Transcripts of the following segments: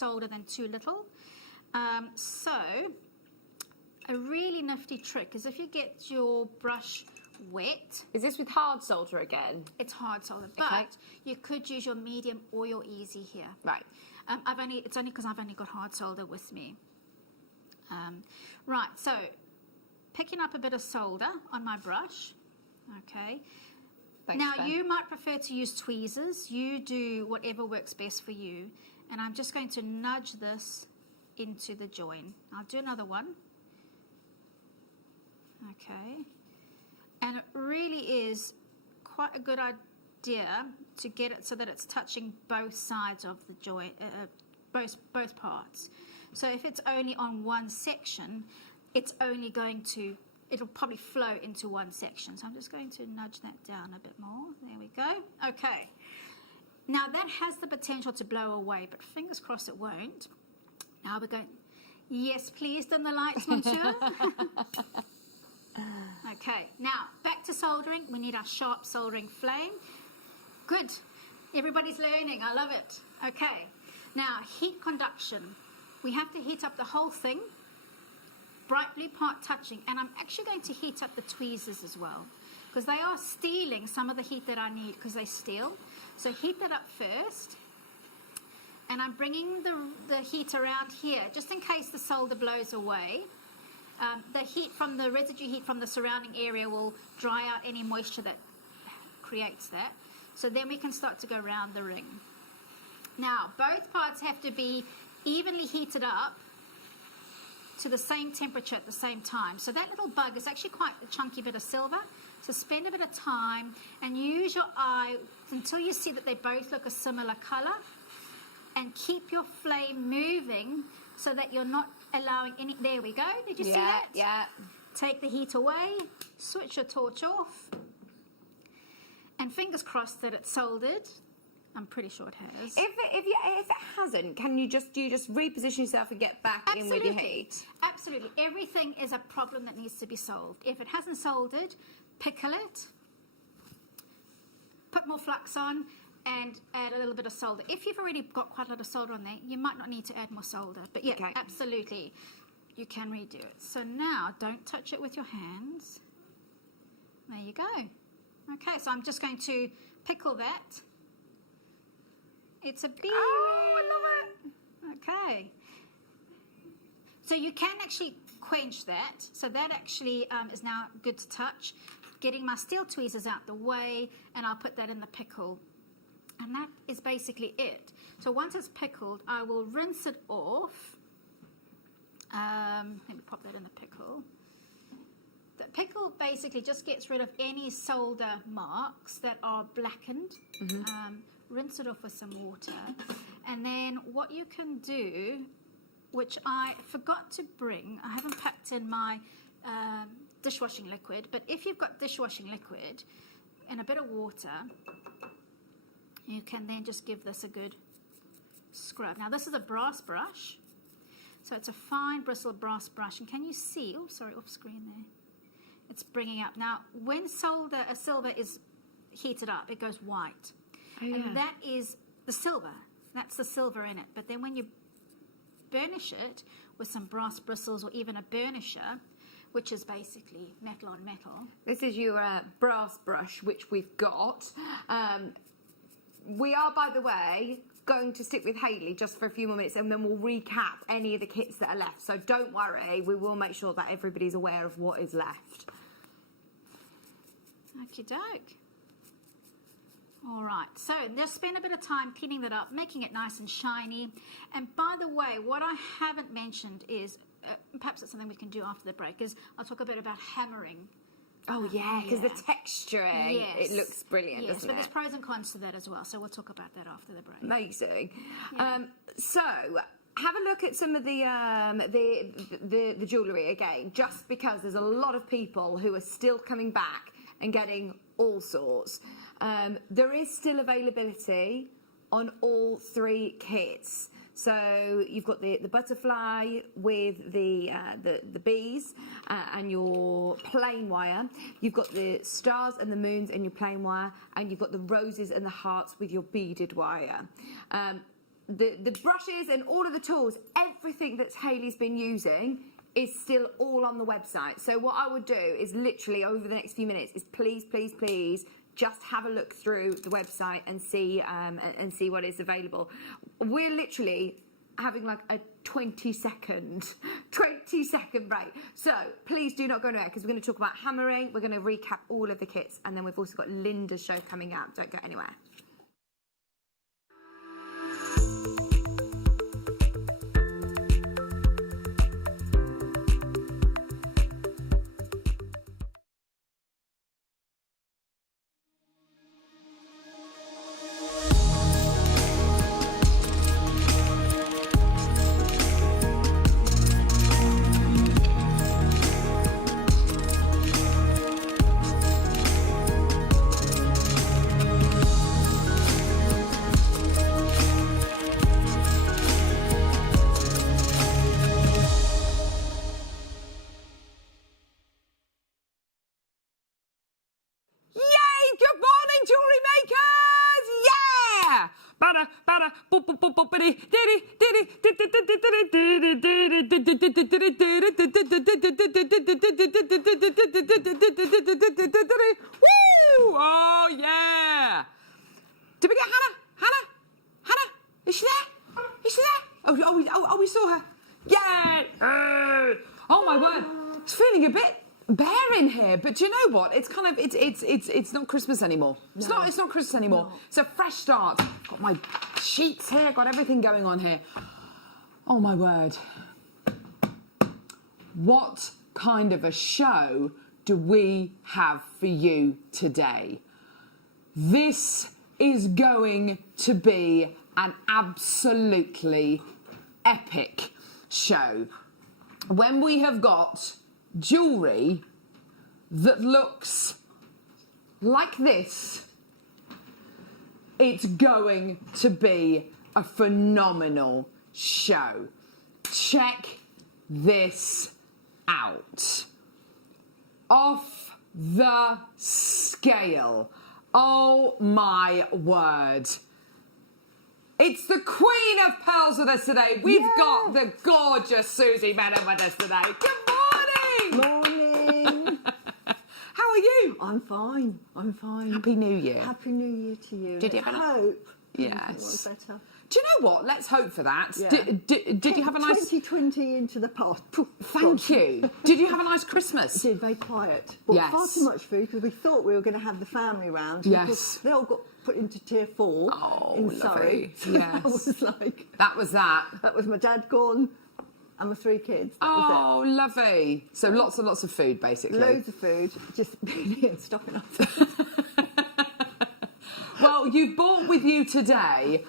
solder than too little. So a really nifty trick is if you get your brush wet. Is this with hard solder again? It's hard solder, but you could use your medium or your easy here. Right. It's only because I've only got hard solder with me. Right, so picking up a bit of solder on my brush. Okay. Thanks, Now Ben. you might prefer to use tweezers. You do whatever works best for you. And I'm just going to nudge this into the join. I'll do another one. Okay. And it really is quite a good idea to get it so that it's touching both sides of the joint, both parts. So if it's only on one section, it's only going to, it'll probably flow into one section. So I'm just going to nudge that down a bit more. There we go. Okay. Now that has the potential to blow away, but fingers crossed it won't. Now we're going, yes, please, dim the lights, monsieur. Okay, now back to soldering. We need our sharp soldering flame. Good. Everybody's learning. I love it. Okay. Now, heat conduction. We have to heat up the whole thing. Bright blue part touching. And I'm actually going to heat up the tweezers as well, because they are stealing some of the heat that I need, because they steal. So heat that up first. And I'm bringing the heat around here, just in case the solder blows away. The heat from the residue heat from the surrounding area will dry out any moisture that creates that. So then we can start to go around the ring. Now, both parts have to be evenly heated up to the same temperature at the same time. So that little bug is actually quite a chunky bit of silver. So spend a bit of time and use your eye until you see that they both look a similar color. And keep your flame moving so that you're not allowing any... There we go. Did you see that? Yeah. Take the heat away. Switch your torch off. And fingers crossed that it's soldered. I'm pretty sure it has. If it hasn't, do you just reposition yourself and get back in with your heat? Absolutely. Everything is a problem that needs to be solved. If it hasn't soldered, pickle it. Put more flux on. And add a little bit of solder. If you've already got quite a lot of solder on there, you might not need to add more solder. But yeah, absolutely, you can redo it. So now, don't touch it with your hands. There you go. Okay, so I'm just going to pickle that. It's a bee. Oh, I love it. Okay. So you can actually quench that. So that actually is now good to touch. Getting my steel tweezers out the way, and I'll put that in the pickle. And that is basically it. So once it's pickled, I will rinse it off. Let me pop that in the pickle. The pickle basically just gets rid of any solder marks that are blackened. Rinse it off with some water. And then what you can do, which I forgot to bring, I haven't packed in my dishwashing liquid, but if you've got dishwashing liquid and a bit of water, you can then just give this a good scrub. Now this is a brass brush, so it's a fine bristled brass brush. And can you see, oh sorry, off screen there, it's bringing up. Now when a silver is heated up, it goes white. And that is the silver, that's the silver in it. But then when you burnish it with some brass bristles or even a burnisher, which is basically metal on metal. This is your brass brush, which we've got. We are, by the way, going to stick with Hayley just for a few more minutes, and then we'll recap any of the kits that are left. So don't worry, we will make sure that everybody's aware of what is left. Okie doke. All right, so just spend a bit of time cleaning that up, making it nice and shiny. And by the way, what I haven't mentioned is, perhaps it's something we can do after the break, is I'll talk a bit about hammering. Oh yeah, because the texturing, it looks brilliant, doesn't it? But there's pros and cons to that as well, so we'll talk about that after the break. Amazing. So have a look at some of the jewellery again, just because there's a lot of people who are still coming back and getting all sorts. There is still availability on all three kits. So you've got the butterfly with the bees and your plain wire. You've got the stars and the moons and your plain wire, and you've got the roses and the hearts with your beaded wire. the brushes and all of the tools, everything that Hayley's been using is still all on the website. So what I would do is literally over the next few minutes is please just have a look through the website and see what is available. We're literally having like a 20-second break. So please do not go nowhere, because we're going to talk about hammering, we're going to recap all of the kits, and then we've also got Linda's show coming up. Don't go anywhere. Oh yeah! Did we get Hannah? Hannah? Is she there? Is she there? Oh, we saw her. Yay! Oh my word! It's feeling a bit bare in here, but do you know what? It's kind of it's not Christmas anymore. It's not Christmas anymore. No. It's a fresh start. Got my sheets here. Got everything going on here. Oh my word! What kind of a show do we have for you today? This is going to be an absolutely epic show. When we have got jewellery that looks like this, it's going to be a phenomenal show. Check this out. Off the scale. Oh my word. It's the Queen of Pearls with us today. We've got the gorgeous Susie Menon with us today. Good morning. Morning. How are you? I'm fine. Happy New Year. Happy New Year to you. Did you have a hope? Yes. It was better. Do you know what? Let's hope for that. Yeah. Did you have a nice... 2020 into the past. Thank you. Did you have a nice Christmas? Did, very quiet. Bought Yes. far too much food because we thought we were going to have the family round. Yes. Because they all got put into tier 4 in Surrey. lovely. So Yes. that was like... That was that. That was my dad gone and my 3 kids. That was Oh, lovely. So lots and lots of food, basically. it. Loads of food. Just really stocking up. Well, you've brought with you today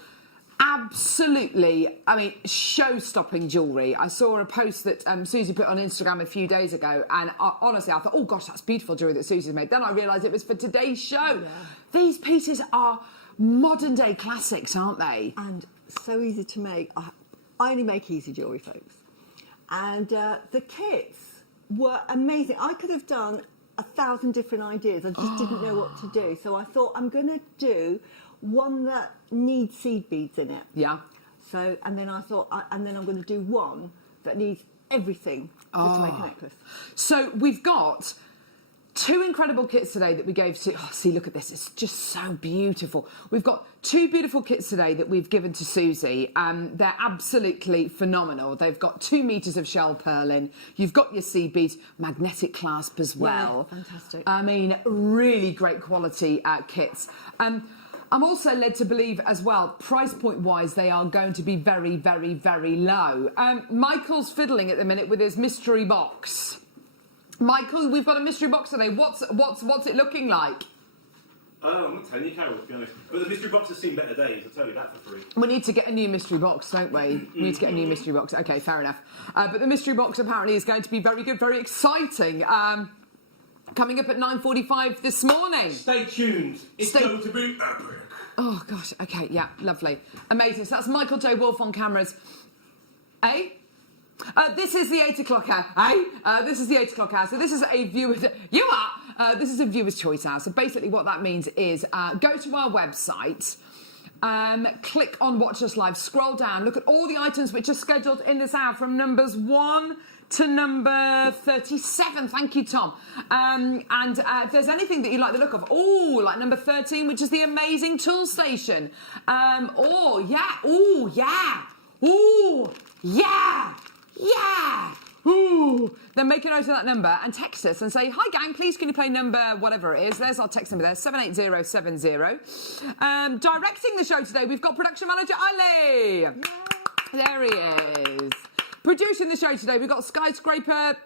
absolutely, I mean, show-stopping jewellery. I saw a post that Susie put on Instagram a few days ago, and honestly, I thought, oh gosh, that's beautiful jewellery that Susie's made. Then I realised it was for today's show. Yeah. These pieces are modern-day classics, aren't they? And so easy to make. I only make easy jewellery, folks. And the kits were amazing. I could have done 1,000 different ideas. I just didn't know what to do. So I thought I'm going to do one that needs seed beads in it. Yeah. So, and then I thought, and then I'm going to do one that needs everything just to make a necklace. So we've got 2 incredible kits today that we gave to... Oh, see, look at this. It's just so beautiful. We've got 2 beautiful kits today that we've given to Susie. They're absolutely phenomenal. They've got 2 metres of shell purling. You've got your seed beads, magnetic clasp as well. Yeah, fantastic. I mean, really great quality kits. I'm also led to believe as well, price point wise, they are going to be very, very, very low. Michael's fiddling at the minute with his mystery box. Michael, we've got a mystery box today. What's it looking like? I'm not telling you, Carol, to be honest. But the mystery box has seen better days, I'll tell you that for free. We need to get a new mystery box, don't we? We need to get a new mystery box. Okay, fair enough. But the mystery box apparently is going to be very good, very exciting. Coming up at 9:45 this morning. Stay tuned. It's going to be epic. Oh, gosh. Okay, yeah, lovely. Amazing. So that's Michael J. Wolfe on cameras. Eh? This is the 8 o'clock hour. This is the 8 o'clock hour. So this is a viewer's... You are! This is a viewer's choice hour. So basically what that means is go to our website Click on Watch Us Live, scroll down, look at all the items which are scheduled in this hour from numbers 1 to number 37. Thank you, Tom. And if there's anything that you like the look of, like number 13, which is the amazing tool station. Then make a note of that number and text us and say, hi gang, please can you play number whatever it is. There's our text number there, 78070. Directing the show today, we've got production manager Ali. Yay. There he is. Producing the show today, we've got skyscraper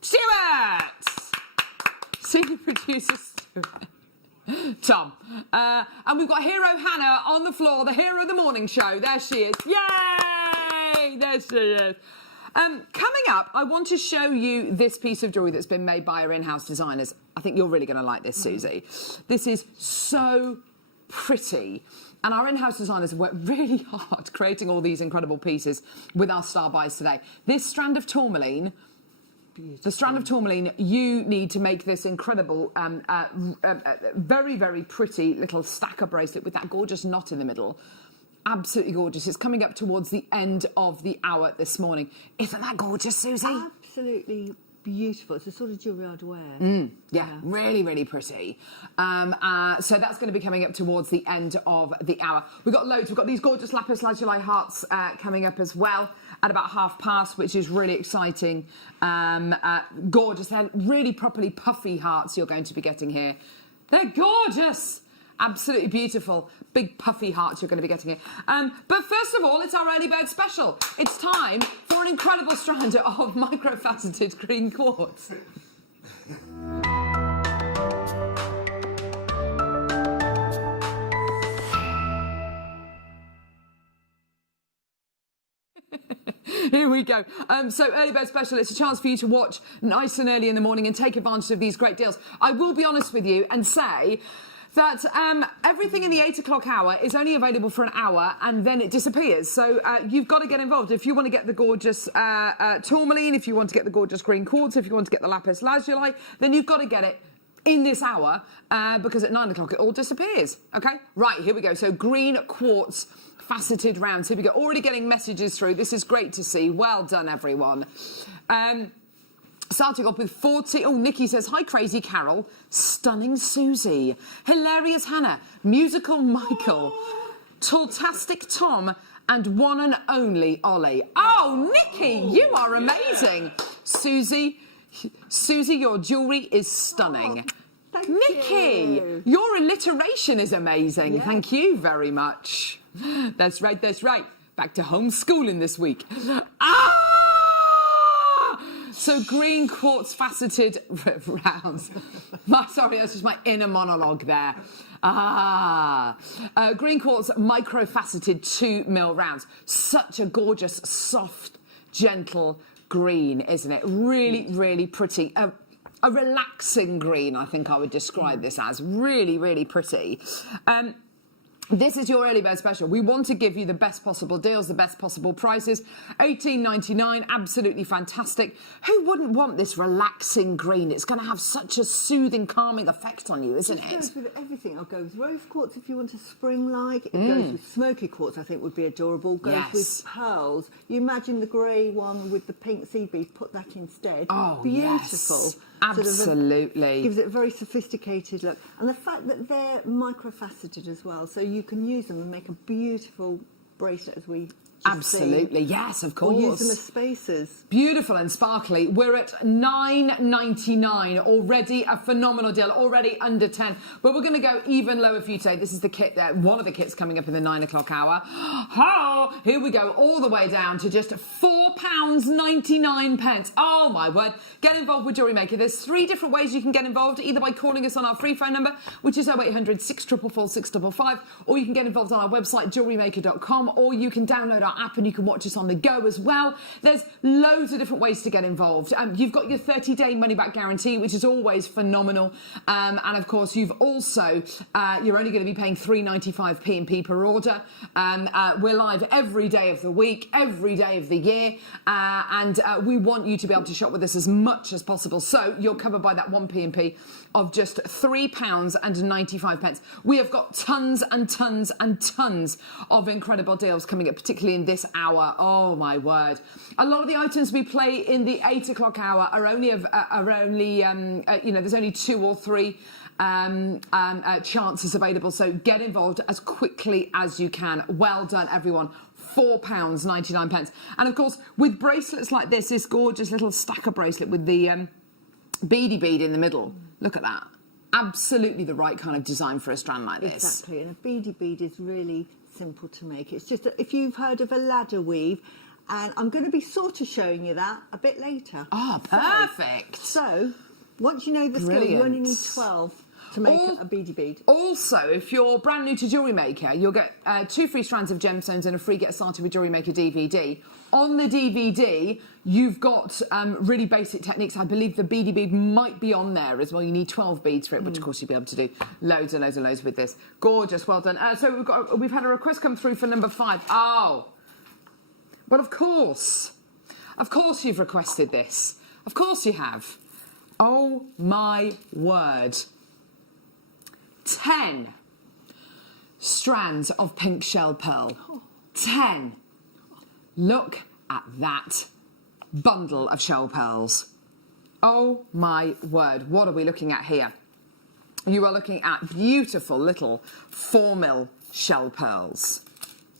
Stuart. Senior producer Stuart. Tom. And we've got hero Hannah on the floor, the hero of the morning show. There she is. Yay! There she is. Coming up, I want to show you this piece of jewellery that's been made by our in-house designers. I think you're really going to like this, Susie. This is so pretty. And our in-house designers have worked really hard creating all these incredible pieces with our star buys today. This strand of tourmaline, the strand of tourmaline, you need to make this incredible, very, very pretty little stacker bracelet with that gorgeous knot in the middle. Absolutely gorgeous. It's coming up towards the end of the hour this morning. Isn't that gorgeous, Susie? Absolutely beautiful. It's a sort of jewellery I'd wear. Yeah, really, really pretty. So that's going to be coming up towards the end of the hour. We've got loads. We've got these gorgeous lapis lazuli hearts coming up as well at about past, which is really exciting. Gorgeous. They're really properly puffy hearts you're going to be getting here. They're gorgeous. Absolutely beautiful. Big puffy hearts you're going to be getting here. But first of all, it's our early bird special. It's time for an incredible strand of microfaceted green quartz. Here we go. So early bird special, it's a chance for you to watch nice and early in the morning and take advantage of these great deals. I will be honest with you and say that everything in the 8 o'clock hour is only available for an hour and then it disappears. So you've got to get involved. If you want to get the gorgeous tourmaline, if you want to get the gorgeous green quartz, if you want to get the lapis lazuli, then you've got to get it in this hour because at 9 o'clock it all disappears. Okay? Right, here we go. So green quartz faceted rounds. Here we go. Already getting messages through. This is great to see. Well done, everyone. Starting off with 40. Oh, Nikki says, hi, Crazy Carol. Stunning Susie. Hilarious Hannah. Musical Michael. Taltastic Tom. And one and only Ollie. Oh, Nikki, you are amazing. Susie, your jewellery is stunning. Thank Nikki, you. your alliteration is amazing. Yeah. Thank you very much. That's right, that's right. Back to homeschooling this week. So green quartz faceted rounds. Sorry, that's just my inner monologue there. Green quartz micro-faceted 2mm rounds. Such a gorgeous, soft, gentle green, isn't it? Really, really pretty. A relaxing green, I think I would describe this as. Really, really pretty. This is your early bird special. We want to give you the best possible deals, the best possible prices. $18.99, absolutely fantastic. Who wouldn't want this relaxing green? It's going to have such a soothing, calming effect on you, isn't it? It goes with everything. I'll go with rose quartz if you want a spring-like. It goes with smoky quartz, I think would be adorable. Goes with pearls. You imagine the grey one with the pink seed beads, put that instead. Oh, beautiful. Yes. Absolutely. Gives it a very sophisticated look. And the fact that they're microfaceted as well, so you can use them and make a beautiful bracelet as we Absolutely, yes, of course. Or use them as spacers. Beautiful and sparkly. We're at $9.99 already, a phenomenal deal, already under 10. But we're going to go even lower for you today. This is the kit there, one of the kits coming up in the 9 o'clock hour. Oh, here we go, all the way down to just £4.99. Oh my word. Get involved with JewelleryMaker. There's 3 different ways you can get involved, either by calling us on our free phone number, which is 0800 644 655, or you can get involved on our website, JewelleryMaker.com, or you can download our app and you can watch us on the go as well. There's loads of different ways to get involved. You've got your 30-day money-back guarantee, which is always phenomenal. And of course, you've also, you're only going to be paying £3.95p per order. We're live every day of the week, every day of the year. And we want you to be able to shop with us as much as possible. So you're covered by that 1p&p of just £3.95. We have got tons and tons and tons of incredible deals coming up, particularly in this hour. Oh my word! A lot of the items we play in the 8 o'clock hour are only there's only 2 or 3 chances available. So get involved as quickly as you can. Well done, everyone. £4.99. And of course, with bracelets like this gorgeous little stacker bracelet with the beady bead in the middle. Look at that. Absolutely the right kind of design for a strand like this. Exactly, and a beady bead is really simple to make. It's just that if you've heard of a ladder weave, and I'm going to be sort of showing you that a bit later. Oh, perfect. So once you know the skill, you only need 12 to make a beady bead. Also, if you're brand new to Jewellery Maker, you'll get 2 free strands of gemstones and a free Get Started with Jewellery Maker DVD. On the DVD, you've got really basic techniques. I believe the beady bead might be on there as well. You need 12 beads for it, which of course you'll be able to do loads and loads and loads with this. Gorgeous, well done. So we've had a request come through for number 5. Oh, well, of course you've requested this. Of course you have. Oh my word. 10 strands of pink shell pearl. 10. Look at that bundle of shell pearls. Oh my word, what are we looking at here? You are looking at beautiful little 4mm shell pearls.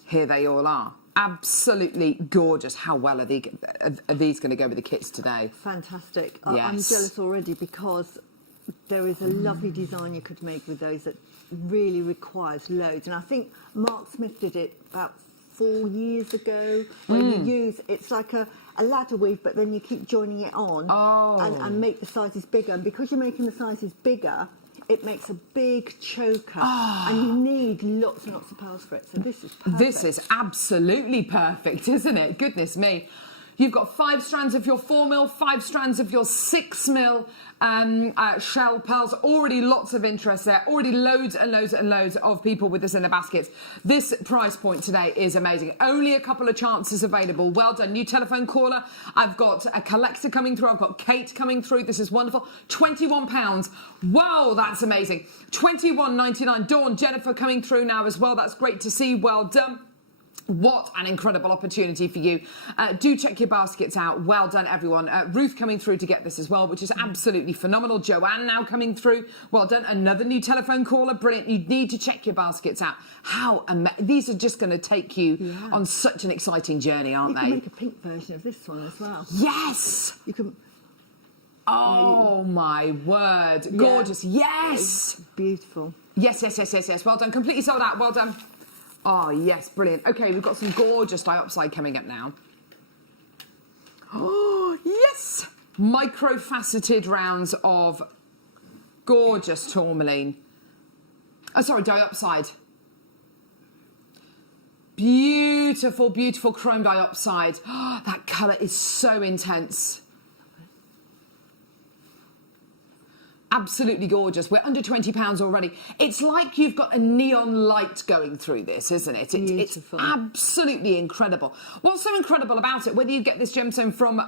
Here they all are. Absolutely gorgeous. How well are these going to go with the kits today? Fantastic. Yes. I'm jealous already because there is a lovely design you could make with those that really requires loads. And I think Mark Smith did it about 4 years ago, where you use, it's like a ladder weave, but then you keep joining it on and make the sizes bigger. And because you're making the sizes bigger, it makes a big choker, and you need lots and lots of pearls for it. So this is perfect. This is absolutely perfect, isn't it? Goodness me. You've got 5 strands of your 4mm, 5 strands of your 6mm shell pearls. Already lots of interest there. Already loads and loads and loads of people with this in their baskets. This price point today is amazing. Only a couple of chances available. Well done. New telephone caller. I've got a collector coming through. I've got Kate coming through. This is wonderful. £21. Wow, that's amazing. £21.99. Dawn, Jennifer coming through now as well. That's great to see. Well done. What an incredible opportunity for you. Do check your baskets out. Well done, everyone. Ruth coming through to get this as well, which is absolutely phenomenal. Joanne now coming through. Well done. Another new telephone caller. Brilliant. You need to check your baskets out. How these are just going to take you on such an exciting journey, aren't they? You can make a pink version of this one as well. Yes. You can. Oh, my word. Gorgeous. Yes. Beautiful. Yes. Well done. Completely sold out. Well done. Oh, yes, brilliant. OK, we've got some gorgeous diopside coming up now. Oh, yes! Micro-faceted rounds of gorgeous tourmaline. Oh, sorry, diopside. Beautiful, beautiful chrome diopside. Oh, that colour is so intense. Absolutely gorgeous. We're under £20 already. It's like you've got a neon light going through this, isn't it? It's absolutely incredible. What's so incredible about it, whether you get this gemstone from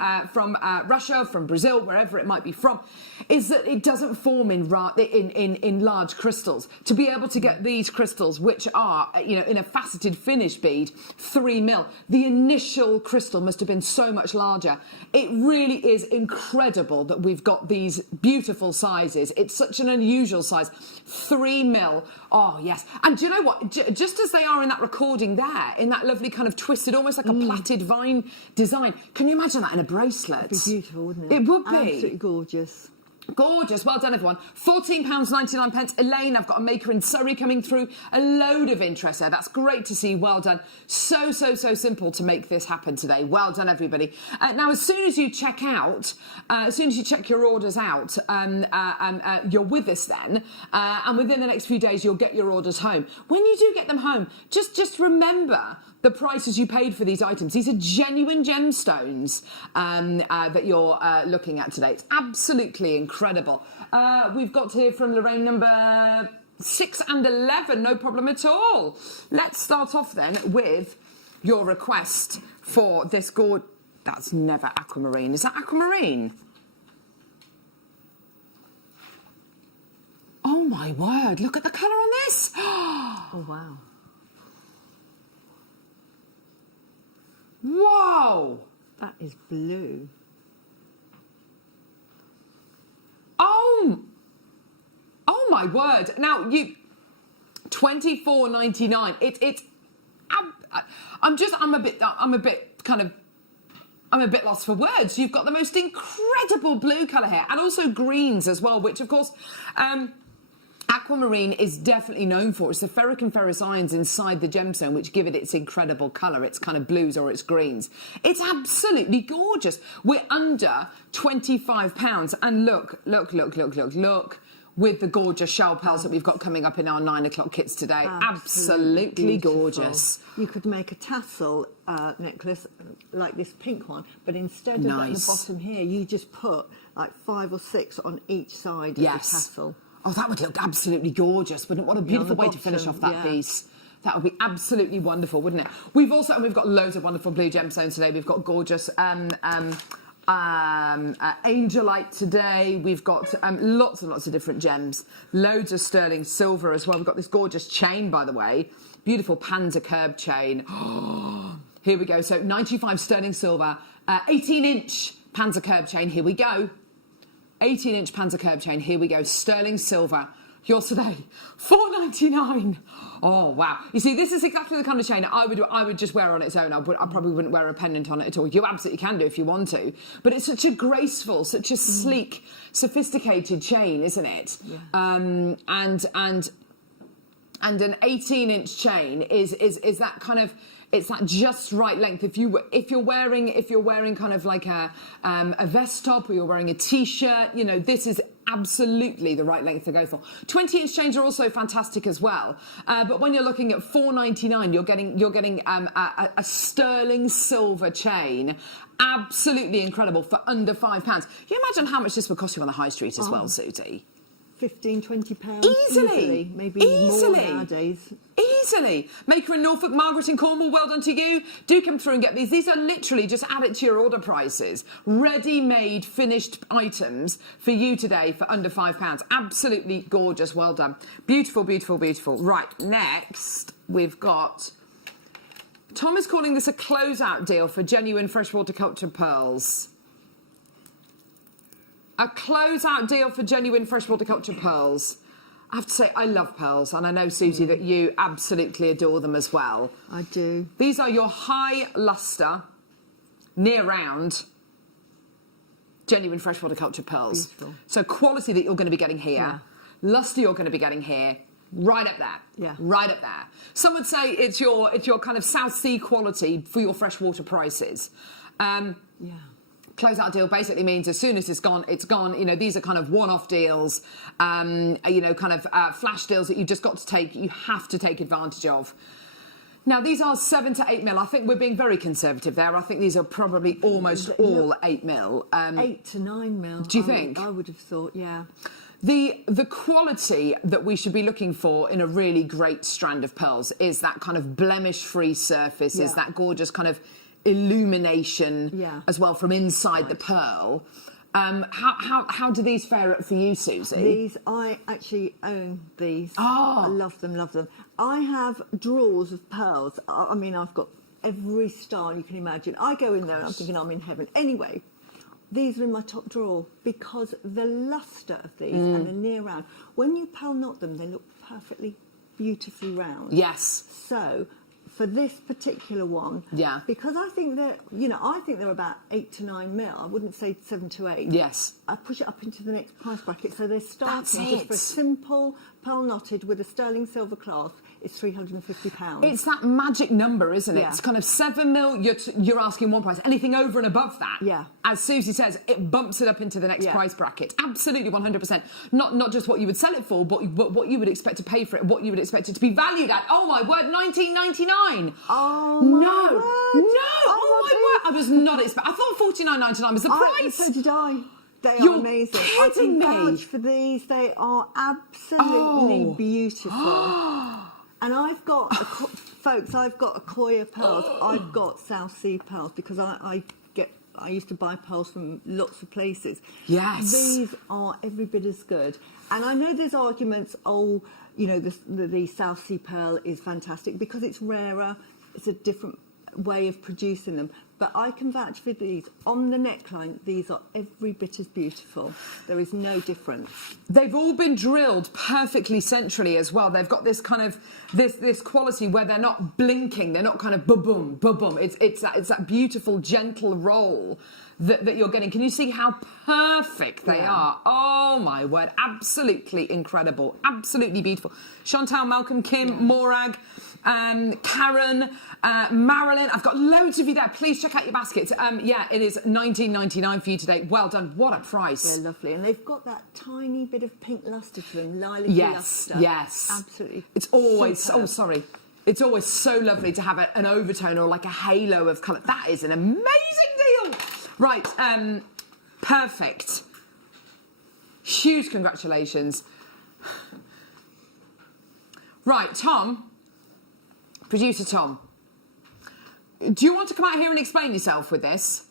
Russia, from Brazil, wherever it might be from, is that it doesn't form in large crystals. To be able to get these crystals, which are, in a faceted finish bead, 3mm, the initial crystal must have been so much larger. It really is incredible that we've got these beautiful sizes. It's such an unusual size. 3mm. Oh, yes. And do you know what? Just as they are in that recording there, in that lovely kind of twisted, almost like a plaited vine design, can you imagine that in a bracelet? It'd be beautiful, wouldn't it? It would be. Absolutely gorgeous. Gorgeous. Well done, everyone. £14.99. Elaine, I've got a maker in Surrey coming through. A load of interest there. That's great to see. Well done. So simple to make this happen today. Well done, everybody. Now, as soon as you check out, as soon as you check your orders out, you're with us then. And within the next few days, you'll get your orders home. When you do get them home, just remember the prices you paid for these items. These are genuine gemstones that you're looking at today. It's absolutely incredible. We've got here from Lorraine number 6 and 11, no problem at all. Let's start off then with your request for this that's never aquamarine. Is that aquamarine? Oh my word, look at the colour on this. Oh, wow. Whoa. That is blue. Oh my word. Now, $24.99. I'm a bit lost for words. You've got the most incredible blue colour here, and also greens as well, which of course, aquamarine is definitely known for. It's the ferric and ferrous ions inside the gemstone which give it its incredible colour. It's kind of blues or it's greens. It's absolutely gorgeous. We're under £25, and look with the gorgeous shell pearls that we've got coming up in our 9 o'clock kits today. Absolutely gorgeous. You could make a tassel necklace like this pink one, but instead of that at the bottom here, you just put like 5 or 6 on each side of the tassel. Oh, that would look absolutely gorgeous, wouldn't it? What a beautiful way to finish off that piece. That would be absolutely wonderful, wouldn't it? We've got loads of wonderful blue gemstones today. We've got gorgeous angelite today. We've got lots and lots of different gems. Loads of sterling silver as well. We've got this gorgeous chain, by the way. Beautiful Panzer curb chain. Here we go. So 95 sterling silver, 18-inch Panzer curb chain. Here we go. 18-inch Panzer curb chain. Here we go. Sterling silver. Yours today, $4.99. Oh wow! You see, this is exactly the kind of chain I would just wear on its own. I probably wouldn't wear a pendant on it at all. You absolutely can do if you want to, but it's such a graceful, such a sleek, sophisticated chain, isn't it? Yeah. And an 18-inch chain is that kind of. It's that just right length. If you're wearing kind of like a vest top, or you're wearing a t-shirt, you know, this is absolutely the right length to go for. 20-inch chains are also fantastic as well. But when you're looking at $4.99, you're getting a sterling silver chain. Absolutely incredible for under £5. Can you imagine how much this would cost you on the high street as well, Susie? £15-20 easily, maybe more nowadays. Easily. Maker in Norfolk, Margaret in Cornwall, well done to you. Do come through and get these. These are literally just add it to your order prices. Ready-made, finished items for you today for under £5. Absolutely gorgeous. Well done. Beautiful, beautiful, beautiful. Right, next we've got... Tom is calling this a closeout deal for genuine freshwater cultured pearls. A closeout deal for genuine freshwater cultured pearls. I have to say, I love pearls, and I know, Susie, that you absolutely adore them as well. I do. These are your high lustre, near round, genuine freshwater cultured pearls. Beautiful. So quality that you're going to be getting here, lustre you're going to be getting here, right up there. Yeah. Right up there. Some would say it's your kind of South Sea quality for your freshwater prices. Yeah. Closeout deal basically means as soon as it's gone, it's gone. You know, these are kind of one-off deals, you know, kind of flash deals that you've just got to take, you have to take advantage of. Now, these are 7 to 8 mil. I think we're being very conservative there. I think these are probably almost all 8 mil. 8 to 9 mil. Do you think? I would have thought, yeah. The quality that we should be looking for in a really great strand of pearls is that kind of blemish-free surface, is that gorgeous kind of illumination as well from inside the pearl. How do these fare up for you, Susie? These, I actually own these. Oh. I love them, love them. I have drawers of pearls. I mean, I've got every style you can imagine. I go in there and I'm thinking I'm in heaven. Anyway, these are in my top drawer because the lustre of these and the near round, when you pearl knot them, they look perfectly, beautifully round. Yes. So, for this particular one, because I think that, you know, I think they're about 8 to 9 mil. I wouldn't say 7 to 8. Yes. I push it up into the next price bracket. So they're starting That's just for a simple pearl knotted with a sterling silver clasp is £350. It's that magic number, isn't it? Yeah. It's kind of 7 mil, you're asking one price. Anything over and above that, Yeah. as Susie says, it bumps it up into the next Yeah. price bracket. Absolutely, 100%. Not just what you would sell it for, but what you would expect to pay for it, what you would expect it to be valued at. Oh my word, $19.99. Oh, No, my word. no, oh my word. I was not expecting, I thought $49.99 was the price. So did I. They You're are amazing. I kidding can me. vouch for these. They are absolutely Oh. beautiful. And I've got, folks, I've got Akoya pearls. I've got South Sea pearls because I used to buy pearls from lots of places. Yes. These are every bit as good. And I know there's arguments, oh, you know, the South Sea pearl is fantastic because it's rarer. It's a different way of producing them. But I can vouch for these. On the neckline, these are every bit as beautiful. There is no difference. They've all been drilled perfectly centrally as well. They've got this kind of this quality where they're not blinking. They're not kind of boom, boom, boom. It's that beautiful, gentle roll that you're getting. Can you see how perfect they are? Oh my word, absolutely incredible, absolutely beautiful. Chantal, Malcolm, Kim, Morag, Karen, Marilyn. I've got loads of you there. Please check out your baskets. Yeah, it is $19.99 for you today. Well done. What a price. They're lovely. And they've got that tiny bit of pink lustre to them, lilac Yes, lustre. yes. Absolutely. It's always, superb. oh, sorry. It's always so lovely to have an overtone or like a halo of colour. That is an amazing deal. Right, perfect. Huge congratulations. Right, Tom, producer Tom, do you want to come out here and explain yourself with this?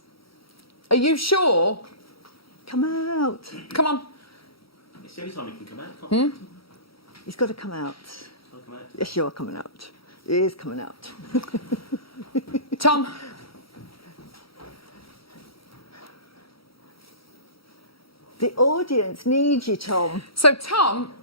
Are you sure? Come out. Come on. It's the only time he can come out, can't He's got to come out. I'll come out. Yes, you're coming out. He is coming out. Tom. The audience needs you, Tom. So, Tom,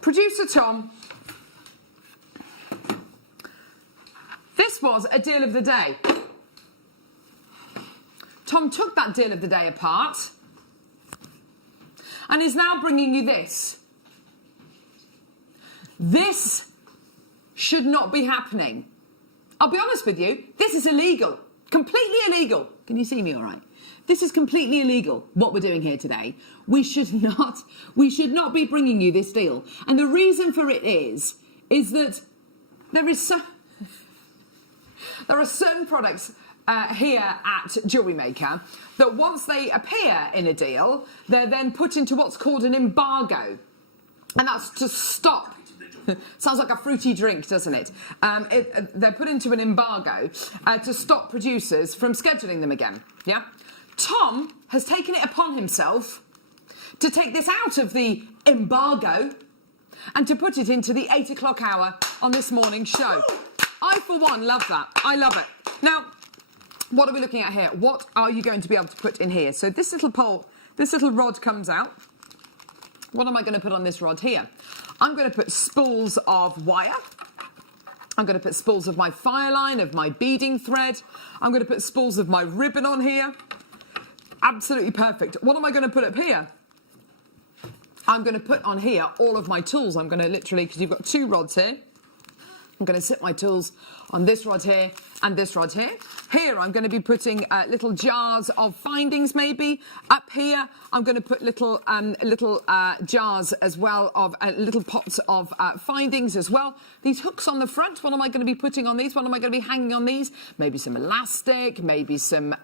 producer Tom, this was a deal of the day. Tom took that deal of the day apart and is now bringing you this. This should not be happening. I'll be honest with you, this is illegal. Completely illegal. Can you see me all right? This is completely illegal, what we're doing here today. We should not be bringing you this deal. And the reason for it is that there are certain products here at JewelleryMaker that once they appear in a deal, they're then put into what's called an embargo. And that's to stop. Sounds like a fruity drink, doesn't it? They're put into an embargo to stop producers from scheduling them again. Yeah? Tom has taken it upon himself to take this out of the embargo and to put it into the 8 o'clock hour on this morning's show. I, for one, love that. I love it. Now, what are we looking at here? What are you going to be able to put in here? So this little rod comes out. What am I going to put on this rod here? I'm going to put spools of wire. I'm going to put spools of my fire line, of my beading thread. I'm going to put spools of my ribbon on here. Absolutely perfect. What am I going to put up here? I'm going to put on here all of my tools. I'm going to literally, because you've got two rods here, I'm going to sit my tools on this rod here and this rod here. Here I'm going to be putting little jars of findings maybe. Up here I'm going to put little jars as well of little pots of findings as well. These hooks on the front, what am I going to be putting on these? What am I going to be hanging on these? Maybe some elastic, maybe some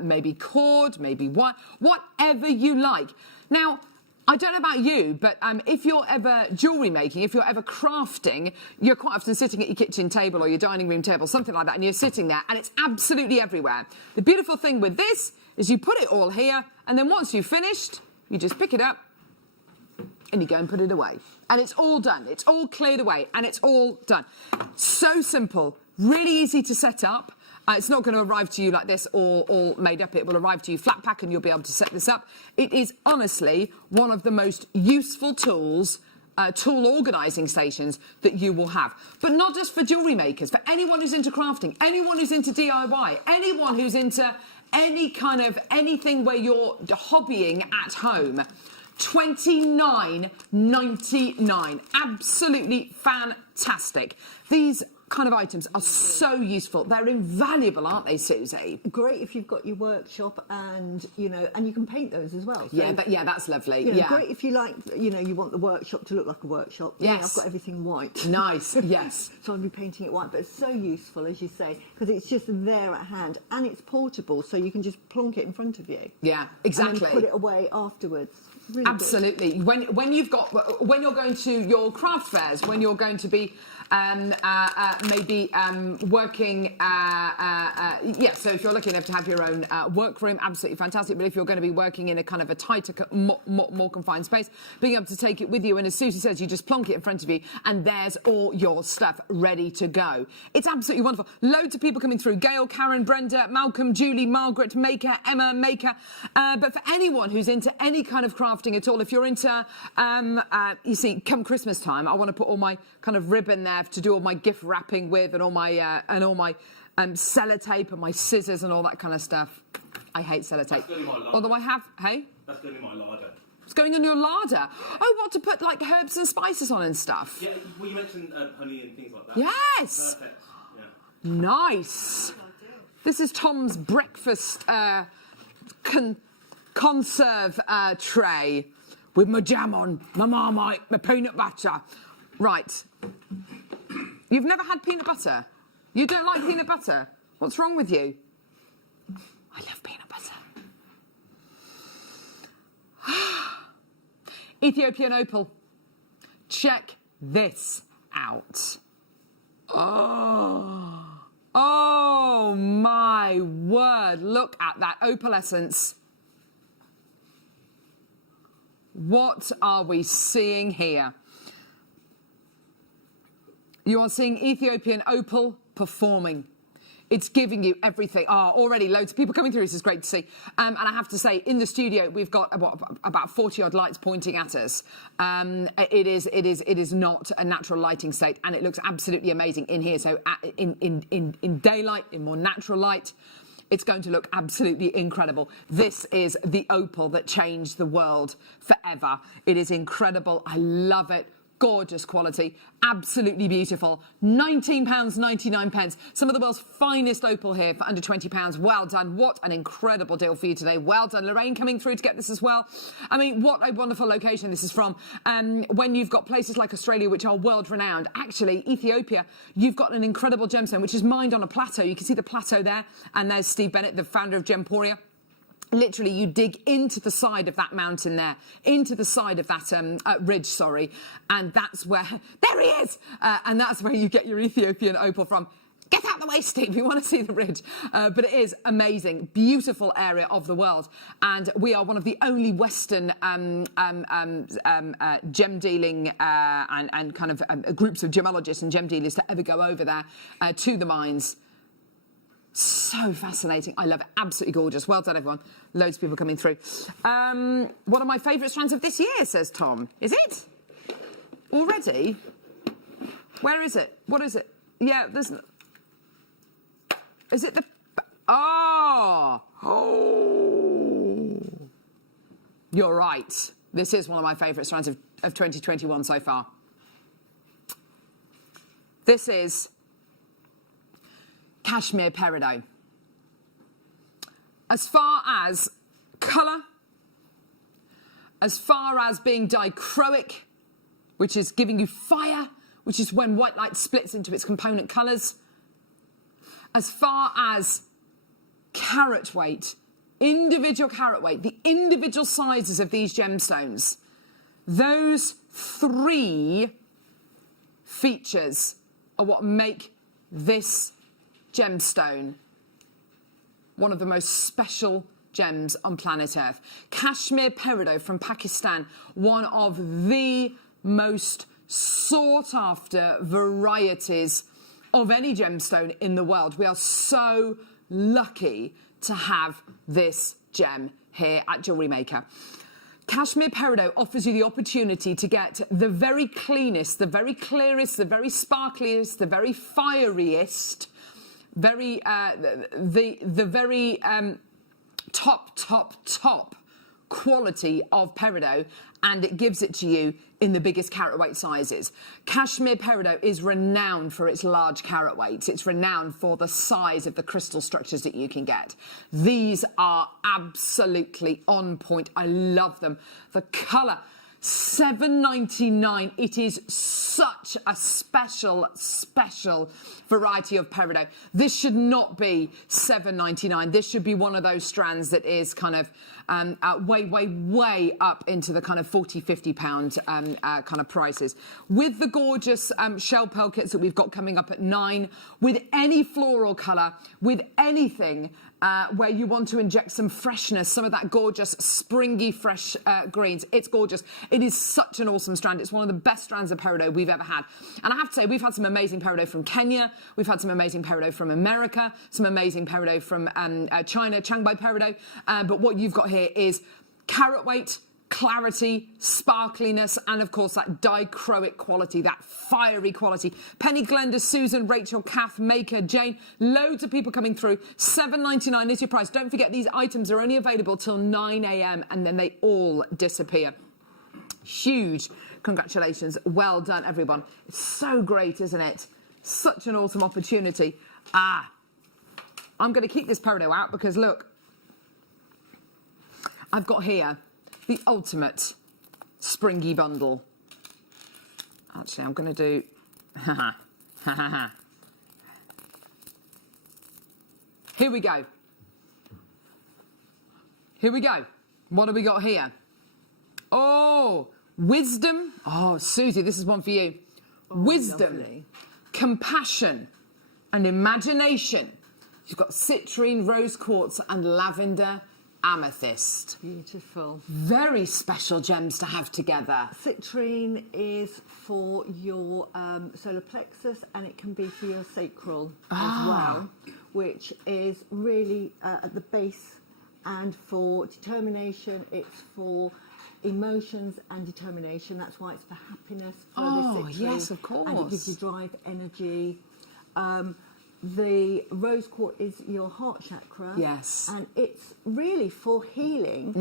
maybe cord, maybe whatever you like. Now, I don't know about you, but if you're ever jewellery making, if you're ever crafting, you're quite often sitting at your kitchen table or your dining room table, something like that, and you're sitting there, and it's absolutely everywhere. The beautiful thing with this is you put it all here, and then once you've finished, you just pick it up, and you go and put it away. And it's all done. It's all cleared away, and it's all done. So simple, really easy to set up. It's not going to arrive to you like this all made up. It will arrive to you flat pack and you'll be able to set this up. It is honestly one of the most useful tools tool organising stations that you will have. But not just for jewellery makers, for anyone who's into crafting, anyone who's into DIY, anyone who's into any kind of anything where you're hobbying at home. $29.99. Absolutely fantastic. These kind of items are so useful. They're invaluable, aren't they, Susie? Great if you've got your workshop and, and you can paint those as well. So, Yeah, that's lovely. Great if you like, you want the workshop to look like a workshop. Yes. Yeah, I've got everything white. Nice, yes. So I'll be painting it white, but it's so useful, as you say, because it's just there at hand and it's portable, so you can just plonk it in front of you. Yeah, exactly. And then put it away afterwards. Really absolutely. Good. When you're going to your craft fairs, when you're going to be maybe working, so if you're lucky enough to have your own workroom, absolutely fantastic. But if you're going to be working in a kind of a tighter, more confined space, being able to take it with you, and as Susie says, you just plonk it in front of you, and there's all your stuff ready to go. It's absolutely wonderful. Loads of people coming through. Gail, Karen, Brenda, Malcolm, Julie, Margaret, Maker, Emma, Maker. But for anyone who's into any kind of crafting at all, if you're into, you see, come Christmas time, I want to put all my kind of ribbon there to do all my gift wrapping with, and all my sellotape and my scissors and all that kind of stuff. I hate sellotape. Although I have, hey? That's going in my larder. It's going in your larder. Oh, what, to put like herbs and spices on and stuff? Yeah, well, you mentioned honey and things like that. Yes. Perfect. Yeah. Nice. This is Tom's breakfast conserve tray with my jam on, my Marmite, my peanut butter. Right. You've never had peanut butter? You don't like peanut butter? What's wrong with you? I love peanut butter. Ethiopian opal. Check this out. Oh my word. Look at that opalescence. What are we seeing here? You are seeing Ethiopian opal performing. It's giving you everything. Already loads of people coming through. This is great to see. And I have to say, in the studio, we've got about 40 odd lights pointing at us. It is not a natural lighting state, and it looks absolutely amazing in here. So in daylight, in more natural light, it's going to look absolutely incredible. This is the opal that changed the world forever. It is incredible. I love it. Gorgeous quality, absolutely beautiful. £19.99. Some of the world's finest opal here for under £20. Well done. What an incredible deal for you today. Well done. Lorraine coming through to get this as well. I mean, what a wonderful location this is from. When you've got places like Australia, which are world renowned, actually, Ethiopia, you've got an incredible gemstone, which is mined on a plateau. You can see the plateau there. And there's Steve Bennett, the founder of Gemporia. Literally, you dig into the side of that mountain there, into the side of that ridge, and that's where, there he is! And that's where you get your Ethiopian opal from. Get out the way, Steve, we want to see the ridge. But it is amazing, beautiful area of the world. And we are one of the only Western gem dealing and kind of groups of gemologists and gem dealers to ever go over there to the mines. So fascinating. I love it. Absolutely gorgeous. Well done, everyone. Loads of people coming through. One of my favourite strands of this year, says Tom. Is it? Already? Where is it? What is it? Yeah, there's... Is it the... Oh! You're right. This is one of my favourite strands of 2021 so far. This is Cashmere Peridot. As far as colour, as far as being dichroic, which is giving you fire, which is when white light splits into its component colours, as far as carat weight, individual carat weight, the individual sizes of these gemstones, those three features are what make this gemstone one of the most special gems on planet Earth. Kashmir Peridot from Pakistan, one of the most sought after varieties of any gemstone in the world. We are so lucky to have this gem here at JewelleryMaker. Cashmere Peridot offers you the opportunity to get the very cleanest, the very clearest, the very sparkliest, the very fieriest, very the very top quality of peridot, and it gives it to you in the biggest carat weight sizes. Cashmere Peridot is renowned for its large carat weights. It's renowned for the size of the crystal structures that you can get. These are absolutely on point. I love them. The colour, $7.99. It is such a special variety of peridot. This should not be $7.99. This should be one of those strands that is kind of way up into the kind of 40, 50 pound kind of prices. With the gorgeous shell pearl kits that we've got coming up at 9, with any floral colour, with anything where you want to inject some freshness, some of that gorgeous springy fresh greens. It's gorgeous. It is such an awesome strand. It's one of the best strands of peridot we've ever had. And I have to say, we've had some amazing peridot from Kenya. We've had some amazing peridot from America, some amazing peridot from China, Chiangmai peridot. But what you've got here is carat weight, clarity, sparkliness, and of course that dichroic quality, that fiery quality. Penny, Glenda, Susan, Rachel, Kath, Maker, Jane, loads of people coming through. $7.99 is your price. Don't forget, these items are only available till 9 a.m. and then they all disappear. Huge congratulations. Well done, everyone. It's so great, isn't it? Such an awesome opportunity. I'm going to keep this peridot out because, look, I've got here the ultimate springy bundle. Actually, I'm going to do... Here we go. Here we go. What have we got here? Oh, wisdom. Oh, Susie, this is one for you. Wisdom, lovely. Compassion, and imagination. You've got citrine, rose quartz, and lavender amethyst. Beautiful. Very special gems to have together. Citrine is for your solar plexus, and it can be for your sacral as well, which is really at the base. And for determination, it's for emotions and determination. That's why it's for happiness. For the citrine. Yes, of course. And it gives you drive, energy. The rose quartz is your heart chakra. Yes. And it's really for healing.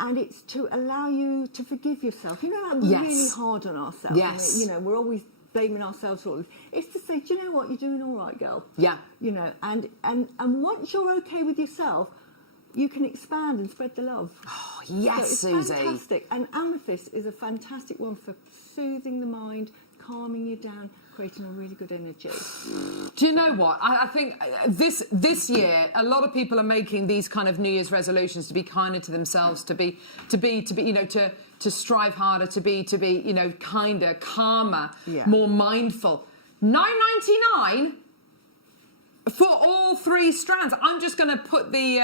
And it's to allow you to forgive yourself. You know, like we're really hard on ourselves. Yes. And, you know, we're always blaming ourselves for all this. It's to say, do you know what? You're doing all right, girl. Yeah. You know, and once you're okay with yourself, you can expand and spread the love. Oh, yes, so it's Susie. fantastic. And amethyst is a fantastic one for soothing the mind, calming you down, creating a really good energy. Do you know what? I think this year, a lot of people are making these kind of New Year's resolutions to be kinder to themselves, to be, you know, to strive harder, to be, you know, kinder, calmer, more mindful. $9.99 for all 3 strands. I'm just going to put the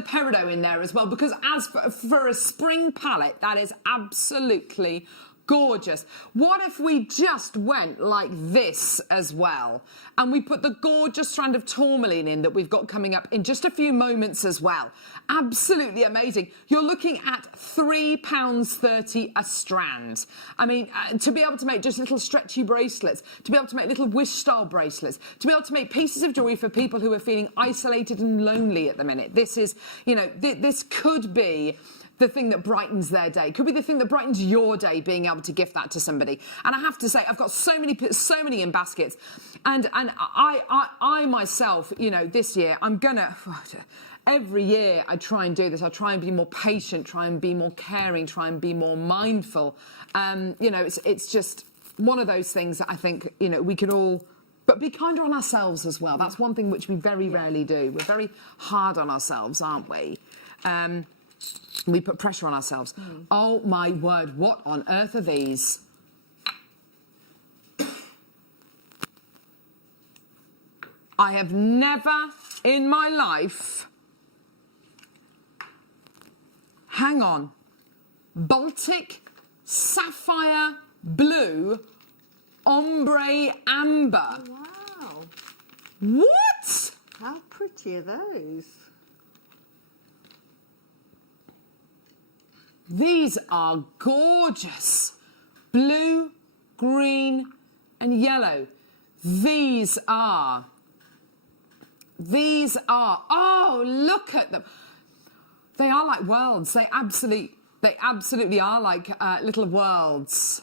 peridot in there as well, because as for a spring palette, that is absolutely gorgeous. What if we just went like this as well, and we put the gorgeous strand of tourmaline in that we've got coming up in just a few moments as well? Absolutely amazing. You're looking at £3.30 a strand. I mean, to be able to make just little stretchy bracelets, to be able to make little wish style bracelets, to be able to make pieces of jewellery for people who are feeling isolated and lonely at the minute. This is, you know, this could be the thing that brightens their day, could be the thing that brightens your day, being able to gift that to somebody. And I have to say, I've got so many in baskets, and I myself, you know, this year I'm gonna, every year I try and do this. I try and be more patient, try and be more caring, try and be more mindful. You know, it's just one of those things that I think, you know, we could all, but be kinder on ourselves as well. That's one thing which we very rarely do. We're very hard on ourselves, aren't we? We put pressure on ourselves. Oh my word, what on earth are these? I have never in my life... Hang on. Baltic sapphire blue ombre amber. Oh, wow. What? How pretty are those? These are gorgeous. Blue, green, and yellow. These are, oh, look at them. They are like worlds. They absolutely are like little worlds.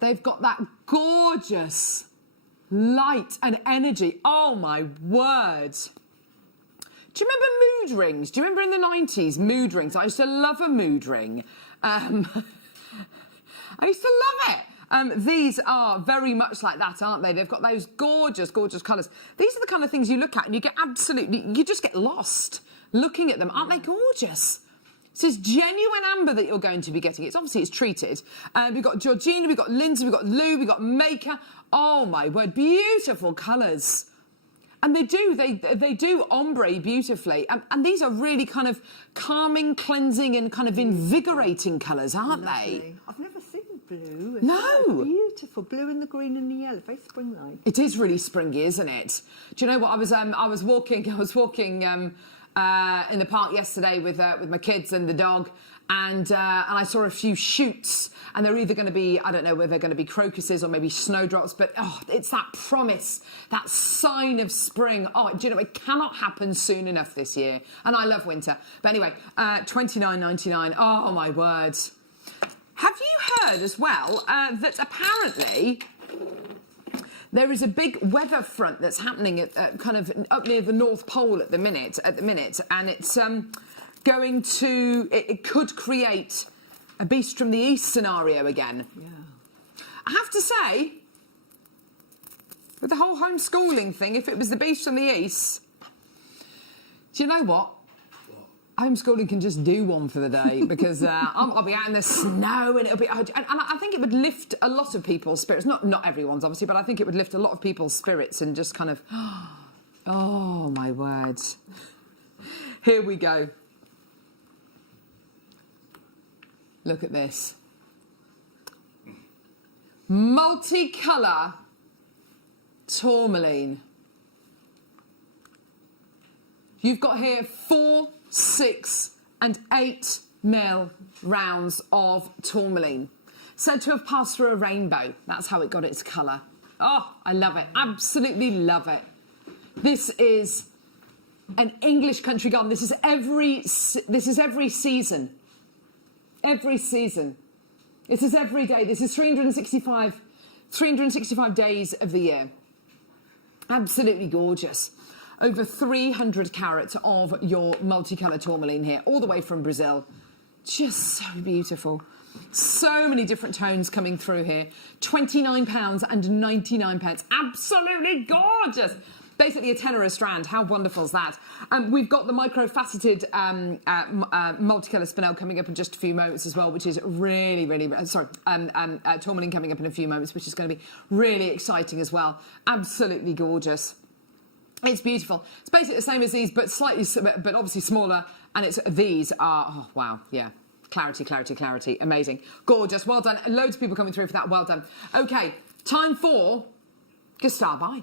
They've got that gorgeous light and energy. Oh, my word. Do you remember mood rings? Do you remember in the 90s, mood rings? I used to love a mood ring. I used to love it. These are very much like that, aren't they? They've got those gorgeous, gorgeous colours. These are the kind of things you look at and you get you just get lost looking at them. Aren't they gorgeous? This is genuine amber that you're going to be getting. It's treated. We've got Georgina, we've got Lindsay, we've got Lou, we've got Maker. Oh my word, beautiful colours. And they do ombre beautifully. And these are really kind of calming, cleansing and kind of invigorating colours, aren't they? I've never seen blue. No. Beautiful. Blue and the green and the yellow. Very spring-like. It is really springy, isn't it? Do you know what? I was walking in the park yesterday with my kids and the dog, and I saw a few shoots, and they're either going to be, I don't know whether they're going to be crocuses or maybe snowdrops, but it's that promise, that sign of spring. Oh, do you know, it cannot happen soon enough this year, and I love winter. But anyway, $29.99. Oh my word! Have you heard as well that apparently there is a big weather front that's happening at kind of up near the North Pole at the minute, and it's going to, it could create a beast from the east scenario again. Yeah. I have to say, with the whole homeschooling thing, if it was the beast from the east, do you know what? Homeschooling can just do one for the day, because I'll be out in the snow and it'll be, and I think it would lift a lot of people's spirits. Not everyone's obviously, but I think it would lift a lot of people's spirits and just kind of, oh my word. Here we go. Look at this. Multicolour tourmaline. You've got here 4, 6 and 8 mil rounds of tourmaline. Said to have passed through a rainbow. That's how it got its colour. Oh, I love it. Absolutely love it. This is an English country garden. This is every season. Every season. This is every day. This is 365 days of the year. Absolutely gorgeous. Over 300 carats of your multicolour tourmaline here, all the way from Brazil. Just so beautiful. So many different tones coming through here. £29.99. Absolutely gorgeous. Basically a tenner a strand. How wonderful is that? We've got the micro-faceted multicolour spinel coming up in just a few moments as well, which is really, really... tourmaline coming up in a few moments, which is going to be really exciting as well. Absolutely gorgeous. It's beautiful. It's basically the same as these, but but obviously smaller. And these are, oh, wow, yeah. Clarity, clarity, clarity. Amazing. Gorgeous. Well done. Loads of people coming through for that. Well done. Okay, time for Gustav. Bye.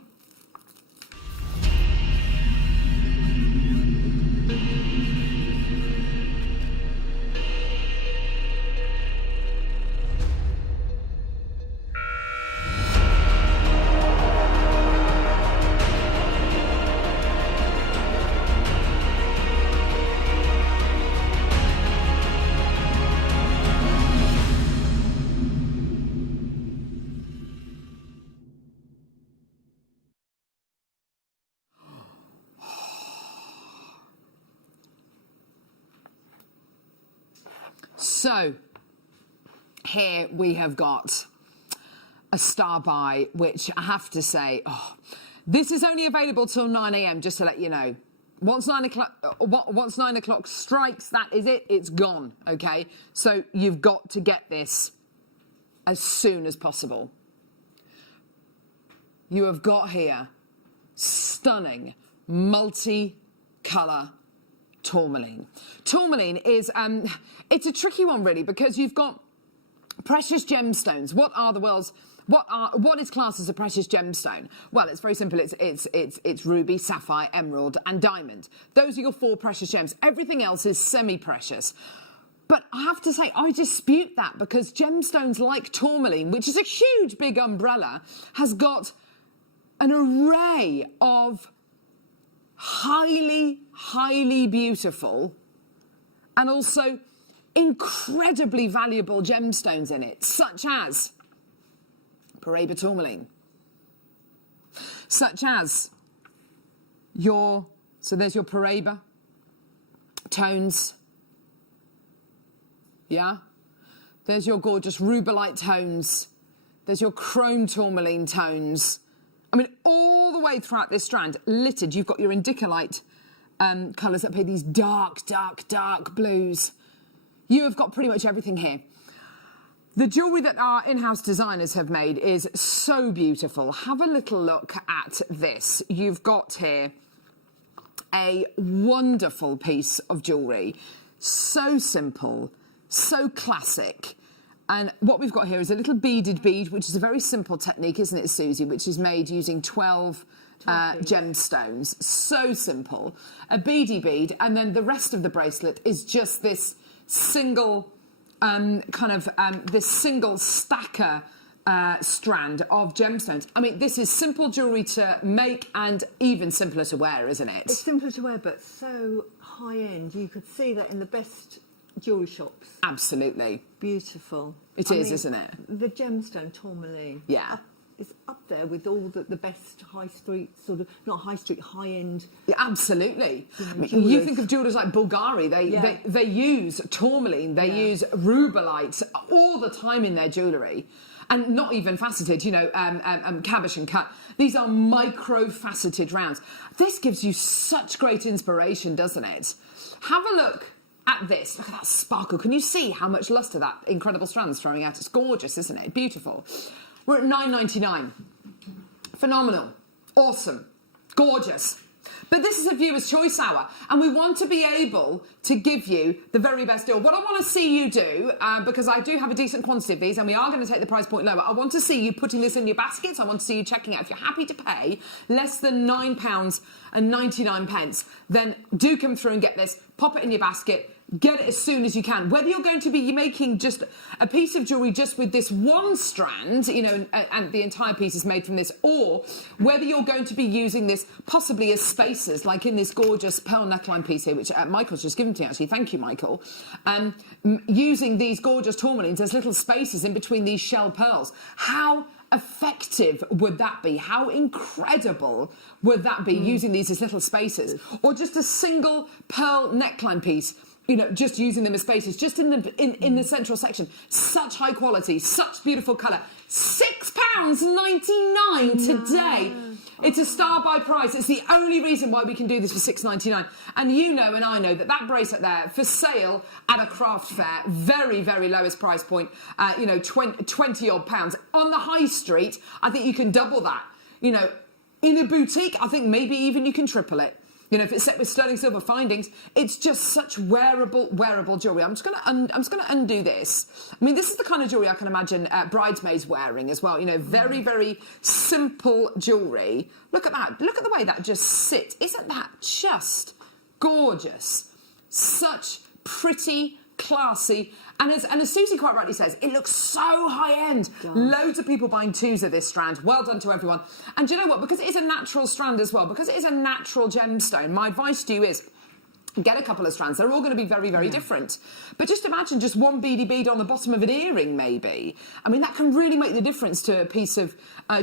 So, here we have got a star buy, which I have to say, this is only available till 9 a.m, just to let you know. Once 9 o'clock strikes, that is it, it's gone, okay? So you've got to get this as soon as possible. You have got here stunning multi-colour tourmaline. Tourmaline is, it's a tricky one really, because you've got precious gemstones. What are the world's What is classed as a precious gemstone? Well, it's very simple. It's ruby, sapphire, emerald, and diamond. Those are your 4 precious gems. Everything else is semi-precious. But I have to say, I dispute that, because gemstones like tourmaline, which is a huge, big umbrella, has got an array of highly, highly beautiful and also incredibly valuable gemstones in it, such as Paraiba tourmaline, such as so there's your Paraiba tones, yeah? There's your gorgeous rubellite tones, there's your chrome tourmaline tones. I mean, all the way throughout this strand, littered, you've got your indicolite colours that pay these dark, dark, dark blues. You have got pretty much everything here. The jewellery that our in-house designers have made is so beautiful. Have a little look at this. You've got here a wonderful piece of jewellery. So simple, so classic. And what we've got here is a little beaded bead, which is a very simple technique, isn't it, Susie? Which is made using 12 gemstones. So simple. A beady bead, and then the rest of the bracelet is just this single this single stacker strand of gemstones. I mean, this is simple jewellery to make and even simpler to wear, isn't it? It's simpler to wear, but so high-end. You could see that in the best jewellery shops. Absolutely. Beautiful. It is, isn't it? The gemstone tourmaline. Yeah. It's up there with all the best high street, sort of, not high street, high-end. Yeah, absolutely. I mean, you think of jewellers like Bulgari, they use tourmaline, they use rubellite all the time in their jewellery. And not even faceted, you know, caboche and cut. These are micro-faceted rounds. This gives you such great inspiration, doesn't it? Have a look at this. Look at that sparkle. Can you see how much lustre that incredible strand's throwing out? It's gorgeous, isn't it? Beautiful. We're at £9.99. Phenomenal. Awesome. Gorgeous. But this is a viewer's choice hour, and we want to be able to give you the very best deal. What I want to see you do, because I do have a decent quantity of these, and we are going to take the price point lower, I want to see you putting this in your baskets. I want to see you checking out. If you're happy to pay less than £9.99, then do come through and get this. Pop it in your basket. Get it as soon as you can. Whether you're going to be making just a piece of jewellery just with this one strand, you know, and the entire piece is made from this, or whether you're going to be using this possibly as spacers, like in this gorgeous pearl neckline piece here, which Michael's just given to me, actually. Thank you, Michael. Using these gorgeous tourmalines as little spacers in between these shell pearls. How effective would that be? How incredible would that be, using these as little spacers? Or just a single pearl neckline piece, you know, just using them as spaces, just in the central section. Such high quality, such beautiful colour. £6.99 today. It's a star by price. It's the only reason why we can do this for £6.99. And you know and I know that that bracelet there, for sale at a craft fair, very, very lowest price point, you know, 20 odd pounds. On the high street, I think you can double that. You know, in a boutique, I think maybe even you can triple it. You know, if it's set with sterling silver findings, it's just such wearable jewellery. I'm just going to undo this. I mean, this is the kind of jewellery I can imagine bridesmaids wearing as well. You know, very, very simple jewellery. Look at that. Look at the way that just sits. Isn't that just gorgeous? Such pretty, classy. And as Susie quite rightly says, it looks so high-end. Loads of people buying 2s of this strand. Well done to everyone. And do you know what? Because it is a natural strand as well, because it is a natural gemstone, my advice to you is get a couple of strands. They're all going to be very, very different. But just imagine just one beady bead on the bottom of an earring, maybe. I mean, that can really make the difference to a piece of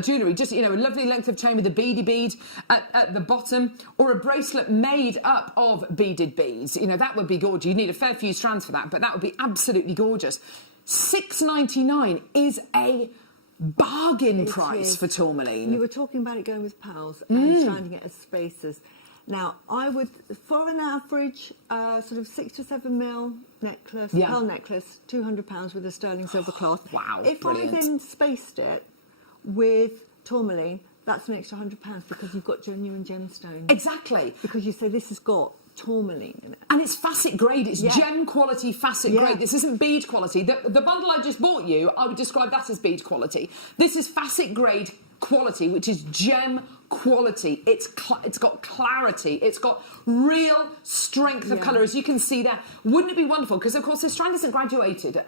jewellery. Just, you know, a lovely length of chain with a beady bead at the bottom, or a bracelet made up of beaded beads. You know, that would be gorgeous. You need a fair few strands for that, but that would be absolutely gorgeous. £6.99 is a bargain price for tourmaline. You were talking about it going with pearls and stranding it as spacers. Now, I would, for an average sort of 6 to 7 mil necklace, pearl necklace, £200 with a sterling silver cloth. Wow, if brilliant. I then spaced it with tourmaline, that's an extra £100 because you've got genuine gemstones. Exactly. Because you say this has got tourmaline in it. And it's facet grade, it's Yeah. gem quality facet Yeah. grade. This isn't bead quality. The bundle I just bought you, I would describe that as bead quality. This is facet grade quality, which is gem quality. It's got clarity. It's got real strength of Yeah. colour, as you can see there. Wouldn't it be wonderful? Because, of course, this strand isn't graduated,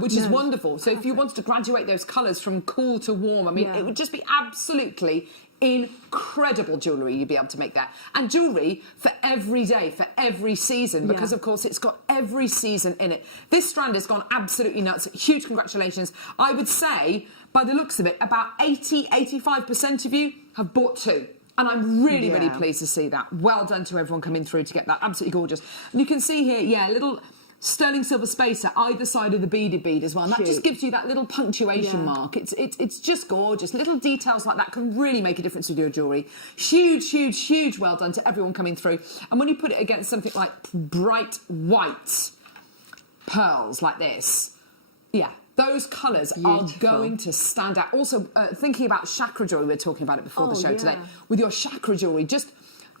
which is No. wonderful. So if you wanted to graduate those colours from cool to warm, I mean, Yeah. it would just be absolutely incredible jewellery you'd be able to make there. And jewellery for every day, for every season, because Yeah. of course it's got every season in it. This strand has gone absolutely nuts. Huge congratulations. I would say, by the looks of it, about 85% of you have bought two. And I'm really, really Yeah. pleased to see that. Well done to everyone coming through to get that. Absolutely gorgeous. And you can see here, yeah, a little sterling silver spacer either side of the beaded bead as well. And that just Cute. gives you that little punctuation Yeah. mark. It's just gorgeous. Little details like that can really make a difference with your jewellery. Huge, huge, huge well done to everyone coming through. And when you put it against something like bright white pearls like this, yeah, those colours are Beautiful. going to stand out. Also, thinking about chakra jewellery, we were talking about it before the Oh, show today. yeah. With your chakra jewellery, just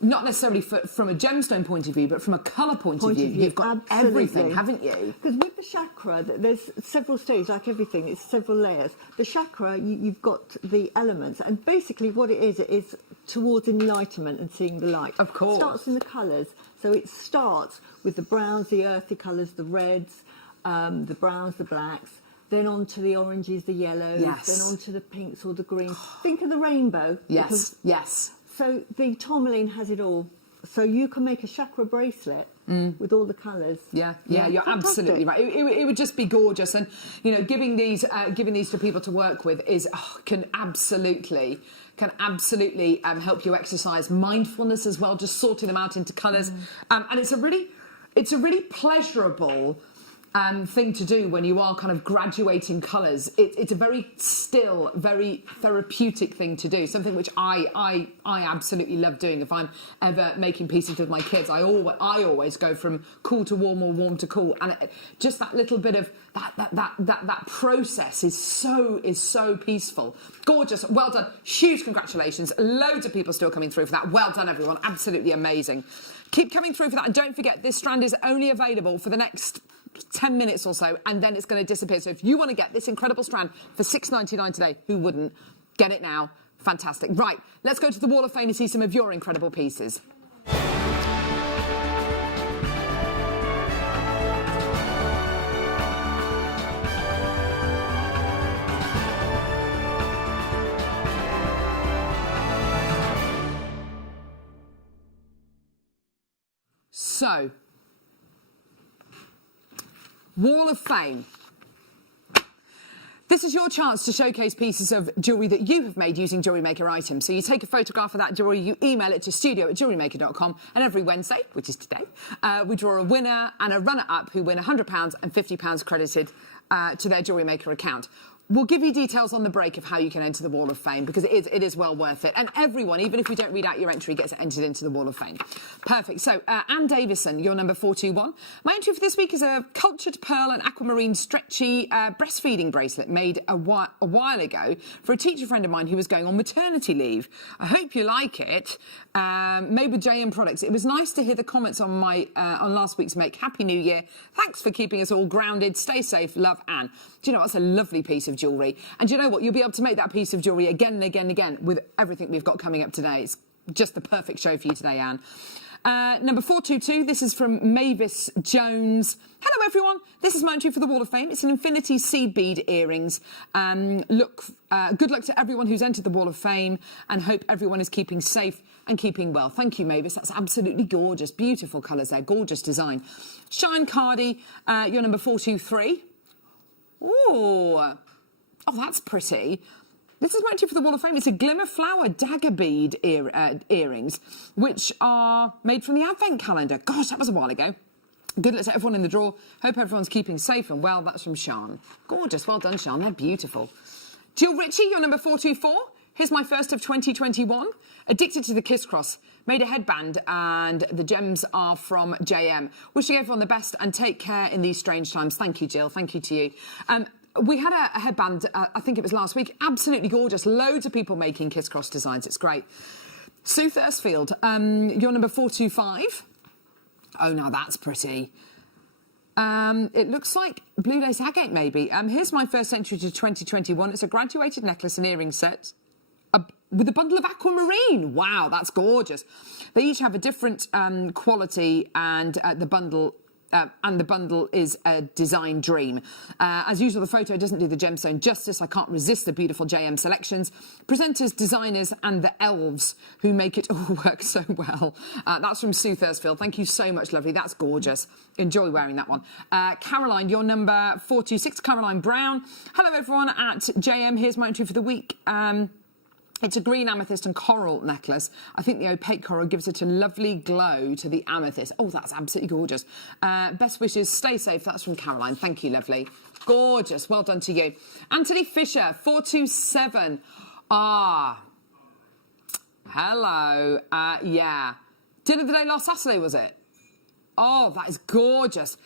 not necessarily from a gemstone point of view, but from a colour point of view, you've got everything, haven't you? Because with the chakra, there's several stages, like everything, it's several layers. The chakra, you've got the elements, and basically what it is towards enlightenment and seeing the light. Of course. It starts in the colours. So it starts with the browns, the earthy colours, the reds, the browns, the blacks, then on to the oranges, the yellows, Yes. then on to the pinks or the greens. Think of the rainbow. Yes, because- yes. So the tourmaline has it all. So you can make a chakra bracelet with all the colours. Yeah, you're fantastic. absolutely right. It would just be gorgeous, and you know, giving these to people to work with is can absolutely help you exercise mindfulness as well. Just sorting them out into colours, and it's a really pleasurable thing to do when you are kind of graduating colours. It's a very still, very therapeutic thing to do. Something which I absolutely love doing. If I'm ever making pieces with my kids, I always go from cool to warm or warm to cool, and just that little bit of that process is so peaceful. Gorgeous. Well done. Huge congratulations. Loads of people still coming through for that. Well done, everyone. Absolutely amazing. Keep coming through for that, and don't forget, this strand is only available for the next 10 minutes or so, and then it's going to disappear. So if you want to get this incredible strand for £6.99 today, who wouldn't? Get it now. Fantastic. Right, let's go to the Wall of Fame and see some of your incredible pieces. So, Wall of Fame. This is your chance to showcase pieces of jewellery that you have made using JewelleryMaker items. So you take a photograph of that jewellery, you email it to studio@jewellerymaker.com, and every Wednesday, which is today, we draw a winner and a runner-up who win £100 and £50 credited to their JewelleryMaker account. We'll give you details on the break of how you can enter the Wall of Fame, because it is well worth it. And everyone, even if we don't read out your entry, gets entered into the Wall of Fame. Perfect. So, Anne Davison, you're number 421. My entry for this week is a cultured pearl and aquamarine stretchy breastfeeding bracelet made a while ago for a teacher friend of mine who was going on maternity leave. I hope you like it. Made with JM products. It was nice to hear the comments on on last week's make. Happy New Year. Thanks for keeping us all grounded. Stay safe. Love, Anne. Do you know, that's a lovely piece of jewellery. And do you know what? You'll be able to make that piece of jewellery again and again and again with everything we've got coming up today. It's just the perfect show for you today, Anne. Number 422, this is from Mavis Jones. Hello, everyone. This is my entry for the Wall of Fame. It's an infinity seed bead earrings. Good luck to everyone who's entered the Wall of Fame, and hope everyone is keeping safe and keeping well. Thank you, Mavis. That's absolutely gorgeous. Beautiful colours there. Gorgeous design. Shine Cardi, you're number 423. Oh, that's pretty. This is my entry for the Wall of Fame. It's a glimmer flower dagger bead earrings, which are made from the Advent calendar. Gosh, that was a while ago. Good luck to everyone in the draw. Hope everyone's keeping safe and well. That's from Sean. Gorgeous. Well done, Sean. They're beautiful. Jill Ritchie, you're number 424. Here's my first of 2021. Addicted to the Kiss Cross. Made a headband, and the gems are from JM. Wishing everyone the best and take care in these strange times. Thank you, Jill. Thank you to you. We had a headband, I think it was last week. Absolutely gorgeous. Loads of people making Kiss Cross designs. It's great. Sue Thursfield, you're number 425. Oh, now that's pretty. It looks like Blue Lace Agate, maybe. Here's my first entry to 2021. It's a graduated necklace and earring set with a bundle of aquamarine. Wow, that's gorgeous. They each have a different quality, and the bundle is a design dream. As usual, the photo doesn't do the gemstone justice. I can't resist the beautiful JM selections. Presenters, designers, and the elves who make it all work so well. That's from Sue Thursfield. Thank you so much, lovely. That's gorgeous. Enjoy wearing that one. Caroline, your number 426, Caroline Brown. Hello, everyone at JM. Here's my entry for the week. It's a green amethyst and coral necklace. I think the opaque coral gives it a lovely glow to the amethyst. Oh, that's absolutely gorgeous. Best wishes, stay safe. That's from Caroline. Thank you, lovely. Gorgeous. Well done to you. Anthony Fisher, 427. Hello. Yeah. Dinner of the day last Saturday, was it? Oh, that is gorgeous.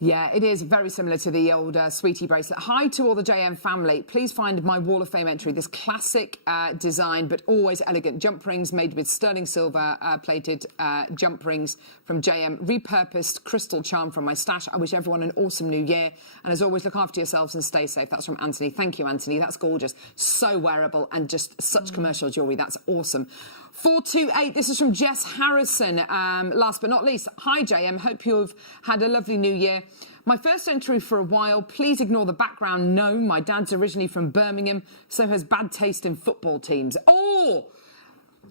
Yeah, it is very similar to the old Sweetie bracelet. Hi to all the JM family. Please find my Wall of Fame entry. This classic design, but always elegant jump rings made with sterling silver plated jump rings from JM. Repurposed crystal charm from my stash. I wish everyone an awesome new year. And as always, look after yourselves and stay safe. That's from Anthony. Thank you, Anthony. That's gorgeous. So wearable and just such commercial jewellery. That's awesome. 428, this is from Jess Harrison. Last but not least, hi JM, hope you've had a lovely new year. My first entry for a while, please ignore the background. No, my dad's originally from Birmingham, so has bad taste in football teams. Oh,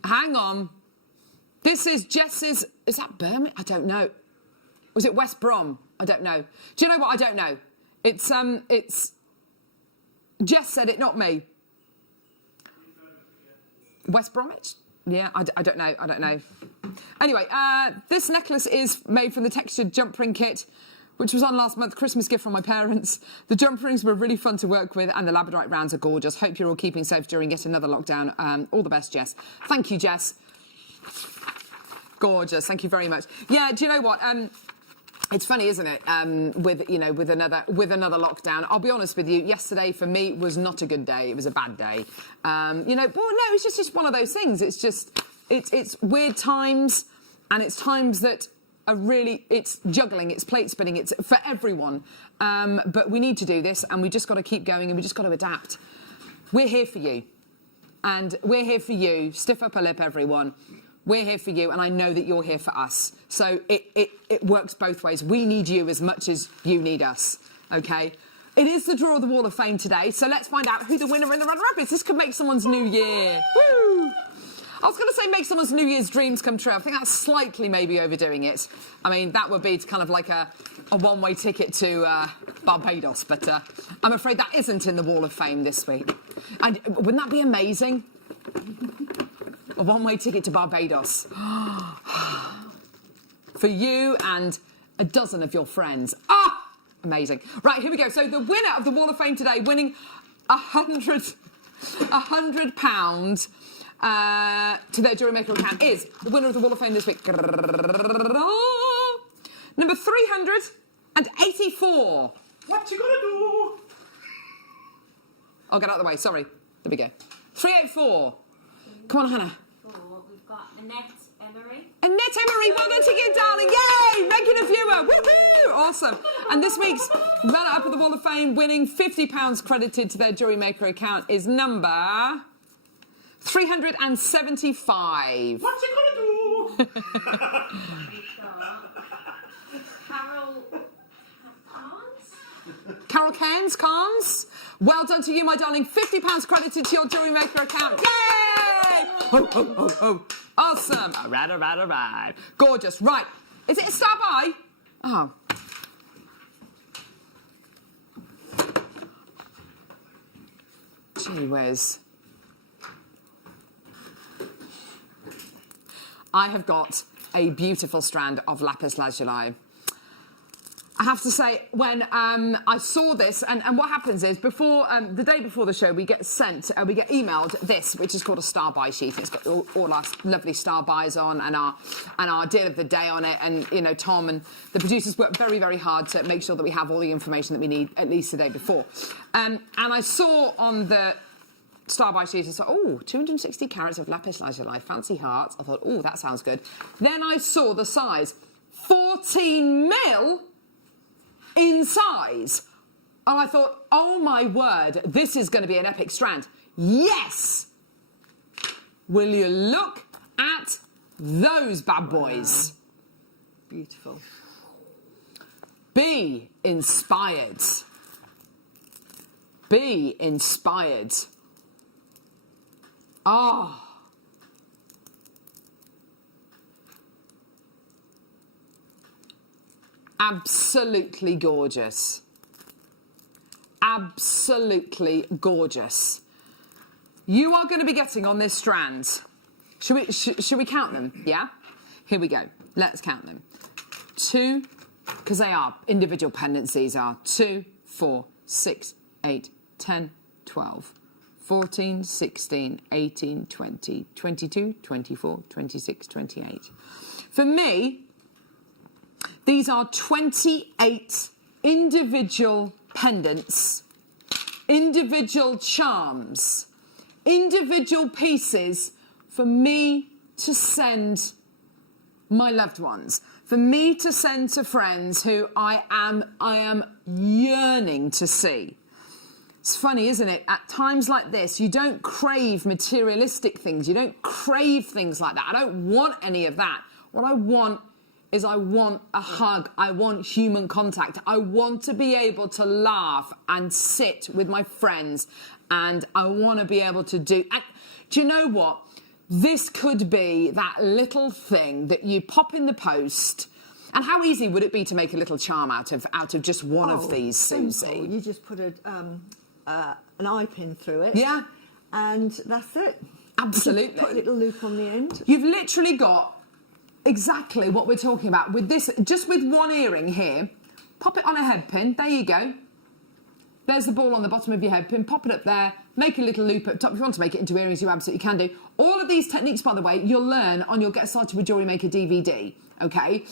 hang on. This is Jess's, is that Birmingham? I don't know. Was it West Brom? I don't know. Do you know what? I don't know. It's Jess said it, not me. West Bromwich? Yeah, I don't know. I don't know. Anyway, this necklace is made from the textured jump ring kit, which was on last month, Christmas gift from my parents. The jump rings were really fun to work with, and the labradorite rounds are gorgeous. Hope you're all keeping safe during yet another lockdown. All the best, Jess. Thank you, Jess. Gorgeous. Thank you very much. Yeah, do you know what? It's funny, isn't it? With another lockdown. I'll be honest with you. Yesterday for me was not a good day. It was a bad day. It's just one of those things. It's just it's weird times, and it's times that are really it's juggling, it's plate spinning, it's for everyone. But we need to do this, and we just got to keep going, and we just got to adapt. We're here for you, and we're here for you. Stiff upper lip, everyone. We're here for you, and I know that you're here for us. So it works both ways. We need you as much as you need us, okay? It is the draw of the Wall of Fame today, so let's find out who the winner in the runner-up is. This could make someone's new year. Woo! I was going to say make someone's New Year's dreams come true. I think that's slightly maybe overdoing it. I mean, that would be kind of like a one-way ticket to Barbados, but I'm afraid that isn't in the Wall of Fame this week. And wouldn't that be amazing? A one-way ticket to Barbados. For you and a dozen of your friends. Amazing. Right, here we go. So the winner of the Wall of Fame today, winning £100 to their JewelleryMaker account, is the winner of the Wall of Fame this week. Number 384. What you gonna do? I'll get out of the way, sorry. There we go. 384. Come on, Hannah. We've got Annette Emery. Annette Emery, well done to you, darling. Yay! Making a viewer. Woohoo! Awesome. And this week's runner-up of the Wall of Fame, winning £50 credited to their JewelleryMaker account, is number 375. What you gonna do? We've got Carol Carol Carnes. Well done to you, my darling. £50 credited to your JewelleryMaker account. Yay! Ho, ho, ho, ho. Awesome. All right. Gorgeous. Right. Is it a star by? Oh. Gee whiz. I have got a beautiful strand of lapis lazuli. I have to say, when I saw this, and what happens is, before the day before the show, we get emailed this, which is called a star buy sheet. It's got all our lovely star buys on, and our deal of the day on it. And you know, Tom and the producers work very, very hard to make sure that we have all the information that we need at least the day before. And I saw on the star buy sheet, I thought, 260 carats of lapis lazuli, fancy hearts. I thought, that sounds good. Then I saw the size. 14 mil in size. And I thought, oh my word, this is going to be an epic strand. Yes! Will you look at those bad boys? Beautiful. Be inspired. Be inspired. Ah. Absolutely gorgeous. Absolutely gorgeous. You are going to be getting on this strand. Should we count them? Yeah? Here we go. Let's count them. 2, because they are individual pendants, these are 2, 4, 6, 8, 10, 12, 14, 16, 18, 20, 22, 24, 26, 28. For me, these are 28 individual pendants, individual charms, individual pieces for me to send my loved ones, for me to send to friends who I am yearning to see. It's funny, isn't it? At times like this, you don't crave materialistic things. You don't crave things like that. I don't want any of that. What I want is I want a hug. I want human contact. I want to be able to laugh and sit with my friends. And I want to be able to do you know what? This could be that little thing that you pop in the post. And how easy would it be to make a little charm out of just one of these, Susie? Simple. You just put an eye pin through it. Yeah. And that's it. Absolutely. Put a little loop on the end. You've literally got exactly what we're talking about with this, just with one earring here. Pop it on a head pin. There you go. There's the ball on the bottom of your head pin. Pop it up there. Make a little loop at top. If you want to make it into earrings, you absolutely can do. All of these techniques, by the way, you'll learn on your Get Started with Jewellery Maker DVD, okay?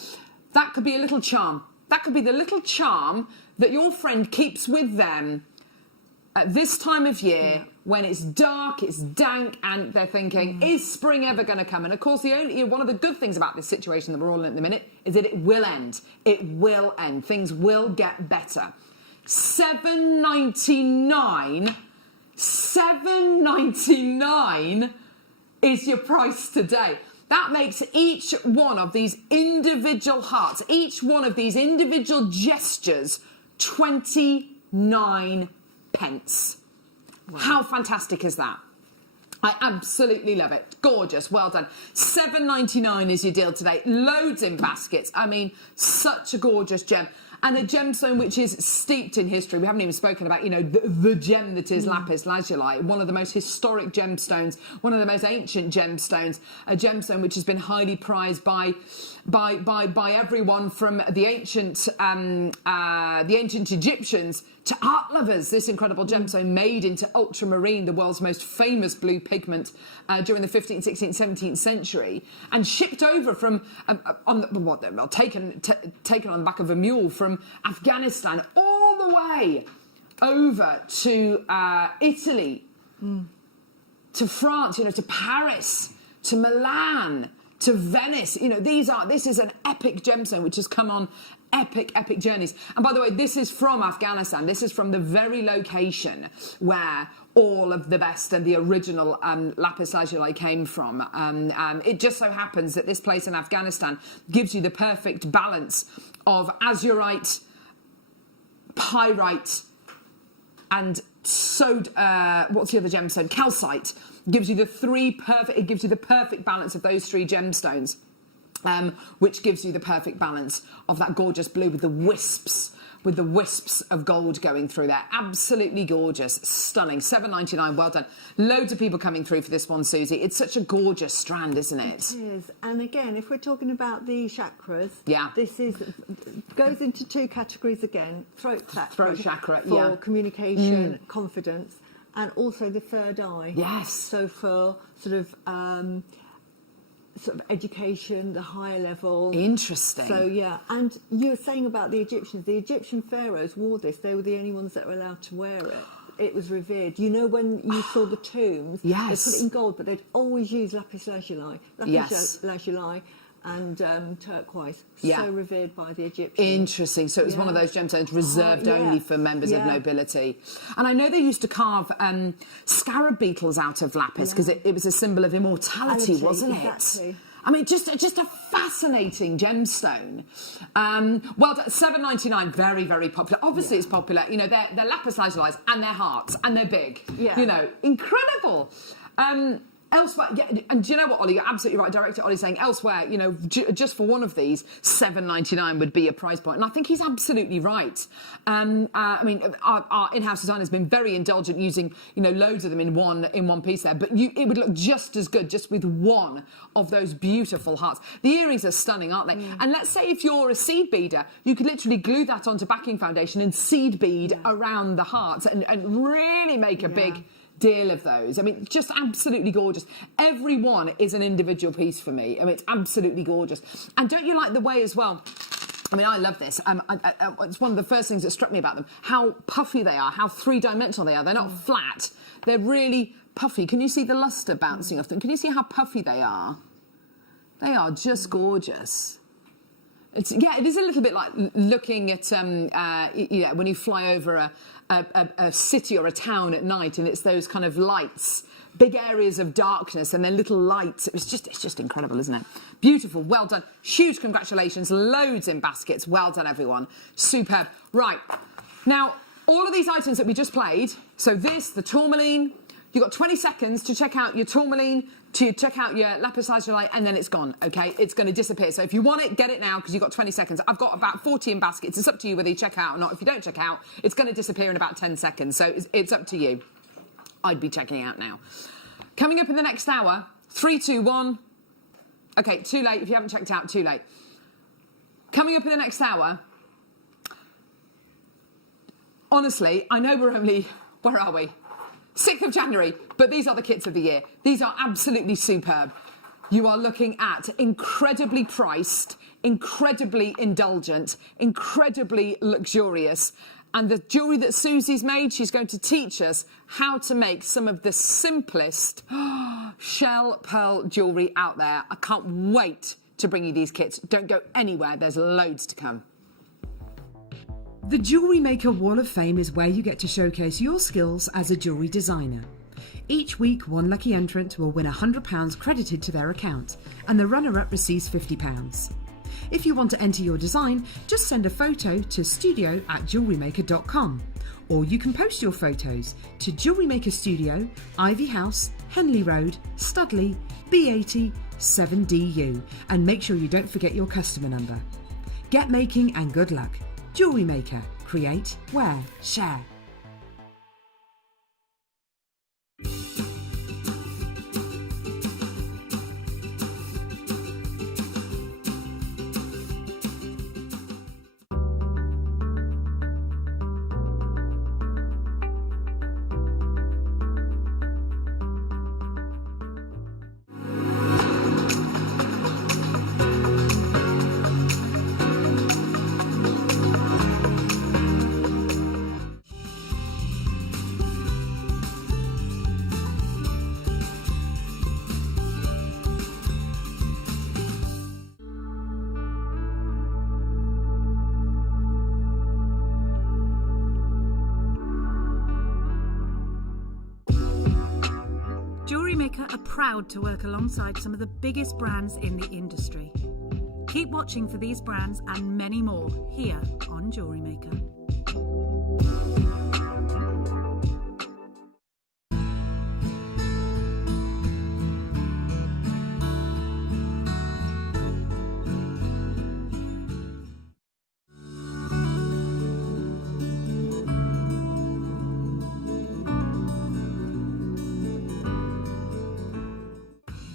That could be a little charm. That could be the little charm that your friend keeps with them at this time of year when it's dark, it's dank, and they're thinking, is spring ever going to come? And of course, one of the good things about this situation that we're all in at the minute is that it will end. It will end. Things will get better. $7.99. $7.99 is your price today. That makes each one of these individual hearts, each one of these individual gestures, 29 pence. Wow. How fantastic is that? I absolutely love it. Gorgeous. Well done. $7.99 is your deal today. Loads in baskets. I mean, such a gorgeous gem. And a gemstone which is steeped in history. We haven't even spoken about, the gem that is lapis lazuli, one of the most historic gemstones, one of the most ancient gemstones, a gemstone which has been highly prized by everyone from the ancient Egyptians to art lovers. This incredible gemstone made into ultramarine, the world's most famous blue pigment during the 15th, 16th, 17th century, and shipped over from taken on the back of a mule from Afghanistan all the way over to Italy, to France, to Paris, to Milan, to Venice. This is an epic gemstone which has come on epic journeys. And by the way, this is from Afghanistan. This is from the very location where all of the best and the original lapis lazuli came from. It just so happens that this place in Afghanistan gives you the perfect balance of azurite, pyrite, and what's the other gemstone? Calcite. Gives you the perfect balance of those three gemstones, which gives you the perfect balance of that gorgeous blue with the wisps of gold going through there. Absolutely gorgeous, stunning. $7.99, well done. Loads of people coming through for this one, Susie. It's such a gorgeous strand, isn't it? It is. And again, if we're talking about the chakras, yeah, this goes into two categories again. Throat chakra for communication, confidence, and also the third eye. Yes. So for sort of education, the higher level. Interesting. So yeah, and you were saying about the Egyptians. The Egyptian pharaohs wore this. They were the only ones that were allowed to wear it. It was revered. When you saw the tombs, yes, they put it in gold, but they'd always use lapis lazuli. Lapis lazuli and turquoise. Yeah. So revered by the Egyptians. Interesting. So it was one of Yeah. those gemstones reserved Yeah. only for members of Yeah. nobility. And I know they used to carve scarab beetles out of lapis because it was a symbol of immortality, Immortality, wasn't exactly. it? I mean, just a fascinating gemstone. Well, $7.99, very, very popular. Obviously, it's popular. You know, they're lapis lazuli and they're hearts and they're big. Yeah. You know, incredible. Elsewhere, yeah, and do you know what, Ollie? You're absolutely right. Director Ollie's saying elsewhere, you know, just for one of these, $7.99 would be a price point, and I think he's absolutely right. I mean, our in-house designer has been very indulgent, using, you know, loads of them in one piece there. But it would look just as good just with one of those beautiful hearts. The earrings are stunning, aren't they? And let's say if you're a seed beader, you could literally glue that onto backing foundation and seed bead around the hearts and really make a big deal of those. I mean, just absolutely gorgeous. Every one is an individual piece for me. I mean, it's absolutely gorgeous. And don't you like the way as well? I mean, I love this. It's one of the first things that struck me about them, how puffy they are, how three-dimensional they are. They're not flat. They're really puffy. Can you see the luster bouncing off them? Can you see how puffy they are? They are just gorgeous. It is a little bit like looking at, when you fly over a city or a town at night, and it's those kind of lights, big areas of darkness, and then little lights. It's just incredible, isn't it? Beautiful, well done. Huge congratulations, loads in baskets. Well done, everyone. Superb. Right, now, all of these items that we just played, so this, the tourmaline, you've got 20 seconds to check out your tourmaline, to check out your lapis lazuli, and then it's gone, OK? It's going to disappear. So if you want it, get it now, because you've got 20 seconds. I've got about 40 in baskets. It's up to you whether you check out or not. If you don't check out, it's going to disappear in about 10 seconds. So it's up to you. I'd be checking out now. Coming up in the next hour, 3, 2, 1. OK, too late. If you haven't checked out, too late. Coming up in the next hour, honestly, I know we're only... Where are we? 6th of January, but these are the kits of the year. These are absolutely superb. You are looking at incredibly priced, incredibly indulgent, incredibly luxurious. And the jewellery that Susie's made, she's going to teach us how to make some of the simplest shell pearl jewellery out there. I can't wait to bring you these kits. Don't go anywhere, there's loads to come. The Jewellery Maker Wall of Fame is where you get to showcase your skills as a jewellery designer. Each week, one lucky entrant will win £100 credited to their account, and the runner-up receives £50. If you want to enter your design, just send a photo to studio@jewellerymaker.com, or you can post your photos to Jewellery Maker Studio, Ivy House, Henley Road, Studley, B80 7DU, and make sure you don't forget your customer number. Get making and good luck. Jewellery Maker. Create, wear, share. JewelleryMaker are proud to work alongside some of the biggest brands in the industry. Keep watching for these brands and many more here on JewelleryMaker.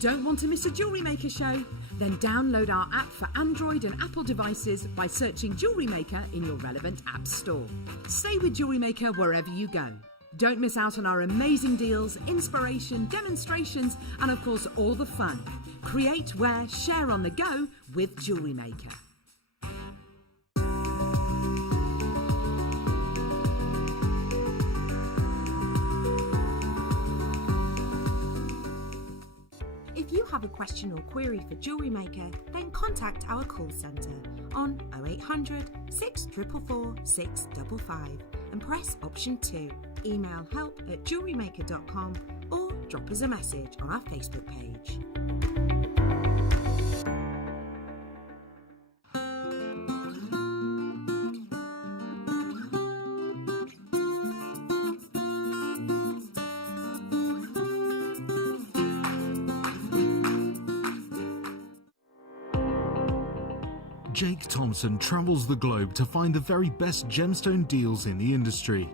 Don't want to miss a Jewellery Maker show? Then download our app for Android and Apple devices by searching Jewellery Maker in your relevant app store. Stay with Jewellery Maker wherever you go. Don't miss out on our amazing deals, inspiration, demonstrations, and of course all the fun. Create, wear, share on the go with Jewellery Maker. If you have have a question or query for Jewellery Maker, then contact our call centre on 0800 644 655 and press option 2. Email help@jewellerymaker.com or drop us a message on our Facebook page. Jake Thompson travels the globe to find the very best gemstone deals in the industry.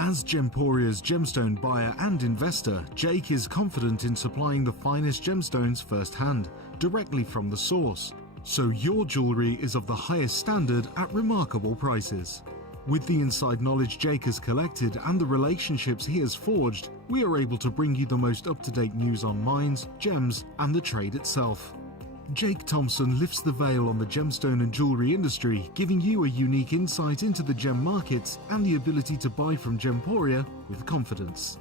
As Gemporia's gemstone buyer and investor, Jake is confident in supplying the finest gemstones firsthand, directly from the source, so your jewellery is of the highest standard at remarkable prices. With the inside knowledge Jake has collected and the relationships he has forged, we are able to bring you the most up-to-date news on mines, gems, and the trade itself. Jake Thompson lifts the veil on the gemstone and jewellery industry, giving you a unique insight into the gem markets and the ability to buy from Gemporia with confidence.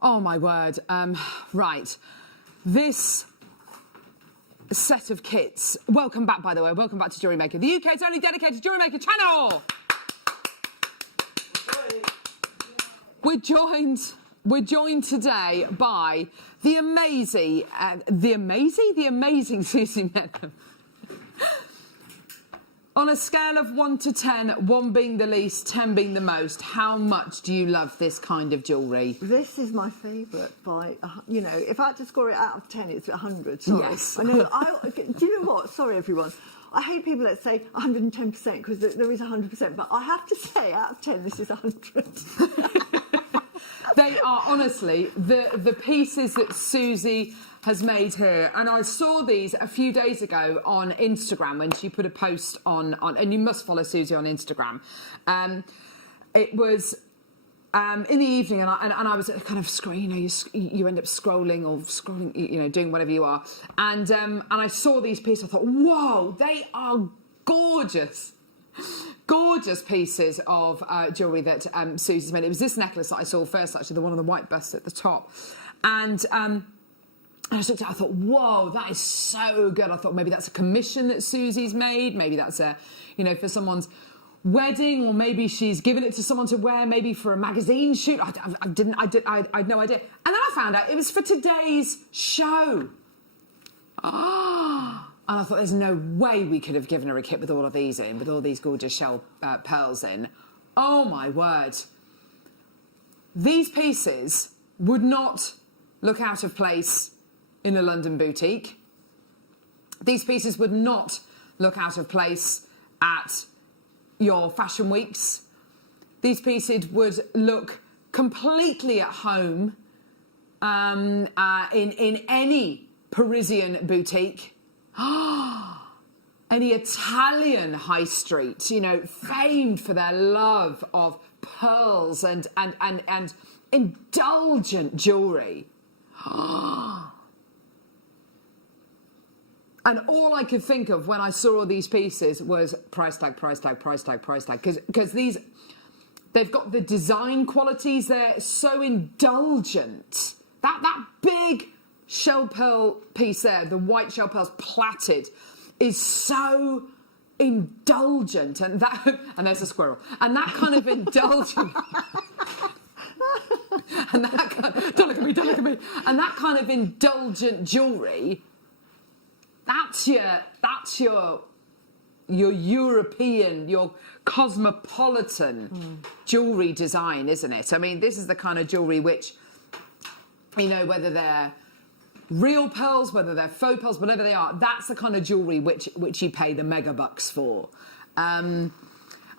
Oh my word. Right. This set of kits. Welcome back, by the way. Welcome back to Jewellery Maker, the UK's only dedicated Jewellery Maker channel. We're joined today by the amazing Susie Medham. On a scale of 1 to 10, 1 being the least, 10 being the most, how much do you love this kind of jewellery? This is my favourite by, you know, if I had to score it out of 10, it's 100. Sorry. Yes. I know. Do you know what? Sorry, everyone. I hate people that say 110% because there is 100%, but I have to say, out of 10, this is 100. They are honestly the pieces that Susie has made here, and I saw these a few days ago on Instagram when she put a post on and you must follow Susie on Instagram. It was in the evening, and I was kind of scrolling. You know, you end up scrolling, you know, doing whatever you are, and I saw these pieces. I thought, whoa, they are gorgeous. Gorgeous pieces of jewellery that Susie's made. It was this necklace that I saw first, actually, the one on the white bust at the top. And I just looked at it, I thought, whoa, that is so good. I thought maybe that's a commission that Susie's made. Maybe that's for someone's wedding, or maybe she's given it to someone to wear, maybe for a magazine shoot. I had no idea. And then I found out it was for today's show. And I thought, there's no way we could have given her a kit with all of these in, with all these gorgeous shell pearls in. Oh, my word. These pieces would not look out of place in a London boutique. These pieces would not look out of place at your fashion weeks. These pieces would look completely at home in any Parisian boutique. Any Italian high street, you know, famed for their love of pearls and indulgent jewellery. And all I could think of when I saw all these pieces was price tag, price tag, price tag, price tag. Because they've got the design qualities, they're so indulgent. That big shell pearl piece there, the white shell pearls plaited, is so indulgent, and there's a squirrel, and that kind of indulgent, and that kind, don't look at me, and that kind of indulgent jewellery, that's your European, your cosmopolitan jewellery design, isn't it? I mean, this is the kind of jewellery which, you know, whether they're real pearls, whether they're faux pearls, whatever they are, that's the kind of jewellery which you pay the mega bucks for. And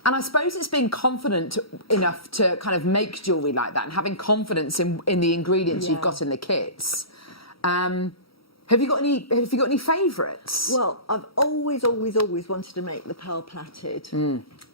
I suppose it's being confident enough to kind of make jewellery like that and having confidence in the ingredients you've got in the kits. Have you got any favourites? Well, I've always wanted to make the pearl plaited.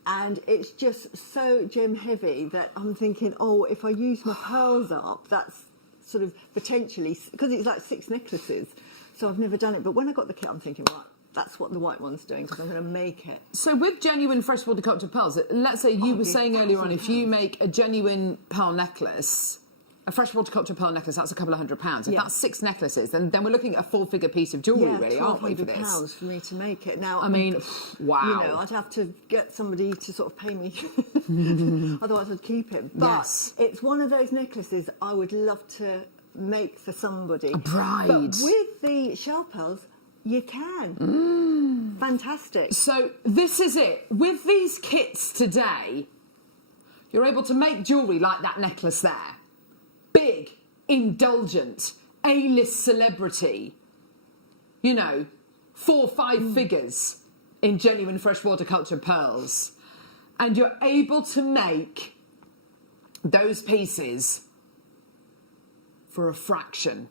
And it's just so gem heavy that I'm thinking, oh, if I use my pearls up, that's sort of potentially, because it's like 6 necklaces. So I've never done it. But when I got the kit, I'm thinking, right, that's what the white one's doing because I'm going to make it. So with genuine freshwater cultured pearls, let's say you were saying earlier on, if you make a genuine pearl necklace, a freshwater cultured pearl necklace, that's a couple of £100. If that's 6 necklaces, then we're looking at a 4-figure piece of jewellery, really, aren't we, for this? £1,200 for me to make it. Now, I mean, wow. You know, I'd have to get somebody to sort of pay me, otherwise I'd keep it. But it's one of those necklaces I would love to make for somebody. A bride. But with the shell pearls, you can. Fantastic. So this is it. With these kits today, you're able to make jewellery like that necklace there. Big, indulgent, A-list celebrity. You know, 4-5 figures in genuine freshwater cultured pearls. And you're able to make those pieces for a fraction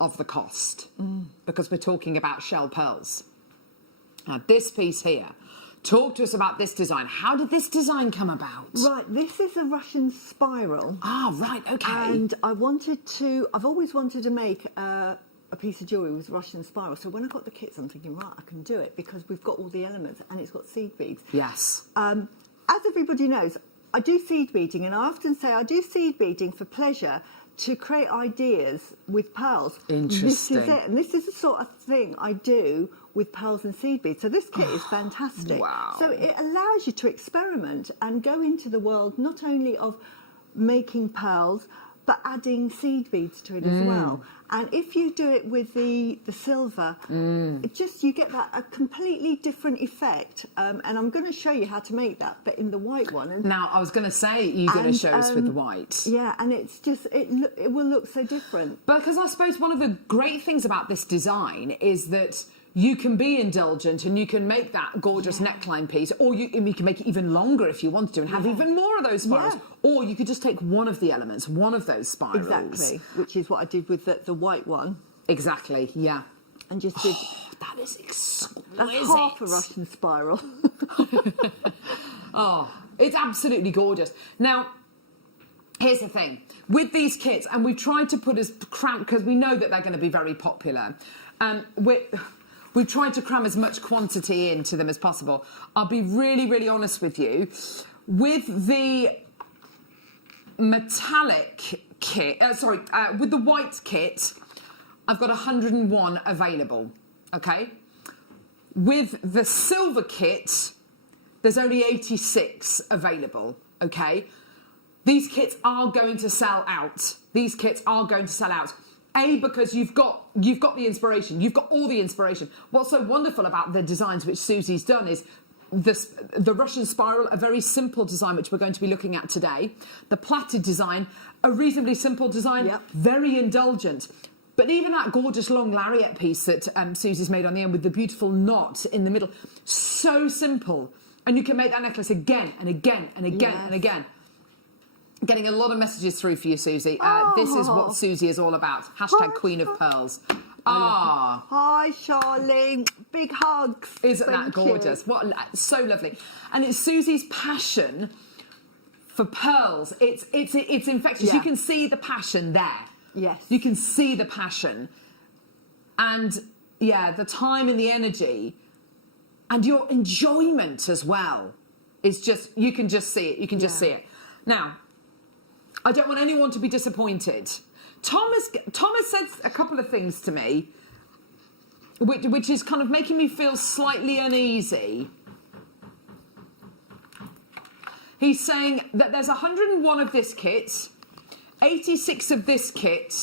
of the cost, because we're talking about shell pearls. Now, this piece here, talk to us about this design. How did this design come about? Right, this is a Russian spiral. Ah, right, okay. And I've always wanted to make a piece of jewellery with Russian spiral. So when I got the kits, I'm thinking, right, I can do it because we've got all the elements and it's got seed beads. Yes. As everybody knows, I do seed beading, and I often say I do seed beading for pleasure, to create ideas with pearls. Interesting. This is it, and this is the sort of thing I do with pearls and seed beads. So this kit is fantastic. Wow. So it allows you to experiment and go into the world not only of making pearls, but adding seed beads to it as well. And if you do it with the silver, you get that a completely different effect. And I'm going to show you how to make that, but in the white one. And, now, I was going to say, you're going to show us with the white. Yeah, and it's just, it will look so different. Because I suppose one of the great things about this design is that you can be indulgent and you can make that gorgeous neckline piece, or you can make it even longer if you want to and have even more of those spirals. Or you could just take one of the elements, one of those spirals. Exactly, which is what I did with the white one. Exactly, yeah. And just did... that is exquisite. That's half a Russian spiral. Oh, it's absolutely gorgeous. Now, here's the thing. With these kits, and we've tried to put as cramped, because we know that they're going to be very popular, we've tried to cram as much quantity into them as possible. I'll be really, really honest with you. With the metallic kit, with the white kit, I've got 101 available, okay? With the silver kit, there's only 86 available, okay? These kits are going to sell out. These kits are going to sell out. Because you've got the inspiration, you've got all the inspiration. What's so wonderful about the designs which Susie's done is the Russian spiral, a very simple design which we're going to be looking at today. The plaited design, a reasonably simple design, very indulgent. But even that gorgeous long lariat piece that Susie's made on the end with the beautiful knot in the middle, so simple. And you can make that necklace again and again and again and again. Getting a lot of messages through for you, Susie. This is what Susie is all about. Hashtag Queen of Pearls. Hi, Charlene. Big hugs. Isn't that gorgeous? So lovely. And it's Susie's passion for pearls. It's infectious. Yeah. You can see the passion there. Yes. You can see the passion. And, yeah, the time and the energy. And your enjoyment as well. It's just, you can just see it. You can just see it. Now, I don't want anyone to be disappointed. Thomas said a couple of things to me, which is kind of making me feel slightly uneasy. He's saying that there's 101 of this kit, 86 of this kit,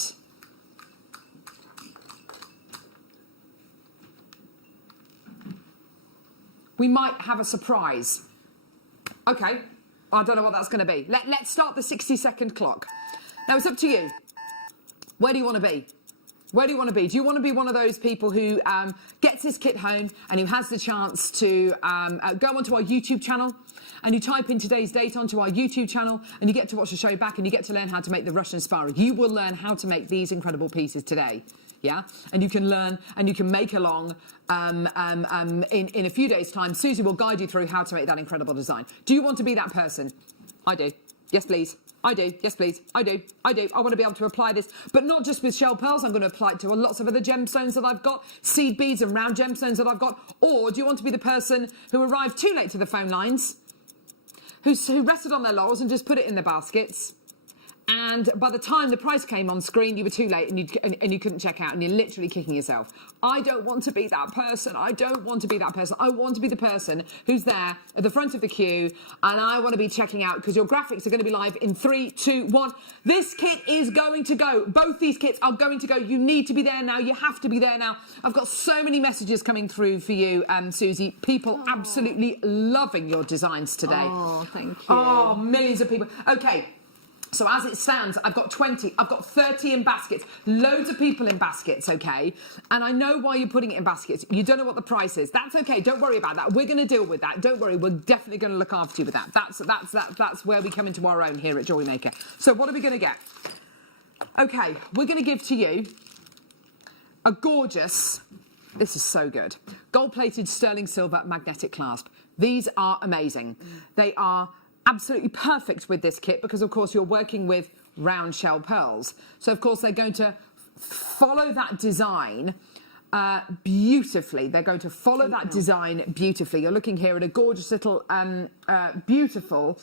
we might have a surprise. Okay. I don't know what that's going to be. Let's start the 60-second clock. Now, it's up to you. Where do you want to be? Where do you want to be? Do you want to be one of those people who gets his kit home and who has the chance to go onto our YouTube channel and you type in today's date onto our YouTube channel and you get to watch the show back and you get to learn how to make the Russian spiral? You will learn how to make these incredible pieces today. Yeah, and you can learn and you can make along in a few days' time. Susie will guide you through how to make that incredible design. Do you want to be that person? I do. Yes, please. I do. Yes, please. I do. I do. I want to be able to apply this, but not just with shell pearls. I'm going to apply it to lots of other gemstones that I've got, seed beads and round gemstones that I've got. Or do you want to be the person who arrived too late to the phone lines, who rested on their laurels and just put it in the baskets? And by the time the price came on screen, you were too late and you couldn't check out and you're literally kicking yourself. I don't want to be that person. I don't want to be that person. I want to be the person who's there at the front of the queue and I want to be checking out because your graphics are going to be live in 3, 2, 1. This kit is going to go. Both these kits are going to go. You need to be there now. You have to be there now. I've got so many messages coming through for you, Susie. People absolutely loving your designs today. Oh, thank you. Oh, millions of people. Okay. So as it stands, I've got 20, I've got 30 in baskets, loads of people in baskets, okay? And I know why you're putting it in baskets. You don't know what the price is. That's okay, don't worry about that. We're going to deal with that. Don't worry, we're definitely going to look after you with that. That's where we come into our own here at JewelleryMaker. So what are we going to get? Okay, we're going to give to you a gorgeous, this is so good, gold-plated sterling silver magnetic clasp. These are amazing. They are absolutely perfect with this kit because, of course, you're working with round shell pearls. So, of course, they're going to follow that design beautifully. They're going to follow that design beautifully. You're looking here at a gorgeous little, beautiful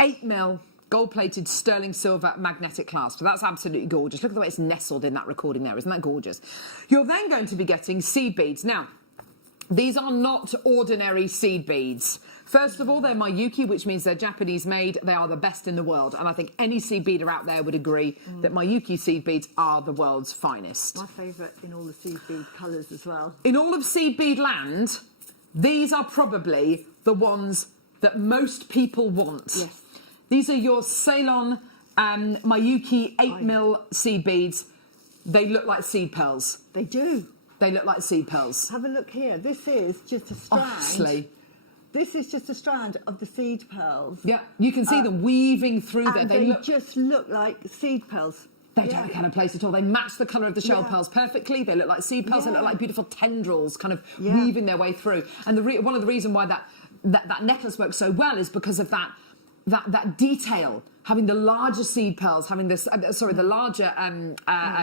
8mm gold-plated sterling silver magnetic clasp. So that's absolutely gorgeous. Look at the way it's nestled in that recording there. Isn't that gorgeous? You're then going to be getting seed beads. Now, these are not ordinary seed beads. First of all, they're Mayuki, which means they're Japanese made. They are the best in the world. And I think any seed beader out there would agree that Mayuki seed beads are the world's finest. My favourite in all the seed bead colours as well. In all of seed bead land, these are probably the ones that most people want. Yes. These are your Ceylon Mayuki 8mm seed beads. They look like seed pearls. They do. They look like seed pearls. Have a look here. This is just a strand. Honestly. This is just a strand of the seed pearls. Yeah, you can see them weaving through there. And they just look like seed pearls. They don't look out of place at all. They match the colour of the shell pearls perfectly. They look like seed pearls. They look like beautiful tendrils kind of weaving their way through. And one of the reasons why that necklace works so well is because of that detail. Having the larger seed pearls, having this, the larger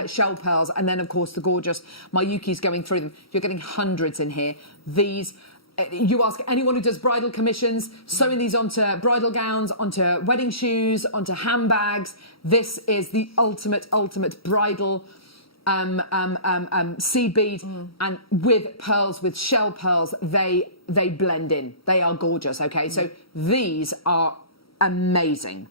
shell pearls, and then, of course, the gorgeous Mayukis going through them. You're getting hundreds in here. These... You ask anyone who does bridal commissions, sewing these onto bridal gowns, onto wedding shoes, onto handbags. This is the ultimate bridal seed bead, and with pearls, with shell pearls, they blend in. They are gorgeous. Okay, so these are amazing.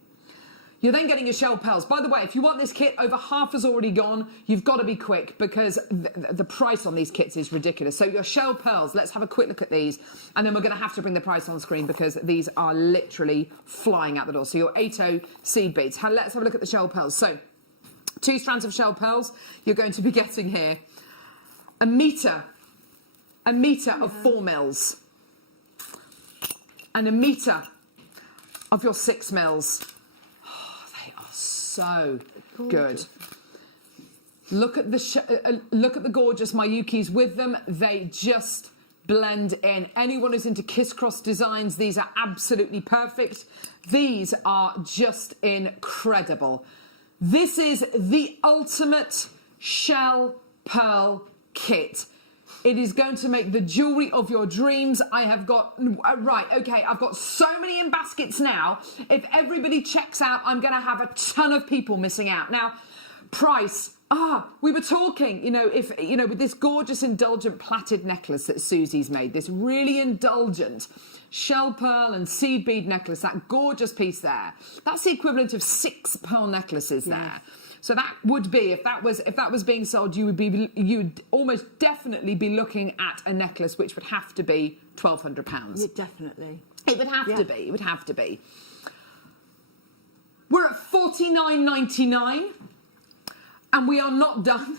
You're then getting your shell pearls. By the way, if you want this kit, over half has already gone. You've got to be quick because the price on these kits is ridiculous. So your shell pearls, let's have a quick look at these. And then we're going to have to bring the price on screen because these are literally flying out the door. So your 8O seed beads. Let's have a look at the shell pearls. So 2 strands of shell pearls. You're going to be getting here a metre of 4 mils. And a metre of your 6 mils. So good. Look at the gorgeous Mayukis with them. They just blend in. Anyone who's into kiss-cross designs, these are absolutely perfect. These are just incredible. This is the ultimate shell pearl kit. It is going to make the jewellery of your dreams. I have got, I've got so many in baskets now. If everybody checks out, I'm going to have a ton of people missing out. Now, price. We were talking, with this gorgeous indulgent plaited necklace that Susie's made, this really indulgent shell pearl and seed bead necklace, that gorgeous piece there. That's the equivalent of 6 pearl necklaces there. So that would be, if that was being sold, you would almost definitely be looking at a necklace which would have to be £1,200. Yeah, definitely. It would have to be. It would have to be. We're at $49.99, and we are not done.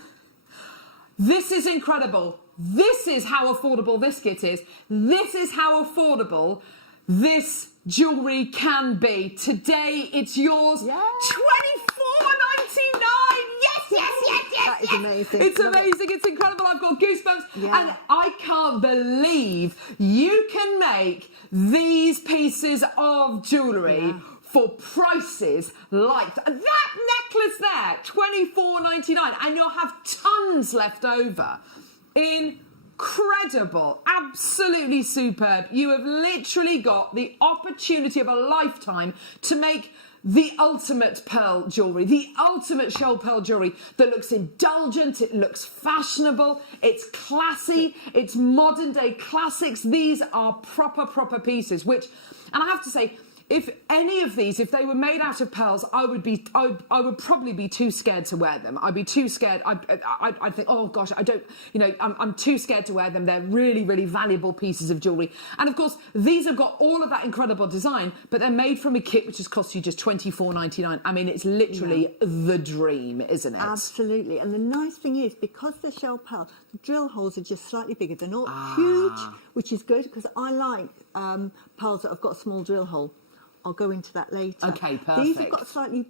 This is incredible. This is how affordable this kit is. This is how affordable this jewellery can be. Today, it's yours. $24.99. Yes. That is amazing. It's amazing. It's incredible. I've got goosebumps. And I can't believe you can make these pieces of jewellery for prices like that necklace there, $24.99, and you'll have tons left over. Incredible, absolutely superb. You have literally got the opportunity of a lifetime to make the ultimate pearl jewellery, the ultimate shell pearl jewellery that looks indulgent, it looks fashionable, it's classy, it's modern day classics. These are proper pieces, which, and I have to say, if any of these, if they were made out of pearls, I would probably be too scared to wear them. I'd be too scared. I'd think, oh gosh, I don't, you know, I'm too scared to wear them. They're really valuable pieces of jewellery. And of course, these have got all of that incredible design, but they're made from a kit which has cost you just $24.99. I mean, it's literally the dream, isn't it? Absolutely. And the nice thing is, because they're shell pearl, the drill holes are just slightly bigger. They're not huge, which is good, because I like pearls that have got a small drill hole. I'll go into that later. Okay, perfect. These have got slightly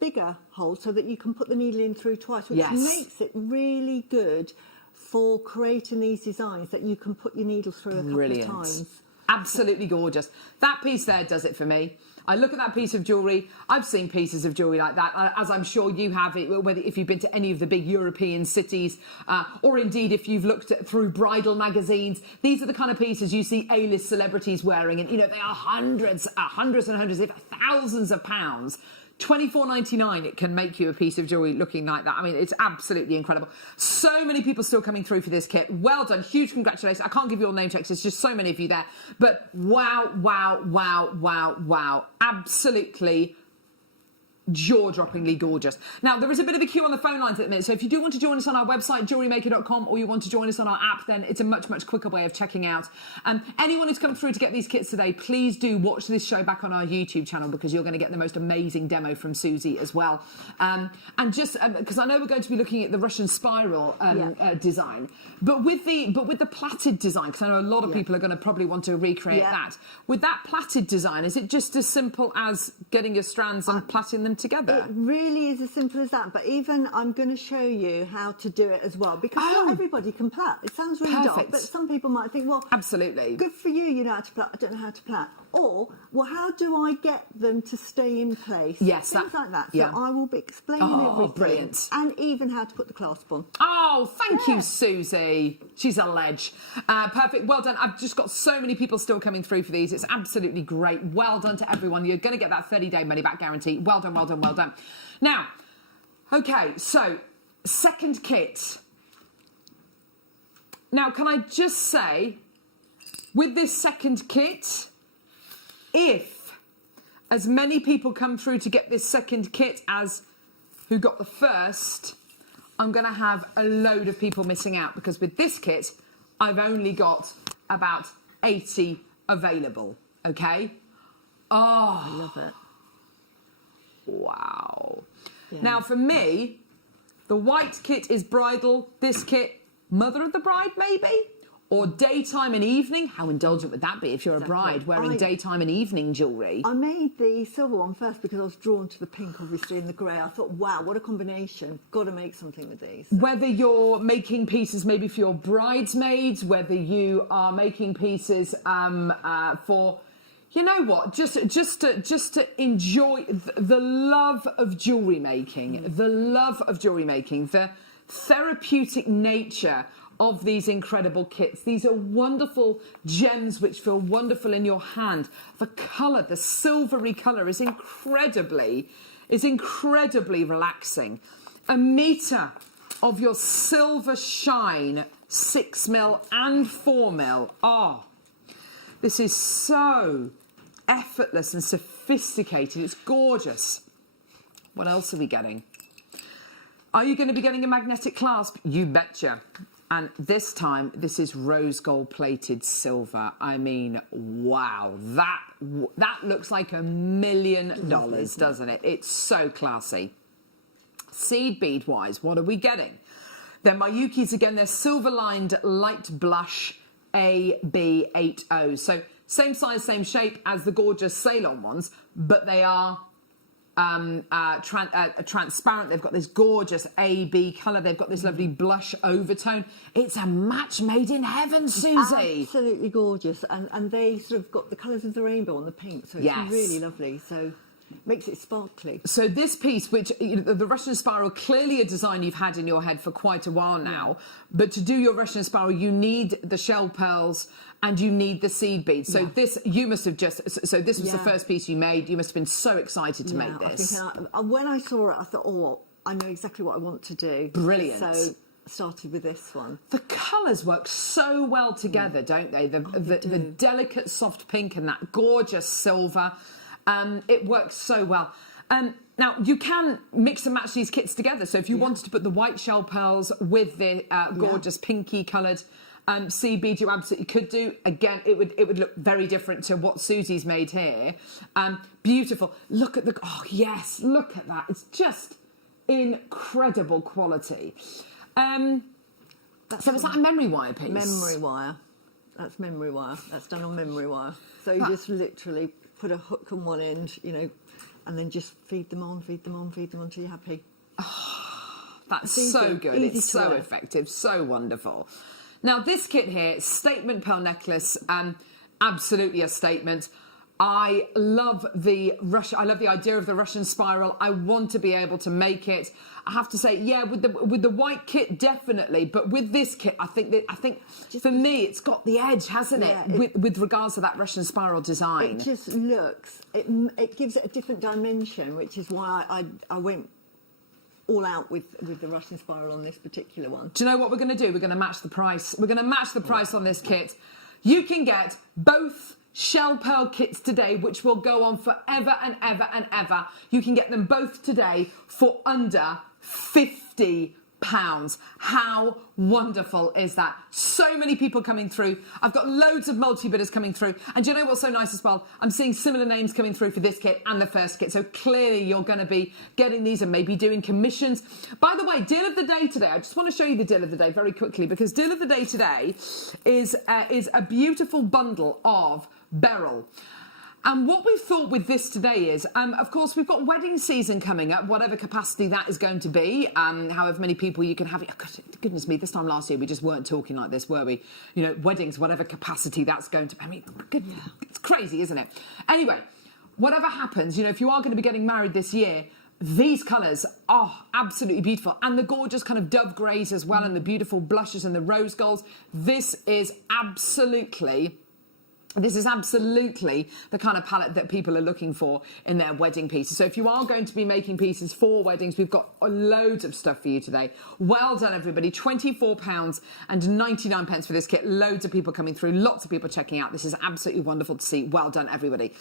bigger holes so that you can put the needle in through twice, which makes it really good for creating these designs that you can put your needle through a couple of times. Absolutely gorgeous. That piece there does it for me. I look at that piece of jewellery. I've seen pieces of jewellery like that, as I'm sure you have, whether if you've been to any of the big European cities, or indeed if you've looked through bridal magazines. These are the kind of pieces you see A-list celebrities wearing, and you know they are hundreds and hundreds, if thousands of pounds. $24.99, it can make you a piece of jewellery looking like that. I mean, it's absolutely incredible. So many people still coming through for this kit. Well done. Huge congratulations. I can't give you all name checks. There's just so many of you there. But wow. Absolutely jaw-droppingly gorgeous. Now, there is a bit of a queue on the phone lines at the minute, so if you do want to join us on our website, JewelleryMaker.com, or you want to join us on our app, then it's a much quicker way of checking out. Anyone who's come through to get these kits today, please do watch this show back on our YouTube channel, because you're going to get the most amazing demo from Susie as well. And just because I know we're going to be looking at the Russian spiral design, but with the plaited design, because I know a lot of people are going to probably want to recreate that. With that plaited design, is it just as simple as getting your strands and plaiting them together? It really is as simple as that, but even I'm going to show you how to do it as well, because not everybody can plait. It sounds really dark, but some people might think, well, absolutely, good for you, you know how to plait, I don't know how to plait. Or, well, how do I get them to stay in place? Yes, things like that. So I will be explaining everything. Brilliant. And even how to put the clasp on. Oh, thank you, Susie. She's a ledge. Perfect. Well done. I've just got so many people still coming through for these. It's absolutely great. Well done to everyone. You're going to get that 30-day money-back guarantee. Well done. Now, okay, so second kit. Now, can I just say, with this second kit, if as many people come through to get this second kit as who got the first, I'm going to have a load of people missing out, because with this kit, I've only got about 80 available, okay? Oh, I love it. Wow. Yeah. Now, for me, the white kit is bridal. This kit, mother of the bride, maybe? Or daytime and evening. How indulgent would that be if you're a bride wearing daytime and evening jewellery? I made the silver one first because I was drawn to the pink, obviously, and the grey. I thought, wow, what a combination. Got to make something with these. Whether you're making pieces maybe for your bridesmaids, whether you are making pieces for... You know what? Just to enjoy the love of jewellery making, the therapeutic nature of these incredible kits. These are wonderful gems which feel wonderful in your hand. The colour, the silvery colour, is incredibly relaxing. A metre of your silver shine, 6mm and 4mm. Oh, this is so effortless and sophisticated. It's gorgeous. What else are we getting? Are you going to be getting a magnetic clasp? You betcha. And this time, this is rose gold plated silver. I mean, wow. That looks like $1 million, doesn't it? It's so classy. Seed bead wise, what are we getting? They're Mayukis again. They're silver lined light blush AB80. So same size, same shape as the gorgeous Ceylon ones, but they are transparent. They've got this gorgeous AB colour. They've got this lovely blush overtone. It's a match made in heaven, Susie. Absolutely gorgeous. And they sort of got the colours of the rainbow on the pink, so it's really lovely. So makes it sparkly. So this piece, which the Russian spiral, clearly a design you've had in your head for quite a while now, but to do your Russian spiral, you need the shell pearls and you need the seed beads. So this, you must have just, so this was the first piece you made. You must have been so excited to make this. When I saw it, I thought, oh, I know exactly what I want to do. Brilliant. So I started with this one. The colours work so well together, don't they? The delicate soft pink and that gorgeous silver. It works so well. Now, you can mix and match these kits together. So if you wanted to put the white shell pearls with the gorgeous pinky coloured seed bead, you absolutely could do. Again, it would look very different to what Susie's made here. Beautiful. Look at look at that. It's just incredible quality. So is that a memory wire piece? Memory wire. That's memory wire. That's done on memory wire. So you just literally put a hook on one end, and then just feed them on till you're happy. Oh, that's so good. It's so effective, so wonderful. Now, this kit here, statement pearl necklace, absolutely a statement. I love the idea of the Russian spiral. I want to be able to make it. I have to say, with the white kit, definitely. But with this kit, I think for me, it's got the edge, hasn't it? With regards to that Russian spiral design. It just looks. It gives it a different dimension, which is why I went all out with the Russian spiral on this particular one. Do you know what we're going to do? We're going to match the price. We're going to match the price on this kit. You can get both shell pearl kits today, which will go on forever and ever and ever. You can get them both today for under £50. How wonderful is that? So many people coming through. I've got loads of multi-bidders coming through. And do you know what's so nice as well? I'm seeing similar names coming through for this kit and the first kit. So clearly you're going to be getting these and maybe doing commissions. By the way, deal of the day today. I just want to show you the deal of the day very quickly, because deal of the day today is a beautiful bundle of beryl. And what we thought with this today is, of course, we've got wedding season coming up, whatever capacity that is going to be, however many people you can have. Oh, goodness me, this time last year we just weren't talking like this, were we? Weddings, whatever capacity that's going to be. I mean, it's crazy, isn't it? Anyway, whatever happens, if you are going to be getting married this year, these colours are absolutely beautiful. And the gorgeous kind of dove greys as well, and the beautiful blushes and the rose golds. This is absolutely the kind of palette that people are looking for in their wedding pieces. So if you are going to be making pieces for weddings, we've got loads of stuff for you today. Well done, everybody. £24.99 for this kit. Loads of people coming through. Lots of people checking out. This is absolutely wonderful to see. Well done, everybody.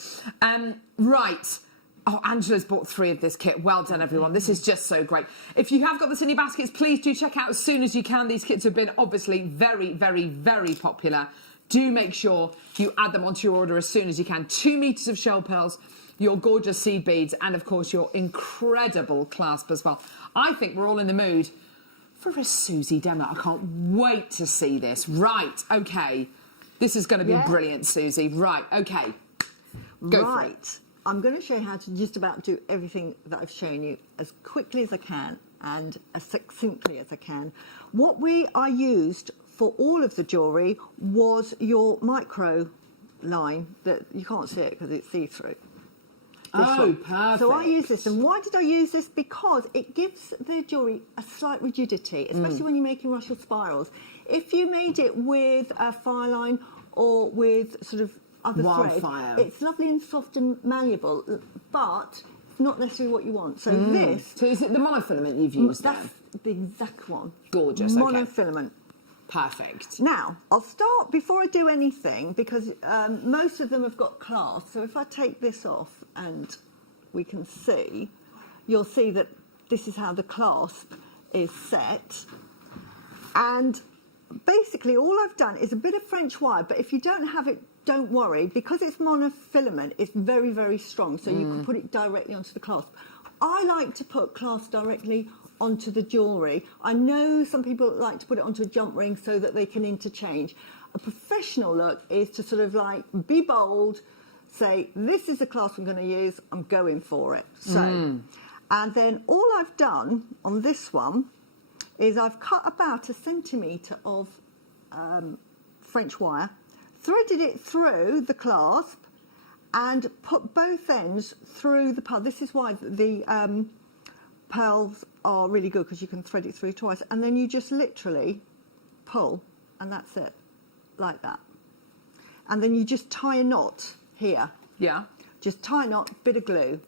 Right. Oh, Angela's bought 3 of this kit. Well done, everyone. This is just so great. If you have got this in your baskets, please do check out as soon as you can. These kits have been obviously very, very, very popular. Do make sure you add them onto your order as soon as you can. 2 metres of shell pearls, your gorgeous seed beads, and of course your incredible clasp as well. I think we're all in the mood for a Susie demo. I can't wait to see this. Right, okay. This is going to be brilliant, Susie. Right, okay. Go for it. I'm going to show you how to just about do everything that I've shown you as quickly as I can and as succinctly as I can. What I used for all of the jewellery was your micro line that you can't see it because it's see-through. Oh, perfect. So I use this, and why did I use this? Because it gives the jewellery a slight rigidity, especially when you're making Russian spirals. If you made it with a fire line or with sort of other thread, it's lovely and soft and malleable, but not necessarily what you want. So this... So is it the monofilament you've used That's the exact one. Gorgeous, monofilament. Perfect. Now, I'll start before I do anything, because most of them have got clasp. So if I take this off and we can see, you'll see that this is how the clasp is set. And basically all I've done is a bit of French wire, but if you don't have it, don't worry, because it's monofilament, it's very, very strong, so you can put it directly onto the clasp. I like to put clasp directly onto the jewellery. I know some people like to put it onto a jump ring so that they can interchange. A professional look is to sort of like be bold, say, this is the class I'm going to use, I'm going for it. So, and then all I've done on this one is I've cut about 1 centimetre of French wire, threaded it through the clasp, and put both ends through the pearl. This is why the pearls are really good, because you can thread it through twice, and then you just literally pull, and that's it, like that. And then you just tie a knot here. Yeah. Just tie a knot, bit of glue.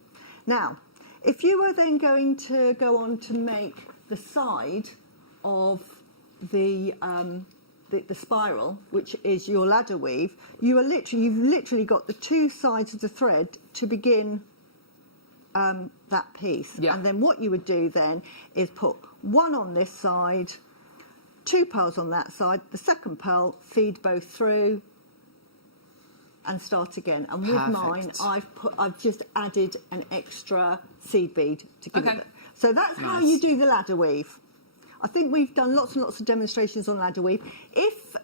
Now, if you were then going to go on to make the side of the spiral, which is your ladder weave, you've literally got the 2 sides of the thread to begin that piece. Yeah. And then what you would do then is put 1 on this side, 2 pearls on that side, the second pearl, feed both through, and start again. And with mine, I've just added an extra seed bead to give it. So that's how you do the ladder weave. I think we've done lots and lots of demonstrations on ladder weave. If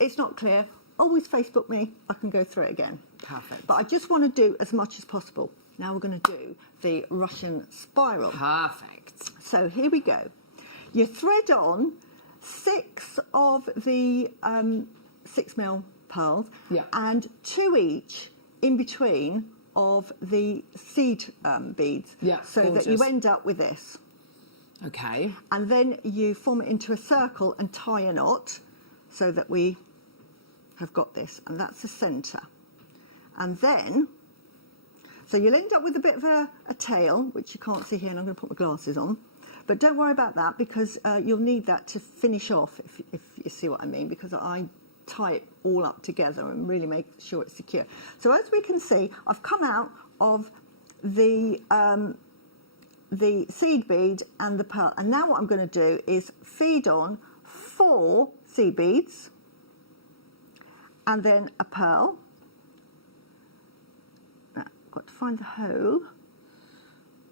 it's not clear, always Facebook me. I can go through it again. Perfect. But I just want to do as much as possible. Now we're going to do the Russian spiral. Perfect. So here we go. You thread on 6 of the 6mm pearls, and 2 each in between of the seed beads, so that you end up with this. Okay. And then you form it into a circle and tie a knot, so that we have got this, and that's the centre. And then, so you'll end up with a bit of a tail, which you can't see here, and I'm going to put my glasses on. But don't worry about that, because you'll need that to finish off, if you see what I mean, because I tie it all up together and really make sure it's secure. So as we can see, I've come out of the seed bead and the pearl, and now what I'm going to do is feed on 4 seed beads and then a pearl. Now, I've got to find the hole,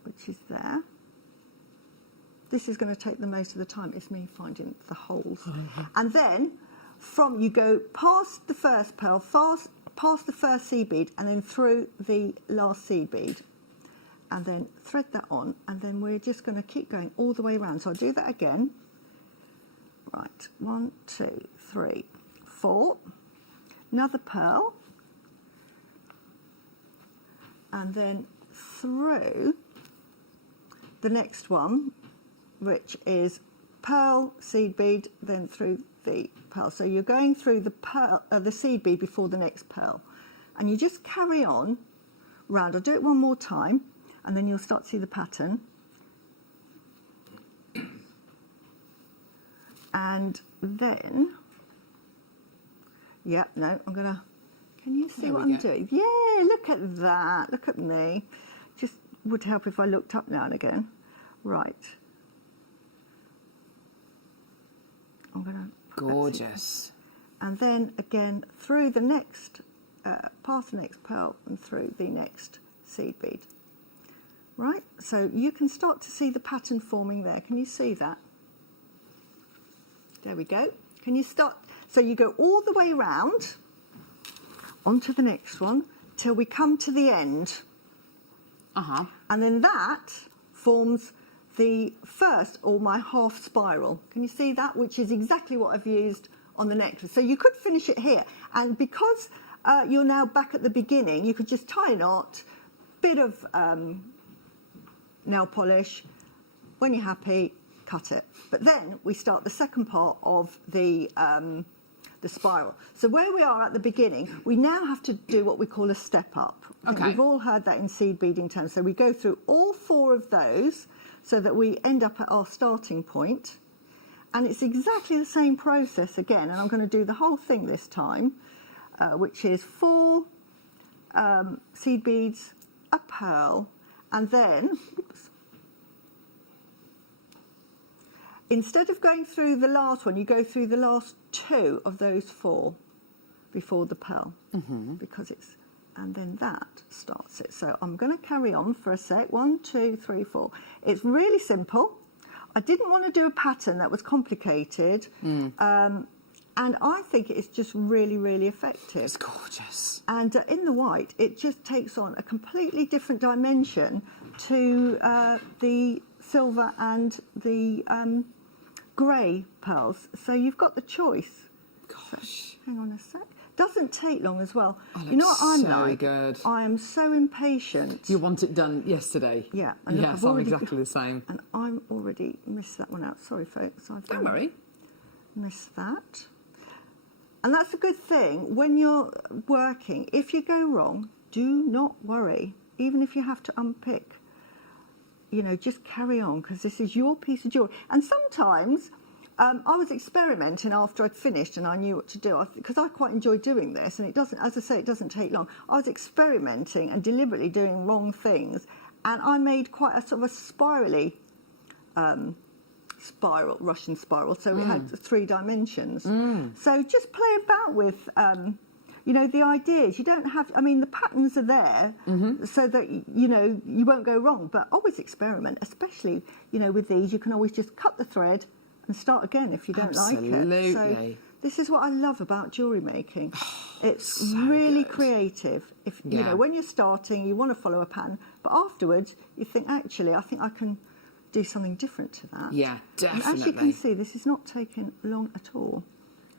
which is there. This is going to take the most of the time. It's me finding the holes. And then you go past the first pearl, past the first seed bead, and then through the last seed bead, and then thread that on, and then we're just going to keep going all the way around. So I'll do that again. Right, 1, 2, 3, 4. Another pearl, and then through the next one, which is pearl, seed bead, then through the pearl. So you're going through the pearl, the seed bead before the next pearl, and you just carry on round. I'll do it one more time, and then you'll start to see the pattern. And then, I'm gonna. Can you see what I'm doing? Yeah, look at that. Look at me. Just would help if I looked up now and again. Right. I'm gonna. Gorgeous. And then again through the next, past the next pearl and through the next seed bead. Right, so you can start to see the pattern forming there. Can you see that? There we go. Can you start? So you go all the way round onto the next one till we come to the end. And then that forms the first, or my half spiral. Can you see that? Which is exactly what I've used on the necklace. So you could finish it here. And because you're now back at the beginning, you could just tie a knot, bit of nail polish. When you're happy, cut it. But then we start the second part of the spiral. So where we are at the beginning, we now have to do what we call a step up. Okay. We've all heard that in seed beading terms. So we go through all 4 of those so that we end up at our starting point. And it's exactly the same process again. And I'm going to do the whole thing this time, which is 4 seed beads, a pearl, and then, instead of going through the last one, you go through the last 2 of those 4 before the pearl, because it's, and then that starts it. So I'm going to carry on for a sec. 1, 2, 3, 4. It's really simple. I didn't want to do a pattern that was complicated, And I think it's just really, really effective. It's gorgeous. And in the white, it just takes on a completely different dimension to the silver and the grey pearls. So you've got the choice. Gosh. So, hang on a sec. Doesn't take long as well. Oh, You know what I'm so like? good. I am so impatient. You want it done yesterday? Yeah. And look, Yes, I've I'm already- exactly the same. And I'm already missed that one out. Sorry, folks. Don't worry. Missed that. And that's a good thing when you're working. If you go wrong, do not worry. Even if you have to unpick, you know, just carry on, because this is your piece of jewellery. And sometimes I was experimenting after I'd finished and I knew what to do, because I quite enjoy doing this, and it doesn't, as I say, it doesn't take long. I was experimenting and deliberately doing wrong things, and I made quite a sort of a spirally spiral, Russian spiral, so it had 3 dimensions. So just play about with, you know, the ideas. You don't have, I mean, the patterns are there so that, you know, you won't go wrong, but always experiment, especially, you know, with these. You can always just cut the thread and start again if you don't like it. Absolutely. So this is what I love about jewellery making. It's so really good. creative. If you Yeah. know, when you're starting, you want to follow a pattern, but afterwards you think, actually, I think I can do something different to that. Yeah, And definitely. as you can see, this is not taking long at all.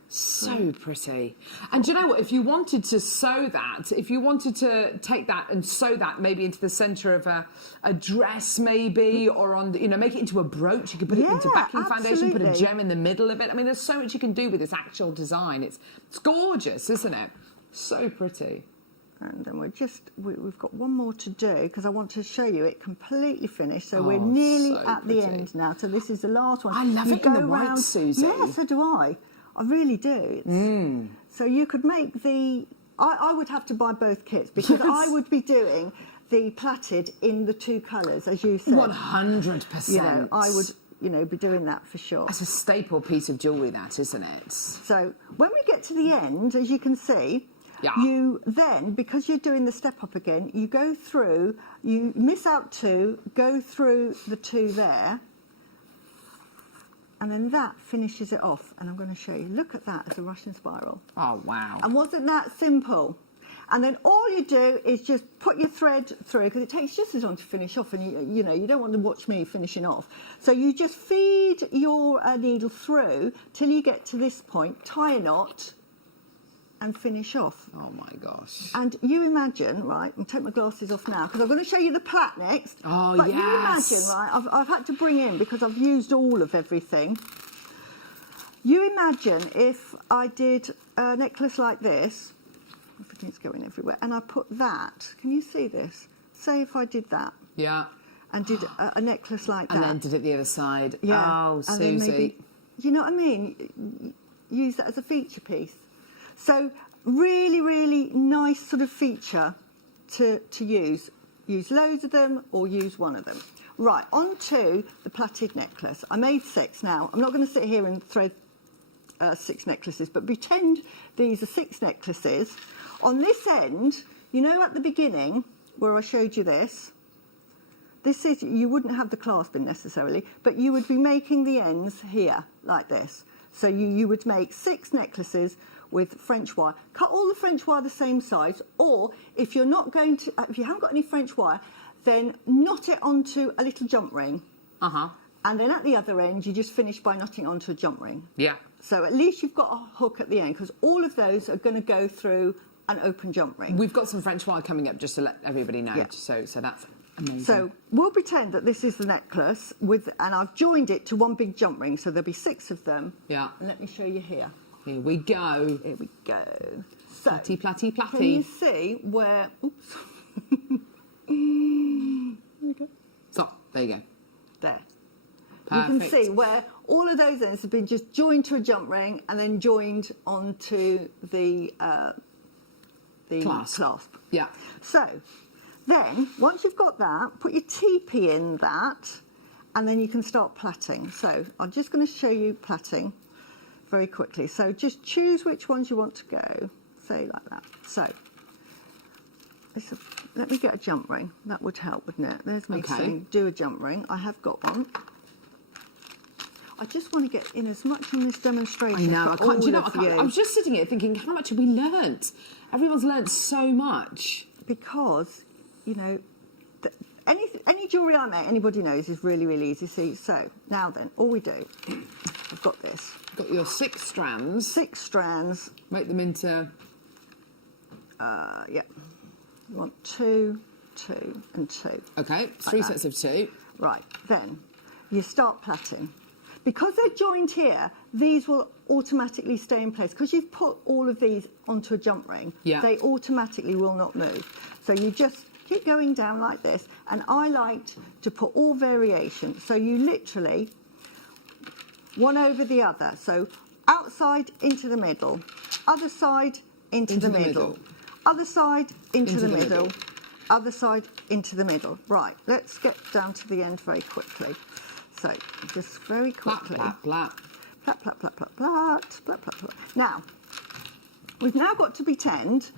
So pretty. And do you know what? If you wanted to sew that, if you wanted to take that and sew that maybe into the centre of a dress maybe, or on, you know, make it into a brooch, you could put it into Yeah, backing foundation, put a absolutely. gem in the middle of it. I mean, there's so much you can do with this actual design. It's gorgeous, isn't it? So pretty. And then we've got one more to do, because I want to show you it completely finished. So we're Oh, nearly so at the pretty. end now. So this is the last one. I love You it in go the white, round- Susie. Yeah, so do I. I really do. So you could make the... I would have to buy both kits, because I would be doing the plaited in the 2 colours, as you said. 100%. You know, I would, you know, be doing that for sure. That's a staple piece of jewellery, that, isn't it? So when we get to the end, as you can see, Yeah. you then, because you're doing the step up again, you go through, you miss out 2, go through the 2 there, and then that finishes it off. And I'm going to show you. Look at that as a Russian spiral. Oh, wow. And wasn't that simple? And then all you do is just put your thread through, because it takes just as long to finish off, and you know, you don't want to watch me finishing off. So you just feed your needle through till you get to this point, tie a knot, and finish off. Oh, my gosh. And you imagine, right, I'll take my glasses off now, because I'm going to show you the plait next. Oh, but yes. you imagine, right, I've had to bring in, because I've used all of everything. You imagine if I did a necklace like this, everything's going everywhere, and I put that, can you see this? Say if I did that, Yeah. and did a necklace like And that. then did it the other side. Yeah. Oh, And then Susie. maybe, you know what I mean? Use that as a feature piece. So really, really nice sort of feature to use. Use loads of them or use one of them. Right, on to the plaited necklace. I made 6 now. I'm not going to sit here and thread 6 necklaces, but pretend these are 6 necklaces. On this end, you know, at the beginning where I showed you this, this is, you wouldn't have the clasp in necessarily, but you would be making the ends here like this. So you would make 6 necklaces with French wire. Cut all the French wire the same size, or if you're not going to, if you haven't got any French wire, then knot it onto a little jump ring. Uh-huh. And then at the other end, you just finish by knotting onto a jump ring. Yeah. So at least you've got a hook at the end, because all of those are going to go through an open jump ring. We've got some French wire coming up, just to let everybody know. Yeah. So that's amazing. So we'll pretend that this is the necklace, and I've joined it to one big jump ring, so there'll be 6 of them. Yeah. And let me show you here. Here we go. Here we go. So, Platty, platty, platty. can you see where... Oops. So, there you go. There. Perfect. You can see where all of those ends have been just joined to a jump ring and then joined onto the clasp. Yeah. So then, once you've got that, put your TP in that, and then you can start plaiting. So I'm just going to show you plaiting very quickly. So just choose which ones you want to go, say like that. So let me get a jump ring. That would help, wouldn't it? There's me Okay. saying do a jump ring. I have got one. I just want to get in as much on this demonstration. I know. for I can't. Do you know? all I of can't. you. I was just sitting here thinking, how much have we learnt? Everyone's learnt so much. Because, you know, any jewellery I make, anybody knows, is really, really easy. See, so now then, all we do, we've got this. Got your 6 strands. 6 strands. Make them into. Yeah. You want 2, 2, and 2. Okay, 3 that. sets of 2. Right. Then you start plaiting. Because they're joined here, these will automatically stay in place. Because you've put all of these onto a jump ring, Yeah. they automatically will not move. So you just keep going down like this. And I liked to put all variation. So you literally, one over the other. So outside into the middle, other side into the middle, other side into the middle, other side into the middle. Right, let's get down to the end very quickly. So, just very quickly. Plap, plap, plap. Plap, plap, plap, plap, plap, plap, plap, plap. Now, we've now got to pretend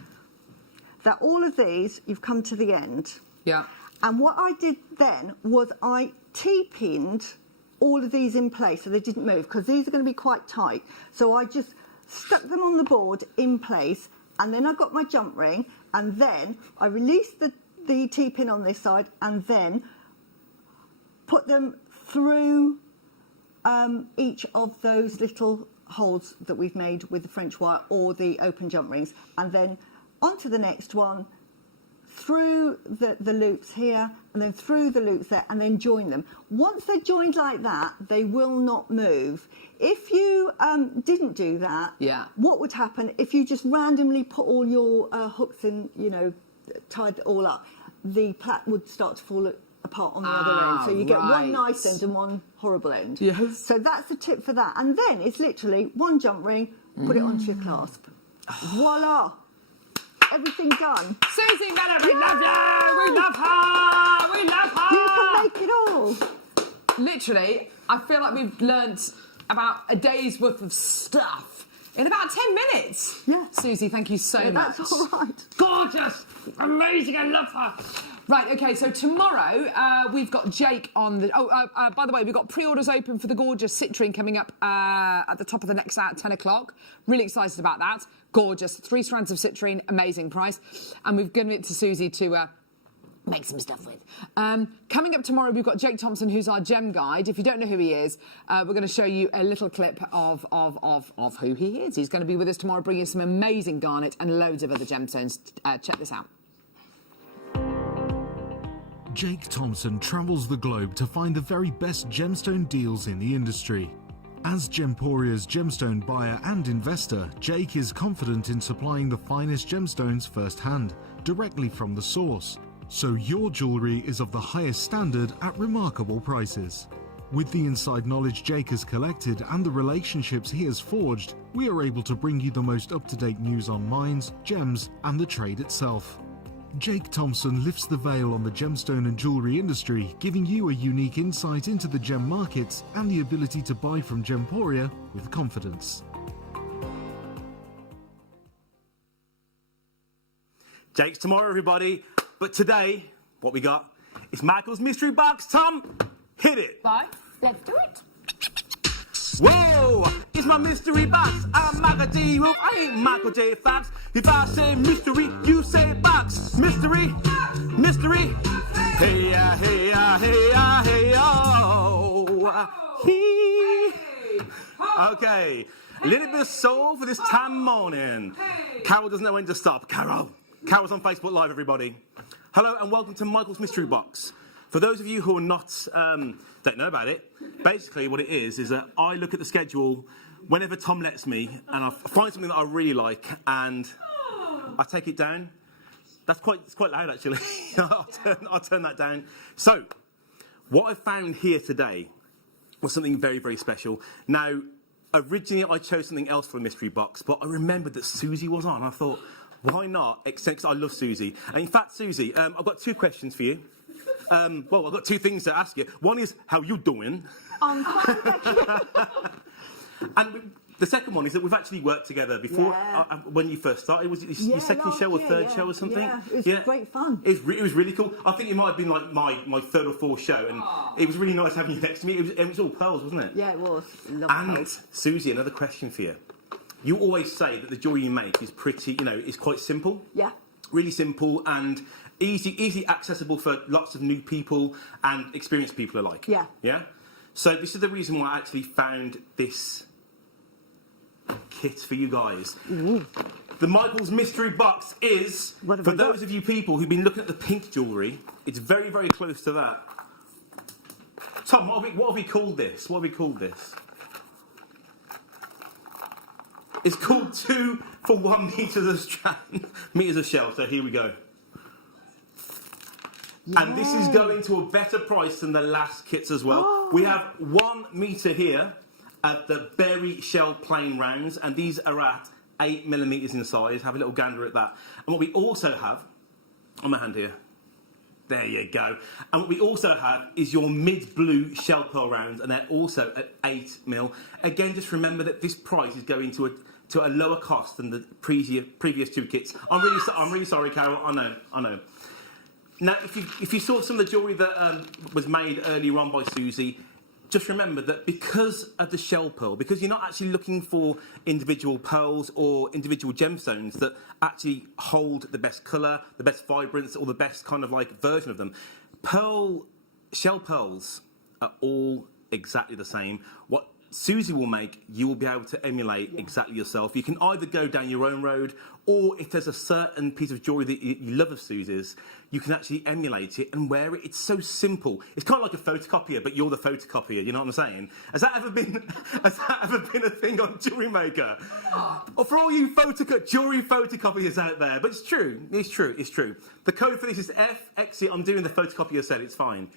that all of these, you've come to the end. Yeah. And what I did then was I T-pinned all of these in place so they didn't move, because these are going to be quite tight. So I just stuck them on the board in place, and then I got my jump ring, and then I released the T-pin on this side, and then put them through each of those little holes that we've made with the French wire or the open jump rings, and then onto the next one, through the loops here, and then through the loops there, and then join them. Once they're joined like that, they will not move. If you didn't do that, Yeah. what would happen if you just randomly put all your hooks in, you know, tied it all up? The plait would start to fall apart on the other end. So you get one right. nice end and one horrible end. Yes. So that's the tip for that. And then it's literally one jump ring, put it onto your clasp. Voila! Everything done. Susie Miller, we love you! We love her! We love her! You can make it all. Literally, I feel like we've learnt about a day's worth of stuff in about 10 minutes. Yeah. Susie, thank you so much. That's all right. Gorgeous! Amazing, I love her. Right, okay, so tomorrow we've got Jake on the... by the way, we've got pre-orders open for the gorgeous citrine coming up at the top of the next hour at 10 o'clock. Really excited about that. Gorgeous. 3 strands of citrine, amazing price. And we've given it to Susie to... make some stuff with. Coming up tomorrow, we've got Jake Thompson, who's our gem guide. If you don't know who he is, we're going to show you a little clip of who he is. He's going to be with us tomorrow, bringing some amazing garnet and loads of other gemstones. Check this out. Jake Thompson travels the globe to find the very best gemstone deals in the industry. As Gemporia's gemstone buyer and investor, Jake is confident in supplying the finest gemstones firsthand, directly from the source. So your jewellery is of the highest standard at remarkable prices. With the inside knowledge Jake has collected and the relationships he has forged, we are able to bring you the most up-to-date news on mines, gems and the trade itself. Jake Thompson lifts the veil on the gemstone and jewellery industry, giving you a unique insight into the gem markets and the ability to buy from Gemporia with confidence. Jake's tomorrow, everybody. But today, what we got is Michael's mystery box. Tom, hit it. Bye. Let's do it. Whoa, it's my mystery box. I'm Michael J. Wolf. I ain't Michael J. Fox. If I say mystery, you say box. Mystery, mystery. Hey ya, hey ya, hey ya, hey yo. Okay, a little bit of soul for this time morning. Carol doesn't know when to stop. Carol's on Facebook Live, everybody. Hello and welcome to Michael's Mystery Box. For those of you who are not, don't know about it, basically what it is that I look at the schedule whenever Tom lets me and I find something that I really like and I take it down. It's quite loud actually. I'll turn that down. So, what I found here today was something very, very special. Now, originally I chose something else for a mystery box, but I remembered that Susie was on. I thought, why not? Because I love Susie. And in fact, Susie, I've got 2 questions for you. I've got 2 things to ask you. One is, how you doing? I'm fine, thank you. And The second one is that we've actually worked together before. Yeah. When you first started, was it your second last show or year, third show or something? Yeah, it was great fun. It was really cool. I think it might have been like my third or fourth show, and it was really nice having you next to me. It was all pearls, wasn't it? Yeah, it was. Love And pearls. Susie, another question for you. You always say that the jewellery you make is pretty, is quite simple. Yeah. Really simple and easy accessible for lots of new people and experienced people alike. Yeah. Yeah? So this is the reason why I actually found this kit for you guys. The Michael's mystery box is, What have for I got? those of you people who've been looking at the pink jewellery, it's very, very close to that. Tom, what have we called this? What have we called this? It's called 2 for 1 metre of strand, metres of shell. So here we go. And this is going to a better price than the last kits as well. We have 1 metre here at the berry shell plain rounds, and these are at 8mm in size. Have a little gander at that. And what we also have, on my hand here, there you go. And what we also have is your mid-blue shell pearl rounds, and they're also at 8mm. Again, just remember that this price is going to a lower cost than the previous 2 kits. I'm really sorry, Carol. I know. Now, if you saw some of the jewellery that was made earlier on by Susie, just remember that because of the shell pearl, because you're not actually looking for individual pearls or individual gemstones that actually hold the best colour, the best vibrance, or the best kind of like version of them, shell pearls are all exactly the same. What Susie will make, you will be able to emulate exactly yourself. You can either go down your own road, or if there's a certain piece of jewellery that you love of Susie's, you can actually emulate it and wear it. It's so simple. It's kind of like a photocopier, but you're the photocopier. You know what I'm saying? Has that ever been a thing on JewelleryMaker? Or for all you jewellery photocopiers out there? But it's true. It's true. The code for this is FXC. I'm doing the photocopier set. It's fine.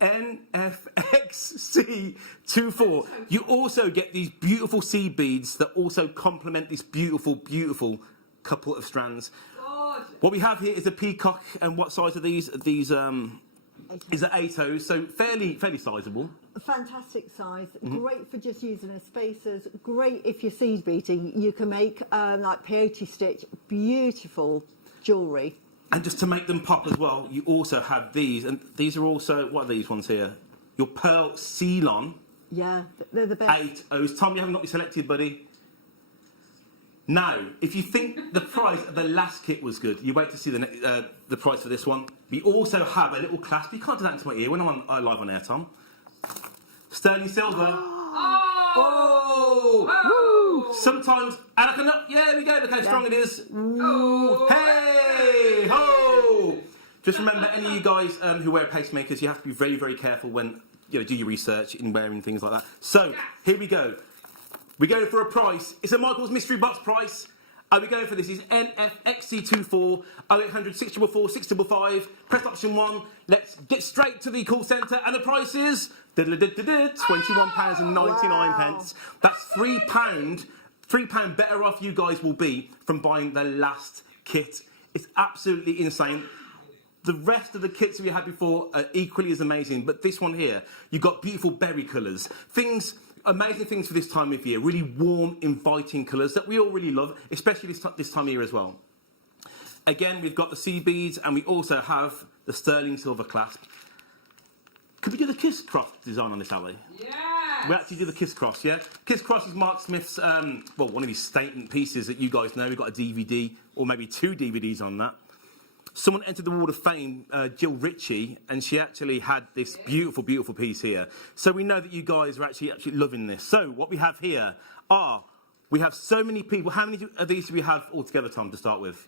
NFXC24. You also get these beautiful seed beads that also complement this beautiful, beautiful couple of strands. What we have here is a peacock, and what size are these? These is an 8O, so fairly sizable. A fantastic size, great for just using as spacers, great if you're seed beating. You can make like peyote stitch, beautiful jewellery. And just to make them pop as well, you also have these, and these are also, what are these ones here? Your pearl Ceylon. Yeah, they're the best. 8Os. Tom, you haven't got me selected, buddy. Now, if you think the price of the last kit was good, you wait to see the price for this one. We also have a little clasp. You can't do that into my ear when I'm live on air, Tom. Sterling silver. Oh! Sometimes, and I can, yeah, there we go, look how strong it is. Hey! Ho! Just remember, any of you guys who wear pacemakers, you have to be very, very careful when do your research in wearing things like that. So, here we go. We're going for a price. It's a Michael's mystery box price. We're going for this. It's NFXC24 0800 644 655. Press option 1. Let's get straight to the call centre. And the price is £21.99. That's £3 better off you guys will be from buying the last kit. It's absolutely insane. The rest of the kits we had before are equally as amazing, but this one here, you've got beautiful berry colours, amazing things for this time of year, really warm, inviting colours that we all really love, especially this time of year as well. Again, we've got the sea beads, and we also have the sterling silver clasp. Could we do the Kiss Cross design on this, Ali? Yeah. We actually do the Kiss Cross, yeah? Kiss Cross is Mark Smith's, one of his statement pieces that you guys know. We've got a DVD, or maybe 2 DVDs on that. Someone entered the Wall of Fame, Jill Ritchie, and she actually had this beautiful, beautiful piece here. So we know that you guys are actually loving this. So what we have here we have so many people. How many of these do we have altogether, Tom, to start with?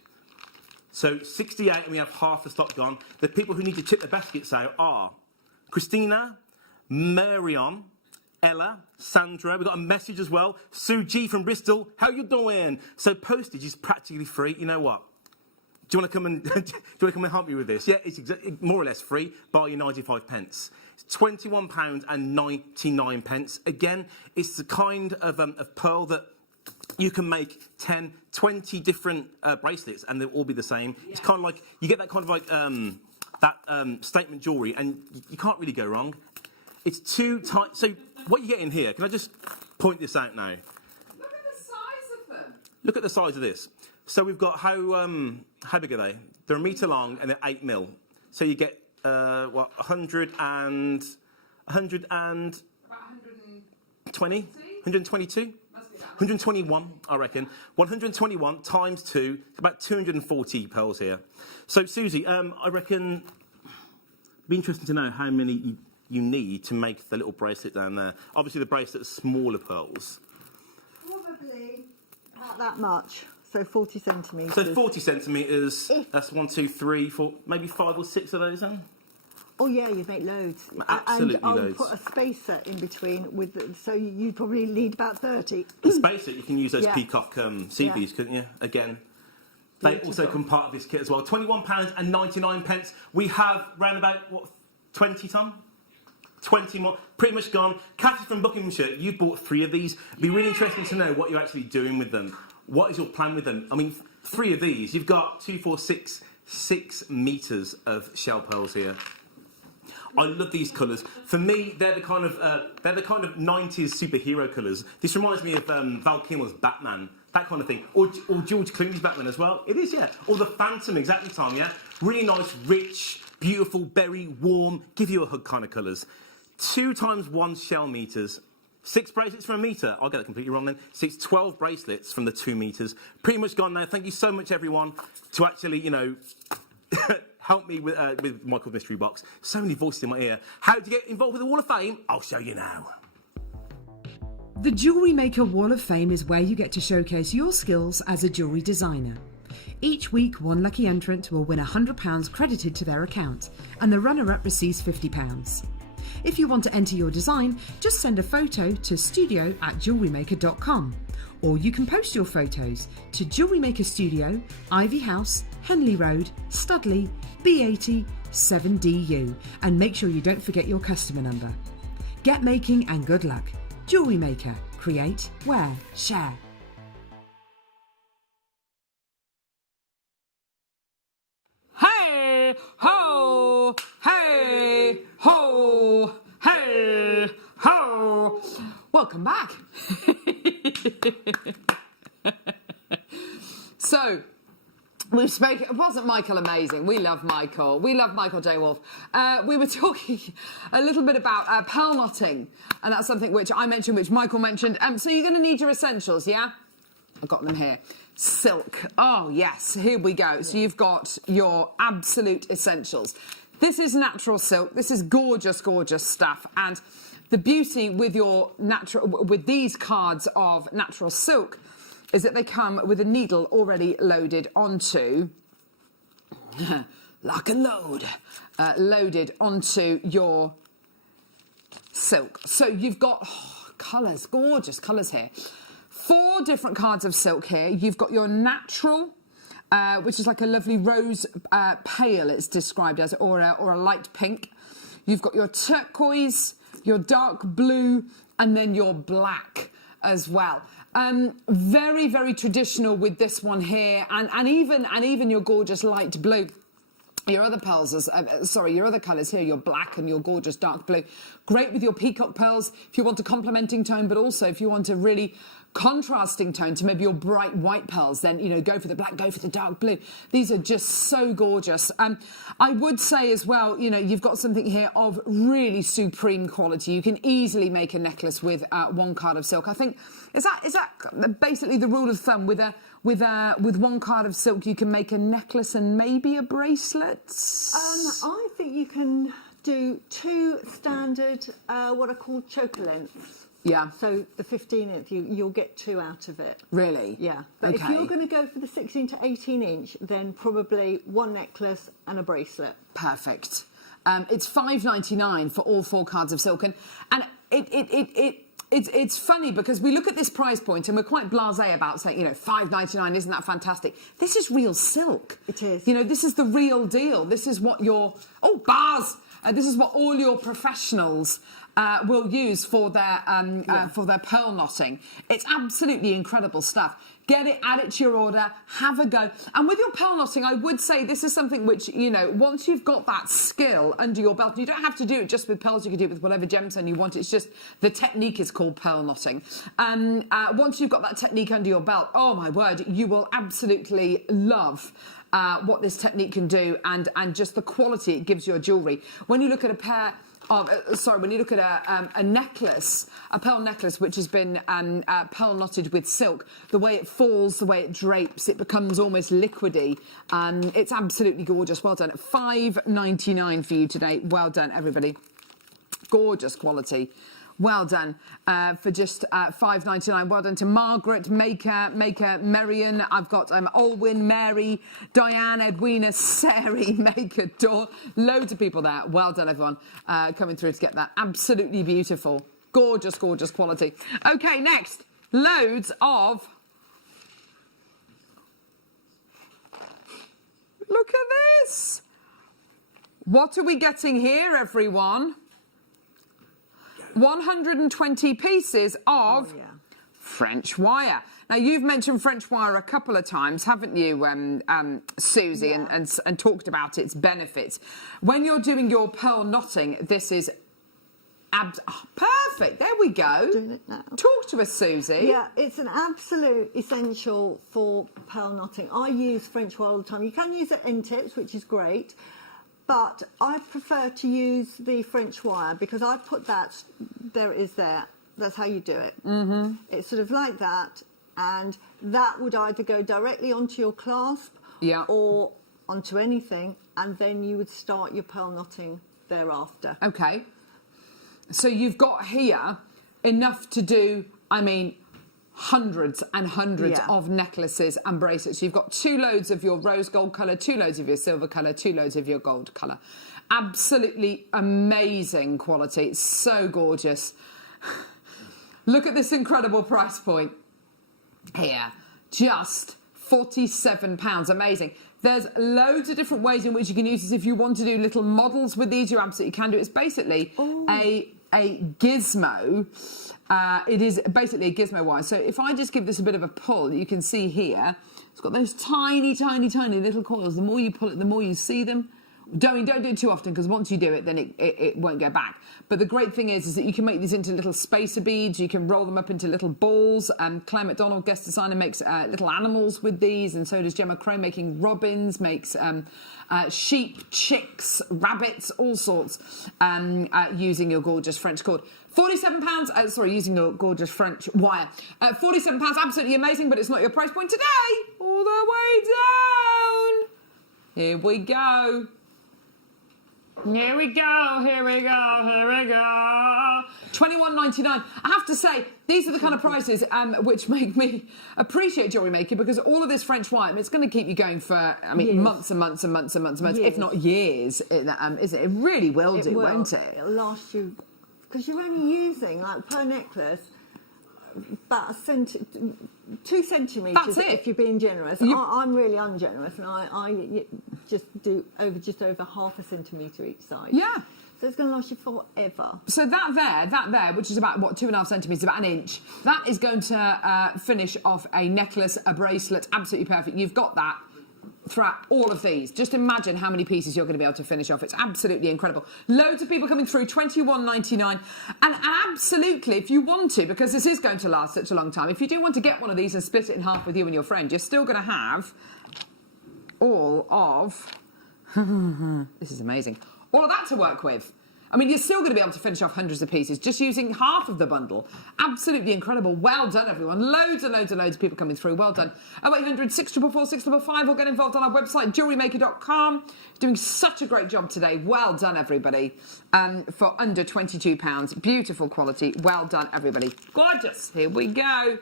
So 68, and we have half the stock gone. The people who need to chip the baskets out are Christina, Marion, Ella, Sandra. We've got a message as well. Sue G from Bristol. How you doing? So postage is practically free. You know what? Do you want to come and help me with this? Yeah, it's more or less free. Bar you 95 pence. It's £21.99. Again, it's the kind of pearl that you can make 10, 20 different bracelets, and they'll all be the same. Yeah. It's kind of like you get that kind of like statement jewellery, and you can't really go wrong. It's too tight. So what you get in here? Can I just point this out now? look at the size of this. So we've got how big are they? They're 1 metre long and they're 8 mil. So you get 120, 122, 121, I reckon. 121 times 2, about 240 pearls here. So Susie, I reckon it'd be interesting to know how many you need to make the little bracelet down there. Obviously the bracelet is smaller pearls. Probably about that much. So 40 centimetres. So 40 centimetres, that's 1, 2, 3, 4, maybe 5 or 6 of those then? Oh yeah, you'd make loads. Absolutely and I'll loads. put a spacer in between so you'd probably need about 30. The spacer, you can use those Yeah. peacock CBs, couldn't you? Again, they also come part of this kit as well. £21.99. We have round about, 20, Tom? 20 more, pretty much gone. Kathy from Buckinghamshire, you bought 3 of these. It'd be really interesting to know what you're actually doing with them. What is your plan with them? I mean, 3 of these, you've got 2, 4, 6 metres of shell pearls here. I love these colours. For me, they're the kind of 90s superhero colours. This reminds me of Val Kilmer's Batman, that kind of thing, or George Clooney's Batman as well. It is, yeah. Or the Phantom, exactly, Tom. Yeah. Really nice, rich, beautiful, berry, warm, give you a hug kind of colours. 2 times 1 shell metres. 6 bracelets for 1 metre. I'll get that completely wrong then. 12 bracelets from the 2 metres. Pretty much gone now. Thank you so much, everyone, to actually, help me with Michael's Mystery Box. So many voices in my ear. How to get involved with the Wall of Fame? I'll show you now. The JewelleryMaker Wall of Fame is where you get to showcase your skills as a jewellery designer. Each week, one lucky entrant will win £100 credited to their account, and the runner-up receives £50. If you want to enter your design, just send a photo to studio@jewellerymaker.com. Or you can post your photos to JewelleryMaker Studio, Ivy House, Henley Road, Studley, B80 7DU, and make sure you don't forget your customer number. Get making and good luck. JewelleryMaker. Create, wear, share. Hey ho, hey ho, hey ho. Welcome back. So, we've spoken. Wasn't Michael amazing? We love Michael. We love Michael J. Wolf. We were talking a little bit about pearl knotting, and that's something which I mentioned, which Michael mentioned. So you're going to need your essentials, yeah? I've got them here. Silk. Oh, yes. Here we go. So you've got your absolute essentials. This is natural silk. This is gorgeous, gorgeous stuff. And the beauty with with these cards of natural silk is that they come with a needle already loaded onto, lock and load, loaded onto your silk. So you've got colours, gorgeous colours here. 4 different cards of silk here. You've got your natural, which is like a lovely rose pale, it's described as, or a light pink. You've got your turquoise, your dark blue, and then your black as well. Very, very traditional with this one here, and even your gorgeous light blue. Your other pearls, your other colours here, your black and your gorgeous dark blue. Great with your peacock pearls if you want a complementing tone, but also if you want a really contrasting tone to maybe your bright white pearls, then, go for the black, go for the dark blue. These are just so gorgeous. I would say as well, you've got something here of really supreme quality. You can easily make a necklace with 1 card of silk. I think, is that basically the rule of thumb? With 1 card of silk, you can make a necklace and maybe a bracelet? I think you can do 2 standard, what are called choker lengths. Yeah. So the 15-inch, you'll get 2 out of it. Really? Yeah. But okay. If you're going to go for the 16 to 18-inch, then probably 1 necklace and a bracelet. Perfect. It's $5.99 for all 4 cards of silk, and it's funny because we look at this price point and we're quite blasé about saying, $5.99, isn't that fantastic? This is real silk. It is. This is the real deal. This is what bars. This is what all your professionals will use for their pearl knotting. It's absolutely incredible stuff. Get it, add it to your order, have a go. And with your pearl knotting, I would say this is something which, you know, once you've got that skill under your belt, you don't have to do it just with pearls, you can do it with whatever gemstone you want. It's just the technique is called pearl knotting. Once you've got that technique under your belt, oh my word, you will absolutely love what this technique can do and just the quality it gives your jewellery. When you look at a pair of, when you look at a necklace, a pearl necklace which has been pearl knotted with silk, the way it falls, the way it drapes, it becomes almost liquidy. It's absolutely gorgeous. Well done. $5.99 for you today. Well done, everybody. Gorgeous quality. Well done for just $5.99. Well done to Margaret, Maker, Marion. I've got Olwyn, Mary, Diane, Edwina, Sari, Maker, Dawn. Loads of people there. Well done, everyone, coming through to get that. Absolutely beautiful. Gorgeous, gorgeous quality. Okay, next. Loads of... Look at this. What are we getting here, everyone? 120 pieces of French wire. Now, you've mentioned French wire a couple of times, haven't you, Susie, and talked about its benefits. When you're doing your pearl knotting, this is perfect. There we go. Doing it now. Talk to us, Susie. Yeah, it's an absolute essential for pearl knotting. I use French wire all the time. You can use it in tips, which is great. But I prefer to use the French wire because I put that, there it is there. That's how you do it. Mm-hmm. It's sort of like that. And that would either go directly onto your clasp or onto anything. And then you would start your pearl knotting thereafter. Okay. So you've got here enough to do, I mean, hundreds and hundreds of necklaces and bracelets. You've got 2 loads of your rose gold colour, 2 loads of your silver colour, 2 loads of your gold colour. Absolutely amazing quality. It's so gorgeous. Look at this incredible price point here. Just £47. Amazing. There's loads of different ways in which you can use this. If you want to do little models with these, you absolutely can do it. It's basically a gizmo. It is basically a gizmo wire. So if I just give this a bit of a pull, you can see here, it's got those tiny, tiny, tiny little coils. The more you pull it, the more you see them. Don't do it too often because once you do it, then it won't go back. But the great thing is that you can make these into little spacer beads. You can roll them up into little balls. Claire McDonald, guest designer, makes little animals with these, and so does Gemma Crow, making robins, makes sheep, chicks, rabbits, all sorts, using your gorgeous French cord. £47, using your gorgeous French wire. £47, absolutely amazing, but it's not your price point today. All the way down. Here we go. Here we go, here we go, here we go. $21.99. I have to say, these are the kind of prices which make me appreciate JewelleryMaker, because all of this French wire, I mean, it's going to keep you going for, I mean, months and months and months and months and months, if not years, isn't it? It really will do, won't it? It'll last you, because you're only using, like, per necklace, about 2 centimetres. That's it. If you're being generous. I'm really ungenerous, and I just do just over half a centimetre each side. Yeah. So it's going to last you forever. So that there, which is about, what, 2.5 centimetres, about an inch, that is going to finish off a necklace, a bracelet, absolutely perfect. You've got that throughout all of these. Just imagine how many pieces you're going to be able to finish off. It's absolutely incredible. Loads of people coming through, $21.99. And absolutely, if you want to, because this is going to last such a long time, if you do want to get one of these and split it in half with you and your friend, you're still going to have all of... this is amazing. All of that to work with. I mean, you're still going to be able to finish off hundreds of pieces just using half of the bundle. Absolutely incredible. Well done, everyone. Loads and loads and loads of people coming through. Well done. 0800 644 655 or get involved on our website, JewelleryMaker.com. Doing such a great job today. Well done, everybody. For under £22. Beautiful quality. Well done, everybody. Gorgeous. Here we go.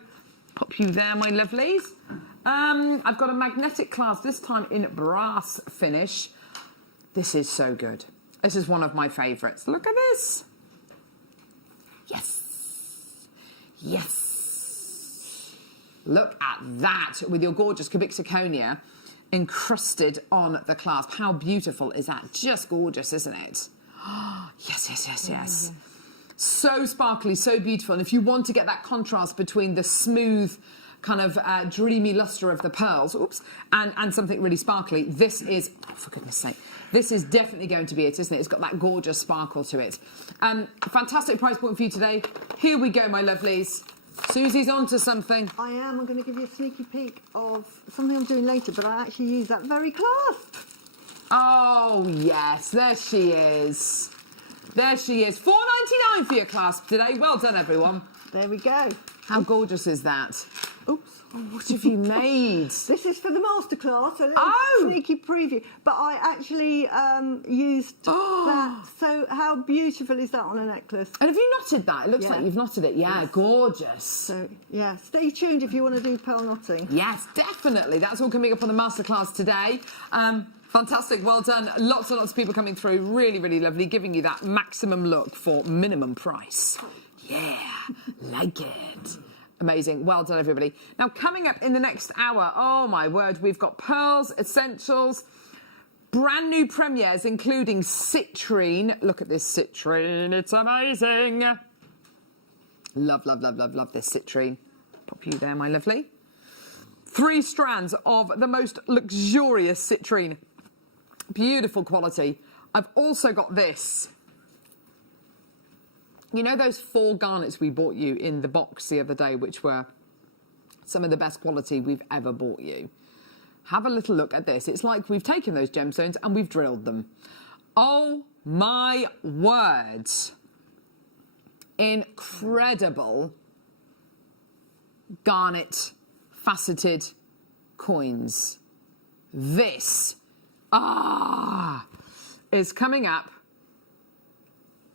Pop you there, my lovelies. I've got a magnetic clasp, this time in brass finish. This is so good. This is one of my favourites. Look at this. Yes. Yes. Look at that with your gorgeous cubic zirconia encrusted on the clasp. How beautiful is that? Just gorgeous, isn't it? Yes, yes, yes, yes. So sparkly, so beautiful. And if you want to get that contrast between the smooth kind of dreamy lustre of the pearls, and something really sparkly. This is, oh, for goodness sake, this is definitely going to be it, isn't it? It's got that gorgeous sparkle to it. Fantastic price point for you today. Here we go, my lovelies. Susie's onto something. I am. I'm going to give you a sneaky peek of something I'm doing later, but I actually use that very clasp. Oh, yes, there she is. There she is. $4.99 for your clasp today. Well done, everyone. There we go. How gorgeous is that? Oops. Oh, what have you made? This is for the masterclass, a little sneaky preview. But I actually used that. So how beautiful is that on a necklace? And have you knotted that? It looks like you've knotted it. Yeah, gorgeous. So, yeah, stay tuned if you want to do pearl knotting. Yes, definitely. That's all coming up on the masterclass today. Fantastic, well done. Lots and lots of people coming through. Really, really lovely, giving you that maximum look for minimum price. Yeah, like it. Amazing. Well done, everybody. Now, coming up in the next hour, oh my word, we've got pearls, essentials, brand new premieres, including citrine. Look at this citrine. It's amazing. Love, love, love, love, love this citrine. Pop you there, my lovely. 3 strands of the most luxurious citrine. Beautiful quality. I've also got this. You know those 4 garnets we bought you in the box the other day, which were some of the best quality we've ever bought you? Have a little look at this. It's like we've taken those gemstones and we've drilled them. Oh my word. Incredible garnet faceted coins. This is coming up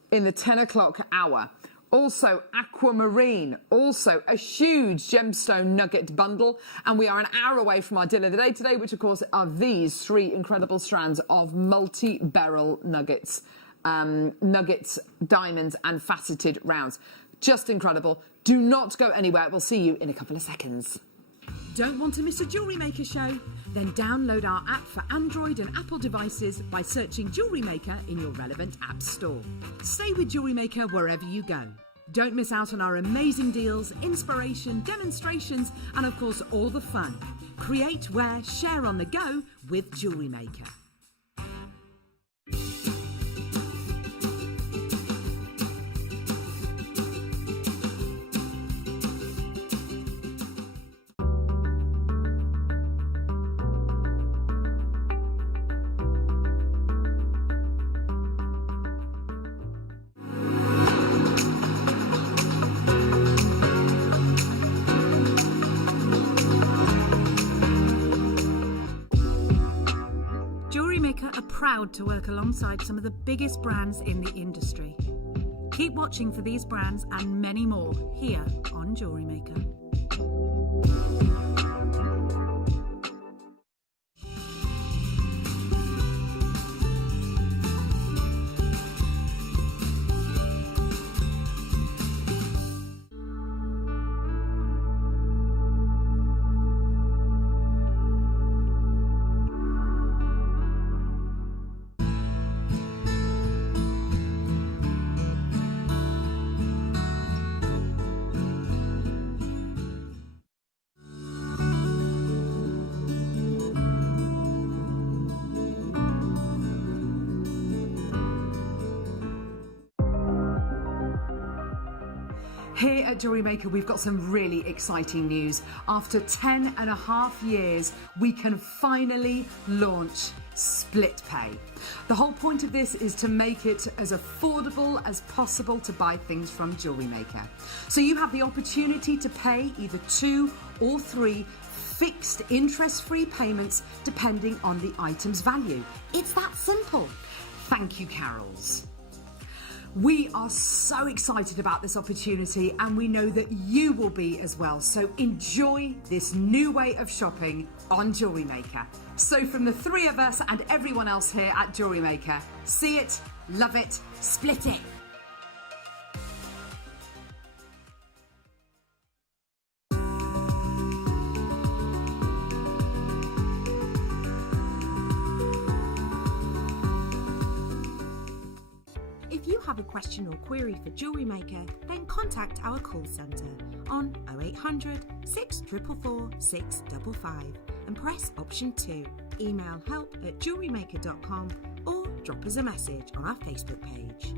in the 10 o'clock hour. Also aquamarine, also a huge gemstone nugget bundle, and we are an hour away from our deal of the day today, which of course are these 3 incredible strands of multi-beryl nuggets, diamonds and faceted rounds. Just incredible. Do not go anywhere. We'll see you in a couple of seconds. Don't want to miss a Jewellery Maker show? Then download our app for Android and Apple devices by searching Jewellery Maker in your relevant app store. Stay with Jewellery Maker wherever you go. Don't miss out on our amazing deals, inspiration, demonstrations, and of course all the fun. Create, wear, share on the go with Jewellery Maker. JewelleryMaker are proud to work alongside some of the biggest brands in the industry. Keep watching for these brands and many more here on JewelleryMaker. Here at Jewellery Maker, we've got some really exciting news. After 10.5 years, we can finally launch split pay. The whole point of this is to make it as affordable as possible to buy things from Jewellery Maker. So you have the opportunity to pay either 2 or 3 fixed interest-free payments depending on the item's value. It's that simple. Thank you, Carols. We are so excited about this opportunity and we know that you will be as well. So enjoy this new way of shopping on Jewellery Maker. So from the 3 of us and everyone else here at Jewellery Maker, see it, love it, split it. If you have a question or query for Jewellery Maker, then contact our call centre on 0800 644 655 and press option 2. Email help@jewellerymaker.com or drop us a message on our Facebook page.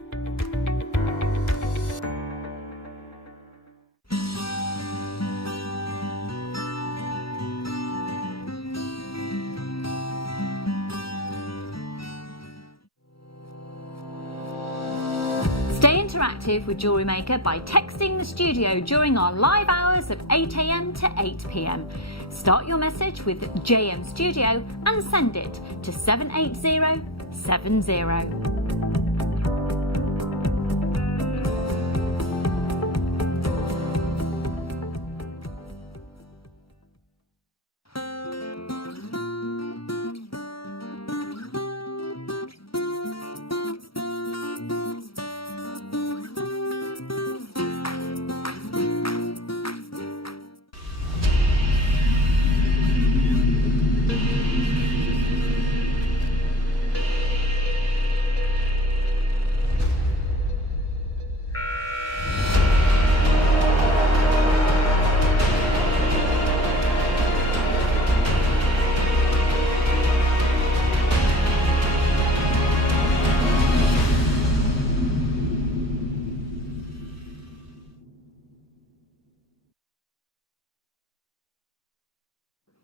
Stay interactive with Jewellery Maker by texting the studio during our live hours of 8 a.m. to 8 p.m. Start your message with JM Studio and send it to 78070.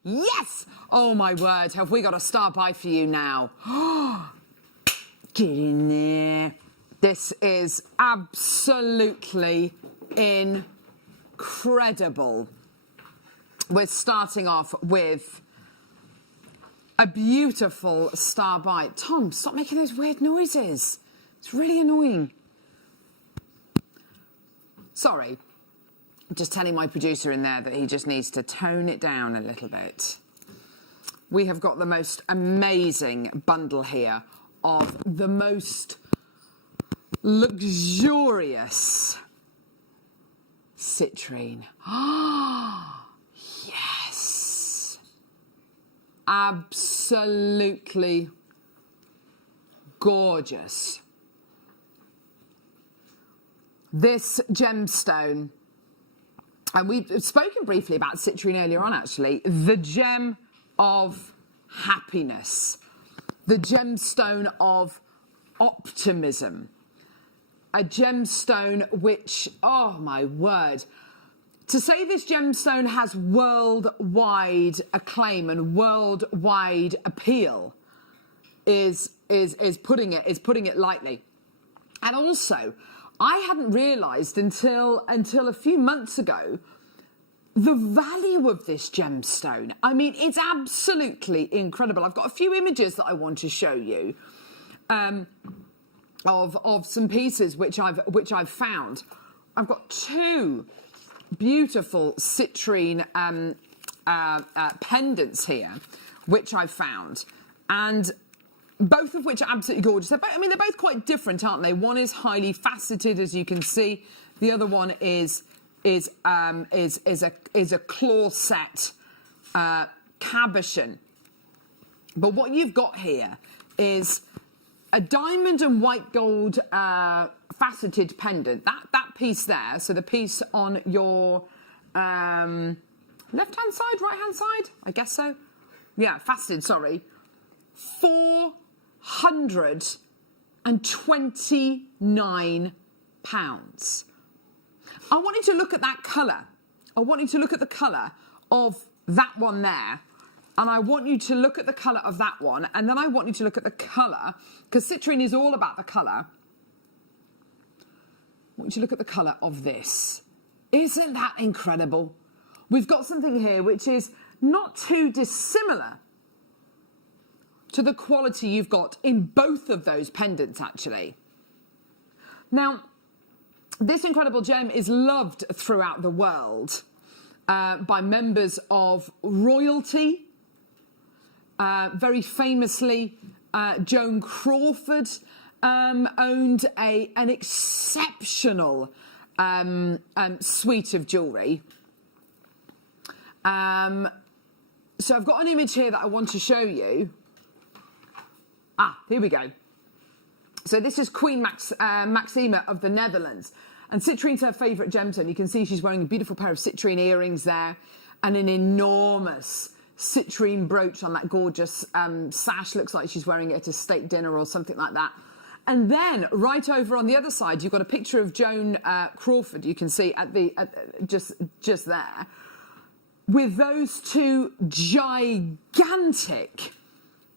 Yes! Oh my word, have we got a star buy for you now? Get in there. This is absolutely incredible. We're starting off with a beautiful star buy. Tom, stop making those weird noises. It's really annoying. Sorry. I'm just telling my producer in there that he just needs to tone it down a little bit. We have got the most amazing bundle here of the most luxurious citrine. Ah, yes. Absolutely gorgeous. This gemstone, and we've spoken briefly about citrine earlier on, actually, the gem of happiness, the gemstone of optimism, a gemstone which, oh my word, to say this gemstone has worldwide acclaim and worldwide appeal is putting it lightly. And also, I hadn't realised until a few months ago the value of this gemstone. I mean, it's absolutely incredible. I've got a few images that I want to show you of some pieces which I've found. I've got two beautiful citrine pendants here, which I've found, and both of which are absolutely gorgeous. They're both quite different, aren't they? One is highly faceted, as you can see. The other one is a claw set cabochon. But what you've got here is a diamond and white gold faceted pendant. That piece there. So the piece on your left-hand side, right-hand side. I guess so. Yeah, faceted. Sorry. £429. I want you to look at that colour. I want you to look at the colour of that one there. And I want you to look at the colour of that one. And then I want you to look at the colour, because citrine is all about the colour. I want you to look at the colour of this. Isn't that incredible? We've got something here which is not too dissimilar to the quality you've got in both of those pendants, actually. Now, this incredible gem is loved throughout the world by members of royalty. Very famously, Joan Crawford owned an exceptional suite of jewellery. So I've got an image here that I want to show you. Ah, here we go. So this is Queen Maxima of the Netherlands. And citrine's her favourite gemstone. You can see she's wearing a beautiful pair of citrine earrings there and an enormous citrine brooch on that gorgeous sash. Looks like she's wearing it at a state dinner or something like that. And then right over on the other side, you've got a picture of Joan Crawford, you can see at the just there, with those two gigantic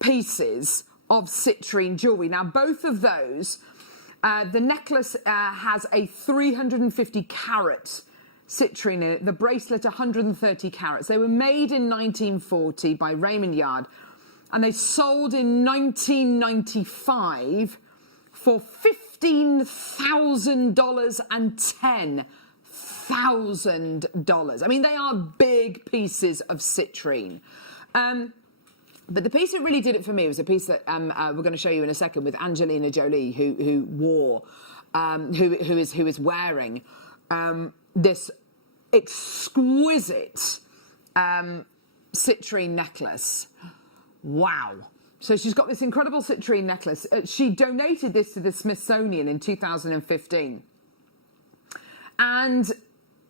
pieces of citrine jewellery. Now, both of those, the necklace has a 350 carat citrine in it, the bracelet 130 carats. They were made in 1940 by Raymond Yard, and they sold in 1995 for $15,000 and $10,000. I mean, they are big pieces of citrine. But the piece that really did it for me was a piece that we're going to show you in a second with Angelina Jolie, who is wearing this exquisite citrine necklace. Wow. So she's got this incredible citrine necklace. She donated this to the Smithsonian in 2015. And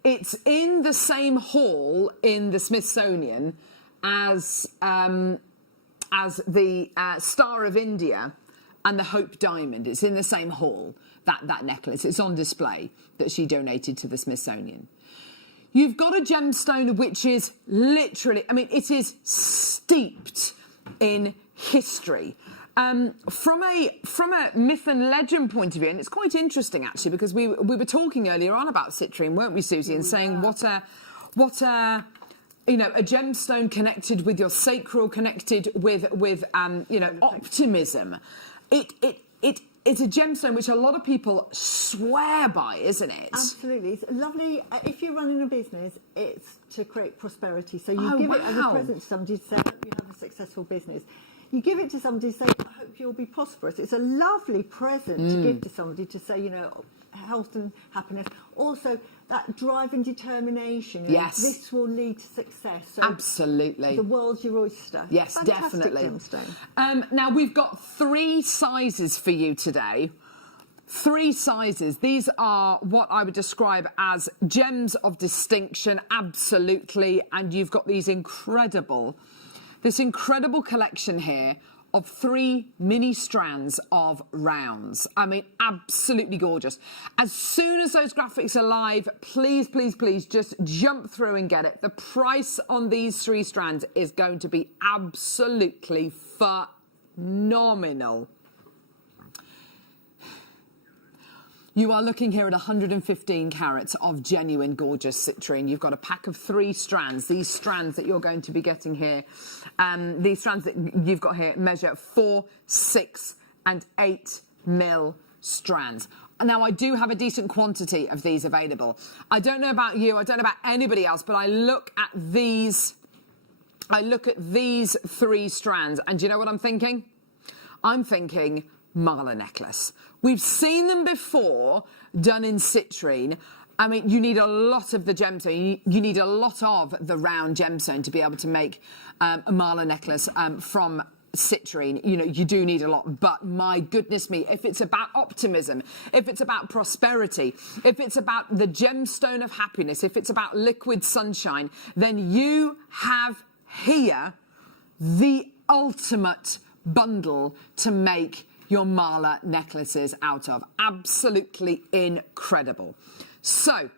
it's in the same hall in the Smithsonian as the Star of India and the Hope Diamond. It's in the same hall, that necklace. It's on display that she donated to the Smithsonian. You've got a gemstone which is literally, I mean, it is steeped in history. From a myth and legend point of view, and it's quite interesting actually, because we were talking earlier on about citrine, weren't we, Susie, and saying what a you know, a gemstone connected with your sacral, connected with you know, optimism. It's a gemstone which a lot of people swear by, isn't it? Absolutely. It's lovely. If you're running a business, it's to create prosperity. So you give it as a present to somebody to say, I hope you have a successful business. You give it to somebody to say, I hope you'll be prosperous. It's a lovely present to give to somebody to say, you know, health and happiness. Also, that drive and determination. You know, yes. This will lead to success. So absolutely. The world's your oyster. Yes, fantastic definitely. Gemstone. Now, we've got 3 sizes for you today. 3 sizes. These are what I would describe as gems of distinction, absolutely. And you've got this incredible collection here of 3 mini strands of rounds. I mean, absolutely gorgeous. As soon as those graphics are live, please, please, please just jump through and get it. The price on these 3 strands is going to be absolutely phenomenal. You are looking here at 115 carats of genuine gorgeous citrine. You've got a pack of 3 strands. These strands that you're going to be getting here, these strands that you've got here measure 4, 6 and 8 mil strands. Now, I do have a decent quantity of these available. I don't know about you, I don't know about anybody else, but I look at these 3 strands, and do you know what I'm thinking? I'm thinking mala necklace. We've seen them before done in citrine. I mean, you need a lot of the gemstone. You need a lot of the round gemstone to be able to make a mala necklace from citrine. You know, you do need a lot. But my goodness me, if it's about optimism, if it's about prosperity, if it's about the gemstone of happiness, if it's about liquid sunshine, then you have here the ultimate bundle to make your mala necklaces out of. Absolutely incredible. So,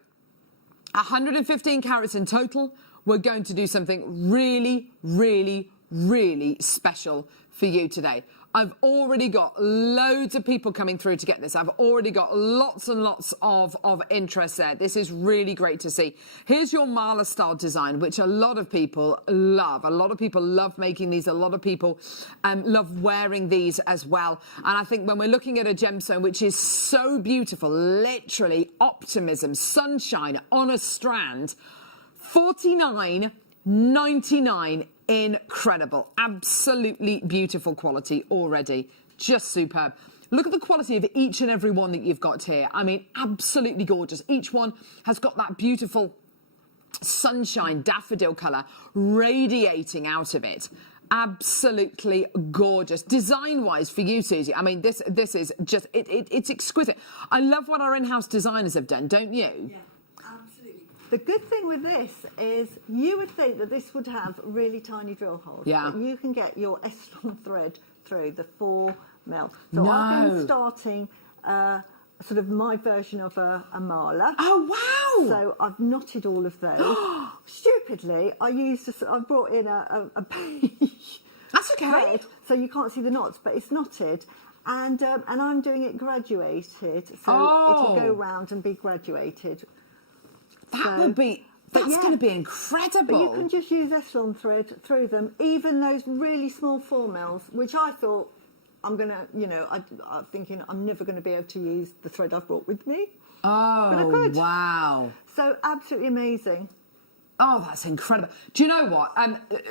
115 carats in total. We're going to do something really, really, really special for you today. I've already got loads of people coming through to get this. I've already got lots and lots of interest there. This is really great to see. Here's your mala style design, which a lot of people love. A lot of people love making these. A lot of people love wearing these as well. And I think when we're looking at a gemstone, which is so beautiful, literally optimism, sunshine on a strand, $49.99. Incredible. Absolutely beautiful quality already. Just superb. Look at the quality of each and every one that you've got here. I mean, absolutely gorgeous. Each one has got that beautiful sunshine daffodil colour radiating out of it. Absolutely gorgeous. Design-wise for you, Susie, I mean, this is just, it's exquisite. I love what our in-house designers have done, don't you? Yeah, absolutely. The good thing with this is you would think that this would have really tiny drill holes. Yeah. But you can get your S-long thread through the 4 mil. So No. I've been starting sort of my version of a mala. Oh, wow! So I've knotted all of those. Stupidly, I brought in a beige That's okay. thread, so you can't see the knots, but it's knotted. And I'm doing it graduated, so it'll go round and be graduated. That's going to be incredible. But you can just use S-long thread through them, even those really small 4 mils, which I thought I'm thinking I'm never going to be able to use the thread I've brought with me. Oh, But I could. wow. So absolutely amazing. Oh, that's incredible. Do you know what?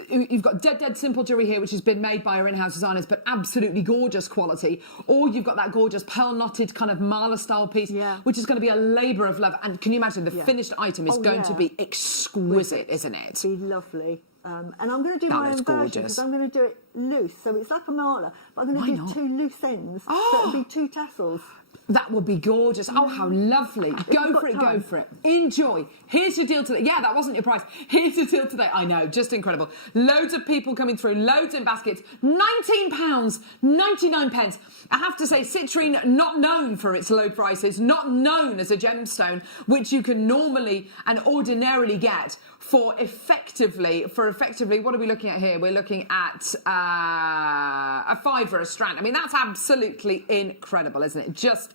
You've got dead simple jewellery here, which has been made by our in-house designers, but absolutely gorgeous quality. Or you've got that gorgeous pearl knotted kind of mala style piece, which is going to be a labour of love. And can you imagine the finished item is going to be exquisite, isn't it? Be lovely. And I'm going to do That my looks own version gorgeous. because I'm going to do it loose. So it's like a mala, but I'm going to do 2 loose ends. So it'll be 2 tassels. That would be gorgeous. Oh, how lovely. Go got for time. it. Enjoy. Here's your deal today. Yeah, that wasn't your price. Here's your deal today. I know, just incredible. Loads of people coming through, loads in baskets. £19.99. I have to say, citrine, not known for its low prices, not known as a gemstone, which you can normally and ordinarily get for effectively, what are we looking at here? We're looking at a £5 a strand. I mean, that's absolutely incredible, isn't it? Just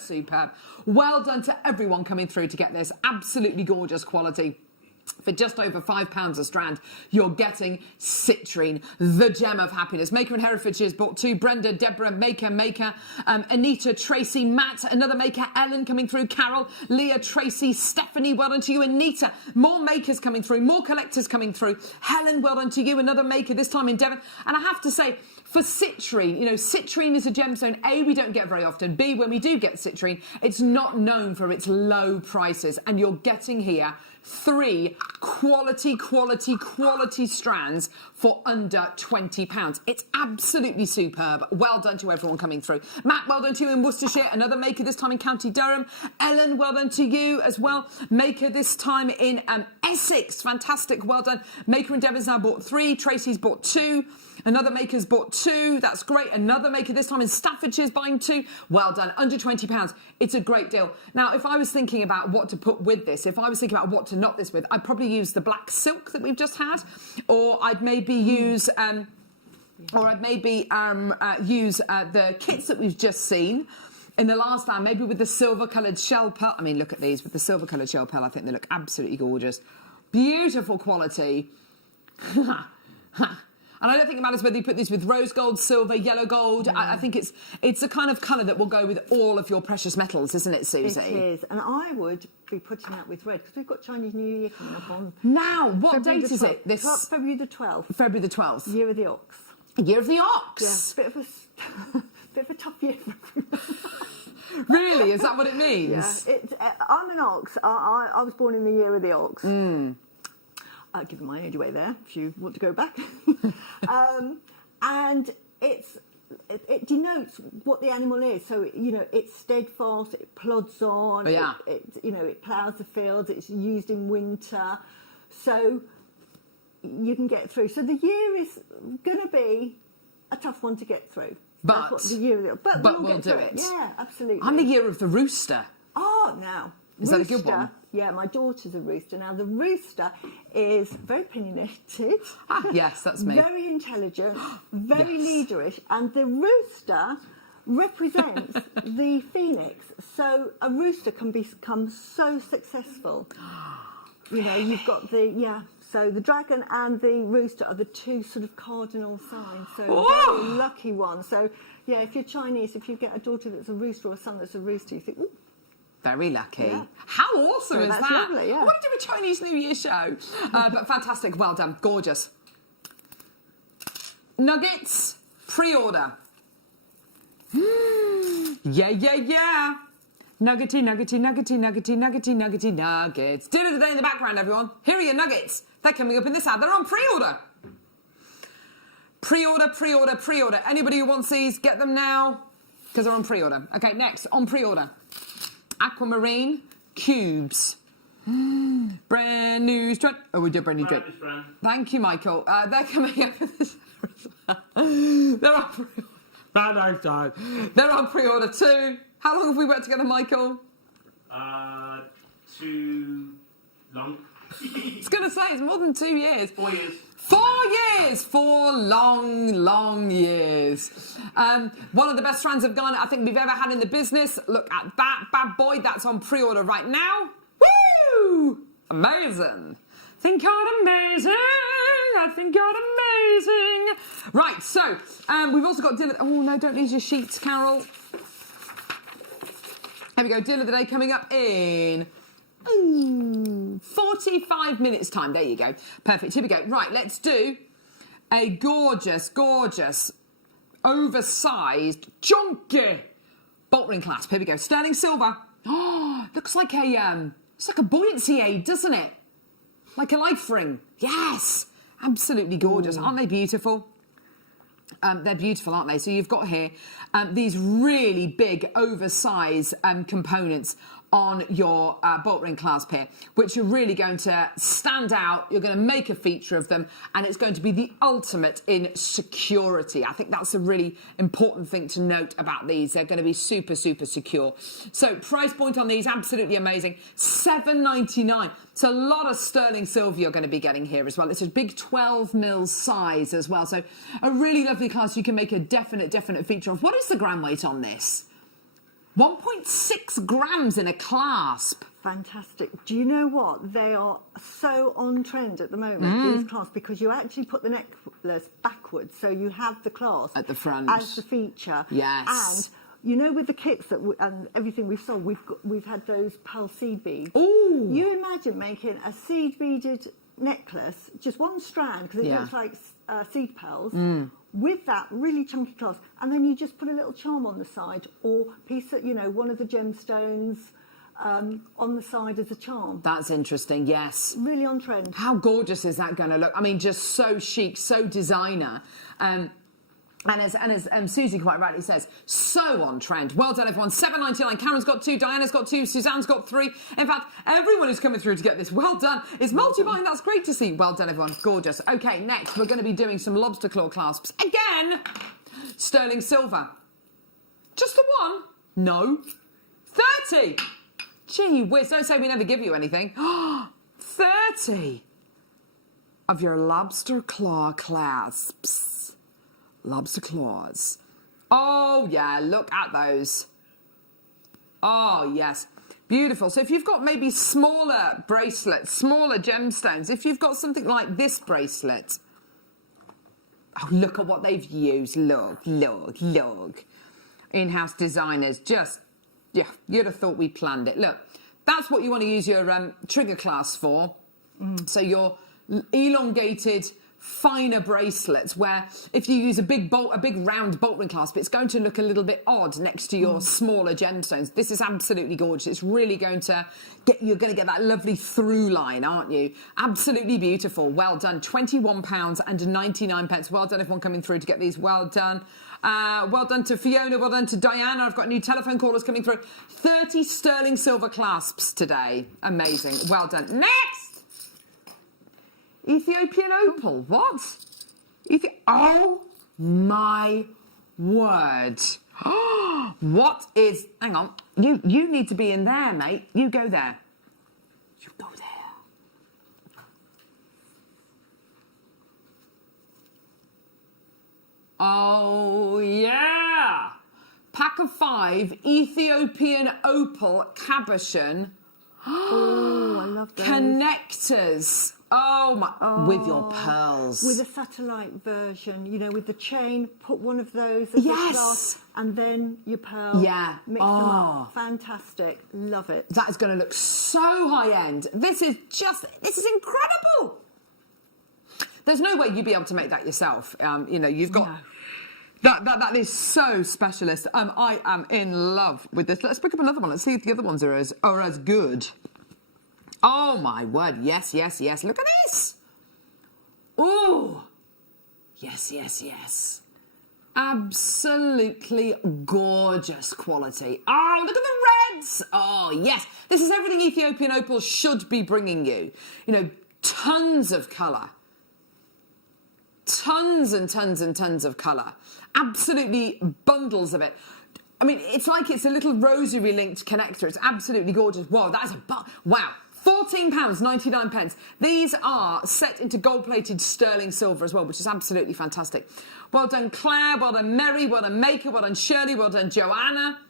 superb. Well done to everyone coming through to get this absolutely gorgeous quality. For just over £5 a strand, you're getting citrine, the gem of happiness. Maker in Herefordshire has bought 2. Brenda, Deborah, Maker, Anita, Tracy, Matt, another Maker, Ellen coming through, Carol, Leah, Tracy, Stephanie, well done to you, Anita. More makers coming through, more collectors coming through. Helen, well done to you, another maker, this time in Devon. And I have to say, for citrine, citrine is a gemstone, A, we don't get very often. B, when we do get citrine, it's not known for its low prices. And you're getting here 3 quality strands for under £20. It's absolutely superb. Well done to everyone coming through. Matt, well done to you in Worcestershire, another maker this time in County Durham. Ellen, well done to you as well. Maker this time in Essex, fantastic, well done. Maker in Devon's now bought 3, Tracy's bought 2. Another maker's bought 2, that's great. Another maker this time in Staffordshire's buying 2. Well done, under £20. It's a great deal. Now, if I was thinking about what to put with this, if I was thinking about what to knot this with, I'd probably use the black silk that we've just had, or I'd maybe use the kits that we've just seen in the last hour, maybe with the silver-coloured shell pearl. I mean, look at these, with the silver-coloured shell pearl, I think they look absolutely gorgeous. Beautiful quality. And I don't think it matters whether you put these with rose gold, silver, yellow gold. I think it's the kind of colour that will go with all of your precious metals, isn't it, Susie? It is. And I would be putting that with red because we've got Chinese New Year coming up on... Now, what February date the is it? 12th. February the 12th. February the 12th. Year of the Ox. Year of the Ox? Yeah, bit of a tough year for everyone. Really? Is that what it means? Yeah, I'm an ox. I was born in the year of the ox. Giving my age away there, if you want to go back. And it denotes what the animal is. So, it's steadfast, it plods on, it ploughs the fields, it's used in winter. So you can get through. So the year is going to be a tough one to get through. But, that's what the year is. But we'll do it. Yeah, absolutely. I'm the year of the rooster. Oh, now. Is that a good one? Yeah, my daughter's a rooster. Now, the rooster is very opinionated. Yes, that's me. Very intelligent, very leaderish. And the rooster represents the phoenix. So a rooster can become so successful. You've got so the dragon and the rooster are the 2 sort of cardinal signs. So very lucky one. So, if you're Chinese, if you get a daughter that's a rooster or a son that's a rooster, you think, ooh. Very lucky. Yeah. How awesome is that's that? Lovely, yeah. I want to do a Chinese New Year show. But fantastic, well done, gorgeous. Nuggets, pre-order. Yeah. Nuggety, nuggets. Dinner today in the background, everyone. Here are your nuggets. They're coming up in this ad. They're on pre-order. Pre-order, pre-order, pre-order. Anybody who wants these, get them now, because they're on pre-order. Okay, next, on pre-order. Aquamarine cubes. Brand new strand. Oh, we did brand new drink. Thank you, Michael. They're coming up with this. They're on pre-order. They're on pre-order too. How long have we worked together, Michael? Too long. I was going to say, it's more than 2 years. 4 years. 4 years! 4 long, long years. One of the best strands of garnet I think we've ever had in the business. Look at that bad boy. That's on pre-order right now. Woo! Amazing. Think you're amazing. I think you're amazing. Right, so we've also got deal of... Oh, no, don't lose your sheets, Carol. Here we go. Deal of the day coming up in... 45 minutes time. There you go. Perfect. Here we go. Right, let's do a gorgeous, gorgeous, oversized, chunky bolt ring clasp. Here we go. Sterling silver. Oh, looks like a it's like a buoyancy aid, doesn't it? Like a life ring. Yes. Absolutely gorgeous. Aren't they beautiful? They're beautiful, aren't they? So you've got here these really big, oversized components on your bolt ring clasp here, which are really going to stand out. You're going to make a feature of them, and it's going to be the ultimate in security. I think that's a really important thing to note about these. They're going to be super, super secure. So price point on these, absolutely amazing. $7.99. It's a lot of sterling silver you're going to be getting here as well. It's a big 12 mil size as well. So a really lovely class you can make a definite feature of. What is the gram weight on this? 1.6 grams in a clasp. Fantastic. Do you know what? They are so on trend at the moment, these clasps, because you actually put the necklace backwards, so you have the clasp at the front as the feature. Yes. And you know, with the kits that and everything we've sold, we've had those pearl seed beads. Ooh. You imagine making a seed beaded necklace, just one strand, because it looks like seed pearls. With that really chunky clasp, and then you just put a little charm on the side, or piece of, you know, one of the gemstones on the side as a charm. That's interesting, yes. Really on trend. How gorgeous is that going to look? I mean, just so chic, so designer. And as Susie quite rightly says, so on trend. Well done, everyone. $7.99. Karen's got 2, Diana's got 2, Suzanne's got 3. In fact, everyone who's coming through to get this, well done. It's multi-buying. That's great to see. Well done, everyone. Gorgeous. Okay, next, we're going to be doing some lobster claw clasps. Again, sterling silver. Just the one? No. 30. Gee whiz, don't say we never give you anything. 30 of your lobster claw clasps. Lobster claws. Oh, yeah, look at those. Oh, yes. Beautiful. So if you've got maybe smaller bracelets, smaller gemstones, if you've got something like this bracelet. Oh, look at what they've used. Look, look, look. In-house designers, just, yeah, you'd have thought we planned it. Look, that's what you want to use your trigger clasp for. So your elongated, finer bracelets, where if you use a big round bolt ring clasp, it's going to look a little bit odd next to your smaller gemstones. This is absolutely gorgeous. It's really going to you're going to get that lovely through line, aren't you? Absolutely beautiful. Well done. £21.99. Well done, everyone coming through to get these. Well done. Well done to Fiona. Well done to Diana. I've got new telephone callers coming through. 30 sterling silver clasps today. Amazing. Well done. Next! Ethiopian opal. What? Oh my word. What is... Hang on. You need to be in there, mate. You go there. You go there. Oh, yeah. Pack of 5 Ethiopian opal cabochon. Oh, I love those. Connectors. Oh my, with your pearls. With a satellite version, you know, with the chain, put one of those as a clasp, and then your pearls. Yeah. Mix them up. Fantastic. Love it. That is going to look so high end. This is incredible. There's no way you'd be able to make that yourself. You know, you've got... No. That is so specialist. I am in love with this. Let's pick up another one. Let's see if the other ones are as good. Oh, my word. Yes, yes, yes. Look at this. Oh, Yes, yes, yes. Absolutely gorgeous quality. Oh, look at the reds. Oh, yes. This is everything Ethiopian opal should be bringing you. You know, tons of colour. Tons and tons and tons of colour. Absolutely bundles of it. I mean, it's like it's a little rosary linked connector. It's absolutely gorgeous. Whoa, that's wow. £14.99. These are set into gold-plated sterling silver as well, which is absolutely fantastic. Well done, Claire. Well done, Mary. Well done, Maker. Well done, Shirley. Well done, Joanna.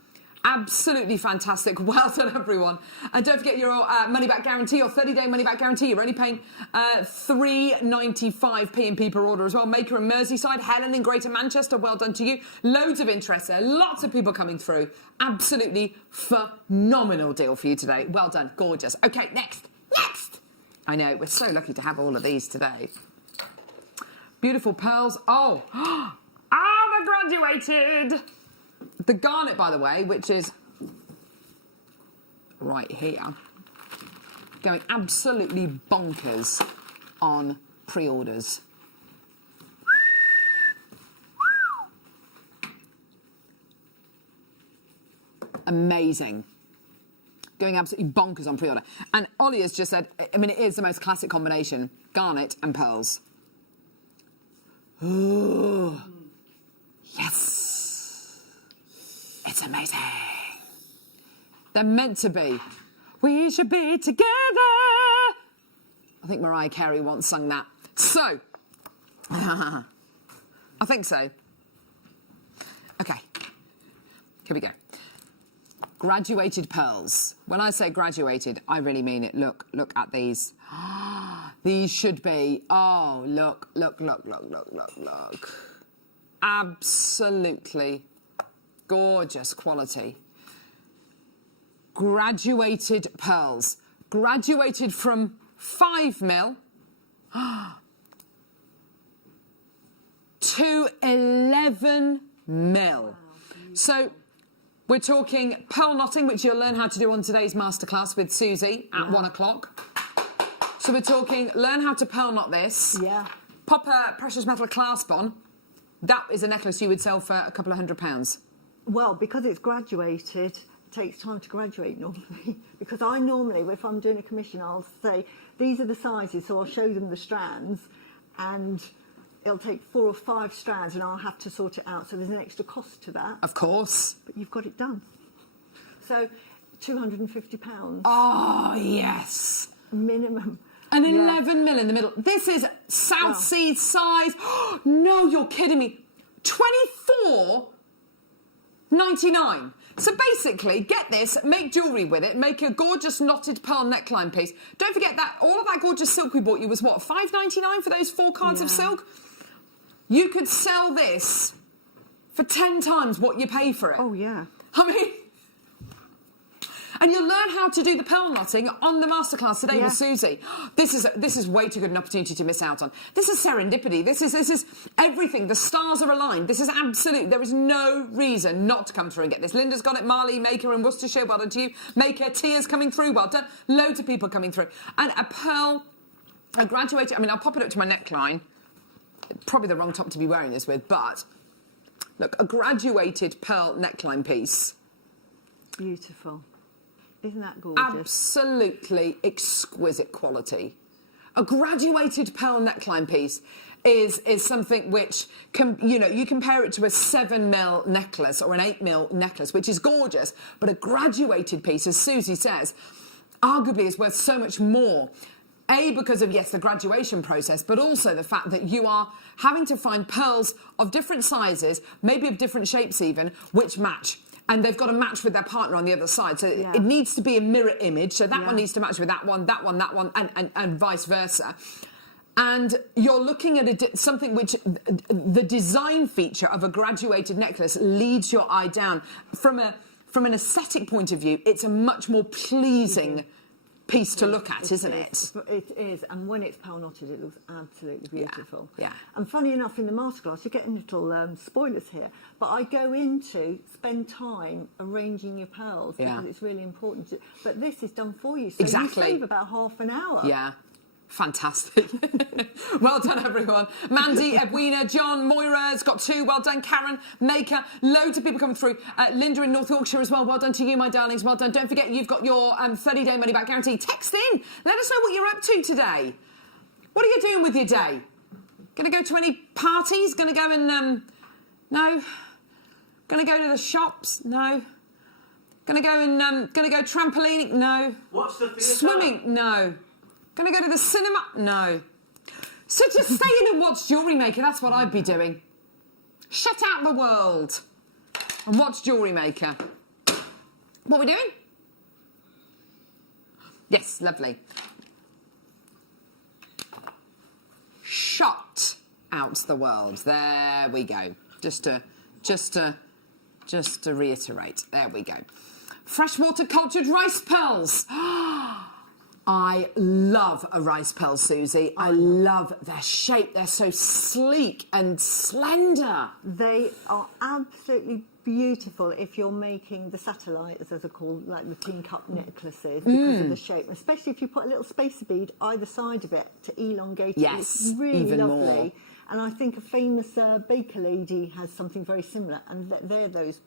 Absolutely fantastic. Well done, everyone. And don't forget your money-back guarantee, your 30-day money-back guarantee. You're only paying £3.95p per order as well. Maker in Merseyside, Helen in Greater Manchester. Well done to you. Loads of interest there. Lots of people coming through. Absolutely phenomenal deal for you today. Well done. Gorgeous. Okay, next. Next. I know, we're so lucky to have all of these today. Beautiful pearls. Oh, they're graduated. The garnet, by the way, which is right here, going absolutely bonkers on pre-orders. Amazing. Going absolutely bonkers on pre-order. And Ollie has just said, I mean, it is the most classic combination, garnet and pearls. Ooh. Yes. It's amazing. They're meant to be. We should be together. I think Mariah Carey once sung that. So, I think so. Okay. Here we go. Graduated pearls. When I say graduated, I really mean it. Look at these. These should be, oh, look. Absolutely gorgeous quality. Graduated pearls. Graduated from 5mm to 11mm. So we're talking pearl knotting, which you'll learn how to do on today's masterclass with Susie at 1 o'clock. So we're talking learn how to pearl knot this. Yeah. Pop a precious metal clasp on. That is a necklace you would sell for a couple of £100. Well, because it's graduated, it takes time to graduate normally. Because I normally, if I'm doing a commission, I'll say, these are the sizes, so I'll show them the strands, and it'll take 4 or 5 strands, and I'll have to sort it out, so there's an extra cost to that. Of course. But you've got it done. So, £250. Oh, yes. Minimum. And 11mm in the middle. This is South Sea size. No, you're kidding me. $24.99. So basically, get this, make jewellery with it, make a gorgeous knotted pearl neckline piece. Don't forget that all of that gorgeous silk we bought you was what, $5.99 for those 4 cards of silk? You could sell this for 10 times what you pay for it. Oh, yeah. I mean, and you'll learn how to do the pearl knotting on the masterclass today with Susie. This is way too good an opportunity to miss out on. This is serendipity. This is everything. The stars are aligned. This is absolute. There is no reason not to come through and get this. Linda's got it. Marley, Maker in Worcestershire. Well done to you. Maker, Tia's coming through. Well done. Loads of people coming through. And a pearl, a graduated. I mean, I'll pop it up to my neckline. Probably the wrong top to be wearing this with, but look, a graduated pearl neckline piece. Beautiful. Isn't that gorgeous? Absolutely exquisite quality. A graduated pearl neckline piece is something which, you compare it to a 7mm necklace or an 8mm necklace, which is gorgeous, but a graduated piece, as Susie says, arguably is worth so much more. A, because of, yes, the graduation process, but also the fact that you are having to find pearls of different sizes, maybe of different shapes even, which match. And they've got to match with their partner on the other side. So it needs to be a mirror image. So that one needs to match with that one, and vice versa. And you're looking at something which the design feature of a graduated necklace leads your eye down. From an aesthetic point of view, it's a much more pleasing piece to look at, isn't it? It is, and when it's pearl knotted, it looks absolutely beautiful. Yeah. And funny enough, in the masterclass, you're getting little spoilers here, but I go into spend time arranging your pearls because it's really important. But this is done for you, so you save about half an hour. Yeah. Fantastic. Well done, everyone. Mandy, Edwina, John, Moira's got 2. Well done. Karen, Maker, loads of people coming through. Linda in North Yorkshire as well. Well done to you, my darlings. Well done. Don't forget, you've got your 30-day money-back guarantee. Text in. Let us know what you're up to today. What are you doing with your day? Going to go to any parties? Going to go and... no? Going to go to the shops? No? Going to go trampolining? No. What's the theatre? Swimming? No. Going to go to the cinema? No. So just stay in and watch Jewellery Maker. That's what I'd be doing. Shut out the world and watch Jewellery Maker. What are we doing? Yes, lovely. Shut out the world. There we go. Just to reiterate. There we go. Freshwater cultured rice pearls. I love a rice pearl, Susie. I love their shape. They're so sleek and slender. They are absolutely beautiful if you're making the satellites, as they're called, like the tin cup necklaces, because of the shape. Especially if you put a little spacer bead either side of it to elongate it. Yes, It's really even lovely. more. And I think a famous baker lady has something very similar, and they're those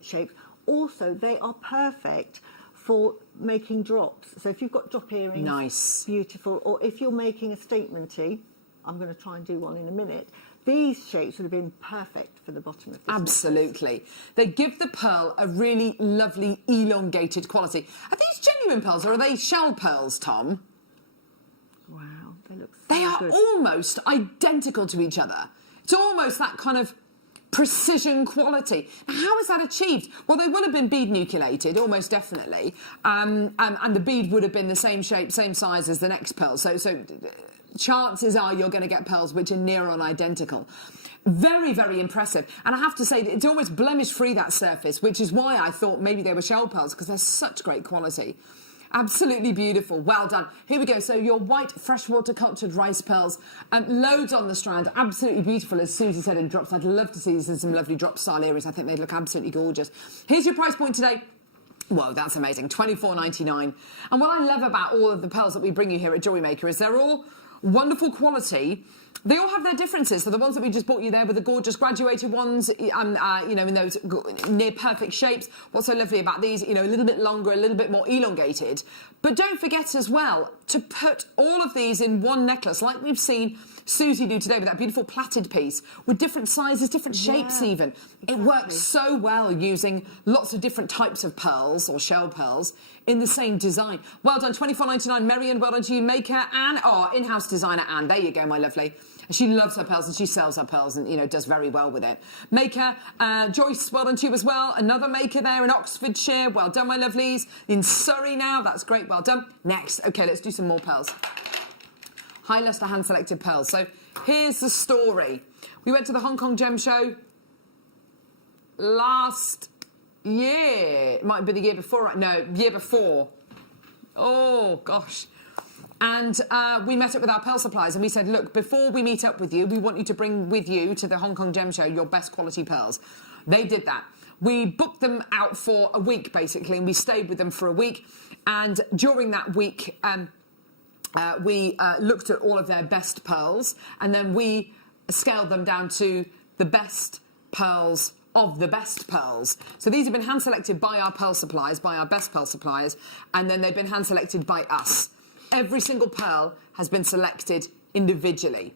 shapes. Also, they are perfect for making drops. So if you've got drop earrings, nice, beautiful, or if you're making a statement-y, I'm going to try and do one in a minute, these shapes would have been perfect for the bottom of this Absolutely. necklace. They give the pearl a really lovely elongated quality. Are these genuine pearls or are they shell pearls, Tom? Wow, they look so They are good. almost identical to each other. It's almost that kind of precision quality. Now, how is that achieved? Well, they would have been bead nucleated, almost definitely, and the bead would have been the same shape, same size as the next pearl. So chances are you're going to get pearls which are near on identical. Very, very impressive. And I have to say, it's almost blemish-free, that surface, which is why I thought maybe they were shell pearls, because they're such great quality. Absolutely beautiful. Well done. Here we go. So your white freshwater cultured rice pearls, loads on the strand. Absolutely beautiful, as Susie said, in drops. I'd love to see these in some lovely drop style earrings. I think they'd look absolutely gorgeous. Here's your price point today. Whoa, that's amazing. $24.99. And what I love about all of the pearls that we bring you here at Jewellery Maker is they're all wonderful quality. They all have their differences. So the ones that we just bought you there were the gorgeous graduated ones, you know, in those near perfect shapes. What's so lovely about these, you know, a little bit longer, a little bit more elongated. But don't forget as well to put all of these in one necklace, like we've seen Susie do today with that beautiful plaited piece, with different sizes, different shapes even. Exactly. It works so well using lots of different types of pearls, or shell pearls, in the same design. Well done, $24.99, Marion. Well done to you, Maker, Anne. Oh, in-house designer Anne. There you go, my lovely. She loves her pearls and she sells her pearls and, you know, does very well with it. Maker, Joyce, well done to you as well. Another Maker there in Oxfordshire. Well done, my lovelies. In Surrey now. That's great. Well done. Next. Okay, let's do some more pearls. High luster hand-selected pearls. So here's the story. We went to the Hong Kong Gem Show last year. It might have been the year before. Right? No, year before. Oh, gosh. And we met up with our pearl suppliers and we said, look, before we meet up with you, we want you to bring with you to the Hong Kong Gem Show your best quality pearls. They did that. We booked them out for a week, basically, and we stayed with them for a week. And during that week, we looked at all of their best pearls, and then we scaled them down to the best pearls of the best pearls. So these have been hand-selected by our pearl suppliers, by our best pearl suppliers, and then they've been hand-selected by us. Every single pearl has been selected individually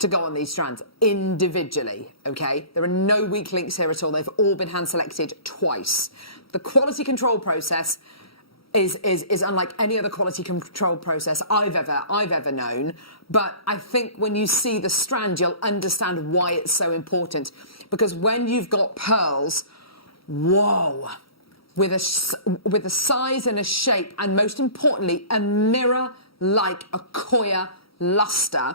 to go on these strands, individually, okay? There are no weak links here at all. They've all been hand-selected twice. The quality control process is unlike any other quality control process I've ever known. But I think when you see the strand, you'll understand why it's so important. Because when you've got pearls, whoa, with a size and a shape, and most importantly, a mirror-like Accoya luster,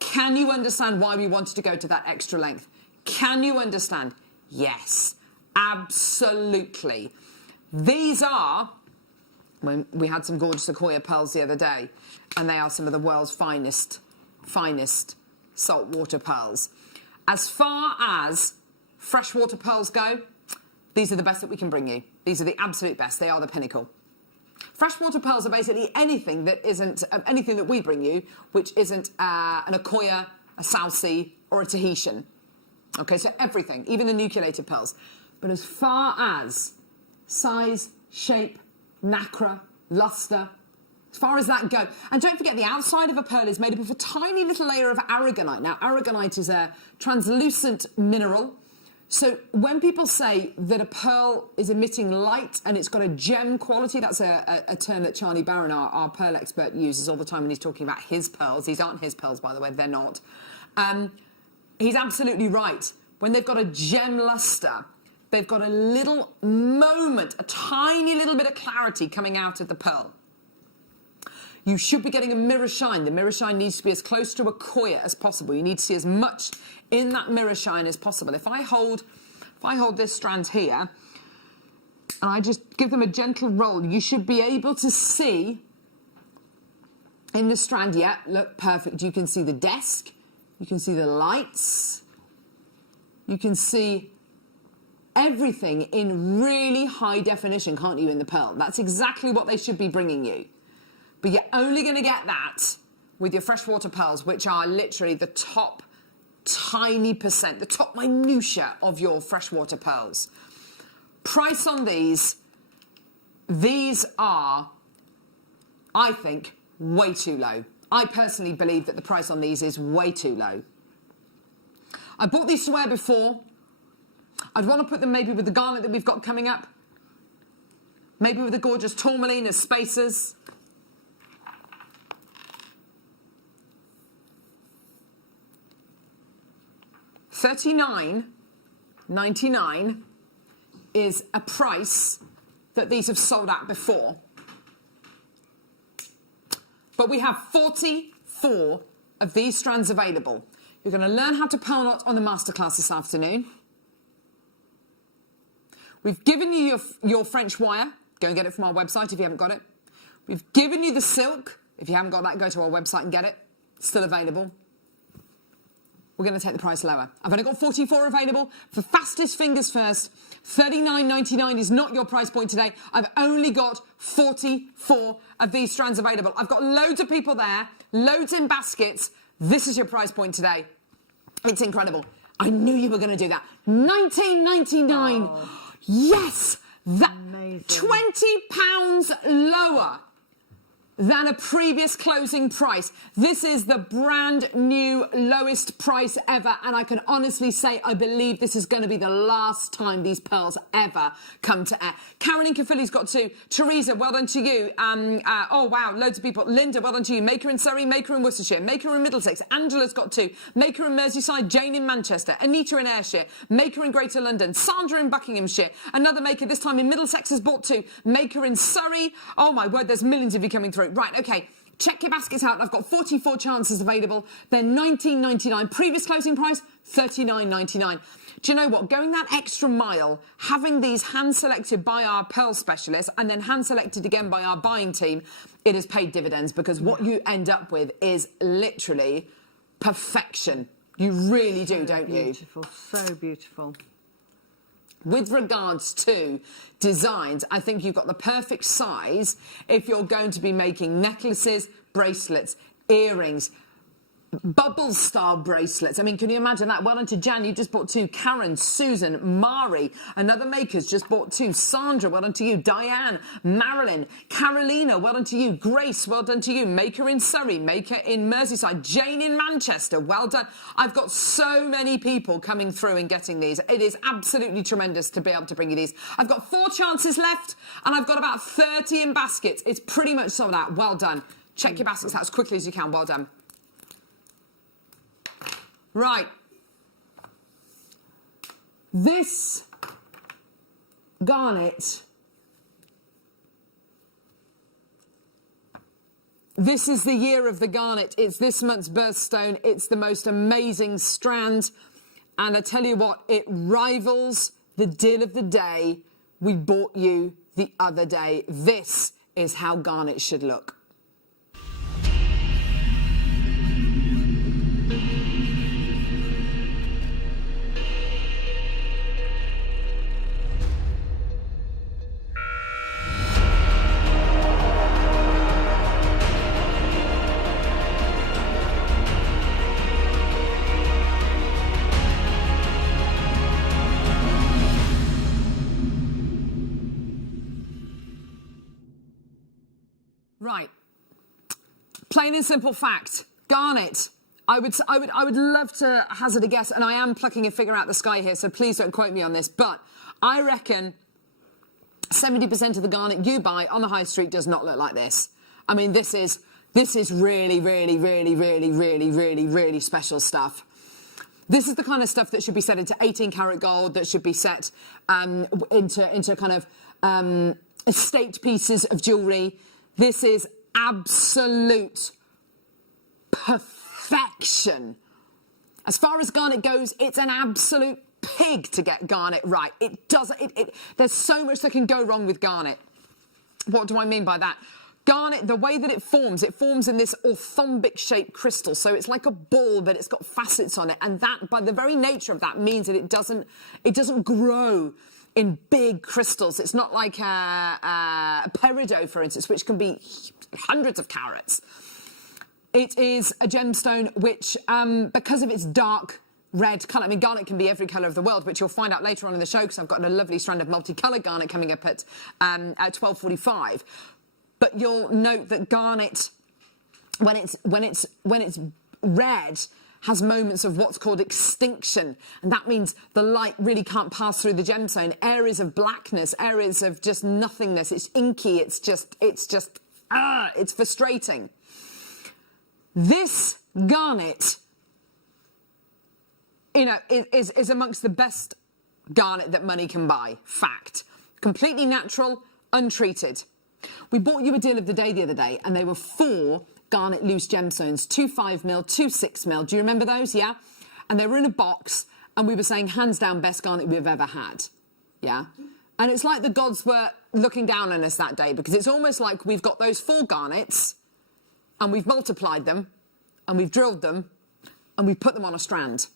can you understand why we wanted to go to that extra length? Can you understand? Yes, absolutely. These are, when we had some gorgeous Accoya pearls the other day, and they are some of the world's finest saltwater pearls. As far as freshwater pearls go, these are the best that we can bring you. These are the absolute best. They are the pinnacle. Freshwater pearls are basically anything that isn't, anything that we bring you, which isn't an Akoya, a South Sea, or a Tahitian. Okay, so everything, even the nucleated pearls. But as far as size, shape, nacre, luster, as far as that go, and don't forget the outside of a pearl is made up of a tiny little layer of aragonite. Now, aragonite is a translucent mineral. So when people say that a pearl is emitting light and it's got a gem quality, that's a term that Charlie Barron, our pearl expert, uses all the time when he's talking about his pearls. These aren't his pearls, by the way, they're not. He's absolutely right. When they've got a gem luster, they've got a little moment, a tiny little bit of clarity coming out of the pearl. You should be getting a mirror shine. The mirror shine needs to be as close to a Akoya as possible. You need to see as much in that mirror shine as possible. If I hold this strand here, and I just give them a gentle roll, you should be able to see in the strand, yeah, look, perfect. You can see the desk, you can see the lights, you can see everything in really high definition, can't you, in the pearl? That's exactly what they should be bringing you. But you're only going to get that with your freshwater pearls, which are literally the top tiny percent, the top minutiae of your freshwater pearls. Price on these are, I think, way too low. I personally believe that the price on these is way too low. I bought these to wear before. I'd want to put them maybe with the garnet that we've got coming up. Maybe with the gorgeous tourmaline as spacers. $39.99 is a price that these have sold at before. But we have 44 of these strands available. You're going to learn how to pearl knot on the masterclass this afternoon. We've given you your French wire. Go and get it from our website if you haven't got it. We've given you the silk. If you haven't got that, go to our website and get it. It's still available. We're going to take the price lower. I've only got 44 available. For fastest fingers first, $39.99 is not your price point today. I've only got 44 of these strands available. I've got loads of people there, loads in baskets. This is your price point today. It's incredible. I knew you were going to do that. $19.99. Oh. Yes, that amazing. £20 lower than a previous closing price. This is the brand new lowest price ever, and I can honestly say I believe this is going to be the last time these pearls ever come to air. Carolyn Caffilli's got two. Teresa, well done to you. Oh wow, loads of people. Linda, well done to you. Maker in Surrey, Maker in Worcestershire, Maker in Middlesex. Angela's got two. Maker in Merseyside, Jane in Manchester, Anita in Ayrshire, Maker in Greater London, Sandra in Buckinghamshire. Another Maker, this time in Middlesex, has bought two. Maker in Surrey. Oh my word, there's millions of you coming through. Right, okay. Check your baskets out. I've got 44 chances available. They're $19.99. Previous closing price, $39.99. Do you know what? Going that extra mile, having these hand-selected by our pearl specialists and then hand-selected again by our buying team, it has paid dividends because what you end up with is literally perfection. You really do, don't you? Beautiful, so beautiful. With regards to designs, I think you've got the perfect size if you're going to be making necklaces, bracelets, earrings, bubble style bracelets. I mean, can you imagine that? Well done to Jan, you just bought two. Karen, Susan, Mari, another Maker's just bought two. Sandra, well done to you. Diane, Marilyn, Carolina, well done to you. Grace, well done to you. Maker in Surrey, Maker in Merseyside, Jane in Manchester, well done. I've got so many people coming through and getting these. It is absolutely tremendous to be able to bring you these. I've got 4 chances left and I've got about 30 in baskets. It's pretty much sold out. Well done. Check your baskets out as quickly as you can. Well done. Right, this garnet, this is the year of the garnet. It's this month's birthstone. It's the most amazing strand. And I tell you what, it rivals the deal of the day we bought you the other day. This is how garnet should look. Right. Plain and simple fact. Garnet. I would love to hazard a guess, and I am plucking a figure out the sky here, so please don't quote me on this, but I reckon 70% of the garnet you buy on the high street does not look like this. I mean, this is really, really, really, really, really, really, really special stuff. This is the kind of stuff that should be set into 18 karat gold, that should be set into kind of estate pieces of jewellery. This is absolute perfection. As far as garnet goes, it's an absolute pig to get garnet right. It doesn't. There's so much that can go wrong with garnet. What do I mean by that? Garnet, the way that it forms in this orthombic shaped crystal. So it's like a ball, but it's got facets on it, and that, by the very nature of that, means that it doesn't grow in big crystals. It's not like a peridot, for instance, which can be hundreds of carats. It is a gemstone which, because of its dark red colour, I mean, garnet can be every colour of the world, which you'll find out later on in the show, because I've got a lovely strand of multicoloured garnet coming up at 12:45. But you'll note that garnet, when it's red, has moments of what's called extinction, and that means the light really can't pass through the gemstone. Areas of blackness, areas of just nothingness. It's inky. It's frustrating. This garnet, you know, is amongst the best garnet that money can buy. Fact. Completely natural, untreated. We bought you a deal of the day the other day, and they were 4 garnet loose gemstones, 2 5mm, 2 6mm. Do you remember those? Yeah? And they were in a box, and we were saying, hands down, best garnet we've ever had. Yeah? And it's like the gods were looking down on us that day, because it's almost like we've got those 4 garnets, and we've multiplied them, and we've drilled them, and we've put them on a strand.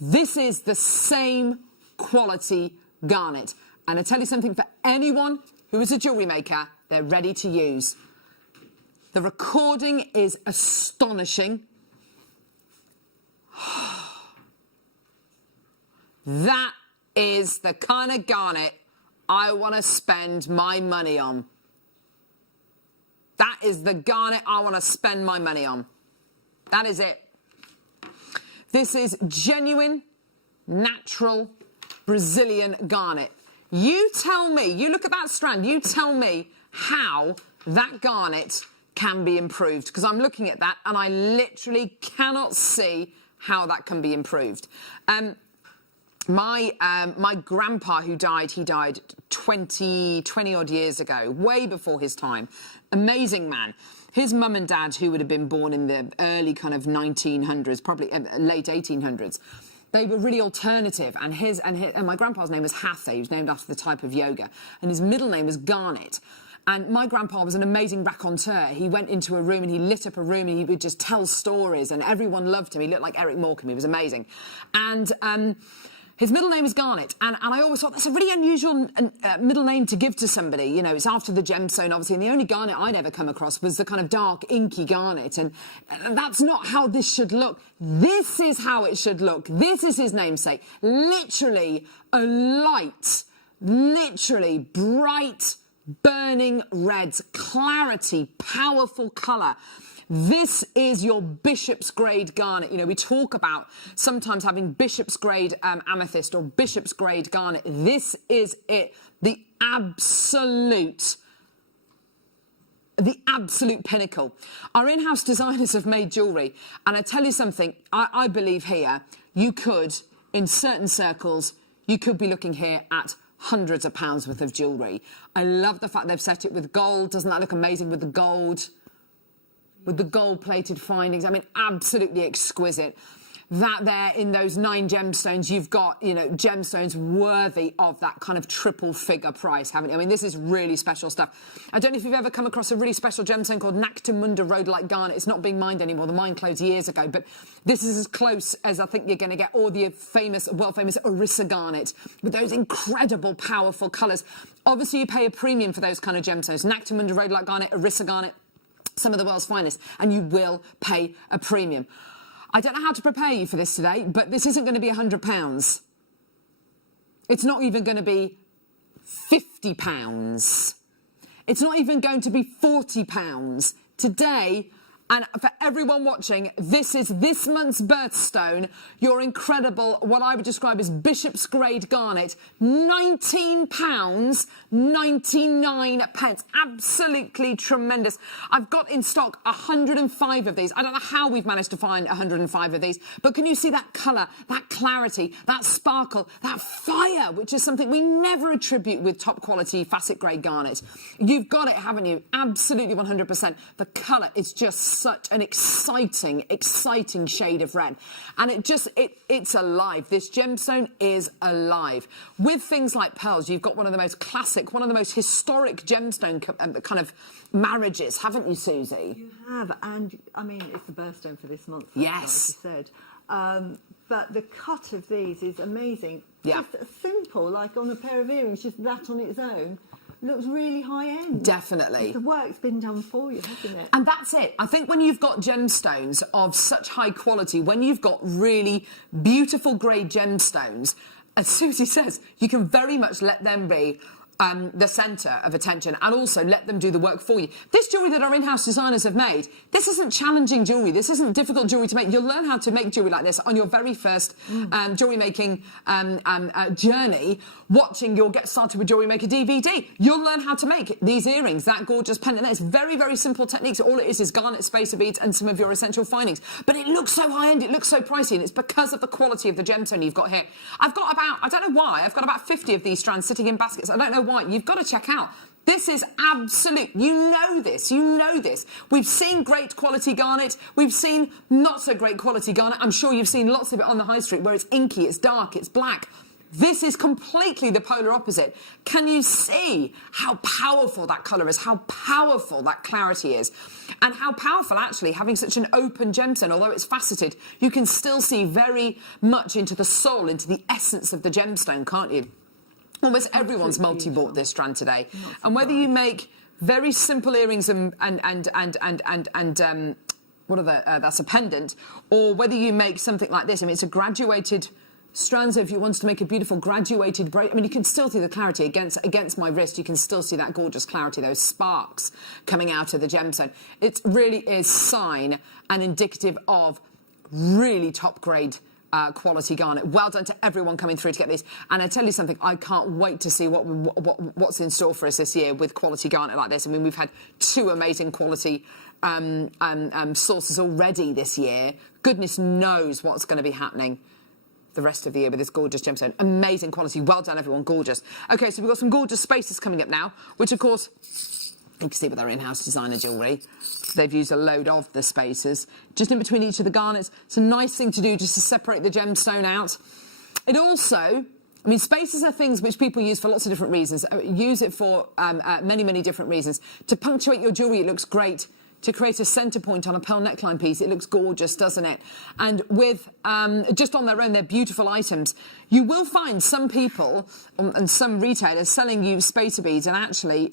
This is the same quality garnet. And I tell you something, for anyone who is a jewellery maker, they're ready to use. The recording is astonishing. That is the kind of garnet I want to spend my money on. That is the garnet I want to spend my money on. That is it. This is genuine, natural, Brazilian garnet. You tell me, you look at that strand, you tell me how that garnet can be improved, because I'm looking at that and I literally cannot see how that can be improved. My grandpa who died, he died 20 odd years ago, way before his time. Amazing man. His mum and dad, who would have been born in the early kind of 1900s, probably late 1800s, they were really alternative, and my grandpa's name was Hatha. He was named after the type of yoga, and his middle name was Garnet. And my grandpa was an amazing raconteur. He went into a room and he lit up a room and he would just tell stories, and everyone loved him. He looked like Eric Morecambe. He was amazing. And his middle name was Garnet, and I always thought that's a really unusual middle name to give to somebody. You know, it's after the gemstone, obviously, and the only garnet I'd ever come across was the kind of dark, inky garnet, and that's not how this should look. This is how it should look. This is his namesake. Literally a light, literally bright, burning reds, clarity, powerful colour. This is your bishop's grade garnet. You know, we talk about sometimes having bishop's grade amethyst or bishop's grade garnet. This is it. The absolute pinnacle. Our in-house designers have made jewellery, and I tell you something, I believe here, you could, in certain circles, you could be looking here at hundreds of pounds worth of jewellery. I love the fact they've set it with gold. Doesn't that look amazing with the gold? With the gold-plated findings. I mean, absolutely exquisite. That there, in those 9 gemstones, you've got, you know, gemstones worthy of that kind of triple figure price, haven't you? I mean, this is really special stuff. I don't know if you've ever come across a really special gemstone called Nactamunda Rhodolite Garnet. It's not being mined anymore. The mine closed years ago, but this is as close as I think you're going to get, or the famous, world-famous Orissa Garnet, with those incredible, powerful colours. Obviously, you pay a premium for those kind of gemstones. Nactamunda Rhodolite Garnet, Orissa Garnet, some of the world's finest, and you will pay a premium. I don't know how to prepare you for this today, but this isn't going to be £100. It's not even going to be £50. It's not even going to be £40 today. And for everyone watching, this is this month's birthstone, your incredible, what I would describe as Bishop's Grade Garnet, £19.99. Absolutely tremendous. I've got in stock 105 of these. I don't know how we've managed to find 105 of these, but can you see that colour, that clarity, that sparkle, that fire, which is something we never attribute with top quality facet grade garnet. You've got it, haven't you? Absolutely 100%. The colour is just such an exciting shade of red, and it's alive. This gemstone is alive with things like pearls. You've got one of the most classic, one of the most historic gemstone kind of marriages, haven't you, Susie? You have, and I mean, it's the birthstone for this month. Yes. Like you said. But the cut of these is amazing. Yeah. Just simple, like on a pair of earrings, just that on its own. Looks really high end. Definitely. The work's been done for you, hasn't it? And that's it. I think when you've got gemstones of such high quality, when you've got really beautiful grade gemstones, as Susie says, you can very much let them be the centre of attention, and also let them do the work for you. This jewellery that our in-house designers have made, this isn't challenging jewellery, this isn't difficult jewellery to make. You'll learn how to make jewellery like this on your very first jewellery making journey, watching your Get Started with Jewellery Maker DVD. You'll learn how to make these earrings, that gorgeous pendant. It's very, very simple techniques. All it is garnet, spacer beads, and some of your essential findings. But it looks so high-end, it looks so pricey, and it's because of the quality of the gemstone you've got here. I've got about, I don't know why, I've got about 50 of these strands sitting in baskets. I don't know why. You've got to check out. This is absolute. You know this. You know this. We've seen great quality garnet. We've seen not so great quality garnet. I'm sure you've seen lots of it on the high street where it's inky, it's dark, it's black. This is completely the polar opposite. Can you see how powerful that colour is, how powerful that clarity is, and how powerful actually having such an open gemstone, although it's faceted, you can still see very much into the soul, into the essence of the gemstone, can't you? Almost everyone's multi-bought this strand today. And whether you make very simple earrings and what are the, that's a pendant, or whether you make something like this, I mean, it's a graduated strand, so if you want to make a beautiful graduated braid, I mean, you can still see the clarity against my wrist. You can still see that gorgeous clarity, those sparks coming out of the gemstone. It really is sign and indicative of really top grade quality garnet. Well done to everyone coming through to get these. And I tell you something, I can't wait to see what's in store for us this year with quality garnet like this. I mean, we've had 2 amazing quality sources already this year. Goodness knows what's going to be happening the rest of the year with this gorgeous gemstone. Amazing quality. Well done, everyone. Gorgeous. Okay, so we've got some gorgeous spacers coming up now, which, of course, you can see with our in-house designer jewellery. They've used a load of the spacers just in between each of the garnets. It's a nice thing to do just to separate the gemstone out. It also, I mean, spacers are things which people use for lots of different reasons. Use it for many, many different reasons. To punctuate your jewellery, it looks great. To create a centre point on a pearl neckline piece, it looks gorgeous, doesn't it? And with, just on their own, they're beautiful items. You will find some people and some retailers selling you spacer beads, and actually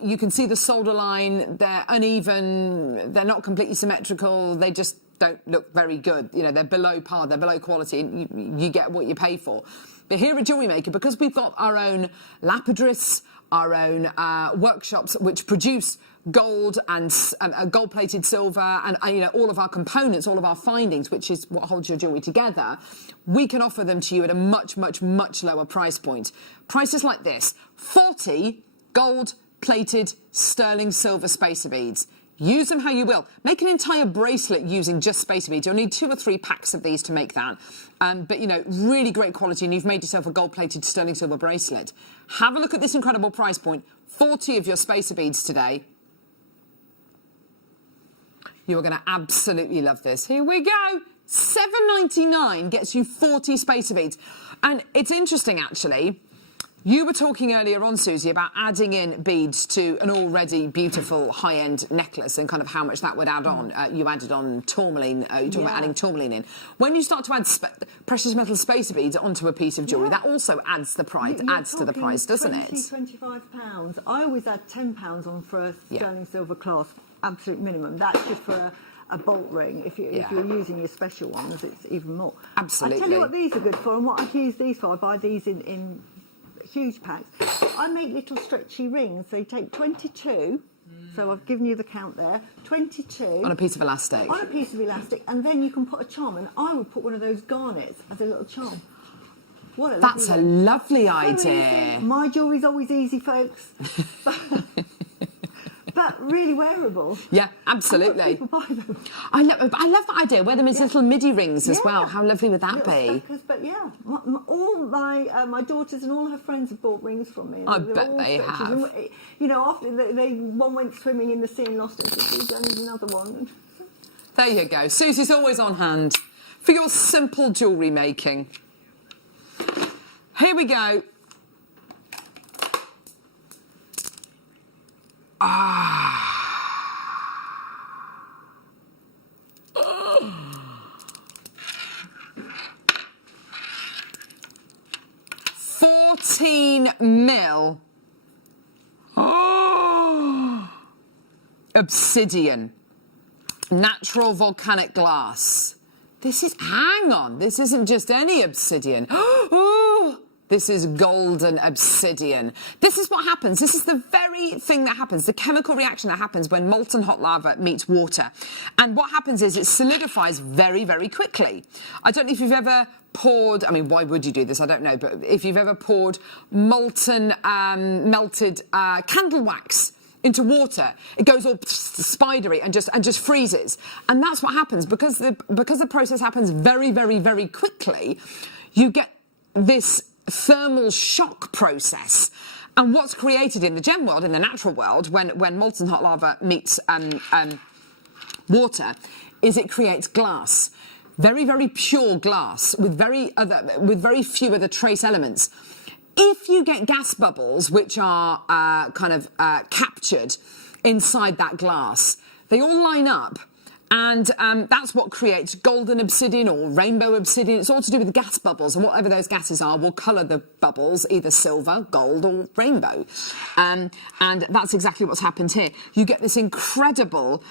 you can see the solder line, they're uneven, they're not completely symmetrical, they just don't look very good. You know, they're below par, they're below quality, and you get what you pay for. But here at Jewellery Maker, because we've got our own lapidarists, our own workshops which produce gold and gold-plated silver and you know, all of our components, all of our findings, which is what holds your jewellery together, we can offer them to you at a much, much, much lower price point. Prices like this: 40 gold-plated sterling silver spacer beads. Use them how you will. Make an entire bracelet using just spacer beads. You'll need 2 or 3 packs of these to make that. But, you know, really great quality, and you've made yourself a gold-plated sterling silver bracelet. Have a look at this incredible price point. 40 of your spacer beads today. You are going to absolutely love this. Here we go. $7.99 gets you 40 spacer beads. And it's interesting, actually. You were talking earlier on, Susie, about adding in beads to an already beautiful high-end necklace and kind of how much that would add on. You added on tourmaline. You're talking about adding tourmaline in. When you start to add precious metal spacer beads onto a piece of jewellery, that also adds the price, to the price, doesn't it? £25. I always add £10 on for a sterling silver clasp, absolute minimum. That's just for a bolt ring. If you're using your special ones, it's even more. Absolutely. I tell you what these are good for, and what I've used these for. I buy these in huge packs. I make little stretchy rings. They take 22. So I've given you the count there. 22. On a piece of elastic. On a piece of elastic, and then you can put a charm, and I would put one of those garnets as a little charm. What a That's a lovely idea. Easy. My jewellery's always easy, folks. But really wearable. Yeah, absolutely. People buy them. I love that idea. Wear them as little midi rings as well. How lovely would that be? Stackers, but yeah, all my daughters and all her friends have bought rings from me. I They're bet all they stretches. have. And, you know, after one went swimming in the sea and lost it, so I need another one. There you go. Susie's always on hand for your simple jewellery making. Here we go. $14 obsidian, natural volcanic glass. Hang on, this isn't just any obsidian. This is golden obsidian. This is what happens. This is the very thing that happens, the chemical reaction that happens when molten hot lava meets water. And what happens is it solidifies very, very quickly. I don't know if you've ever poured, I mean, why would you do this? I don't know. But if you've ever poured melted candle wax into water, it goes all spidery and just freezes. And that's what happens. Because the process happens very, very, very quickly, you get this thermal shock process. And what's created in the gem world, in the natural world, when molten hot lava meets water, is it creates glass. Very, very pure glass with very few other trace elements. If you get gas bubbles, which are captured inside that glass, they all line up. And that's what creates golden obsidian or rainbow obsidian. It's all to do with gas bubbles, and whatever those gases are will colour the bubbles either silver, gold or rainbow. And that's exactly what's happened here. You get this incredible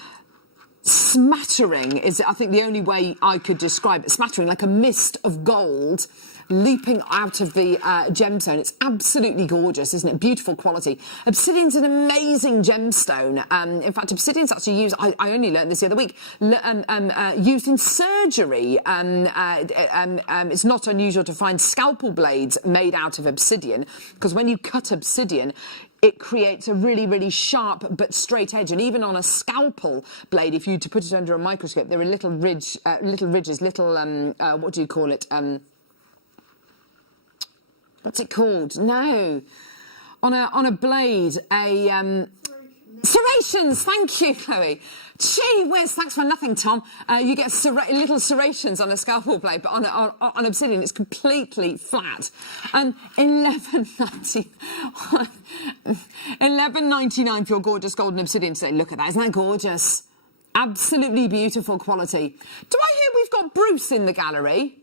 smattering, is I think the only way I could describe it, smattering like a mist of gold leaping out of the gemstone. It's absolutely gorgeous, isn't it? Beautiful quality. Obsidian's an amazing gemstone. In fact, obsidian's actually used, I only learned this the other week, used in surgery. It's not unusual to find scalpel blades made out of obsidian, because when you cut obsidian, it creates a really, really sharp but straight edge. And even on a scalpel blade, if you were to put it under a microscope, there are little ridges, what do you call it? What's it called? No. On a blade, serrations. Thank you, Chloe. Gee whiz, thanks for nothing, Tom. You get little serrations on a scalpel blade, but on obsidian, it's completely flat. $11.99 for your gorgeous golden obsidian today. Look at that, isn't that gorgeous? Absolutely beautiful quality. Do I hear we've got Bruce in the gallery?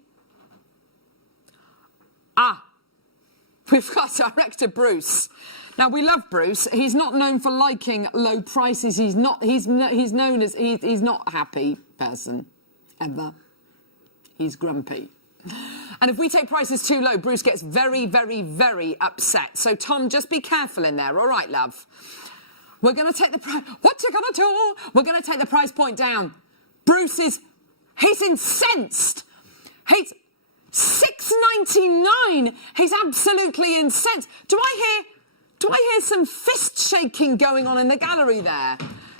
We've got director Bruce. Now, we love Bruce. He's not known for liking low prices. He's known as he's not a happy person ever. He's grumpy. And if we take prices too low, Bruce gets very, very, very upset. So, Tom, just be careful in there. All right, love. We're going to take the price. What you gonna do? We're going to take the price point down. Bruce he's incensed. He's $6.99. He's absolutely incensed. Do I hear some fist shaking going on in the gallery there?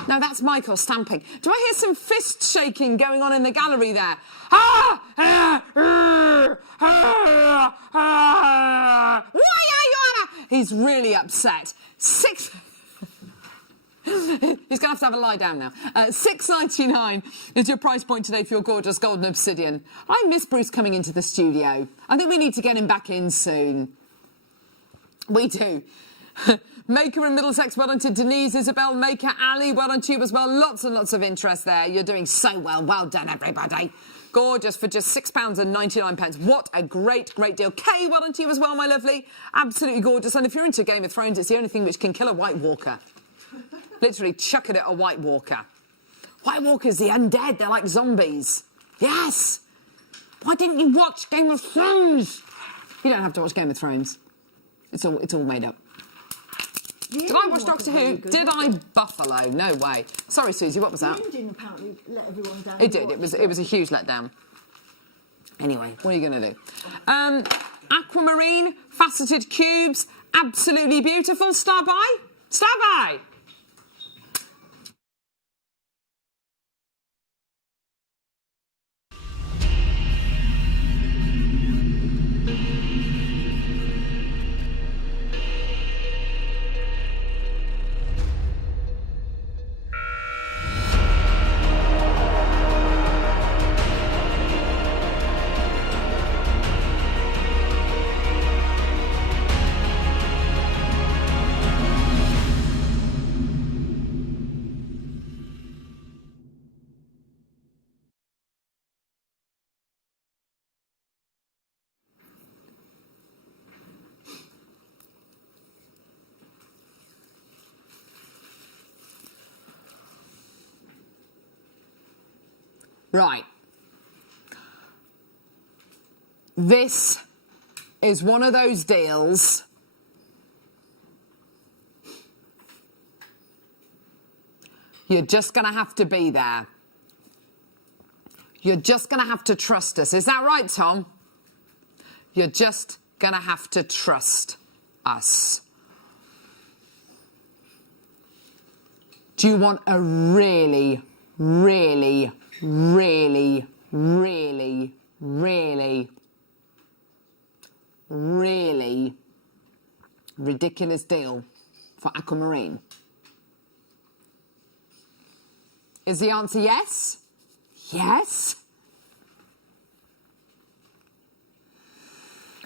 No, that's Michael stamping. Do I hear some fist shaking going on in the gallery there? Why are you on? He's really upset. He's going to have a lie down now. $6.99 is your price point today for your gorgeous golden obsidian. I miss Bruce coming into the studio. I think we need to get him back in soon. We do. Maker in Middlesex, well done to Denise, Isabel, Maker, Ali, well done to you as well. Lots and lots of interest there. You're doing so well. Well done, everybody. Gorgeous for just £6.99. What a great, great deal. Kay, well done to you as well, my lovely. Absolutely gorgeous. And if you're into Game of Thrones, it's the only thing which can kill a White Walker. Literally chuck it at a White Walker. White Walkers, the undead, they're like zombies. Yes. Why didn't you watch Game of Thrones? You don't have to watch Game of Thrones. It's all made up. Did I watch Doctor Who? Did I Buffalo? No way. Sorry, Susie, what was that? The ending apparently let everyone down. It did. It was a huge letdown. Anyway, what are you going to do? Aquamarine, faceted cubes, absolutely beautiful. Star by? Star by! Right. This is one of those deals you're just going to have to be there. You're just going to have to trust us. Is that right, Tom? You're just going to have to trust us. Do you want a really, really, really, really, really, really ridiculous deal for Aquamarine? Is the answer yes? Yes?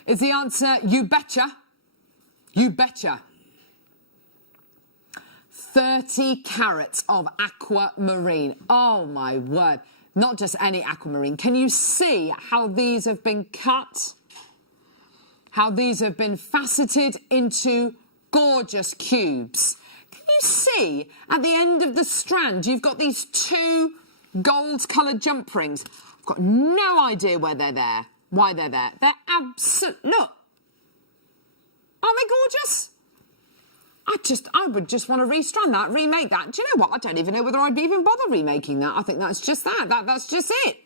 Is the answer you betcha? You betcha. 30 carats of aquamarine. Oh my word. Not just any aquamarine. Can you see how these have been cut? How these have been faceted into gorgeous cubes. Can you see at the end of the strand you've got these two gold-coloured jump rings? I've got no idea why they're there. They're look. Aren't they gorgeous? I would just want to restrand that, remake that. Do you know what? I don't even know whether I'd even bother remaking that. I think that's just that. That's just it.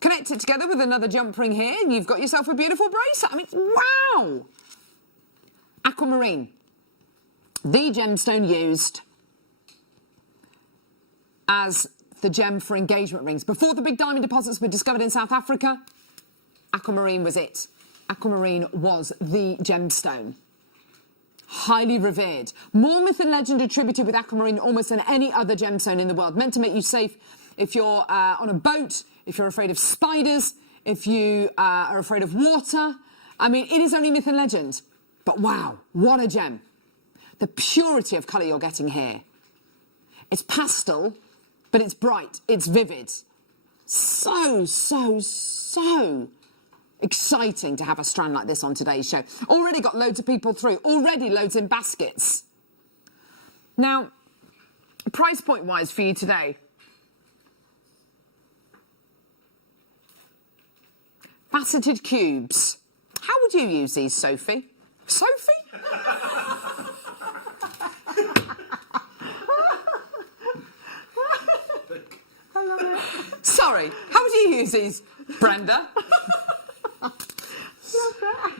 Connect it together with another jump ring here and you've got yourself a beautiful bracelet. I mean, wow. Aquamarine. The gemstone used as the gem for engagement rings. Before the big diamond deposits were discovered in South Africa, aquamarine was it. Aquamarine was the gemstone. Highly revered. More myth and legend attributed with aquamarine almost than any other gemstone in the world. Meant to make you safe if you're on a boat, if you're afraid of spiders, if you are afraid of water. I mean, it is only myth and legend. But wow, what a gem. The purity of colour you're getting here. It's pastel, but it's bright, it's vivid. So exciting to have a strand like this on today's show. Already got loads of people through, already loads in baskets. Now, price point wise for you today. Faceted cubes. How would you use these, Sophie? Sophie? I love it. Sorry, how would you use these, Brenda? Love that.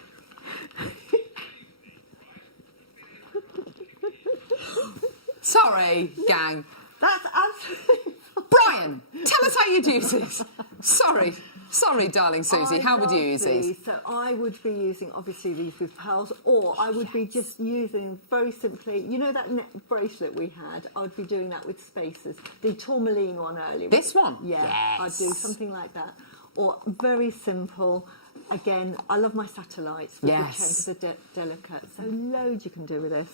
Sorry, gang. That's absolutely fine. Brian, tell us how you'd use this. Sorry, darling Susie. How would you use these? So I would be using, obviously, these with pearls, or I would be just using, very simply, you know that bracelet we had? I would be doing that with spacers. The tourmaline one earlier. This one? Yeah, Yes. I'd do something like that. Or very simple. Again, I love my satellites with Yes. the delicate. So loads you can do with this.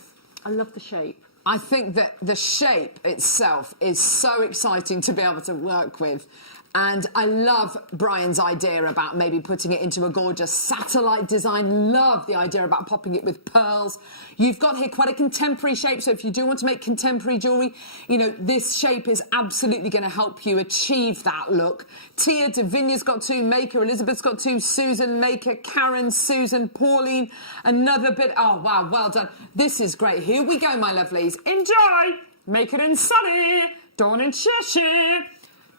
I love the shape. I think that the shape itself is so exciting to be able to work with. And I love Brian's idea about maybe putting it into a gorgeous satellite design. Love the idea about popping it with pearls. You've got here quite a contemporary shape, so if you do want to make contemporary jewellery, you know, this shape is absolutely going to help you achieve that look. Tia Davinia's got 2, Maker, Elizabeth's got 2, Susan, Maker, Karen, Susan, Pauline, another bit. Oh, wow, well done. This is great. Here we go, my lovelies. Enjoy! Make it in Surrey, Dawn in Cheshire.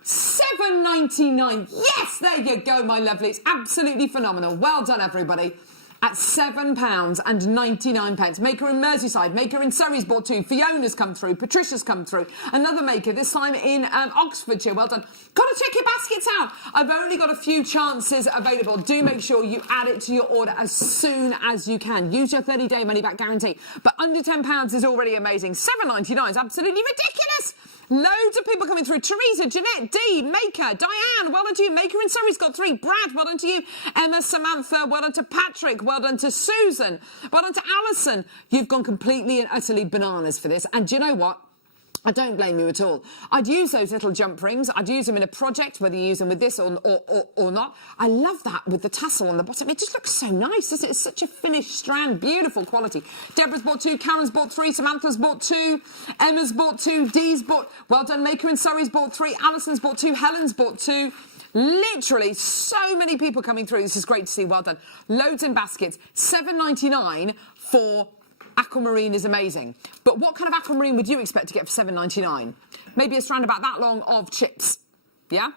£7.99. Yes, there you go, my lovely. It's absolutely phenomenal. Well done, everybody. At £7.99. Maker in Merseyside. Maker in Surrey's bought 2. Fiona's come through. Patricia's come through. Another maker, this time in Oxfordshire. Well done. Got to check your baskets out. I've only got a few chances available. Do make sure you add it to your order as soon as you can. Use your 30-day money-back guarantee. But under £10 is already amazing. £7.99 is absolutely ridiculous. Loads of people coming through. Teresa, Jeanette, Dee, Maker, Diane, well done to you. Maker in Surrey's got 3. Brad, well done to you. Emma, Samantha, well done to Patrick, well done to Susan, well done to Alison. You've gone completely and utterly bananas for this. And do you know what? I don't blame you at all. I'd use those little jump rings. I'd use them in a project, whether you use them with this or not. I love that with the tassel on the bottom. It just looks so nice, doesn't it? It's such a finished strand. Beautiful quality. Deborah's bought 2. Karen's bought 3. Samantha's bought 2. Emma's bought 2. Dee's bought... Well done. Maker in Surrey's bought 3. Alison's bought 2. Helen's bought 2. Literally, so many people coming through. This is great to see. Well done. Loads in baskets. £7.99 for... Aquamarine is amazing. But what kind of aquamarine would you expect to get for £7.99? Maybe a strand about that long of chips. Yeah?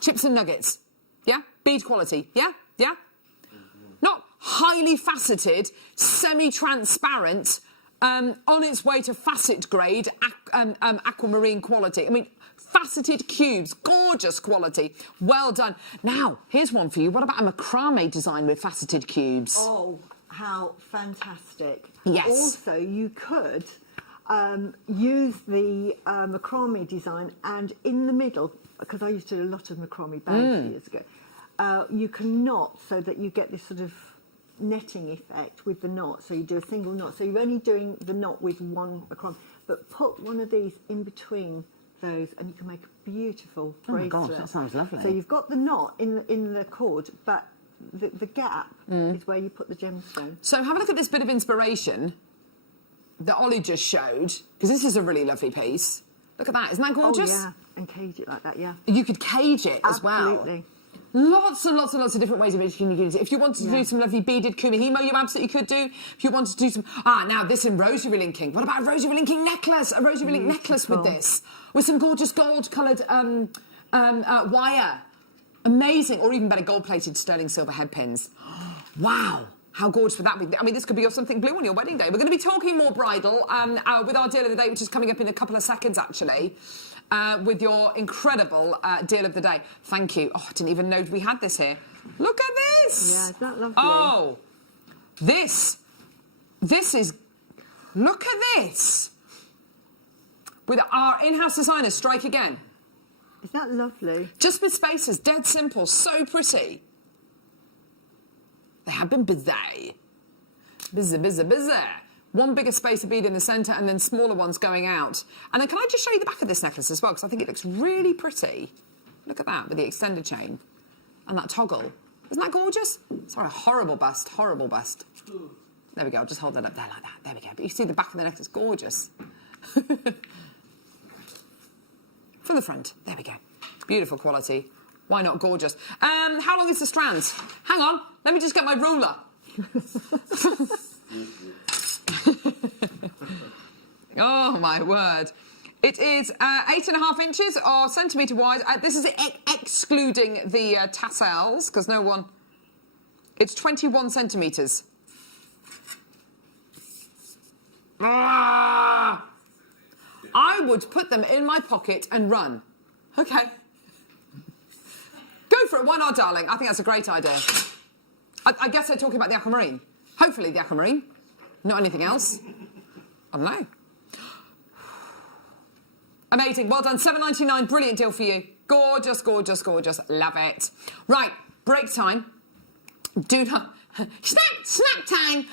Chips and nuggets. Yeah? Bead quality. Yeah? Yeah? Not highly faceted, semi-transparent, on its way to facet grade aquamarine quality. I mean, faceted cubes, gorgeous quality. Well done. Now, here's one for you. What about a macrame design with faceted cubes? Oh, how fantastic. Yes. Also, you could use the macrame design, and in the middle, because I used to do a lot of macrame bags years ago, you can knot so that you get this sort of netting effect with the knot. So you do a single knot. So you're only doing the knot with one macrame, but put one of these in between those and you can make a beautiful bracelet. Oh my gosh, that sounds lovely. So you've got the knot in the cord, but the gap is where you put the gemstone. So have a look at this bit of inspiration that Ollie just showed, because this is a really lovely piece. Look at that, isn't that gorgeous? Oh, yeah, and cage it like that, yeah. You could cage it as well. Absolutely. Lots and lots and lots of different ways of making it. If you wanted to do some lovely beaded kumihimo, you absolutely could do. If you wanted to do some... now this in rosary linking. What about a rosary linking necklace? A rosary link necklace with this. With some gorgeous gold-coloured wire. Amazing. Or even better, gold-plated sterling silver head pins. Wow. How gorgeous would that be? I mean, this could be your something blue on your wedding day. We're going to be talking more bridal with our deal of the day, which is coming up in a couple of seconds, actually. With your incredible deal of the day. Thank you. Oh, I didn't even know we had this here. Look at this. Yeah, isn't that lovely? Oh, this is, look at this. With our in-house designers, Strike Again. Is that lovely? Just with spaces, dead simple, so pretty. They have been busy. Busy. One bigger spacer bead in the centre and then smaller ones going out. And then can I just show you the back of this necklace as well, because I think it looks really pretty. Look at that, with the extended chain. And that toggle. Isn't that gorgeous? Sorry, horrible bust. There we go, I'll just hold that up there like that. There we go. But you see the back of the necklace, gorgeous. From the front, there we go. Beautiful quality. Why not gorgeous? How long is the strands? Hang on, let me just get my ruler. Oh my word. It is 8.5 inches or centimetre wide. This is excluding the tassels, because no one... It's 21 centimetres. I would put them in my pocket and run. Okay. Go for it, why not, darling? I think that's a great idea. I guess they're talking about the aquamarine. Hopefully the aquamarine. Not anything else. I don't know. Amazing, well done, $7.99, brilliant deal for you. Gorgeous. Love it. Right, break time. Do not... Snack time.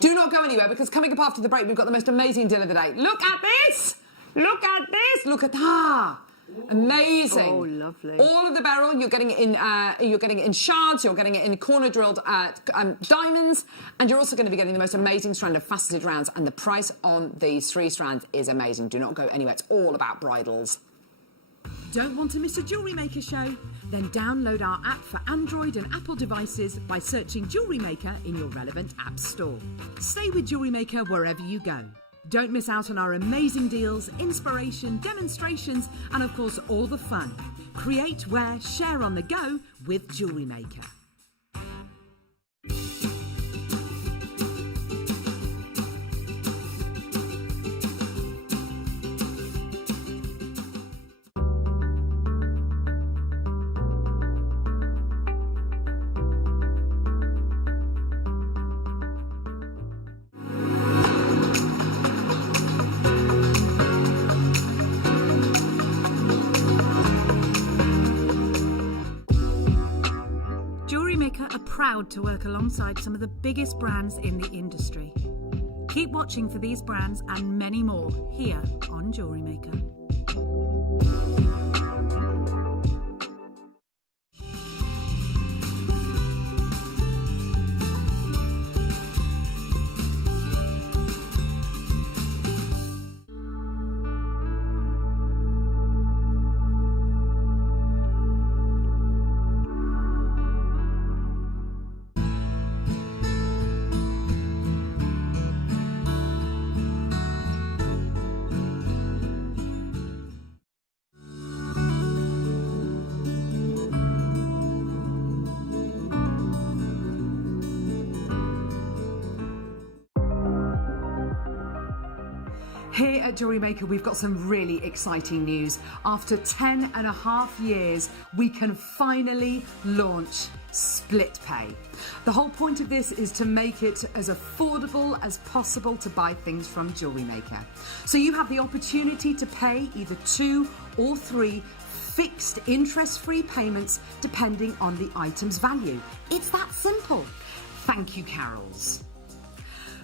Do not go anywhere, because coming up after the break, we've got the most amazing deal of the day. Look at this. Look at that. Amazing. Oh, lovely. All of the beryl, you're getting it in shards, you're getting it in corner drilled diamonds, and you're also going to be getting the most amazing strand of faceted rounds, and the price on these 3 strands is amazing. Do not go anywhere. It's all about bridals. Don't want to miss a Jewellery Maker show? Then download our app for Android and Apple devices by searching Jewellery Maker in your relevant app store. Stay with Jewellery Maker wherever you go. Don't miss out on our amazing deals, inspiration, demonstrations, and of course all the fun. Create, wear, share on the go with Jewellery Maker. JewelleryMaker are proud to work alongside some of the biggest brands in the industry. Keep watching for these brands and many more here on JewelleryMaker. Here at Jewellery Maker, we've got some really exciting news. After 10.5 years, we can finally launch split pay. The whole point of this is to make it as affordable as possible to buy things from Jewellery Maker. So you have the opportunity to pay either 2 or 3 fixed interest-free payments depending on the item's value. It's that simple. Thank you, Carols.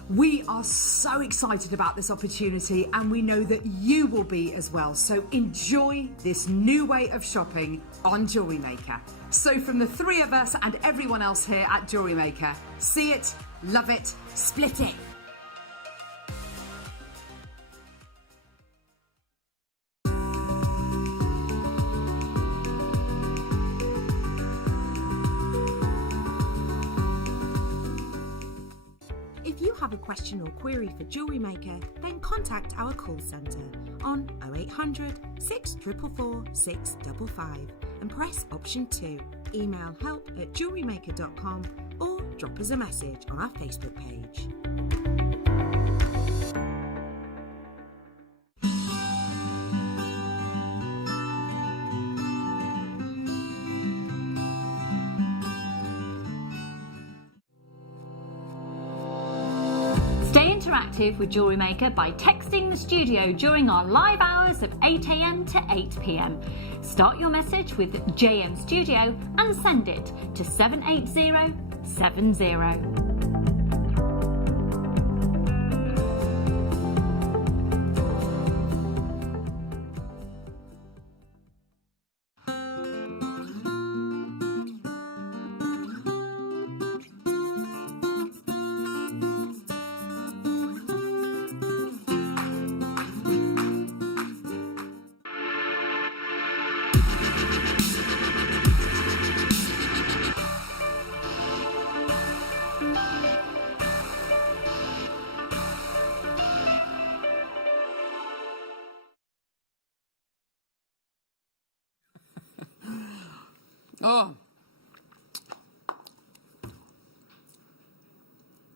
We are so excited about this opportunity, and we know that you will be as well. So enjoy this new way of shopping on Jewellery Maker. So from the 3 of us and everyone else here at Jewellery Maker, see it, love it, split it. If you have a question or query for Jewellery Maker, then contact our call centre on 0800 644 655 and press option 2. Email help@jewellerymaker.com or drop us a message on our Facebook page. Stay interactive with Jewellery Maker by texting the studio during our live hours of 8 a.m. to 8 p.m. Start your message with JM Studio and send it to 78070. Oh.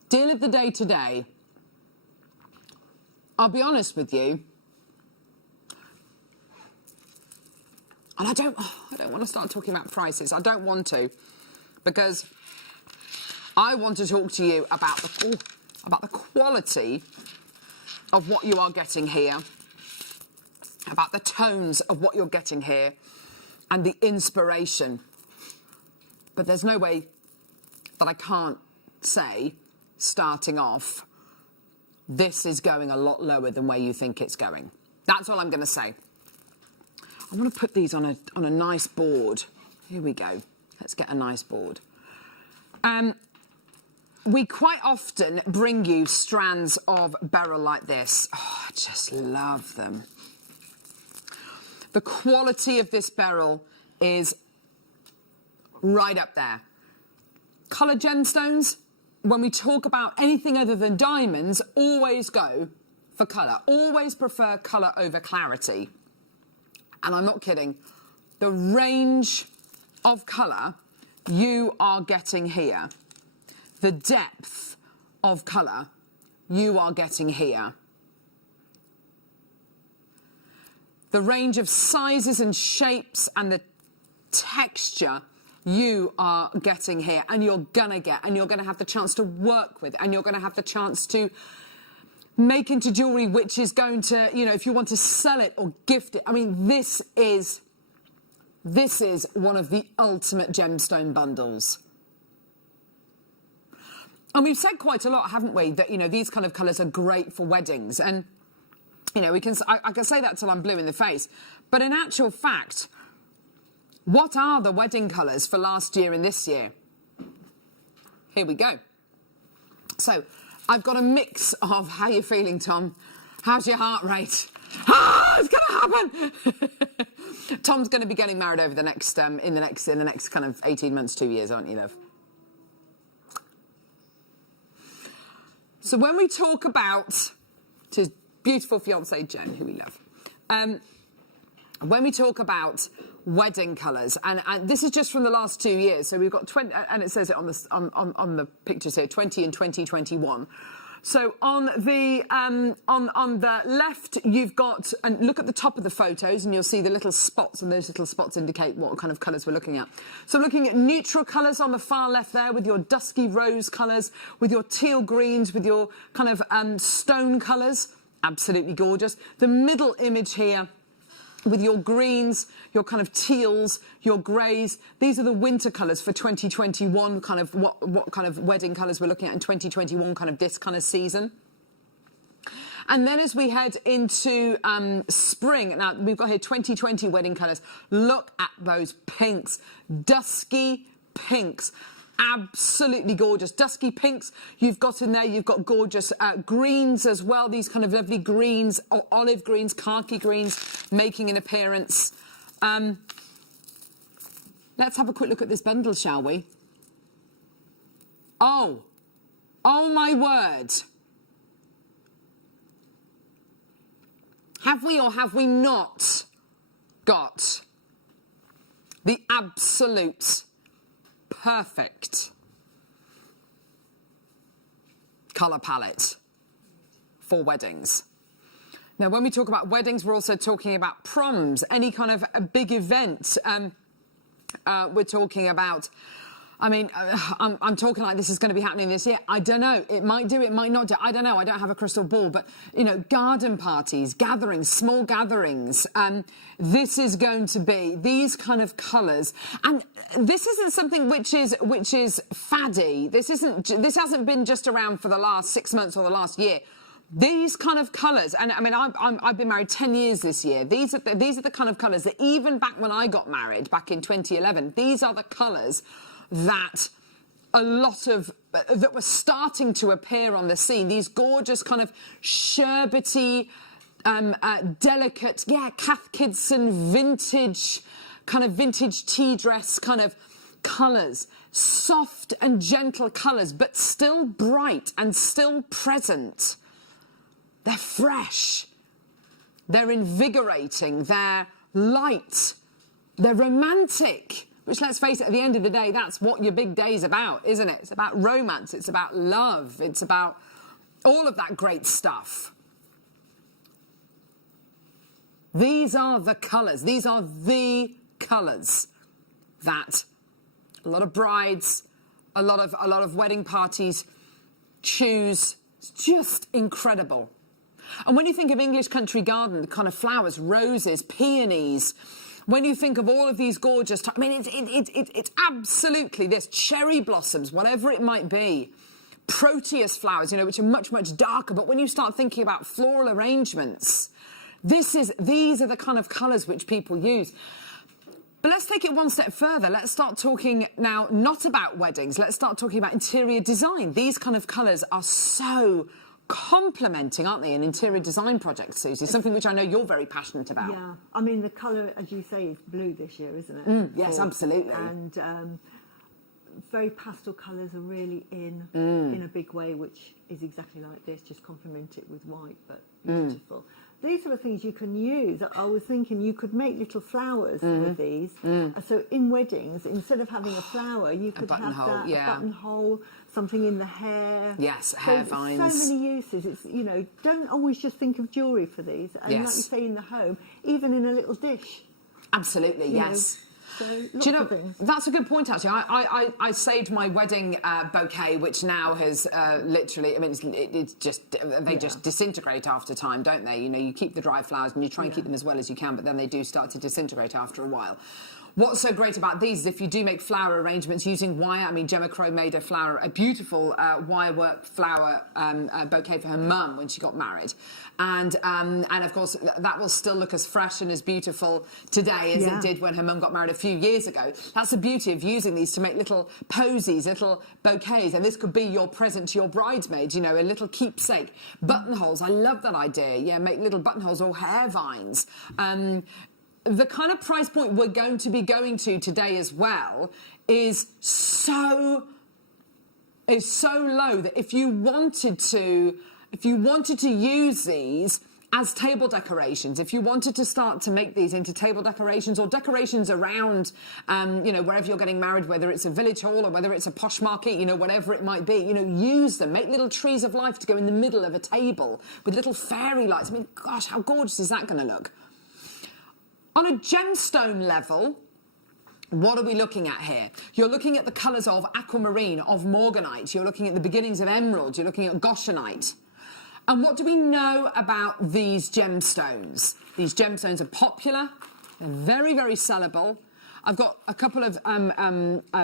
Deal of the day today. I'll be honest with you. And I don't want to start talking about prices. I don't want to, because I want to talk to you about the quality of what you are getting here, about the tones of what you're getting here, and the inspiration. But there's no way that I can't say, starting off, this is going a lot lower than where you think it's going. That's all I'm going to say. I want to put these on a nice board. Here we go. Let's get a nice board. We quite often bring you strands of beryl like this. Oh, I just love them. The quality of this beryl is right up there. Colour gemstones, when we talk about anything other than diamonds, always go for colour. Always prefer colour over clarity. And I'm not kidding. The range of colour you are getting here, the depth of colour you are getting here, the range of sizes and shapes and the texture you are getting here, and you're gonna get, and you're gonna have the chance to work with, and you're gonna have the chance to make into jewellery which is going to, you know, if you want to sell it or gift it. I mean, this is one of the ultimate gemstone bundles. And we've said quite a lot, haven't we, that, you know, these kind of colours are great for weddings. And, you know, I can say that till I'm blue in the face. But in actual fact, what are the wedding colours for last year and this year? Here we go. So, I've got a mix of, how you feeling, Tom? How's your heart rate? Ah, it's going to happen! Tom's going to be getting married over the next, in the next kind of 18 months, 2 years, aren't you, love? So when we talk about his beautiful fiancée, Jen, who we love, when we talk about wedding colours, and this is just from the last 2 years, so we've got 20, and it says it on the pictures here, 20 and 2021. So on the left, you've got, and look at the top of the photos, and you'll see the little spots, and those little spots indicate what kind of colours we're looking at. So looking at neutral colours on the far left there, with your dusky rose colours, with your teal greens, with your kind of stone colours, absolutely gorgeous. The middle image here, with your greens, your kind of teals, your greys. These are the winter colours for 2021, kind of what kind of wedding colours we're looking at in 2021, kind of this kind of season. And then as we head into spring, now we've got here 2020 wedding colours. Look at those pinks, dusky pinks. Absolutely gorgeous. Dusky pinks you've got in there. You've got gorgeous greens as well. These kind of lovely greens, or olive greens, khaki greens making an appearance. Let's have a quick look at this bundle, shall we? Oh my word. Have we or have we not got the absolute perfect colour palette for weddings? Now, when we talk about weddings, we're also talking about proms, any kind of a big event. We're talking about, I mean, I'm talking like this is going to be happening this year. I don't know. It might do, it might not do. I don't know. I don't have a crystal ball. But, you know, garden parties, gatherings, small gatherings. This is going to be these kind of colours. And this isn't something which is faddy. This hasn't been just around for the last 6 months or the last year. These kind of colours, and I mean, I've been married 10 years this year. These are the kind of colours that even back when I got married, back in 2011, these are the colours that a lot of, that were starting to appear on the scene. These gorgeous kind of sherbety, delicate, Cath Kidston vintage, kind of vintage tea dress kind of colours. Soft and gentle colours, but still bright and still present. They're fresh, they're invigorating, they're light, they're romantic, which, let's face it, at the end of the day, that's what your big day's about, isn't it? It's about romance, it's about love, it's about all of that great stuff. These are the colours, these are the colours that a lot of brides, a lot of wedding parties choose. It's just incredible. And when you think of English country garden, the kind of flowers, roses, peonies, when you think of all of these gorgeous, I mean, it's absolutely this, cherry blossoms, whatever it might be, proteus flowers, you know, which are much, much darker. But when you start thinking about floral arrangements, These are the kind of colours which people use. But let's take it one step further. Let's start talking now not about weddings. Let's start talking about interior design. These kind of colours are so complementing, aren't they, in interior design projects, Susie? Something which I know you're very passionate about. Yeah, I mean, the colour, as you say, is blue this year, isn't it? Yes, absolutely. And very pastel colours are really in a big way, which is exactly like this, just complement it with white, but beautiful. These are the things you can use. I was thinking you could make little flowers with these. So in weddings, instead of having a flower, you could have buttonhole, a buttonhole, something in the hair. Yes, hair vines. So many uses. It's, you know, don't always just think of jewellery for these. And like you say, in the home, even in a little dish. Absolutely, yes. So do you know, that's a good point, actually. I saved my wedding bouquet, which now has literally, I mean, it's just, they just disintegrate after time, don't they? You know, you keep the dry flowers and you try and keep them as well as you can, but then they do start to disintegrate after a while. What's so great about these is if you do make flower arrangements using wire, I mean, Gemma Crow made a beautiful wire work flower bouquet for her mum when she got married. And of course, that will still look as fresh and as beautiful today as it did when her mum got married a few years ago. That's the beauty of using these to make little posies, little bouquets. And this could be your present to your bridesmaid, you know, a little keepsake. Buttonholes, I love that idea. Yeah, make little buttonholes or hair vines. The kind of price point we're going to be going to today as well is so low that if you wanted to use these as table decorations, if you wanted to start to make these into table decorations or decorations around, you know, wherever you're getting married, whether it's a village hall or whether it's a posh market, you know, whatever it might be, you know, use them. Make little trees of life to go in the middle of a table with little fairy lights. I mean, gosh, how gorgeous is that going to look? On a gemstone level, what are we looking at here? You're looking at the colours of aquamarine, of morganite. You're looking at the beginnings of emerald. You're looking at goshenite. And what do we know about these gemstones? These gemstones are popular. They're very, very sellable. I've got a couple of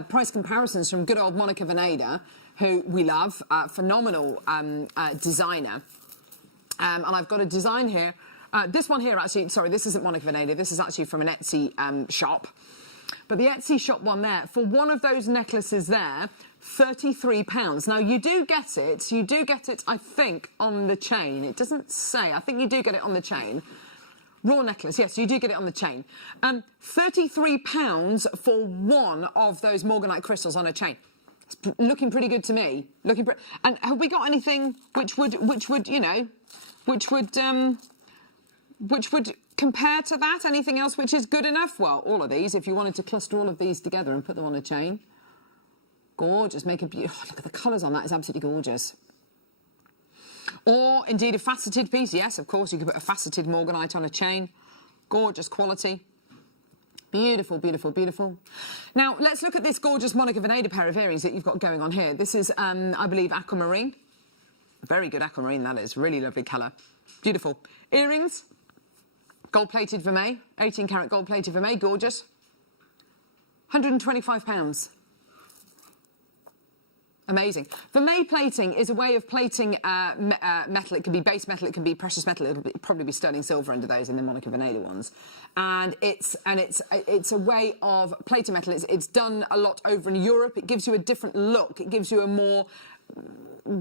price comparisons from good old Monica Veneda, who we love, phenomenal designer. And I've got a design here. This one here, actually, sorry, this isn't Monica Veneda. This is actually from an Etsy shop. But the Etsy shop one there, for one of those necklaces there, £33. Now, you do get it, I think, on the chain. It doesn't say. I think you do get it on the chain. Raw necklace, yes, you do get it on the chain. £33 for one of those morganite crystals on a chain. It's looking pretty good to me. And have we got anything which would compare to that? Anything else which is good enough? Well, all of these, if you wanted to cluster all of these together and put them on a chain. Gorgeous, make a beautiful, look at the colours on that, it's absolutely gorgeous. Or, indeed, a faceted piece. Yes, of course, you could put a faceted morganite on a chain. Gorgeous quality. Beautiful, beautiful, beautiful. Now, let's look at this gorgeous Monica Veneda pair of earrings that you've got going on here. This is, I believe, aquamarine. Very good aquamarine, that is. Really lovely colour. Beautiful. Earrings. Gold-plated vermeil, 18-carat gold-plated vermeil, gorgeous. £125. Amazing. Vermeil plating is a way of plating metal. It can be base metal, it can be precious metal. It'll probably be sterling silver under those in the Monica Veneda ones. And it's a way of plating metal. It's done a lot over in Europe. It gives you a different look. It gives you a more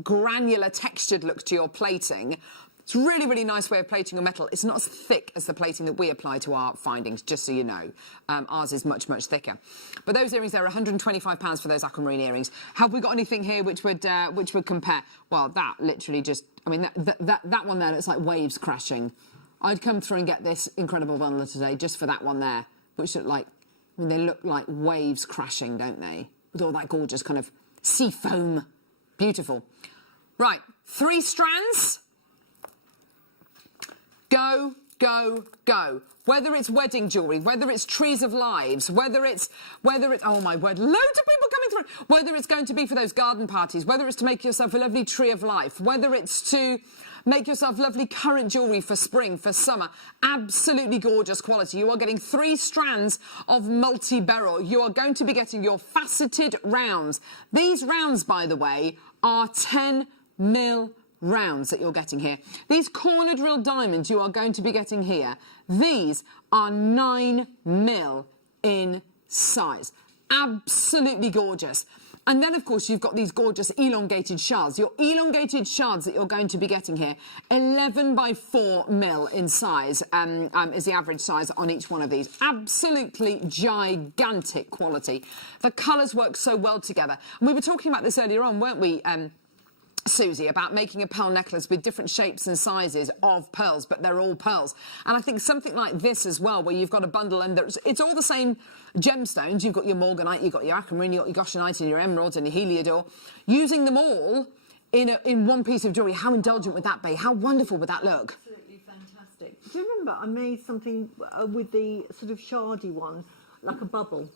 granular, textured look to your plating. It's a really, really nice way of plating your metal. It's not as thick as the plating that we apply to our findings, just so you know. Ours is much, much thicker. But those earrings, they're £125 for those aquamarine earrings. Have we got anything here which would compare? Well, that literally just, I mean, that one there looks like waves crashing. I'd come through and get this incredible bundle today just for that one there, which look like, I mean, they look like waves crashing, don't they? With all that gorgeous kind of sea foam. Beautiful. Right, 3 strands. Go, go, go. Whether it's wedding jewellery, whether it's trees of lives, whether it's, oh my word, loads of people coming through. Whether it's going to be for those garden parties, whether it's to make yourself a lovely tree of life, whether it's to make yourself lovely currant jewellery for spring, for summer. Absolutely gorgeous quality. You are getting 3 strands of multi-beryl. You are going to be getting your faceted rounds. These rounds, by the way, are 10 mil rounds that you're getting here. These corner drill diamonds you are going to be getting here, these are 9mm in size. Absolutely gorgeous. And then, of course, you've got these gorgeous elongated shards. Your elongated shards that you're going to be getting here, 11 by 4mm in size is the average size on each one of these. Absolutely gigantic quality. The colours work so well together. And we were talking about this earlier on, weren't we, Susie, about making a pearl necklace with different shapes and sizes of pearls, but they're all pearls. And I think something like this as well, where you've got a bundle and it's all the same gemstones. You've got your morganite, you've got your aquamarine, you've got your goshenite and your emeralds and your heliodor. Using them all in one piece of jewellery, how indulgent would that be? How wonderful would that look? Absolutely fantastic. Do you remember I made something with the sort of shardy one, like a bubble?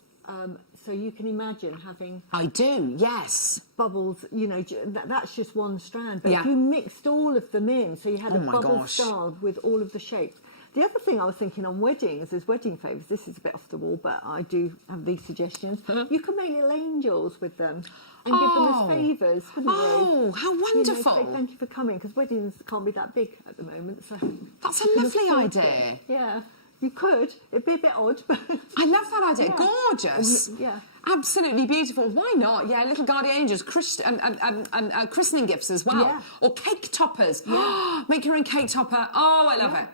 So you can imagine having... I do, yes. Bubbles, you know, that's just one strand. But Yeah. if you mixed all of them in, so you had Oh a my bubble gosh. style with all of the shapes. The other thing I was thinking on weddings is wedding favours. This is a bit off the wall, but I do have these suggestions. You can make little angels with them and give them as favours, couldn't you? Oh, how You know, wonderful. say thank you for coming, because weddings can't be that big at the moment. So That's a you can lovely afford it. idea. Yeah, you could. It'd be a bit odd, but... I love that idea. Yeah. Gorgeous. Yeah. Absolutely beautiful. Why not? Yeah, little guardian angels, christening gifts as well. Yeah. Or cake toppers. Yeah. Make your own cake topper. Oh, I love it.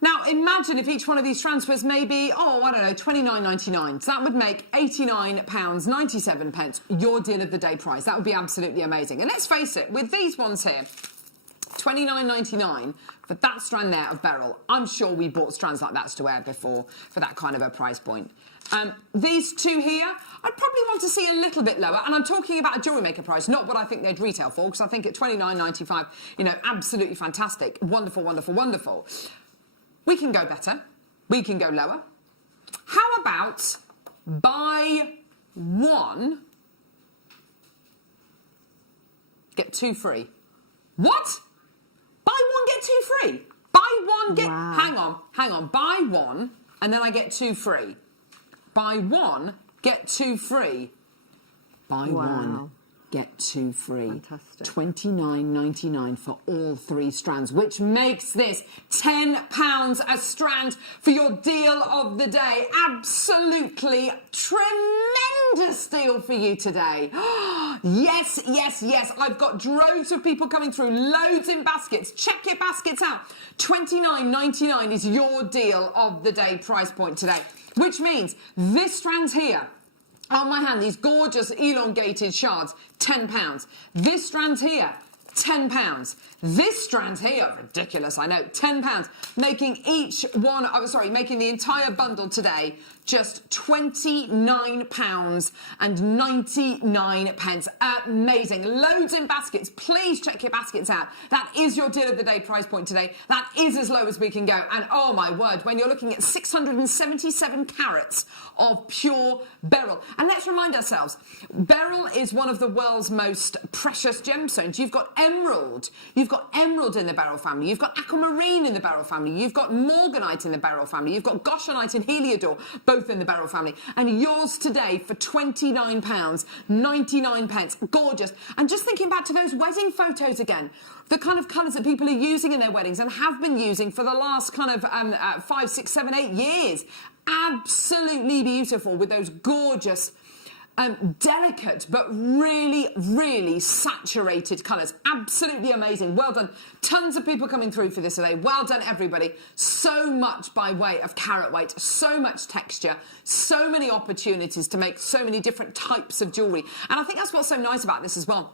Now, imagine if each one of these strands was maybe, I don't know, £29.99. So that would make £89.97, your deal of the day price. That would be absolutely amazing. And let's face it, with these ones here, £29.99 for that strand there of beryl. I'm sure we bought strands like that to wear before for that kind of a price point. These two here, I'd probably want to see a little bit lower, and I'm talking about a jewellery maker price, not what I think they'd retail for, because I think at £29.95, you know, absolutely fantastic, wonderful, wonderful, wonderful. We can go better, we can go lower. How about buy one, get two free? What? Buy one, get two free? Buy one, get... Wow. Hang on. Buy one, and then I get two free. Buy one, get two free. Buy one, get two free. Fantastic. £29.99 for all three strands, which makes this £10 a strand for your deal of the day. Absolutely tremendous deal for you today. Yes, yes, yes. I've got droves of people coming through, loads in baskets. Check your baskets out. £29.99 is your deal of the day price point today, which means this strand here, on my hand, these gorgeous elongated shards, £10. This strand here, £10. This strand here, ridiculous, I know, £10. Making each one, making the entire bundle today just £29.99. Amazing. Loads in baskets. Please check your baskets out. That is your deal of the day price point today. That is as low as we can go. And oh my word, when you're looking at 677 carats of pure beryl. And let's remind ourselves, beryl is one of the world's most precious gemstones. You've got emerald. You've got emerald in the beryl family. You've got aquamarine in the beryl family. You've got morganite in the beryl family. You've got goshenite and heliodor, both in the beryl family. And yours today for £29.99. Gorgeous. And just thinking back to those wedding photos again, the kind of colours that people are using in their weddings and have been using for the last kind of 5, 6, 7, 8 years. Absolutely beautiful with those gorgeous, delicate but really, really saturated colours. Absolutely amazing. Well done. Tons of people coming through for this today. Well done, everybody. So much by way of carat weight, so much texture, so many opportunities to make so many different types of jewellery. And I think that's what's so nice about this as well.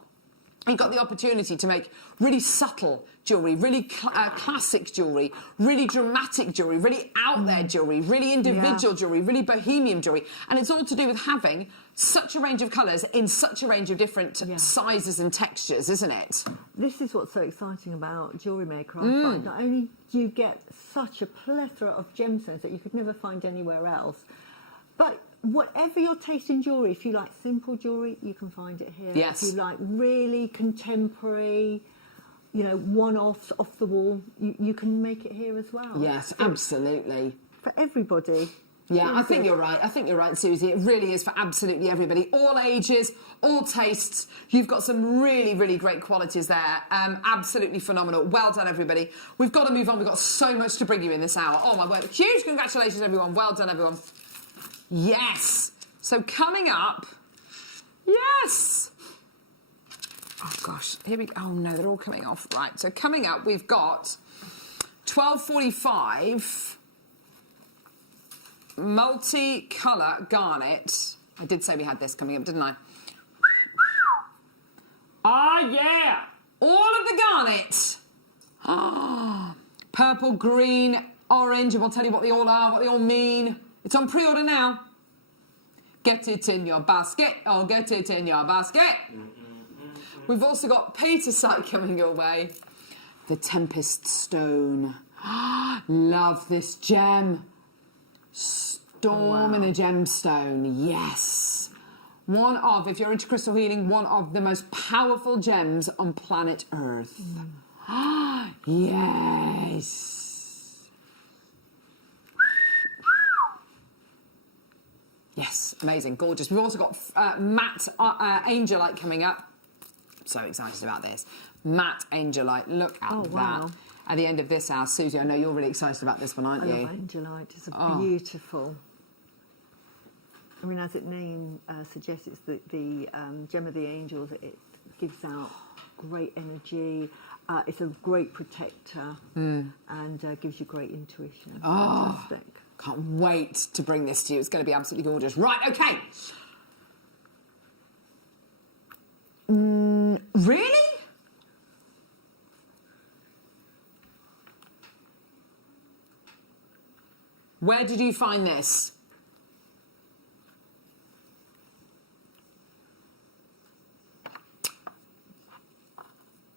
You've got the opportunity to make really subtle jewellery, really classic jewellery, really dramatic jewellery, really out there jewellery, really individual jewellery, really bohemian jewellery. And it's all to do with having such a range of colours in such a range of different sizes and textures, isn't it? This is what's so exciting about Jewellery Maker. I find not only do you get such a plethora of gemstones that you could never find anywhere else, but whatever your taste in jewellery, if you like simple jewellery, you can find it here. Yes. If you like really contemporary, you know, one-offs, off the wall, you can make it here as well. Yes, absolutely. For everybody. Yeah, I think you're right. I think you're right, Susie. It really is for absolutely everybody. All ages, all tastes. You've got some really, really great qualities there. Absolutely phenomenal. Well done, everybody. We've got to move on. We've got so much to bring you in this hour. Oh, my word. Huge congratulations, everyone. Well done, everyone. Yes. So coming up... Yes. Oh, gosh. Here we go. Oh, no, they're all coming off. Right. So coming up, we've got 12:45... multi-colour garnet. I did say we had this coming up, didn't I? Ah, yeah! All of the garnet. Ah, purple, green, orange, and we'll tell you what they all are, what they all mean. It's on pre-order now. Get it in your basket. Oh, get it in your basket. We've also got Petersite coming your way. The Tempest Stone. Love this gem. Storm in a gemstone, yes. One of, if you're into crystal healing, one of the most powerful gems on planet Earth. Yes. Yes, amazing, gorgeous. We've also got matte angelite coming up. So excited about this. Matte angelite, look at that. At the end of this hour, Susie, I know you're really excited about this one, aren't you? I love angelite. It's beautiful. I mean, as its name suggests, it's the gem of the angels. It gives out great energy. It's a great protector and gives you great intuition. Fantastic. Can't wait to bring this to you. It's going to be absolutely gorgeous. Right, okay. Really? Where did you find this?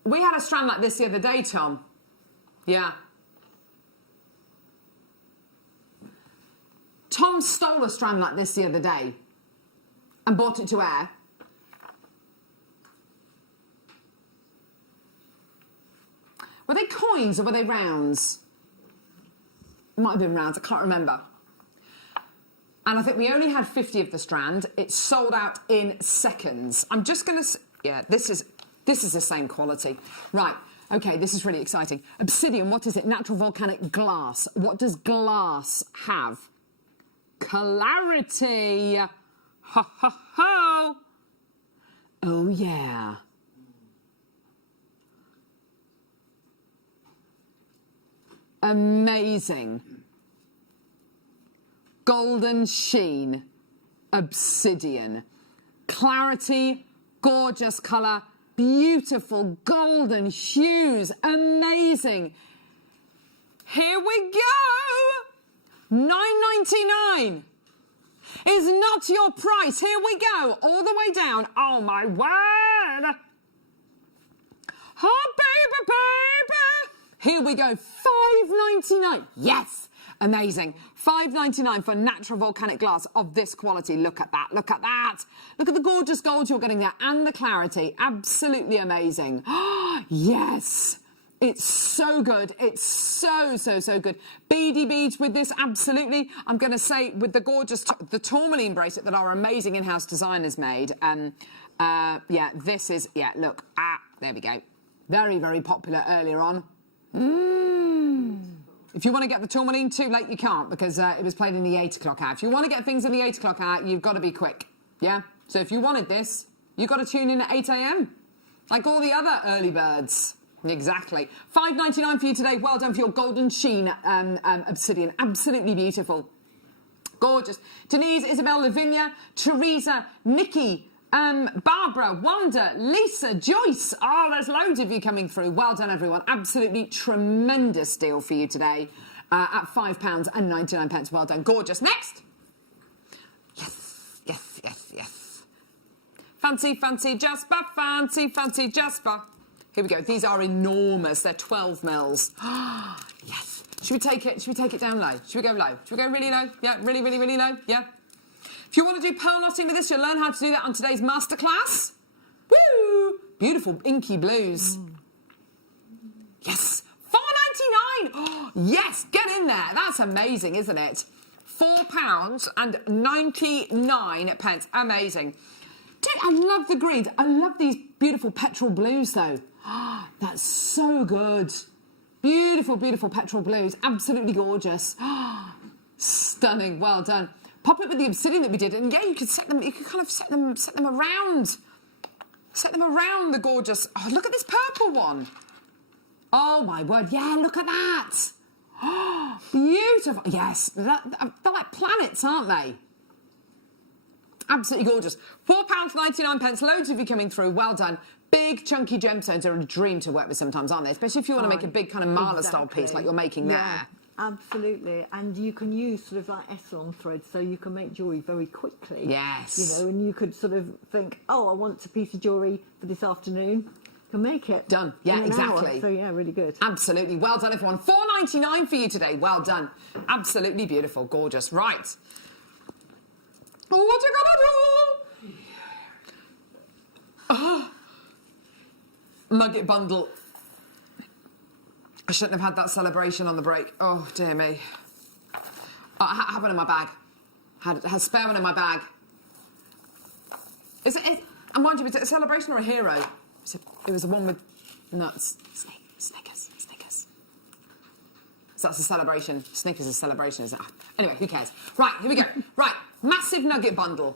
We had a strand like this the other day, Tom. Yeah. Tom stole a strand like this the other day and brought it to air. Were they coins or were they rounds? Might have been rounds, I can't remember. And I think we only had 50 of the strand. It sold out in seconds. I'm just going to... Yeah, this is the same quality. Right, okay, this is really exciting. Obsidian, what is it? Natural volcanic glass. What does glass have? Clarity. Ho, ho, ho. Oh, yeah. Amazing. Golden sheen. Obsidian. Clarity, gorgeous colour, beautiful golden hues. Amazing. Here we go. $9.99 is not your price. Here we go. All the way down. Oh, my word. Oh, baby, baby. Here we go. $5.99. Yes. Amazing. $5.99 for natural volcanic glass of this quality. Look at that. Look at that. Look at the gorgeous gold you're getting there and the clarity. Absolutely amazing. Yes. It's so good. It's so, so, so good. Beady beads with this, absolutely. I'm going to say with the gorgeous, the tourmaline bracelet that our amazing in-house designers made. Yeah, this is, yeah, look. There we go. Very, very popular earlier on. If you want to get the tourmaline, too late, you can't, because it was played in the 8 o'clock hour. If you want to get things in the 8 o'clock hour, you've got to be quick, yeah? So if you wanted this, you've got to tune in at 8 a.m, like all the other early birds. Exactly. $5.99 for you today. Well done for your golden sheen obsidian. Absolutely beautiful. Gorgeous. Denise, Isabel, Lavinia, Teresa, Nikki, Barbara, Wanda, Lisa, Joyce. Oh, there's loads of you coming through. Well done, everyone. Absolutely tremendous deal for you today at £5.99. Well done. Gorgeous. Next. Yes, yes, yes, yes. Fancy, fancy Jasper. Fancy, fancy Jasper. Here we go. These are enormous. They're 12 mils. Yes. Should we take it? Should we take it down low? Should we go low? Should we go really low? Yeah, really, really, really low? Yeah. If you want to do pearl knotting with this, you'll learn how to do that on today's masterclass. Woo! Beautiful inky blues. Yes. $4.99. Oh, yes. Get in there. That's amazing, isn't it? £4.99. Amazing. I love the greens. I love these beautiful petrol blues, though. That's so good. Beautiful, beautiful petrol blues. Absolutely gorgeous. Stunning. Well done. Pop it with the obsidian that we did, and yeah, you could set them. You could kind of set them around. Set them around the gorgeous. Oh, look at this purple one. Oh my word! Yeah, look at that. Oh, beautiful. Yes, they're like planets, aren't they? Absolutely gorgeous. £4.99. Loads of you coming through. Well done. Big chunky gemstones are a dream to work with sometimes, aren't they? Especially if you want to make a big kind of mala style piece like you're making there. Absolutely, and you can use sort of like Essilon thread, so you can make jewellery very quickly. Yes. You know, and you could sort of think, oh, I want a piece of jewellery for this afternoon. You can make it. Done. Yeah, in an exactly. hour. So yeah, really good. Absolutely. Well done, everyone. £4.99 for you today. Well done. Absolutely beautiful. Gorgeous. Right. Oh, what you gonna do? Oh. Nugget bundle. I shouldn't have had that celebration on the break. Oh, dear me. Oh, I had one in my bag. Had a spare one in my bag. And mind you, was it a celebration or a hero? It was the one with nuts. Snickers. So that's a celebration. Snickers is a celebration, isn't it? Anyway, who cares? Right, here we go. Right, massive nugget bundle.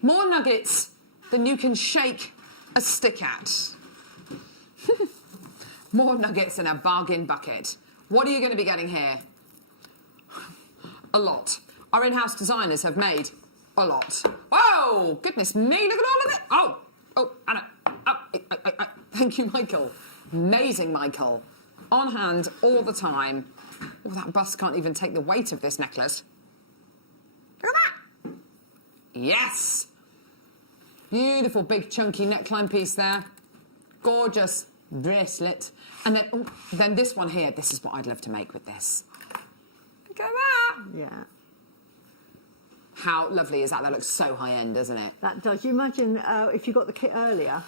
More nuggets than you can shake a stick at. More nuggets in a bargain bucket. What are you going to be getting here? A lot. Our in-house designers have made a lot. Whoa! Goodness me, look at all of it. Oh, Anna. Thank you, Michael. Amazing, Michael. On hand all the time. Oh, that bust can't even take the weight of this necklace. Look at that. Yes. Beautiful, big, chunky neckline piece there. Gorgeous bracelet. And then this one here, this is what I'd love to make with this. Look at that. Yeah. How lovely is that? That looks so high-end, doesn't it? That does. You imagine if you got the kit earlier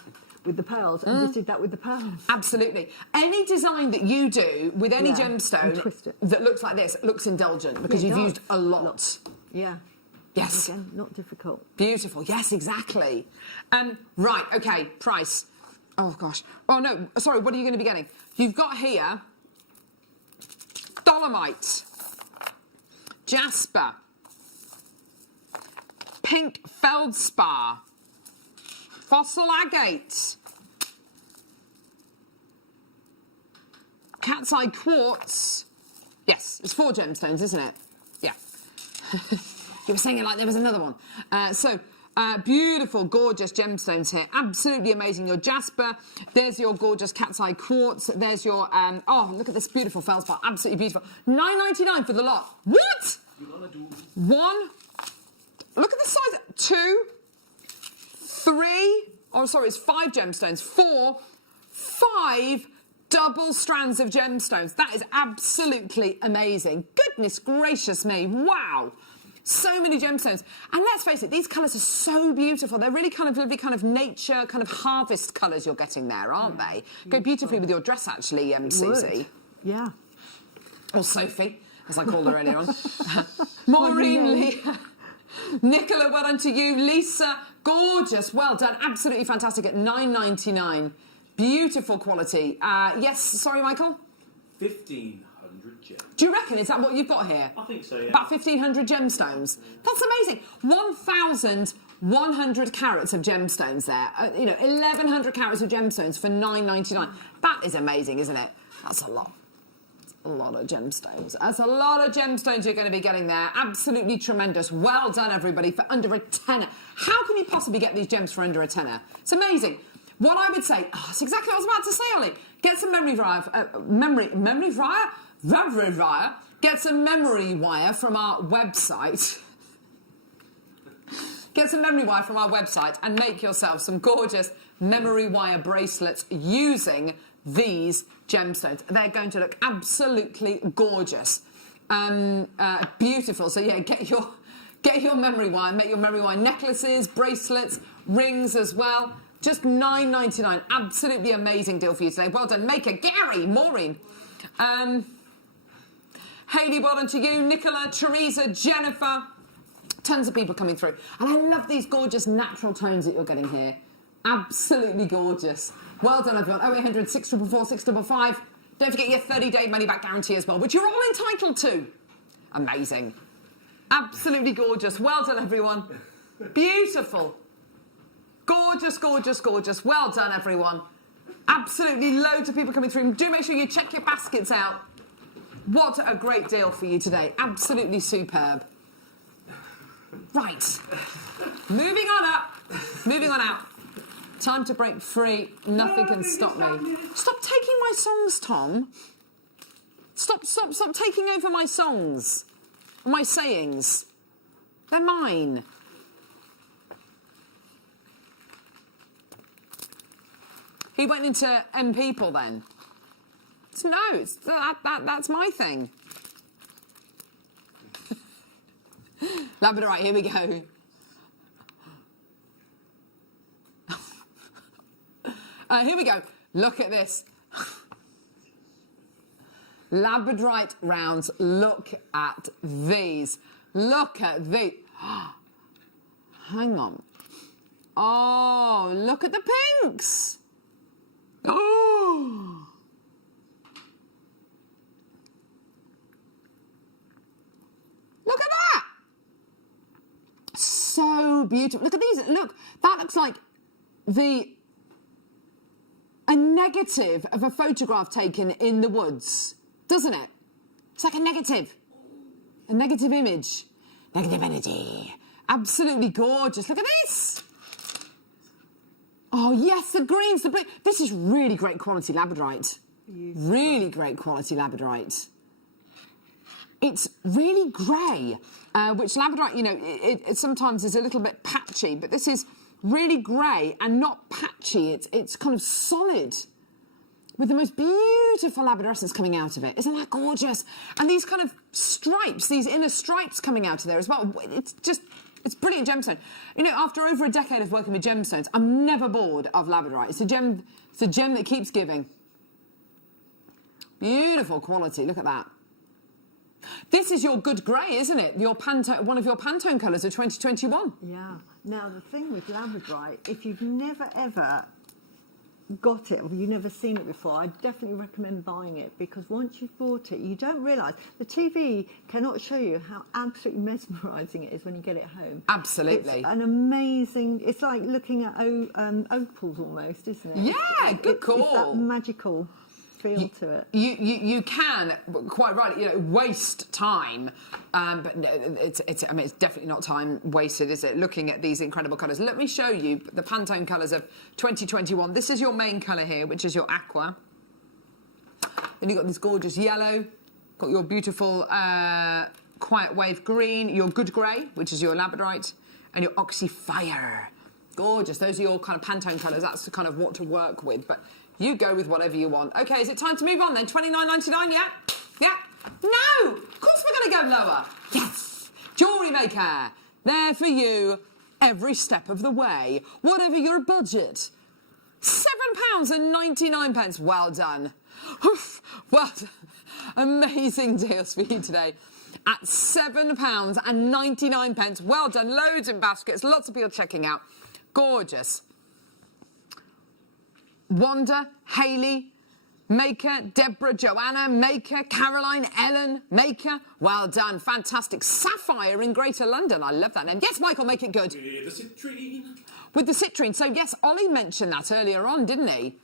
with the pearls and just did that with the pearls. Absolutely. Any design that you do with any gemstone that looks like this looks indulgent because you've used a lot. Yeah. Yes. Again, not difficult. Beautiful. Yes, exactly. Right, okay, price. Oh, gosh. Oh, no, sorry, what are you going to be getting? You've got here dolomite, jasper, pink feldspar, fossil agate, cat's eye quartz. Yes, it's 4 gemstones, isn't it? Yeah. You were saying it like there was another one. Beautiful, gorgeous gemstones here. Absolutely amazing. Your jasper. There's your gorgeous cat's eye quartz. There's your, oh, look at this beautiful feldspar. Absolutely beautiful. $9.99 for the lot. What? 1. Look at the size. 2, 3. Oh, sorry, it's 5 gemstones. 4, 5 double strands of gemstones. That is absolutely amazing. Goodness gracious me. Wow. So many gemstones. And let's face it, these colours are so beautiful. They're really kind of lovely, kind of nature, kind of harvest colours you're getting there, aren't they? Go beautifully with your dress, actually, Susie. Yeah. Or Sophie, as I called her earlier on. Maureen, Leah, Nicola, well done to you. Lisa, gorgeous. Well done. Absolutely fantastic at $9.99. Beautiful quality. Yes, sorry, Michael? 1,500 gems. Do you reckon? Is that what you've got here? I think so, yeah. About 1,500 gemstones. That's amazing. 1,100 carats of gemstones there. 1,100 carats of gemstones for $9.99. That is amazing, isn't it? That's a lot. A lot of gemstones. That's a lot of gemstones you're going to be getting there. Absolutely tremendous. Well done, everybody, for under a tenner. How can you possibly get these gems for under a tenner? It's amazing. What I would say, it's exactly what I was about to say, Ollie. Get some memory wire. Get some memory wire from our website. Get some memory wire from our website and make yourself some gorgeous memory wire bracelets using these gemstones. They're going to look absolutely gorgeous. Beautiful. So yeah, get your memory wire, make your memory wire necklaces, bracelets, rings as well. Just $9.99. Absolutely amazing deal for you today. Well done, Maker. Gary, Maureen. Hayley, well done to you. Nicola, Teresa, Jennifer. Tons of people coming through. And I love these gorgeous natural tones that you're getting here. Absolutely gorgeous. Well done, everyone. 0800 644 655. Don't forget your 30-day money-back guarantee as well, which you're all entitled to. Amazing. Absolutely gorgeous. Well done, everyone. Beautiful. Gorgeous, gorgeous, gorgeous. Well done, everyone. Absolutely loads of people coming through. Do make sure you check your baskets out. What a great deal for you today. Absolutely superb. Right. Moving on up. Moving on out. Time to break free. Nothing can stop me. Stop taking my songs, Tom. Stop taking over my songs. My sayings. They're mine. He went into M People then. So no, that's my thing. Labradorite, here we go. Here we go. Look at this. Labradorite rounds. Look at these. Look at these. Hang on. Oh, look at the pinks. Oh. Look at that. So beautiful. Look at these. Look, that looks like a negative of a photograph taken in the woods, doesn't it? It's like a negative image, negative energy. Absolutely gorgeous. Look at this. Oh yes, the greens, the blue. This is really great quality labradorite. Really great quality labradorite. It's really grey, which labradorite, you know, it sometimes is a little bit patchy, but this is really grey and not patchy. It's kind of solid with the most beautiful labradorescence coming out of it. Isn't that gorgeous? And these kind of stripes, these inner stripes coming out of there as well. It's brilliant gemstone. You know, after over a decade of working with gemstones, I'm never bored of labradorite. It's a gem that keeps giving. Beautiful quality. Look at that. This is your good grey, isn't it? One of your Pantone colours of 2021. Yeah. Now, the thing with labradorite, if you've never, ever got it or you've never seen it before, I definitely recommend buying it, because once you've bought it, you don't realise. The TV cannot show you how absolutely mesmerising it is when you get it home. Absolutely. It's an amazing... It's like looking at opals almost, isn't it? Yeah, good call. It's that magical... feel to it. You can quite rightly, you know, waste time, but no, it's I mean, it's definitely not time wasted, is it? Looking at these incredible colours. Let me show you the Pantone colours of 2021. This is your main colour here, which is your aqua. Then you've got this gorgeous yellow, got your beautiful quiet wave green, your good grey, which is your labradorite, and your oxy fire. Gorgeous. Those are your kind of Pantone colours. That's the kind of what to work with, but you go with whatever you want. Okay, is it time to move on then? $29.99, yeah? Yeah? No! Of course we're going to go lower. Yes! JewelleryMaker. There for you every step of the way. Whatever your budget. £7.99. Well done. Oof, well done. Amazing deals for you today. At £7.99. Well done. Loads in baskets. Lots of people checking out. Gorgeous. Wanda, Hayley, Maker, Deborah, Joanna, Maker, Caroline, Ellen, Maker. Well done. Fantastic. Sapphire in Greater London. I love that name. Yes, Michael, make it good. With the citrine. With the citrine. So, yes, Ollie mentioned that earlier on, didn't he?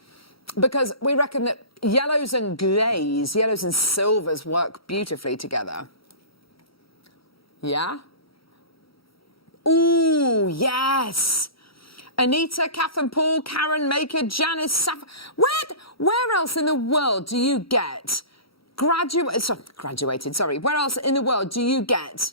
Because we reckon that yellows and greys, yellows and silvers work beautifully together. Yeah? Ooh, yes. Anita, Catherine, Paul, Karen, Maker, Janice, where else in the world do you get graduated, sorry. Where else in the world do you get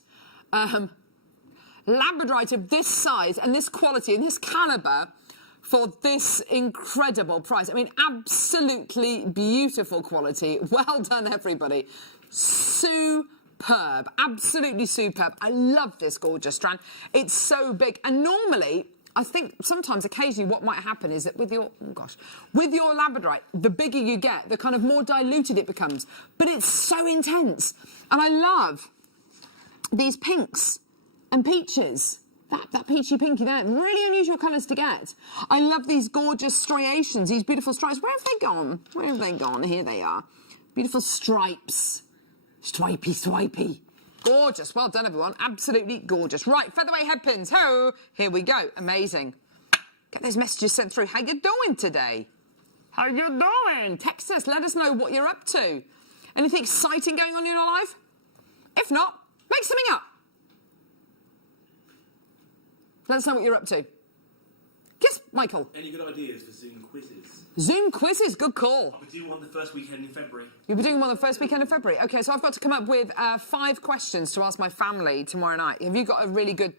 labradorite of this size and this quality and this calibre for this incredible price? I mean, absolutely beautiful quality. Well done, everybody. Superb. Absolutely superb. I love this gorgeous strand. It's so big. And normally... I think sometimes, occasionally, what might happen is that with your labradorite, the bigger you get, the kind of more diluted it becomes. But it's so intense. And I love these pinks and peaches. That peachy pinky there, really unusual colours to get. I love these gorgeous striations, these beautiful stripes. Where have they gone? Where have they gone? Here they are. Beautiful stripes. Swipey. Gorgeous. Well done, everyone. Absolutely gorgeous. Right, featherweight headpins. Ho! Here we go. Amazing. Get those messages sent through. How you doing today? How you doing? Text us. Let us know what you're up to. Anything exciting going on in your life? If not, make something up. Let us know what you're up to. Yes, Michael. Any good ideas for Zoom quizzes? Zoom quizzes, good call. I'll be doing one the first weekend in February. You'll be doing one the first weekend of February. OK, so I've got to come up with 5 questions to ask my family tomorrow night. Have you got a really good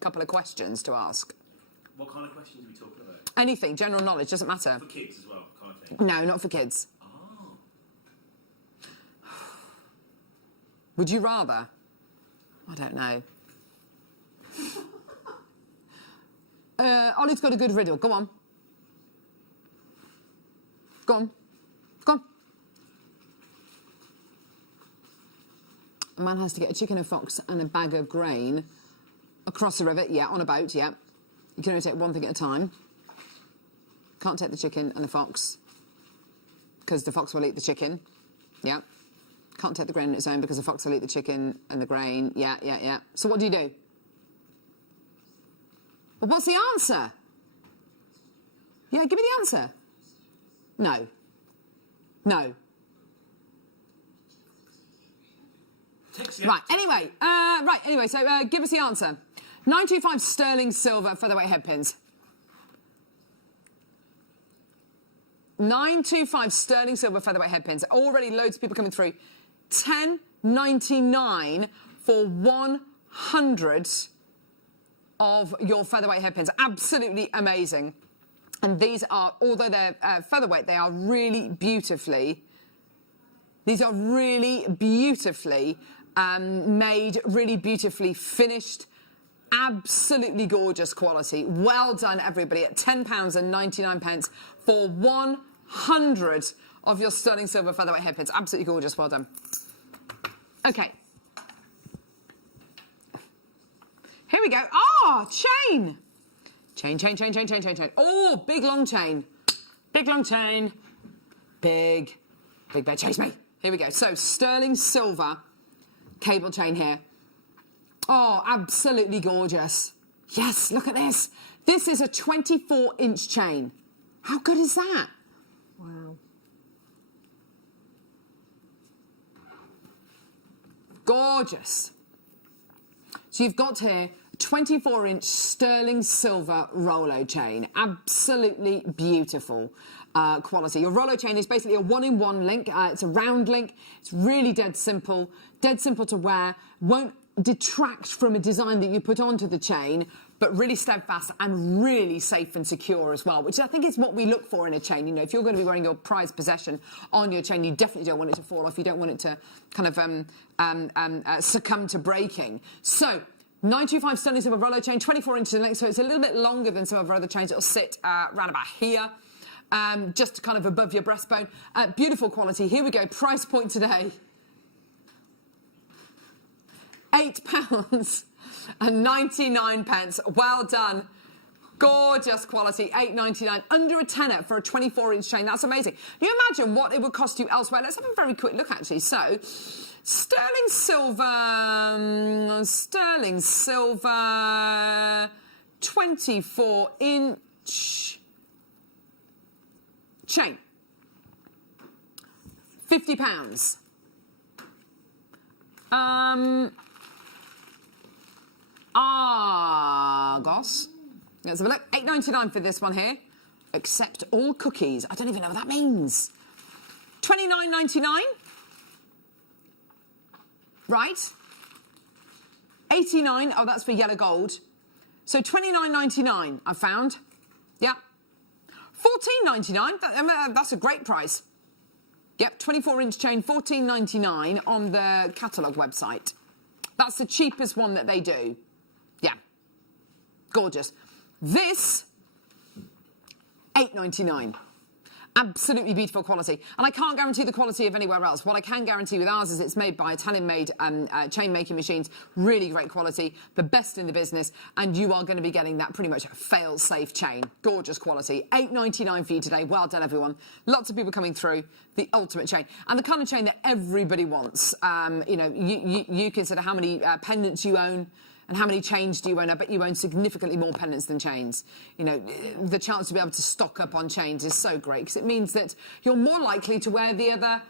couple of questions to ask? What kind of questions are we talking about? Anything, general knowledge, doesn't matter. For kids as well, kind of thing? No, not for kids. Oh. Would you rather? I don't know. Ollie's got a good riddle. Go on. Go on. Go on. A man has to get a chicken, a fox and a bag of grain across the river. Yeah, on a boat, yeah. You can only take one thing at a time. Can't take the chicken and the fox because the fox will eat the chicken. Yeah. Can't take the grain on its own because the fox will eat the chicken and the grain. Yeah. So what do you do? Well, what's the answer? Yeah, give me the answer. No. Right, anyway, so give us the answer. 925 sterling silver featherweight headpins. 925 sterling silver featherweight headpins. Already loads of people coming through. £10.99 for 100 of your featherweight headpins. Absolutely amazing. And these are, although they're featherweight, they are really beautifully... These are really beautifully made, really beautifully finished, absolutely gorgeous quality. Well done, everybody, at £10.99 for 100 of your sterling silver featherweight headpins. Absolutely gorgeous. Well done. OK. Here we go. Ah, chain. Chain. Oh, big long chain. Big long chain. Big bear, chase me. Here we go. So, sterling silver cable chain here. Oh, absolutely gorgeous. Yes, look at this. This is a 24-inch chain. How good is that? Wow. Gorgeous. So you've got here a 24-inch sterling silver Rolo chain. Absolutely beautiful quality. Your Rolo chain is basically a one-in-one link. It's a round link. It's really dead simple to wear. Won't detract from a design that you put onto the chain, but really steadfast and really safe and secure as well, which I think is what we look for in a chain. You know, if you're going to be wearing your prized possession on your chain, you definitely don't want it to fall off. You don't want it to kind of succumb to breaking. So, 925 sterling silver Rolo chain, 24 inches in length, so it's a little bit longer than some of our other chains. It'll sit around about here, just kind of above your breastbone. Beautiful quality. Here we go. Price point today. £8.99. Well done. Gorgeous quality. £8.99. Under a tenner for a 24-inch chain. That's amazing. Can you imagine what it would cost you elsewhere? Let's have a very quick look, actually. So, sterling silver, 24-inch chain. £50. Argos. Let's have a look. £8.99 for this one here. Accept all cookies. I don't even know what that means. £29.99. Right. £89. Oh, that's for yellow gold. So £29.99 I found. Yeah. £14.99. That's a great price. Yep, 24-inch chain, £14.99 on the catalogue website. That's the cheapest one that they do. Yeah. Gorgeous. This, £8.99. Absolutely beautiful quality. And I can't guarantee the quality of anywhere else. What I can guarantee with ours is it's made by Italian-made chain-making machines. Really great quality, the best in the business, and you are going to be getting that pretty much fail-safe chain. Gorgeous quality. £8.99 for you today. Well done, everyone. Lots of people coming through. The ultimate chain. And the kind of chain that everybody wants. You know, you consider how many pendants you own, and how many chains do you own? I bet you own significantly more pendants than chains. You know, the chance to be able to stock up on chains is so great because it means that you're more likely to wear the other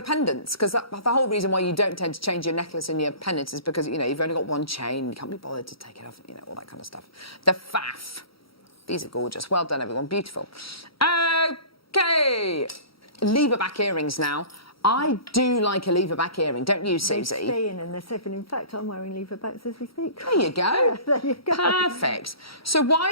pendants. Because the whole reason why you don't tend to change your necklace and your pendants is because you know you've only got one chain. You can't be bothered to take it off. You know, all that kind of stuff. The faff. These are gorgeous. Well done, everyone. Beautiful. Okay, lever back earrings now. I do like a lever back earring, don't you, Susie? They stay in and they're safe, and in fact, I'm wearing lever backs as we speak. There you go. Yeah, there you go. Perfect. So why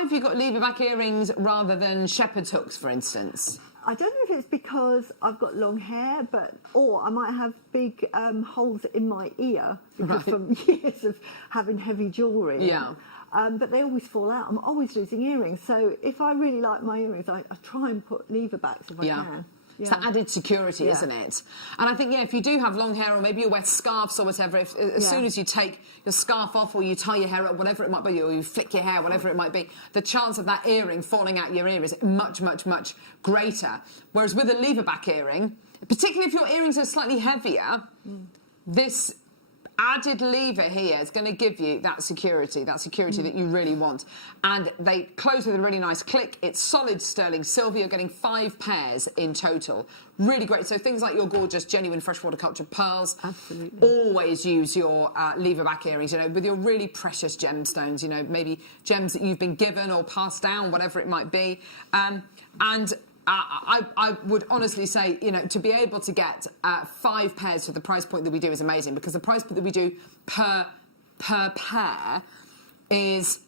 have you got lever back earrings rather than shepherd's hooks, for instance? I don't know if it's because I've got long hair, or I might have big holes in my ear because from years of having heavy jewellery. Yeah. But they always fall out. I'm always losing earrings. So if I really like my earrings, I try and put lever backs if I can. It's that added security, isn't it? And I think, if you do have long hair or maybe you wear scarves or whatever, as soon as you take your scarf off or you tie your hair up, whatever it might be, or you flick your hair, whatever it might be, the chance of that earring falling out your ear is much, much, much greater. Whereas with a lever back earring, particularly if your earrings are slightly heavier, this added lever here is going to give you that security that you really want. And they close with a really nice click. It's solid sterling silver. You're getting 5 pairs in total. Really great. So things like your gorgeous, genuine freshwater cultured pearls. Absolutely. Always use your lever back earrings, you know, with your really precious gemstones, you know, maybe gems that you've been given or passed down, whatever it might be. I would honestly say, you know, to be able to get 5 pairs for the price point that we do is amazing, because the price point that we do per pair is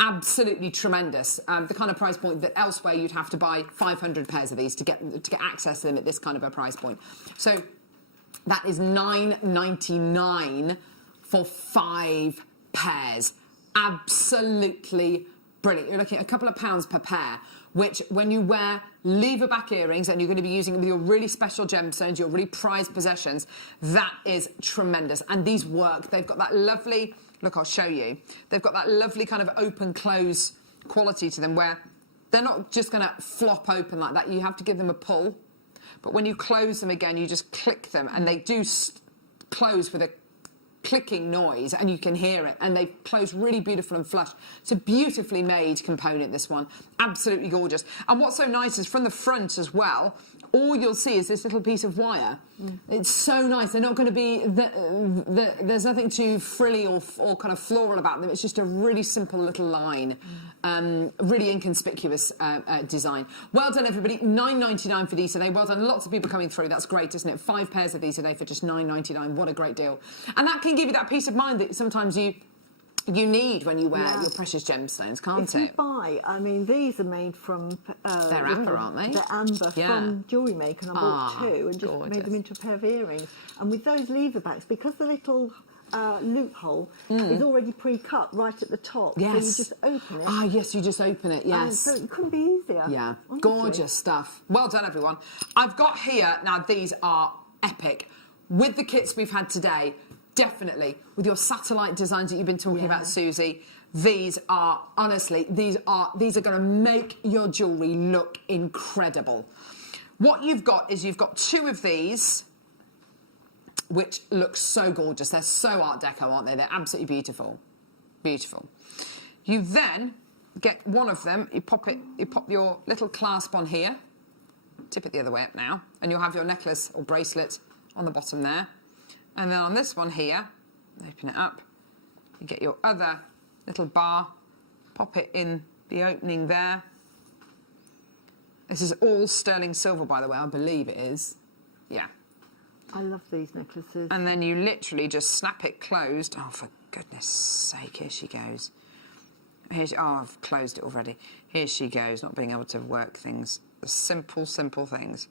absolutely tremendous. The kind of price point that elsewhere you'd have to buy 500 pairs of these to get access to them at this kind of a price point. So that is $9.99 for 5 pairs. Absolutely brilliant. You're looking at a couple of pounds per pair, which when you wear lever back earrings and you're going to be using it with your really special gemstones, your really prized possessions, that is tremendous. And these work. They've got that lovely, look, I'll show you. They've got that lovely kind of open-close quality to them where they're not just going to flop open like that. You have to give them a pull. But when you close them again, you just click them, and they do close with a clicking noise, and you can hear it, and they close really beautiful and flush. It's a beautifully made component, this one. Absolutely gorgeous. And what's so nice is from the front as well, all you'll see is this little piece of wire. It's so nice. They're not going to be... there's nothing too frilly or kind of floral about them. It's just a really simple little line. Really inconspicuous design. Well done, everybody. $9.99 for these today. Well done. Lots of people coming through. That's great, isn't it? 5 pairs of these today for just $9.99. What a great deal. And that can give you that peace of mind that sometimes you need when you wear your precious gemstones, can't it? If you buy, I mean, these are made from... they're amber, aren't they? They're amber from JewelleryMaker, and I bought 2 and just made them into a pair of earrings. And with those lever backs, because the little loophole is already pre-cut right at the top, so you just open it. Ah, yes, you just open it, yes. So it couldn't be easier. Yeah, honestly. Gorgeous stuff. Well done, everyone. I've got here, now these are epic. With the kits we've had today, definitely, with your satellite designs that you've been talking about, Susie, these are, honestly, these are going to make your jewellery look incredible. What you've got is you've got 2 of these, which look so gorgeous. They're so Art Deco, aren't they? They're absolutely beautiful. Beautiful. You then get one of them, you pop your little clasp on here, tip it the other way up now, and you'll have your necklace or bracelet on the bottom there. And then on this one here, open it up, you get your other little bar, pop it in the opening there. This is all sterling silver, by the way, I believe it is. Yeah. I love these necklaces. And then you literally just snap it closed. Oh, for goodness sake, here she goes. I've closed it already. Here she goes, not being able to work things. The simple, simple things.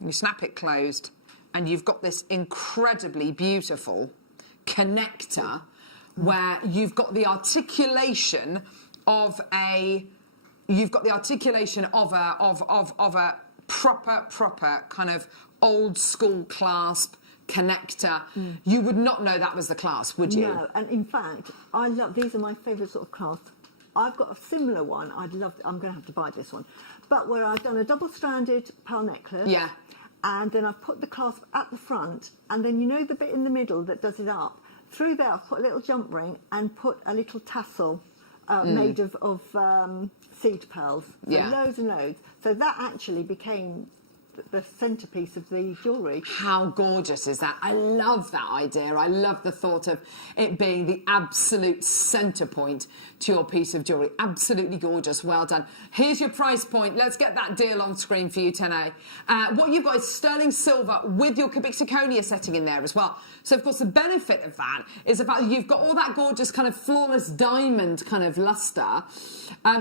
You snap it closed, and you've got this incredibly beautiful connector, where you've got the articulation of a proper kind of old school clasp connector. You would not know that was the clasp, would you? No, and in fact, I love, these are my favourite sort of clasps. I've got a similar one. I'm going to have to buy this one. But where I've done a double-stranded pearl necklace. Yeah. And then I've put the clasp at the front, and then you know the bit in the middle that does it up? Through there, I've put a little jump ring and put a little tassel made of seed pearls. So Yeah. loads and loads. So that actually became the centrepiece of the jewellery. How gorgeous is that? I love that idea. I love the thought of it being the absolute centre point to your piece of jewellery. Absolutely gorgeous. Well done. Here's your price point. Let's get that deal on screen for you, Tene. What you've got is sterling silver with your cubic zirconia setting in there as well. So, of course, the benefit of that is the fact that you've got all that gorgeous kind of flawless diamond kind of lustre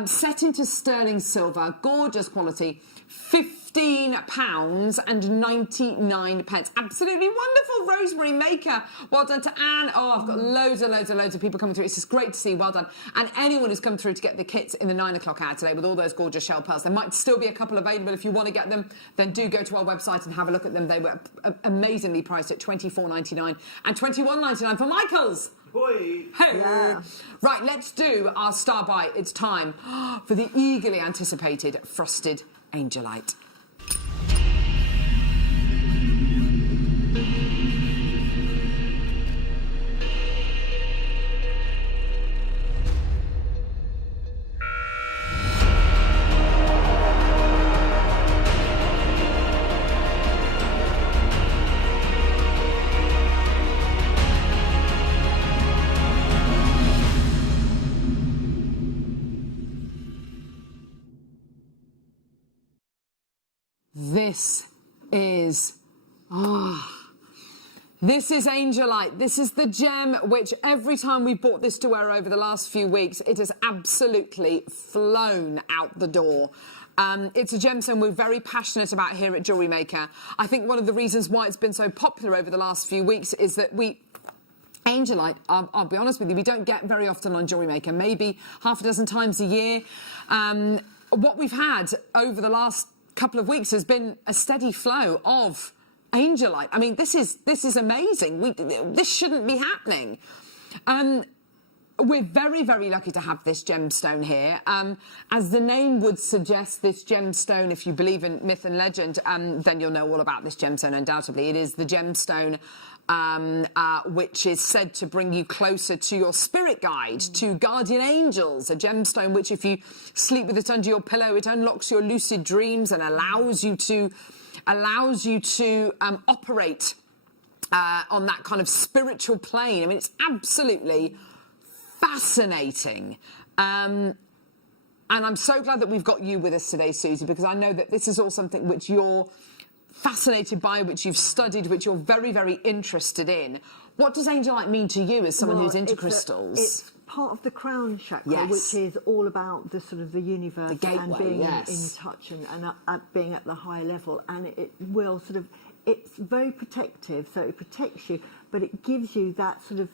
set into sterling silver. Gorgeous quality. £15.99. Absolutely wonderful, Rosemary Maker. Well done to Anne. Oh, I've got loads of people coming through. It's just great to see. Well done. And anyone who's come through to get the kits in the 9 o'clock hour today with all those gorgeous shell pearls. There might still be a couple available. If you want to get them, then do go to our website and have a look at them. They were amazingly priced at $24.99 and $21.99 for Michael's. Boy. Hey. Yeah. Right, let's do our star buy. It's time for the eagerly anticipated frosted angelite. This is angelite. This is the gem which every time we bought this to wear over the last few weeks, it has absolutely flown out the door. It's a gemstone we're very passionate about here at Jewellery Maker. I think one of the reasons why it's been so popular over the last few weeks is that angelite, I'll be honest with you, we don't get very often on Jewellery Maker, maybe half a dozen times a year. What we've had over the last couple of weeks has been a steady flow of angelite. I mean, this is amazing. This shouldn't be happening. We're very, very lucky to have this gemstone here. As the name would suggest, this gemstone, if you believe in myth and legend, then you'll know all about this gemstone, undoubtedly. It is the gemstone which is said to bring you closer to your spirit guide, to guardian angels, a gemstone which, if you sleep with it under your pillow, it unlocks your lucid dreams and allows you to operate on that kind of spiritual plane. I mean, it's absolutely fascinating. And I'm so glad that we've got you with us today, Susie, because I know that this is all something which you're fascinated by, which you've studied, which you're very, very interested in. What does angelite mean to you as someone who's into crystals? It's part of the crown chakra, Yes. which is all about the sort of the universe, The gateway, and being yes. in touch and being at the high level. And it will sort of, it's very protective, so it protects you, but it gives you that sort of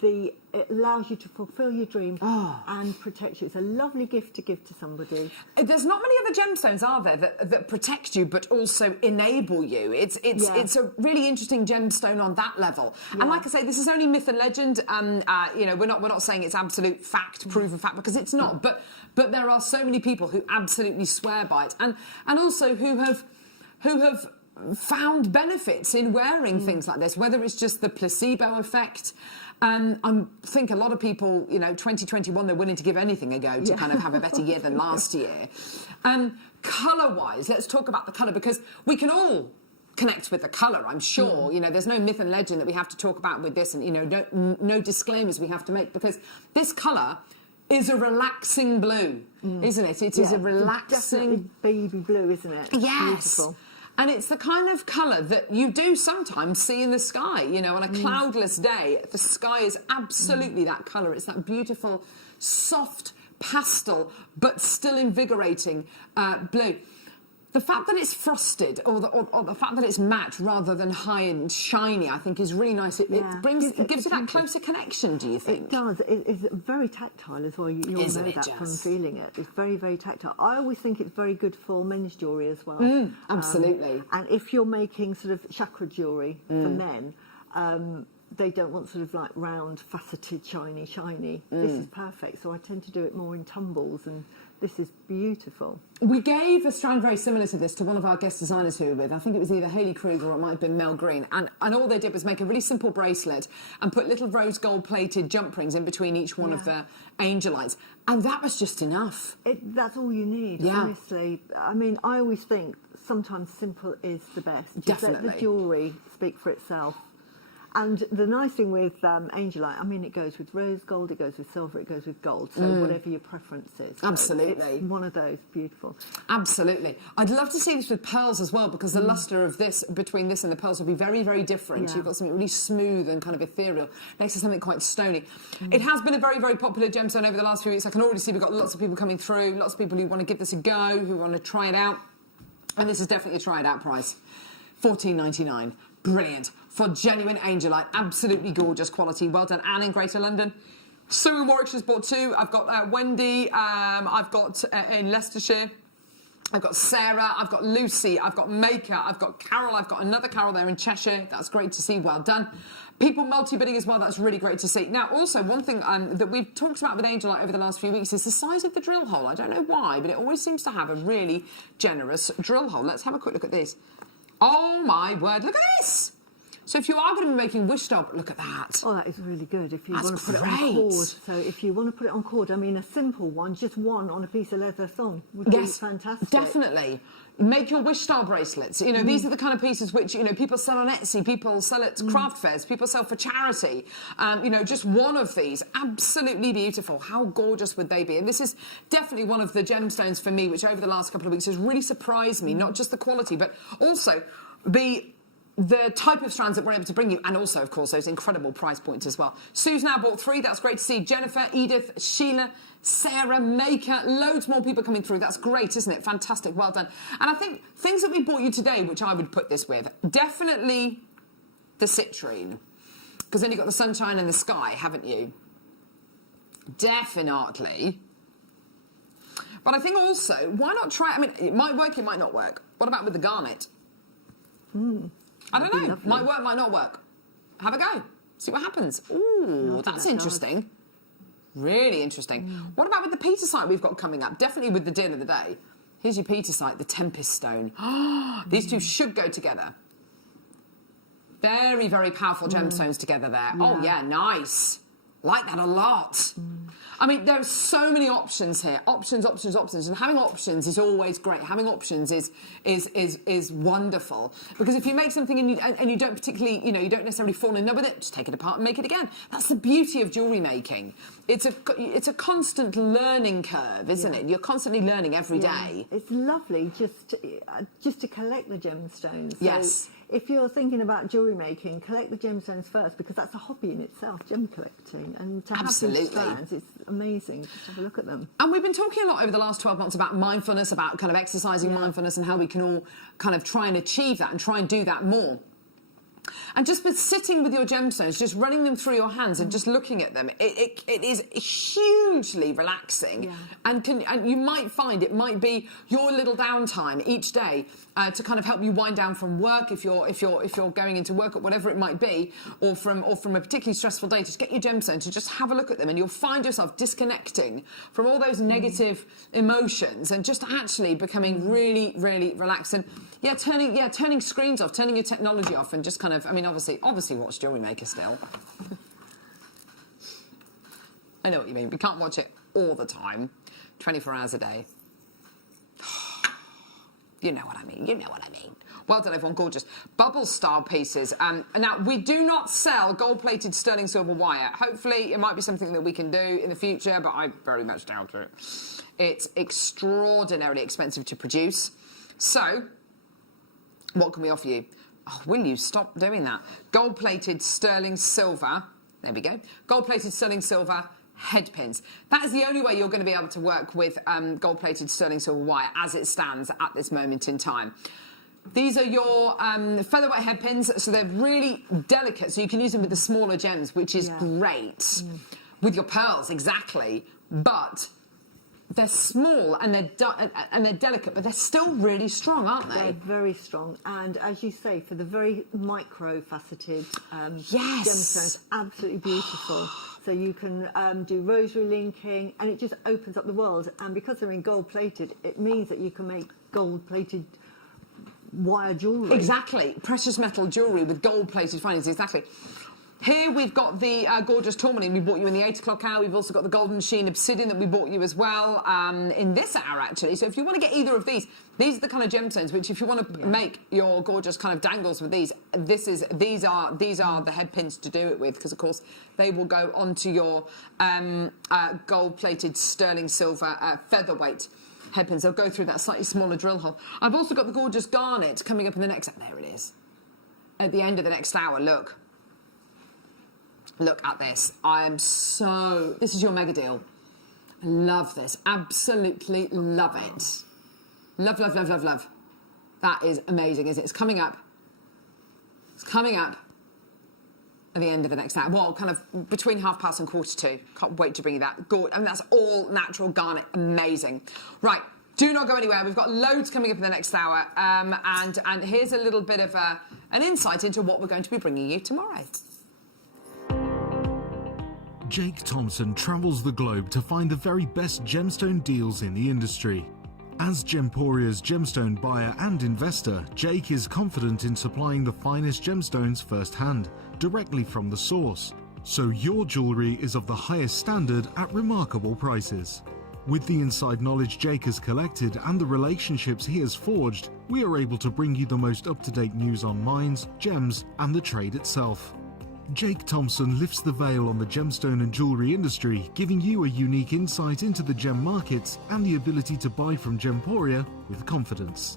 it allows you to fulfill your dreams and protect you. It's a lovely gift to give to somebody. There's not many other gemstones, are there, that protect you but also enable you. It's a really interesting gemstone on that level. Yeah. And like I say, this is only myth and legend. You know, we're not saying it's absolute fact, proven fact, because it's not. But there are so many people who absolutely swear by it, and also who have found benefits in wearing things like this, whether it's just the placebo effect. I think a lot of people, you know, 2021, they're willing to give anything a go to kind of have a better year than last year. Colour-wise, let's talk about the colour, because we can all connect with the colour, I'm sure. You know, there's no myth and legend that we have to talk about with this, and, you know, no disclaimers we have to make, because this colour is a relaxing blue, isn't it? It is a relaxing... Definitely baby blue, isn't it? Yes. Beautiful. And it's the kind of colour that you do sometimes see in the sky. You know, on a cloudless day, the sky is absolutely that colour. It's that beautiful, soft pastel, but still invigorating blue. The fact that it's frosted, or the fact that it's matte rather than high and shiny, I think is really nice. It gives it that closer connection. Do you think? It does. It's very tactile as well. You'll know that from feeling it. It's very, very tactile. I always think it's very good for men's jewellery as well. Absolutely. And if you're making sort of chakra jewellery for men, they don't want sort of like round, faceted, shiny. This is perfect. So I tend to do it more in tumbles, and this is beautiful. We gave a strand very similar to this to one of our guest designers who we were with. I think it was either Hayley Kruger or it might have been Mel Green. And all they did was make a really simple bracelet and put little rose gold plated jump rings in between each one of the angelites. And that was just enough. That's all you need, honestly. I mean, I always think sometimes simple is the best. Just let the jewellery speak for itself. And the nice thing with Angelite, I mean, it goes with rose gold, it goes with silver, it goes with gold, so whatever your preference is. Absolutely. It's one of those, beautiful. Absolutely. I'd love to see this with pearls as well, because the lustre of this, between this and the pearls, will be very, very different. You've got something really smooth and kind of ethereal, next to something quite stony. It has been a very, very popular gemstone over the last few weeks. I can already see we've got lots of people coming through, lots of people who want to give this a go, who want to try it out. And this is definitely a try it out price. $14.99. Brilliant. For genuine Angelite. Absolutely gorgeous quality. Well done. Anne in Greater London. Sue in Warwickshire's bought two. I've got Wendy. I've got in Leicestershire. I've got Sarah. I've got Lucy. I've got Maker. I've got Carol. I've got another Carol there in Cheshire. That's great to see. Well done. People multi-bidding as well. That's really great to see. Now, also, one thing that we've talked about with Angelite over the last few weeks is the size of the drill hole. I don't know why, but it always seems to have a really generous drill hole. Let's have a quick look at this. Oh, my word. Look at this. So if you are going to be making wish style, look at that. Oh, that is really good if you want to put it on cord. So if you want to put it on cord, I mean, a simple one, just one on a piece of leather thong would be fantastic. Definitely. Make your wish style bracelets. You know, these are the kind of pieces which, you know, people sell on Etsy, people sell at craft fairs, people sell for charity. You know, just one of these, absolutely beautiful. How gorgeous would they be? And this is definitely one of the gemstones for me, which over the last couple of weeks has really surprised me, not just the quality, but also the type of strands that we're able to bring you, and also, of course, those incredible price points as well. Sue's now bought three. That's great to see. Jennifer, Edith, Sheila, Sarah, Maker, loads more people coming through. That's great, isn't it? Fantastic. Well done. And I think things that we bought you today, which I would put this with, definitely the citrine, because then you've got the sunshine and the sky, haven't you? Definitely. But I think also, why not try... I mean, it might work, it might not work. What about with the garnet? I don't know. Might work, might not work. Have a go. See what happens. Ooh, that's interesting. Really interesting. What about with the Petersite we've got coming up? Definitely with the deal of the day. Here's your Petersite, the Tempest Stone. These two should go together. Very, very powerful gemstones together there. Yeah. Oh, yeah, nice. Like that a lot. I mean, there are so many options here. Options. And having options is always great. Having options is wonderful. Because if you make something and you don't particularly, you know, you don't necessarily fall in love with it, just take it apart and make it again. That's the beauty of jewellery making. It's a constant learning curve, isn't it? You're constantly learning every day. It's lovely just to collect the gemstones. So yes. If you're thinking about jewellery making, collect the gemstones first, because that's a hobby in itself, gem collecting. And to have these strands, it's amazing. Just have a look at them. And we've been talking a lot over the last 12 months about mindfulness, about kind of exercising mindfulness and how we can all kind of try and achieve that and try and do that more. And just with sitting with your gemstones, just running them through your hands and just looking at them, it is hugely relaxing. Yeah. And you might find it might be your little downtime each day to kind of help you wind down from work if you're going into work or whatever it might be, or from a particularly stressful day. Just get your gemstones and just have a look at them, and you'll find yourself disconnecting from all those negative emotions and just actually becoming really, really relaxed. And turning screens off, turning your technology off, and just kind of, I mean, obviously watch JewelleryMaker still. I know what you mean. We can't watch it all the time, 24 hours a day. You know what I mean. Well done, everyone. Gorgeous. Bubble style pieces. Now, we do not sell gold-plated sterling silver wire. Hopefully, it might be something that we can do in the future, but I very much doubt it. It's extraordinarily expensive to produce. So, what can we offer you? Oh, will you stop doing that? Gold-plated sterling silver. There we go. Gold-plated sterling silver headpins. That is the only way you're going to be able to work with gold-plated sterling silver wire as it stands at this moment in time. These are your featherweight headpins, so they're really delicate, so you can use them with the smaller gems, which is great. With your pearls, exactly. But they're small and they're delicate, but they're still really strong, aren't they? They're very strong, and as you say, for the very micro-faceted gemstones, absolutely beautiful. So you can do rosary linking, and it just opens up the world. And because they're in gold-plated, it means that you can make gold-plated wire jewellery. Exactly. Precious metal jewellery with gold-plated findings, exactly. Here we've got the gorgeous tourmaline we bought you in the 8 o'clock hour. We've also got the golden sheen obsidian that we bought you as well in this hour, actually. So if you want to get either of these are the kind of gemstones which, if you want to make your gorgeous kind of dangles with these, these are the head pins to do it with, because of course they will go onto your gold-plated sterling silver featherweight head pins. They'll go through that slightly smaller drill hole. I've also got the gorgeous garnet coming up in the next. There it is. At the end of the next hour. Look. Look at this. This is your mega deal. I love this. Absolutely love it. Love, love, love, love, love. That is amazing, isn't it? It's coming up. It's coming up at the end of the next hour. Well, kind of between 2:30 and 2:45. Can't wait to bring you that. Good. And that's all natural garnet. Amazing. Right. Do not go anywhere. We've got loads coming up in the next hour. And here's a little bit of an insight into what we're going to be bringing you tomorrow. Jake Thompson travels the globe to find the very best gemstone deals in the industry. As Gemporia's gemstone buyer and investor, Jake is confident in supplying the finest gemstones firsthand, directly from the source. So your jewellery is of the highest standard at remarkable prices. With the inside knowledge Jake has collected and the relationships he has forged, we are able to bring you the most up-to-date news on mines, gems, and the trade itself. Jake Thompson lifts the veil on the gemstone and jewellery industry, giving you a unique insight into the gem markets and the ability to buy from Gemporia with confidence.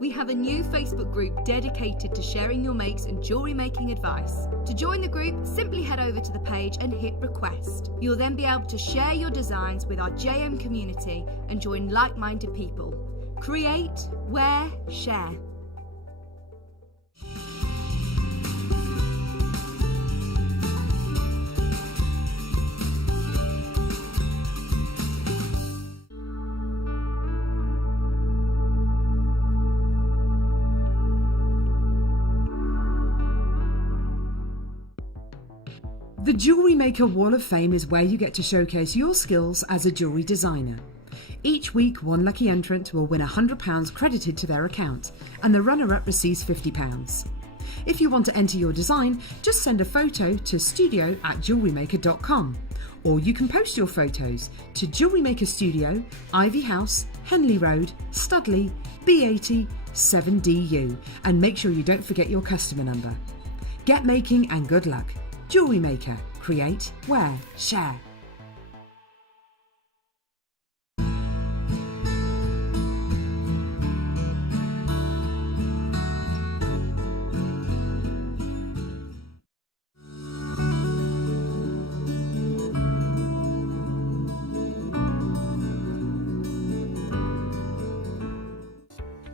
We have a new Facebook group dedicated to sharing your makes and jewellery making advice. To join the group, simply head over to the page and hit request. You'll then be able to share your designs with our JM community and join like-minded people. Create, wear, share. The Jewellery Maker Wall of Fame is where you get to showcase your skills as a jewellery designer. Each week, one lucky entrant will win £100 credited to their account, and the runner-up receives £50. If you want to enter your design, just send a photo to studio@jewellerymaker.com, or you can post your photos to Jewellery Maker Studio, Ivy House, Henley Road, Studley, B80 7DU, and make sure you don't forget your customer number. Get making and good luck. Jewellery Maker. Create, wear, share.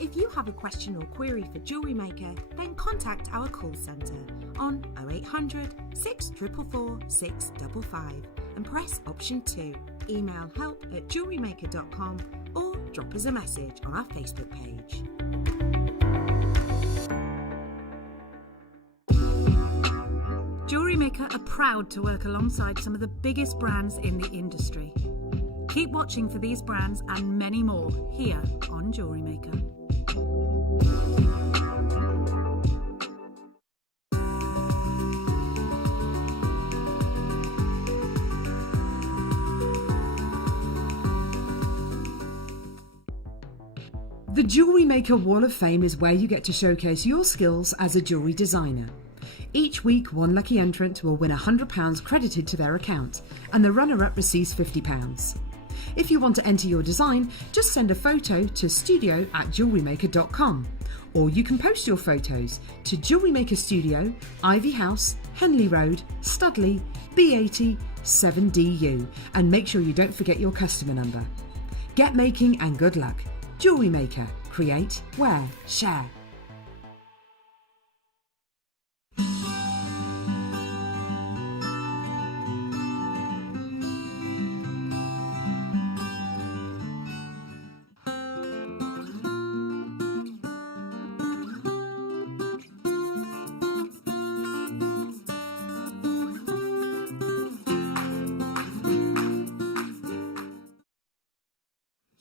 If you have a question or query for Jewellery Maker, then contact our call centre on 0800 644 655 and press option 2. Email help@jewellerymaker.com or drop us a message on our Facebook page. Jewellery Maker are proud to work alongside some of the biggest brands in the industry. Keep watching for these brands and many more here on Jewellery Maker. Jewellery Maker Wall of Fame is where you get to showcase your skills as a jewellery designer. Each week, one lucky entrant will win £100 credited to their account, and the runner-up receives £50. If you want to enter your design, just send a photo to studio@jewellerymaker.com, or you can post your photos to Jewellery Maker Studio, Ivy House, Henley Road, Studley, B80 7DU, and make sure you don't forget your customer number. Get making and good luck. Jewellery Maker. Create, wear, share.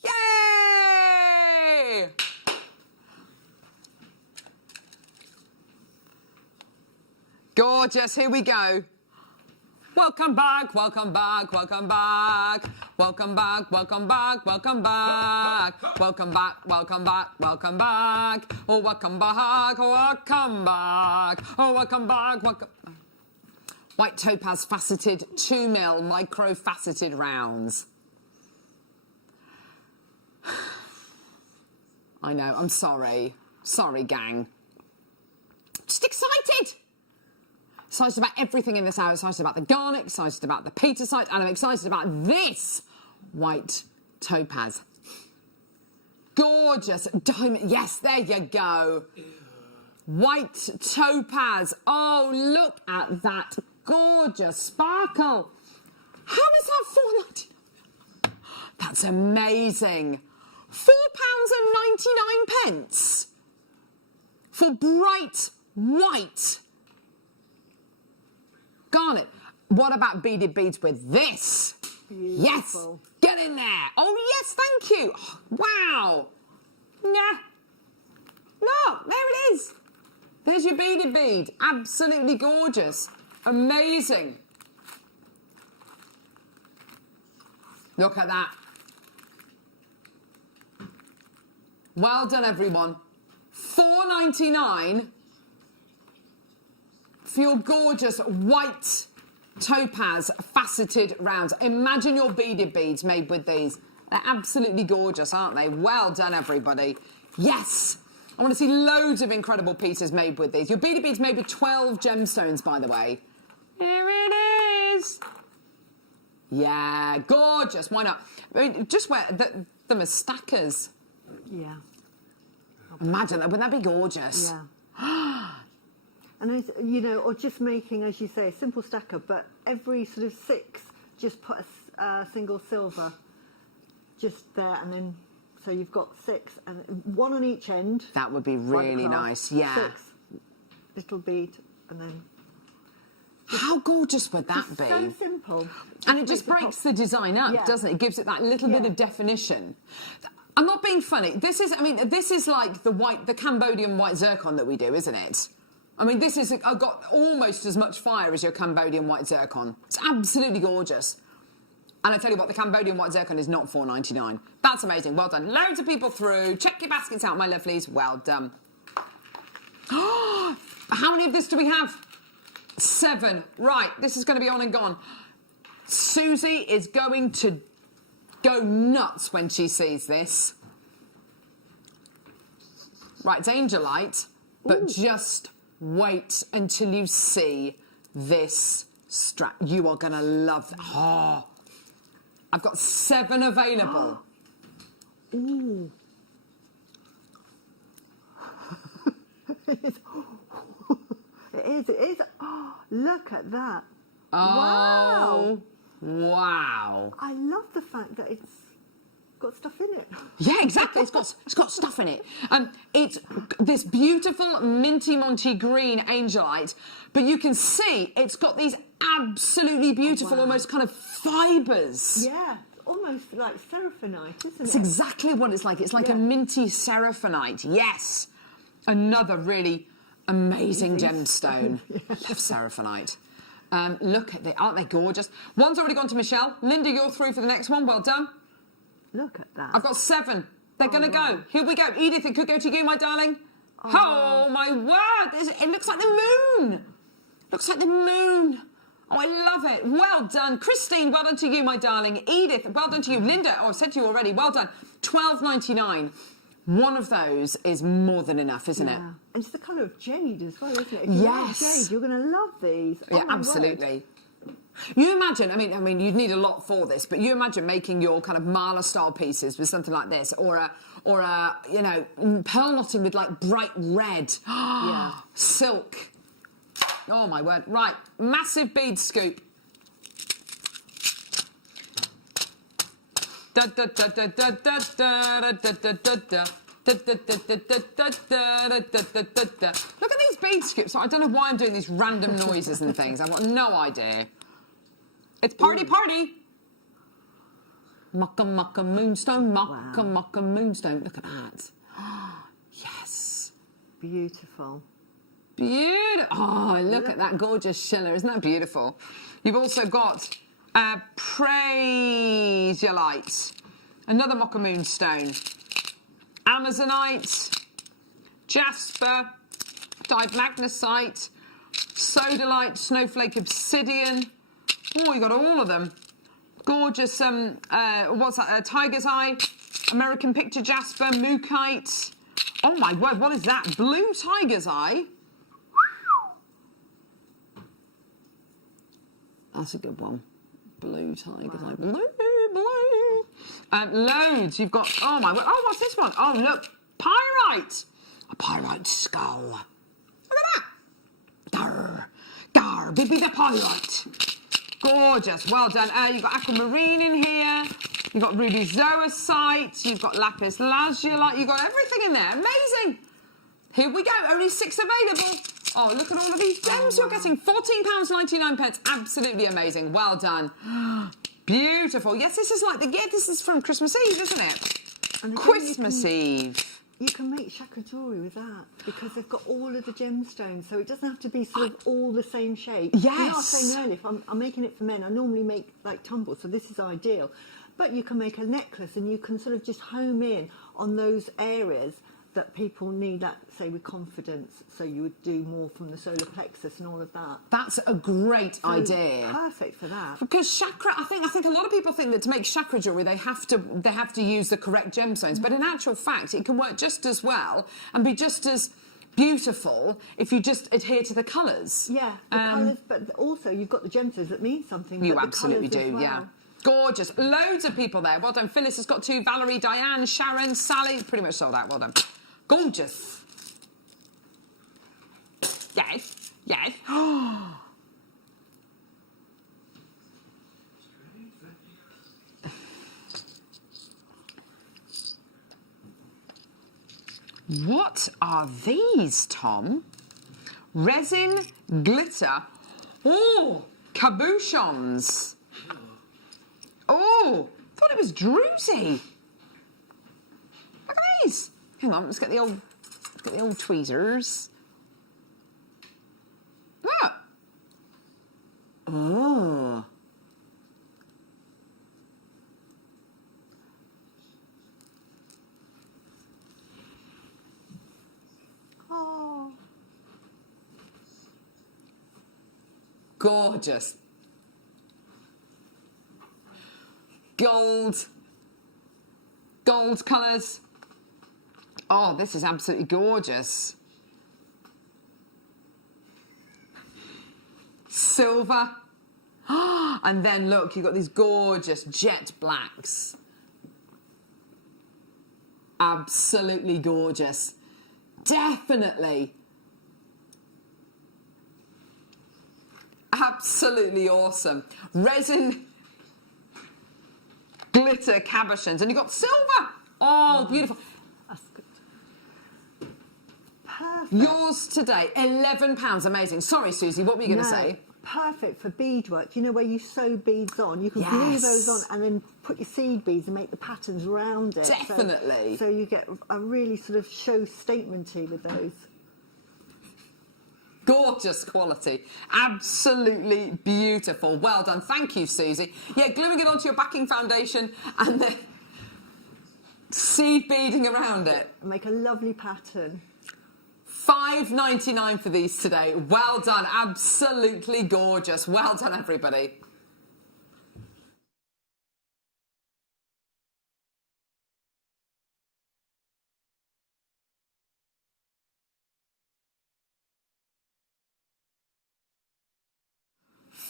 Yay! Gorgeous, here we go. Welcome back, welcome back, welcome back. Welcome back, welcome back, welcome back. Welcome back, welcome back, welcome back. Oh, welcome back, welcome back. Oh, welcome back, welcome. White topaz faceted 2mm micro faceted rounds. I know, I'm sorry. Sorry, gang. Just excited! Excited about everything in this hour. Excited about the garnet, excited about the petersite, and I'm excited about this white topaz. Gorgeous diamond. Yes, there you go. White topaz. Oh, look at that gorgeous sparkle. How is that £4.99? That's amazing. £4.99 for bright white garnet. What about beaded beads with this? Beautiful. Yes, get in there. Oh yes, thank you. Oh, wow. Yeah. No, there it is. There's your beaded bead. Absolutely gorgeous. Amazing. Look at that. Well done, everyone. £4.99 for your gorgeous white topaz faceted rounds. Imagine your beaded beads made with these. They're absolutely gorgeous, aren't they? Well done, everybody. Yes. I want to see loads of incredible pieces made with these. Your beaded beads made with 12 gemstones, by the way. Here it is. Yeah, gorgeous. Why not? I mean, just wear them as stackers. Yeah. Imagine that. Wouldn't that be gorgeous? Yeah. And, you know, or just making, as you say, a simple stacker, but every sort of 6, just put a single silver just there, and then, so you've got 6, and 1 on each end. That would be really nice, yeah. 6 little bead, and then... How gorgeous would that be? So simple. And it just breaks the design up, doesn't it? It gives it that little bit of definition. I'm not being funny. This is, I mean, this is like the Cambodian white zircon that we do, isn't it? I mean, this is got almost as much fire as your Cambodian white zircon. It's absolutely gorgeous. And I tell you what, the Cambodian white zircon is not £4.99. That's amazing. Well done. Loads of people through. Check your baskets out, my lovelies. Well done. How many of this do we have? 7. Right, this is going to be on and gone. Susie is going to go nuts when she sees this. Right, it's Angelite, but just wait until you see this strap. You are going to love that. Oh, I've got 7 available. Ooh. It is. Oh, look at that. Oh, wow. I love the fact that it's got stuff in it. Yeah, exactly. It's got stuff in it. It's this beautiful minty Monty green angelite, but you can see it's got these absolutely beautiful, almost kind of fibres. Yeah, almost like seraphinite, isn't it? It's exactly what it's like. It's like a minty seraphinite. Yes, another really amazing gemstone. Love seraphinite. Look at it. Aren't they gorgeous? One's already gone to Michelle. Linda, you're through for the next one. Well done. Look at that. I've got 7. They're going to go. Here we go. Edith, it could go to you, my darling. Oh, my word. It looks like the moon. Looks like the moon. Oh, I love it. Well done. Christine, well done to you, my darling. Edith, well done to you. Linda, oh, I've said to you already, well done. $12.99. One of those is more than enough, isn't it? And it's the colour of jade as well, isn't it? If Yes. you like jade, you're going to love these. Yeah, Oh, my absolutely. You imagine, I mean, you'd need a lot for this, but you imagine making your kind of mala style pieces with something like this, or a, you know, pearl knotting with like bright red, silk. Oh my word! Right, massive bead scoop. Look at these bead scoops. I don't know why I'm doing these random noises and things. I've got no idea. It's party. Mucka mucka moonstone, mucka mucka moonstone. Look at that. Yes. Beautiful. Beautiful. Oh, look at that gorgeous shiller. Isn't that beautiful? You've also got Praiseolite, another mocha moonstone, Amazonite, Jasper, Dimagnesite, Sodalite, Snowflake Obsidian. Oh, you got all of them. Gorgeous, what's that? Tiger's Eye, American Picture Jasper, Mookite. Oh my word, what is that? Blue Tiger's Eye. That's a good one. Blue Tiger's Eye. Blue. Loads. You've got, oh my word. Oh, what's this one? Oh, look. Pyrite. A pyrite skull. Look at that. Gar, Bibi the pyrite. Gorgeous. Well done. You've got aquamarine in here. You've got ruby zoisite. You've got lapis lazulite. You've got everything in there. Amazing. Here we go. Only 6 available. Oh, look at all of these gems you're getting. £14.99. Absolutely amazing. Well done. Beautiful. Yes, this is like this is from Christmas Eve, isn't it? And again, Christmas Eve. You can make chakra jewellery with that because they've got all of the gemstones, so it doesn't have to be sort of all the same shape. Yes. You know, I was saying earlier, if I'm making it for men, I normally make like tumbles, so this is ideal. But you can make a necklace and you can sort of just home in on those areas that people need, like, say, with confidence. So you would do more from the solar plexus and all of that. That's a great idea. Perfect for that. Because chakra, I think a lot of people think that to make chakra jewellery they have to use the correct gemstones, but in actual fact it can work just as well and be just as beautiful if you just adhere to the colours. Yeah, the colours, but also you've got the gemstones that mean something. You but absolutely the colours do, as yeah. well. Gorgeous. Loads of people there. Well done. Phyllis has got 2. Valerie, Diane, Sharon, Sally. Pretty much sold out. Well done. Gorgeous. Yes. Yes. What are these, Tom? Resin, glitter. Oh, cabochons. Oh, thought it was druzy. Look at these. Hang on, let's get the old tweezers. Look. Oh. Oh. Gorgeous. Gold colours. Oh, this is absolutely gorgeous. Silver. And then look, you've got these gorgeous jet blacks. Absolutely gorgeous. Definitely. Absolutely awesome. Resin, glitter cabochons, and you've got silver. Oh, beautiful. That's good. Perfect. Yours today, £11. Amazing. Sorry, Susie, what were you going to say? Perfect for beadwork. You know, where you sew beads on, you can glue those on and then put your seed beads and make the patterns around it. Definitely. So you get a really sort of show statement-y with those. Gorgeous quality. Absolutely beautiful. Well done. Thank you, Susie. Yeah, gluing it onto your backing foundation and then... seed beading around it. Make a lovely pattern. $5.99 for these today. Well done. Absolutely gorgeous. Well done, everybody.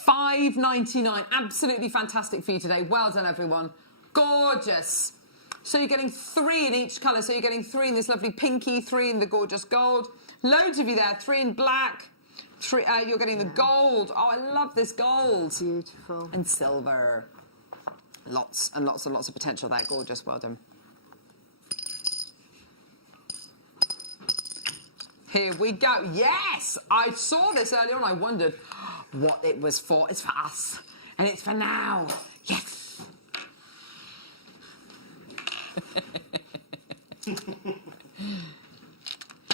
$5.99. Absolutely fantastic for you today. Well done, everyone. Gorgeous. So you're getting 3 in each colour. So you're getting 3 in this lovely pinky, 3 in the gorgeous gold. Loads of you there. 3 in black. 3. You're getting the gold. Oh, I love this gold. Beautiful. And silver. Lots and lots and lots of potential there. Gorgeous. Well done. Here we go. Yes! I saw this earlier on. I wondered what it was for. It's for us. And it's for now. Yes!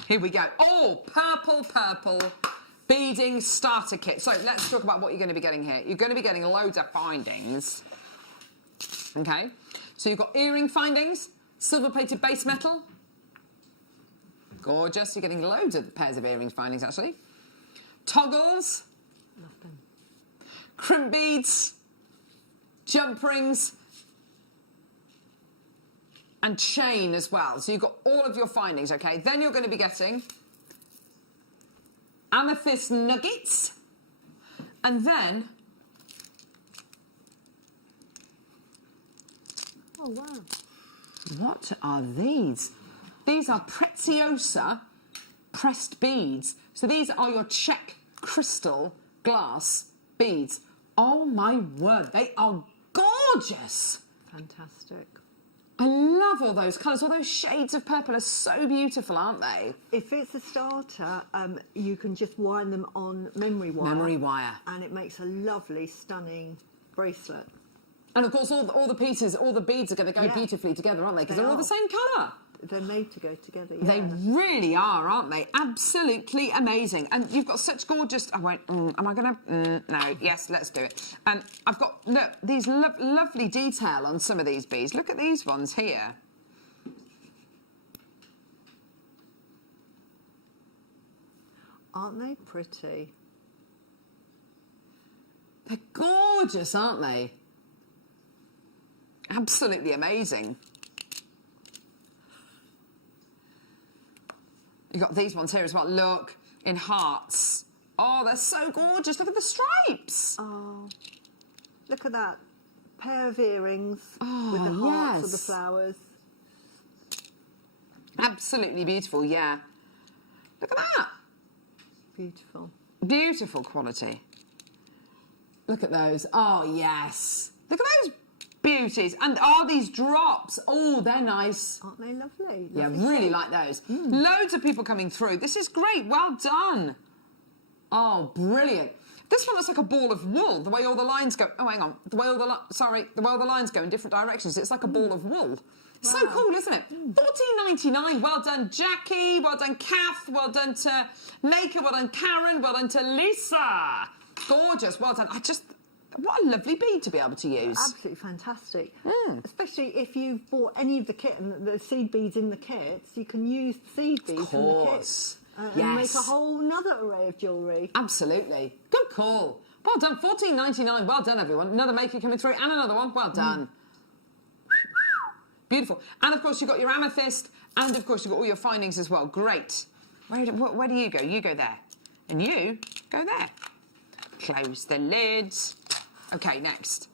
Here we go. Oh, purple beading starter kit. So let's talk about what you're going to be getting here. You're going to be getting loads of findings. Okay? So you've got earring findings, silver-plated base metal. Gorgeous. You're getting loads of pairs of earrings findings, actually. Toggles. Crimp beads. Jump rings. And chain as well. So you've got all of your findings, okay? Then you're going to be getting amethyst nuggets. And then... Oh, wow. What are these? These are Preziosa pressed beads. So these are your Czech crystal glass beads. Oh, my word. They are gorgeous. Fantastic. I love all those colours. All those shades of purple are so beautiful, aren't they? If it's a starter, you can just wind them on memory wire. Memory wire. And it makes a lovely, stunning bracelet. And, of course, all the pieces, all the beads are going to go beautifully together, aren't they? Because they're all the same colour. They're made to go together, yeah. They really are, aren't they? Absolutely amazing. And you've got such gorgeous... I won't... am I going to... no, yes, let's do it. I've got, look, these lovely detail on some of these beads. Look at these ones here. Aren't they pretty? They're gorgeous, aren't they? Absolutely amazing. You've got these ones here as well. Look, in hearts. Oh, they're so gorgeous. Look at the stripes. Oh, look at that pair of earrings Oh, with the hearts yes. of the flowers. Absolutely beautiful, yeah. Look at that. Beautiful. Beautiful quality. Look at those. Oh, yes. Look at those beauties. And these drops. Oh, they're nice. Aren't they lovely? Yeah, Lovely really shape. like those. Loads of people coming through. This is great. Well done. Oh, brilliant. This one looks like a ball of wool, the way all the lines go. Oh, hang on. The way all the lines go in different directions. It's like a ball of wool. So cool, isn't it? $14.99. Well done, Jackie. Well done, Kath. Well done to Maker. Well done, Karen. Well done to Lisa. Gorgeous. Well done. What a lovely bead to be able to use. Absolutely fantastic. Especially if you've bought any of the kit and the seed beads in the kits, you can use seed beads from the kits and make a whole nother array of jewellery. Absolutely. Good call. Well done. $14.99. Well done, everyone. Another Maker coming through and another one. Well done. Beautiful. And, of course, you've got your amethyst and, of course, you've got all your findings as well. Great. Where do you go? You go there. And you go there. Close the lids. Okay, next.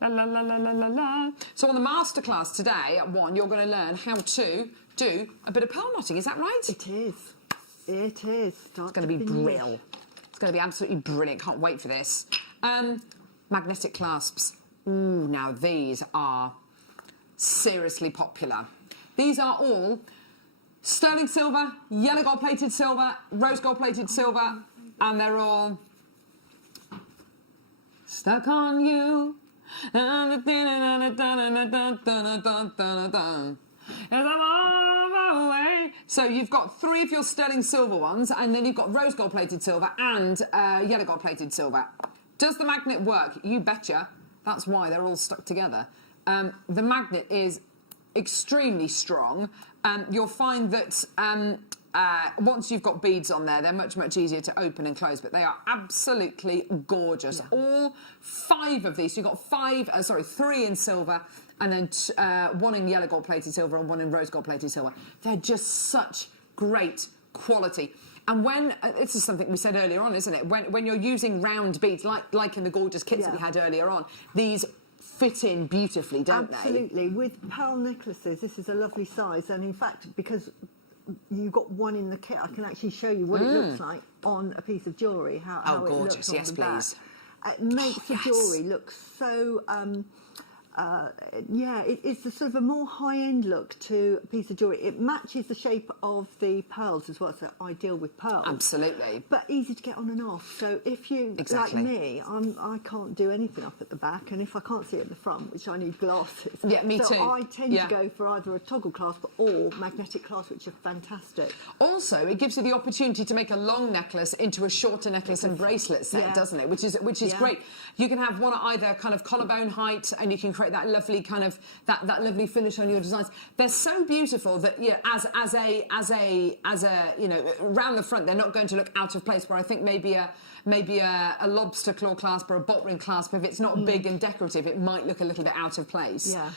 La, la, la, la, la, la, la. So on the masterclass today at 1, you're going to learn how to do a bit of pearl knotting. Is that right? It is. It is. It's going to be brilliant. It's going to be absolutely brilliant. Can't wait for this. Magnetic clasps. Ooh, now these are seriously popular. These are all sterling silver, yellow gold plated silver, rose gold plated silver, and they're all stuck on you. So you've got 3 of your sterling silver ones, and then you've got rose gold plated silver and yellow gold plated silver. Does the magnet work? You betcha. That's why they're all stuck together. The magnet is extremely strong. You'll find that once you've got beads on there, they're much, much easier to open and close, but they are absolutely gorgeous. Yeah. All 5 of these, so you've got 3 in silver, and then 1 in yellow gold plated silver and 1 in rose gold plated silver. They're just such great quality. And when, this is something we said earlier on, isn't it? When you're using round beads, like in the gorgeous kits that we had earlier on, these fit in beautifully, don't they? Absolutely. With pearl necklaces, this is a lovely size. And in fact, because you've got 1 in the kit, I can actually show you what it looks like on a piece of jewellery, how it gorgeous. looks on Yes, the back. please. It makes the jewellery look so... it's a sort of a more high-end look to a piece of jewellery. It matches the shape of the pearls as well, so ideal with pearls. Absolutely. But easy to get on and off. So if you, like me, I can't do anything up at the back, and if I can't see at the front, which I need glasses. Yeah, me too. So I tend to go for either a toggle clasp or magnetic clasp, which are fantastic. Also, it gives you the opportunity to make a long necklace into a shorter necklace and bracelet set, doesn't it? Which is great. You can have one at either kind of collarbone height, and you can create that lovely kind of that lovely finish on your designs. They're so beautiful that as a round the front, they're not going to look out of place. Where I think maybe a lobster claw clasp or a bolt ring clasp, if it's not big and decorative, it might look a little bit out of place. Yeah.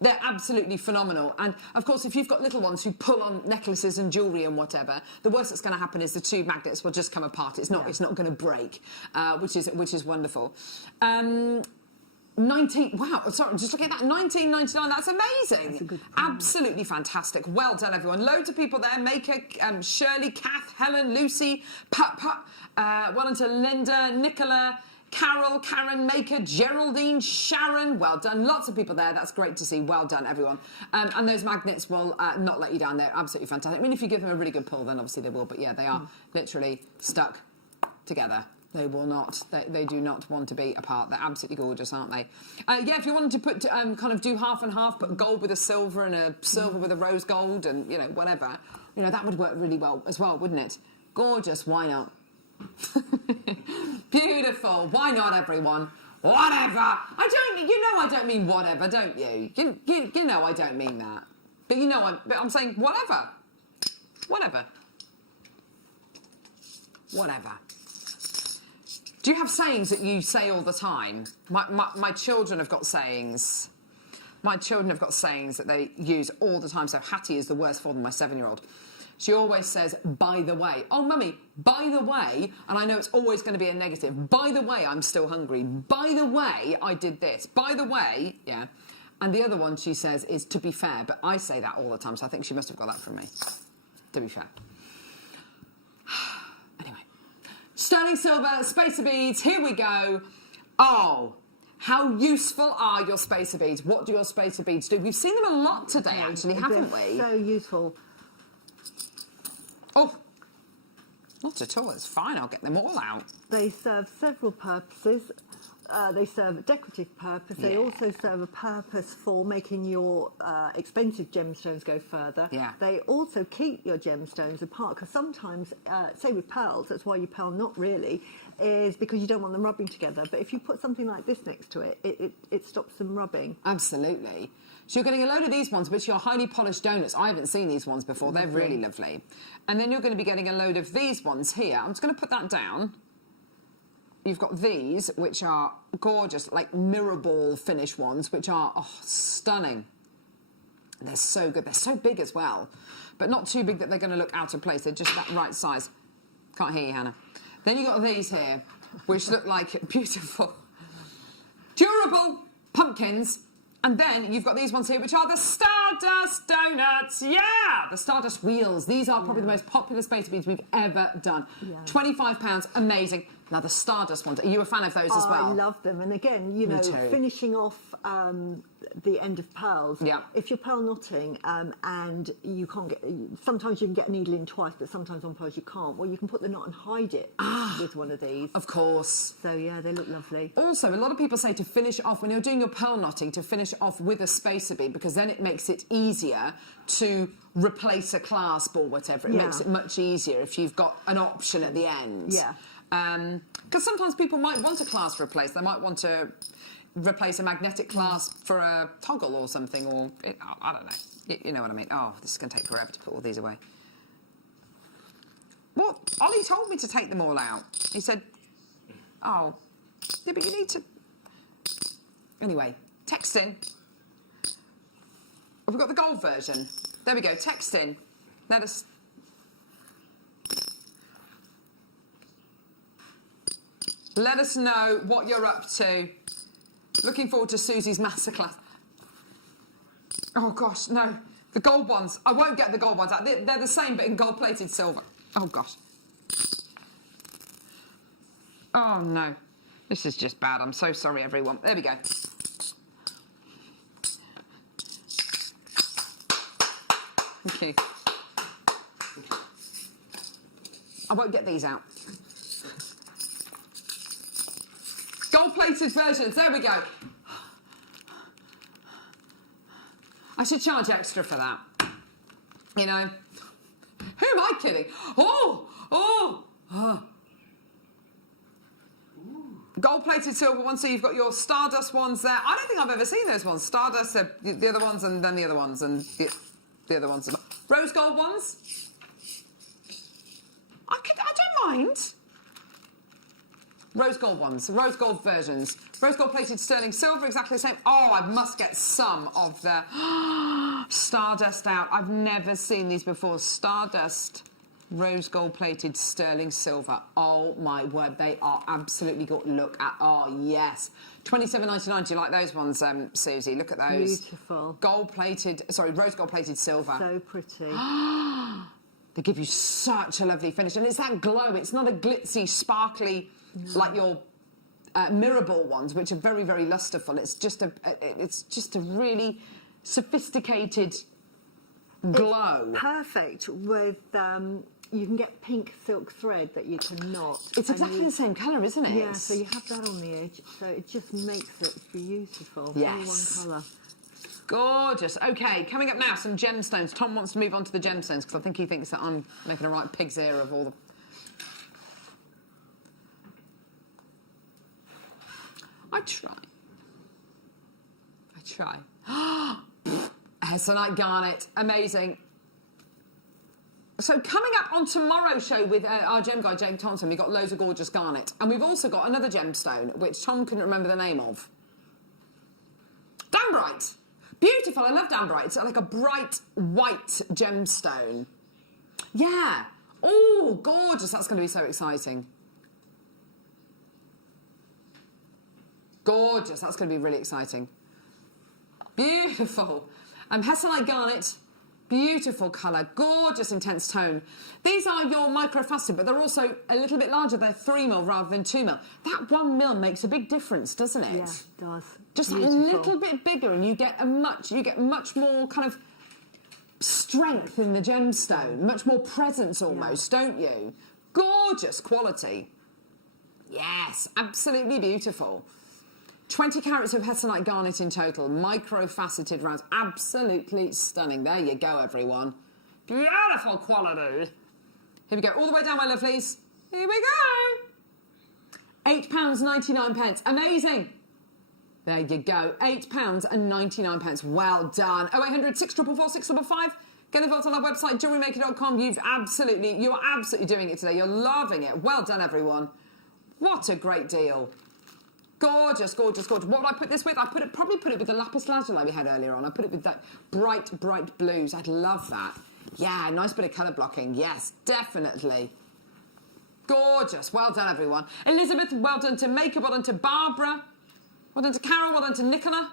They're absolutely phenomenal. And of course, if you've got little ones who pull on necklaces and jewellery and whatever, the worst that's going to happen is the 2 magnets will just come apart. It's not going to break, which is wonderful. 1999, that's amazing. That's absolutely fantastic. Well done, everyone. Loads of people there. Maker, Shirley, Kath, Helen, Lucy, Putt, well done to Linda, Nicola, Carol, Karen, Maker, Geraldine, Sharon. Well done. Lots of people there. That's great to see. Well done, everyone. And those magnets will not let you down. They're absolutely fantastic. I mean, if you give them a really good pull, then obviously they will. But yeah, they are literally stuck together. They will not. They do not want to be apart. They're absolutely gorgeous, aren't they? If you wanted to put kind of do half and half, put gold with a silver and a silver with a rose gold, and whatever, that would work really well as well, wouldn't it? Gorgeous. Why not? Beautiful. Why not, everyone? Whatever. I don't mean whatever, don't you? You know I don't mean that. But I'm saying whatever. Whatever. Whatever. Do you have sayings that you say all the time? My children have got sayings. My children have got sayings that they use all the time. So Hattie is the worst for them, my 7-year-old. She always says, by the way. Oh, Mummy, by the way, and I know it's always going to be a negative. By the way, I'm still hungry. By the way, I did this. By the way, yeah. And the other one she says is, to be fair, but I say that all the time, so I think she must have got that from me. To be fair. Anyway. Sterling silver, spacer beads, here we go. Oh, how useful are your spacer beads? What do your spacer beads do? We've seen them a lot today, actually, haven't we? So useful. Oh, not at all. It's fine. I'll get them all out. They serve several purposes. They serve a decorative purpose. They also serve a purpose for making your expensive gemstones go further. Yeah. They also keep your gemstones apart, because sometimes, say with pearls, that's why you pearl not really, is because you don't want them rubbing together. But if you put something like this next to it, it stops them rubbing. Absolutely. So you're getting a load of these ones, which are highly polished donuts. I haven't seen these ones before. They're really lovely. And then you're going to be getting a load of these ones here. I'm just going to put that down. You've got these, which are gorgeous, like mirror ball finish ones, which are stunning. They're so good. They're so big as well, but not too big that they're going to look out of place. They're just that right size. Can't hear you, Hannah. Then you've got these here, which look like beautiful, durable pumpkins. And then you've got these ones here, which are the Stardust Donuts. Yeah, the Stardust Wheels. These are probably the most popular spacer beads we've ever done. Yeah. £25, amazing. Now, the Stardust ones, are you a fan of those as well? I love them. And again, you know, finishing off the end of pearls. Yeah. If you're pearl knotting and you can't get... Sometimes you can get a needle in twice, but sometimes on pearls you can't. Well, you can put the knot and hide it with one of these. Of course. So, yeah, they look lovely. Also, a lot of people say to finish off, when you're doing your pearl knotting, to finish off with a spacer bead, because then it makes it easier to replace a clasp or whatever. It makes it much easier if you've got an option at the end. Yeah. Because sometimes people might want a clasp replaced. They might want to replace a magnetic clasp for a toggle or something, or I don't know. You know what I mean? Oh, this is going to take forever to put all these away. What? Ollie told me to take them all out. He said, oh, yeah, but you need to... Anyway, texting. Have we got the gold version? There we go, texting. Let us... Let us know what you're up to. Looking forward to Susie's masterclass. Oh gosh, no. The gold ones. I won't get the gold ones out. They're the same but in gold-plated silver. Oh gosh. Oh no. This is just bad. I'm so sorry, everyone. There we go. Thank you. I won't get these out. Gold-plated versions, there we go. I should charge extra for that. You know? Who am I kidding? Oh! Gold-plated silver ones, so you've got your Stardust ones there. I don't think I've ever seen those ones. Stardust, the other ones, and then the other ones, and the other ones. Rose gold ones? I don't mind. Rose gold ones, rose gold versions. Rose gold plated sterling silver, exactly the same. Oh, I must get some of the Stardust out. I've never seen these before. Stardust, rose gold plated sterling silver. Oh my word, they are absolutely good. Look at, oh yes. $27.99, do you like those ones, Susie? Look at those. Beautiful. Gold plated, sorry, rose gold plated silver. So pretty. They give you such a lovely finish. And it's that glow. It's not a glitzy, sparkly, like your mirror ball ones, which are very, very lusterful. It's just a really sophisticated glow. It's perfect with, you can get pink silk thread that you cannot. It's exactly the same colour, isn't it? Yeah, so you have that on the edge, so it just makes it beautiful. Yes. Only one colour. Gorgeous. Okay, coming up now, some gemstones. Tom wants to move on to the gemstones because I think he thinks that I'm making a right pig's ear of all the... I try. Hessonite garnet, amazing. So coming up on tomorrow's show with our gem guy, Jake Thompson, we've got loads of gorgeous garnet. And we've also got another gemstone, which Tom couldn't remember the name of. Dambrite. Beautiful, I love Dambrite. It's like a bright white gemstone. Yeah. Oh, gorgeous. That's going to be so exciting. Gorgeous. That's going to be really exciting. Beautiful. Hessonite garnet. Beautiful colour. Gorgeous intense tone. These are your microfaceted, but they're also a little bit larger. They're 3mm rather than 2mm. That 1mm makes a big difference, doesn't it? Yeah, it does. Just Beautiful. a little bit bigger, and you get much more kind of strength in the gemstone, much more presence almost, don't you? Gorgeous quality. Yes, absolutely beautiful. 20 carats of hessonite garnet in total, micro-faceted rounds, absolutely stunning. There you go, everyone. Beautiful quality. Here we go, all the way down, my lovelies. Here we go. £8.99, amazing. There you go, £8.99, well done. 0800 644 655. Get involved on our website, JewelleryMaker.com. You are absolutely doing it today. You're loving it. Well done, everyone. What a great deal. Gorgeous, gorgeous, gorgeous. What would I put this with? I probably put it with the lapis lazuli we had earlier on. I put it with that bright, bright blues. I'd love that. Yeah, nice bit of colour blocking. Yes, definitely. Gorgeous. Well done, everyone. Elizabeth, well done to Maker, well done to Barbara, well done to Carol, well done to Nicola.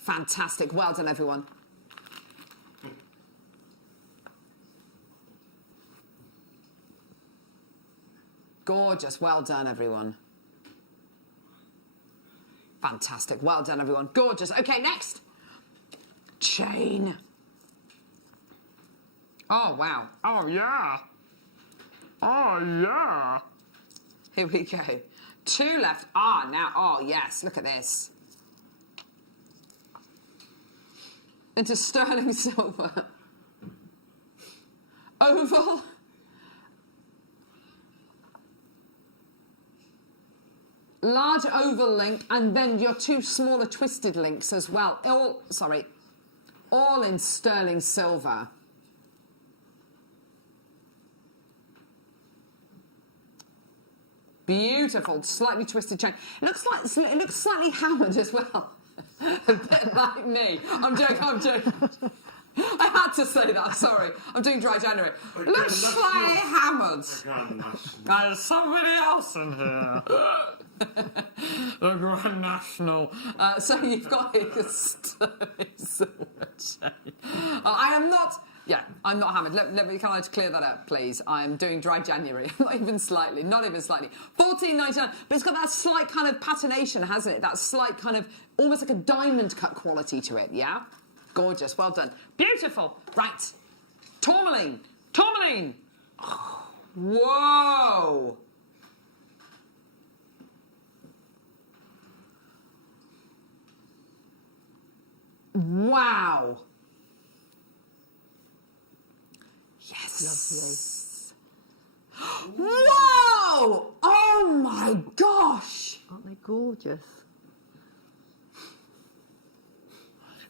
Fantastic. Well done, everyone. Gorgeous. Well done, everyone. Fantastic. Well done, everyone. Gorgeous. Okay, next. Chain. Oh, wow. Oh, yeah. Oh, yeah. Here we go. 2 left. Ah, now. Oh, yes. Look at this. Into sterling silver. Oval. large oval link, and then your 2 smaller twisted links as well. All in sterling silver. Beautiful, slightly twisted chain. It looks slightly hammered as well. A bit like me. I'm joking. I had to say that, sorry. I'm doing dry January. It looks slightly hammered. There's somebody else in here. The Grand National. So you've got here the sterling silver chain. I am not... Yeah, I'm not hammered. Let me, can I just clear that up, please? I'm doing dry January. Not even slightly. $14.99. But it's got that slight kind of patination, hasn't it? That slight kind of, almost like a diamond cut quality to it, yeah? Gorgeous. Well done. Beautiful. Right. Tourmaline. Oh, whoa. Wow. Yes. Lovely. Whoa! Oh my gosh! Aren't they gorgeous?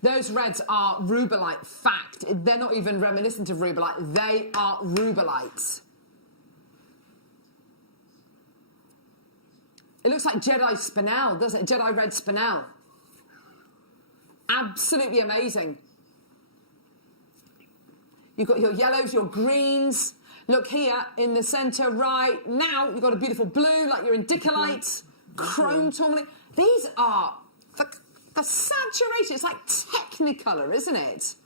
Those reds are rubellite. Fact. They're not even reminiscent of rubellite. They are rubellite. It looks like Jedi spinel, doesn't it? Jedi red spinel. Absolutely amazing. You've got your yellows, your greens. Look here in the centre right now. You've got a beautiful blue, like you're in Dicolite, chrome tourmaline. These are the saturation. It's like Technicolor, isn't it?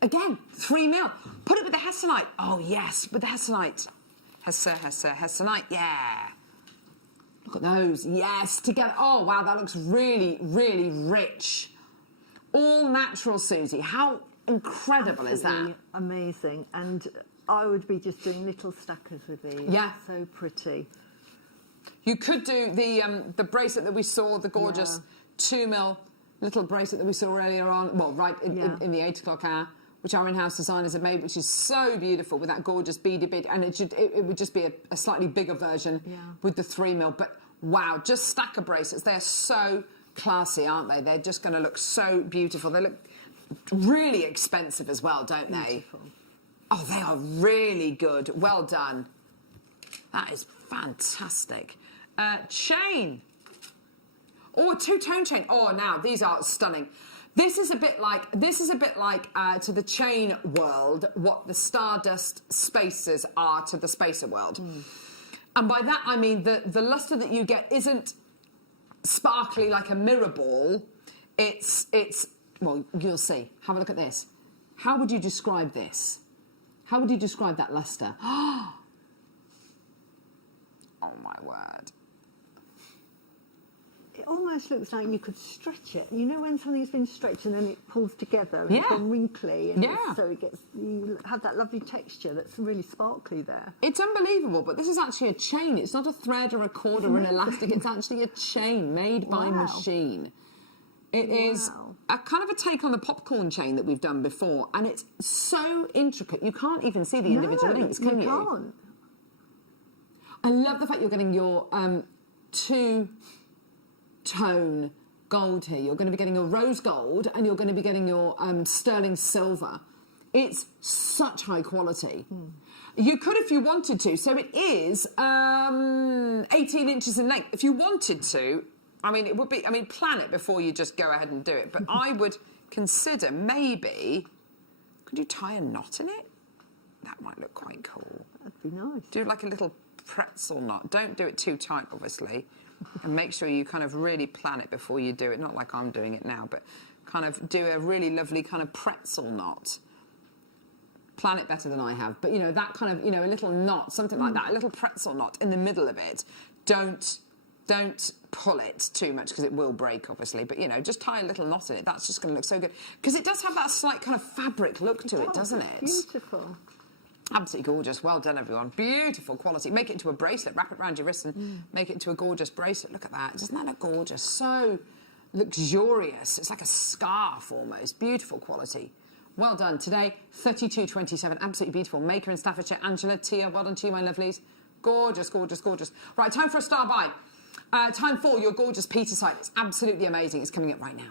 Again, 3 mil. Put it with the Hessenite. Oh yes, with the Hessenite. Hessenite. Yeah. Look at those. Yes, together. Oh wow, that looks really, really rich. All natural, Susie. How incredible is that? Amazing. And I would be just doing little stackers with these. Yeah. So pretty. You could do the bracelet that we saw, the gorgeous 2 mil little bracelet that we saw earlier on, well, right in the 8 o'clock hour, which our in-house designers have made, which is so beautiful with that gorgeous beaded bit, and it would just be a slightly bigger version with the 3 mil. But wow, just stacker bracelets. They're so classy, aren't they? They're just going to look so beautiful. They look really expensive as well, don't they? Oh, they are really good. Well done. That is fantastic. Chain. Oh, 2-tone chain. Oh, now these are stunning. This is a bit like to the chain world what the Stardust Spacers are to the Spacer world. And by that I mean the luster that you get isn't sparkly like a mirror ball. It's well, you'll see. Have a look at this. How would you describe this? How would you describe that luster? Oh my word. It almost looks like you could stretch it. You know when something's been stretched and then it pulls together and it's gone wrinkly, and so it gets, you have that lovely texture that's really sparkly there. It's unbelievable, but this is actually a chain. It's not a thread or a cord or an elastic. It's actually a chain made by machine. It is a kind of a take on the popcorn chain that we've done before, and it's so intricate. You can't even see the individual links, can you? Can't. I love the fact you're getting your 2-tone gold here. You're going to be getting your rose gold and you're going to be getting your sterling silver. It's such high quality. You could if you wanted to. So it is 18 inches in length. If you wanted to, I mean, it would be, plan it before you just go ahead and do it. But I would consider maybe, could you tie a knot in it? That might look quite cool. That'd be nice. Do like a little pretzel knot. Don't do it too tight, obviously. And make sure you kind of really plan it before you do it. Not like I'm doing it now, but kind of do a really lovely kind of pretzel knot. Plan it better than I have. But, you know, that kind of, you know, a little knot, something like that, a little pretzel knot in the middle of it. Don't pull it too much because it will break, obviously. But, you know, just tie a little knot in it. That's just going to look so good. Because it does have that slight kind of fabric look to it, doesn't it? Beautiful. Absolutely gorgeous. Well done, everyone. Beautiful quality. Make it into a bracelet. Wrap it around your wrist and make it into a gorgeous bracelet. Look at that. Doesn't that look gorgeous? So luxurious. It's like a scarf almost. Beautiful quality. Well done. Today, 32.27. Absolutely beautiful. Maker in Staffordshire. Angela, Tia, well done to you, my lovelies. Gorgeous, gorgeous, gorgeous. Right, time for a star buy. Time for your gorgeous Petersite. It's absolutely amazing. It's coming up right now.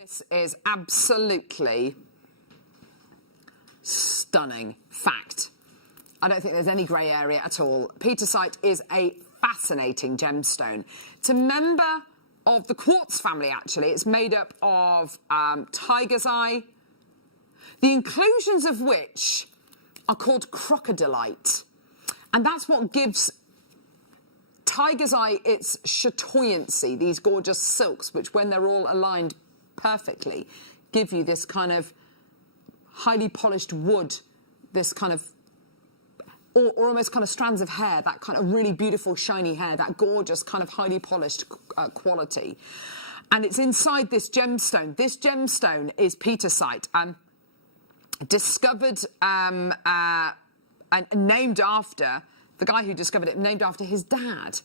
This is absolutely stunning fact. I don't think there's any grey area at all. Petersite is a fascinating gemstone. It's a member of the quartz family, actually. It's made up of tiger's eye, the inclusions of which are called crocodilite. And that's what gives tiger's eye its chatoyancy, these gorgeous silks, which when they're all aligned perfectly, give you this kind of highly polished wood, this kind of, or almost kind of strands of hair, that kind of really beautiful shiny hair, that gorgeous kind of highly polished quality. And it's inside this gemstone. This gemstone is Petersite, discovered and named after the guy who discovered it, named after his dad.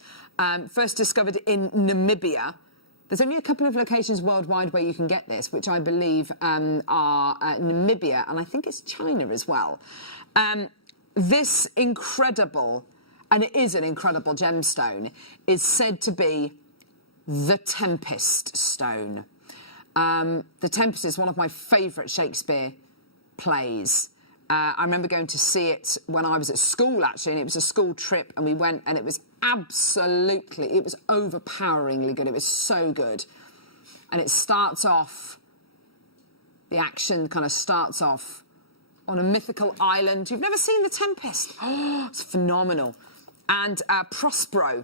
First discovered in Namibia. There's only a couple of locations worldwide where you can get this, which I believe are Namibia, and I think it's China as well. This incredible, and it is an incredible gemstone, is said to be the Tempest stone. The Tempest is one of my favourite Shakespeare plays. I remember going to see it when I was at school, actually, and it was a school trip, and we went, and it was absolutely, it was overpoweringly good. It was so good. And it starts off, the action kind of starts off on a mythical island. You've never seen The Tempest? Oh, it's phenomenal. And Prospero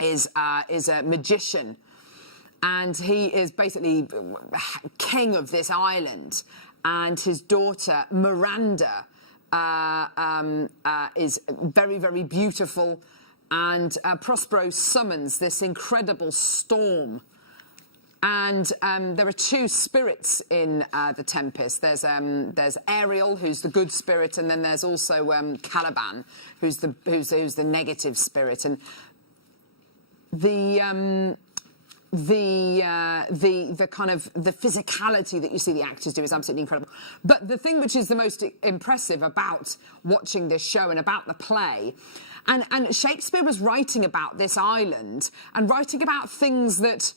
is a magician, and he is basically king of this island. And his daughter, Miranda, is very, very beautiful. And Prospero summons this incredible storm. And there are two spirits in The Tempest. There's Ariel, who's the good spirit, and then there's also Caliban, who's the negative spirit. And the kind of the physicality that you see the actors do is absolutely incredible. But the thing which is the most impressive about watching this show and about the play, and Shakespeare was writing about this island and writing about things that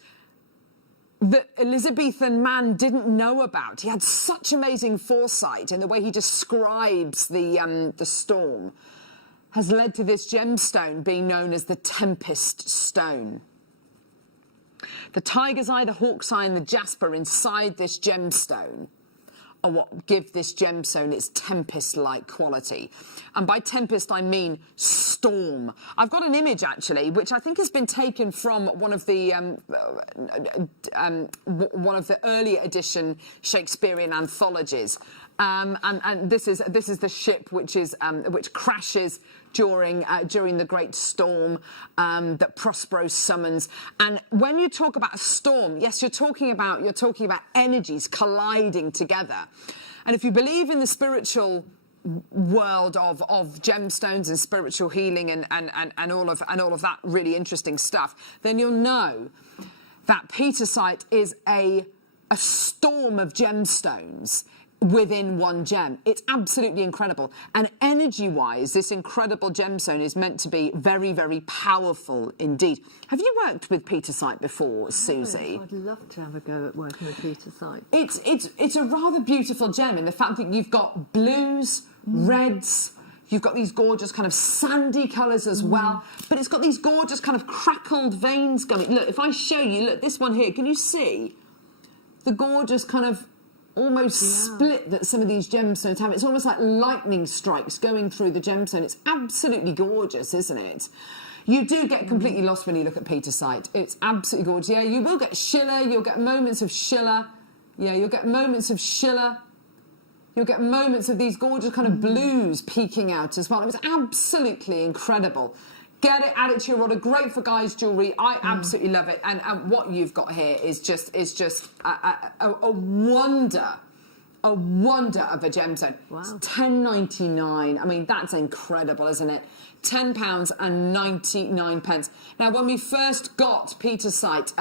Elizabethan man didn't know about. He had such amazing foresight in the way he describes the storm, has led to this gemstone being known as the Tempest stone. The tiger's eye, the hawk's eye, and the jasper inside this gemstone are what give this gemstone its tempest-like quality. And by tempest, I mean storm. I've got an image, actually, which I think has been taken from one of the earlier edition Shakespearean anthologies. And this is the ship which crashes during the great storm that Prospero summons. And when you talk about a storm, yes, you're talking about energies colliding together. And if you believe in the spiritual world of gemstones and spiritual healing and all of that really interesting stuff, then you'll know that Petersite is a storm of gemstones within one gem. It's absolutely incredible. And energy-wise, this incredible gemstone is meant to be very, very powerful indeed. Have you worked with Petersite before, Susie? I'd love to have a go at working with Petersite. It's a rather beautiful gem in the fact that you've got blues, reds, you've got these gorgeous kind of sandy colours as well, but it's got these gorgeous kind of crackled veins going. Look, if I show you, look, this one here, can you see the gorgeous kind of almost split that some of these gemstones have? It's almost like lightning strikes going through the gemstone. It's absolutely gorgeous, isn't it? You do get completely lost when you look at Petersite. It's absolutely gorgeous. Yeah, you will get Schiller. You'll get moments of Schiller. Yeah, you'll get moments of Schiller. You'll get moments of these gorgeous kind of blues peeking out as well. It was absolutely incredible. Get it, add it to your order. Great for guys' jewellery. I absolutely love it. And what you've got here is just a wonder. A wonder of a gemstone. Wow. It's £10.99. I mean, that's incredible, isn't it? £10.99. Now, when we first got Peter's site,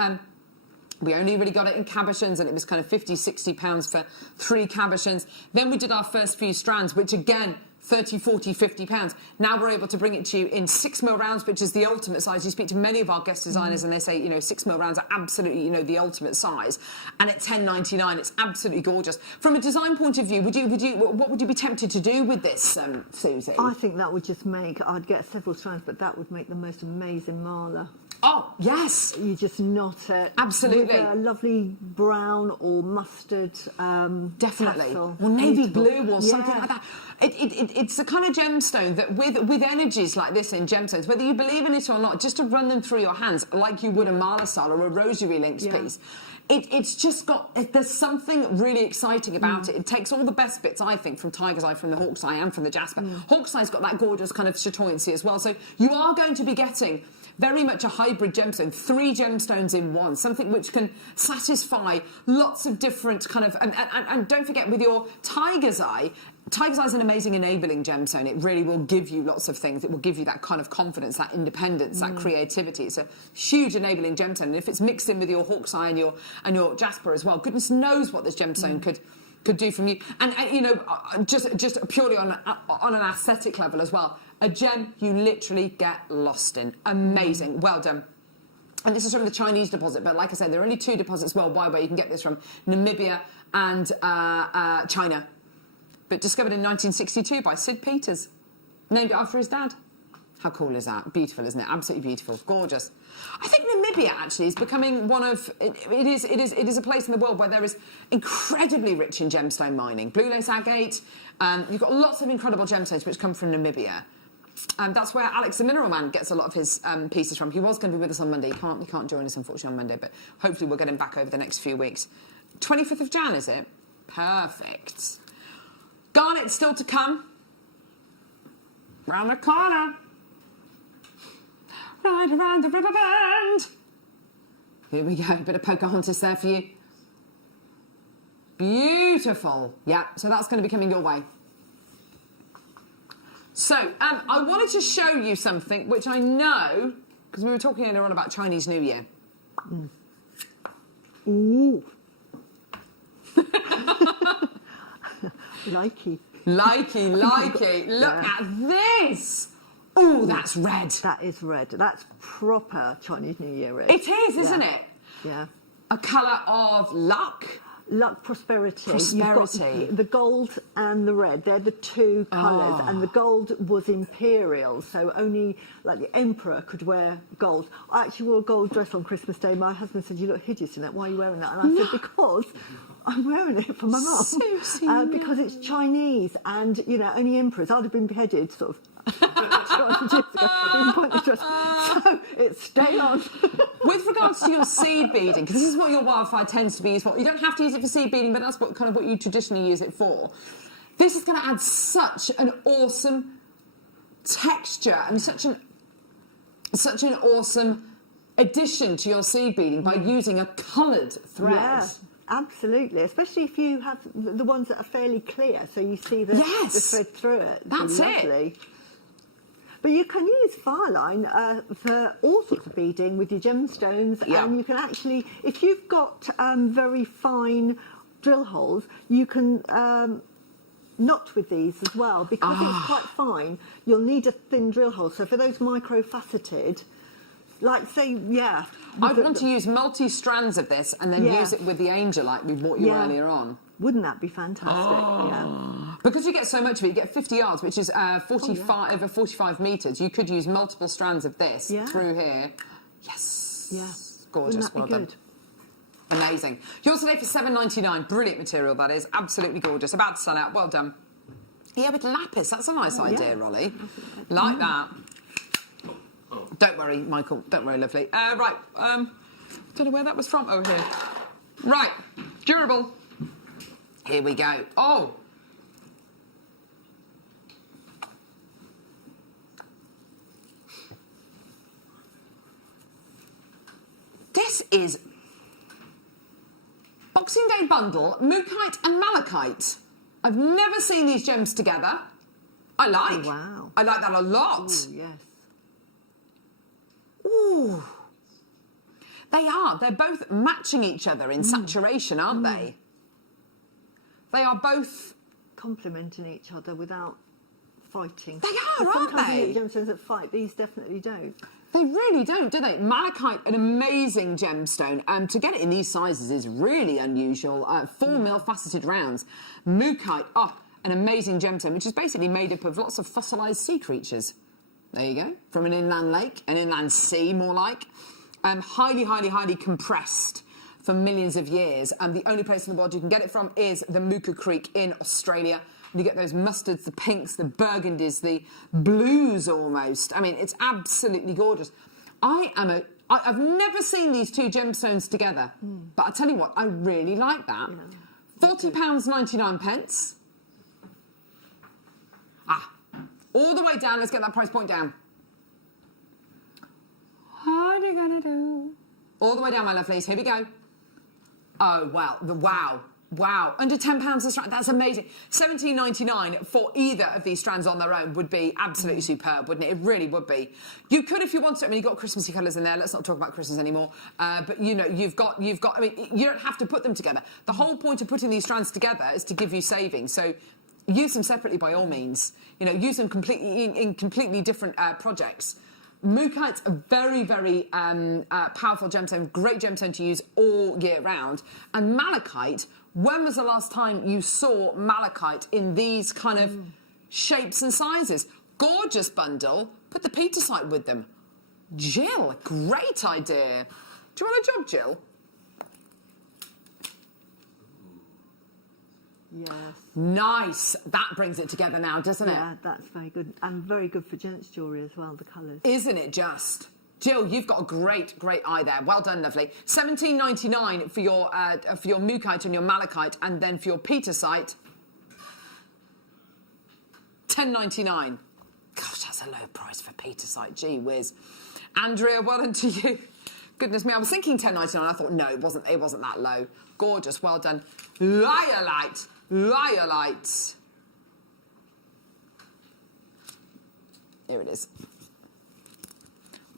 we only really got it in cabochons, and it was kind of £50-60 for 3 cabochons. Then we did our first few strands, which again, 30, 40, 50 pounds. Now we're able to bring it to you in 6mm rounds, which is the ultimate size. You speak to many of our guest designers and they say, you know, 6mm rounds are absolutely, you know, the ultimate size. And at £10.99, it's absolutely gorgeous. From a design point of view, what would you be tempted to do with this, Susie? I think that would just make, I'd get several strands, but that would make the most amazing mala. Oh, yes. You just knot it. Absolutely. With a lovely brown or mustard Definitely. tassel. Or navy Beautiful. blue or something like that. It's the kind of gemstone that with energies like this in gemstones, whether you believe in it or not, just to run them through your hands like you would a mala style or a rosary links piece, it's just got, there's something really exciting about it. It takes all the best bits, I think, from Tiger's Eye, from the Hawk's Eye and from the Jasper. Hawk's Eye's got that gorgeous kind of chatoyancy as well. So you are going to be getting very much a hybrid gemstone, 3 gemstones in one, something which can satisfy lots of different kind of, and don't forget with your Tiger's Eye is an amazing enabling gemstone. It really will give you lots of things. It will give you that kind of confidence, that independence, that creativity. It's a huge enabling gemstone. And if it's mixed in with your Hawk's Eye and your Jasper as well, goodness knows what this gemstone could do from you. And you know, just purely on an aesthetic level as well, a gem you literally get lost in. Amazing. Well done. And this is from the Chinese deposit, but like I said, there are only 2 deposits worldwide where you can get this from, Namibia and China. But discovered in 1962 by Sid Peters. Named it after his dad. How cool is that? Beautiful, isn't it? Absolutely beautiful. Gorgeous. I think Namibia actually is becoming one of... It is a place in the world where there is incredibly rich in gemstone mining. Blue lace agate. You've got lots of incredible gemstones which come from Namibia. That's where Alex the Mineral Man gets a lot of his pieces from. He was going to be with us on Monday. He can't join us, unfortunately, on Monday, but hopefully we'll get him back over the next few weeks. 25th of Jan, is it? Perfect. Garnet still to come. Round the corner. Right around the river bend. Here we go. Bit of Pocahontas there for you. Beautiful. Yeah, so that's going to be coming your way. So, I wanted to show you something which I know, because we were talking earlier on about Chinese New Year. Ooh. Likey. Look at this. Oh, that's red. That is red. That's proper Chinese New Year red. It is, isn't it? Yeah. A colour of luck. Luck, prosperity. Prosperity. You've got the gold and the red. They're the 2 colours. And the gold was imperial, so only like the emperor could wear gold. I actually wore a gold dress on Christmas Day. My husband said, "You look hideous in that. Why are you wearing that?" And I said, "Because I'm wearing it for my mum. Because it's Chinese, and you know, only emperors. I'd have been beheaded, sort of." 200 years ago, didn't point the dress. So it's stay on. With regards to your seed beading, because this is what your wildfire tends to be used for. You don't have to use it for seed beading, but that's what you traditionally use it for. This is going to add such an awesome texture and such an awesome addition to your seed beading by using a coloured thread. Yeah. Absolutely, especially if you have the ones that are fairly clear, so you see the thread through it. That's lovely. But you can use fireline for all sorts of beading with your gemstones, and you can actually, if you've got very fine drill holes, you can knot with these as well, because it's quite fine. You'll need a thin drill hole. So for those micro-faceted, like say, I'd want to use multi-strands of this and then use it with the angel like we bought you earlier on. Wouldn't that be fantastic? Because you get so much of it, you get 50 yards, which is over 45 metres. You could use multiple strands of this through here. Yes. Yeah. Gorgeous. Well done. Amazing. Yours today for $7.99. Brilliant material, that is. Absolutely gorgeous. About to sell out. Well done. Yeah, with lapis. That's a nice idea, Rolly. Like that. Don't worry, Michael. Don't worry, lovely. Right. Don't know where that was from. Oh, here. Right. Durable. Here we go. Oh. This is Boxing Day bundle, Mookaite and Malachite. I've never seen these gems together. I like. Oh, wow. I like that a lot. Ooh, yes. Ooh. They are. They're both matching each other in saturation, aren't they? They are both Complementing each other without fighting. They are, But aren't sometimes they? you get gemstones that fight. These definitely don't. They really don't, do they? Malachite, an amazing gemstone. To get it in these sizes is really unusual. 4mm faceted rounds. Mookaite, an amazing gemstone, which is basically made up of lots of fossilised sea creatures. There you go. From an inland lake, an inland sea, more like. Highly, highly, highly compressed for millions of years. The only place in the world you can get it from is the Mooka Creek in Australia. You get those mustards, the pinks, the burgundies, the blues almost. I mean, it's absolutely gorgeous. I've never seen these two gemstones together, but I tell you what, I really like that. Yeah. £40.99. All the way down. Let's get that price point down. What are you gonna do? All the way down, my lovelies. Here we go. Oh, wow. Wow. Under £10 a strand. That's amazing. £17.99 for either of these strands on their own would be absolutely superb, wouldn't it? It really would be. You could, if you wanted to. I mean, you've got Christmassy colours in there. Let's not talk about Christmas anymore. But, you know, you've got. I mean, you don't have to put them together. The whole point of putting these strands together is to give you savings. So use them separately by all means. You know, use them completely in completely different projects. Mookaite's a very, very powerful gemstone, great gemstone to use all year round. And malachite, when was the last time you saw malachite in these kind of shapes and sizes? Gorgeous bundle. Put the petersite with them. Jill, great idea. Do you want a job, Jill? Yes. Nice. That brings it together now, doesn't it? Yeah, that's very good. And very good for gents' jewellery as well, the colours. Isn't it just? Jill, you've got a great eye there. Well done, lovely. £17.99 for your Mookaite and your malachite, and then for your petersite, $10.99. Gosh, that's a low price for petersite. Gee whiz. Andrea, well done to you. Goodness me, I was thinking $10.99. I thought, no, it wasn't that low. Gorgeous, well done. Rhyolite. Here it is.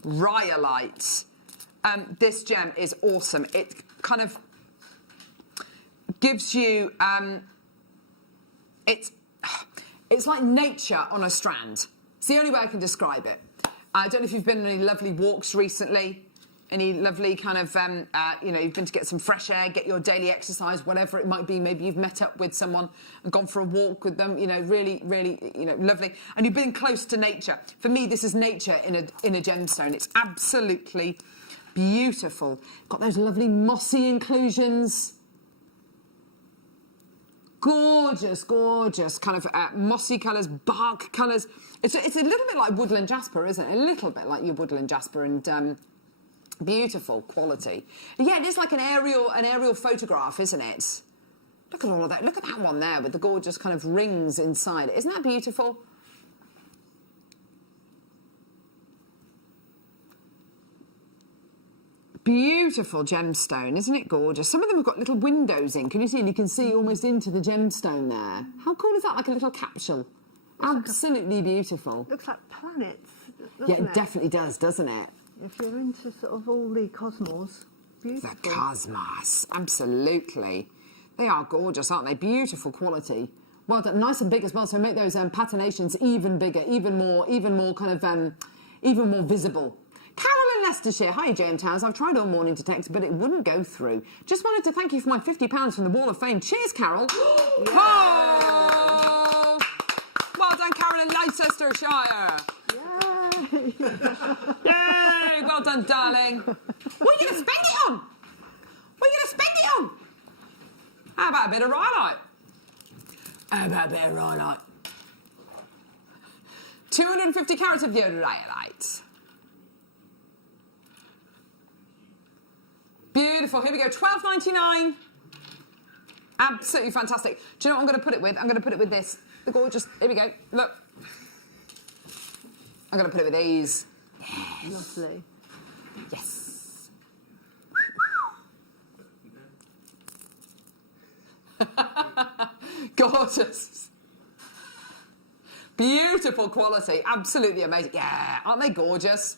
Rhyolite. This gem is awesome. It kind of gives you, it's like nature on a strand. It's the only way I can describe it. I don't know if you've been on any lovely walks recently, any lovely kind of, you know, you've been to get some fresh air, get your daily exercise, whatever it might be. Maybe you've met up with someone and gone for a walk with them, you know, really, really, you know, lovely. And you've been close to nature. For me, this is nature in a gemstone. It's absolutely beautiful. Got those lovely mossy inclusions. Gorgeous, gorgeous kind of mossy colours, bark colours. It's a little bit like woodland jasper, isn't it? A little bit like your woodland jasper, and beautiful quality. Yeah, it is like an aerial photograph, isn't it? Look at all of that. Look at that one there with the gorgeous kind of rings inside it. Isn't that beautiful? Beautiful gemstone, isn't it gorgeous? Some of them have got little windows in. Can you see? And you can see almost into the gemstone there. How cool is that? Like a little capsule. Absolutely beautiful. Looks like planets, Yeah, it definitely does, doesn't it? If you're into sort of all the cosmos, beautiful. The cosmos, absolutely. They are gorgeous, aren't they? Beautiful quality. Well done, nice and big as well. So make those patinations even bigger, even more kind of, even more visible. Carol in Leicestershire. Hi, JM Towers. I've tried all morning to text, but it wouldn't go through. Just wanted to thank you for my £50 from the Wall of Fame. Cheers, Carol. Oh! Well done, Carol in Leicestershire. Yay! Well done, darling. What are you going to spend it on? What are you going to spend it on? How about a bit of rhyolite? 250 carats of your rhyolite. Beautiful. Here we go. $12.99. Absolutely fantastic. Do you know what I'm going to put it with? I'm going to put it with this. The gorgeous. Here we go. Look. I'm going to put it with these. Lovely. Yes. gorgeous. Beautiful quality, absolutely amazing. Yeah, aren't they gorgeous?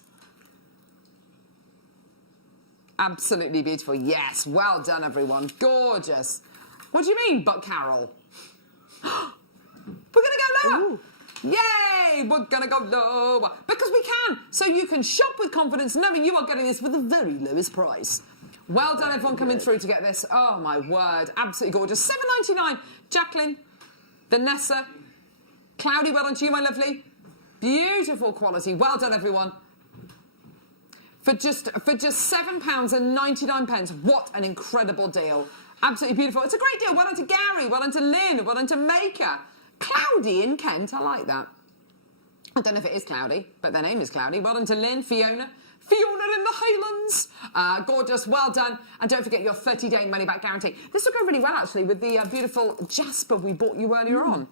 Absolutely beautiful. Yes, well done, everyone. Gorgeous. What do you mean, but Carol? We're going to go lower. Ooh. Yay! We're going to go lower. Because we can. So you can shop with confidence knowing you are getting this for the very lowest price. Well done, everyone coming through to get this. Oh, my word. Absolutely gorgeous. $7.99. Jacqueline, Vanessa, Cloudy, well done to you, my lovely. Beautiful quality. Well done, everyone. For just £7.99. What an incredible deal. Absolutely beautiful. It's a great deal. Well done to Gary. Well done to Lynn. Well done to Maker. Cloudy in Kent. I like that. I don't know if it is Cloudy, but their name is Cloudy. Well done to Lynn. Fiona. Fiona in the Highlands. Gorgeous. Well done. And don't forget your 30-day money-back guarantee. This will go really well, actually, with the beautiful Jasper we bought you earlier on.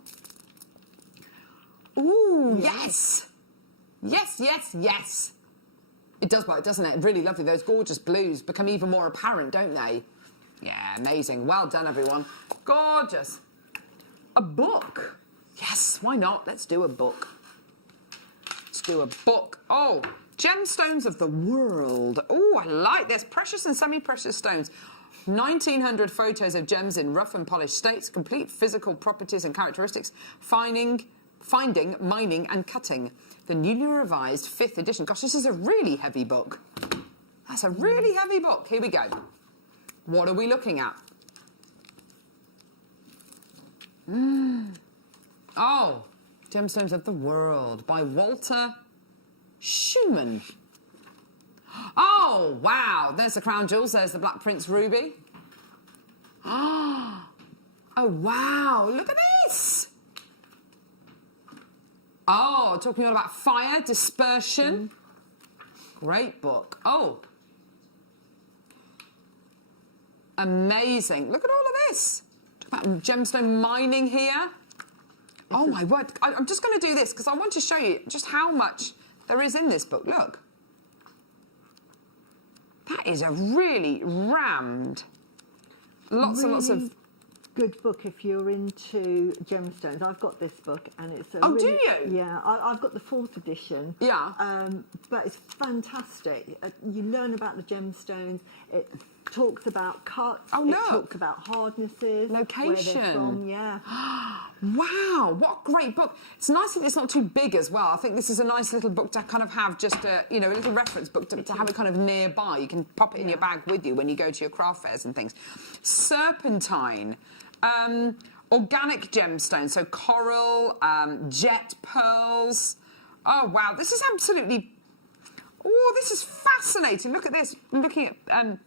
Ooh, yes. Yes, yes, yes. It does work, doesn't it? Really lovely. Those gorgeous blues become even more apparent, don't they? Yeah, amazing. Well done, everyone. Gorgeous. A book. Yes, why not? Let's do a book. Let's do a book. Oh, Gemstones of the World. Oh, I like this. Precious and semi-precious stones. 1,900 photos of gems in rough and polished states, complete physical properties and characteristics, finding, mining and cutting. The newly revised 5th edition. Gosh, this is a really heavy book. That's a really heavy book. Here we go. What are we looking at? Oh, Gemstones of the World by Walter Schumann. Oh, wow. There's the crown jewels. There's the Black Prince ruby. Oh, wow. Look at this. Oh, talking all about fire, dispersion. Great book. Oh. Amazing. Look at all of this. Talk about gemstone mining here. Oh, my word. I'm just going to do this because I want to show you just how much there is in this book. Look. That is a really rammed. Lots and lots of... Good book if you're into gemstones. I've got this book and it's a Oh, really, do you? Yeah, I've got the 4th edition. Yeah. But it's fantastic. You learn about the gemstones. It talks about cuts. Oh, It look. talks about hardnesses. Location. Where they're from, yeah. Wow, what a great book. It's nice that it's not too big as well. I think this is a nice little book to kind of have just a, you know, a little reference book to have it kind of nearby. You can pop it in your bag with you when you go to your craft fairs and things. Serpentine. Organic gemstones, so coral, jet pearls. Oh, wow, this is absolutely... Oh, this is fascinating. Look at this. I'm looking at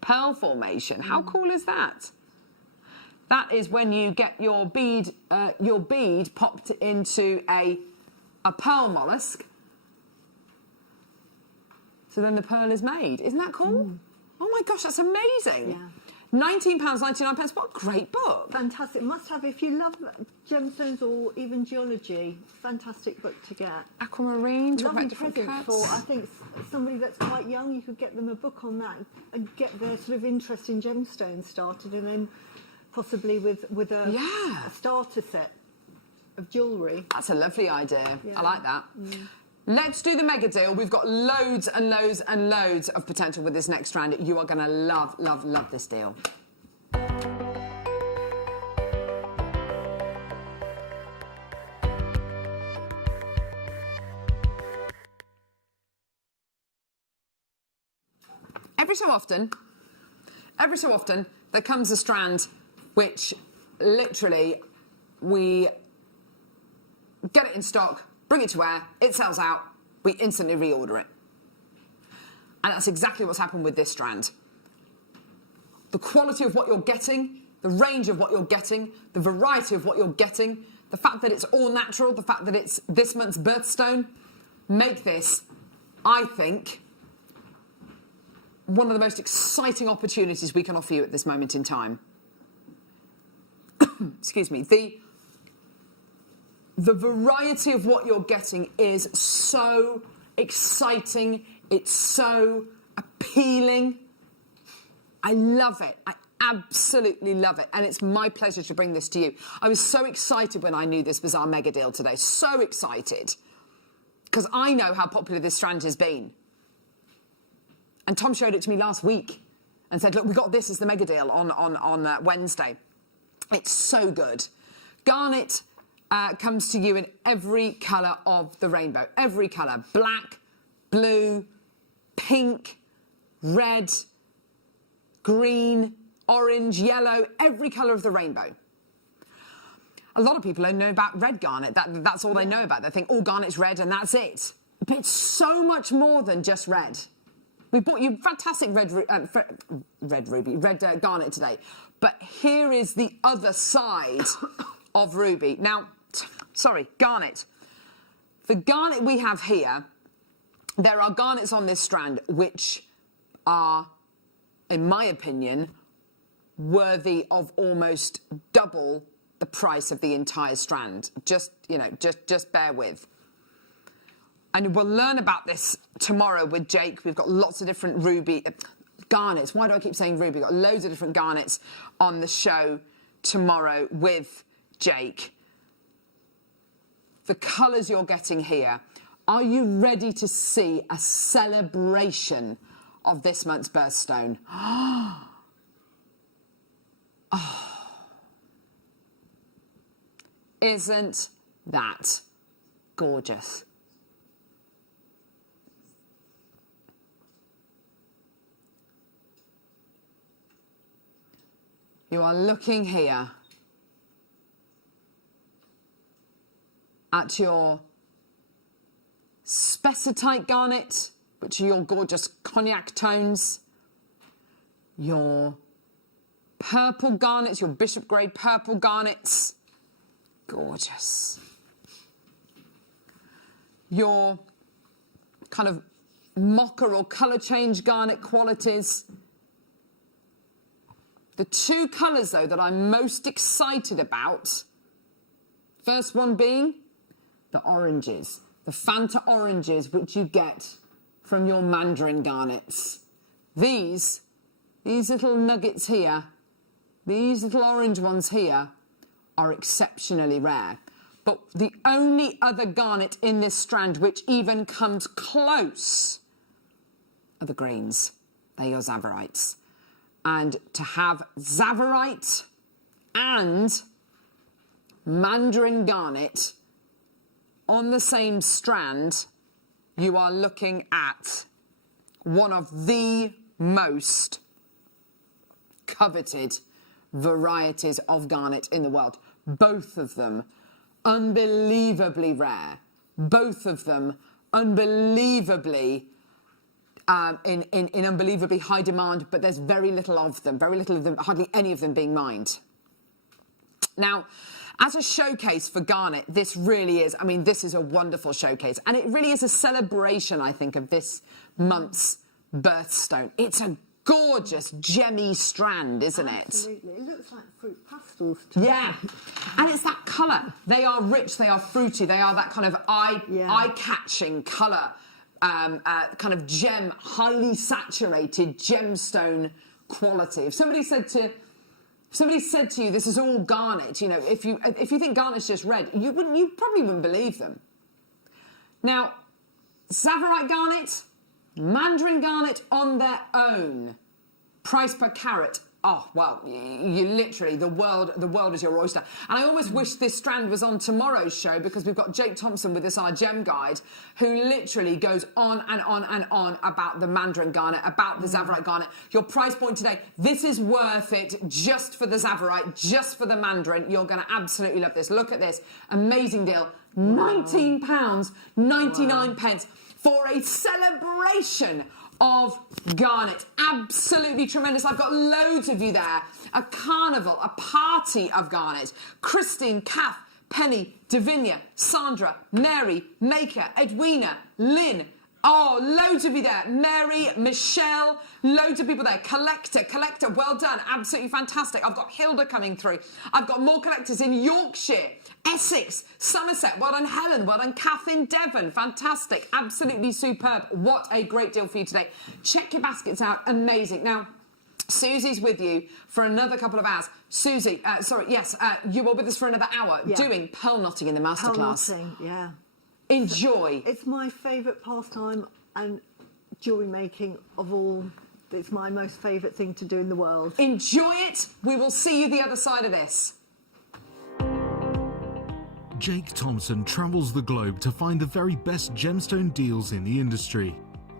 pearl formation. How cool is that? That is when you get your bead popped into a pearl mollusk. So then the pearl is made. Isn't that cool? Oh, my gosh, that's amazing. Yeah. £19.99. What a great book. Fantastic. Must have, if you love gemstones or even geology, fantastic book to get. Aquamarine, talk Lovely about different present cuts. for, I think, somebody that's quite young. You could get them a book on that and get their sort of interest in gemstones started, and then possibly with a starter set of jewellery. That's a lovely idea. Yeah. I like that. Let's do the mega deal. We've got loads and loads and loads of potential with this next round. You are going to love, love, love this deal. Every so often, there comes a strand which literally we get it in stock, bring it to air, it sells out, we instantly reorder it. And that's exactly what's happened with this strand. The quality of what you're getting, the range of what you're getting, the variety of what you're getting, the fact that it's all natural, the fact that it's this month's birthstone, make this, I think, one of the most exciting opportunities we can offer you at this moment in time. Excuse me. The variety of what you're getting is so exciting. It's so appealing. I love it. I Absolutely love it, and it's my pleasure to bring this to you. I was so excited when I knew this was our mega deal today. So excited, because I know how popular this strand has been. And Tom showed it to me last week and said, look, we got this as the mega deal on Wednesday. It's so good. Garnet comes to you in every colour of the rainbow. Every colour. Black, blue, pink, red, green, orange, yellow, every colour of the rainbow. A lot of people only know about red garnet. That's all they know about. They think, oh, garnet's red and that's it. But it's so much more than just red. We bought you fantastic red garnet today. But here is the other side of ruby. Now, sorry, garnet. The garnet we have here, there are garnets on this strand which are, in my opinion, worthy of almost double the price of the entire strand. Just, you know, just bear with. And we'll learn about this tomorrow with Jake. We've got lots of different ruby garnets. Why do I keep saying ruby? We've got loads of different garnets on the show tomorrow with Jake. The colours you're getting here. Are you ready to see a celebration of this month's birthstone? Oh. Isn't that gorgeous? You are looking here at your specitite garnet, which are your gorgeous cognac tones, your purple garnets, your bishop grade purple garnets, gorgeous. Your kind of mocha or colour change garnet qualities. The two colours, though, that I'm most excited about, first one being the oranges, the Fanta oranges, which you get from your mandarin garnets. These little nuggets here, these little orange ones here, are exceptionally rare. But the only other garnet in this strand which even comes close are the greens. They're your Zavarites. And to have Zavarite and mandarin garnet on the same strand, you are looking at one of the most coveted varieties of garnet in the world. Both of them unbelievably rare. Both of them unbelievably in unbelievably high demand, but there's very little of them, hardly any of them being mined. Now, as a showcase for garnet, this really is, I mean, this is a wonderful showcase, and it really is a celebration, I think, of this month's birthstone. It's a gorgeous, gemmy strand, isn't it? Absolutely. It looks like fruit pastels to me. Yeah. And it's that colour. They are rich, they are fruity, they are that kind of eye-catching colour. Kind of gem, highly saturated gemstone quality. If somebody said to you, this is all garnet, you know, if you think garnet's just red, you probably wouldn't believe them. Now, Zavarite garnet, mandarin garnet on their own, price per carat. Oh, well, you literally, the world is your oyster. And I almost wish this strand was on tomorrow's show, because we've got Jake Thompson with us, our gem guide, who literally goes on and on and on about the mandarin garnet, about the Zavarite garnet. Your price point today, this is worth it just for the Zavarite, just for the mandarin. You're going to absolutely love this. Look at this. Amazing deal. £19.99 for a celebration of garnet. Absolutely tremendous. I've got loads of you there. A carnival, a party of garnet. Christine, Kath, Penny, Davinia, Sandra, Mary, Maker, Edwina, Lynn. Oh, loads of you there. Mary, Michelle, loads of people there. Collector, well done. Absolutely fantastic. I've got Hilda coming through. I've got more collectors in Yorkshire, Essex, Somerset. Well done, Helen. Well done, Kath in Devon. Fantastic. Absolutely superb. What a great deal for you today. Check your baskets out. Amazing. Now, Susie's with you for another couple of hours. Susie, you were with us for another hour doing pearl knotting in the masterclass. Pearl knotting, yeah. Enjoy. It's my favourite pastime and jewellery making of all. It's my most favourite thing to do in the world. Enjoy it. We will see you the other side of this. Jake Thompson travels the globe to find the very best gemstone deals in the industry.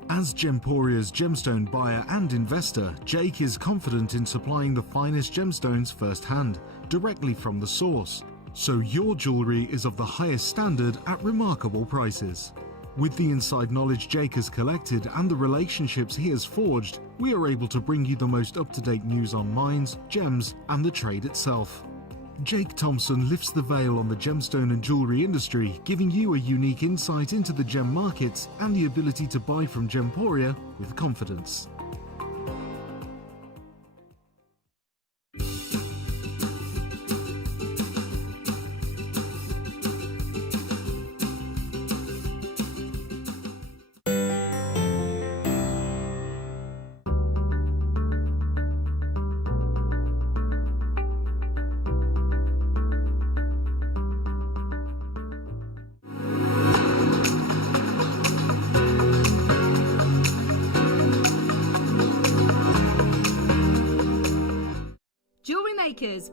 As Gemporia's gemstone buyer and investor, Jake is confident in supplying the finest gemstones firsthand, directly from the source, so your jewellery is of the highest standard at remarkable prices. With the inside knowledge Jake has collected and the relationships he has forged, we are able to bring you the most up-to-date news on mines, gems, and the trade itself. Jake Thompson lifts the veil on the gemstone and jewellery industry, giving you a unique insight into the gem markets and the ability to buy from Gemporia with confidence.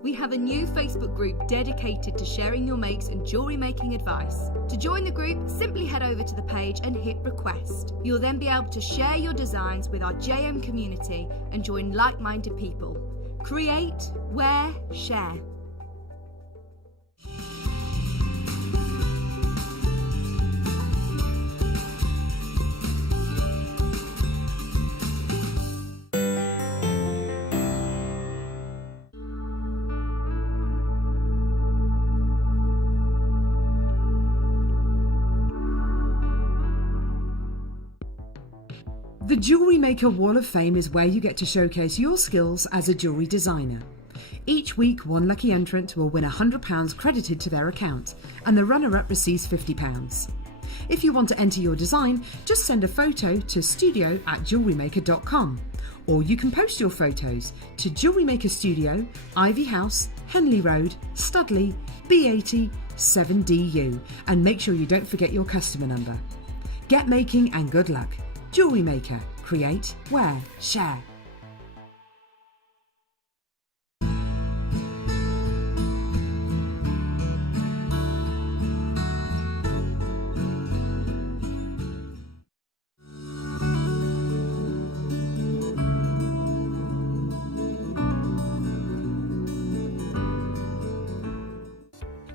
We have a new Facebook group dedicated to sharing your makes and jewellery making advice. To join the group, simply head over to the page and hit request. You'll then be able to share your designs with our JM community and join like-minded people. Create, wear, share. The Jewellery Maker Wall of Fame is where you get to showcase your skills as a jewellery designer. Each week, one lucky entrant will win £100 credited to their account, and the runner-up receives £50. If you want to enter your design, just send a photo to studio@jewellerymaker.com, or you can post your photos to Jewellery Maker Studio, Ivy House, Henley Road, Studley, B80 7DU, and make sure you don't forget your customer number. Get making and good luck. Jewellery Maker. Create, wear, share.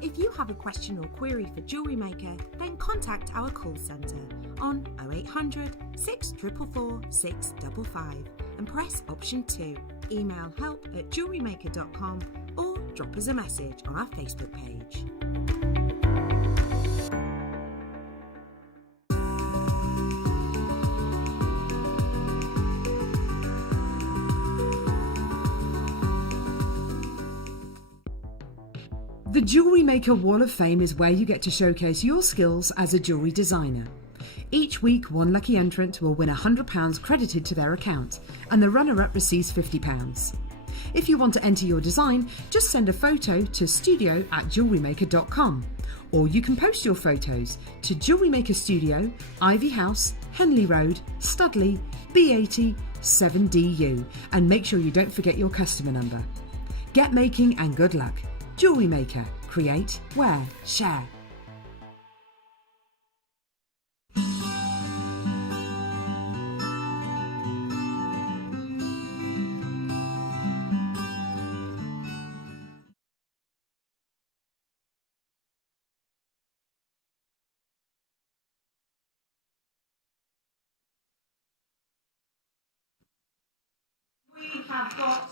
If you have a question or query for Jewellery Maker, then contact our call centre on 0800 644 655 and press option 2. Email help@jewellerymaker.com or drop us a message on our Facebook page. The Jewellery Maker Wall of Fame is where you get to showcase your skills as a jewellery designer. Each week, one lucky entrant will win £100 credited to their account, and the runner-up receives £50. If you want to enter your design, just send a photo to studio@jewellerymaker.com, or you can post your photos to Jewellery Maker Studio, Ivy House, Henley Road, Studley, B80 7DU, and make sure you don't forget your customer number. Get making and good luck. Jewellery Maker. Create, wear, share. We have got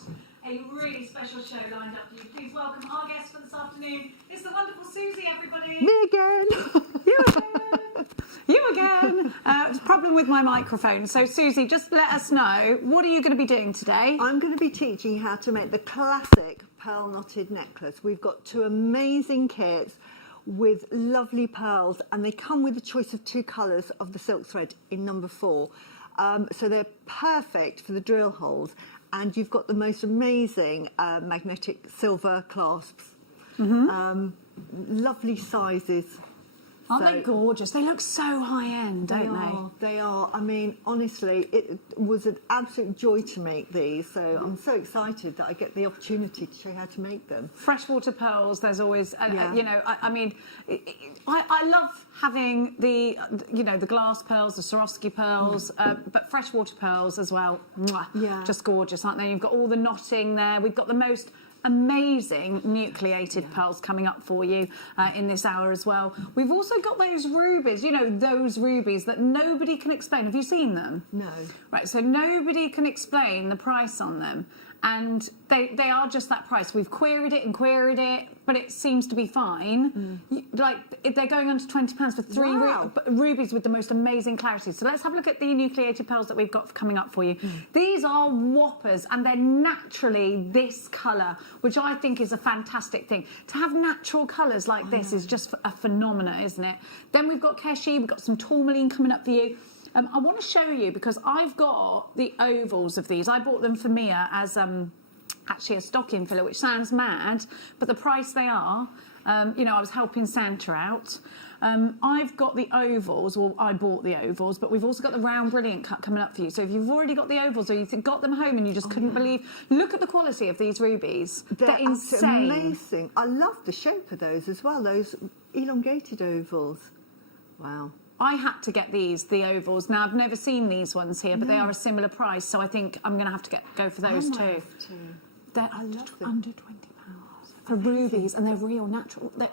a really special show lined up for you. Please welcome our guest for this afternoon. It's the wonderful Susie, everybody. Me again. You again. You again. Problem with my microphone. So, Susie, just let us know, what are you going to be doing today? I'm going to be teaching how to make the classic pearl knotted necklace. We've got two amazing kits with lovely pearls, and they come with a choice of two colours of the silk thread in number 4. So they're perfect for the drill holes, and you've got the most amazing magnetic silver clasps. Lovely sizes. Aren't they gorgeous? They look so high-end, don't they? They are. I mean, honestly, it was an absolute joy to make these, so I'm so excited that I get the opportunity to show you how to make them. Freshwater pearls, there's always, you know, I mean, I love having the, you know, the glass pearls, the Swarovski pearls, but freshwater pearls as well. Mwah, Yeah. just gorgeous, aren't they? You've got all the knotting there. We've got the most amazing nucleated pearls coming up for you in this hour as well. We've also got those rubies, you know, those rubies that nobody can explain. Have you seen them? No. Right, so nobody can explain the price on them. And they are just that price. We've queried it, but it seems to be fine. Like, they're going under £20 for three rubies with the most amazing clarity. So let's have a look at the nucleated pearls that we've got coming up for you. These are whoppers, and they're naturally this colour, which I think is a fantastic thing. To have natural colours like this is just a phenomenon, isn't it? Then we've got Keshi, we've got some tourmaline coming up for you. I want to show you, because I've got the ovals of these. I bought them for Mia as actually a stocking filler, which sounds mad, but the price they are, you know, I was helping Santa out. I've got the ovals, or I bought the ovals, but we've also got the round brilliant cut coming up for you. So if you've already got the ovals, or you've got them home and you just couldn't believe, look at the quality of these rubies. They're insane. Amazing. I love the shape of those as well, those elongated ovals. Wow. I had to get these, the ovals. Now, I've never seen these ones here, but they are a similar price, so I think I'm going to have to go for those too. They're under £20 for rubies, and they're real natural. They're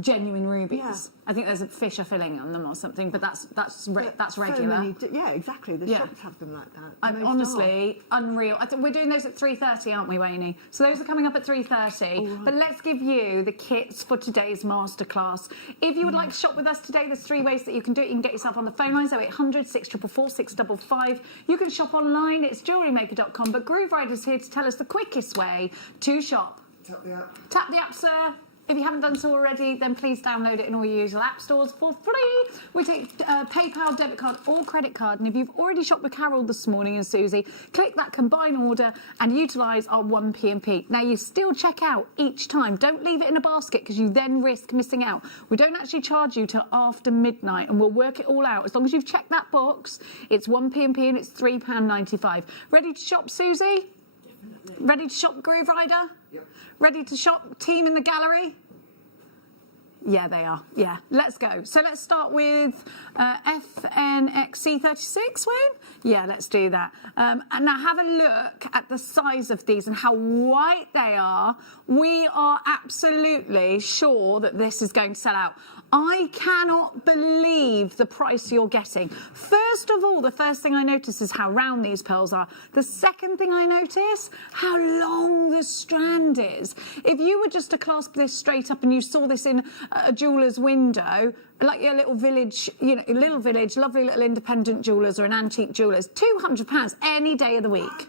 genuine rubies. Yeah. I think there's a fisher filling on them or something, but that's regular. So many, yeah, exactly. The shops have them like that. Honestly, unreal. I think we're doing those at 3:30, aren't we, Wayne? So those are coming up at 3:30. But let's give you the kits for today's masterclass. If you would like to shop with us today, there's 3 ways that you can do it. You can get yourself on the phone lines, 0800 644 655. You can shop online. It's JewelleryMaker.com. But Groove Rider's here to tell us the quickest way to shop. Tap the app. Tap the app, sir. If you haven't done so already, then please download it in all your usual app stores for free. We take PayPal, debit card or credit card. And if you've already shopped with Carol this morning and Susie, click that combine order and utilise our 1pmp. Now, you still check out each time. Don't leave it in a basket, because you then risk missing out. We don't actually charge you till after midnight, and we'll work it all out. As long as you've checked that box, it's 1pmp and it's £3.95. Ready to shop, Susie? Definitely. Ready to shop, Groove Rider? Yep. Ready to shop, team in the gallery? Yeah, they are. Yeah, let's go. So let's start with FNXC36, Wayne? Yeah, let's do that. And now have a look at the size of these and how white they are. We are absolutely sure that this is going to sell out. I cannot believe the price you're getting. First of all, the first thing I notice is how round these pearls are. The second thing I notice, how long the strand is. If you were just to clasp this straight up and you saw this in a jeweller's window, like your little village, you know, little village, lovely little independent jewellers or an antique jewellers, £200 any day of the week.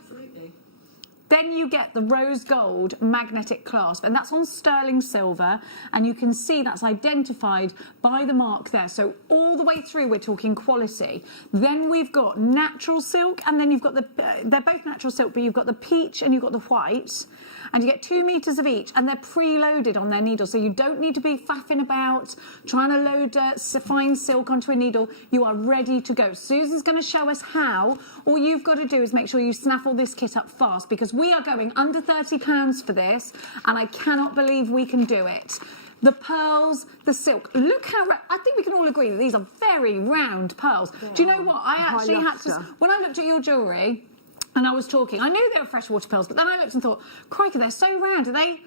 Then you get the rose gold magnetic clasp, and that's on sterling silver, and you can see that's identified by the mark there. So all the way through, we're talking quality. Then we've got natural silk, and then you've got they're both natural silk, but you've got the peach and you've got the white. And you get 2 meters of each, and they're preloaded on their needle. So you don't need to be faffing about, trying to load fine silk onto a needle. You are ready to go. Susan's going to show us how. All you've got to do is make sure you snaffle this kit up fast, because we are going under £30 for this, and I cannot believe we can do it. The pearls, the silk. Look how... I think we can all agree that these are very round pearls. Yeah. Do you know what? I actually had to... When I looked at your jewellery... And I was talking, I knew they were freshwater pearls, but then I looked and thought, crikey, they're so round. Are they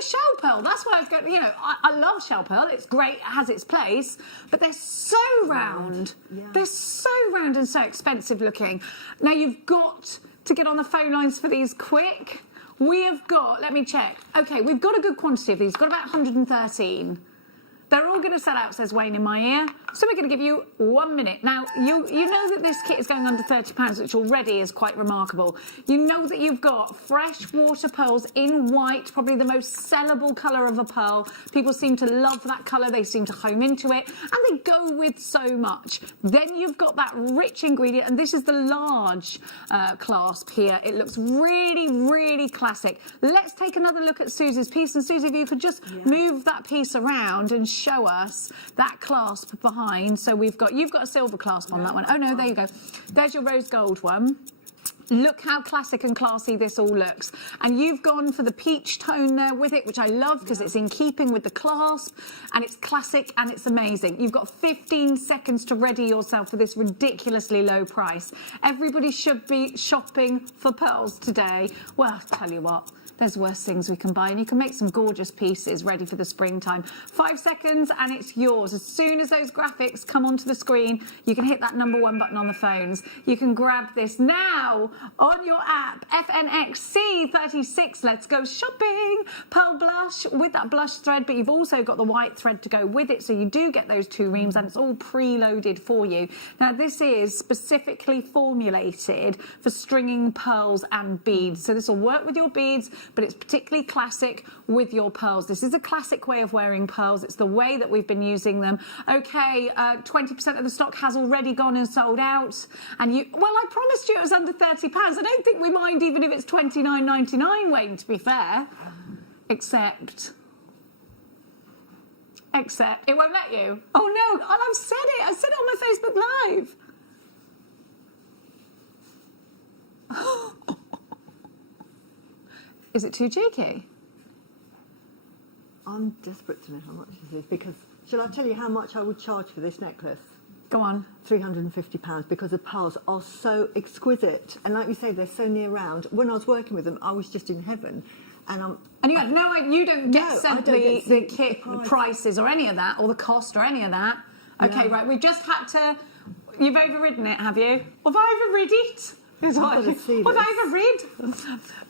shell pearl? That's what I was going, you know, I love shell pearl. It's great, it has its place, but they're so round. Yeah. They're so round and so expensive looking. Now, you've got to get on the phone lines for these quick. We have got, let me check. Okay, we've got a good quantity of these. We've got about 113. They're all going to sell out, says Wayne in my ear. So we're going to give you 1 minute. Now, you know that this kit is going under £30, which already is quite remarkable. You know that you've got freshwater pearls in white, probably the most sellable colour of a pearl. People seem to love that colour. They seem to home into it, and they go with so much. Then you've got that rich ingredient, and this is the large clasp here. It looks really, really classic. Let's take another look at Susie's piece, and Susie, if you could just move that piece around and show us that clasp behind. So you've got a silver clasp on that one. Oh no, there you go. There's your rose gold one. Look how classic and classy this all looks. And you've gone for the peach tone there with it, which I love because it's in keeping with the clasp, and it's classic and it's amazing. You've got 15 seconds to ready yourself for this ridiculously low price. Everybody should be shopping for pearls today. Well, I'll tell you what, there's worse things we can buy, and you can make some gorgeous pieces ready for the springtime. 5 seconds and it's yours. As soon as those graphics come onto the screen, you can hit that #1 button on the phones. You can grab this now on your app, FNXC36. Let's go shopping. Pearl blush with that blush thread, but you've also got the white thread to go with it, so you do get those 2 reams, and it's all preloaded for you. Now, this is specifically formulated for stringing pearls and beads, so this will work with your beads, but it's particularly classic with your pearls. This is a classic way of wearing pearls. It's the way that we've been using them. Okay, 20% of the stock has already gone and sold out. And well, I promised you it was under £30. I don't think we mind even if it's $29.99, Wayne, to be fair. Except it won't let you. Oh no, and I've said it. I said it on my Facebook Live. Is it too cheeky? I'm desperate to know how much this is, because shall I tell you how much I would charge for this necklace? Go on. £350, because the pearls are so exquisite, and like we say, they're so near round. When I was working with them, I was just in heaven. And you had no idea, you don't get sent the kit prices or any of that, or the cost or any of that. Okay, right, we've just had to, you've overridden it, have you? Have I overrid it? What have I overrid?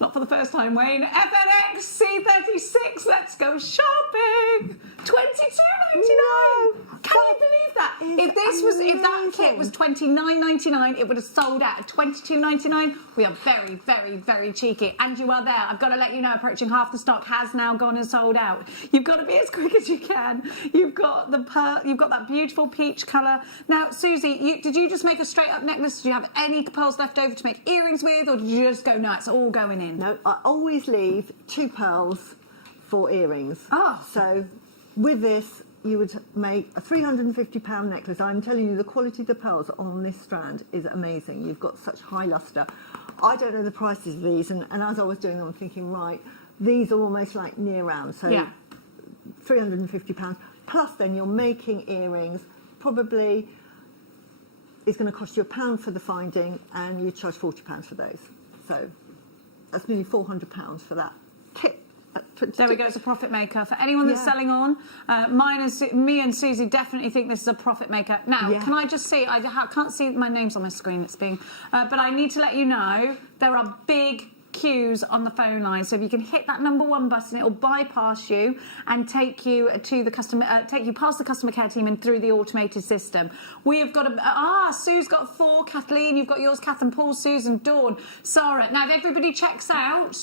Not for the first time, Wayne. FNX C36, let's go shopping. £22.99. Can you believe that? If that kit was £29.99, it would have sold out at £22.99. We are very, very, very cheeky, and you are there. I've got to let you know, approaching half the stock has now gone and sold out. You've got to be as quick as you can. You've got you've got that beautiful peach colour. Now, Susie, did you just make a straight up necklace? Did you have any pearls left over to make earrings with, or did you just go, no, it's all going in? No, I always leave 2 pearls for earrings. Oh. So with this, you would make a £350 necklace. I'm telling you, the quality of the pearls on this strand is amazing. You've got such high lustre. I don't know the prices of these, and as I was doing them, I'm thinking, right, these are almost like near round. So yeah. £350. Plus then you're making earrings, probably it's going to cost you £1 for the finding, and you charge £40 for those. So that's nearly £400 for that kit. There we go, it's a profit maker. For anyone that's selling on, me and Susie definitely think this is a profit maker. Now, can I just see, I can't see my names on my screen, it's being, but I need to let you know, there are big queues on the phone line, so if you can hit that #1 button, it'll bypass you and take you to the customer, take you past the customer care team and through the automated system. We have got Sue's got 4, Kathleen, you've got yours, Kath and Paul, Susan, Dawn, Sarah. Now, if everybody checks out,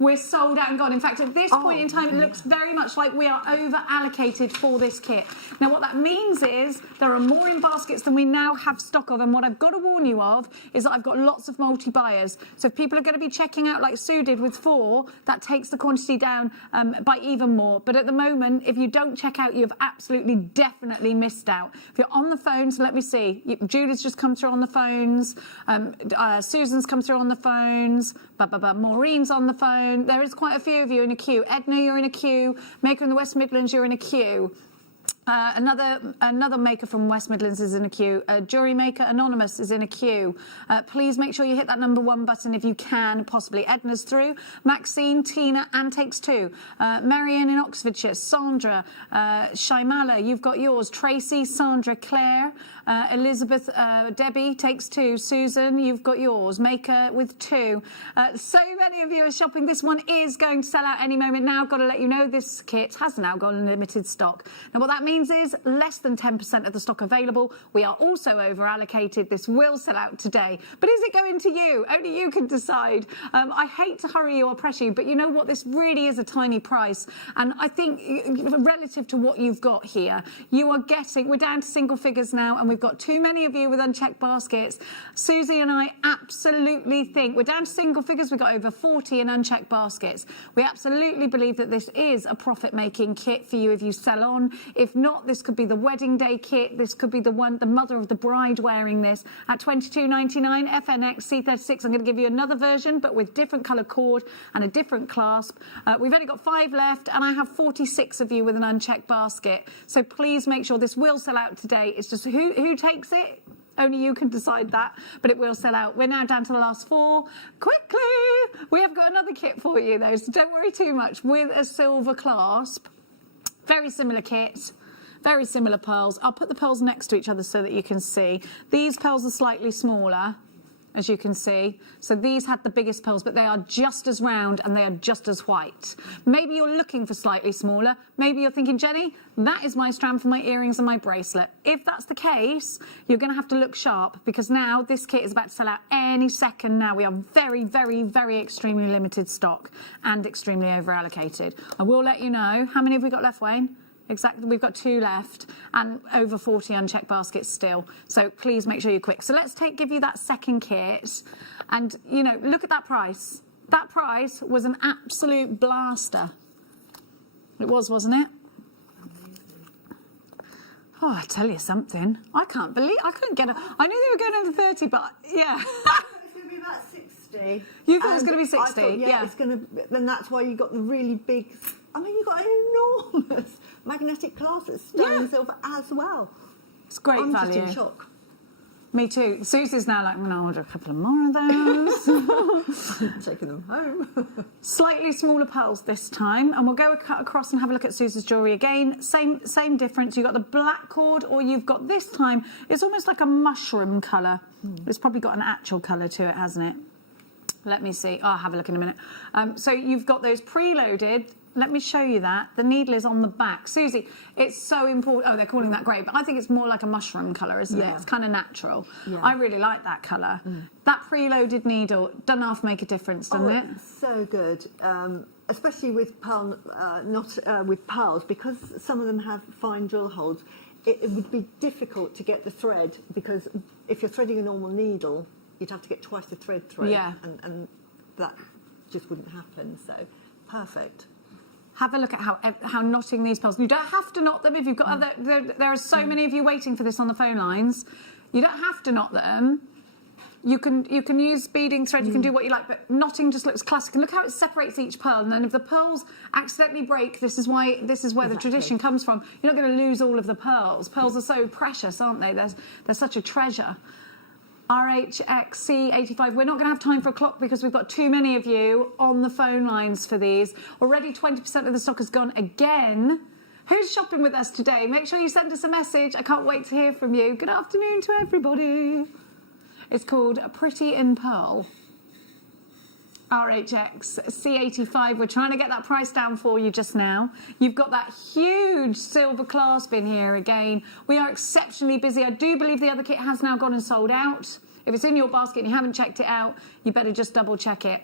we're sold out and gone. In fact, at this point in time, it looks very much like we are over-allocated for this kit. Now, what that means is there are more in baskets than we now have stock of, and what I've got to warn you of is that I've got lots of multi-buyers. So if people are going to be checking out like Sue did with 4, that takes the quantity down by even more. But at the moment, if you don't check out, you've absolutely, definitely missed out. If you're on the phones, let me see. Julie's just come through on the phones. Susan's come through on the phones. Maureen's on the phone. There is quite a few of you in a queue. Edna, you're in a queue. Maker in the West Midlands, you're in a queue. Another maker from West Midlands is in a queue. JewelleryMaker Anonymous is in a queue. Please make sure you hit that number 1 button if you can, possibly. Edna's through. Maxine, Tina, and takes 2. Marianne in Oxfordshire. Sandra, Shaimala, you've got yours. Tracy, Sandra, Claire, Elizabeth, Debbie takes 2. Susan, you've got yours. Maker with 2. So many of you are shopping. This one is going to sell out any moment now. Got to let you know this kit has now got limited stock. Now, what that means is less than 10% of the stock available. We are also over allocated. This will sell out today. But is it going to you? Only you can decide. I hate to hurry you or pressure you, but you know what? This really is a tiny price. And I think relative to what you've got here, you are getting, we're down to single figures now, and we've got too many of you with unchecked baskets. Susie and I absolutely think we're down to single figures. We've got over 40 in unchecked baskets. We absolutely believe that this is a profit-making kit for you if you sell on. If not, this could be the wedding day kit. This could be the mother of the bride wearing this at $22.99. FNX C36. I'm going to give you another version, but with different colour cord and a different clasp. We've only got 5 left, and I have 46 of you with an unchecked basket. So please make sure this will sell out today. It's just who takes it? Only you can decide that, but it will sell out. We're now down to the last 4. Quickly! We have got another kit for you, though, so don't worry too much. With a silver clasp. Very similar kit. Very similar pearls. I'll put the pearls next to each other so that you can see. These pearls are slightly smaller, as you can see. So these had the biggest pearls, but they are just as round and they are just as white. Maybe you're looking for slightly smaller. Maybe you're thinking, Jenny, that is my strand for my earrings and my bracelet. If that's the case, you're going to have to look sharp, because now this kit is about to sell out any second now. We are very, very, very extremely limited stock and extremely over allocated. I will let you know. How many have we got left, Wayne? Exactly, we've got 2 left and over 40 unchecked baskets still. So please make sure you're quick. So let's give you that second kit, and you know, look at that price. That price was an absolute blaster. It was, wasn't it? Oh, I tell you something. I couldn't get I knew they were going over 30, but yeah. It's going to be about 60. You thought it was going to be 60? I thought, yeah, it's going to. Then that's why you got the really big. I mean, you got an enormous magnetic clasp that's sterling silver as well. It's great I'm value. just in shock. Me too. Susie's now like, I'm going to order a couple of more of those. I'm taking them home. Slightly smaller pearls this time, and we'll go across and have a look at Susie's jewellery again. Same difference. You've got the black cord, or you've got this time, it's almost like a mushroom colour. It's probably got an actual colour to it, hasn't it? Let me see. I'll have a look in a minute. So you've got those preloaded. Let me show you that. The needle is on the back. Susie, it's so important. Oh, they're calling that grey, but I think it's more like a mushroom colour, isn't it? It's kind of natural. Yeah. I really like that colour. That preloaded needle doesn't half make a difference, doesn't it? It's so good, especially with with pearls, because some of them have fine drill holes. It would be difficult to get the thread, because if you're threading a normal needle, you'd have to get twice the thread through. Yeah. And that just wouldn't happen. So perfect. Have a look at how knotting these pearls. You don't have to knot them if you've got other. There are so many of you waiting for this on the phone lines. You don't have to knot them. You can use beading thread. You can do what you like, but knotting just looks classic. And look how it separates each pearl. And then if the pearls accidentally break, this is where the tradition comes from. You're not going to lose all of the pearls. Pearls are so precious, aren't they? They're such a treasure. RHXC85. We're not going to have time for a clock because we've got too many of you on the phone lines for these. Already 20% of the stock has gone again. Who's shopping with us today? Make sure you send us a message. I can't wait to hear from you. Good afternoon to everybody. It's called Pretty in Pearl. RHXC85. We're trying to get that price down for you just now. You've got that huge silver clasp in here again. We are exceptionally busy. I do believe the other kit has now gone and sold out. If it's in your basket and you haven't checked it out, you better just double check it.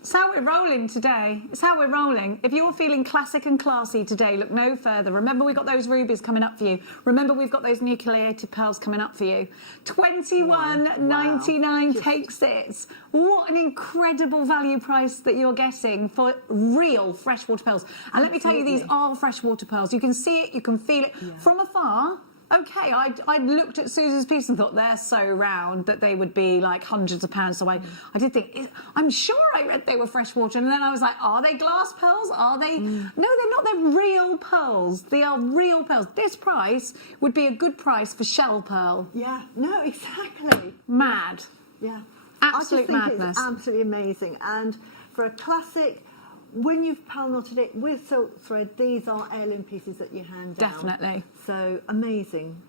It's how we're rolling today. It's how we're rolling. If you're feeling classic and classy today, look no further. Remember, we've got those rubies coming up for you. Remember, we've got those nucleated pearls coming up for you. $21.99 takes it. What an incredible value price that you're getting for real freshwater pearls. And let me tell you, these are freshwater pearls. You can see it, you can feel it. From afar, okay, I looked at Susie's piece and thought they're so round that they would be like hundreds of pounds. So I did think, I'm sure I read they were freshwater. And then I was like, are they glass pearls? Are they? No, they're not. They're real pearls. They are real pearls. This price would be a good price for shell pearl. Yeah, no, exactly. Mad. Yeah. Absolute I just think madness. It's absolutely amazing. And for a classic, when you've pearl knotted it with silk thread, these are heirloom pieces that you hand down. Definitely. So amazing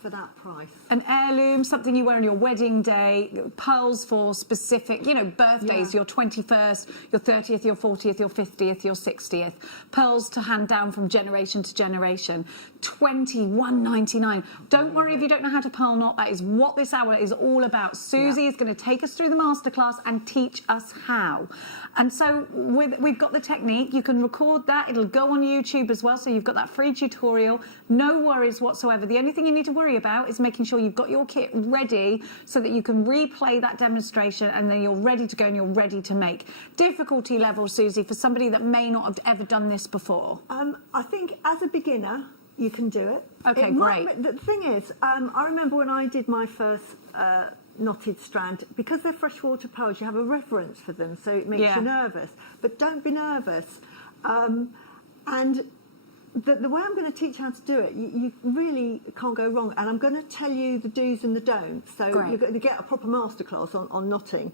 for that price. An heirloom, something you wear on your wedding day, pearls for specific, you know, birthdays, your 21st, your 30th, your 40th, your 50th, your 60th. Pearls to hand down from generation to generation. $21.99. Don't worry if you don't know how to pearl knot. That is what this hour is all about. Susie is going to take us through the masterclass and teach us how. And so we've got the technique. You can record that. It'll go on YouTube as well. So you've got that free tutorial. No worries whatsoever. The only thing you need to worry about is making sure you've got your kit ready so that you can replay that demonstration and then you're ready to go and you're ready to make. Difficulty level, Susie, for somebody that may not have ever done this before? I think as a beginner, you can do it. Okay, great. The thing is, I remember when I did my first knotted strand, because they're freshwater pearls, you have a reverence for them, so it makes you nervous. But don't be nervous. And the way I'm going to teach you how to do it, you really can't go wrong. And I'm going to tell you the do's and the don'ts. So you're going to get a proper masterclass on knotting.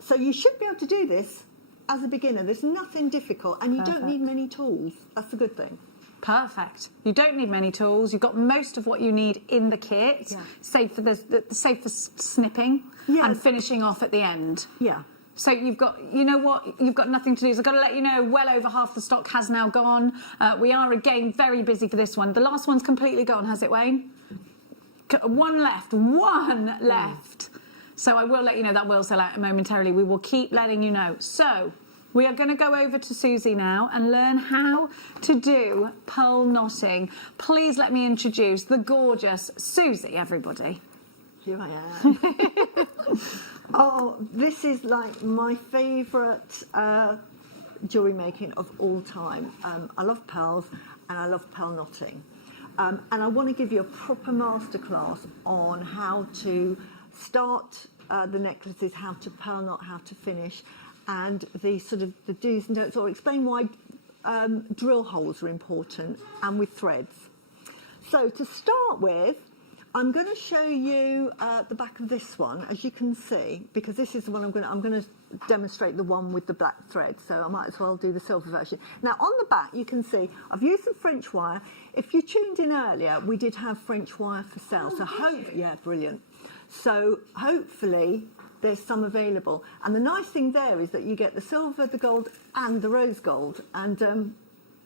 So you should be able to do this as a beginner. There's nothing difficult, and you don't need many tools. That's the good thing. Perfect. You don't need many tools. You've got most of what you need in the kit, save for save for snipping and finishing off at the end. Yeah. So you've got, you know what, you've got nothing to lose. I've got to let you know, well over half the stock has now gone. We are again very busy for this one. The last one's completely gone, has it, Wayne? One left. So I will let you know that will sell out momentarily. We will keep letting you know. So we are going to go over to Susie now and learn how to do pearl knotting. Please let me introduce the gorgeous Susie, everybody. Here I am. Oh, this is like my favourite jewellery making of all time. I love pearls and I love pearl knotting. And I want to give you a proper masterclass on how to start the necklaces, how to pearl knot, how to finish, and the sort of the do's and don'ts, or explain why drill holes are important, and with threads. So to start with, I'm going to show you the back of this one, as you can see, because this is the one I'm going to demonstrate the one with the black thread, so I might as well do the silver version. Now on the back you can see I've used some French wire. If you tuned in earlier, we did have French wire for sale, so brilliant. So hopefully there's some available, and the nice thing there is that you get the silver, the gold and the rose gold, and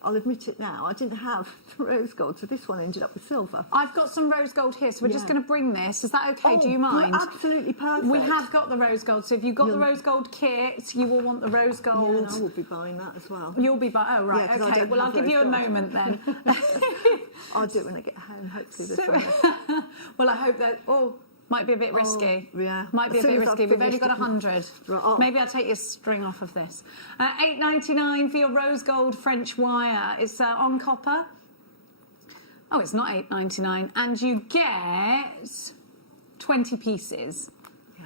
I'll admit it now, I didn't have the rose gold, so this one ended up with silver. I've got some rose gold here, so we're just going to bring this. Is that okay? Do you mind? Absolutely perfect. We have got the rose gold, so if you've got the rose gold kit, you will want the rose gold. Yeah, and I will be buying that as well. You'll be buying, oh right, yeah, okay. Well, I'll give you a moment then. I'll do it when I get home, hopefully this one. Well, I hope that, might be a bit risky. Yeah. Might be a bit risky. We've only got 100. Right, Maybe I'll take your string off of this. $8.99 for your rose gold French wire. It's on copper. Oh, it's not $8.99. And you get 20 pieces. Yeah.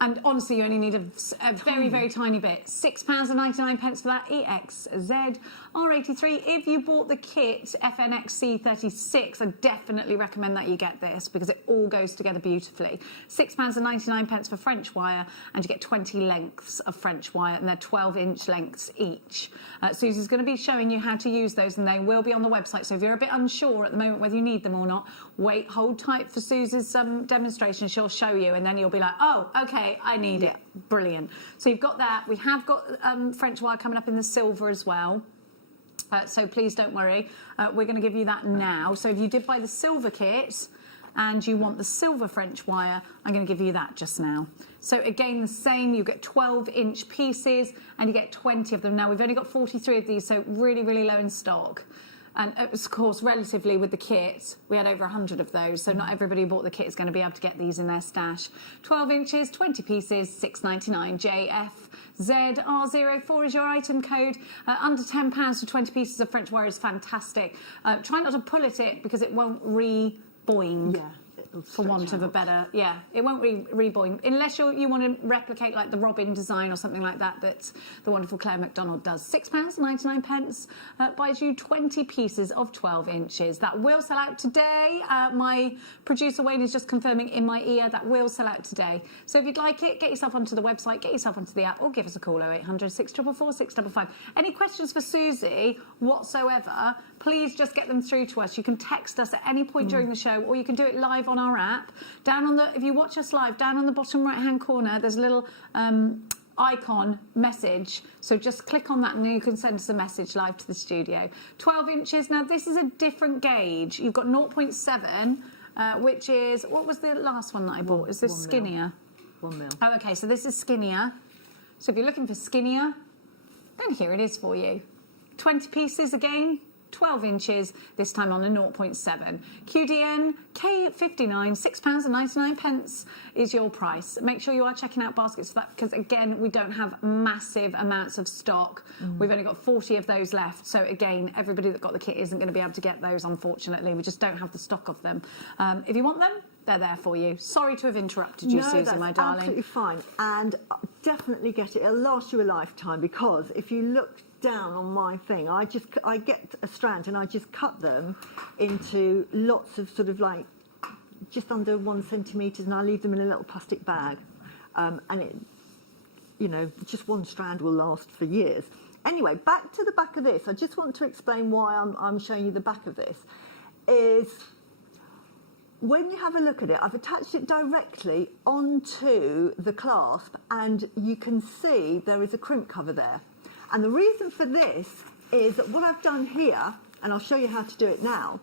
And honestly, you only need a very, very tiny bit. £6.99 for that EXZ R83. If you bought the kit FNXC36, I definitely recommend that you get this because it all goes together beautifully. £6.99 for French wire, and you get 20 lengths of French wire, and they're 12-inch lengths each. Susie's going to be showing you how to use those, and they will be on the website. So if you're a bit unsure at the moment whether you need them or not, hold tight for Susie's demonstration. She'll show you, and then you'll be like, oh, okay, I need it. Brilliant. So you've got that. We have got French wire coming up in the silver as well. So please don't worry. We're going to give you that now. So if you did buy the silver kit and you want the silver French wire, I'm going to give you that just now. So again, the same. You get 12-inch pieces and you get 20 of them. Now, we've only got 43 of these, so really, really low in stock. And it was, of course, relatively with the kit, we had over 100 of those, so not everybody who bought the kit is going to be able to get these in their stash. 12 inches, 20 pieces, $6.99. JFZR04 is your item code. Under £10 for 20 pieces of French wire is fantastic. Try not to pull at it because it won't re-boing. Yeah. For want of a better, it won't reboing unless you want to replicate like the Robin design or something like that the wonderful Claire MacDonald does. £6.99 buys you 20 pieces of 12 inches. That will sell out today. My producer Wayne is just confirming in my ear that will sell out today. So if you'd like it, get yourself onto the website, get yourself onto the app, or give us a call 0800 644 655. Any questions for Susie whatsoever? Please just get them through to us. You can text us at any point during the show, or you can do it live on our app. If you watch us live, down on the bottom right-hand corner, there's a little icon message. So just click on that and you can send us a message live to the studio. 12 inches. Now, this is a different gauge. You've got 0.7, which is, what was the last one that I bought? Is this skinnier? 1 mil. Oh, okay. So this is skinnier. So if you're looking for skinnier, then here it is for you. 20 pieces again. 12 inches, this time on a 0.7. QDN K59, £6.99 is your price. Make sure you are checking out baskets for that because, again, we don't have massive amounts of stock. We've only got 40 of those left. So, again, everybody that got the kit isn't going to be able to get those, unfortunately. We just don't have the stock of them. If you want them, they're there for you. Sorry to have interrupted you, Susie, my darling. Absolutely fine. And definitely get it. It'll last you a lifetime because if you look down on my thing, I get a strand and I just cut them into lots of sort of like just under 1 centimetre, and I leave them in a little plastic bag, and it, just one strand will last for years. Anyway, back to the back of this. I just want to explain why I'm showing you the back of this. Is when you have a look at it, I've attached it directly onto the clasp, and you can see there is a crimp cover there. And the reason for this is that what I've done here, and I'll show you how to do it now,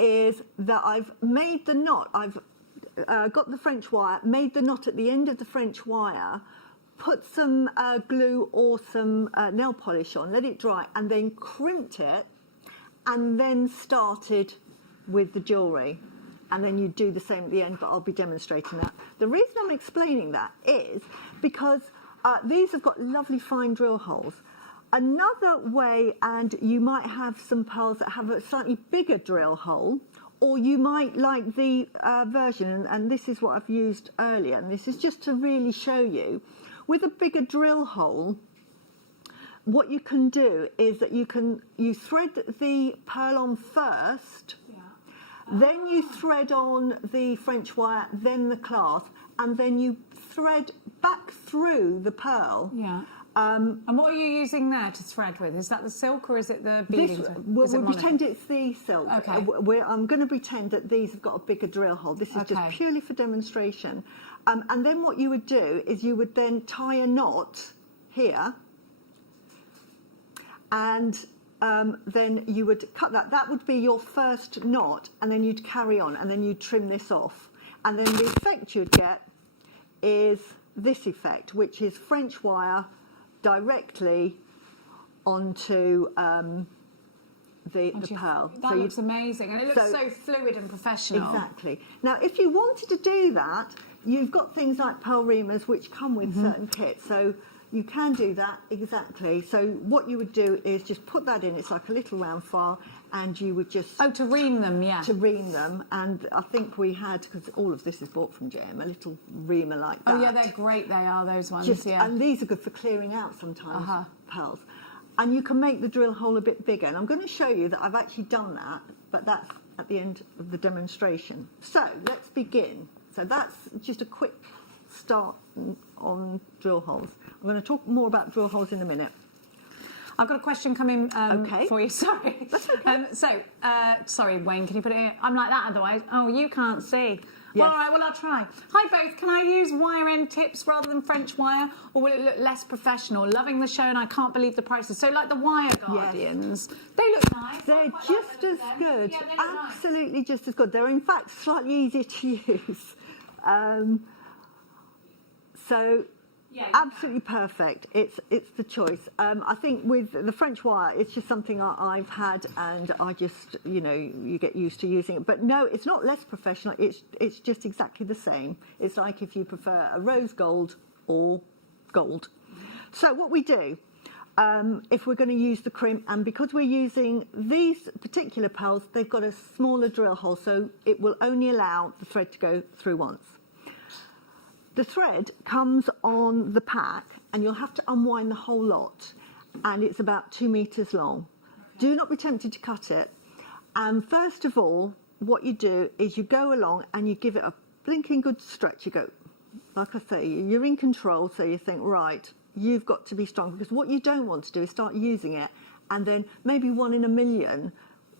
is that I've made the knot. I've got the French wire, made the knot at the end of the French wire, put some glue or some nail polish on, let it dry, and then crimped it, and then started with the jewellery. And then you do the same at the end, but I'll be demonstrating that. The reason I'm explaining that is because these have got lovely fine drill holes. Another way, and you might have some pearls that have a slightly bigger drill hole, or you might like the version, and this is what I've used earlier, and this is just to really show you. With a bigger drill hole, what you can do is that you thread the pearl on first, then you thread on the French wire, then the clasp, and then you thread back through the pearl. Yeah. And what are you using there to thread with? Is that the silk or is it the beading? We'll pretend it's the silk. Okay. I'm going to pretend that these have got a bigger drill hole. This is just purely for demonstration. And then what you would do is you would then tie a knot here, and then you would cut that. That would be your first knot, and then you'd carry on, and then you'd trim this off. And then the effect you'd get is this effect, which is French wire directly onto the pearl. That looks amazing, and it looks so fluid and professional. Exactly. Now, if you wanted to do that, you've got things like pearl reamers which come with certain kits, so you can do that exactly. So what you would do is just put that in. It's like a little round file, and you would just... Oh, to ream them, yeah. To ream them. And I think we had, because all of this is bought from JM, a little reamer like that. Oh, yeah, they're great, they are, those ones, yeah. And these are good for clearing out sometimes, pearls. And you can make the drill hole a bit bigger. And I'm going to show you that I've actually done that, but that's at the end of the demonstration. So let's begin. So that's just a quick start on drill holes. I'm going to talk more about drill holes in a minute. I've got a question coming for you. Sorry. That's okay. Sorry, Wayne, can you put it in? I'm like that otherwise. Oh, you can't see. Yes. Well, all right, well, I'll try. Hi, both. Can I use wire end tips rather than French wire, or will it look less professional? Loving the show, and I can't believe the prices. So, like the Wire Guardians, they look nice. They're just as good. Yeah, they look Absolutely nice. Just as good. They're, in fact, slightly easier to use. So absolutely perfect. It's the choice. I think with the French wire, it's just something I've had, and I just, you get used to using it. But no, it's not less professional. It's just exactly the same. It's like if you prefer a rose gold or gold. So what we do, if we're going to use the crimp, and because we're using these particular pearls, they've got a smaller drill hole, so it will only allow the thread to go through once. The thread comes on the pack, and you'll have to unwind the whole lot, and it's about 2 meters long. Do not be tempted to cut it. And first of all, what you do is you go along and you give it a blinking good stretch. You go, like I say, you're in control, so you think, right, you've got to be strong, because what you don't want to do is start using it, and then maybe 1 in a million,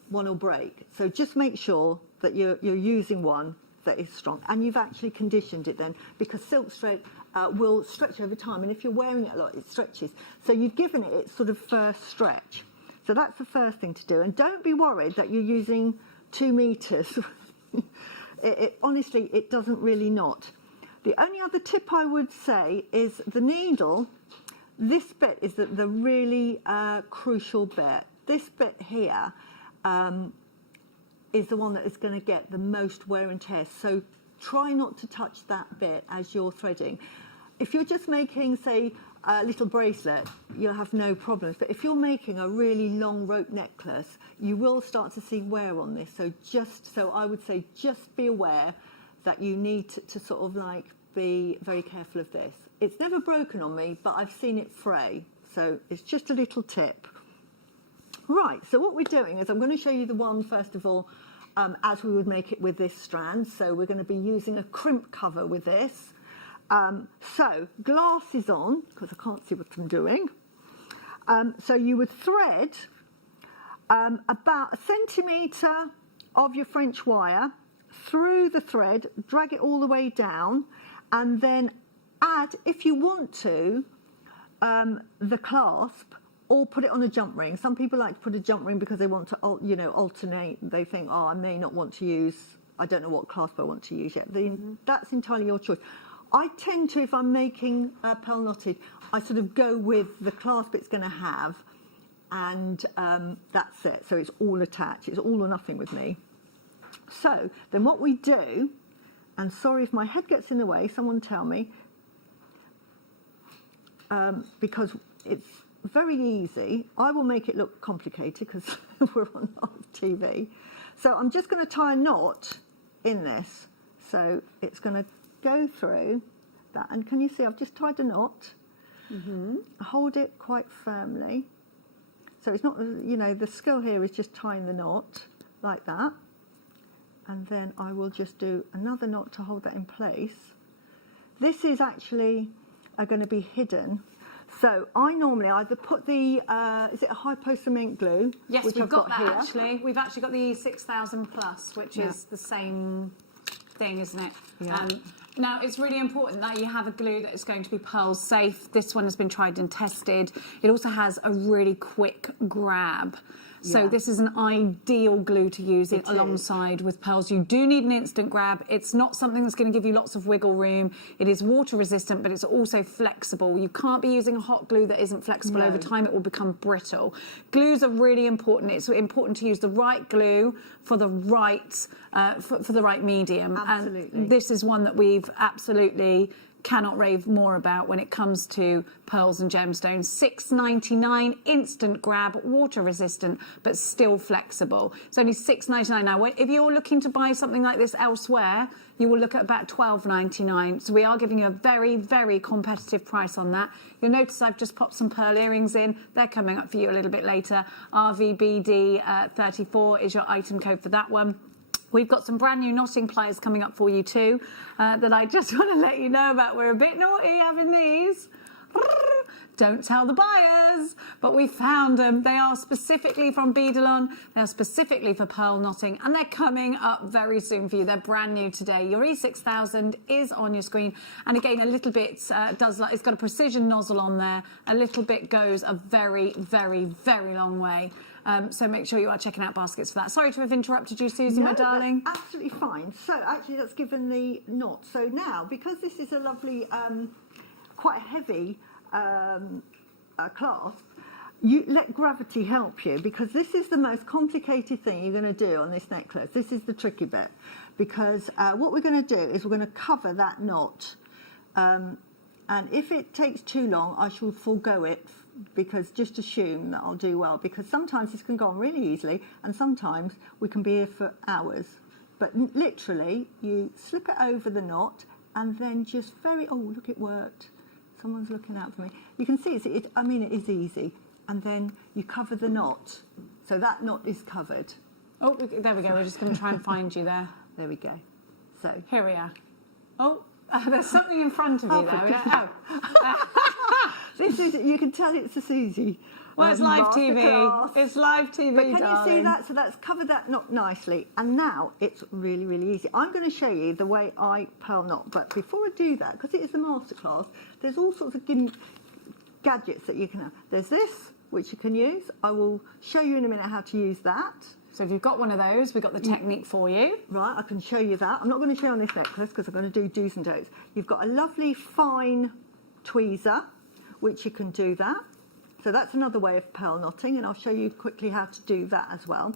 one will break. So just make sure that you're using one that is strong, and you've actually conditioned it then, because silk straight will stretch over time, and if you're wearing it a lot, it stretches. So you've given it its sort of first stretch. So that's the first thing to do, and don't be worried that you're using 2 meters. Honestly, it doesn't really knot. The only other tip I would say is the needle. This bit is the really crucial bit. This bit here is the one that is going to get the most wear and tear. So try not to touch that bit as you're threading. If you're just making, say, a little bracelet, you'll have no problems. But if you're making a really long rope necklace, you will start to see wear on this. So I would say just be aware that you need to sort of like be very careful of this. It's never broken on me, but I've seen it fray. So it's just a little tip. Right, so what we're doing is I'm going to show you the one, first of all, as we would make it with this strand. So we're going to be using a crimp cover with this. So glasses on, because I can't see what I'm doing. So you would thread about 1 centimetre of your French wire through the thread, drag it all the way down, and then add, if you want to, the clasp, or put it on a jump ring. Some people like to put a jump ring because they want to, alternate. They think, oh, I may not want to use, I don't know what clasp I want to use yet. That's entirely your choice. I tend to, if I'm making pearl knotted, I sort of go with the clasp it's going to have, and that's it. So it's all attached. It's all or nothing with me. So then what we do, and sorry if my head gets in the way, someone tell me, because it's very easy. I will make it look complicated because we're on TV. So I'm just going to tie a knot in this. So it's going to go through that. And can you see I've just tied a knot? Mm-hmm. Hold it quite firmly. So it's not, the skill here is just tying the knot like that. And then I will just do another knot to hold that in place. This is actually going to be hidden. So I normally either put the, is it a high cement glue? Yes, which we've I've got that here. actually. We've actually got the 6000 plus, which is the same thing, isn't it? Yeah. Now, it's really important that you have a glue that is going to be pearl safe. This one has been tried and tested. It also has a really quick grab. So this is an ideal glue to use it alongside with pearls. You do need an instant grab. It's not something that's going to give you lots of wiggle room. It is water resistant, but it's also flexible. You can't be using a hot glue that isn't flexible. Over time. It will become brittle. Glues are really important. It's important to use the right glue for the right for the right medium. Absolutely. And this is one that we've absolutely cannot rave more about when it comes to pearls and gemstones. $6.99, instant grab, water resistant, but still flexible. It's only $6.99 now. If you're looking to buy something like this elsewhere, you will look at about $12.99. So we are giving you a very, very competitive price on that. You'll notice I've just popped some pearl earrings in. They're coming up for you a little bit later. RVBD34 is your item code for that one. We've got some brand new knotting pliers coming up for you too that I just want to let you know about. We're a bit naughty having these. Don't tell the buyers, but we found them. They are specifically from Beadalon. They are specifically for pearl knotting, and they're coming up very soon for you. They're brand new today. Your E6000 is on your screen, and again, a little bit it's got a precision nozzle on there. A little bit goes a very, very, very long way. So make sure you are checking out baskets for that. Sorry to have interrupted you, Susie, my darling. That's absolutely fine. So actually that's given the knot. So now, because this is a lovely quite a heavy clasp, you let gravity help you, because this is the most complicated thing you're going to do on this necklace. This is the tricky bit, because what we're going to do is we're going to cover that knot. And if it takes too long, I shall forego it, because just assume that I'll do well, because sometimes this can go on really easily and sometimes we can be here for hours. But literally, you slip it over the knot and then just oh, look, it worked. Someone's looking out for me. You can see, it is easy. And then you cover the knot. So that knot is covered. Oh, there we go. We're just going to try and find you there. There we go. So here we are. Oh, there's something in front of you there. This is, you can tell it's a Susie. Well, it's live TV. It's live TV, But can darling. you see that? So that's covered that knot nicely. And now it's really, really easy. I'm going to show you the way I pearl knot. But before I do that, because it is a masterclass, there's all sorts of gadgets that you can have. There's this, which you can use. I will show you in a minute how to use that. So if you've got one of those, we've got the technique for you. Right, I can show you that. I'm not going to show you on this necklace because I'm going to do do's and don'ts. You've got a lovely fine tweezer, which you can do that. So that's another way of pearl knotting, and I'll show you quickly how to do that as well.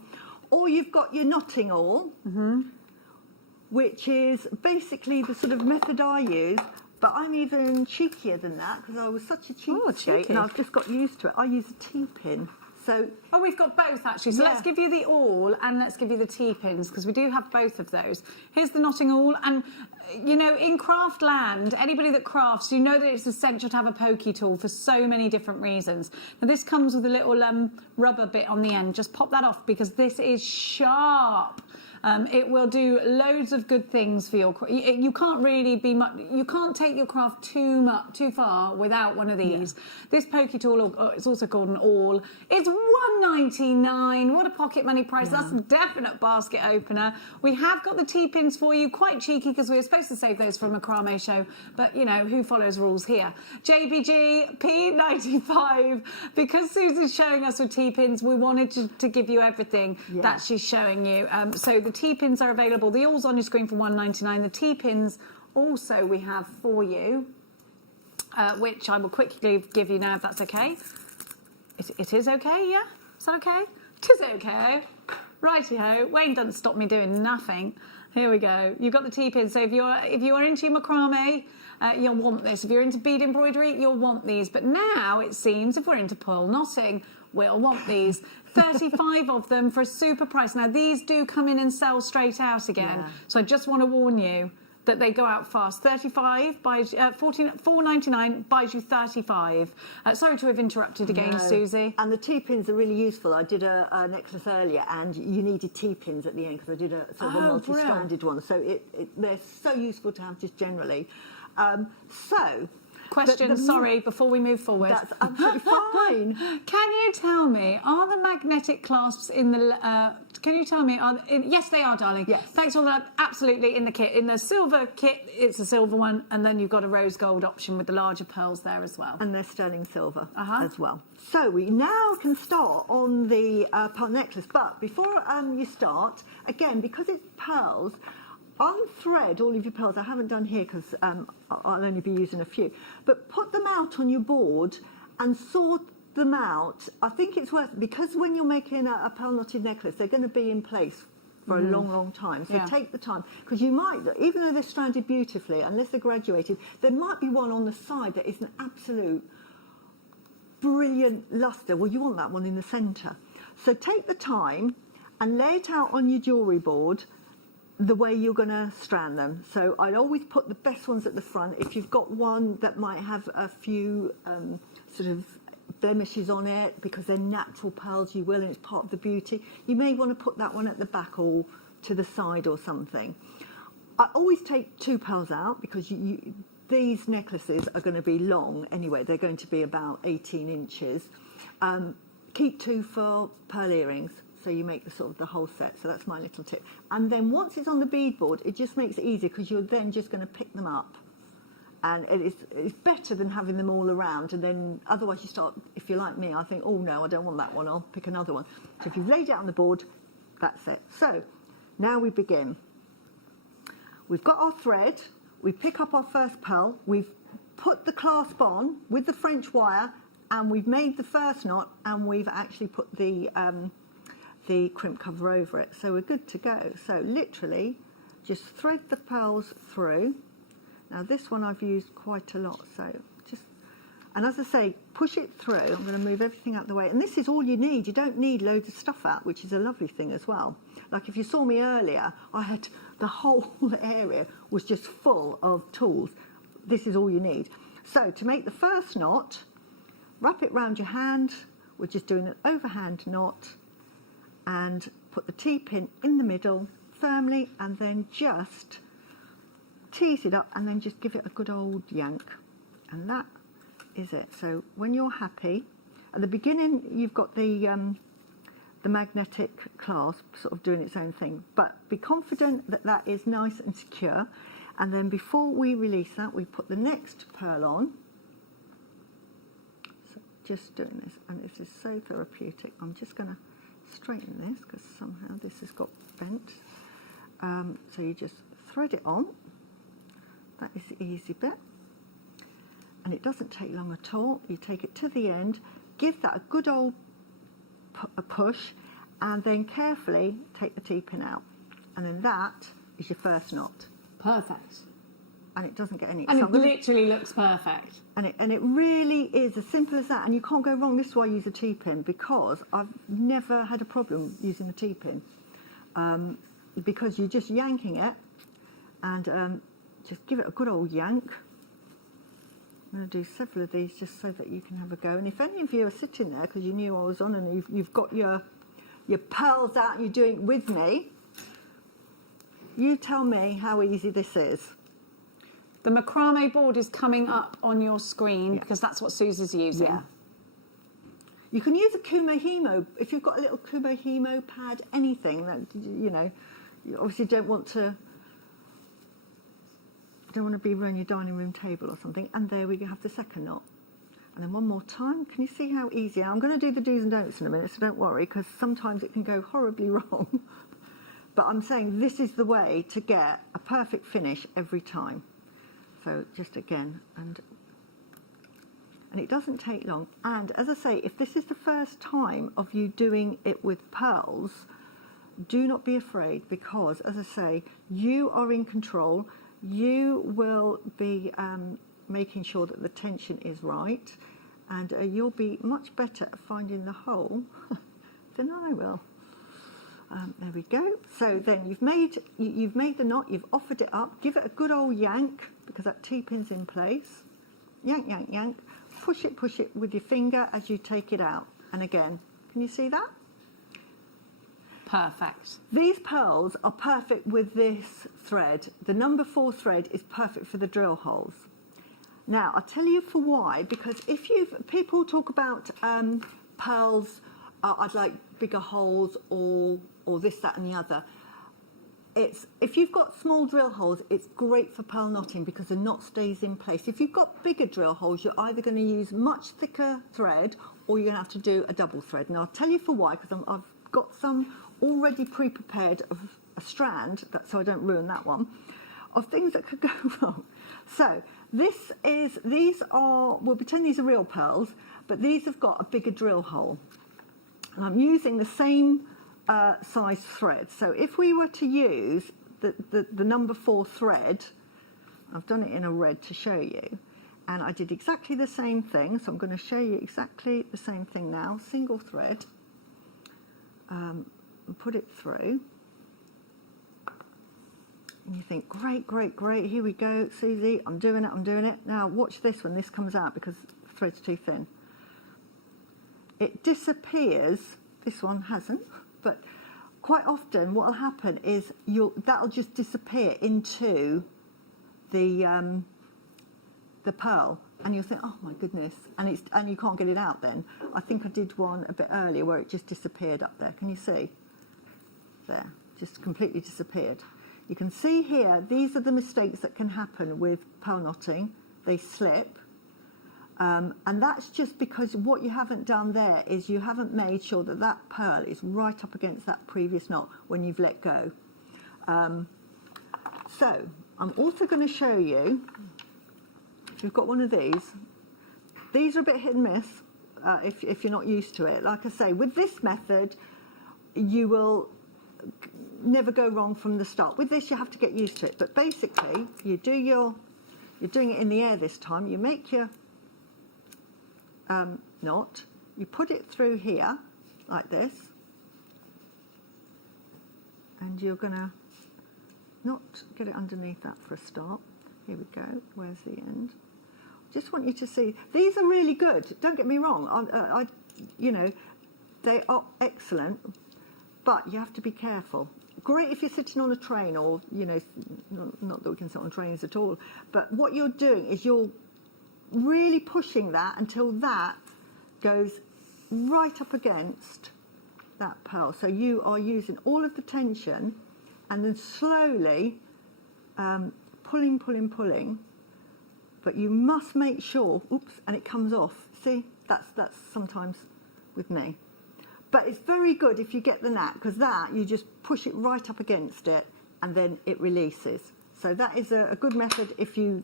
Or you've got your knotting awl, which is basically the sort of method I use, but I'm even cheekier than that because I was such a cheapskate and I've just got used to it. I use a T-pin. Oh, we've got both actually. So let's give you the awl and let's give you the T-pins, because we do have both of those. Here's the knotting awl, and you know, in craft land, anybody that crafts, you know that it's essential to have a pokey tool for so many different reasons. Now this comes with a little rubber bit on the end. Just pop that off because this is sharp. It will do loads of good things for your. You can't really be much. You can't take your craft too far without one of these. Yeah. This pokey tool, or it's also called an awl, is £1.99. What a pocket money price! Yeah. That's a definite basket opener. We have got the T-pins for you, quite cheeky because we were supposed to save those for a macrame show, but you know who follows rules here. JBG P95. Because Susie's showing us with T-pins, we wanted to give you everything that she's showing you. So the T-pins are available. The all's on your screen for £1.99. The T-pins also we have for you, which I will quickly give you now, if that's okay. It is okay, yeah? Is that okay? It is okay. Righty-ho. Wayne doesn't stop me doing nothing. Here we go. You've got the T-pins. So if you are into your macrame, you'll want this. If you're into bead embroidery, you'll want these. But now it seems if we're into pearl knotting, we'll want these. 35 of them for a super price. Now these do come in and sell straight out again. Yeah. So I just want to warn you that they go out fast. 35 buys $4.99 buys you 35. Sorry to have interrupted again, Susie. And the T-pins are really useful. I did a necklace earlier, and you needed T-pins at the end because I did a sort of a multi-stranded one. So they're so useful to have just generally. Question, sorry, before we move forward. That's absolutely fine. Can you tell me, are the magnetic clasps in the... can you tell me... yes, they are, darling. Yes. Thanks for that. Absolutely, in the kit. In the silver kit, it's a silver one, and then you've got a rose gold option with the larger pearls there as well. And they're sterling silver as well. So we now can start on the pearl necklace. But before you start, again, because it's pearls... unthread all of your pearls. I haven't done here because I'll only be using a few. But put them out on your board and sort them out. I think it's worth it because when you're making a pearl knotted necklace, they're going to be in place for a long, long time. So take the time, because you might, even though they're stranded beautifully, unless they're graduated, there might be one on the side that is an absolute brilliant luster. Well, you want that one in the centre. So take the time and lay it out on your jewellery board the way you're going to strand them. So I'd always put the best ones at the front. If you've got one that might have a few sort of blemishes on it because they're natural pearls, you will, and it's part of the beauty, you may want to put that one at the back or to the side or something. I always take 2 pearls out because these necklaces are going to be long anyway. They're going to be about 18 inches. Keep 2 for pearl earrings. So you make the whole set. So that's my little tip. And then once it's on the bead board, it just makes it easier because you're then just going to pick them up. And it's better than having them all around. And then otherwise you start, if you're like me, I think, oh no, I don't want that one. I'll pick another one. So if you've laid it on the board, that's it. So now we begin. We've got our thread. We pick up our first pearl. We've put the clasp on with the French wire, and we've made the first knot, and we've actually put the crimp cover over it. So we're good to go. So literally just thread the pearls through. Now this one I've used quite a lot, so just, and as I say, push it through. I'm going to move everything out the way. And this is all you need. You don't need loads of stuff out, which is a lovely thing as well. Like if you saw me earlier, I had the whole area was just full of tools. This is all you need. So to make the first knot, wrap it round your hand. We're just doing an overhand knot, and put the T-pin in the middle firmly, and then just tease it up, and then just give it a good old yank, and that is it. So when you're happy, at the beginning you've got the magnetic clasp sort of doing its own thing, but be confident that that is nice and secure. And then before we release that, we put the next pearl on. So just doing this, and this is so therapeutic. I'm just going to straighten this because somehow this has got bent. So you just thread it on. That is the easy bit, and it doesn't take long at all. You take it to the end, give that a good old push, and then carefully take the T-pin out, and then that is your first knot. Perfect. And it doesn't get any. And it literally looks perfect. And it really is as simple as that, and you can't go wrong. This is why I use a T-pin, because I've never had a problem using a T-pin, because you're just yanking it, and just give it a good old yank. I'm going to do several of these just so that you can have a go. And if any of you are sitting there because you knew I was on, and you've got your pearls out and you're doing it with me, you tell me how easy this is. The macrame board is coming up on your screen, Yeah. because that's what Susie's using. Yeah. You can use a Kumihimo, if you've got a little Kumihimo pad, anything that, you know, you obviously don't want to be around your dining room table or something. And there we have the second knot. And then one more time. Can you see how easy? I'm going to do the do's and don'ts in a minute, so don't worry, because sometimes it can go horribly wrong. But I'm saying this is the way to get a perfect finish every time. So just again, and it doesn't take long. And as I say, if this is the first time of you doing it with pearls, do not be afraid, because as I say, you are in control. You will be making sure that the tension is right, and you'll be much better at finding the hole than I will. There we go. So then you've made the knot, you've offered it up, give it a good old yank, because that T-pin's in place. Yank, yank, yank. Push it with your finger as you take it out. And again, can you see that? Perfect. These pearls are perfect with this thread. The number 4 thread is perfect for the drill holes. Now, I'll tell you for why, because people talk about pearls, I'd like bigger holes or this, that and the other. If you've got small drill holes, it's great for pearl knotting because the knot stays in place. If you've got bigger drill holes, you're either going to use much thicker thread or you're going to have to do a double thread. Now, I'll tell you for why, because I've got some already pre-prepared of a strand, so I don't ruin that one, of things that could go wrong. So these are, we'll pretend these are real pearls, but these have got a bigger drill hole. And I'm using the same size thread. So if we were to use the number 4 thread, I've done it in a red to show you, and I did exactly the same thing, so I'm going to show you exactly the same thing now. Single thread, and put it through. And you think, great, great, great, here we go, Susie, I'm doing it. Now watch this when this comes out, because the thread's too thin. It disappears. This one hasn't, but quite often what will happen is that'll just disappear into the pearl, and you'll think, oh my goodness, and you can't get it out then. I think I did one a bit earlier where it just disappeared up there. Can you see? There, just completely disappeared. You can see here, these are the mistakes that can happen with pearl knotting. They slip. And that's just because what you haven't done there is you haven't made sure that that pearl is right up against that previous knot when you've let go. So I'm also going to show you, we've got one of these. These are a bit hit and miss if you're not used to it. Like I say, with this method, you will never go wrong from the start. With this, you have to get used to it. But basically, you're doing it in the air this time. You make your knot. You put it through here, like this. And you're going to not get it underneath that for a start. Here we go. Where's the end? Just want you to see. These are really good. Don't get me wrong. You know, they are excellent, but you have to be careful. Great if you're sitting on a train, or, you know, not that we can sit on trains at all, but what you're doing is you're really pushing that until that goes right up against that pearl. So you are using all of the tension and then slowly pulling, but you must make sure, oops, and it comes off. See, that's sometimes with me. But it's very good if you get the knack, because that, you just push it right up against it and then it releases. So that is a good method if you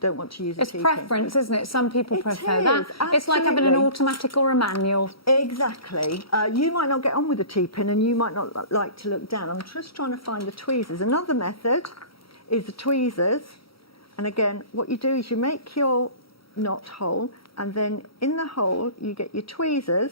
don't want to use a T-pin. It's preference, isn't it? Some people prefer is, that. absolutely. It's like having an automatic or a manual. Exactly. You might not get on with a T-pin and you might not like to look down. I'm just trying to find the tweezers. Another method is the tweezers. And again, what you do is you make your knot hole, and then in the hole you get your tweezers.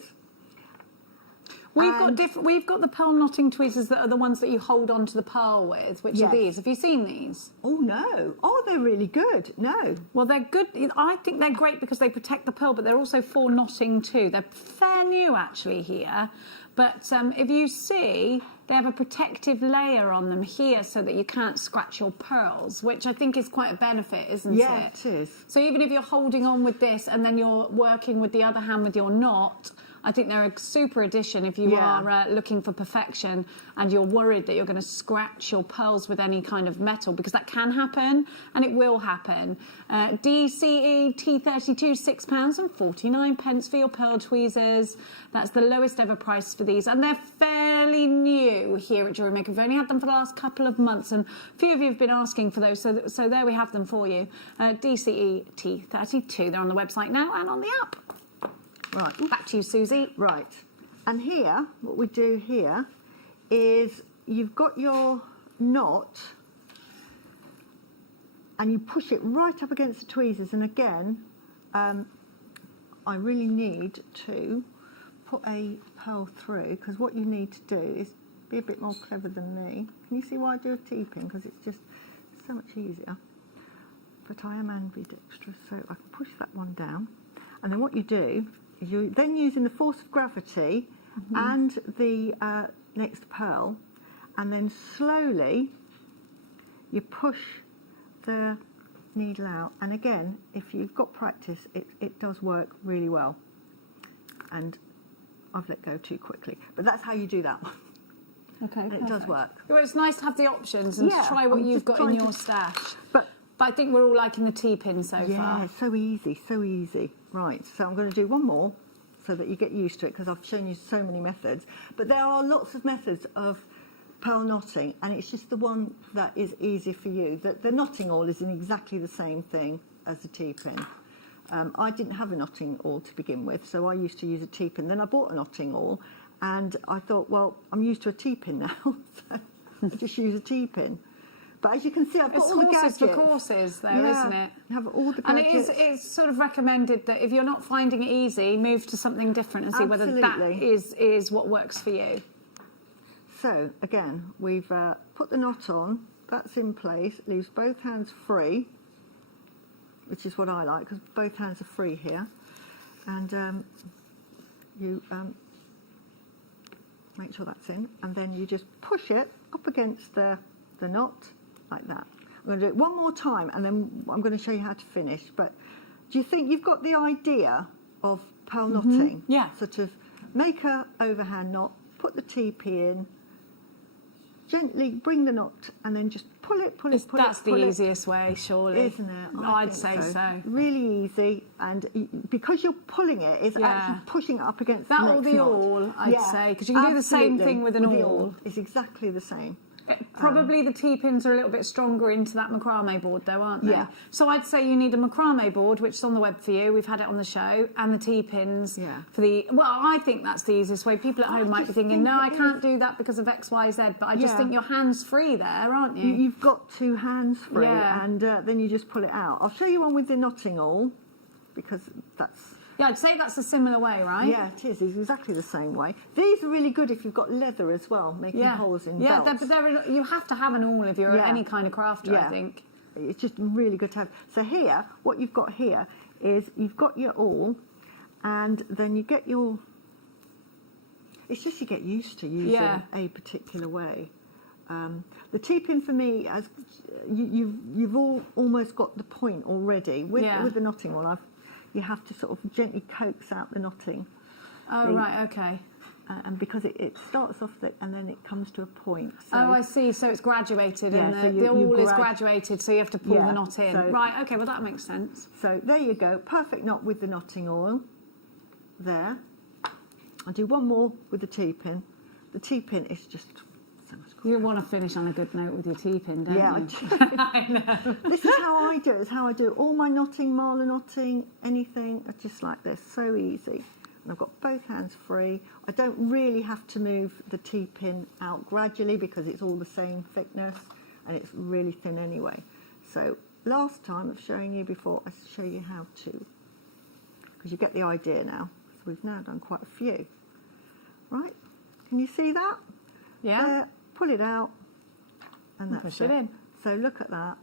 We've got the pearl knotting tweezers that are the ones that you hold onto the pearl with, which are these. Have you seen these? Oh no! Oh, they're really good. No. Well, they're good. I think they're great because they protect the pearl, but they're also for knotting too. They're fair new actually here, but if you see, they have a protective layer on them here so that you can't scratch your pearls, which I think is quite a benefit, isn't it? Yeah, it is. So even if you're holding on with this and then you're working with the other hand with your knot, I think they're a super addition if you are looking for perfection and you're worried that you're going to scratch your pearls with any kind of metal, because that can happen and it will happen. DCE T32, £6.49 for your pearl tweezers. That's the lowest ever price for these, and they're fairly new here at JewelleryMaker. We've only had them for the last couple of months, and a few of you have been asking for those, so there we have them for you. DCE T32, they're on the website now and on the app. Right. Back to you, Susie. Right. And here, what we do here is you've got your knot and you push it right up against the tweezers. And again, I really need to put a pearl through, because what you need to do is be a bit more clever than me. Can you see why I do a T-pin? Because it's just so much easier. But I am ambidextrous, so I can push that one down. And then what you do, you're then using the force of gravity and the next pearl, and then slowly you push the needle out. And again, if you've got practice, it does work really well. And I've let go too quickly, but that's how you do that one. Okay, and it does work. Well, it's nice to have the options and to try what you've got in your stash. But I think we're all liking the T-pin so far. Yeah, so easy, so easy. Right, so I'm going to do one more so that you get used to it, because I've shown you so many methods. But there are lots of methods of pearl knotting, and it's just the one that is easy for you. The knotting awl is in exactly the same thing as the T-pin. I didn't have a knotting awl to begin with, so I used to use a T-pin. Then I bought a knotting awl, and I thought, well, I'm used to a T-pin now, so I just use a T-pin. But as you can see, I've got all the gadgets. It's for courses, though, isn't it? You have all the And gadgets. it's sort of recommended that if you're not finding it easy, move to something different and see whether that is what works for you. So, again, we've put the knot on. That's in place. Leaves both hands free, which is what I like, because both hands are free here. And you make sure that's in. And then you just push it up against the knot, like that. I'm going to do it one more time, and then I'm going to show you how to finish. But do you think you've got the idea of pearl knotting? Yeah. Sort of make a overhand knot, put the T-pin in, gently bring the knot, and then just pull it. That's the easiest way, surely. Isn't it? I'd say so. Really easy, and because you're pulling it, it's actually pushing it up against that the next or the knot. awl, I'd say, because you can do the same thing with an awl. It's exactly the same. Probably the T-pins are a little bit stronger into that macrame board though, aren't they? Yeah. So I'd say you need a macrame board, which is on the web for you. We've had it on the show. And the T-pins for the... Well, I think that's the easiest way. People at home might be thinking, no, I can't do that because of X, Y, Z. But I just think you're hands-free there, aren't you? You've got 2 hands free, Yeah. and then you just pull it out. I'll show you one with the knotting awl, because that's... Yeah, I'd say that's a similar way, right? Yeah, it is. It's exactly the same way. These are really good if you've got leather as well, making holes in belts. But you have to have an awl if you're any kind of crafter, I think. It's just really good to have. So here, what you've got here is you've got your awl, and then you get your... It's just you get used to using a particular way. The T-pin for me, as you've all almost got the point already. With the knotting one, you have to sort of gently coax out the knotting. Oh, right, okay. And because it starts off and then it comes to a point. So, I see. So it's graduated, and so the awl is graduated, so you have to pull the knot in. So, right, okay, well, that makes sense. So there you go. Perfect knot with the knotting awl. There. I'll do one more with the T-pin. The T-pin is just so much cool. You want to finish on a good note with your T-pin, don't you? I do. I know. This is how I do it. It's how I do all my knotting, marla knotting, anything, just like this. So easy. And I've got both hands free. I don't really have to move the T-pin out gradually because it's all the same thickness and it's really thin anyway. So last time of showing you before, I show you how to, because you get the idea now. So we've now done quite a few. Right? Can you see that? Yeah. There, pull it out, and that's push it in. So look at that.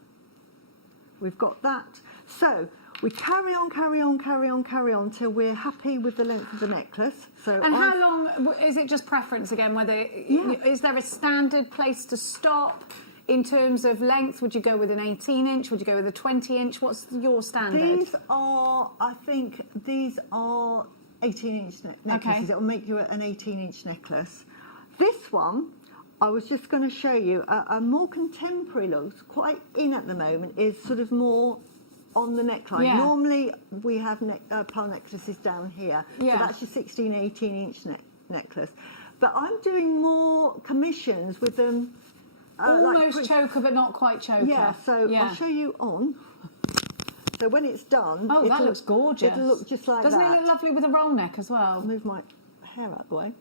We've got that. So we carry on, carry on, carry on, carry on till we're happy with the length of the necklace. So and how long is it? Just preference again? Whether is there a standard place to stop in terms of length? Would you go with an 18-inch? Would you go with a 20-inch? What's your standard? These are, I think, these are 18-inch necklaces. It will make you an 18-inch necklace. This one, I was just going to show you a more contemporary look, quite in at the moment, is sort of more on the neckline. Yeah. Normally we have pearl necklaces down here, so that's your 16, 18-inch necklace. But I'm doing more commissions with them. Almost choker, but not quite choker. Yeah, so I'll show you on. So when it's done... Oh, that looks gorgeous. It'll look just like Doesn't that. Doesn't it look lovely with a roll neck as well? I'll move my hair out of the way.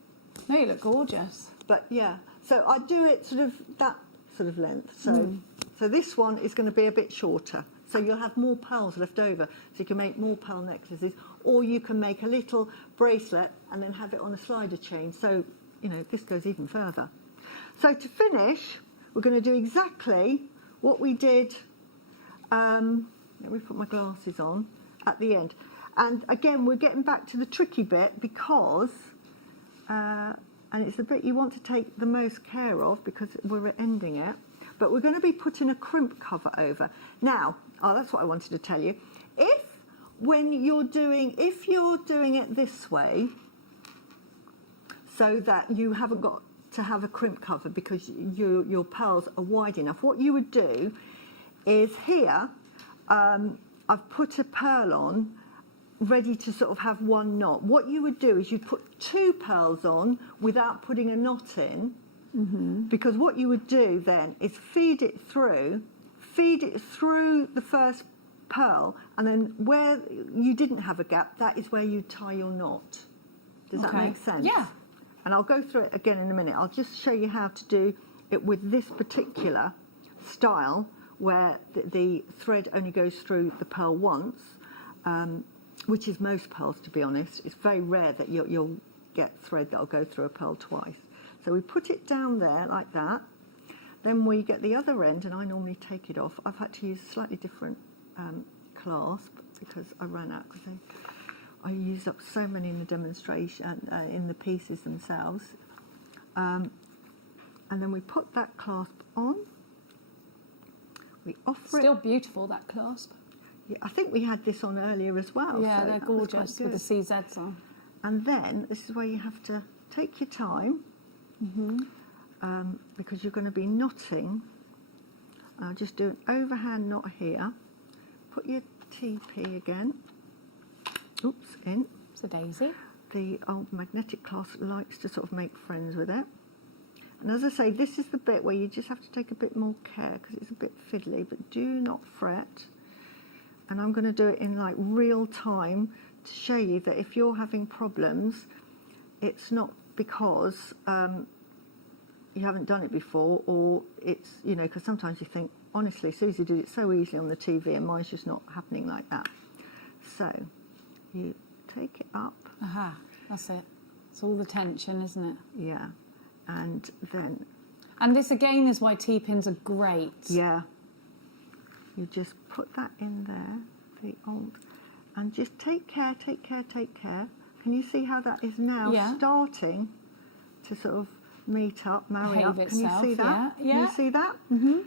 No, you look gorgeous. But yeah, so I do it sort of that sort of length. So, so this one is going to be a bit shorter. So you'll have more pearls left over. So you can make more pearl necklaces, or you can make a little bracelet and then have it on a slider chain. So, you know, this goes even further. So to finish, we're going to do exactly what we did. Let me put my glasses on at the end. And again, we're getting back to the tricky bit because, and it's the bit you want to take the most care of because we're ending it, but we're going to be putting a crimp cover over. Now, that's what I wanted to tell you. If you're doing it this way, so that you haven't got to have a crimp cover because your pearls are wide enough, what you would do is here, I've put a pearl on ready to sort of have one knot. What you would do is you'd put 2 pearls on without putting a knot in, because what you would do then is feed it through the first pearl, and then where you didn't have a gap, that is where you tie your knot. Does that make sense? Yeah. And I'll go through it again in a minute. I'll just show you how to do it with this particular style, where the thread only goes through the pearl once, which is most pearls, to be honest. It's very rare that you'll get thread that'll go through a pearl twice. So we put it down there like that. Then we get the other end, and I normally take it off. I've had to use a slightly different clasp because I ran out, because I used up so many in the demonstration, in the pieces themselves. And then we put that clasp on. We offer Still beautiful, that clasp. Yeah, I think we had this on earlier as well. Yeah, so they're gorgeous with the CZs on. And then this is where you have to take your time, because you're going to be knotting. I'll just do an overhand knot here. Put your TP again. Oops, in. It's a daisy. The old magnetic clasp likes to sort of make friends with it. And as I say, this is the bit where you just have to take a bit more care because it's a bit fiddly, but do not fret. And I'm going to do it in like real time to show you that if you're having problems, it's not because you haven't done it before, or it's, you know, because sometimes you think, honestly, Susie did it so easily on the TV and mine's just not happening like that. So you take it up. Aha, that's it. It's all the tension, isn't it? Yeah. And then... And this, again, is why T-pins are great. Yeah. You just put that in there, the alt, and just take care, take care, take care. Can you see how that is now starting to sort of meet up, marry Behave up? Can you see that? Yeah. Can you see that? Mm-hmm.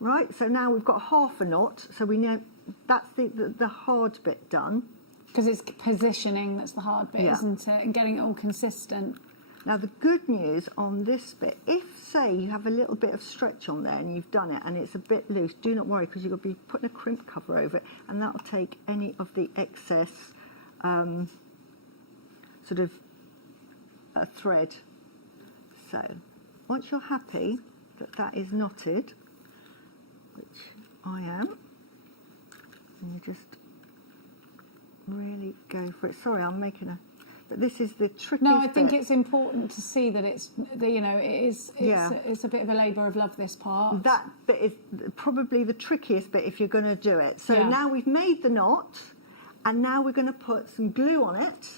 Right, so now we've got half a knot, so we know that's the hard bit done. Because it's positioning that's the hard bit, isn't it? And getting it all consistent. Now, the good news on this bit, if, say, you have a little bit of stretch on there and you've done it and it's a bit loose, do not worry, because you're going to be putting a crimp cover over it, and that'll take any of the excess sort of thread. So, once you're happy that that is knotted, which I am, and you just really go for it. Sorry, I'm making a... But this is the trickiest No, I think bit. it's important to see that it's, you know, it's a bit of a labour of love, this part. That bit is probably the trickiest bit if you're going to do it. So now we've made the knot, and now we're going to put some glue on it,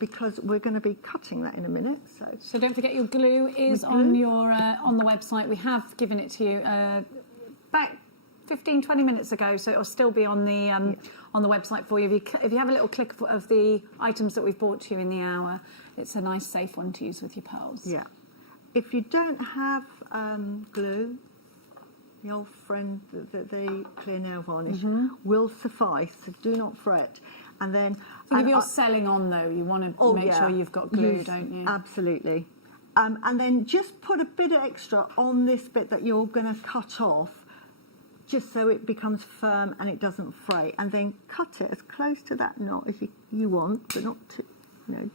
because we're going to be cutting that in a minute. So don't forget your glue is on your on the website. We have given it to you about 15-20 minutes ago, so it'll still be on the website for you. If you have a little click of the items that we've brought to you in the hour, it's a nice, safe one to use with your pearls. Yeah. If you don't have glue, the old friend, the clear nail varnish, will suffice. So do not fret. And then, if you're selling on, though, you want to make sure you've got glue, don't you? Absolutely. And then just put a bit of extra on this bit that you're going to cut off, just so it becomes firm and it doesn't fray. And then cut it as close to that knot as you want, but not too, you know.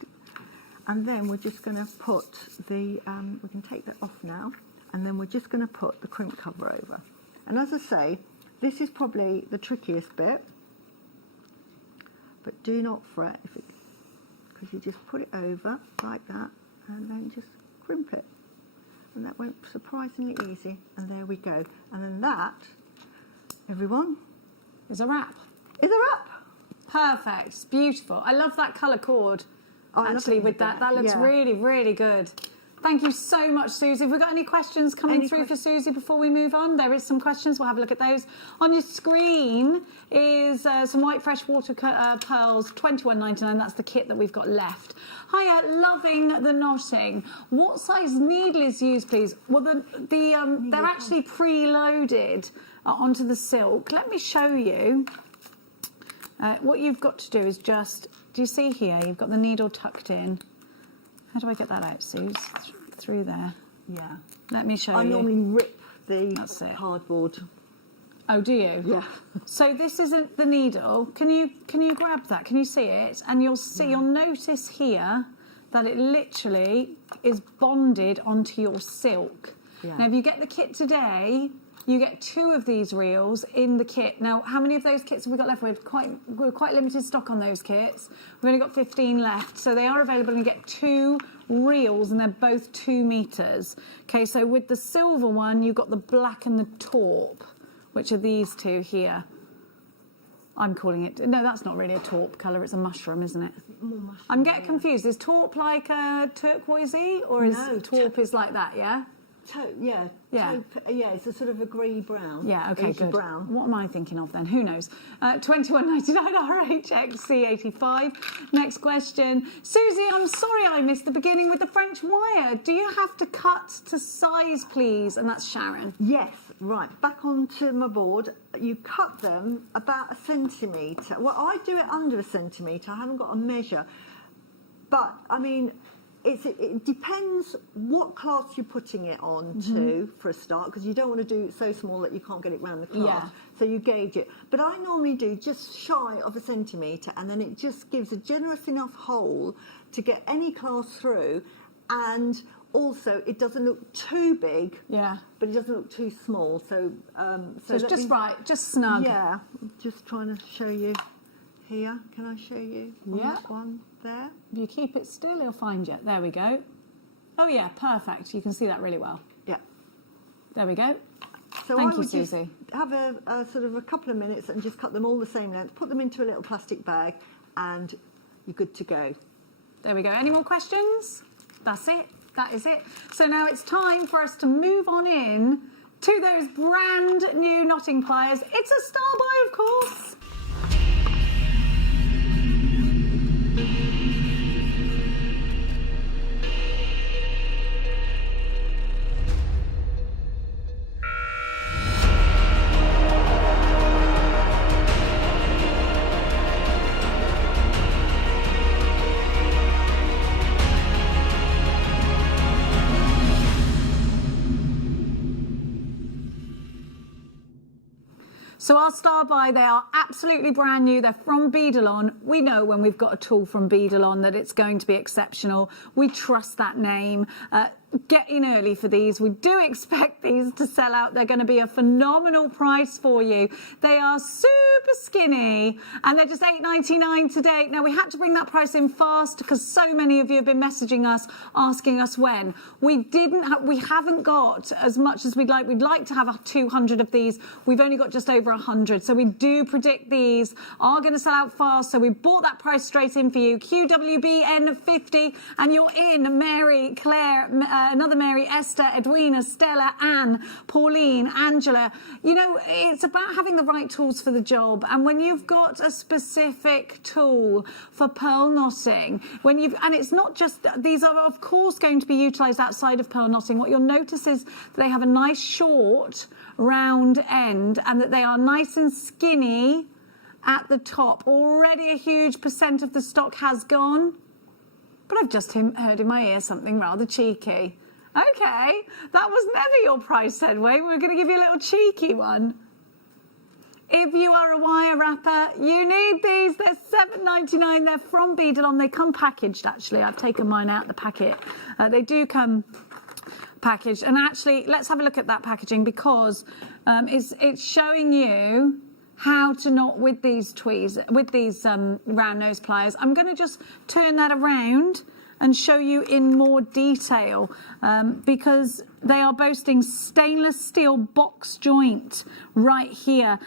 And then we're just going to put the, we can take that off now, and then we're just going to put the crimp cover over. And as I say, this is probably the trickiest bit, but do not fret, because you just put it over like that, and then just crimp it. And that went surprisingly easy, and there we go. And then that, everyone, is a wrap. Is a wrap. Perfect. It's beautiful. I love that colour cord, actually, with that. That looks really, really good. Thank you so much, Susie. Have we got any questions coming through for Susie before we move on? There is some questions. We'll have a look at those. On your screen is some white freshwater pearls, $21.99. That's the kit that we've got left. Hiya, loving the knotting. What size needle is used, please? Well, they're actually preloaded onto the silk. Let me show you. What you've got to do is just, do you see here? You've got the needle tucked in. How do I get that out, Suze? Through there. Yeah. Let me show you. I normally rip the cardboard. Oh, do you? Yeah. So this isn't the needle. Can you grab that? Can you see it? And you'll see, you'll notice here that it literally is bonded onto your silk. Yeah. Now, if you get the kit today, you get 2 of these reels in the kit. Now, how many of those kits have we got left? We're quite limited stock on those kits. We've only got 15 left, so they are available, and you get 2 reels, and they're both 2 meters. Okay, so with the silver one, you've got the black and the taupe, which are these 2 here. I'm calling it, no, that's not really a taupe colour, it's a mushroom, isn't it? Mushroom, I'm getting confused. Is taupe like a turquoisey, or is taupe is like that, yeah? Yeah, it's a sort of a grey brown. Yeah, okay, Asian good. brown. What am I thinking of then? Who knows? $21.99 RHXC85. Next question. Susie, I'm sorry I missed the beginning with the French wire. Do you have to cut to size, please? And that's Sharon. Yes, right. Back onto my board. You cut them about 1 centimetre. Well, I do it under 1 centimetre. I haven't got a measure. But, I mean, it depends what class you're putting it on to for a start, because you don't want to do it so small that you can't get it round the class. Yeah. So you gauge it. But I normally do just shy of 1 centimetre, and then it just gives a generous enough hole to get any class through, and also it doesn't look too big. Yeah. But it doesn't look too small. So it's just right, just snug. Yeah. I'm just trying to show you here. Can I show you on this one there? If you keep it still, he'll find you. There we go. Oh yeah, perfect. You can see that really well. Yeah. There we go. So Thank I you, would just Susie. have a sort of a couple of minutes and just cut them all the same length, put them into a little plastic bag, and you're good to go. There we go. Any more questions? That's it. That is it. So now it's time for us to move on in to those brand new knotting pliers. It's a star buy, of course. So our star buy, they are absolutely brand new. They're from Beadalon. We know when we've got a tool from Beadalon that it's going to be exceptional. We trust that name. Get in early for these. We do expect these to sell out. They're going to be a phenomenal price for you. They are super skinny and they're just $8.99 today. Now we had to bring that price in fast because so many of you have been messaging us asking us when. We haven't got as much as we'd like. We'd like to have 200 of these. We've only got just over 100. So we do predict these are going to sell out fast. So we bought that price straight in for you. QWBN50 and you're in. Mary, Claire, another Mary, Esther, Edwina, Stella, Anne, Pauline, Angela. You know, it's about having the right tools for the job. And when you've got a specific tool for pearl knotting, and it's not just, these are of course going to be utilised outside of pearl knotting. What you'll notice is that they have a nice short round end and that they are nice and skinny at the top. Already a huge percent of the stock has gone. But I've just heard in my ear something rather cheeky. Okay, that was never your price, Sedway. We're going to give you a little cheeky one. If you are a wire wrapper, you need these. They're $7.99. They're from Beadalon. They come packaged, actually. I've taken mine out of the packet. They do come packaged. And actually, let's have a look at that packaging because it's showing you how to knot with these round nose pliers. I'm going to just turn that around and show you in more detail because they are boasting stainless steel box joint right here,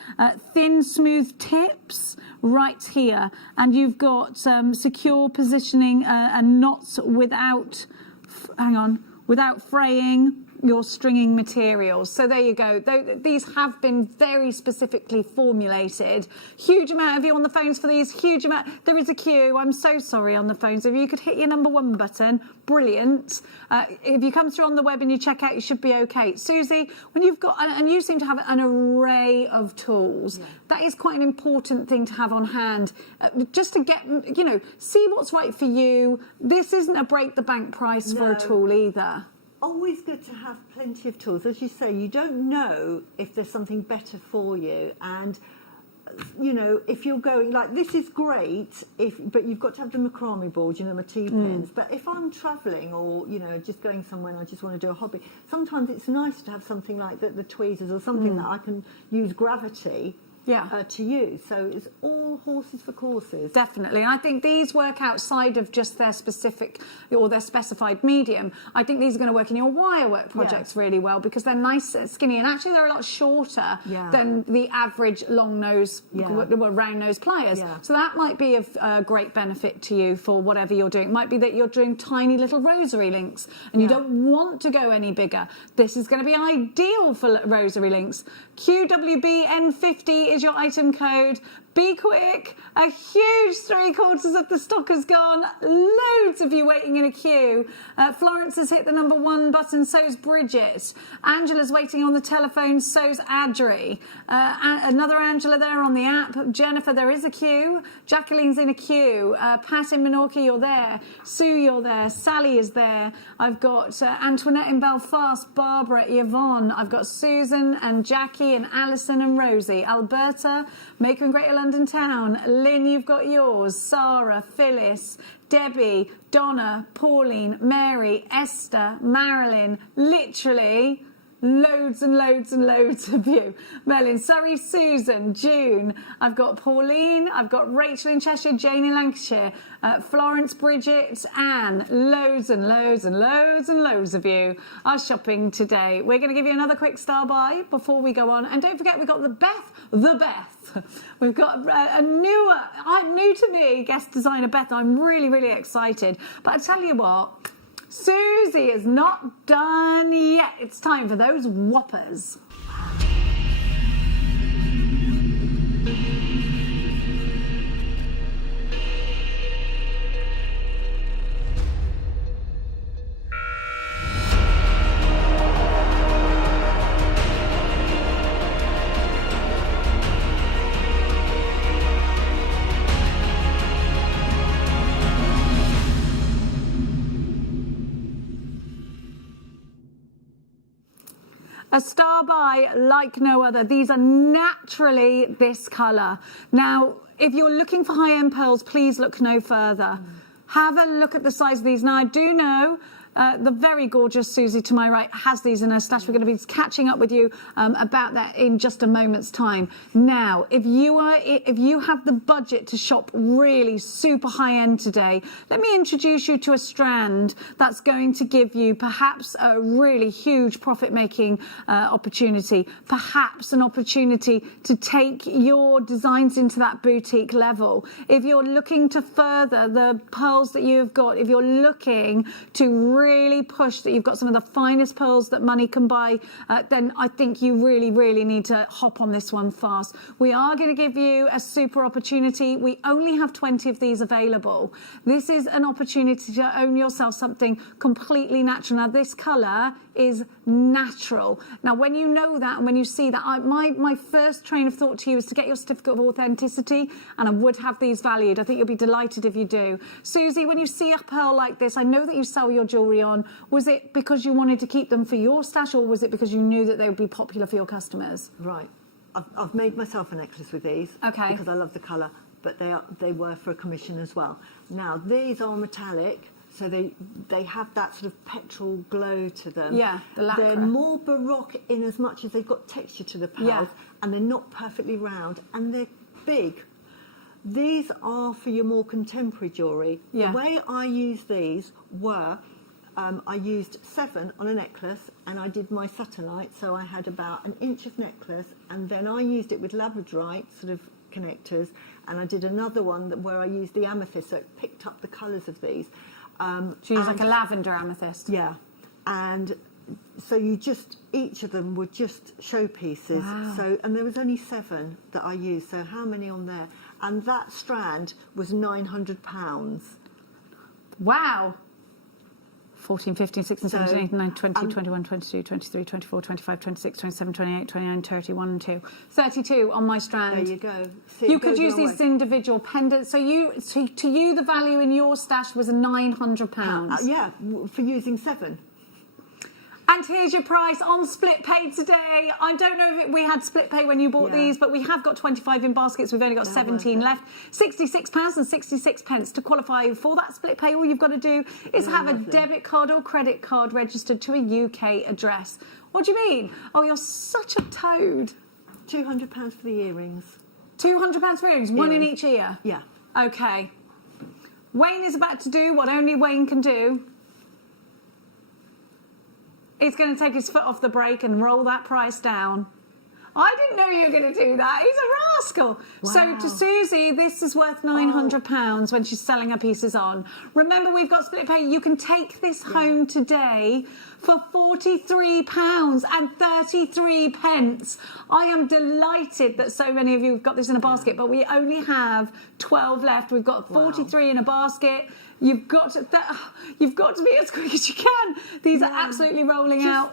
thin smooth tips right here, and you've got secure positioning and knots without fraying your stringing materials. So there you go. These have been very specifically formulated. Huge amount of you on the phones for these. Huge amount. There is a queue. I'm so sorry on the phones. If you could hit your number 1 button, brilliant. If you come through on the web and you check out, you should be okay. Susie, when you've got, and you seem to have an array of tools, that is quite an important thing to have on hand. Just to get, see what's right for you. This isn't a break the bank price for a tool either. Always good to have plenty of tools. As you say, you don't know if there's something better for you. And, if you're going, like, this is great, but you've got to have the macrame board, my T-pins. But if I'm travelling or, just going somewhere and I just want to do a hobby, sometimes it's nice to have something like the tweezers or something that I can use gravity to use. So it's all horses for courses. Definitely. And I think these work outside of just their specific or their specified medium. I think these are going to work in your wire work projects really well because they're nice and skinny, and actually they're a lot shorter than the average long nose, round nose pliers. So that might be of great benefit to you for whatever you're doing. It might be that you're doing tiny little rosary links and you don't want to go any bigger. This is going to be ideal for rosary links. QWBN50 is your item code. Be quick. A huge 3/4 of the stock has gone. Loads of you waiting in a queue. Florence has hit the number 1 button, so's Bridget. Angela's waiting on the telephone, so's Adri. Another Angela there on the app. Jennifer, there is a queue. Jacqueline's in a queue. Pat in Menorca, you're there. Sue, you're there. Sally is there. I've got Antoinette in Belfast, Barbara, Yvonne. I've got Susan and Jackie and Alison and Rosie. Alberta, Maker in Greater London Town. Lynn, you've got yours. Sarah, Phyllis, Debbie, Donna, Pauline, Mary, Esther, Marilyn. Literally loads and loads and loads of you. Merlin, Surrey, Susan, June. I've got Pauline. I've got Rachel in Cheshire, Jane in Lancashire, Florence, Bridget, Anne. Loads and loads and loads and loads of you are shopping today. We're going to give you another quick star buy before we go on. And don't forget, we've got the Beth. We've got a new to me guest designer, Beth. I'm really, really excited. But I tell you what, Susie is not done yet. It's time for those whoppers. A star buy like no other. These are naturally this colour. Now, if you're looking for high-end pearls, please look no further. Have a look at the size of these. Now, I do know the very gorgeous Susie to my right has these in her stash. We're going to be catching up with you about that in just a moment's time. Now, if you have the budget to shop really super high-end today, let me introduce you to a strand that's going to give you perhaps a really huge profit-making opportunity, perhaps an opportunity to take your designs into that boutique level. If you're looking to further the pearls that you've got, if you're looking to really push that you've got some of the finest pearls that money can buy, then I think you really, really need to hop on this one fast. We are going to give you a super opportunity. We only have 20 of these available. This is an opportunity to own yourself something completely natural. Now, this colour is natural. Now, when you know that and when you see that, my first train of thought to you is to get your certificate of authenticity, and I would have these valued. I think you'll be delighted if you do. Susie, when you see a pearl like this, I know that you sell your jewellery on. Was it because you wanted to keep them for your stash, or was it because you knew that they would be popular for your customers? Right. I've made myself a necklace with these. Okay. Because I love the colour, but they were for a commission as well. Now, these are metallic, so they have that sort of petrol glow to them. Yeah, the lacquer. They're more baroque in as much as they've got texture to the pearls, and they're not perfectly round, and they're big. These are for your more contemporary jewellery. Yeah. The way I use these were, I used 7 on a necklace, and I did my satellite, so I had about an inch of necklace, and then I used it with labradorite sort of connectors, and I did another one where I used the amethyst, so it picked up the colours of these. So you use like a lavender amethyst? Yeah. And so each of them were just showpieces. Wow. So, and there was only 7 that I used, so how many on there? And that strand was £900. Wow. 14, 15, 16, 17, 18, 19, 20, 21, 22, 23, 24, 25, 26, 27, 28, 29, 30, 1 and 2. 32 on my strand. There you go. You could use these individual pendants. So to you, the value in your stash was £900. Yeah, for using 7. And here's your price on split pay today. I don't know if we had split pay when you bought these, but we have got 25 in baskets. We've only got 17 left. £66 and 66 pence. To qualify for that split pay, all you've got to do is have a debit card or credit card registered to a UK address. What do you mean? Oh, you're such a toad. £200 for the earrings. £200 for earrings, one in each ear? Yeah. Okay. Wayne is about to do what only Wayne can do. He's going to take his foot off the brake and roll that price down. I didn't know you were going to do that. He's a rascal. Wow. So to Susie, this is worth £900 when she's selling her pieces on. Remember, we've got split pay. You can take this home today for £43 and 33 pence. I am delighted that so many of you have got this in a basket, but we only have 12 left. We've got 43 in a basket. You've got to be as quick as you can. These are absolutely rolling out.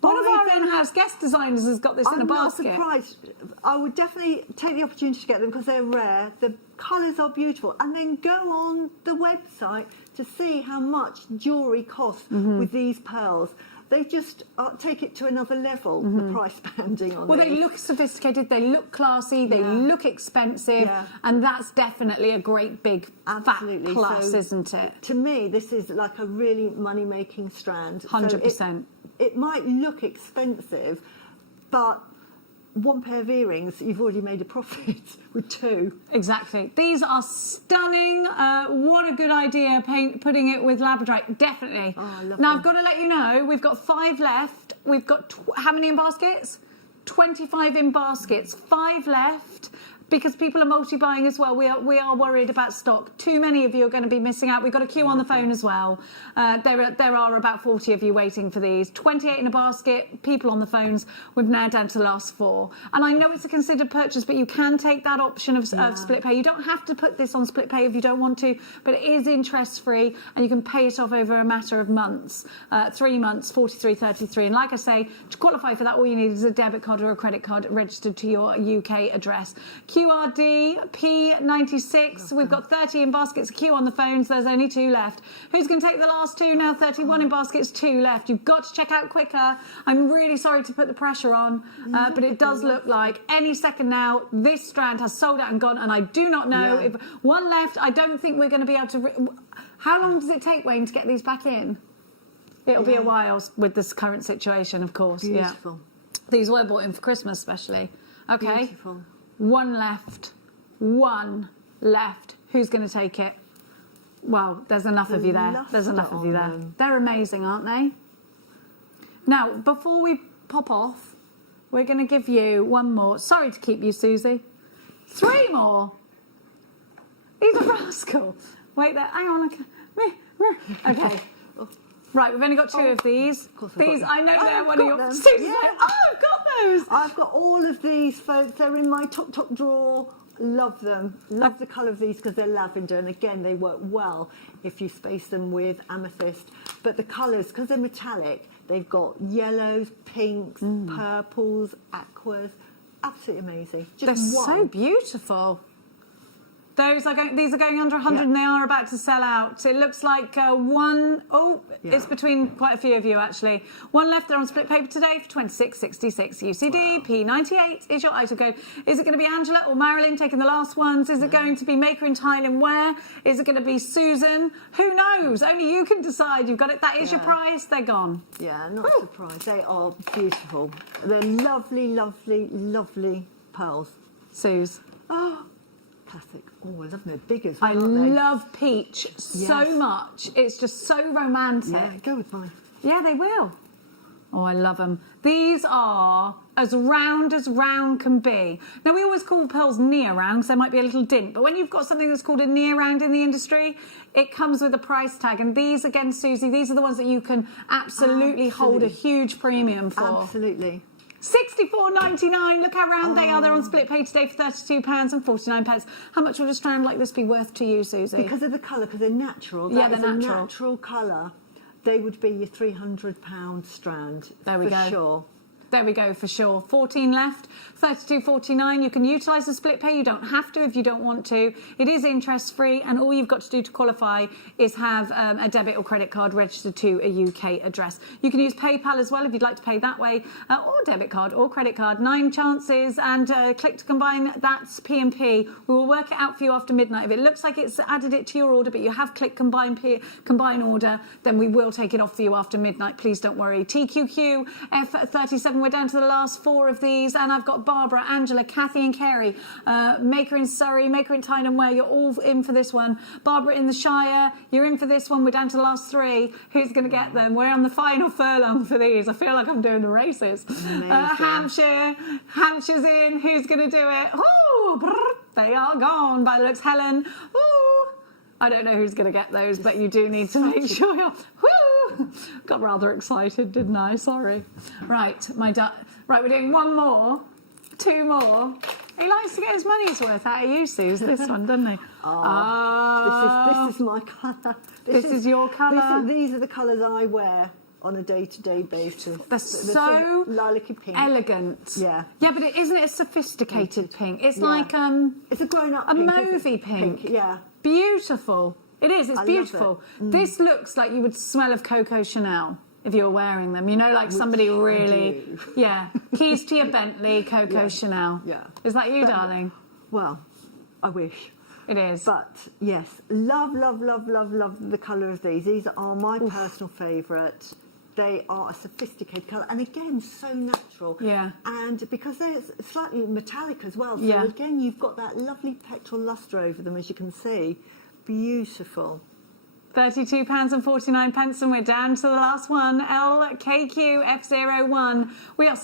One of our in-house guest designers has got this in a basket. I'm not surprised. I would definitely take the opportunity to get them because they're rare. The colours are beautiful. And then go on the website to see how much jewellery costs with these pearls. they just take it to another level, the price banding on Well, these. they look sophisticated, they look classy, they look expensive, and that's definitely a great big Absolutely. fat plus, So, isn't it? To me, this is like a really money-making strand. 100%. It might look expensive, but one pair of earrings, you've already made a profit with two. Exactly. These are stunning. What a good idea, putting it with labradorite. Definitely. Oh, I love now, them. I've got to let you know, we've got 5 left. We've got, how many in baskets? 25 in baskets. 5 left. Because people are multi-buying as well, we are worried about stock. Too many of you are going to be missing out. We've got a queue on the phone as well. There are about 40 of you waiting for these. 28 in a basket, people on the phones. We've now down to the last 4. And I know it's a considered purchase, but you can take that option of split pay. You don't have to put this on split pay if you don't want to, but it is interest-free, and you can pay it off over a matter of months. 3 months, 43.33. And like I say, to qualify for that, all you need is a debit card or a credit card registered to your UK address. QRD P96. We've got 30 in baskets. Queue on the phones. There's only 2 left. Who's going to take the last 2 now? 31 in baskets, 2 left. You've got to check out quicker. I'm really sorry to put the pressure on, but it does look like any second now this strand has sold out and gone, and I do not know if one left. I don't think we're going to be able to. How long does it take, Wayne, to get these back in? It'll be a while with this current situation, of course. Beautiful. Yeah. These were bought in for Christmas, especially. Okay. Beautiful. 1 left. 1 left. Who's going to take it? Well, there's enough of you there. There's enough of you there. They're amazing, aren't they? Now, before we pop off, we're going to give you 1 more. Sorry to keep you, Susie. 3 more. He's a rascal. Wait there. Hang on. Okay. Right, we've only got 2 of these. These, I know they're one of your... Susie's like, oh, I've got those. I've got all of these, folks. They're in my top drawer. Love them. Love the colour of these because they're lavender. And again, they work well if you space them with amethyst. But the colours, because they're metallic, they've got yellows, pinks, purples, aquas. Absolutely amazing. Just they're so beautiful. These are going under 100 and they are about to sell out. It looks like it's between quite a few of you actually. 1 left there on split paper today for 26.66 UCD. P98 is your item code. Is it going to be Angela or Marilyn taking the last ones? Is it going to be Maker in Tile and Wear? Is it going to be Susan? Who knows? Only you can decide. You've got it. That is your price. They're gone. Yeah, not surprised. They are beautiful. They're lovely, lovely, lovely pearls. Suze. Oh, classic. Oh, I love them. They're big as I well, aren't they? love peach so much. It's just so romantic. Yeah, go with mine. Yeah, they will. Oh, I love them. These are as round can be. Now, we always call pearls near round because there might be a little dint, but when you've got something that's called a near round in the industry, it comes with a price tag. And these, again, Susie, these are the ones that you can absolutely hold a huge premium for. Absolutely. £64.99. Look how round they are. They're on split pay today for £32.49. How much would a strand like this be worth to you, Susie? Because of the colour, because they're natural. Yeah, That they're is natural. a natural colour. They would be your £300 strand. There we for go. Sure. There we go, for sure. 14 left, £32.49. You can utilise the split pay. You don't have to if you don't want to. It is interest-free, and all you've got to do to qualify is have a debit or credit card registered to a UK address. You can use PayPal as well if you'd like to pay that way, or debit card or credit card. 9 chances, and click to combine. That's P&P. We will work it out for you after midnight. If it looks like it's added it to your order, but you have clicked combine order, then we will take it off for you after midnight. Please don't worry. TQQ, F37. We're down to the last 4 of these, and I've got Barbara, Angela, Kathy and Kerry, Maker in Surrey, Maker in Tyne and Wear. You're all in for this one. Barbara in the Shire, you're in for this one. We're down to the last 3. Who's going to get them? We're on the final furlong for these. I feel like I'm doing the races. Hampshire's in. Who's going to do it? Ooh, they are gone by the looks. Helen. Ooh. I don't know who's going to get those, but you do need to make sure you're... Woo! Got rather excited, didn't I? Sorry. Right, right, we're doing 1 more, 2 more. He likes to get his money's worth out of you, Suze, this one, doesn't he? This is my colour. This is your colour? These are the colours I wear on a day-to-day basis. They're so lilac-y pink. Elegant. Yeah. Yeah, but isn't it a sophisticated pink? It's like it's a grown-up a pink. mauvey pink. Yeah. Beautiful. It is. It's beautiful. Love it. This looks like you would smell of Coco Chanel. if you're wearing them. You know, like somebody really, yeah. Keys to your Bentley, Coco Chanel. Yeah. Is that you, darling? Well, I wish. It is. But yes, love the colour of these. These are my personal favourite. They are a sophisticated colour, and again, so natural. Yeah. And because they're slightly metallic as well, so Yeah. again, you've got that lovely petrol lustre over them, as you can see. Beautiful. £32.49, and we're down to the last one. LKQF01. We are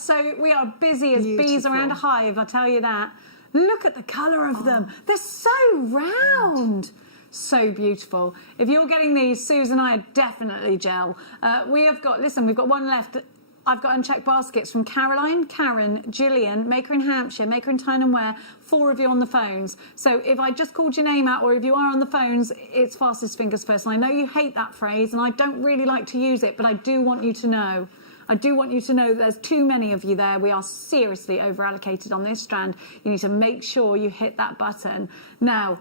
busy as bees around a hive, I tell you that. Look at the colour of them. They're so round. So beautiful. If you're getting these, Susan and I are definitely gel. We've got one left. I've got unchecked baskets from Caroline, Karen, Gillian, Maker in Hampshire, Maker in Tyne and Wear, 4 of you on the phones. So if I just called your name out, or if you are on the phones, it's fastest fingers first. And I know you hate that phrase, and I don't really like to use it, but I do want you to know. I do want you to know that there's too many of you there. We are seriously over-allocated on this strand. You need to make sure you hit that button. Now,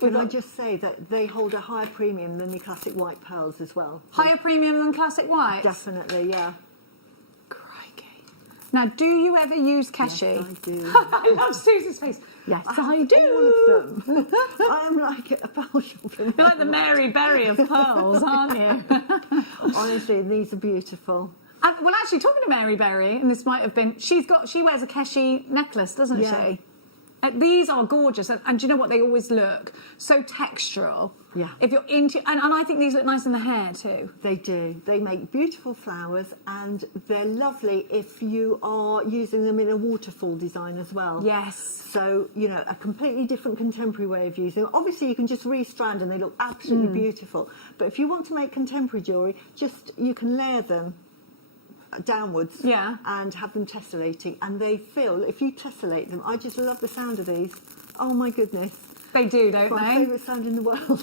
can I just say that they hold a higher premium than the classic white pearls as well? Higher premium than classic whites? Definitely, yeah. Crikey. Now, do you ever use Keshi? Yes, I do. I love Susie's face. Yes, I do. All of them. I am like a pearl shop. You're like the Mary Berry of pearls, aren't you? Honestly, these are beautiful. Well, actually, talking to Mary Berry, and this might have been, she wears a Keshi necklace, doesn't she? These are gorgeous, and do you know what? They always look so textural. Yeah. If you're into, and I think these look nice in the hair too. They do. They make beautiful flowers, and they're lovely if you are using them in a waterfall design as well. Yes. So, you know, a completely different contemporary way of using them. Obviously, you can just restrand and they look absolutely beautiful. But if you want to make contemporary jewellery, you can layer them downwards and have them tessellating, and they feel, if you tessellate them, I just love the sound of these. Oh my goodness. They do, don't they? My favourite sound in the world.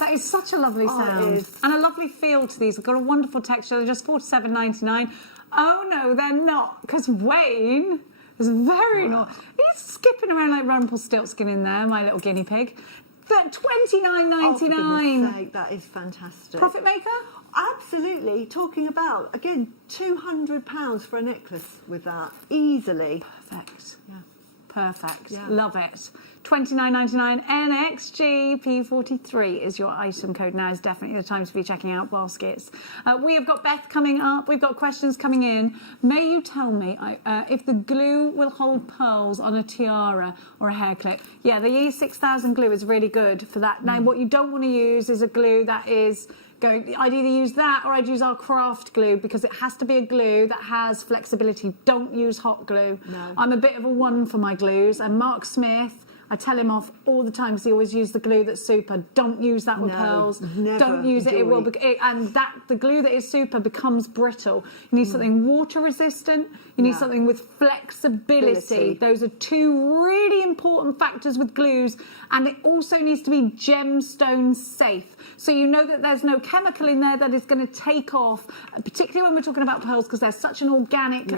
That is such a lovely sound. It is. And a lovely feel to these. They've got a wonderful texture. They're just $47.99. Oh no, they're not, because Wayne is very naughty. He's skipping around like Rumpelstiltskin in there, my little guinea pig. They're $29.99. Oh, for goodness sake, that is fantastic. Profit maker? Absolutely. Talking about, again, £200 for a necklace with that, easily. Perfect. Yeah. Perfect. Yeah. Love it. $29.99 NXG P43 is your item code. Now is definitely the time to be checking out baskets. We have got Beth coming up. We've got questions coming in. May you tell me if the glue will hold pearls on a tiara or a hair clip? Yeah, the E6000 glue is really good for that. Now, what you don't want to use is a glue that is I'd either use that or I'd use our craft glue, because it has to be a glue that has flexibility. Don't use hot glue. No. I'm a bit of a one for my glues, and Mark Smith, I tell him off all the time because he always uses the glue that's super. Don't use that with pearls. Never. Don't use it. It will and the glue that is super becomes brittle. You need something water resistant. You need something with flexibility. Those are 2 really important factors with glues, and it also needs to be gemstone safe. So you know that there's no chemical in there that is going to take off, particularly when we're talking about pearls, because they're such an organic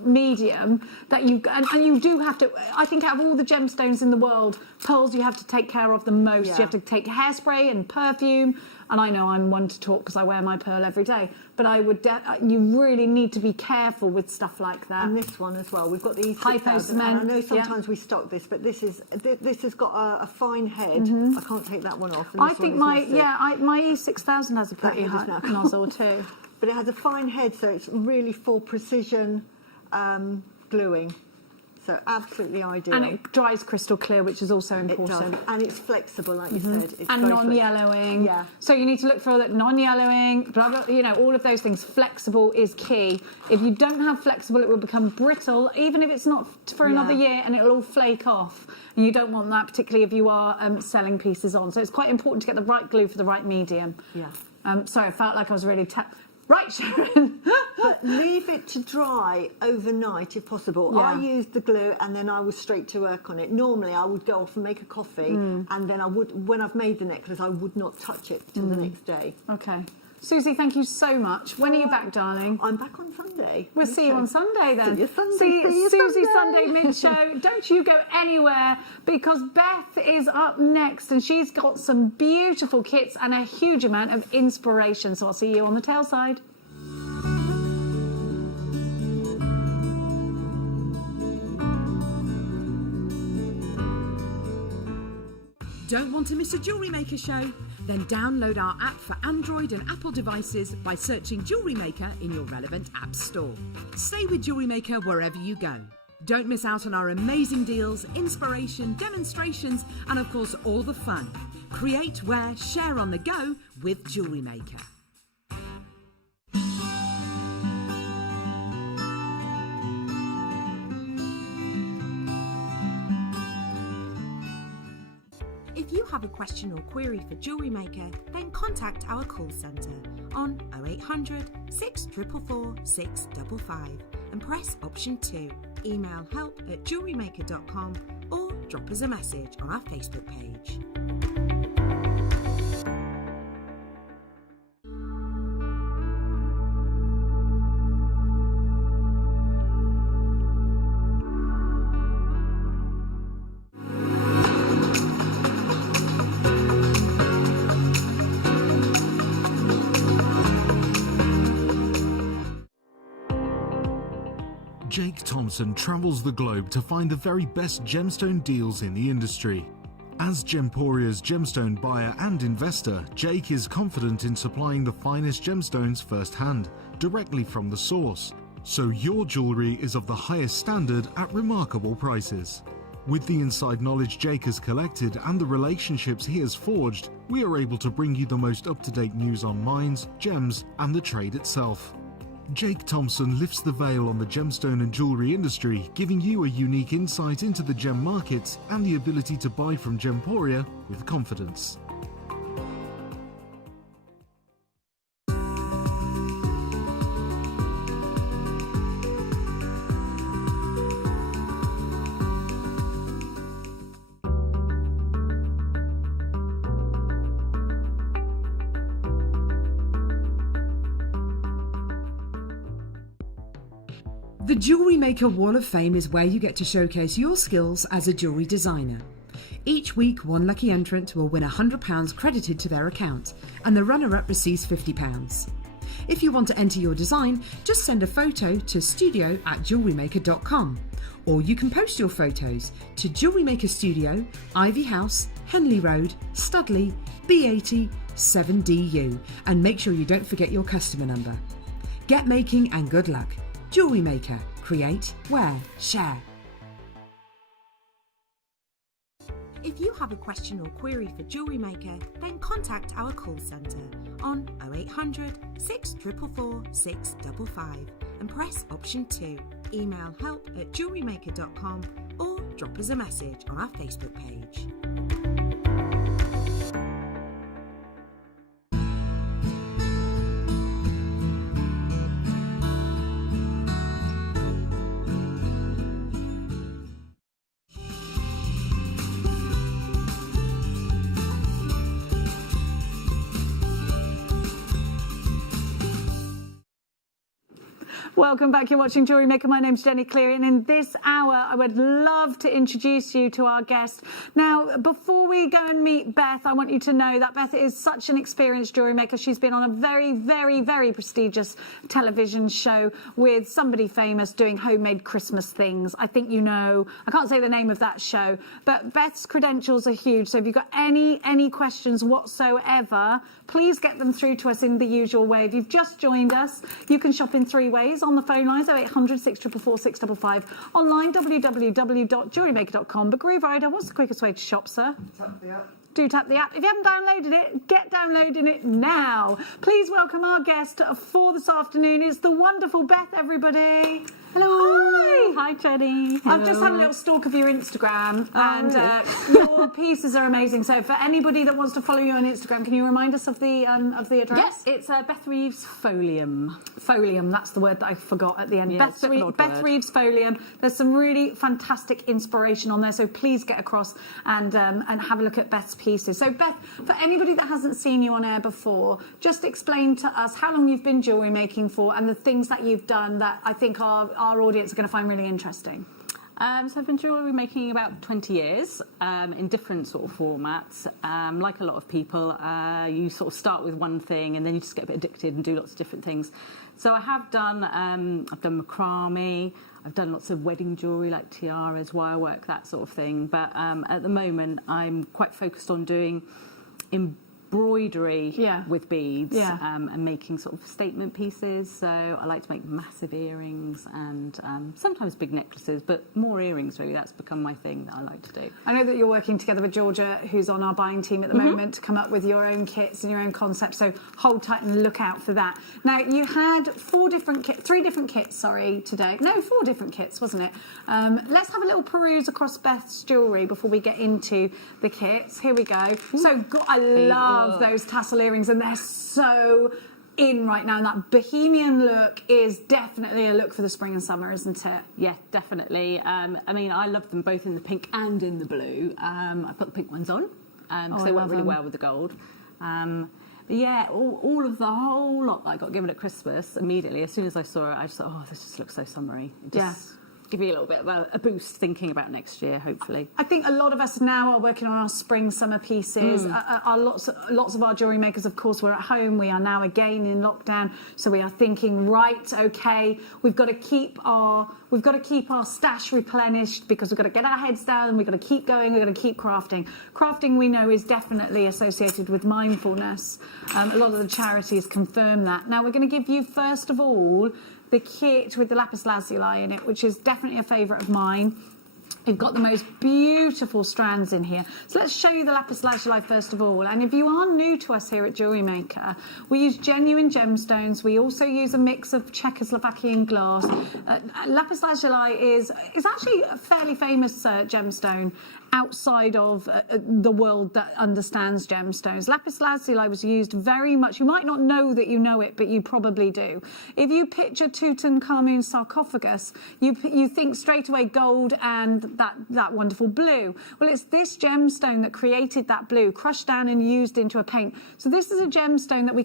medium that you do have to. I think out of all the gemstones in the world, pearls you have to take care of the most. You have to take hairspray and perfume. And I know I'm one to talk because I wear my pearl every day, but I would. You really need to be careful with stuff like that. And this one as well. We've got the Hypo E6000. cement. And I know sometimes we stock this, but this has got a fine head. I can't take that one off. And I this think one is messy. my E6000 has a pretty head is high now nozzle too. But it has a fine head, so it's really full precision gluing. So absolutely ideal. And it dries crystal clear, which is also important. It does. And it's flexible, like you said. It's and very non-yellowing. Yeah. So you need to look for that non-yellowing, blah, blah, you know, all of those things. Flexible is key. If you don't have flexible, it will become brittle, even if it's not for another year, and it'll all flake off. And you don't want that, particularly if you are selling pieces on. So it's quite important to get the right glue for the right medium. Yeah. Sorry, I felt like I was really... Right, Sharon. But leave it to dry overnight if possible. Yeah. I used the glue and then I was straight to work on it. Normally I would go off and make a coffee and then I would, when I've made the necklace, I would not touch it till the next day. Okay. Susie, thank you so much. When are you back, darling? I'm back on Sunday. We'll see you on Sunday then. See you Sunday. See Susie Sunday mid-show. Don't you go anywhere, because Beth is up next and she's got some beautiful kits and a huge amount of inspiration. So I'll see you on the tail side. Don't want to miss a Jewellery Maker show? Then download our app for Android and Apple devices by searching Jewellery Maker in your relevant app store. Stay with Jewellery Maker wherever you go. Don't miss out on our amazing deals, inspiration, demonstrations, and of course all the fun. Create, wear, share on the go with Jewellery Maker. If you have a question or query for Jewellery Maker, then contact our call centre on 0800 644 655 and press option 2. Email help@jewellerymaker.com or drop us a message on our Facebook page. Jake Thompson travels the globe to find the very best gemstone deals in the industry. As Gemporia's gemstone buyer and investor, Jake is confident in supplying the finest gemstones firsthand, directly from the source, so your jewellery is of the highest standard at remarkable prices. With the inside knowledge Jake has collected and the relationships he has forged, we are able to bring you the most up-to-date news on mines, gems, and the trade itself. Jake Thompson lifts the veil on the gemstone and jewellery industry, giving you a unique insight into the gem market and the ability to buy from Gemporia with confidence. The Jewellery Maker Wall of Fame is where you get to showcase your skills as a jewellery designer. Each week, one lucky entrant will win £100 credited to their account, and the runner-up receives £50. If you want to enter your design, just send a photo to studio@jewellerymaker.com, or you can post your photos to Jewellery Maker Studio, Ivy House, Henley Road, Studley, B80 7DU, and make sure you don't forget your customer number. Get making and good luck. Jewellery Maker. Create, wear, share. If you have a question or query for Jewellery Maker, then contact our call centre on 0800 644 655 and press option 2. Email help@jewellerymaker.com or drop us a message on our Facebook page. Welcome back. You're watching Jewellery Maker. My name's Jenny Cleary, and in this hour, I would love to introduce you to our guest. Now, before we go and meet Beth, I want you to know that Beth is such an experienced jewellery maker. She's been on a very, very, very prestigious television show with somebody famous doing homemade Christmas things. I think you know. I can't say the name of that show, but Beth's credentials are huge. So if you've got any questions whatsoever, please get them through to us in the usual way. If you've just joined us, you can shop in 3 ways. On the phone lines, 0800 644 655. Online, www.jewellerymaker.com. But Groove Rider, what's the quickest way to shop, sir? Tap the app. Do tap the app. If you haven't downloaded it, get downloading it now. Please welcome our guest for this afternoon. It's the wonderful Beth, everybody. Hello. Hi, Jenny. I've just had a little stalk of your Instagram, and your pieces are amazing. So, for anybody that wants to follow you on Instagram, can you remind us of the address? Yes, it's Beth Reeves Folium. Folium, that's the word that I forgot at the end. Yeah, Beth Reeves Folium. There's some really fantastic inspiration on there, so please get across and have a look at Beth's pieces. So, Beth, for anybody that hasn't seen you on air before, just explain to us how long you've been jewellery making for and the things that you've done that I think our audience are going to find really interesting. So I've been jewellery making about 20 years in different sort of formats. Like a lot of people, you sort of start with one thing and then you just get a bit addicted and do lots of different things. So I have done, I've done macrame, I've done lots of wedding jewellery like tiaras, wirework, that sort of thing. But at the moment, I'm quite focused on doing embroidery with beads and making sort of statement pieces. So I like to make massive earrings and sometimes big necklaces, but more earrings really. That's become my thing that I like to do. I know that you're working together with Georgia, who's on our buying team at the moment, to come up with your own kits and your own concepts. So hold tight and look out for that. Now, you had three different kits, today. No, 4 different kits, wasn't it? Let's have a little peruse across Beth's jewellery before we get into the kits. Here we go. So I love those tassel earrings, and they're so in right now, and that bohemian look is definitely a look for the spring and summer, isn't it? Yeah, definitely. I mean, I love them both in the pink and in the blue. I put the pink ones on because they work really well with the gold. But yeah, all of the whole lot that I got given at Christmas, immediately, as soon as I saw it, I just thought, oh, this just looks so summery. It just give you a little bit of a boost thinking about next year, hopefully. I think a lot of us now are working on our spring summer pieces. Lots of our jewellery makers, of course, were at home. We are now again in lockdown, so we are thinking, right, okay, we've got to keep our stash replenished because we've got to get our heads down, we've got to keep going, we've got to keep crafting. Crafting, we know, is definitely associated with mindfulness. A lot of the charities confirm that. Now, we're going to give you, first of all, the kit with the lapis lazuli in it, which is definitely a favourite of mine. We've got the most beautiful strands in here. So let's show you the lapis lazuli first of all. And if you are new to us here at Jewellery Maker, we use genuine gemstones. We also use a mix of Czechoslovakian glass. Lapis lazuli is actually a fairly famous gemstone outside of the world that understands gemstones. Lapis lazuli was used very much. You might not know that you know it, but you probably do. If you picture Tutankhamun's sarcophagus, you think straight away gold and that wonderful blue. Well, it's this gemstone that created that blue, crushed down and used into a paint. So this is a gemstone that we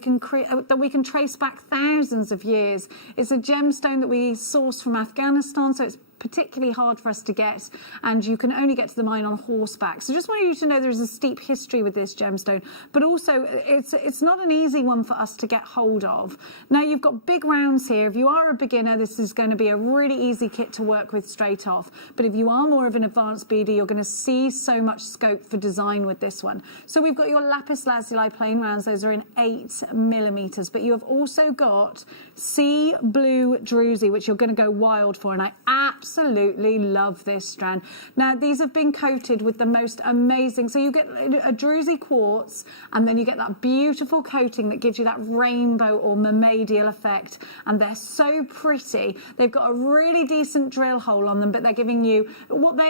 can trace back thousands of years. It's a gemstone that we source from Afghanistan, so it's particularly hard for us to get, and you can only get to the mine on horseback. So just wanted you to know there's a steep history with this gemstone, but also it's not an easy one for us to get hold of. Now, you've got big rounds here. If you are a beginner, this is going to be a really easy kit to work with straight off. But if you are more of an advanced beader, you're going to see so much scope for design with this one. So we've got your lapis lazuli plain rounds. Those are in 8mm, but you have also got sea blue druzy, which you're going to go wild for, and I absolutely love this strand. Now, these have been coated with the most amazing, so you get a druzy quartz, and then you get that beautiful coating that gives you that rainbow or mermaidial effect, and they're so pretty. They've got a really decent drill hole on them, but they're giving you,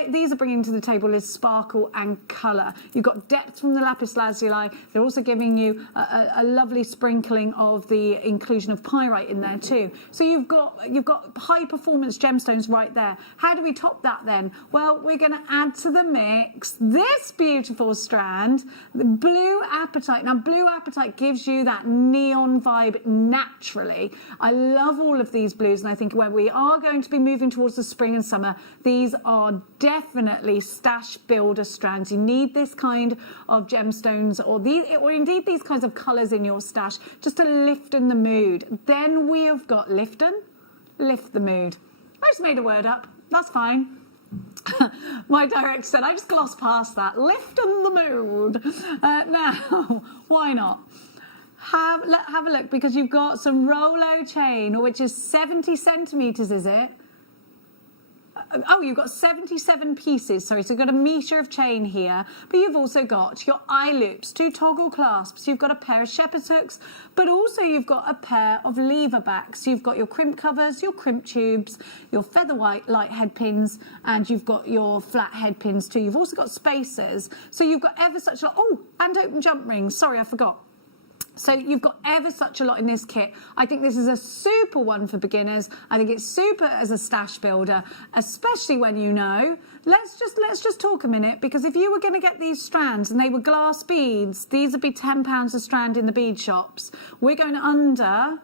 these are bringing to the table is sparkle and colour. You've got depth from the lapis lazuli. They're also giving you a lovely sprinkling of the inclusion of pyrite in there too. So you've got high performance gemstones right there. How do we top that then? Well, we're going to add to the mix this beautiful strand, the blue apatite. Now, blue apatite gives you that neon vibe naturally. I love all of these blues, and I think when we are going to be moving towards the spring and summer, these are definitely stash builder strands. You need this kind of gemstones or indeed these kinds of colours in your stash just to lift in the mood. Then we have got lift the mood. I just made a word up. That's fine. My director said, I just glossed past that. Lifting the mood. Now, why not? Have a look, because you've got some Rolo chain, which is 70 centimetres, is it? Oh, you've got 77 pieces, sorry, so you've got a metre of chain here, but you've also got your eye loops, 2 toggle clasps, you've got a pair of shepherd's hooks, but also you've got a pair of lever backs. You've got your crimp covers, your crimp tubes, your feather white light head pins, and you've got your flat head pins too. You've also got spacers, so you've got ever such a lot. Oh, and open jump rings, sorry, I forgot. So you've got ever such a lot in this kit. I think this is a super one for beginners. I think it's super as a stash builder, especially when you know. Let's just talk a minute, because if you were going to get these strands and they were glass beads, these would be £10 a strand in the bead shops. We're going under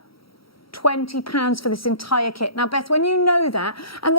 £20 for this entire kit. Now, Beth, when you know that, and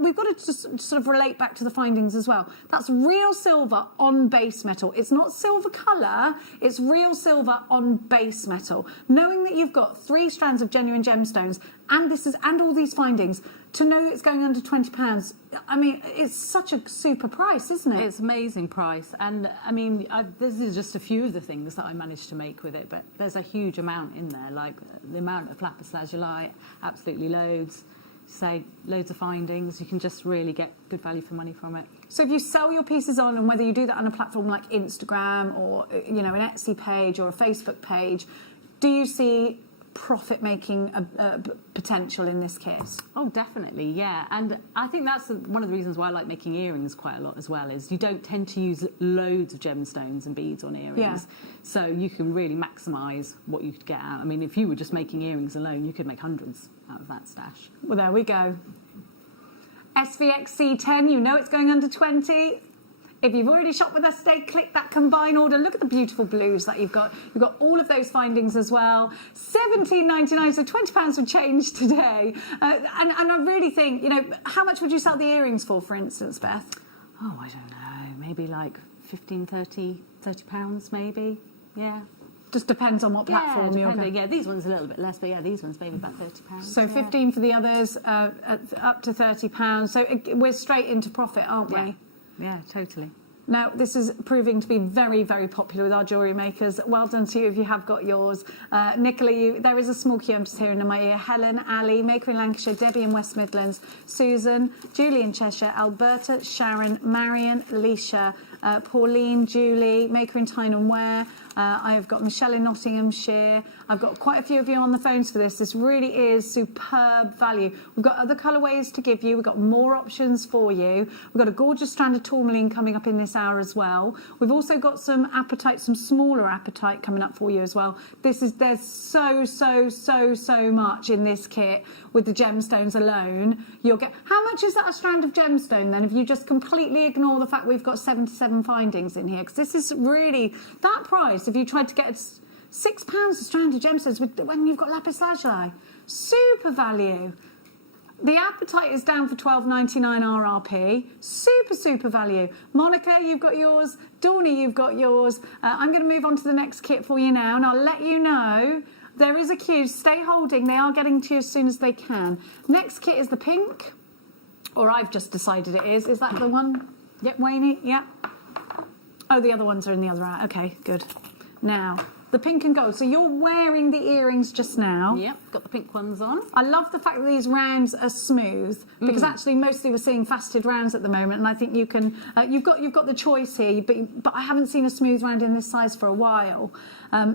we've got to just sort of relate back to the findings as well. That's real silver on base metal. It's not silver colour, it's real silver on base metal. Knowing that you've got 3 strands of genuine gemstones and all these findings, to know it's going under £20, I mean, it's such a super price, isn't it? It's amazing price. And I mean, this is just a few of the things that I managed to make with it, but there's a huge amount in there, like the amount of lapis lazuli, absolutely loads. Say loads of findings, you can just really get good value for money from it. So if you sell your pieces on, and whether you do that on a platform like Instagram or, you know, an Etsy page or a Facebook page, do you see profit-making potential in this case? Oh, definitely, yeah. And I think that's one of the reasons why I like making earrings quite a lot as well, is you don't tend to use loads of gemstones and beads on earrings. Yeah. So you can really maximise what you could get out. I mean, if you were just making earrings alone, you could make hundreds out of that stash. Well, there we go. SVXC10, you know it's going under 20. If you've already shopped with us today, click that combine order. Look at the beautiful blues that you've got. You've got all of those findings as well. £17.99, so £20 of change today. And I really think, you know, how much would you sell the earrings for instance, Beth? Oh, I don't know. Maybe like 15, 30 £30 maybe. Yeah. Just depends on what platform you're on. Yeah, these ones a little bit less, but yeah, these ones maybe about £30. So 15 for the others, up to £30. So we're straight into profit, aren't we? Yeah, totally. Now, this is proving to be very, very popular with our jewellery makers. Well done to you if you have got yours. Nicola, there is a small queue, I'm just hearing in my ear. Helen, Ali, Maker in Lancashire, Debbie in West Midlands, Susan, Julie in Cheshire, Alberta, Sharon, Marion, Alicia, Pauline, Julie, Maker in Tyne and Ware. I have got Michelle in Nottinghamshire. I've got quite a few of you on the phones for this. This really is superb value. We've got other colourways to give you. We've got more options for you. We've got a gorgeous strand of tourmaline coming up in this hour as well. We've also got some apatite, some smaller apatite coming up for you as well. There's so much in this kit with the gemstones alone. You'll get, how much is that a strand of gemstone then, if you just completely ignore the fact we've got 77 findings in here? Because this is really that price. If you tried to get £6 a strand of gemstones when you've got lapis lazuli, super value. The apatite is down for £12.99 RRP. Super value. Monica, you've got yours. Dawny, you've got yours. I'm going to move on to the next kit for you now, and I'll let you know there is a queue. Stay holding. They are getting to you as soon as they can. Next kit is the pink, or I've just decided it is. Is that the one? Yep, Wayne. Yep. Oh, the other ones are in the other hour. Okay, good. Now, the pink and gold. So you're wearing the earrings just now. Yep, got the pink ones on. I love the fact that these rounds are smooth, because actually mostly we're seeing faceted rounds at the moment, and I think you can. You've got the choice here, but I haven't seen a smooth round in this size for a while.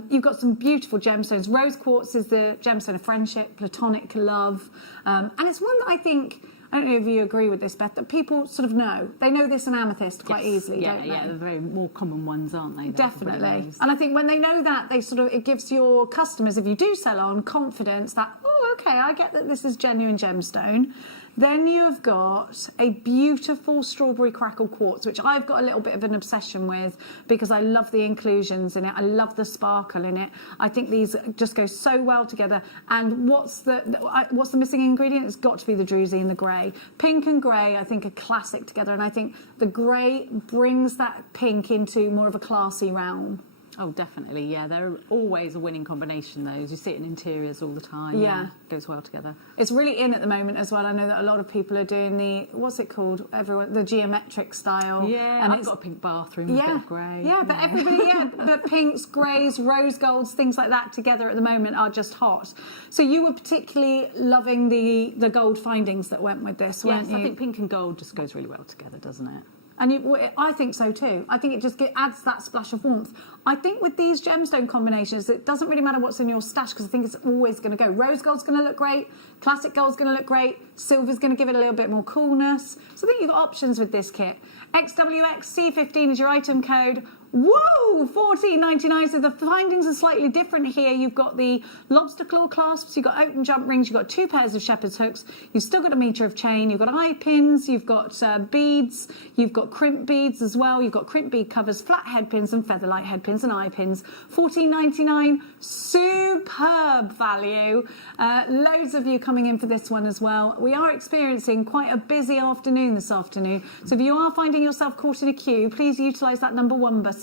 You've got some beautiful gemstones. Rose quartz is the gemstone of friendship, platonic love, and it's one that I think. I don't know if you agree with this, Beth, that people sort of know. They know this and amethyst quite easily, don't they? Yeah, the very more common ones, aren't they? Definitely. And I think when they know that, it gives your customers, if you do sell on, confidence that, oh, okay, I get that this is genuine gemstone. Then you've got a beautiful strawberry crackle quartz, which I've got a little bit of an obsession with because I love the inclusions in it. I love the sparkle in it. I think these just go so well together. And what's the missing ingredient? It's got to be the druzy and the grey. Pink and grey, I think, are classic together. And I think the grey brings that pink into more of a classy realm. Oh, definitely, yeah. They're always a winning combination, those. You see it in interiors all the time. Yeah. Goes well together. It's really in at the moment as well. I know that a lot of people are doing the geometric style. Yeah, and I've got a pink bathroom with a bit of grey. Yeah, but everybody, but pinks, greys, rose golds, things like that together at the moment are just hot. So you were particularly loving the gold findings that went with this, weren't you? I think pink and gold just goes really well together, doesn't it? And I think so too. I think it just adds that splash of warmth. I think with these gemstone combinations, it doesn't really matter what's in your stash because I think it's always going to go. Rose gold's going to look great. Classic gold's going to look great. Silver's going to give it a little bit more coolness. So I think you've got options with this kit. XWXC15 is your item code. Whoa, $14.99. So the findings are slightly different here. You've got the lobster claw clasps, you've got open jump rings, you've got 2 pairs of shepherd's hooks, you've still got a metre of chain, you've got eye pins, you've got beads, you've got crimp beads as well, you've got crimp bead covers, flat head pins and featherlight head pins and eye pins. $14.99, superb value. Loads of you coming in for this one as well. We are experiencing quite a busy afternoon this afternoon. So if you are finding yourself caught in a queue, please utilise that number 1 button.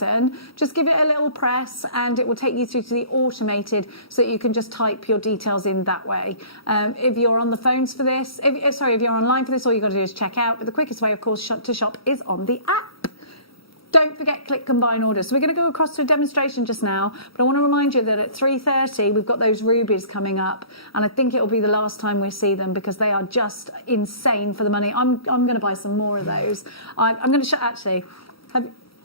Just give it a little press and it will take you through to the automated so that you can just type your details in that way. If you're on the phones for this, if you're online for this, all you've got to do is check out. But the quickest way, of course, to shop is on the app. Don't forget click combine orders. So we're going to go across to a demonstration just now, but I want to remind you that at 3:30 we've got those rubies coming up, and I think it will be the last time we see them because they are just insane for the money. I'm going to buy some more of those. I'm going to actually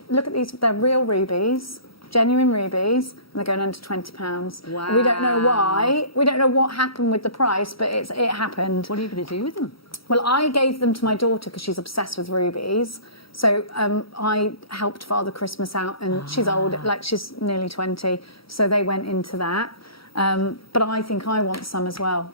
look at these. They're real rubies, genuine rubies, and they're going under £20. Wow. We don't know why. We don't know what happened with the price, but it happened. What are you going to do with them? Well, I gave them to my daughter because she's obsessed with rubies. So I helped Father Christmas out, and she's old, like she's nearly 20, so they went into that. But I think I want some as well.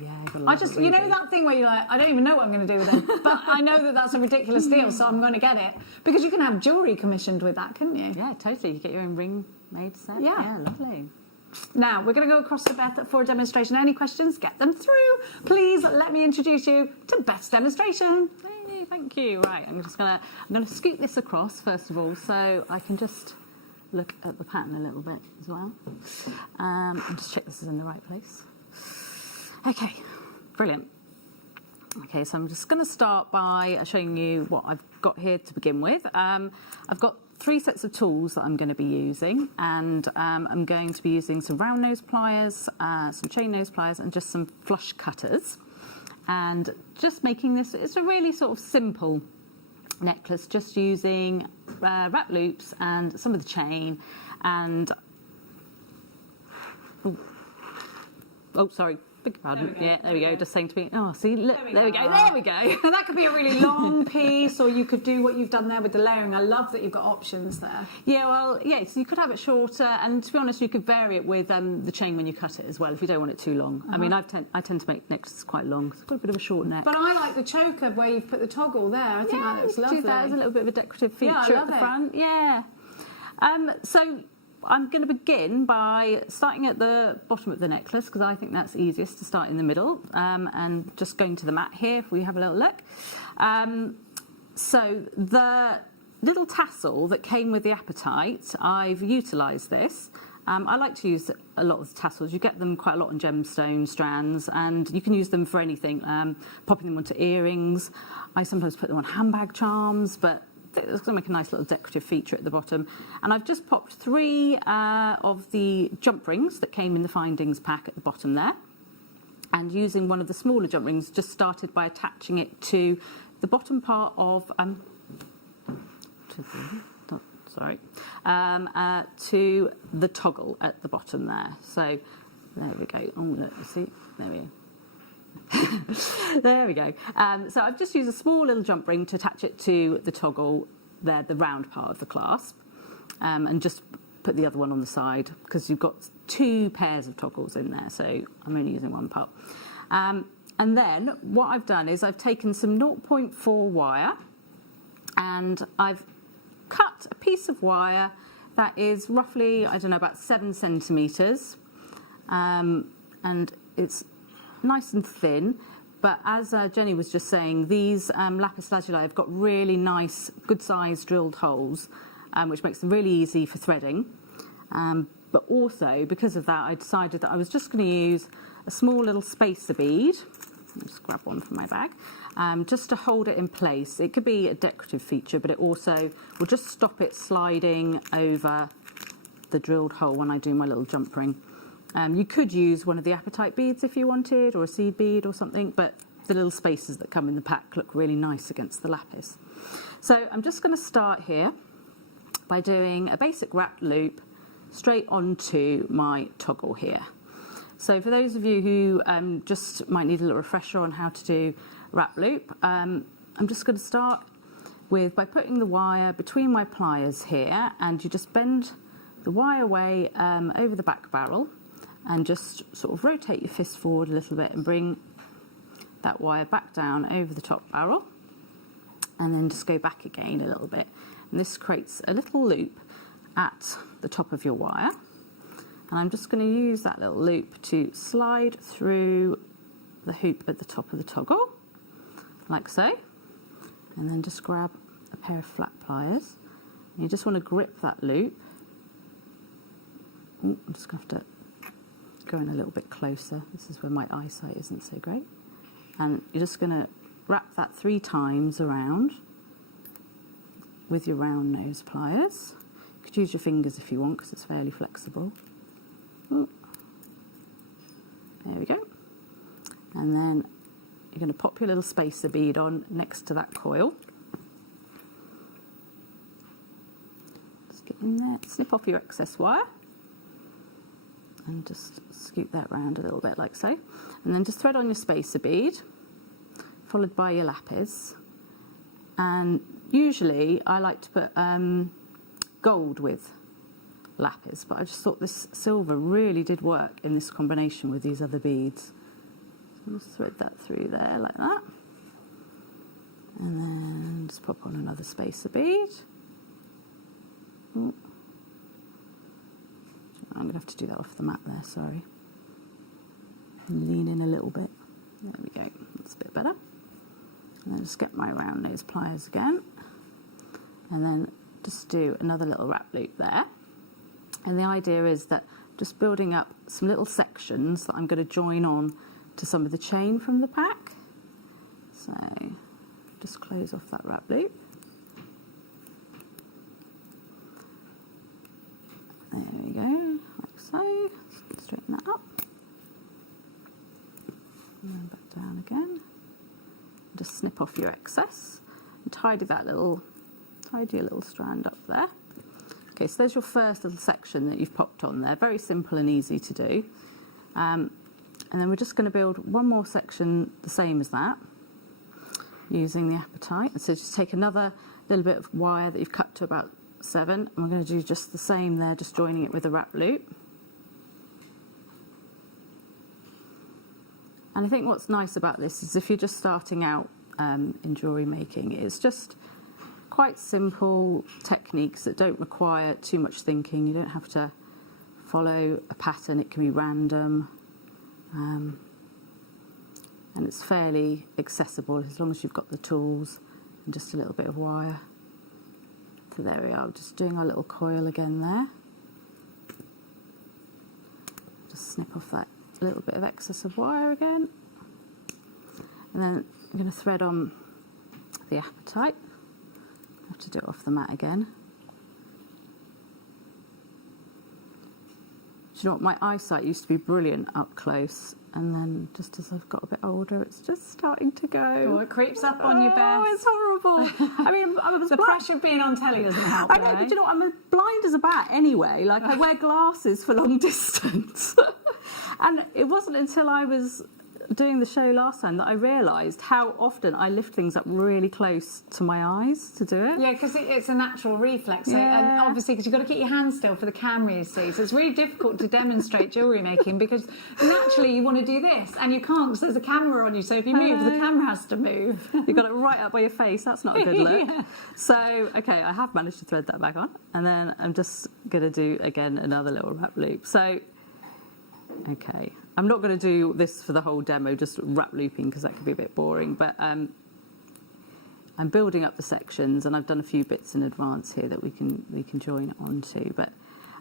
Yeah, I just, you know that thing where you're like, I don't even know what I'm going to do with them, but I know that that's a ridiculous deal, so I'm going to get it. Because you can have jewellery commissioned with that, couldn't you? Yeah, totally. You get your own ring made set. Yeah. Lovely. Now, we're going to go across to Beth for a demonstration. Any questions? Get them through. Please let me introduce you to Beth's demonstration. Hey, thank you. Right, I'm going to scoot this across first of all, so I can just look at the pattern a little bit as well, and just check this is in the right place. Okay, brilliant. Okay, so I'm just going to start by showing you what I've got here to begin with. I've got 3 sets of tools that I'm going to be using, and I'm going to be using some round nose pliers, some chain nose pliers, and just some flush cutters. And just making this, it's a really sort of simple necklace, just using wrap loops and some of the chain, and oh sorry, beg your pardon. Yeah, there we go. Just saying to me, oh, see, look, there we go. Now that could be a really long piece, or you could do what you've done there with the layering. I love that you've got options there. Yeah, well, yeah, so you could have it shorter, and to be honest, you could vary it with the chain when you cut it as well, if you don't want it too long. I mean, I tend to make necklaces quite long, so I've got a bit of a short neck. But I like the choker where you've put the toggle there. I think that looks lovely. Do that as a little bit of a decorative feature I at love the it. front. Yeah. So I'm going to begin by starting at the bottom of the necklace because I think that's easiest to start in the middle, and just going to the mat here if we have a little look. So the little tassel that came with the apatite, I've utilised this. I like to use a lot of the tassels. You get them quite a lot on gemstone strands, and you can use them for anything, popping them onto earrings. I sometimes put them on handbag charms, but it's going to make a nice little decorative feature at the bottom. And I've just popped 3 of the jump rings that came in the findings pack at the bottom there. And using one of the smaller jump rings, just started by attaching it to the bottom part of, to the toggle at the bottom there. So there we go. Oh, look, you see, there we go. There we go. So I've just used a small little jump ring to attach it to the toggle there, the round part of the clasp, and just put the other one on the side because you've got 2 pairs of toggles in there, so I'm only using one part. And then what I've done is I've taken some 0.4 wire and I've cut a piece of wire that is roughly, I don't know, about 7 centimetres, and it's nice and thin, but as Jenny was just saying, these lapis lazuli have got really nice, good sized drilled holes, which makes them really easy for threading. But also, because of that, I decided that I was just going to use a small little spacer bead. I'll just grab one from my bag, just to hold it in place. It could be a decorative feature, but it also will just stop it sliding over the drilled hole when I do my little jump ring. You could use one of the apatite beads if you wanted, or a seed bead or something, but the little spacers that come in the pack look really nice against the lapis. So I'm just going to start here by doing a basic wrap loop straight onto my toggle here. So for those of you who just might need a little refresher on how to do wrap loop, I'm just going to start by putting the wire between my pliers here, and you just bend the wire away over the back barrel and just sort of rotate your fist forward a little bit and bring that wire back down over the top barrel, and then just go back again a little bit. And this creates a little loop at the top of your wire. And I'm just going to use that little loop to slide through the hoop at the top of the toggle, like so. And then just grab a pair of flat pliers. And you just want to grip that loop. Ooh, I'm just going to have to go in a little bit closer. This is where my eyesight isn't so great. And you're just going to wrap that 3 times around with your round nose pliers. You could use your fingers if you want, because it's fairly flexible. Ooh. There we go. And then you're going to pop your little spacer bead on next to that coil. Just get in there, snip off your excess wire, and just scoop that round a little bit like so. And then just thread on your spacer bead, followed by your lapis. And usually I like to put gold with lapis, but I just thought this silver really did work in this combination with these other beads. So just thread that through there like that. And then just pop on another spacer bead. Ooh. I'm going to have to do that off the mat there, sorry. And lean in a little bit. There we go, that's a bit better. And then just get my round nose pliers again. And then just do another little wrap loop there. And the idea is that just building up some little sections that I'm going to join on to some of the chain from the pack. So just close off that wrap loop. There we go, like so. Straighten that up. And then back down again. Just snip off your excess and tidy your little strand up there. Okay, so there's your first little section that you've popped on there. Very simple and easy to do. And then we're just going to build one more section the same as that, using the apatite. So just take another little bit of wire that you've cut to about 7, and we're going to do just the same there, just joining it with a wrap loop. And I think what's nice about this is if you're just starting out in jewellery making, it's just quite simple techniques that don't require too much thinking. You don't have to follow a pattern, it can be random. And it's fairly accessible as long as you've got the tools and just a little bit of wire. So there we are, just doing our little coil again there. Just snip off that little bit of excess of wire again. And then I'm going to thread on the apatite. I have to do it off the mat again. Do you know what, my eyesight used to be brilliant up close, and then just as I've got a bit older, it's just starting to go. Oh, it creeps up on you, Beth. Oh, it's horrible. I mean, I was the pressure of being on telly doesn't help. I know, but you know what, I'm as blind as a bat anyway. Like, I wear glasses for long distance. And it wasn't until I was doing the show last time that I realised how often I lift things up really close to my eyes to do it. Yeah, because it's a natural reflex. So, Yeah. and obviously, because you've got to keep your hands still for the camera, you see. So it's really difficult to demonstrate jewellery making because naturally you want to do this and you can't because there's a camera on you. So if you move, the camera has to move. You've got it right up by your face. That's not a good look. Yeah. So, okay, I have managed to thread that back on. And then I'm just going to do, again, another little wrap loop. So, okay. I'm not going to do this for the whole demo, just wrap looping, because that could be a bit boring. But I'm building up the sections, and I've done a few bits in advance here that we can join onto. But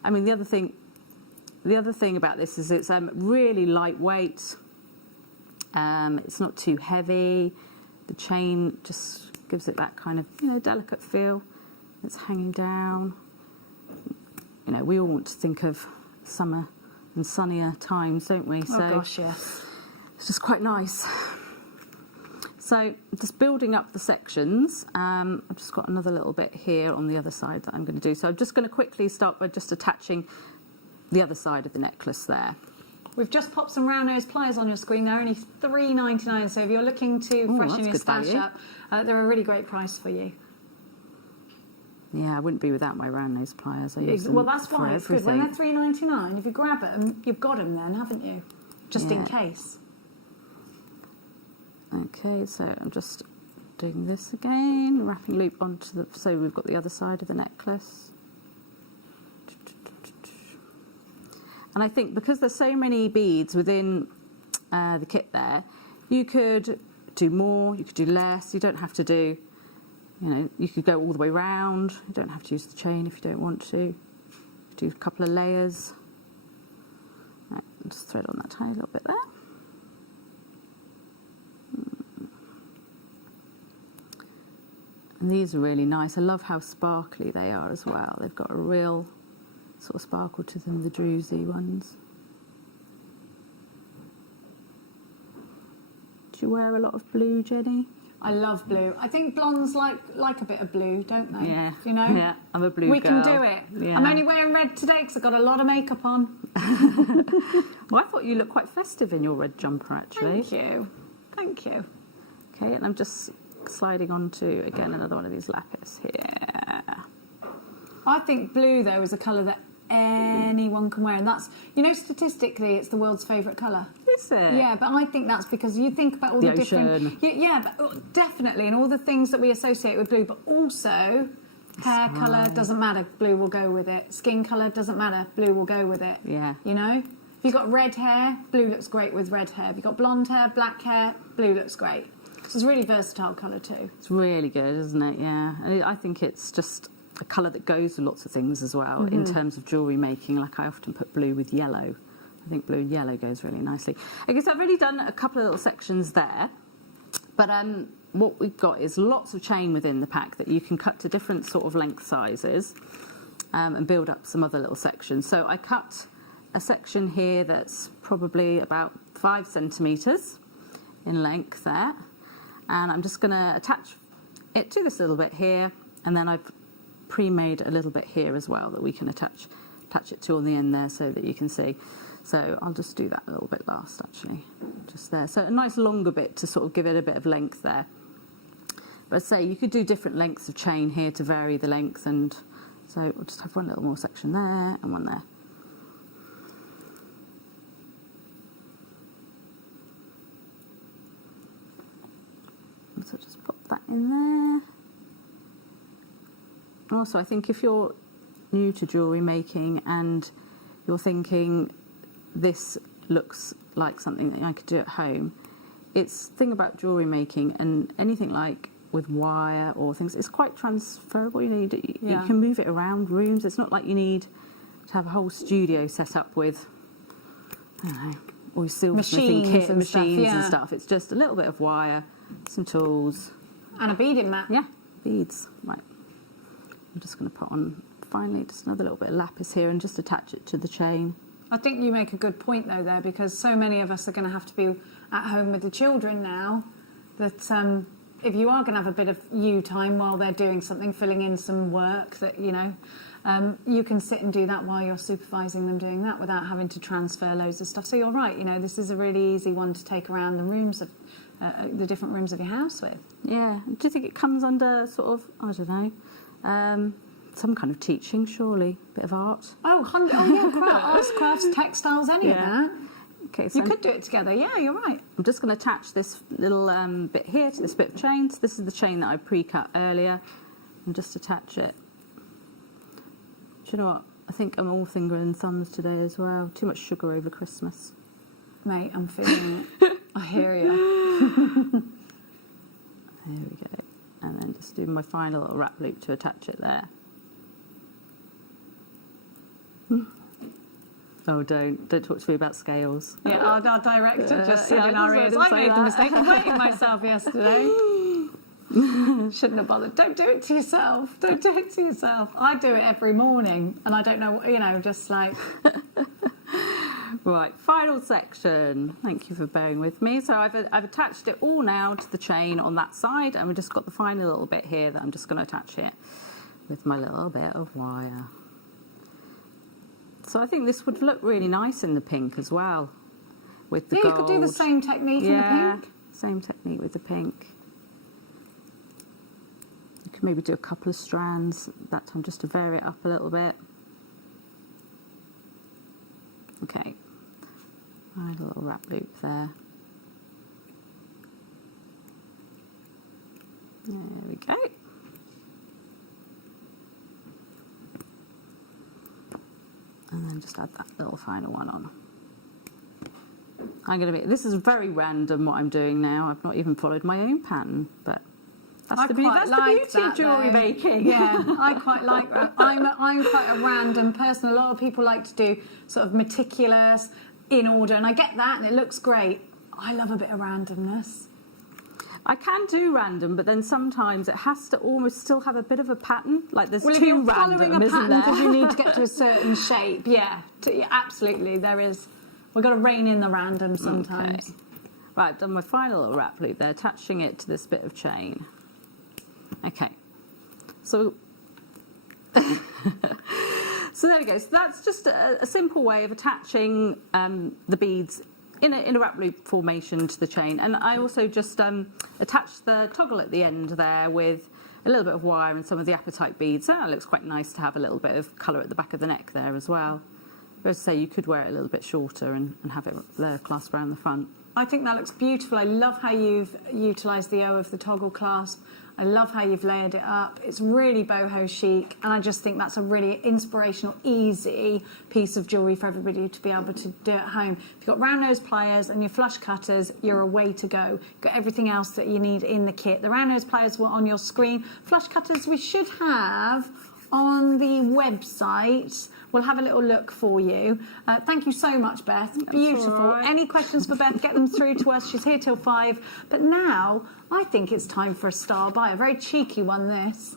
I mean, the other thing about this is it's really lightweight. It's not too heavy. The chain just gives it that kind of delicate feel. It's hanging down. You know, we all want to think of summer and sunnier times, don't we? Oh gosh, yes. It's just quite nice. So just building up the sections. I've just got another little bit here on the other side that I'm going to do. So I'm just going to quickly start by just attaching the other side of the necklace there. We've just popped some round nose pliers on your screen. They're only $3.99. So if you're looking to freshen your stash up, they're a really great price for you. Yeah, I wouldn't be without my round nose pliers. I use them Well, that's for why it's good. When everything. they're $3.99, if you grab them, you've got them then, haven't you? Just in Yeah. case. Okay, so I'm just doing this again, wrapping loop onto the, so we've got the other side of the necklace. And I think because there's so many beads within the kit there, you could do more, you could do less, you don't have to do, you know, you could go all the way round, you don't have to use the chain if you don't want to. Do a couple of layers. Right, just thread on that tiny little bit there. And these are really nice. I love how sparkly they are as well. They've got a real sort of sparkle to them, the druzy ones. Do you wear a lot of blue, Jenny? I love blue. I think blondes like a bit of blue, don't they? Yeah. You know? Yeah, I'm a blue We girl. can do it. Yeah. I'm only wearing red today because I've got a lot of makeup on. Well, I thought you looked quite festive in your red jumper, actually. Thank you. Thank you. Okay, and I'm just sliding onto, again, another one of these lapis here. I think blue, though, is a colour that anyone can wear. And that's, you know, statistically, it's the world's favourite colour. Is it? Yeah, but I think that's because you think about all the different... ocean. Yeah, but definitely, and all the things that we associate with blue, but also hair colour doesn't matter, blue will go with it. Skin colour doesn't matter, blue will go with it. Yeah. You know? If you've got red hair, blue looks great with red hair. If you've got blonde hair, black hair, blue looks great. So it's a really versatile colour too. It's really good, isn't it? Yeah. And I think it's just a colour that goes with lots of things as well in terms of jewellery making. Like I often put blue with yellow. I think blue and yellow goes really nicely. I guess I've already done a couple of little sections there. But what we've got is lots of chain within the pack that you can cut to different sort of length sizes and build up some other little sections. So I cut a section here that's probably about 5 centimetres in length there. And I'm just going to attach it to this little bit here, and then I've pre-made a little bit here as well that we can attach it to on the end there so that you can see. So I'll just do that a little bit last, actually, just there. So a nice longer bit to sort of give it a bit of length there. But I'd say you could do different lengths of chain here to vary the length, and so we'll just have one little more section there and one there. So just pop that in there. Also, I think if you're new to jewellery making and you're thinking this looks like something that I could do at home, it's the thing about jewellery making and anything like with wire or things, it's quite transferable. You can move it around rooms. It's not like you need to have a whole studio set up with, I don't know, all your silversmithing kit and machines and stuff. It's just a little bit of wire, some tools. And a beading mat. Yeah, beads. Right. I'm just going to put on, finally, just another little bit of lapis here and just attach it to the chain. I think you make a good point, though, there, because so many of us are going to have to be at home with the children now that if you are going to have a bit of you time while they're doing something, filling in some work that, you know, you can sit and do that while you're supervising them doing that without having to transfer loads of stuff. So you're right, you know, this is a really easy one to take around the rooms of the different rooms of your house with. Yeah. Do you think it comes under sort of, I don't know, some kind of teaching, surely? Bit of art? Oh yeah, arts, crafts, textiles, any of that. Okay, so you could do it together, yeah, you're right. I'm just going to attach this little bit here to this bit of chain. So this is the chain that I pre-cut earlier, and just attach it. Do you know what? I think I'm all finger and thumbs today as well. Too much sugar over Christmas. Mate, I'm feeling it. I hear you. There we go. And then just do my final little wrap loop to attach it there. Oh, don't talk to me about scales. Yeah, our director just said in our ears, I made the mistake of weighing myself yesterday. Shouldn't have bothered. Don't do it to yourself. Don't do it to yourself. I do it every morning, and I don't know, you know, just like... Right, final section. Thank you for bearing with me. So I've attached it all now to the chain on that side, and we've just got the final little bit here that I'm just going to attach it with my little bit of wire. So I think this would look really nice in the pink as well, with the gold. You could do the same technique in the pink. Same technique with the pink. You can maybe do a couple of strands that time just to vary it up a little bit. Okay, add a little wrap loop there. There we go. And then just add that little final one on. This is very random what I'm doing now. I've not even followed my own pattern, but that's the beauty of jewellery making. Yeah, I quite like that. I'm quite a random person. A lot of people like to do sort of meticulous, in order, and I get that, and it looks great. I love a bit of randomness. I can do random, but then sometimes it has to almost still have a bit of a pattern. Like there's too random, isn't there? Because you need to get to a certain shape. Yeah, absolutely. There is. We've got to rein in the random sometimes. Okay. Right, I've done my final little wrap loop there, attaching it to this bit of chain. Okay, so so there we go. So that's just a simple way of attaching the beads in a wrap loop formation to the chain. And I also just attached the toggle at the end there with a little bit of wire and some of the apatite beads. So it looks quite nice to have a little bit of colour at the back of the neck there as well. But as I say, you could wear it a little bit shorter and have it there clasped around the front. I think that looks beautiful. I love how you've utilised the O of the toggle clasp. I love how you've layered it up. It's really boho chic, and I just think that's a really inspirational, easy piece of jewellery for everybody to be able to do at home. If you've got round nose pliers and your flush cutters, you're a way to go. You've got everything else that you need in the kit. The round nose pliers were on your screen. Flush cutters we should have on the website. We'll have a little look for you. Thank you so much, Beth. Beautiful. Right. Any questions for Beth, get them through to us. She's here till 5. But now, I think it's time for a star buy. A very cheeky one, this.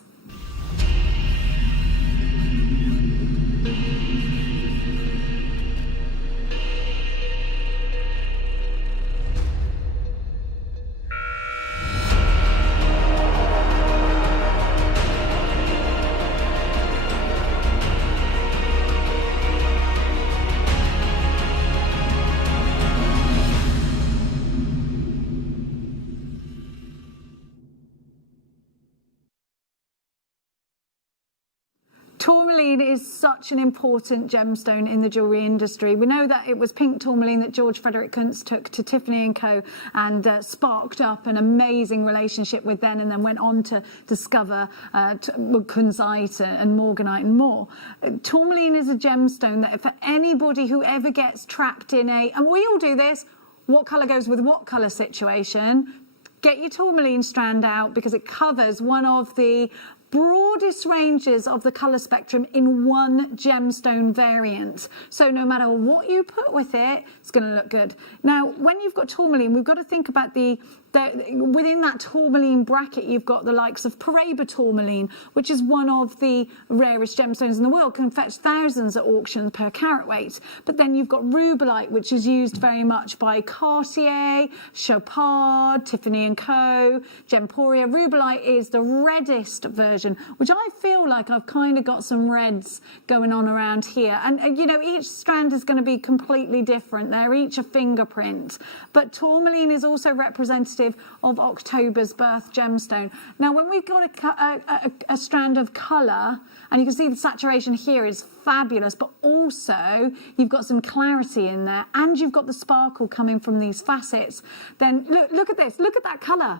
Tourmaline is such an important gemstone in the jewellery industry. We know that it was pink tourmaline that George Frederick Kuntz took to Tiffany & Co. and sparked up an amazing relationship with them, and then went on to discover kunzite and morganite and more. Tourmaline is a gemstone that for anybody who ever gets trapped in and we all do this, what colour goes with what colour situation, get your tourmaline strand out, because it covers one of the broadest ranges of the colour spectrum in one gemstone variant. So no matter what you put with it, it's going to look good. Now, when you've got tourmaline, we've got to think about within that tourmaline bracket, you've got the likes of Paraiba tourmaline, which is one of the rarest gemstones in the world, can fetch thousands at auction per carat weight. But then you've got rubellite, which is used very much by Cartier, Chopard, Tiffany & Co, Gemporia. Rubellite is the reddest version, which I feel like I've kind of got some reds going on around here. And you know, each strand is going to be completely different. They're each a fingerprint. But tourmaline is also representative of October's birth gemstone. Now, when we've got a strand of colour, and you can see the saturation here is fabulous, but also you've got some clarity in there, and you've got the sparkle coming from these facets, then look at this, look at that colour.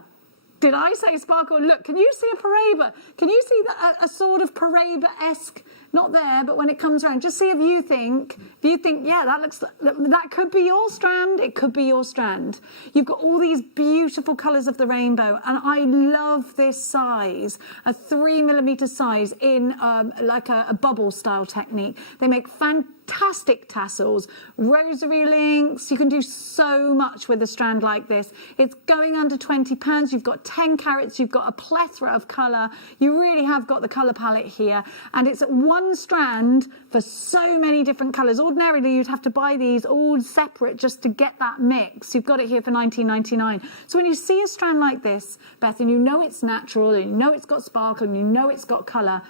Did I say sparkle? Look, can you see a Paraiba? Can you see a sort of Paraiba-esque, not there, but when it comes around, just see if you think, yeah, that could be your strand, it could be your strand. You've got all these beautiful colours of the rainbow, and I love this size, a 3mm size in like a bubble style technique. They make fantastic tassels, rosary links. You can do so much with a strand like this. It's going under £20. You've got 10 carats. You've got a plethora of colour. You really have got the colour palette here, and it's one strand for so many different colours. Ordinarily, you'd have to buy these all separate just to get that mix. You've got it here for $19.99. So when you see a strand like this, Beth, and you know it's natural, and you know it's got sparkle, and you know it's got colour,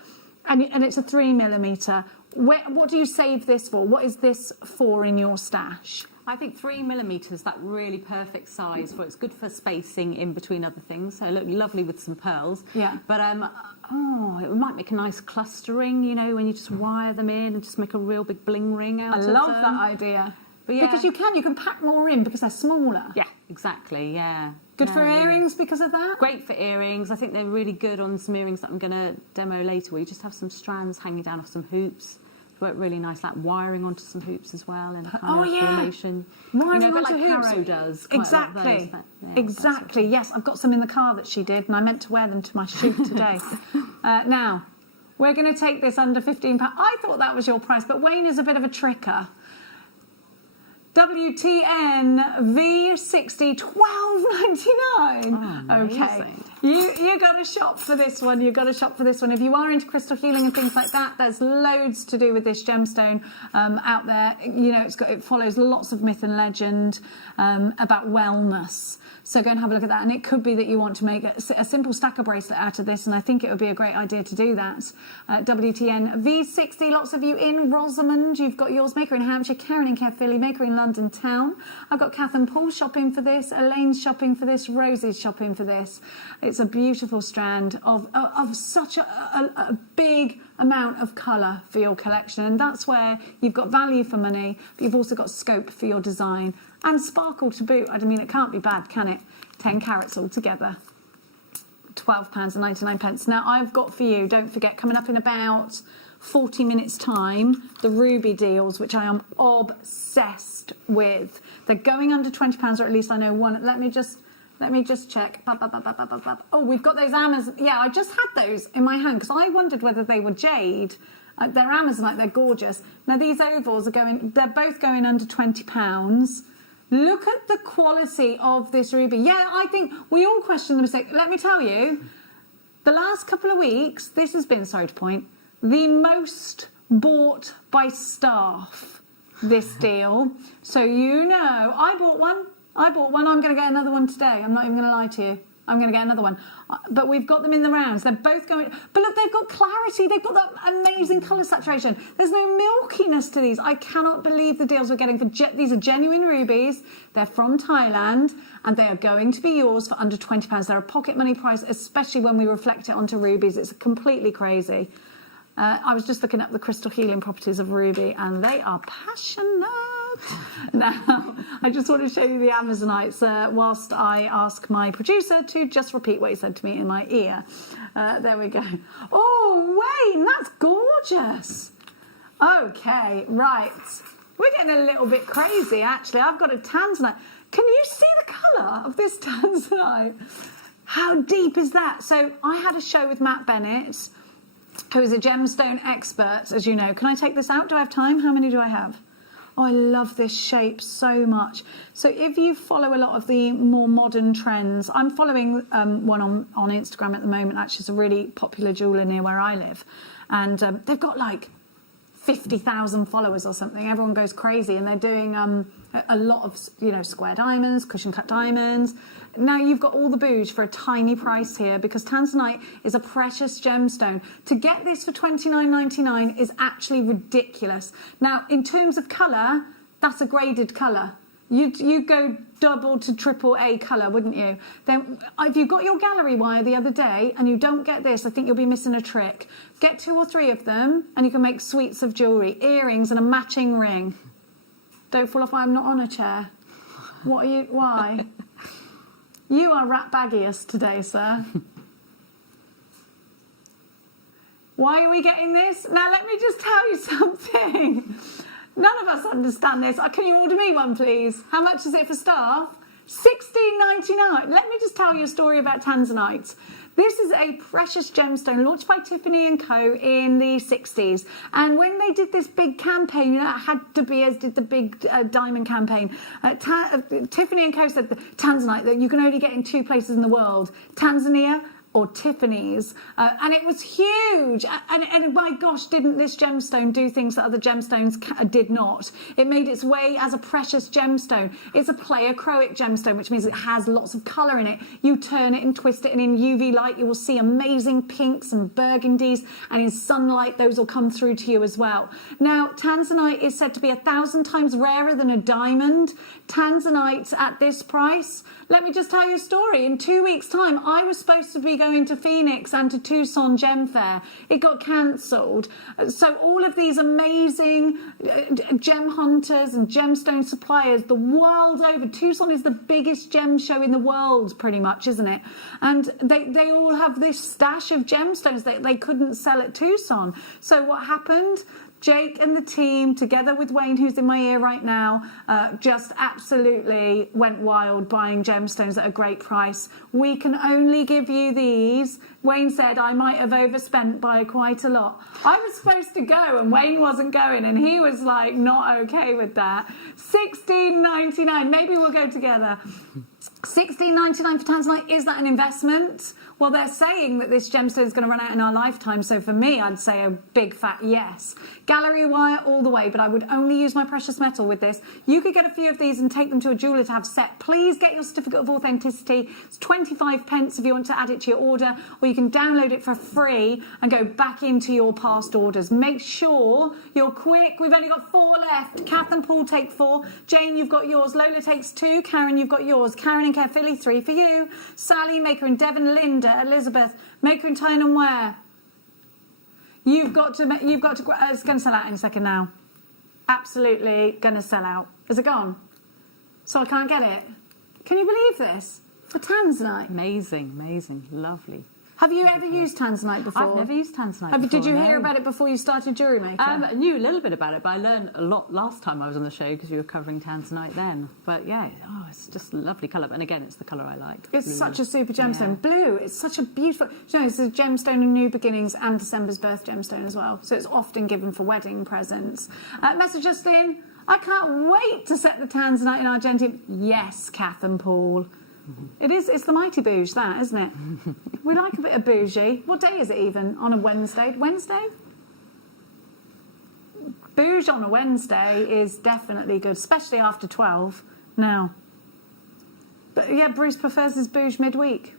and it's a 3mm. What do you save this for? What is this for in your stash? I think 3mm, that really perfect size for it's good for spacing in between other things. So it look lovely with some pearls. Yeah. But it might make a nice clustering, you know, when you just wire them in and just make a real big bling ring out of them. I love that idea. But yeah. Because you can pack more in because they're smaller. Yeah, exactly, yeah. Good for earrings because of that? Great for earrings. I think they're really good on some earrings that I'm going to demo later, where you just have some strands hanging down off some hoops. Work really nice, like wiring onto some hoops as well in a kind of formation. Wiring a bit onto like hoops. Caro does. Quite Exactly. a lot of those, Exactly. Yes, I've got some in the car that she did, and I meant to wear them to my shoot today. Now, we're going to take this under £15. I thought that was your price, but Wayne is a bit of a tricker. WTN V60 $12.99. Okay, you got to shop for this one. You've got to shop for this one. If you are into crystal healing and things like that, there's loads to do with this gemstone out there. You know, it follows lots of myth and legend about wellness. So go and have a look at that. And it could be that you want to make a simple stacker bracelet out of this, and I think it would be a great idea to do that. WTN V60, lots of you in Rosamond. You've got yours, Maker in Hampshire, Karen in Caerphilly, Maker in London Town. I've got Kath and Paul shopping for this, Elaine's shopping for this, Rosie's shopping for this. It's a beautiful strand of such a big amount of colour for your collection, and that's where you've got value for money, but you've also got scope for your design. And sparkle to boot. I mean, it can't be bad, can it? 10 carats altogether. £12.99. Now, I've got for you, don't forget, coming up in about 40 minutes' time, the ruby deals, which I am obsessed with. They're going under £20, or at least I know one. Let me just check. Oh, we've got those Amazon. Yeah, I just had those in my hand because I wondered whether they were jade. They're Amazonite. They're gorgeous. Now, these ovals they're both going under £20. Look at the quality of this ruby. Yeah, I think we all question the mistake. Let me tell you, the last couple of weeks, this has been, sorry to point, the most bought by staff, this deal. So you know, I bought one. I'm going to get another one today. I'm not even going to lie to you. I'm going to get another one. But we've got them in the rounds. They're both going... But look, they've got clarity. They've got that amazing colour saturation. There's no milkiness to these. I cannot believe the deals we're getting for... These are genuine rubies. They're from Thailand, and they are going to be yours for under £20. They're a pocket money price, especially when we reflect it onto rubies. It's completely crazy. I was just looking up the crystal healing properties of ruby, and they are passionate. Now, I just want to show you the Amazonites whilst I ask my producer to just repeat what he said to me in my ear. There we go. Oh, Wayne, that's gorgeous. Okay, right. We're getting a little bit crazy, actually. I've got a tanzanite. Can you see the colour of this tanzanite? How deep is that? So I had a show with Matt Bennett, who is a gemstone expert, as you know. Can I take this out? Do I have time? How many do I have? Oh, I love this shape so much. So if you follow a lot of the more modern trends, I'm following one on Instagram at the moment. Actually, it's a really popular jeweller near where I live. And they've got like 50,000 followers or something. Everyone goes crazy, and they're doing a lot of, you know, square diamonds, cushion cut diamonds. Now you've got all the bouge for a tiny price here, because tanzanite is a precious gemstone. To get this for $29.99 is actually ridiculous. Now, in terms of colour, that's a graded colour. You'd go double to triple A colour, wouldn't you? Then, if you got your gallery wire the other day and you don't get this, I think you'll be missing a trick. Get 2 or 3 of them, and you can make suites of jewellery, earrings and a matching ring. Don't fall off. I'm not on a chair. What are you? Why? You are rat baggiest today, sir. Why are we getting this? Now, let me just tell you something. None of us understand this. Can you order me one, please? How much is it for staff? $16.99. Let me just tell you a story about tanzanite. This is a precious gemstone launched by Tiffany & Co. in the 60s. And when they did this big campaign, you know, had De Beers did the big diamond campaign. Tiffany & Co. said the tanzanite that you can only get in 2 places in the world, Tanzania or Tiffany's, and it was huge. And my gosh, didn't this gemstone do things that other gemstones did not? It made its way as a precious gemstone. It's a pleochroic gemstone, which means it has lots of colour in it. You turn it and twist it, and in UV light you will see amazing pinks and burgundies, and in sunlight those will come through to you as well. Now, tanzanite is said to be 1,000 times rarer than a diamond. Tanzanite at this price, let me just tell you a story. In 2 weeks' time, I was supposed to be going to Phoenix and to Tucson Gem Fair. It got cancelled. So all of these amazing gem hunters and gemstone suppliers the world over. Tucson is the biggest gem show in the world, pretty much, isn't it? And they all have this stash of gemstones that they couldn't sell at Tucson. So what happened? Jake and the team, together with Wayne, who's in my ear right now, just absolutely went wild buying gemstones at a great price. We can only give you these. Wayne said I might have overspent by quite a lot. I was supposed to go and Wayne wasn't going, and he was like not okay with that. $16.99. Maybe we'll go together. $16.99 for tanzanite. Is that an investment? Well, they're saying that this gemstone is going to run out in our lifetime, so for me, I'd say a big fat yes. Gallery wire all the way, but I would only use my precious metal with this. You could get a few of these and take them to a jeweller to have set. Please get your certificate of authenticity. It's 25 pence if you want to add it to your order, or you can download it for free and go back into your past orders. Make sure you're quick. We've only got 4 left. Kath and Paul take 4. Jane, you've got yours. Lola takes 2. Karen, you've got yours. Karen and Kev Philly, 3 for you. Sally, Maker and Devon, Linda, Elizabeth, Maker and Tyne and Ware. You've got to, it's going to sell out in a second now. Absolutely going to sell out. Is it gone? So I can't get it. Can you believe this? For tanzanite. Amazing, amazing, lovely. Have you ever used tanzanite before? I've never used tanzanite before. Did you hear about it before you started JewelleryMaker? I knew a little bit about it, but I learned a lot last time I was on the show because you were covering tanzanite then. But yeah, it's just a lovely colour. And again, it's the colour I like. It's blue. such a super gemstone. Yeah. Blue, it's such a beautiful... You know, it's a gemstone of new beginnings and December's birth gemstone as well. So it's often given for wedding presents. Message us in. I can't wait to set the tanzanite in Argentina. Yes, Kath and Paul. It is. It's the mighty bouge, that, isn't it? We like a bit of bougie. What day is it even? On a Wednesday? Wednesday? Bouge on a Wednesday is definitely good, especially after 12 now. But yeah, Bruce prefers his bouge midweek.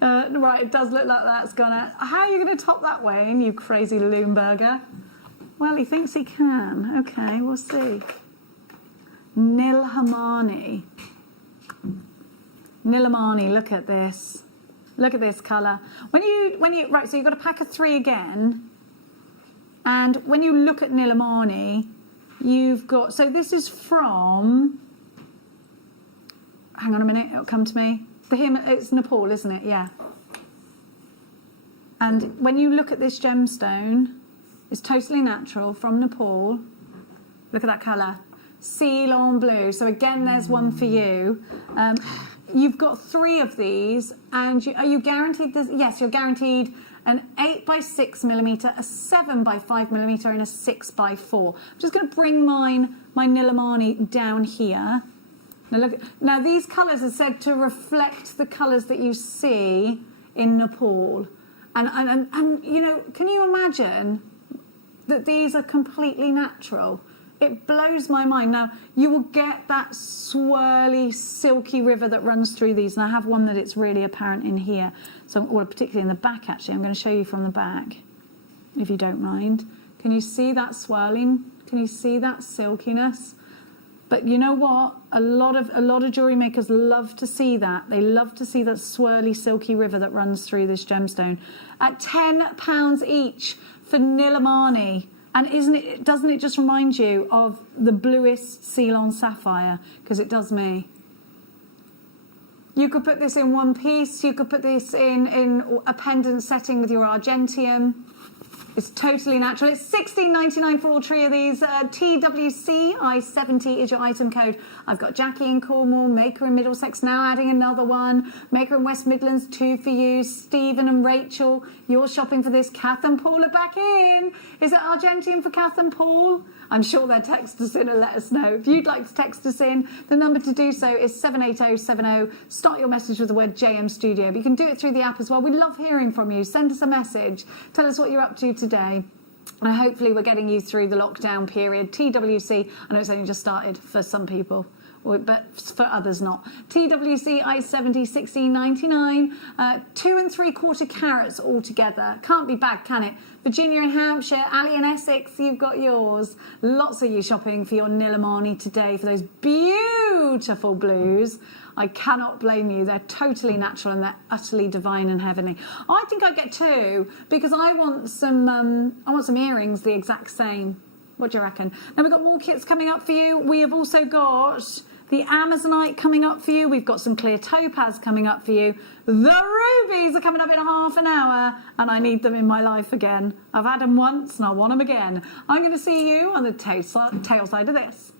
Right, it does look like that's gone out. How are you going to top that, Wayne, you crazy Loomberger? Well, he thinks he can. Okay, we'll see. Nilhamani. Nilamani, look at this. Look at this colour. Right, so you've got a pack of 3 again. And when you look at Nilamani, you've got, so this is from, hang on a minute, it'll come to me. It's Nepal, isn't it? Yeah. And when you look at this gemstone, it's totally natural from Nepal. Look at that colour. Ceylon blue. So again, there's one for you. You've got 3 of these, and are you guaranteed this? Yes, you're guaranteed an 8x6mm, a 7x5mm, and a 6x4. I'm just going to bring my Nilamani down here. Now, look, now these colours are said to reflect the colours that you see in Nepal. And you know, can you imagine that these are completely natural? It blows my mind. Now, you will get that swirly, silky river that runs through these, and I have one that it's really apparent in here, so, or particularly in the back, actually. I'm going to show you from the back, if you don't mind. Can you see that swirling? Can you see that silkiness? But you know what? A lot of jewellery makers love to see that. They love to see that swirly, silky river that runs through this gemstone. At £10 each for Nilamani. And doesn't it just remind you of the bluest Ceylon sapphire? Because it does me. You could put this in one piece. You could put this in a pendant setting with your argentium. It's totally natural. It's $16.99 for all three of these. TWC I70 is your item code. I've got Jackie in Cornwall, Maker in Middlesex, now adding another one. Maker in West Midlands, 2 for you. Stephen and Rachel, you're shopping for this. Kath and Paul are back in. Is it Argentine for Kath and Paul? I'm sure they'll text us in and let us know. If you'd like to text us in, the number to do so is 78070. Start your message with the word JM Studio. But you can do it through the app as well. We love hearing from you. Send us a message. Tell us what you're up to today. And hopefully we're getting you through the lockdown period. TWC, I know it's only just started for some people, but for others not. TWC I70 $16.99, 2 3/4 carats altogether. Can't be bad, can it? Virginia and Hampshire, Ali and Essex, you've got yours. Lots of you shopping for your Nilamani today for those beautiful blues. I cannot blame you. They're totally natural and they're utterly divine and heavenly. I think I'd get 2 because I want some earrings the exact same. What do you reckon? Now we've got more kits coming up for you. We have also got the Amazonite coming up for you. We've got some clear topaz coming up for you. The rubies are coming up in half an hour and I need them in my life again. I've had them once and I want them again. I'm going to see you on the tail side of this.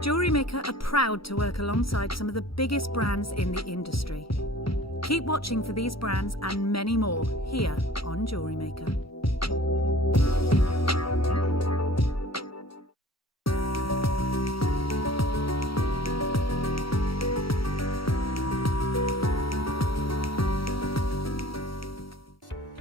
JewelleryMaker are proud to work alongside some of the biggest brands in the industry. Keep watching for these brands and many more here on JewelleryMaker.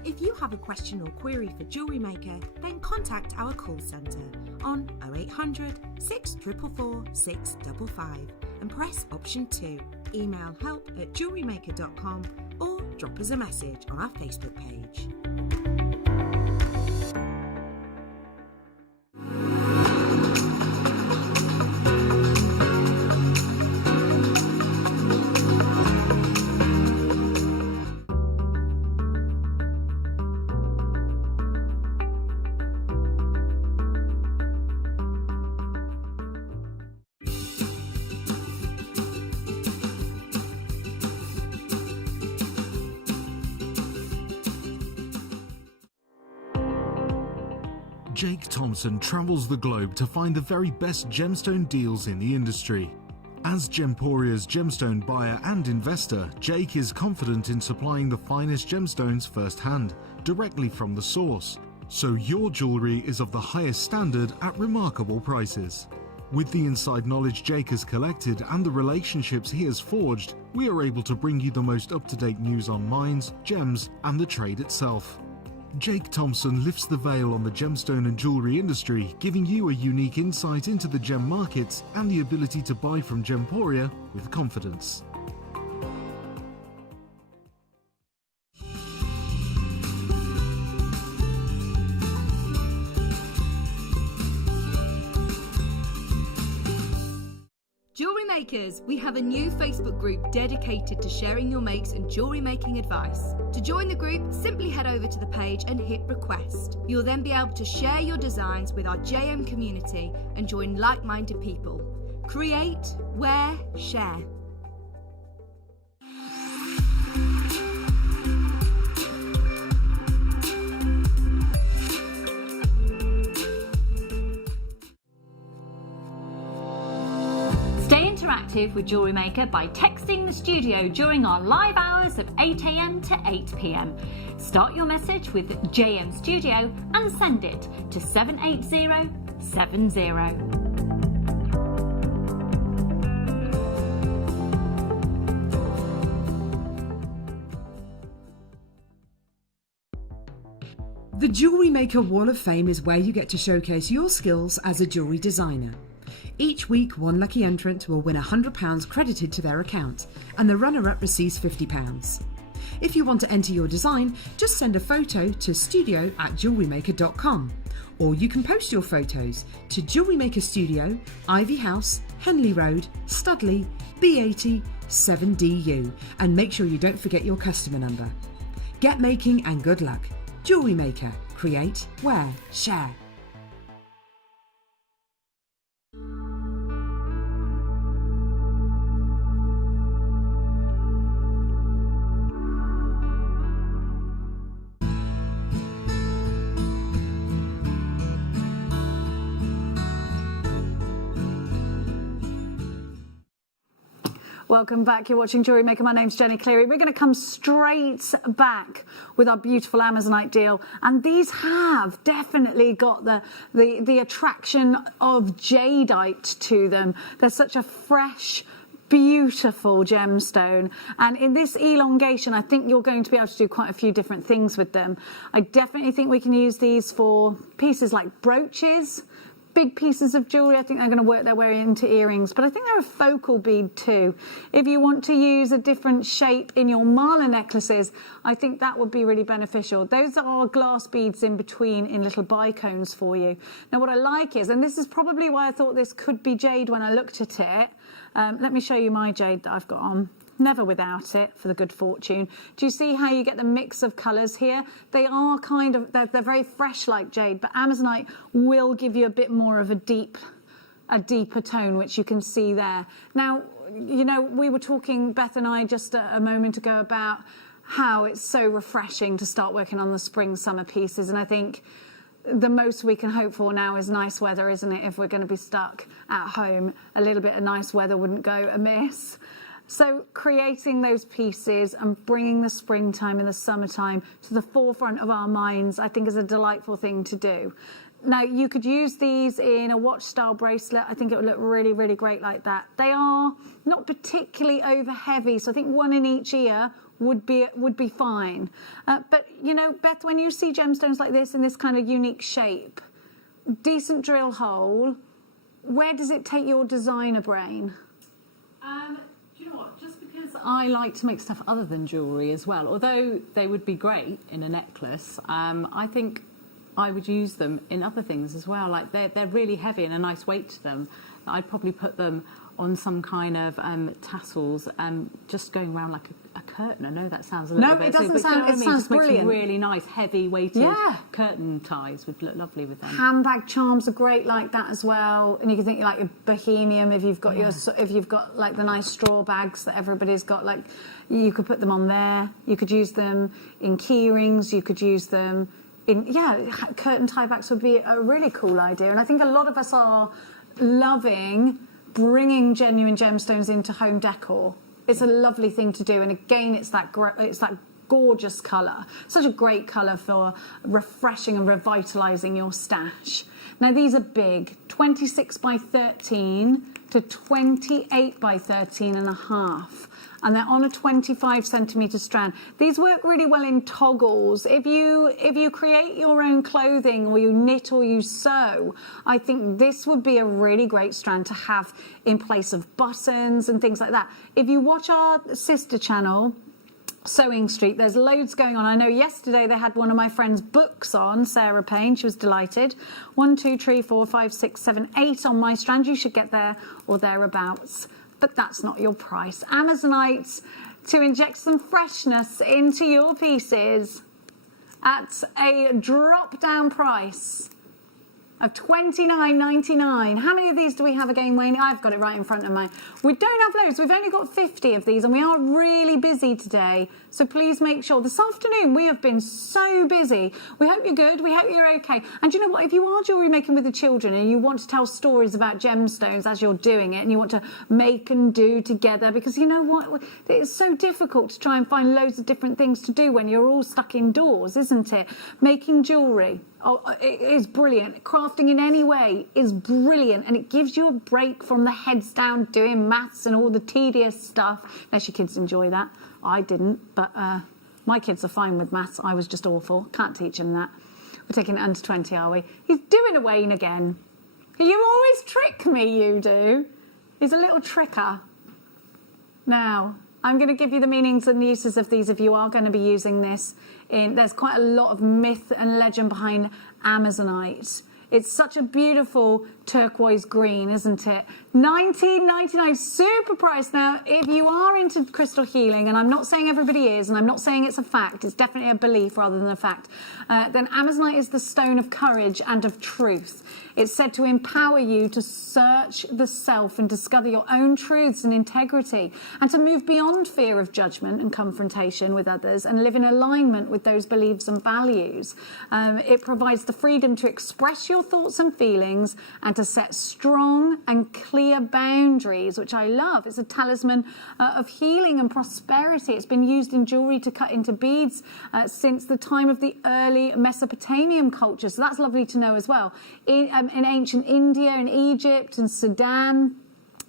If you have a question or query for JewelleryMaker, then contact our call centre on 0800 644 655 and press option 2. Email help@jewellerymaker.com or drop us a message on our Facebook page. Jake Thompson travels the globe to find the very best gemstone deals in the industry. As Gemporia's gemstone buyer and investor, Jake is confident in supplying the finest gemstones firsthand, directly from the source, so your jewellery is of the highest standard at remarkable prices. With the inside knowledge Jake has collected and the relationships he has forged, we are able to bring you the most up-to-date news on mines, gems, and the trade itself. Jake Thompson lifts the veil on the gemstone and jewellery industry, giving you a unique insight into the gem markets and the ability to buy from Gemporia with confidence. Jewellery Makers, we have a new Facebook group dedicated to sharing your makes and jewellery making advice. To join the group, simply head over to the page and hit request. You'll then be able to share your designs with our JM community and join like-minded people. Create, wear, share. Interactive with JewelleryMaker by texting the studio during our live hours of 8 a.m. to 8 p.m. Start your message with JM Studio and send it to 78070. The JewelleryMaker Wall of Fame is where you get to showcase your skills as a jewellery designer. Each week, one lucky entrant will win £100 credited to their account, and the runner-up receives £50. If you want to enter your design, just send a photo to studio@jewellerymaker.com, or you can post your photos to JewelleryMaker Studio, Ivy House, Henley Road, Studley, B80, 7DU and make sure you don't forget your customer number. Get making and good luck. Jewellery Maker. Create, wear, share. Welcome back. You're watching Jewellery Maker. My name's Jenny Cleary. We're going to come straight back with our beautiful Amazonite deal. And these have definitely got the attraction of jadeite to them. They're such a fresh, beautiful gemstone, and in this elongation I think you're going to be able to do quite a few different things with them. I definitely think we can use these for pieces like brooches, big pieces of jewellery. I think they're going to work their way into earrings, but I think they're a focal bead too. If you want to use a different shape in your mala necklaces, I think that would be really beneficial. Those are glass beads in between in little bicones for you. Now what I like is, and this is probably why I thought this could be jade when I looked at it, let me show you my jade that I've got on. Never without it, for the good fortune. Do you see how you get the mix of colours here? They are kind of, they're very fresh like jade, but Amazonite will give you a bit more of a deeper tone, which you can see there. Now, you know, we were talking, Beth and I, just a moment ago about how it's so refreshing to start working on the spring summer pieces, and I think the most we can hope for now is nice weather, isn't it? If we're going to be stuck at home, a little bit of nice weather wouldn't go amiss. So creating those pieces and bringing the springtime and the summertime to the forefront of our minds, I think is a delightful thing to do. Now, you could use these in a watch style bracelet. I think it would look really, really great like that. They are not particularly over heavy, so I think one in each ear would be fine. But, you know, Beth, when you see gemstones like this in this kind of unique shape, decent drill hole, where does it take your designer brain? Do you know what? Just because I like to make stuff other than jewellery as well, although they would be great in a necklace, I think I would use them in other things as well. Like they're really heavy and a nice weight to them. I'd probably put them on some kind of tassels, just going around like a curtain. I know that sounds a little bit... No, it doesn't but sound... you know what It I mean? sounds Just makes brilliant. really nice, heavy-weighted curtain ties would look lovely with them. Handbag charms are great like that as well, and you can think like your bohemian, if you've got if you've got like the nice straw bags that everybody's got, like you could put them on there. You could use them in key rings. You could use them in curtain tie backs would be a really cool idea, and I think a lot of us are loving bringing genuine gemstones into home decor. It's a lovely thing to do, and again, it's that gorgeous colour. Such a great colour for refreshing and revitalising your stash. Now these are big, 26 by 13 to 28 by 13 and a half. And they're on a 25 centimetre strand. These work really well in toggles. If you create your own clothing, or you knit or you sew, I think this would be a really great strand to have in place of buttons and things like that. If you watch our sister channel, Sewing Street, there's loads going on. I know yesterday they had one of my friends' books on, Sarah Payne. She was delighted. 1, 2, 3, 4, 5, 6, 7, 8 on my strand. You should get there or thereabouts. But that's not your price. Amazonite, to inject some freshness into your pieces at a drop-down price of $29.99. How many of these do we have again, Wayne? I've got it right in front of me. We don't have loads. We've only got 50 of these, and we are really busy today. So please make sure. This afternoon, we have been so busy. We hope you're good. We hope you're okay. And you know what? If you are jewellery making with the children and you want to tell stories about gemstones as you're doing it, and you want to make and do together, because you know what? It's so difficult to try and find loads of different things to do when you're all stuck indoors, isn't it? Making jewellery. Oh, it is brilliant. Crafting in any way is brilliant, and it gives you a break from the heads down doing maths and all the tedious stuff. Unless your kids enjoy that. I didn't, but my kids are fine with maths. I was just awful. Can't teach them that. We're taking it under 20, are we? He's doing a Wayne again. You always trick me, you do. He's a little tricker. Now, I'm going to give you the meanings and uses of these if you are going to be using this. There's quite a lot of myth and legend behind Amazonite. It's such a beautiful turquoise green, isn't it? $19.99, super price. Now, if you are into crystal healing, and I'm not saying everybody is, and I'm not saying it's a fact, it's definitely a belief rather than a fact, then Amazonite is the stone of courage and of truth. It's said to empower you to search the self and discover your own truths and integrity, and to move beyond fear of judgment and confrontation with others and live in alignment with those beliefs and values. It provides the freedom to express your thoughts and feelings and to set strong and clear boundaries, which I love. It's a talisman of healing and prosperity. It's been used in jewellery to cut into beads since the time of the early Mesopotamian culture, so that's lovely to know as well. In ancient India and Egypt and Sudan,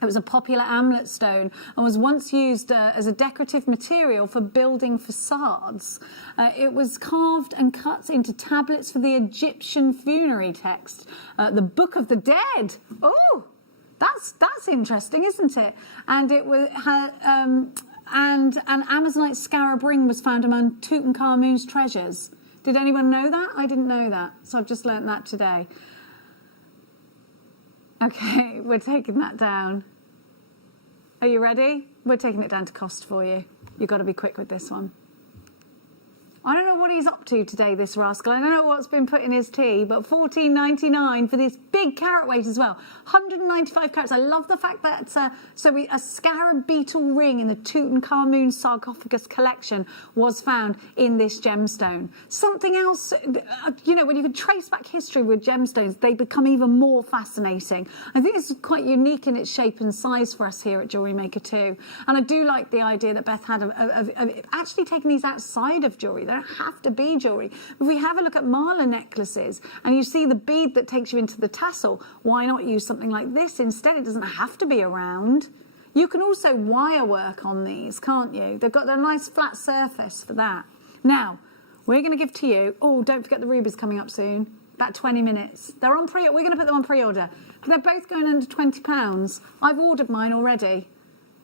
it was a popular amulet stone and was once used as a decorative material for building facades. It was carved and cut into tablets for the Egyptian funerary text, the Book of the Dead. Oh, that's interesting, isn't it? And it was and an Amazonite scarab ring was found among Tutankhamun's treasures. Did anyone know that? I didn't know that, so I've just learnt that today. Okay, we're taking that down. Are you ready? We're taking it down to cost for you. You've got to be quick with this one. I don't know what he's up to today, this rascal. I don't know what's been put in his tea, but $14.99 for this big carat weight as well. 195 carats. I love the fact that a scarab beetle ring in the Tutankhamun sarcophagus collection was found in this gemstone. Something else, you know, when you can trace back history with gemstones, they become even more fascinating. I think it's quite unique in its shape and size for us here at Jewellery Maker too. And I do like the idea that Beth had of actually taking these outside of jewellery. They don't have to be jewellery. If we have a look at mala necklaces and you see the bead that takes you into the tassel, why not use something like this instead? It doesn't have to be a round. You can also wire work on these, can't you? They've got a nice flat surface for that. Now, we're going to give to you, oh, don't forget the rubies coming up soon, about 20 minutes. They're on pre-order. We're going to put them on pre-order. They're both going under £20. I've ordered mine already.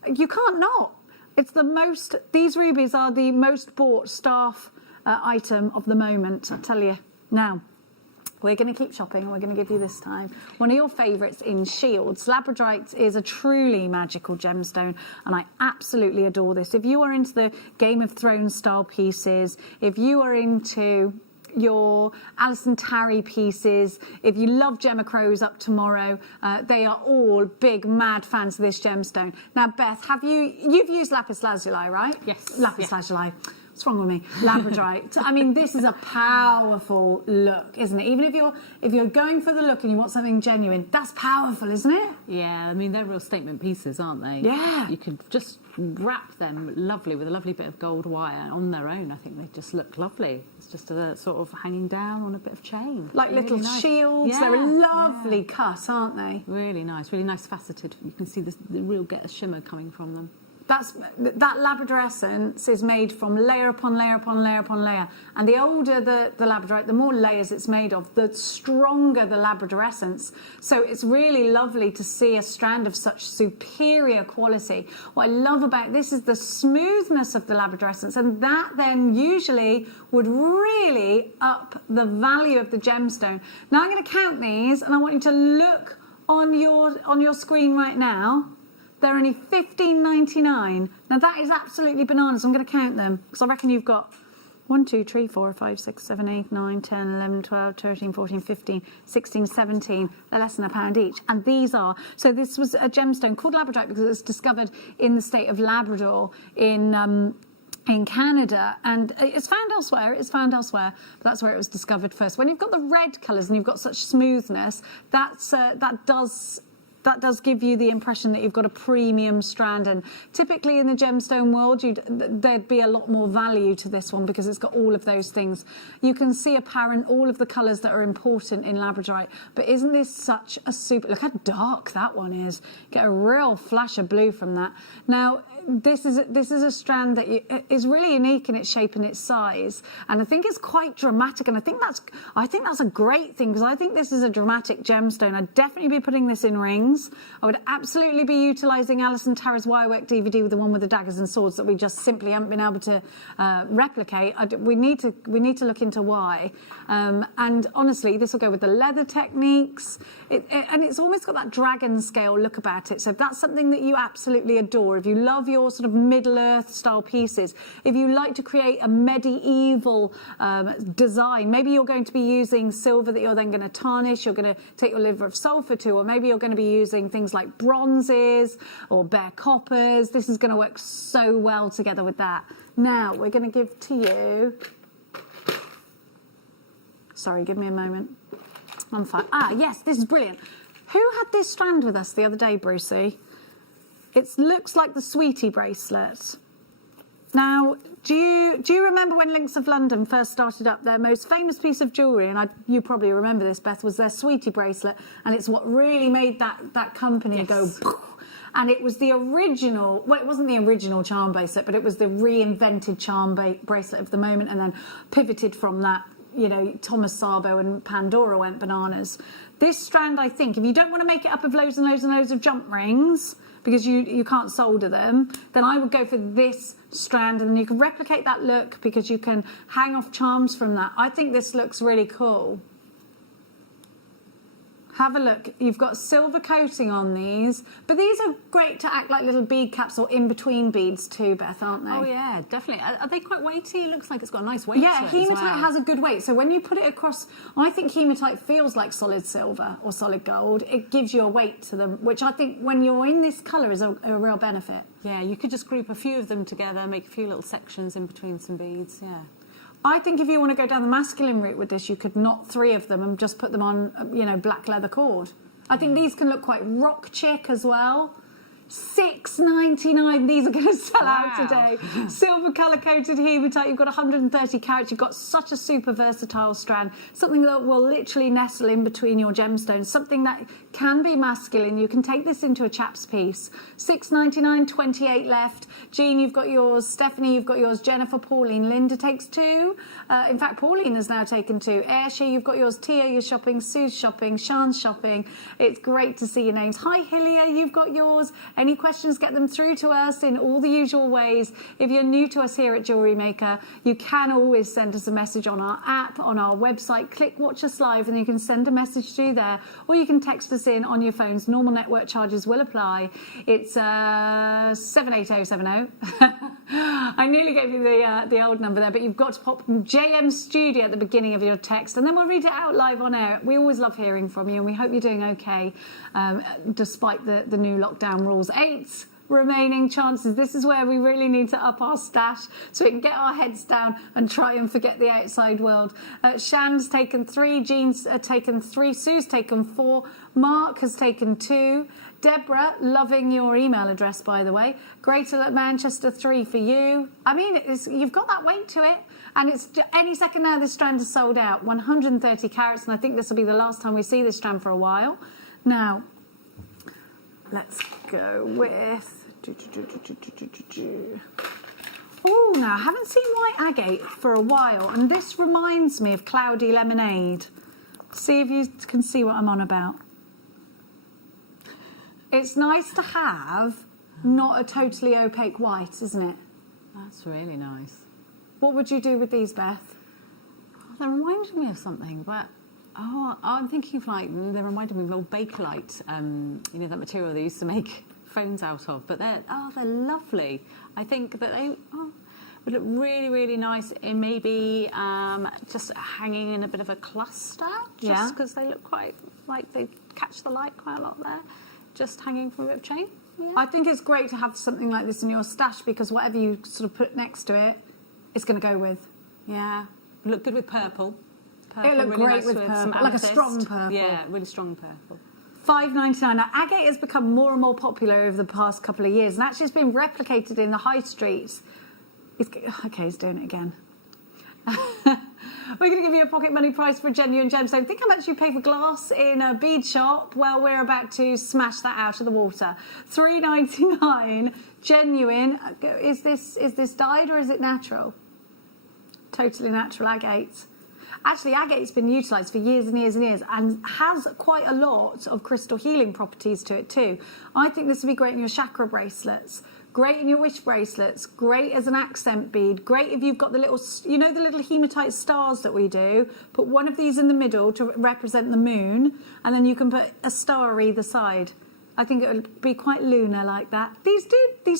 You can't not. It's the most, these rubies are the most bought staff item of the moment, I tell you. Now, we're going to keep shopping and we're going to give you this time one of your favourites in shields. Labradorite is a truly magical gemstone and I absolutely adore this. If you are into the Game of Thrones style pieces, if you are into your Alison Tarry pieces, if you love Gemma Crow's Up Tomorrow, they are all big mad fans of this gemstone. Now Beth, you've used lapis lazuli, right? Yes. Lapis lazuli. What's wrong with me? Labradorite. I mean, this is a powerful look, isn't it? Even if you're going for the look and you want something genuine, that's powerful, isn't it? Yeah, I mean, they're real statement pieces, aren't they? Yeah. You could just wrap them lovely with a lovely bit of gold wire on their own. I think they just look lovely. It's just a sort of hanging down on a bit of chain. Like really little nice. shields. Yeah, They're a lovely cut, aren't they? Really nice faceted. You can see the real get a shimmer coming from them. That Labrador essence is made from layer upon layer upon layer upon layer. And the older the Labradorite, the more layers it's made of, the stronger the Labrador essence. So it's really lovely to see a strand of such superior quality. What I love about this is the smoothness of the Labrador essence, and that then usually would really up the value of the gemstone. Now I'm going to count these, and I want you to look on your screen right now. They're only $15.99. Now that is absolutely bananas. I'm going to count them because I reckon you've got 1, 2, 3, 4, 5, 6, 7, 8, 9, 10, 11, 12, 13, 14, 15, 16, 17. They're less than £1 each. And these are, so this was a gemstone called Labradorite because it was discovered in the state of Labrador in Canada, and it's found elsewhere, but that's where it was discovered first. When you've got the red colours and you've got such smoothness, that does give you the impression that you've got a premium strand, and typically in the gemstone world there'd be a lot more value to this one because it's got all of those things. You can see apparent all of the colours that are important in Labradorite, but isn't this such a super, look how dark that one is. Get a real flash of blue from that. Now this is a strand that is really unique in its shape and its size, and I think it's quite dramatic. And I think that's a great thing, because I think this is a dramatic gemstone. I'd definitely be putting this in rings. I would absolutely be utilising Alison Tara's wirework DVD with the one with the daggers and swords that we just simply haven't been able to replicate. We need to look into why. And honestly, this will go with the leather techniques, and it's almost got that dragon scale look about it. So if that's something that you absolutely adore, if you love your sort of Middle Earth style pieces, if you like to create a medieval design, maybe you're going to be using silver that you're then going to tarnish, you're going to take your liver of sulphur to, or maybe you're going to be using things like bronzes or bare coppers. This is going to work so well together with that. Now we're going to give to you, sorry, give me a moment. I'm fine. Ah, yes, this is brilliant. Who had this strand with us the other day, Brucey? It looks like the Sweetie bracelet. Now, do you remember when Links of London first started up? Their most famous piece of jewellery, and you probably remember this, Beth, was their Sweetie bracelet, and it's what really made that company go. And it was the original, well, it wasn't the original charm bracelet, but it was the reinvented charm bracelet of the moment, and then pivoted from that. You know, Thomas Sabo and Pandora went bananas. This strand, I think, if you don't want to make it up of loads and loads and loads of jump rings, because you can't solder them, then I would go for this strand, and then you can replicate that look because you can hang off charms from that. I think this looks really cool. Have a look. You've got silver coating on these, but these are great to act like little bead caps or in-between beads too, Beth, aren't they? Oh yeah, definitely. Are they quite weighty? It looks like it's got a nice weight Yeah, to it hematite as well. has a good weight. So when you put it across, I think hematite feels like solid silver or solid gold. It gives you a weight to them, which I think when you're in this colour is a real benefit. Yeah, you could just group a few of them together, make a few little sections in between some beads, yeah. I think if you want to go down the masculine route with this, you could knot 3 of them and just put them on, black leather cord. I think these can look quite rock chic as well. $6.99. These are going to sell out today. Silver colour coated hematite. You've got 130 carats. You've got such a super versatile strand. Something that will literally nestle in between your gemstones. Something that can be masculine. You can take this into a chap's piece. $6.99. 28 left. Jean, you've got yours. Stephanie, you've got yours. Jennifer, Pauline, Linda takes 2. In fact, Pauline has now taken 2. Ayrshire, you've got yours. Tia, you're shopping. Sue's shopping. Sean's shopping. It's great to see your names. Hi, Hillier, you've got yours. Any questions, get them through to us in all the usual ways. If you're new to us here at Jewellery Maker, you can always send us a message on our app, on our website. Click Watch Us Live and you can send a message through there, or you can text us in on your phones. Normal network charges will apply. It's 78070. I nearly gave you the old number there, but you've got to pop JM Studio at the beginning of your text, and then we'll read it out live on air. We always love hearing from you, and we hope you're doing okay despite the new lockdown rules. 8 remaining chances. This is where we really need to up our stash so we can get our heads down and try and forget the outside world. Shan's taken 3, Jean's taken 3, Sue's taken 4, Mark has taken 2, Deborah, loving your email address, by the way. Greater at Manchester, 3 for you. I mean, you've got that weight to it. And it's any second now this strand is sold out. 130 carats, and I think this will be the last time we see this strand for a while. Now, let's go with... Oh, now, I haven't seen white agate for a while, and this reminds me of Cloudy Lemonade. See if you can see what I'm on about. It's nice to have not a totally opaque white, isn't it? That's really nice. What would you do with these, Beth? They reminded me of something, but I'm thinking of like they reminded me of old Bakelite. That material they used to make phones out of. But they're lovely. I think that they would look really, really nice in maybe just hanging in a bit of a cluster, just because they look quite like they catch the light quite a lot there. Just hanging from a bit of chain. Yeah. I think it's great to have something like this in your stash because whatever you sort of put next to it, it's going to go with. Yeah. Look good with purple. It looked great with purple, like a strong purple. Yeah, really strong purple. $5.99. Now, agate has become more and more popular over the past couple of years, and actually it's been replicated in the high streets. He's doing it again. We're going to give you a pocket money price for a genuine gemstone. Think how much you pay for glass in a bead shop. Well, we're about to smash that out of the water. $3.99, genuine. Is this dyed or is it natural? Totally natural agate. Actually, agate's been utilised for years and years and years and has quite a lot of crystal healing properties to it too. I think this would be great in your chakra bracelets, great in your wish bracelets, great as an accent bead, great if you've got the little, you know, the little hematite stars that we do. Put one of these in the middle to represent the moon, and then you can put a star either side. I think it would be quite lunar like that. These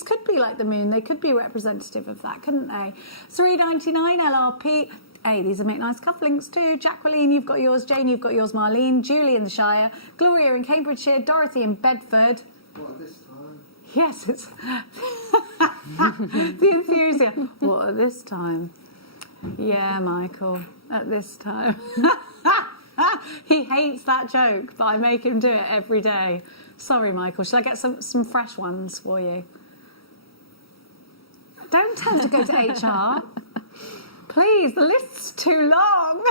could be like the moon. They could be representative of that, couldn't they? $3.99 LRP. Hey, these would make nice cufflinks too. Jacqueline, you've got yours. Jane, you've got yours. Marlene, Julie in the Shire, Gloria in Cambridgeshire, Dorothy in Bedford. What, this time? Yes, it's the enthusiasm. What, at this time? Yeah, Michael, at this time. He hates that joke, but I make him do it every day. Sorry, Michael. Shall I get some fresh ones for you? Don't tell him to go to HR. Please, the list's too long.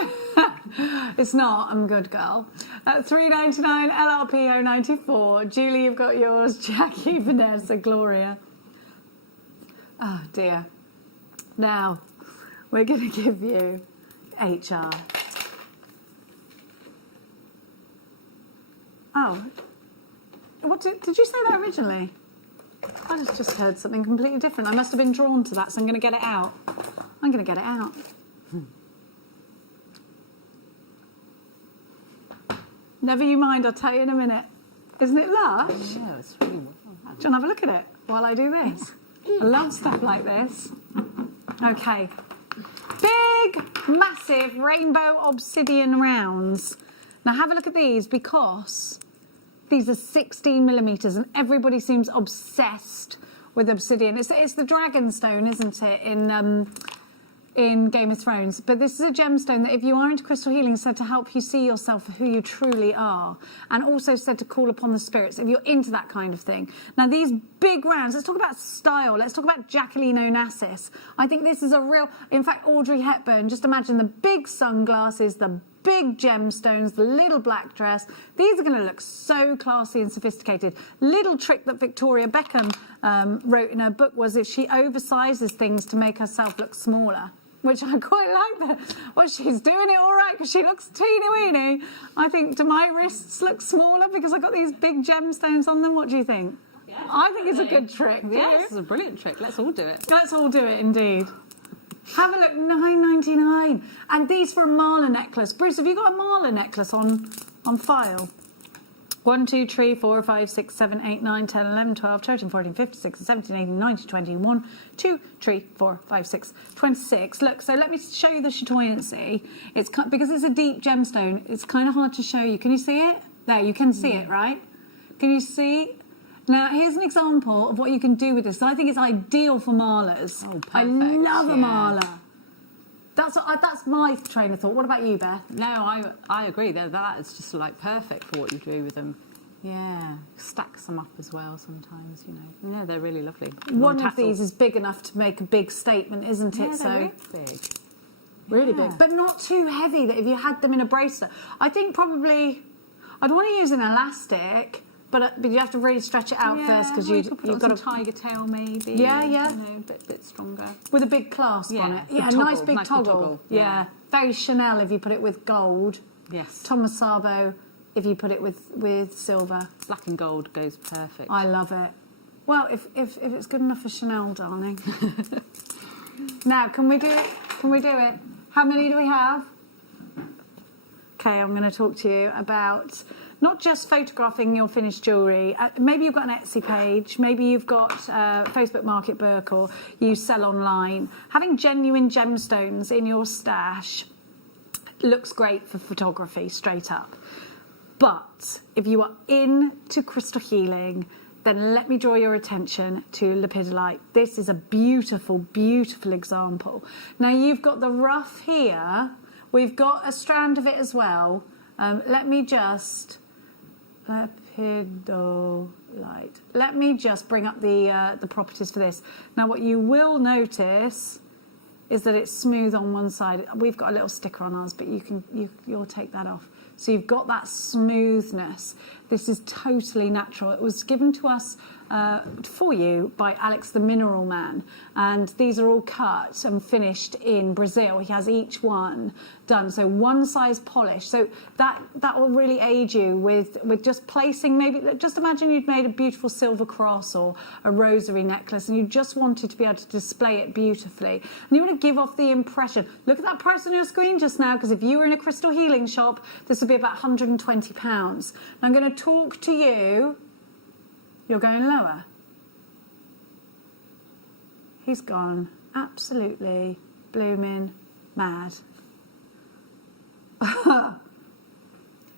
It's not. I'm a good girl. $3.99 LRPO 94. Julie, you've got yours. Jackie, Vanessa, Gloria. Oh dear. Now we're going to give you HR. Oh, what did you say that originally? I just heard something completely different. I must have been drawn to that, so I'm going to get it out. I'm going to get it out. Never you mind, I'll tell you in a minute. Isn't it lush? Yeah, it's really well. Do you want to have a look at it while I do this? I love stuff like this. Okay. Big, massive rainbow obsidian rounds. Now have a look at these because these are 16 millimetres and everybody seems obsessed with obsidian. It's the dragon stone, isn't it, in Game of Thrones? But this is a gemstone that if you are into crystal healing, said to help you see yourself for who you truly are, and also said to call upon the spirits if you're into that kind of thing. Now these big rounds, let's talk about style, let's talk about Jacqueline Onassis. I think this is a real, in fact, Audrey Hepburn, just imagine the big sunglasses, the big gemstones, the little black dress. These are going to look so classy and sophisticated. Little trick that Victoria Beckham wrote in her book was if she oversizes things to make herself look smaller, which I quite like that. Well, she's doing it all right because she looks teeny-weeny. I think, do my wrists look smaller because I've got these big gemstones on them? What do you think? Yeah, I think it's a good trick. Yes, it's a brilliant trick. Let's all do it. Let's all do it, indeed. Have a look, $9.99. And these for a Marla necklace. Bruce, have you got a Marla necklace on file? 1, 2, 3, 4, 5, 6, 7, 8, 9, 10, 11, 12, 13, 14, 15, 16, 17, 18, 19, 20, 1, 2, 3, 4, 5, 6, 26. Look, so let me show you the chatoyancy. It's because it's a deep gemstone, it's kind of hard to show you. Can you see it? There, you can see it, right? Can you see? Now, here's an example of what you can do with this. I think it's ideal for Marlas. Oh, perfect. I love a Marla. That's my train of thought. What about you, Beth? No, I agree. That is just like perfect for what you do with them. Yeah, stacks them up as well sometimes, you know. Yeah, they're really lovely. One of these is big enough to make a big statement, isn't it? Yeah, so they're really big. Really big, but not too heavy that if you had them in a bracelet. I think probably I'd want to use an elastic, but you have to really stretch it out first because you've got a tiger tail maybe. Yeah, yeah. You know, a bit stronger. With a big clasp on it. Yeah, toggle, nice big toggle. Yeah. Very Chanel if you put it with gold. Yes. Thomas Sabo if you put it with silver. Black and gold goes perfect. I love it. Well, if it's good enough for Chanel, darling. Now, can we do it? Can we do it? How many do we have? Okay, I'm going to talk to you about not just photographing your finished jewellery. Maybe you've got an Etsy page, maybe you've got Facebook Market Book, or you sell online. Having genuine gemstones in your stash looks great for photography, straight up. But if you are into crystal healing, then let me draw your attention to lepidolite. This is a beautiful, beautiful example. Now you've got the rough here. We've got a strand of it as well. Let me just lepidolite. Let me just bring up the properties for this. Now, what you will notice is that it's smooth on one side. We've got a little sticker on ours, but you'll take that off. So you've got that smoothness. This is totally natural. It was given to us for you by Alex the Mineral Man, and these are all cut and finished in Brazil. He has each one done, so one size polish. So that will really aid you with just placing, maybe just imagine you'd made a beautiful silver cross or a rosary necklace and you just wanted to be able to display it beautifully, and you want to give off the impression. Look at that price on your screen just now, because if you were in a crystal healing shop, this would be about £120. I'm going to talk to you. You're going lower. He's gone absolutely blooming mad.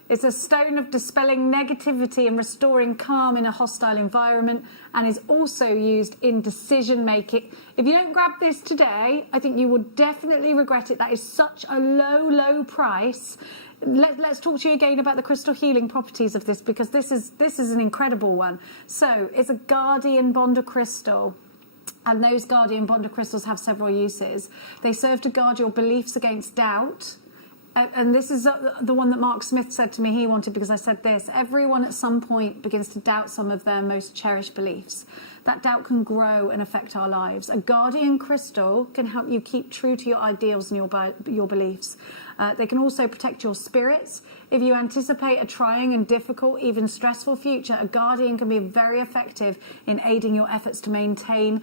It's a stone of dispelling negativity and restoring calm in a hostile environment, and is also used in decision making. If you don't grab this today, I think you will definitely regret it. That is such a low price. Let's talk to you again about the crystal healing properties of this, because this is an incredible one. So it's a guardian bond of crystal, and those guardian bond of crystals have several uses. They serve to guard your beliefs against doubt. And this is the one that Mark Smith said to me he wanted, because I said this: everyone at some point begins to doubt some of their most cherished beliefs. That doubt can grow and affect our lives. A guardian crystal can help you keep true to your ideals and your beliefs. They can also protect your spirits. If you anticipate a trying and difficult, even stressful future, a guardian can be very effective in aiding your efforts to maintain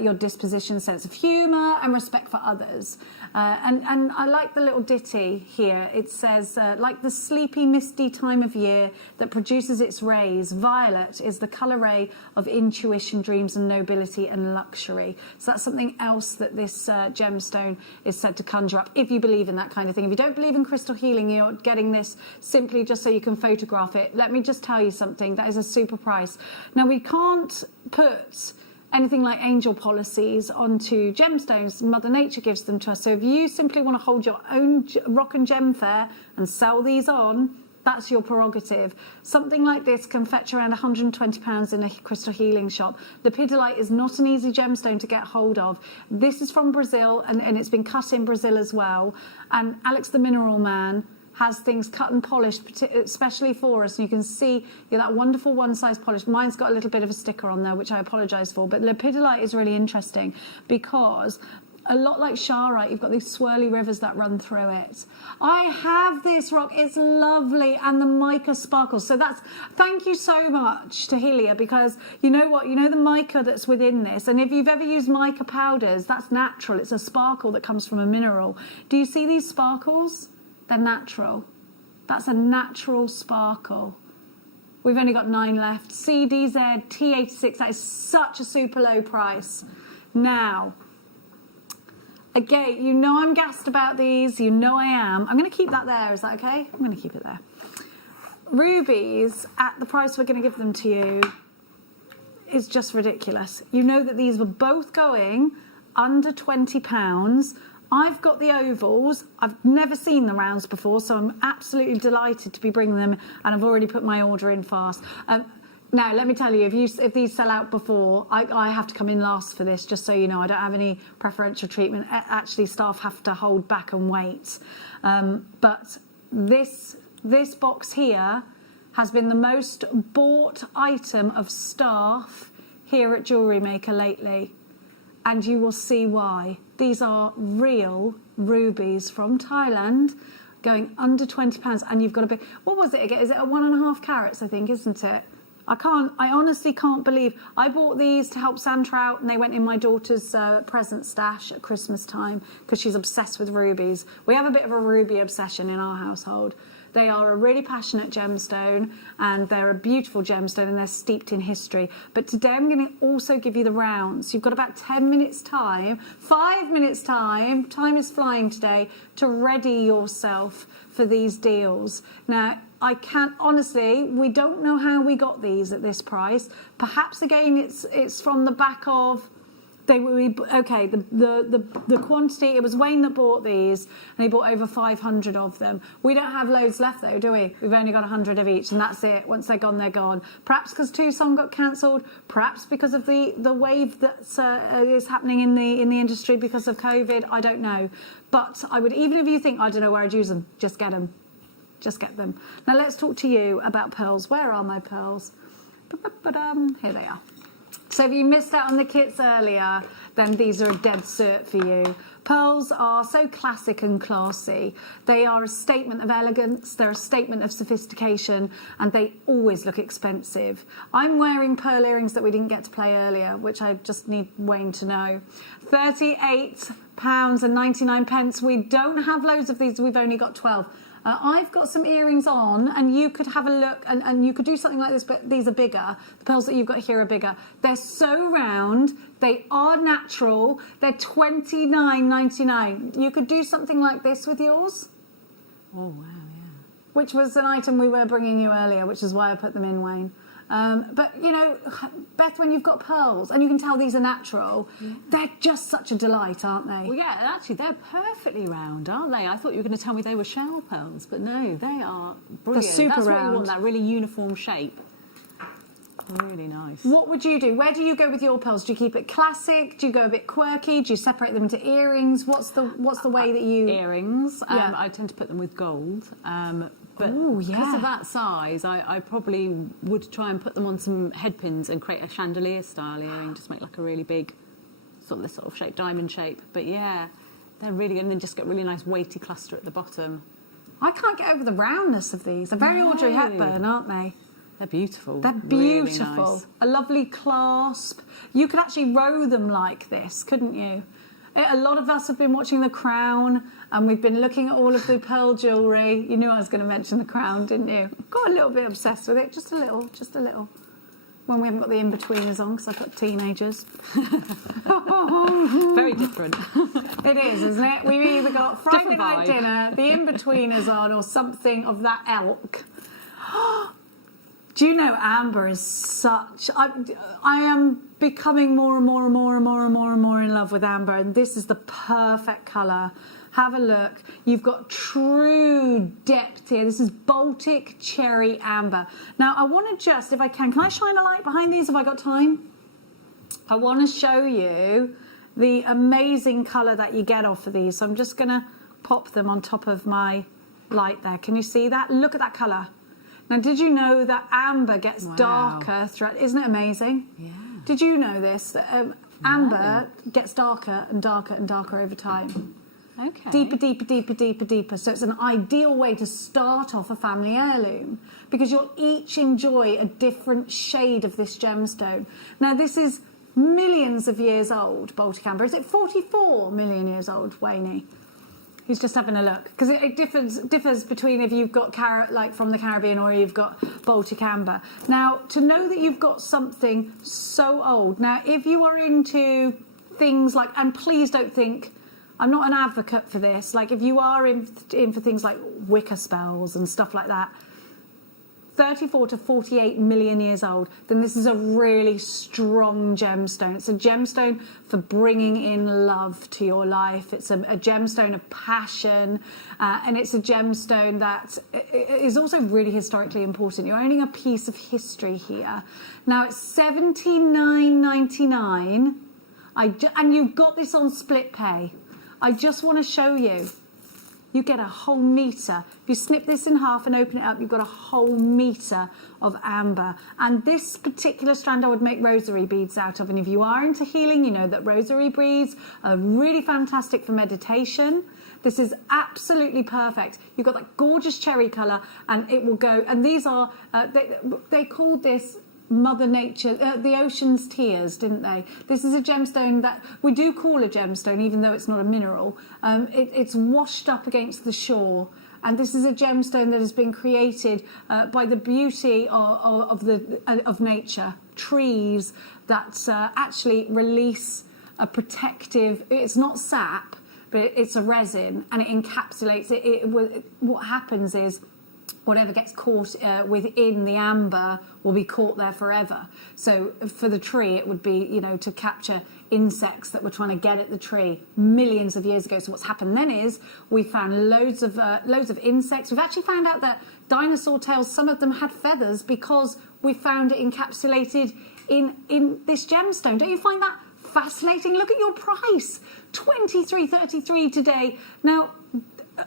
your disposition, sense of humour and respect for others. And I like the little ditty here. It says, like the sleepy, misty time of year that produces its rays, violet is the colour ray of intuition, dreams and nobility and luxury. So that's something else that this gemstone is said to conjure up, if you believe in that kind of thing. If you don't believe in crystal healing, you're getting this simply just so you can photograph it. Let me just tell you something, that is a super price. Now, we can't put anything like angel policies onto gemstones. Mother Nature gives them to us. So if you simply want to hold your own rock and gem fair and sell these on, that's your prerogative. Something like this can fetch around £120 in a crystal healing shop. Lepidolite is not an easy gemstone to get hold of. This is from Brazil, and it's been cut in Brazil as well. And Alex the Mineral Man has things cut and polished especially for us, and you can see that wonderful one size polish. Mine's got a little bit of a sticker on there, which I apologise for, but lepidolite is really interesting because a lot like Sharite, you've got these swirly rivers that run through it. I have this rock, it's lovely, and the mica sparkles. So thank you so much to Helia, because you know what, you know the mica that's within this, and if you've ever used mica powders, that's natural. It's a sparkle that comes from a mineral. Do you see these sparkles? They're natural. That's a natural sparkle. We've only got 9 left. CDZ T86, that is such a super low price. Now, again, you know I'm gassed about these. You know I am. I'm going to keep that there. Is that okay? I'm going to keep it there. Rubies, at the price we're going to give them to you, is just ridiculous. You know that these were both going under £20. I've got the ovals. I've never seen the rounds before, so I'm absolutely delighted to be bringing them, and I've already put my order in fast. Now, let me tell you, if these sell out before, I have to come in last for this, just so you know. I don't have any preferential treatment. Actually, staff have to hold back and wait. But this box here has been the most bought item of staff here at Jewellery Maker lately. And you will see why. These are real rubies from Thailand, going under £20, and you've got a bit. What was it again? Is it a 1.5 carats? I think, isn't it? I honestly can't believe. I bought these to help Santa out, and they went in my daughter's present stash at Christmas time because she's obsessed with rubies. We have a bit of a ruby obsession in our household. They are a really passionate gemstone, and they're a beautiful gemstone, and they're steeped in history. But today I'm going to also give you the rounds. You've got about 10 minutes time, 5 minutes time is flying today, to ready yourself for these deals. Now, I can't, honestly, we don't know how we got these at this price. Perhaps, again, it's from the back of The quantity, it was Wayne that bought these, and he bought over 500 of them. We don't have loads left though, do we? We've only got 100 of each, and that's it. Once they're gone, they're gone. Perhaps because Tucson got cancelled, perhaps because of the wave that is happening in the industry because of COVID. I don't know. But I would, even if you think, I don't know where I'd use them, just get them. Just get them. Now let's talk to you about pearls. Where are my pearls? Here they are. So if you missed out on the kits earlier, then these are a dead cert for you. Pearls are so classic and classy. They are a statement of elegance, they're a statement of sophistication, and they always look expensive. I'm wearing pearl earrings that we didn't get to play earlier, which I just need Wayne to know. £38.99. We don't have loads of these, we've only got 12. I've got some earrings on, and you could have a look, and you could do something like this, but these are bigger. The pearls that you've got here are bigger. They're so round, they are natural, they're $29.99. You could do something like this with yours. Oh, wow, yeah. Which was an item we were bringing you earlier, which is why I put them in, Wayne. But, you know, Beth, when you've got pearls, and you can tell these are natural, they're just such a delight, aren't they? Well, yeah, actually, they're perfectly round, aren't they? I thought you were going to tell me they were shell pearls, but no, they are brilliant. They're super That's round. what you want, that really uniform shape. Really nice. What would you do? Where do you go with your pearls? Do you keep it classic? Do you go a bit quirky? Do you separate them into earrings? What's the way that you... Earrings. Yeah. I tend to put them with gold. But Ooh, because yeah. of that size, I probably would try and put them on some head pins and create a chandelier style earring, just make like a really big sort of shape, diamond shape. But yeah, they're really good, and then just get really nice weighty cluster at the bottom. I can't get over the roundness of these. They're very Audrey Hepburn, aren't they? They're beautiful. They're Really beautiful. nice. A lovely clasp. You could actually row them like this, couldn't you? A lot of us have been watching The Crown, and we've been looking at all of the pearl jewellery. You knew I was going to mention The Crown, didn't you? Got a little bit obsessed with it, just a little. When we haven't got the in-betweeners on, because I've got teenagers. Very different. It is, isn't it? We've either got Friday Different night vibe. dinner, the in-betweeners on, or something of that ilk. Do you know Amber is such... I am becoming more and more in love with Amber, and this is the perfect colour. Have a look. You've got true depth here. This is Baltic Cherry Amber. Now, I want to just, if I can I shine a light behind these? Have I got time? I want to show you the amazing colour that you get off of these. So I'm just going to pop them on top of my light there. Can you see that? Look at that colour. Now, did you know that amber gets darker throughout? Isn't it amazing? Yeah. Did you know this? That amber gets darker and darker and darker over time. Okay. Deeper. So it's an ideal way to start off a family heirloom, because you'll each enjoy a different shade of this gemstone. Now, this is millions of years old, Baltic Amber. Is it 44 million years old, Wayne? He's just having a look, because it differs between if you've got like from the Caribbean or you've got Baltic Amber. Now, to know that you've got something so old. Now, if you are into things like, and please don't think, I'm not an advocate for this, like if you are in for things like Wicca spells and stuff like that, 34 to 48 million years old, then this is a really strong gemstone. It's a gemstone for bringing in love to your life. It's a gemstone of passion, and it's a gemstone that is also really historically important. You're owning a piece of history here. Now, it's $79.99, and you've got this on split pay. I just want to show you. You get a whole metre. If you snip this in half and open it up, you've got a whole metre of amber. And this particular strand I would make rosary beads out of. And if you are into healing, you know that rosary beads are really fantastic for meditation. This is absolutely perfect. You've got that gorgeous cherry colour, and it will go. And these are, they called this Mother Nature, the ocean's tears, didn't they? This is a gemstone that we do call a gemstone, even though it's not a mineral. It's washed up against the shore, and this is a gemstone that has been created by the beauty of nature. Trees that actually release a protective. It's not sap, but it's a resin, and it encapsulates it. What happens is, whatever gets caught within the amber will be caught there forever. So for the tree, it would be, you know, to capture insects that were trying to get at the tree millions of years ago. So what's happened then is we found loads of insects. We've actually found out that dinosaur tails, some of them had feathers because we found it encapsulated in this gemstone. Don't you find that fascinating? Look at your price, $23.33 today. Now,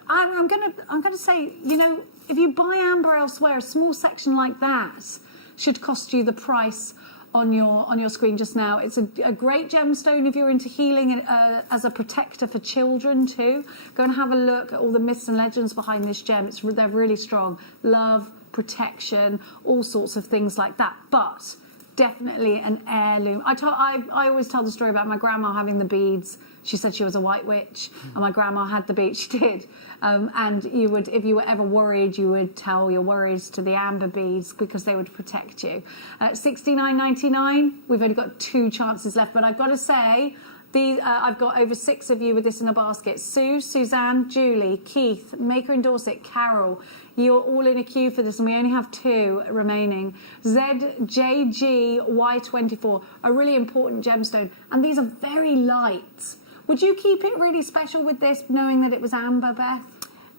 I'm gonna say, you know, if you buy amber elsewhere, a small section like that should cost you the price on your screen just now. It's a great gemstone if you're into healing and as a protector for children too. Go and have a look at all the myths and legends behind this gem. They're really strong. Love, protection, all sorts of things like that. But definitely an heirloom. I always tell the story about my grandma having the beads. She said she was a white witch, and my grandma had the beads. She did. And you would, if you were ever worried, you would tell your worries to the amber beads because they would protect you. $69.99. We've only got 2 chances left, but I've got to say, I've got over 6 of you with this in a basket. Sue, Suzanne, Julie, Keith, Maker in Dorset, Carol. You're all in a queue for this, and we only have 2 remaining. ZJGY24, a really important gemstone, and these are very light. Would you keep it really special with this, knowing that it was amber, Beth?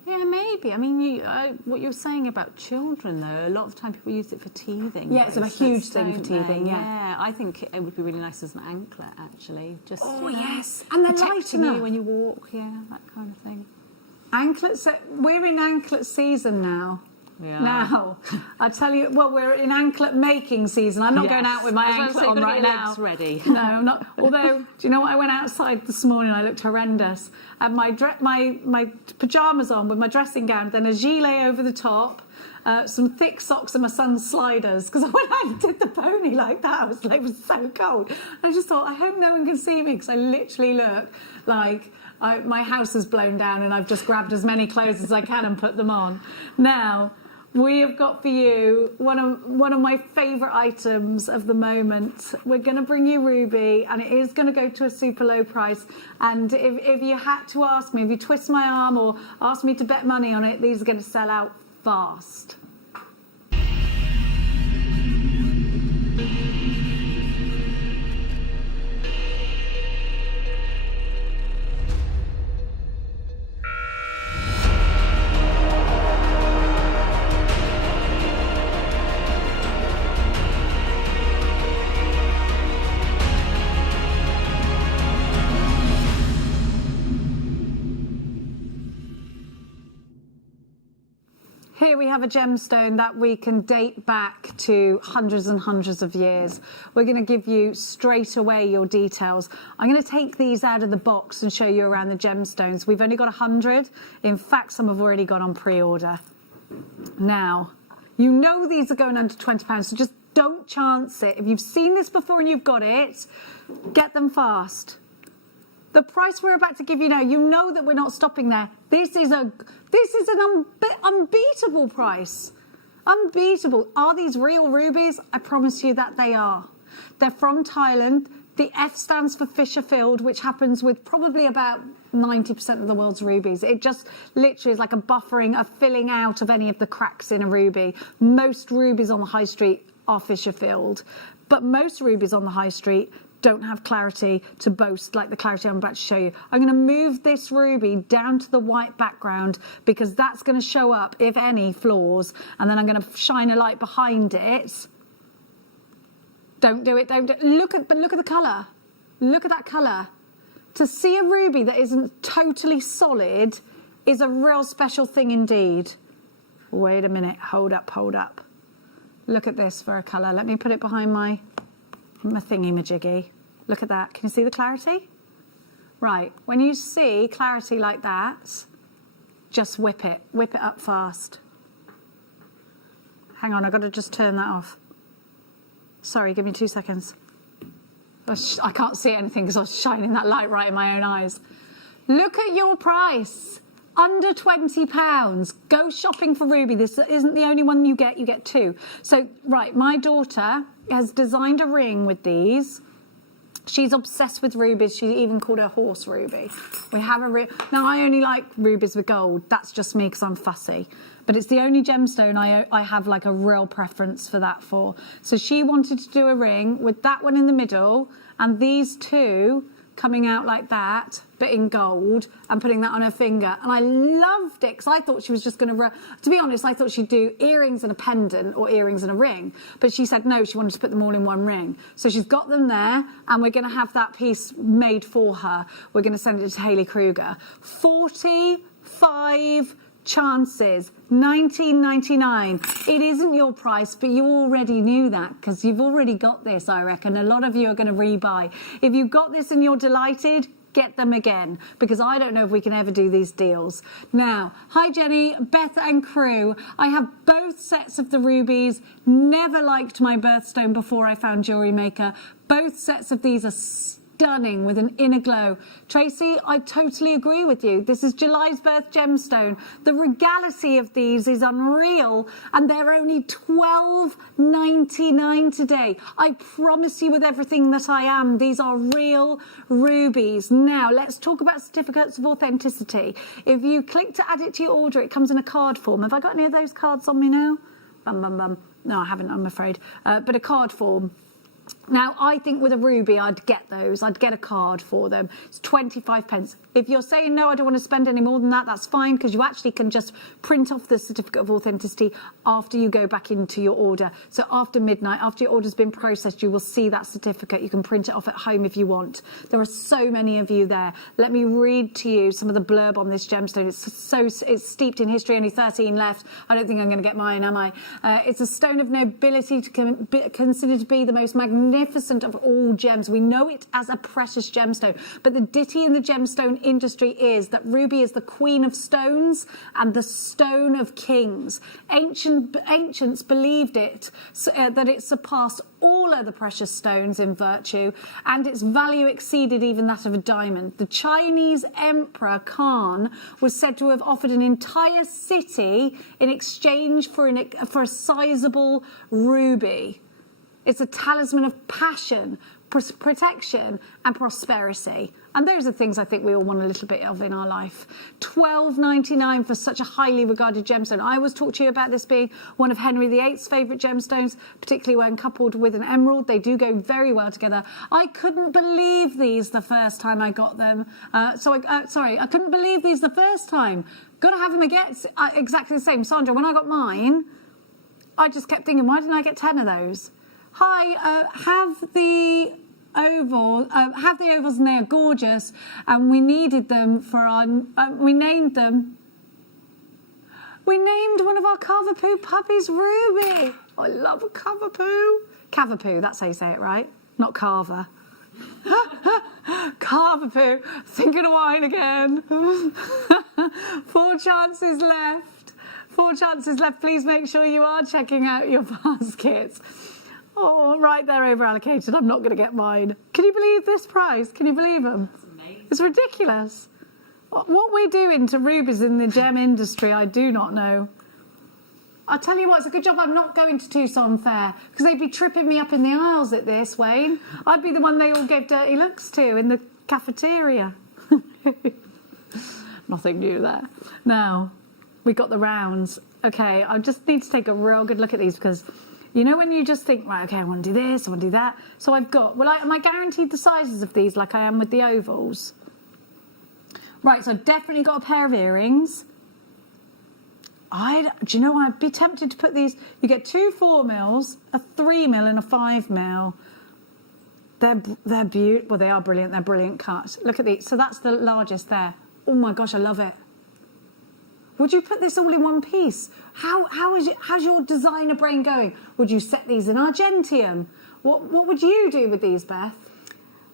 Yeah, maybe. I mean, what you're saying about children, though, a lot of the time people use it for teething. Yeah, it's a huge thing for teething, Yeah, I think it would be really nice as an anklet, actually. Just, yes, and they're protecting light enough. you when you walk, yeah, that kind of thing. Anklets, we're in anklet season now. Yeah. Now, I tell you, well, we're in anklet making season. I'm not going out with my anklet on right now. Legs ready. No, I'm not. Although, do you know what? I went outside this morning. I looked horrendous. I had my pajamas on with my dressing gown, then a gilet over the top, some thick socks and my son's sliders. Because when I did the pony like that, it was so cold. I just thought, I hope no one can see me because I literally look like my house is blown down and I've just grabbed as many clothes as I can and put them on. Now, we have got for you one of my favourite items of the moment. We're going to bring you Ruby, and it is going to go to a super low price. And if you had to ask me, if you twist my arm or ask me to bet money on it, these are going to sell out fast. Here we have a gemstone that we can date back to hundreds and hundreds of years. We're going to give you straight away your details. I'm going to take these out of the box and show you around the gemstones. We've only got 100. In fact, some have already gone on pre-order. Now, you know these are going under £20, so just don't chance it. If you've seen this before and you've got it, get them fast. The price we're about to give you now, you know that we're not stopping there. This is an unbeatable price. Unbeatable. Are these real rubies? I promise you that they are. They're from Thailand. The F stands for Fisher Filled, which happens with probably about 90% of the world's rubies. It just literally is like a buffering, a filling out of any of the cracks in a ruby. Most rubies on the high street are Fisher Filled, but most rubies on the high street don't have clarity to boast like the clarity I'm about to show you. I'm going to move this ruby down to the white background because that's going to show up, if any, flaws, and then I'm going to shine a light behind it. Don't do it, don't do it. Look at the colour. Look at that colour. To see a ruby that isn't totally solid is a real special thing indeed. Wait a minute, hold up. Look at this for a colour. Let me put it behind my thingy-majiggy. Look at that. Can you see the clarity? Right. When you see clarity like that, just whip it. Whip it up fast. Hang on, I've got to just turn that off. Sorry, give me 2 seconds. I can't see anything because I was shining that light right in my own eyes. Look at your price. Under £20. Go shopping for Ruby. This isn't the only one you get 2. So, right, my daughter has designed a ring with these. She's obsessed with rubies. She even called her horse ruby. We have a now. I only like rubies with gold. That's just me because I'm fussy. But it's the only gemstone I have like a real preference for that for. So she wanted to do a ring with that one in the middle and these two coming out like that, but in gold, and putting that on her finger. And I loved it because I thought she was just going to be honest, I thought she'd do earrings and a pendant or earrings and a ring. But she said no, she wanted to put them all in one ring. So she's got them there, and we're going to have that piece made for her. We're going to send it to Hayley Kruger. 45 chances, $19.99. It isn't your price, but you already knew that because you've already got this, I reckon. A lot of you are going to rebuy. If you've got this and you're delighted, get them again, because I don't know if we can ever do these deals. Now, hi Jenny, Beth and crew. I have both sets of the rubies. Never liked my birthstone before I found Jewellery Maker. Both sets of these are stunning with an inner glow. Tracy, I totally agree with you. This is July's birth gemstone. The regality of these is unreal, and they're only $12.99 today. I promise you with everything that I am, these are real rubies. Now, let's talk about certificates of authenticity. If you click to add it to your order, it comes in a card form. Have I got any of those cards on me now? Bum, bum, bum. No, I haven't, I'm afraid. But a card form. Now, I think with a ruby, I'd get those. I'd get a card for them. It's 25 pence. If you're saying, no, I don't want to spend any more than that, that's fine, because you actually can just print off the certificate of authenticity after you go back into your order. So after midnight, after your order's been processed, you will see that certificate. You can print it off at home if you want. There are so many of you there. Let me read to you some of the blurb on this gemstone. It's steeped in history, only 13 left. I don't think I'm going to get mine, am I? It's a stone of nobility, considered to be the most magnificent of all gems. We know it as a precious gemstone, but the ditty in the gemstone industry is that ruby is the queen of stones and the stone of kings. Ancients believed it, that it surpassed all other precious stones in virtue, and its value exceeded even that of a diamond. The Chinese Emperor Khan was said to have offered an entire city in exchange for a sizable ruby. It's a talisman of passion, protection and prosperity. And those are things I think we all want a little bit of in our life. $12.99 for such a highly regarded gemstone. I always talk to you about this being one of Henry VIII's favourite gemstones, particularly when coupled with an emerald. They do go very well together. I couldn't believe these the first time I got them. I couldn't believe these the first time. Got to have them again. It's, exactly the same. Sandra, when I got mine, I just kept thinking, why didn't I get 10 of those? Hi, have the ovals, and they are gorgeous, and we needed them for our, we named one of our Cavapoo puppies Ruby. I love a Cavapoo. Cavapoo, that's how you say it, right? Not Carver. Cavapoo, thinking of wine again. 4 chances left. 4 chances left. Please make sure you are checking out your baskets. Oh, right, they're over-allocated. I'm not going to get mine. Can you believe this price? Can you believe them? That's amazing. It's ridiculous. What we're doing to rubies in the gem industry, I do not know. I tell you what, it's a good job I'm not going to Tucson Fair, because they'd be tripping me up in the aisles at this, Wayne. I'd be the one they all gave dirty looks to in the cafeteria. Nothing new there. Now, we got the rounds. Okay, I just need to take a real good look at these, because you know when you just think, right, okay, I want to do this, I want to do that. So I've got, am I guaranteed the sizes of these like I am with the ovals? Right, so I've definitely got a pair of earrings. Do you know, I'd be tempted to put these, you get 2 4mm, a 3mm and a 5mm. They're beautiful, well, they are brilliant, they're brilliant cuts. Look at these, so that's the largest there. Oh my gosh, I love it. Would you put this all in one piece? How's your designer brain going? Would you set these in argentium? What would you do with these, Beth?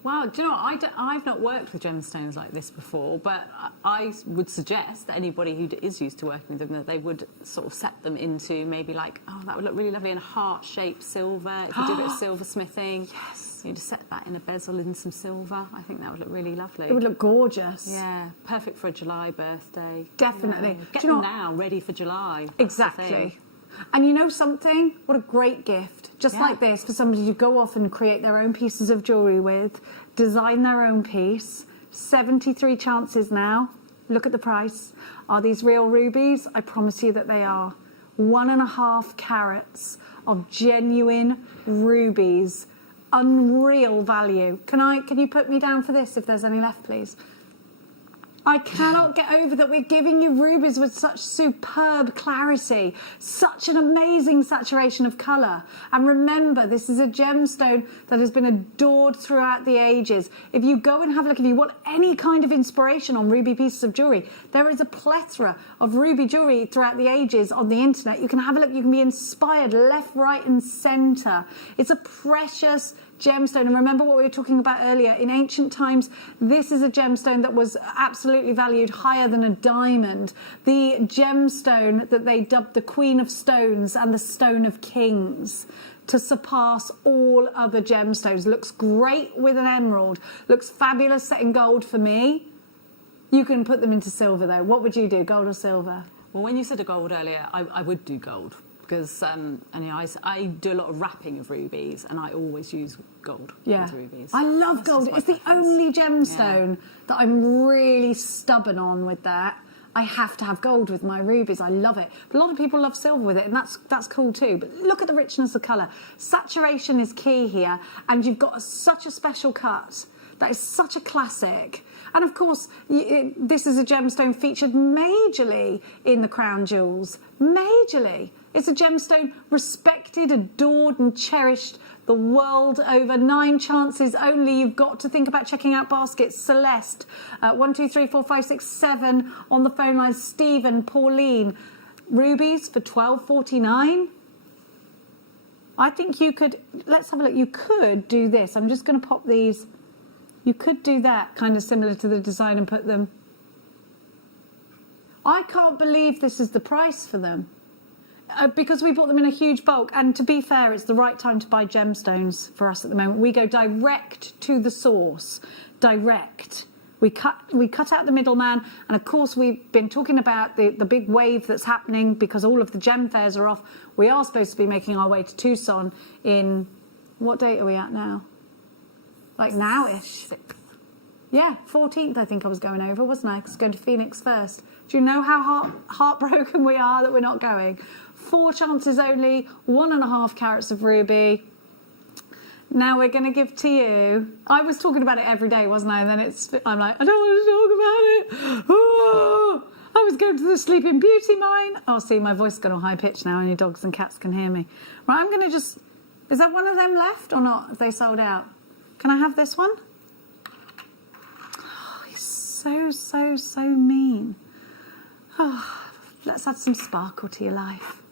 Well, do you know what? I've not worked with gemstones like this before, but I would suggest that anybody who is used to working with them, that they would sort of set them into maybe like, oh, that would look really lovely in a heart-shaped silver, if you do a bit of silversmithing. Yes. You just set that in a bezel in some silver. I think that would look really lovely. It would look gorgeous. Yeah, perfect for a July birthday. Definitely. Get them now, ready for July. Exactly. And you know something? What a great gift. Just Yeah. like this, for somebody to go off and create their own pieces of jewellery with, design their own piece. 73 chances now. Look at the price. Are these real rubies? I promise you that they are. 1.5 carats of genuine rubies. Unreal value. Can you put me down for this if there's any left, please? I cannot get over that we're giving you rubies with such superb clarity, such an amazing saturation of colour. And remember, this is a gemstone that has been adored throughout the ages. If you go and have a look, if you want any kind of inspiration on ruby pieces of jewellery, there is a plethora of ruby jewellery throughout the ages on the internet. You can have a look, you can be inspired left, right and centre. It's a precious gemstone. And remember what we were talking about earlier, in ancient times, this is a gemstone that was absolutely valued higher than a diamond. The gemstone that they dubbed the Queen of Stones and the Stone of Kings, to surpass all other gemstones. Looks great with an emerald, looks fabulous set in gold for me. You can put them into silver though. What would you do, gold or silver? Well, when you said a gold earlier, I would do gold. Because I do a lot of wrapping of rubies, and I always use gold with rubies. I love That's gold. just my It's the preference. only gemstone that I'm really stubborn on with that. I have to have gold with my rubies. I love it. But a lot of people love silver with it, and that's cool too. But look at the richness of colour. Saturation is key here, and you've got such a special cut. That is such a classic. And of course, this is a gemstone featured majorly in the crown jewels. Majorly. It's a gemstone respected, adored and cherished the world over. 9 chances only. You've got to think about checking out baskets. Celeste, 1, 2, 3, 4, 5, 6, 7 on the phone line. Stephen, Pauline. Rubies for $12.49. I think you could, let's have a look. You could do this. I'm just going to pop these. You could do that, kind of similar to the design, and put them. I can't believe this is the price for them. Because we bought them in a huge bulk, and to be fair, it's the right time to buy gemstones for us at the moment. We go direct to the source, direct. We cut out the middleman, and of course we've been talking about the big wave that's happening because all of the gem fairs are off. We are supposed to be making our way to Tucson in, what date are we at now? Like now-ish. 6th. Yeah, 14th I think I was going over, wasn't I? I was going to Phoenix first. Do you know how heartbroken we are that we're not going? 4 chances only, 1.5 carats of ruby. Now we're going to give to you. I was talking about it every day, wasn't I? And then I'm like, I don't want to talk about it. Oh, I was going to the Sleeping Beauty mine. Oh, see, my voice has gone all high pitched now, and your dogs and cats can hear me. Right, I'm going to just. Is that one of them left or not? Have they sold out? Can I have this one? Oh, he's so mean. Oh, let's add some sparkle to your life.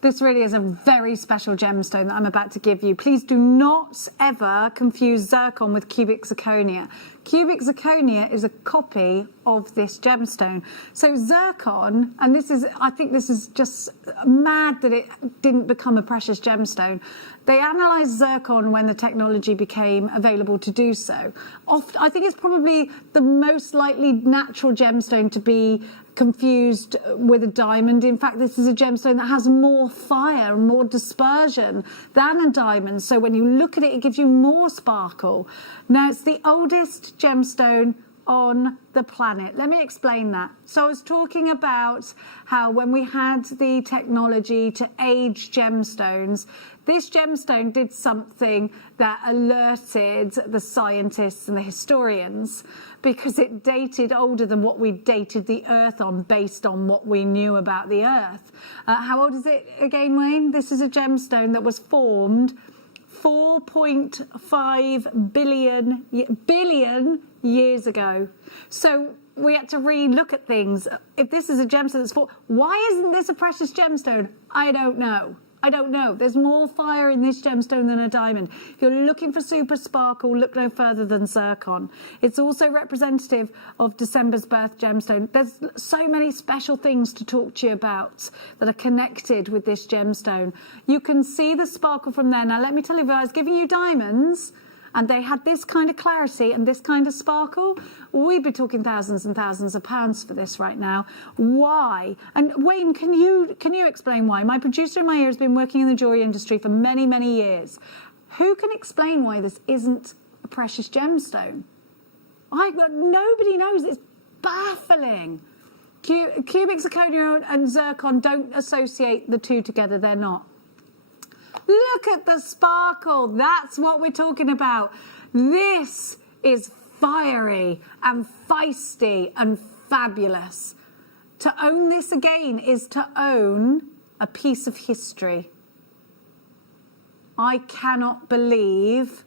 This really is a very special gemstone that I'm about to give you. Please do not ever confuse zircon with cubic zirconia. Cubic zirconia is a copy of this gemstone. So zircon, and I think this is just mad that it didn't become a precious gemstone. They analysed zircon when the technology became available to do so. I think it's probably the most likely natural gemstone to be confused with a diamond. In fact, this is a gemstone that has more fire and more dispersion than a diamond. So when you look at it, it gives you more sparkle. Now, it's the oldest gemstone on the planet. Let me explain that. So I was talking about how when we had the technology to age gemstones, this gemstone did something that alerted the scientists and the historians, because it dated older than what we dated the Earth on based on what we knew about the Earth. How old is it again, Wayne? This is a gemstone that was formed 4.5 billion years ago. So we had to re-look at things. If this is a gemstone that's why isn't this a precious gemstone? I don't know. I don't know. There's more fire in this gemstone than a diamond. If you're looking for super sparkle, look no further than zircon. It's also representative of December's birth gemstone. There's so many special things to talk to you about that are connected with this gemstone. You can see the sparkle from there. Now, let me tell you, if I was giving you diamonds and they had this kind of clarity and this kind of sparkle, we'd be talking thousands and thousands of pounds for this right now. Why? And Wayne, can you explain why? My producer in my ear has been working in the jewellery industry for many, many years. Who can explain why this isn't a precious gemstone? Nobody knows. It's baffling. Cubic zirconia and zircon don't associate the two together. They're not. Look at the sparkle. That's what we're talking about. This is fiery and feisty and fabulous. To own this again is to own a piece of history. I cannot believe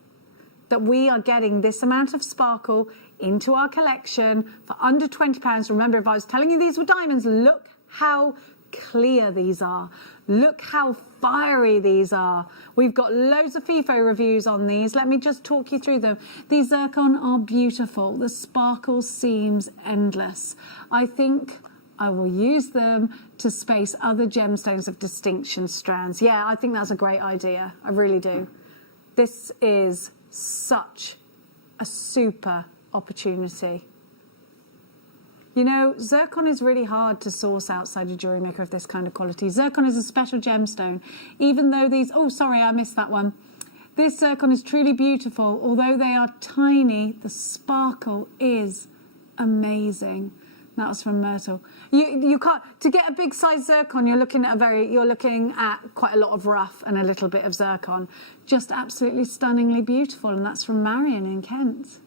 that we are getting this amount of sparkle into our collection for under £20. Remember, if I was telling you these were diamonds, look how clear these are. Look how fiery these are. We've got loads of FIFO reviews on these. Let me just talk you through them. These zircon are beautiful. The sparkle seems endless. I think I will use them to space other gemstones of distinction strands. Yeah, I think that's a great idea. I really do. This is such a super opportunity. You know, zircon is really hard to source outside of Jewellery Maker of this kind of quality. Zircon is a special gemstone, even though these... Oh, sorry, I missed that one. This zircon is truly beautiful. Although they are tiny, the sparkle is amazing. That was from Myrtle. You can't... To get a big size zircon, you're looking at quite a lot of rough and a little bit of zircon. Just absolutely stunningly beautiful, and that's from Marion in Kent.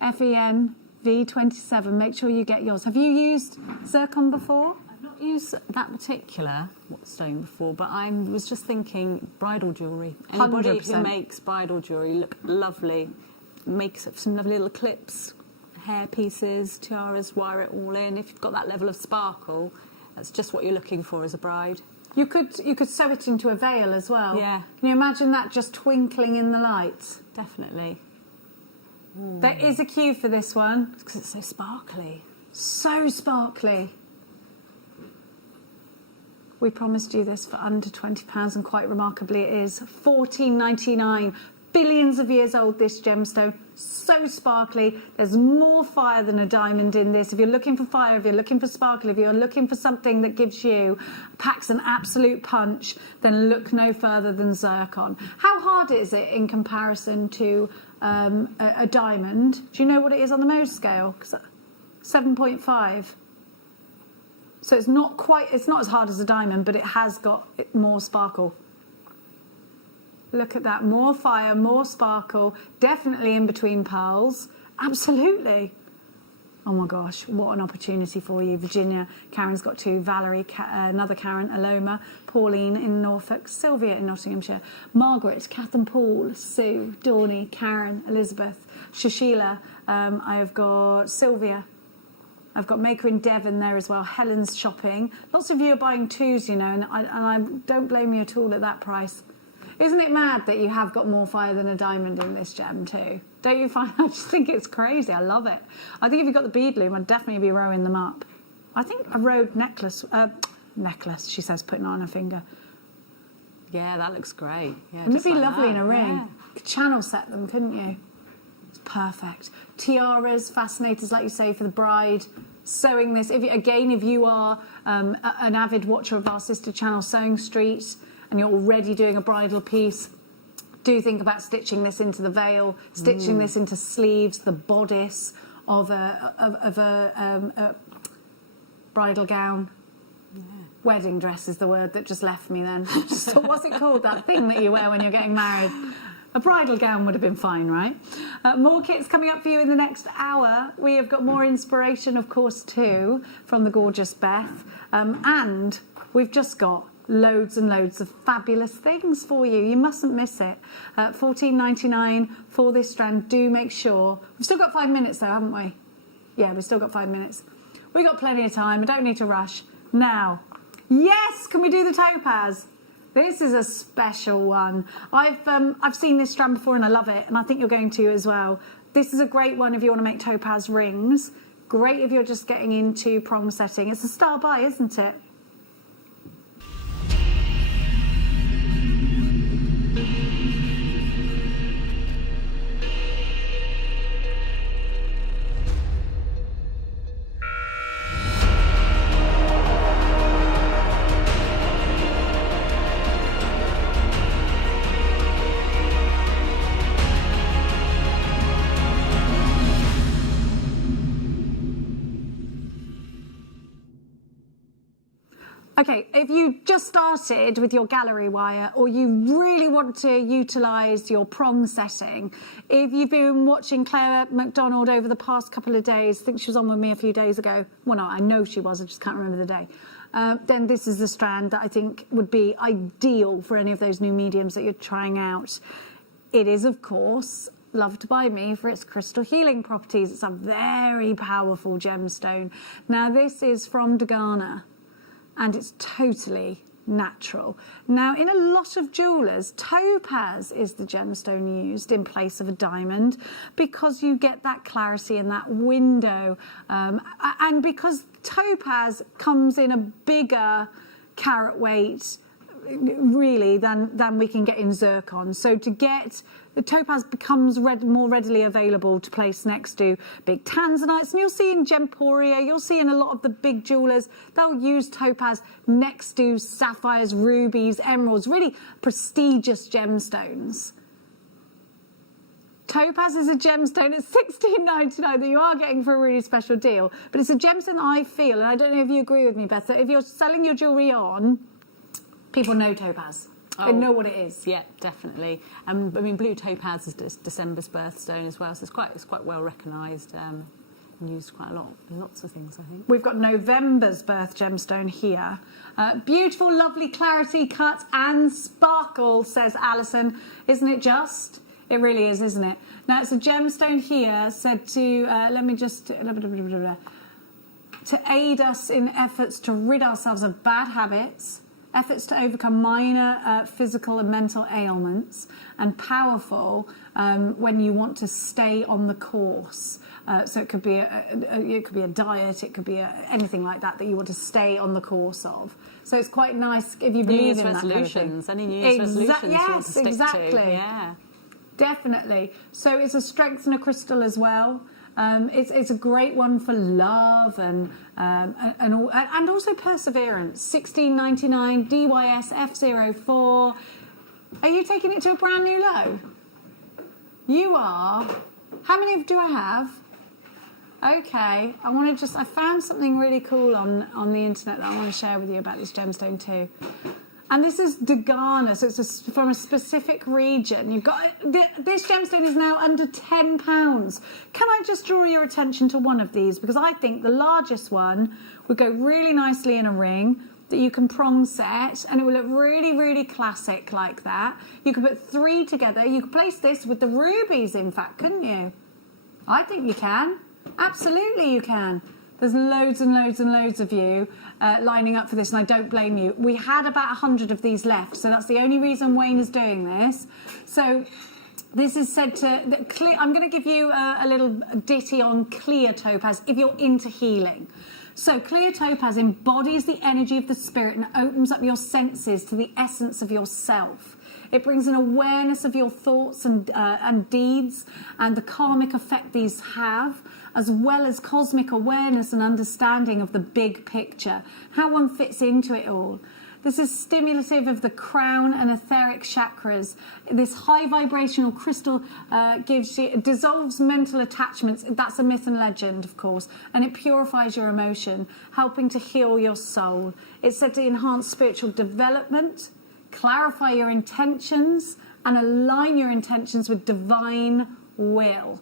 FEN-V27. Make sure you get yours. Have you used zircon before? I've not used that particular stone before, but I was just thinking bridal jewellery. Anybody 100%. who makes bridal jewellery look lovely, makes some lovely little clips, hair pieces, tiaras, wire it all in. If you've got that level of sparkle, that's just what you're looking for as a bride. You could sew it into a veil as well. Yeah. Can you imagine that just twinkling in the light? Definitely. There is a queue for this one. Because it's so sparkly. So sparkly. We promised you this for under £20, and quite remarkably it is. $14.99. Billions of years old, this gemstone. So sparkly. There's more fire than a diamond in this. If you're looking for fire, if you're looking for sparkle, if you're looking for something that packs an absolute punch, then look no further than zircon. How hard is it in comparison to a diamond? Do you know what it is on the Mohs scale? 7.5. So it's not as hard as a diamond, but it has got more sparkle. Look at that, more fire, more sparkle, definitely in between pearls, absolutely. Oh my gosh, what an opportunity for you. Virginia, Karen's got two, Valerie, another Karen, Aloma, Pauline in Norfolk, Sylvia in Nottinghamshire, Margaret, Kath and Paul, Sue, Dawny, Karen, Elizabeth, Shashila, I've got Sylvia, I've got Maker in Devon there as well, Helen's shopping. Lots of you are buying twos, you know, and I don't blame you at all at that price. Isn't it mad that you have got more fire than a diamond in this gem too? Don't you find? I just think it's crazy. I love it. I think if you've got the bead loom, I'd definitely be rowing them up. I think a rode necklace, she says, putting it on her finger. Yeah, that looks great. Yeah, Wouldn't it be like lovely that. in a ring? Yeah. You could channel set them, couldn't you? It's perfect. Tiaras, fascinators, like you say, for the bride. Sewing this. If you are an avid watcher of our sister channel, Sewing Street, and you're already doing a bridal piece, do think about stitching this into the veil, stitching this into sleeves, the bodice of a bridal gown. Yeah. Wedding dress is the word that just left me then. So what's it called, that thing that you wear when you're getting married? A bridal gown would have been fine, right? More kits coming up for you in the next hour. We have got more inspiration, of course, too, from the gorgeous Beth. And we've just got loads and loads of fabulous things for you. You mustn't miss it. $14.99 for this strand. Do make sure. We've still got 5 minutes though, haven't we? Yeah, we've still got 5 minutes. We've got plenty of time. I don't need to rush. Now, yes, can we do the topaz? This is a special one. I've seen this strand before and I love it, and I think you're going to as well. This is a great one if you want to make topaz rings. Great if you're just getting into prong setting. It's a star buy, isn't it? Okay, if you just started with your gallery wire or you really want to utilise your prong setting, if you've been watching Claire McDonald over the past couple of days, I think she was on with me a few days ago. Well, no, I know she was, I just can't remember the day. Then this is the strand that I think would be ideal for any of those new mediums that you're trying out. It is, of course, loved by me for its crystal healing properties. It's a very powerful gemstone. Now, this is from Ghana, and it's totally natural. Now, in a lot of jewellers, topaz is the gemstone used in place of a diamond because you get that clarity and that window. And because topaz comes in a bigger carat weight, really, than we can get in zircon. So to get the topaz becomes more readily available to place next to big tanzanites, and you'll see in Gemporia, you'll see in a lot of the big jewellers, they'll use topaz next to sapphires, rubies, emeralds, really prestigious gemstones. Topaz is a gemstone at $16.99 that you are getting for a really special deal, but it's a gemstone I feel, and I don't know if you agree with me, Beth, that if you're selling your jewellery on, people know topaz. They know what it is. Yeah, definitely. I mean, blue topaz is December's birthstone as well, so it's quite well recognised and used quite a lot. Lots of things, I think. We've got November's birth gemstone here. Beautiful, lovely clarity, cut and sparkle, says Alison. Isn't it just? It really is, isn't it? Now, it's a gemstone here said to, to aid us in efforts to rid ourselves of bad habits, efforts to overcome minor physical and mental ailments, and powerful when you want to stay on the course. So it could be a diet, it could be anything like that you want to stay on the course of. So it's quite nice if you believe in that kind of thing. Any New Year's resolutions you want to stick exactly. to. Yeah, definitely. So it's a strengthener crystal as well. It's a great one for love and also perseverance. $16.99 DYS F04. Are you taking it to a brand new low? You are. How many do I have? Okay, I found something really cool on the internet that I want to share with you about this gemstone too. And this is Ghana, so it's from a specific region. You've got this gemstone is now under £10. Can I just draw your attention to one of these? Because I think the largest one would go really nicely in a ring that you can prong set, and it will look really, really classic like that. You could put 3 together. You could place this with the rubies, in fact, couldn't you? I think you can. Absolutely you can. There's loads and loads and loads of you lining up for this, and I don't blame you. We had about 100 of these left, so that's the only reason Wayne is doing this. So this is said to... I'm going to give you a little ditty on clear topaz if you're into healing. So clear topaz embodies the energy of the spirit and opens up your senses to the essence of yourself. It brings an awareness of your thoughts and deeds and the karmic effect these have, as well as cosmic awareness and understanding of the big picture, how one fits into it all. This is stimulative of the crown and etheric chakras. This high vibrational crystal dissolves mental attachments. That's a myth and legend, of course, and it purifies your emotion, helping to heal your soul. It's said to enhance spiritual development, clarify your intentions, and align your intentions with divine will.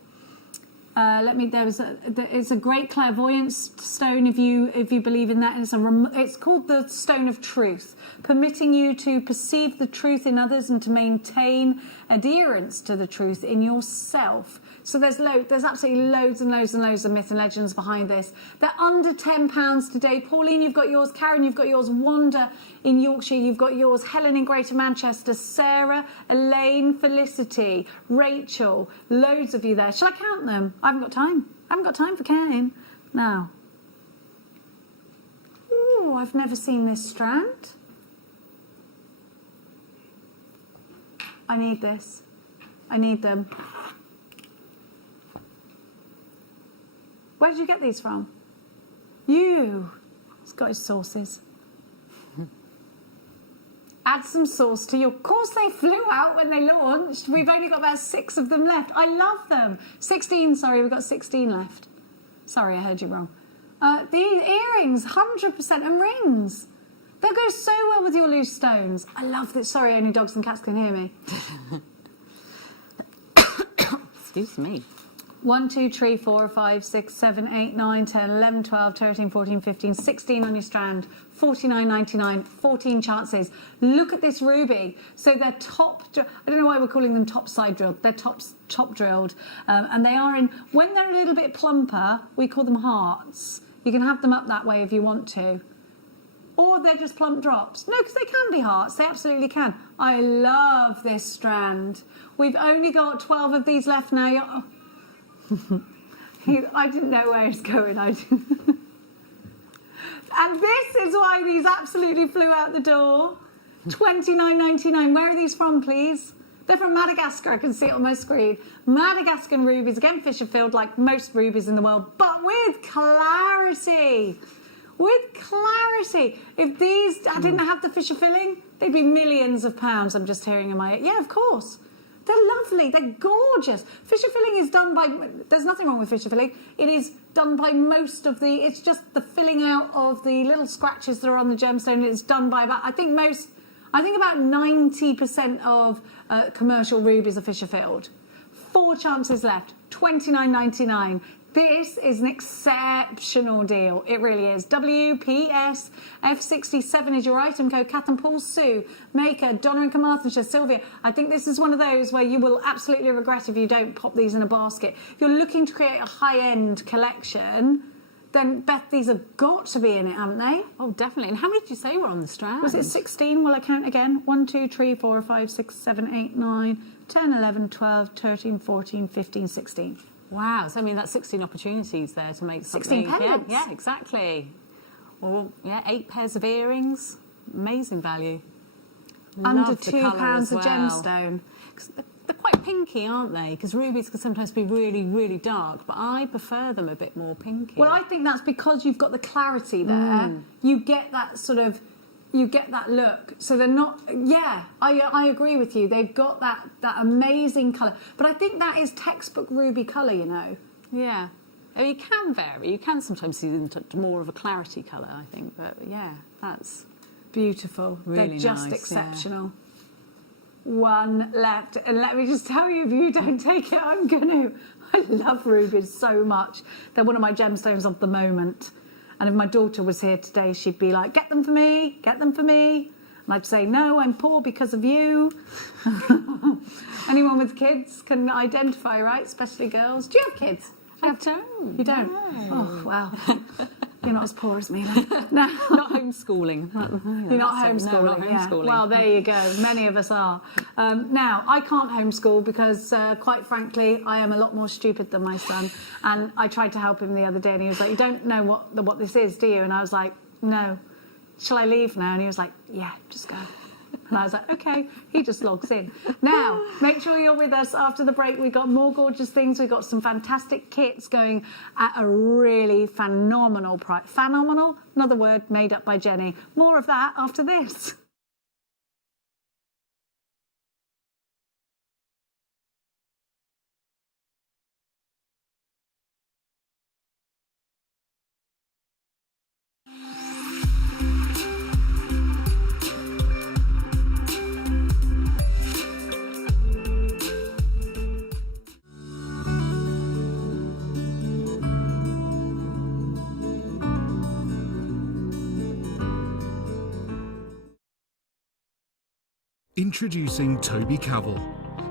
It's a great clairvoyance stone if you believe in that. And it's called the Stone of Truth, permitting you to perceive the truth in others and to maintain adherence to the truth in yourself. So there's absolutely loads and loads and loads of myth and legends behind this. They're under £10 today. Pauline, you've got yours. Karen, you've got yours. Wanda in Yorkshire, you've got yours. Helen in Greater Manchester. Sarah, Elaine, Felicity, Rachel. Loads of you there. Shall I count them? I haven't got time. I haven't got time for counting. Now. Ooh, I've never seen this strand. I need this. I need them. Where did you get these from? You. Scottish sauces. Add some sauce to your... Of course they flew out when they launched. We've only got about 6 of them left. I love them. 16, sorry, we've got 16 left. Sorry, I heard you wrong. The earrings, 100%, and rings. They'll go so well with your loose stones. I love this. Sorry, only dogs and cats can hear me. Excuse me. 1, 2, 3, 4, 5, 6, 7, 8, 9, 10, 11, 12, 13, 14, 15, 16 on your strand, 49.99, 14 chances. Look at this ruby. So they're top, I don't know why we're calling them top side drilled. They're top drilled. And they are in, when they're a little bit plumper, we call them hearts. You can have them up that way if you want to. Or they're just plump drops. No, because they can be hearts. They absolutely can. I love this strand. We've only got 12 of these left now. I didn't know where it's going. I didn't. And this is why these absolutely flew out the door. $29.99. Where are these from, please? They're from Madagascar. I can see it on my screen. Madagascan rubies. Again, Fisher-filled like most rubies in the world, but with clarity. With clarity. If these didn't have the Fisher filling, they'd be millions of pounds. I'm just hearing in my ear. Yeah, of course. They're lovely. They're gorgeous. Fisher filling is done by... There's nothing wrong with Fisher filling. It is done by most of the... It's just the filling out of the little scratches that are on the gemstone. It's done by about... I think about 90% of commercial rubies are Fisher filled. 4 chances left. $29.99. This is an exceptional deal. It really is. WPS F67 is your item code. Kath and Paul, Sue, Maker, Donna and Carmarthenshire, Sylvia. I think this is one of those where you will absolutely regret if you don't pop these in a basket. If you're looking to create a high-end collection, then Beth, these have got to be in it, haven't they? Oh, definitely. And how many did you say were on the strand? Was it 16? Will I count again? 1, 2, 3, 4, 5, 6, 7, 8, 9, 10, 11, 12, 13, 14, 15, 16. Wow, so I mean that's 16 opportunities there to make something. 16 pendants. Yeah, exactly. Well, yeah, 8 pairs of earrings, amazing value. Under Love the £2 colour as a well. gemstone. They're quite pinky, aren't they? Because rubies can sometimes be really, really dark, but I prefer them a bit more pinky. Well, I think that's because you've got the clarity there. You get that sort of... You get that look. So they're not... Yeah, I agree with you. They've got that amazing colour. But I think that is textbook ruby colour, you know. Yeah. I mean, you can vary. You can sometimes see them to more of a clarity colour, I think. But, yeah, that's... Beautiful. Really They're just nice, exceptional. Yeah. 1 left. And let me just tell you, if you don't take it, I'm going to. I love rubies so much. They're one of my gemstones of the moment. And if my daughter was here today, she'd be like, get them for me, get them for me. And I'd say, no, I'm poor because of you. Anyone with kids can identify, right? Especially girls. Do you have kids? I don't. You don't? No. Oh, well. You're not as poor as me then. No. Not homeschooling. You're not homeschooling. No, not homeschooling. Yeah. Well, there you go. Many of us are. Now, I can't homeschool because, quite frankly, I am a lot more stupid than my son. And I tried to help him the other day, and he was like, "You don't know what this is, do you?" And I was like, "No. Shall I leave now?" And he was like, "Yeah, just go." And I was like, okay, he just logs in. Now, make sure you're with us after the break. We've got more gorgeous things. We've got some fantastic kits going at a really phenomenal price. Phenomenal? Another word made up by Jenny. More of that after this. Introducing Toby Cavell.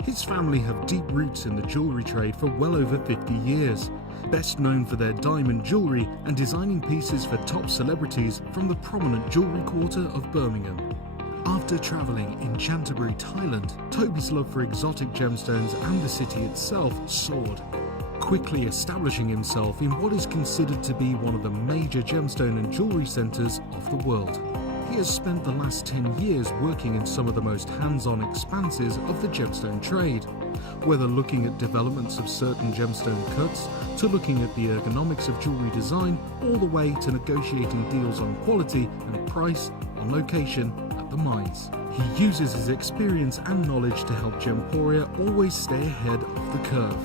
His family have deep roots in the jewellery trade for well over 50 years. Best known for their diamond jewellery and designing pieces for top celebrities from the prominent jewellery quarter of Birmingham. After travelling in Canterbury, Thailand, Toby's love for exotic gemstones and the city itself soared, quickly establishing himself in what is considered to be one of the major gemstone and jewellery centres of the world. He has spent the last 10 years working in some of the most hands-on expanses of the gemstone trade, whether looking at developments of certain gemstone cuts, to looking at the ergonomics of jewellery design, all the way to negotiating deals on quality and price, on location, at the mines. He uses his experience and knowledge to help Gemporia always stay ahead of the curve.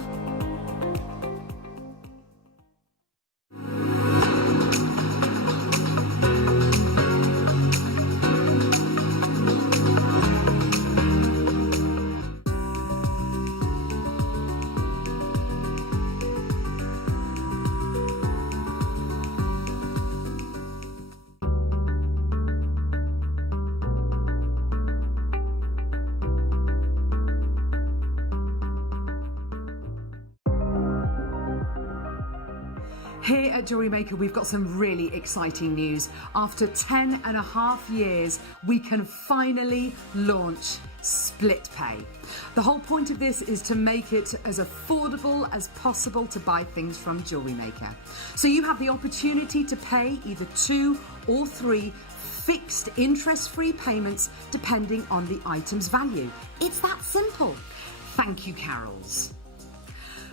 Here at JewelleryMaker, we've got some really exciting news. After 10.5 years, we can finally launch split pay. The whole point of this is to make it as affordable as possible to buy things from JewelleryMaker. So you have the opportunity to pay either 2 or 3 fixed interest-free payments depending on the item's value. It's that simple. Thank you, Carols.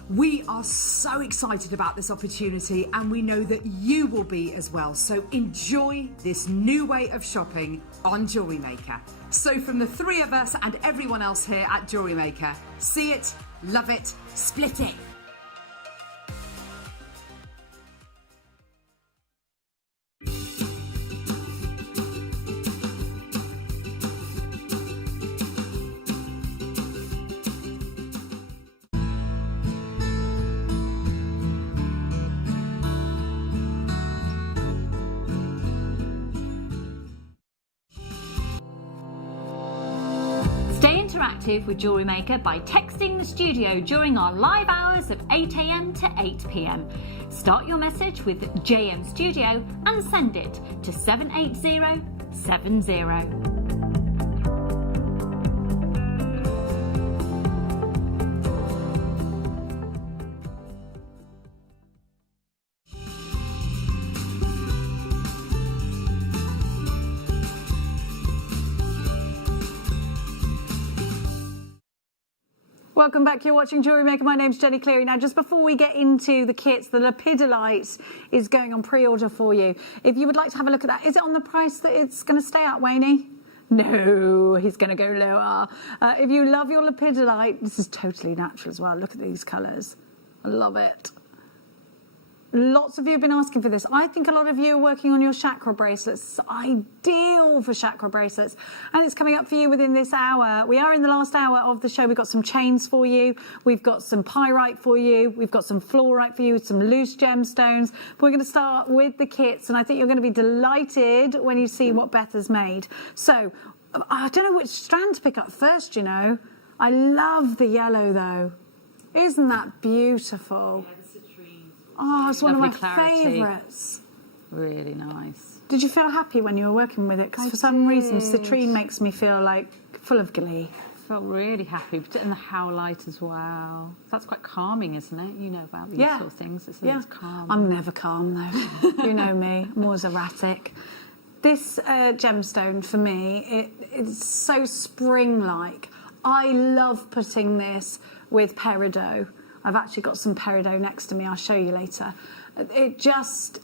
We are so excited about this opportunity and we know that you will be as well. So enjoy this new way of shopping on JewelleryMaker. So from the 3 of us and everyone else here at JewelleryMaker, see it, love it, split it. Stay interactive with JewelleryMaker by texting the studio during our live hours of 8 a.m. to 8 p.m. Start your message with JM Studio and send it to 78070. Welcome back. You're watching JewelleryMaker. My name's Jenny Cleary. Now, just before we get into the kits, the Lepidolite is going on pre-order for you. If you would like to have a look at that, is it on the price that it's going to stay at, Wayne? No, he's going to go lower. If you love your Lepidolite, this is totally natural as well. Look at these colours. I love it. Lots of you have been asking for this. I think a lot of you are working on your chakra bracelets. It's ideal for chakra bracelets. And it's coming up for you within this hour. We are in the last hour of the show. We've got some chains for you. We've got some pyrite for you. We've got some fluorite for you, some loose gemstones. We're going to start with the kits. And I think you're going to be delighted when you see what Beth has made. So, I don't know which strand to pick up first, you know. I love the yellow, though. Isn't that beautiful? Oh, it's one of my favourites. Really nice. Did you feel happy when you were working with it? Because for some reason, citrine makes me feel like full of glee. I felt really happy, particularly in the howlite as well. That's quite calming, isn't it? You know about these sort of things. It's calm. I'm never calm, though. You know me. I'm always erratic. This gemstone, for me, it's so spring-like. I love putting this with peridot. I've actually got some peridot next to me. I'll show you later. It just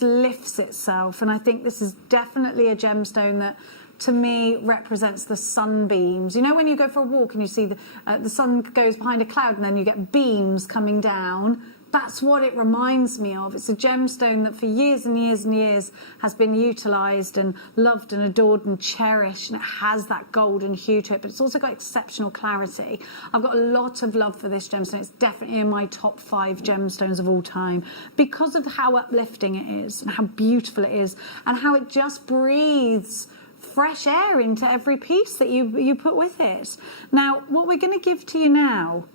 lifts itself, and I think this is definitely a gemstone that, to me, represents the sunbeams. You know, when you go for a walk and you see the sun goes behind a cloud, and then you get beams coming down. That's what it reminds me of. It's a gemstone that for years and years and years has been utilised and loved and adored and cherished, and it has that golden hue to it, but it's also got exceptional clarity. I've got a lot of love for this gemstone. It's definitely in my top 5 gemstones of all time because of how uplifting it is and how beautiful it is and how it just breathes fresh air into every piece that you put with it. Now, what we're going to give to you now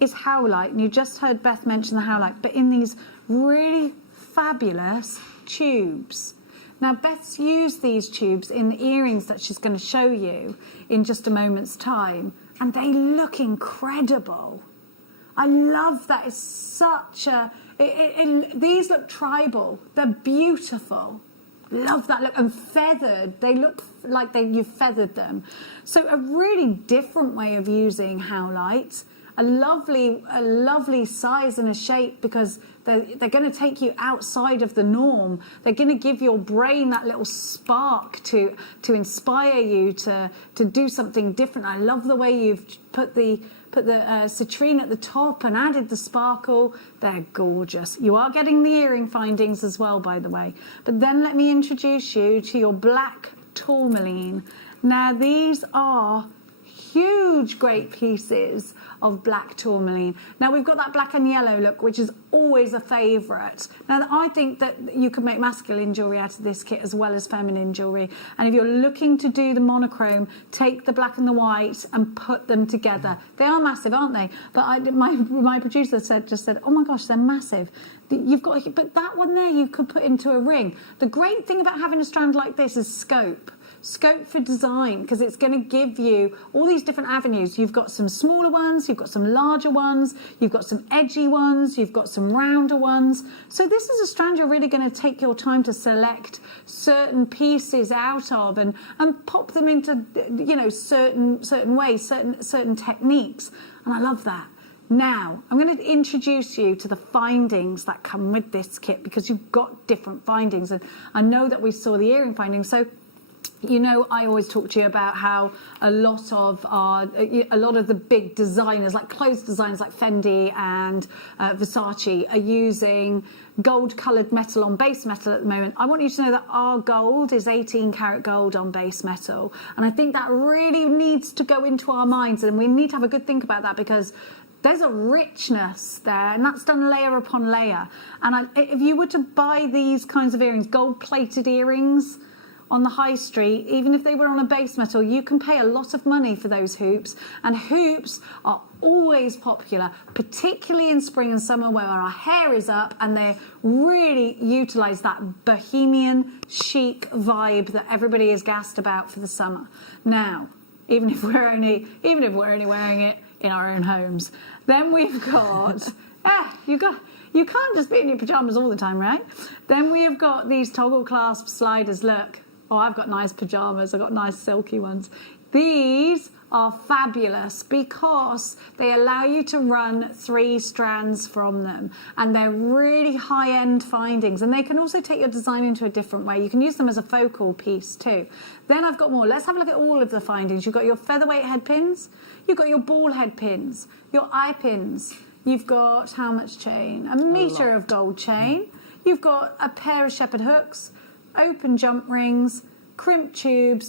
is howlite, and you just heard Beth mention the howlite, but in these really fabulous tubes. Now, Beth's used these tubes in the earrings that she's going to show you in just a moment's time, and they look incredible. I love that. It's such a... these look tribal. They're beautiful. Love that look. And feathered. They look like you've feathered them. So a really different way of using howlite. A lovely size and a shape, because they're going to take you outside of the norm. They're going to give your brain that little spark to inspire you to do something different. I love the way you've put the citrine at the top and added the sparkle. They're gorgeous. You are getting the earring findings as well, by the way. But then let me introduce you to your black tourmaline. Now, these are huge, great pieces of black tourmaline. Now, we've got that black and yellow look, which is always a favourite. Now, I think that you could make masculine jewellery out of this kit as well as feminine jewellery. And if you're looking to do the monochrome, take the black and the white and put them together. They are massive, aren't they? But my producer just said, oh my gosh, they're massive. But that one there you could put into a ring. The great thing about having a strand like this is scope. Scope for design, because it's going to give you all these different avenues. You've got some smaller ones, you've got some larger ones, you've got some edgy ones, you've got some rounder ones. So this is a strand you're really going to take your time to select certain pieces out of and pop them into, you know, certain ways, certain techniques. And I love that. Now, I'm going to introduce you to the findings that come with this kit, because you've got different findings. And I know that we saw the earring findings. So, you know, I always talk to you about how a lot of the big designers, like clothes designers like Fendi and Versace, are using gold-coloured metal on base metal at the moment. I want you to know that our gold is 18-karat gold on base metal. And I think that really needs to go into our minds, and we need to have a good think about that, because there's a richness there, and that's done layer upon layer. And if you were to buy these kinds of earrings, gold-plated earrings, on the high street, even if they were on a base metal, you can pay a lot of money for those hoops. And hoops are always popular, particularly in spring and summer, where our hair is up, and they really utilise that bohemian chic vibe that everybody is gassed about for the summer. Now, even if we're only wearing it in our own homes, then we've got you can't just be in your pajamas all the time, right? Then we have got these toggle clasp sliders. Look. Oh, I've got nice pajamas. I've got nice silky ones. These are fabulous because they allow you to run 3 strands from them, and they're really high-end findings, and they can also take your design into a different way. You can use them as a focal piece too. Then I've got more. Let's have a look at all of the findings. You've got your featherweight head pins. You've got your ball head pins, your eye pins. You've got how much chain? A metre of gold chain. You've got a pair of shepherd hooks, open jump rings, crimp tube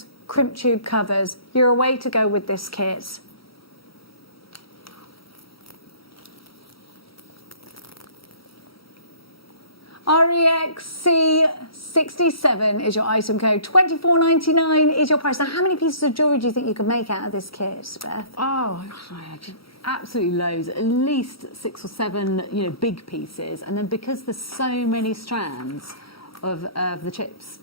covers. You're away to go with this kit. REXC67 is your item code. $24.99 is your price. Now, how many pieces of jewellery do you think you can make out of this kit, Beth? Oh, absolutely loads. At least 6 or 7, you know, big pieces. And then because there's so many strands of the chips,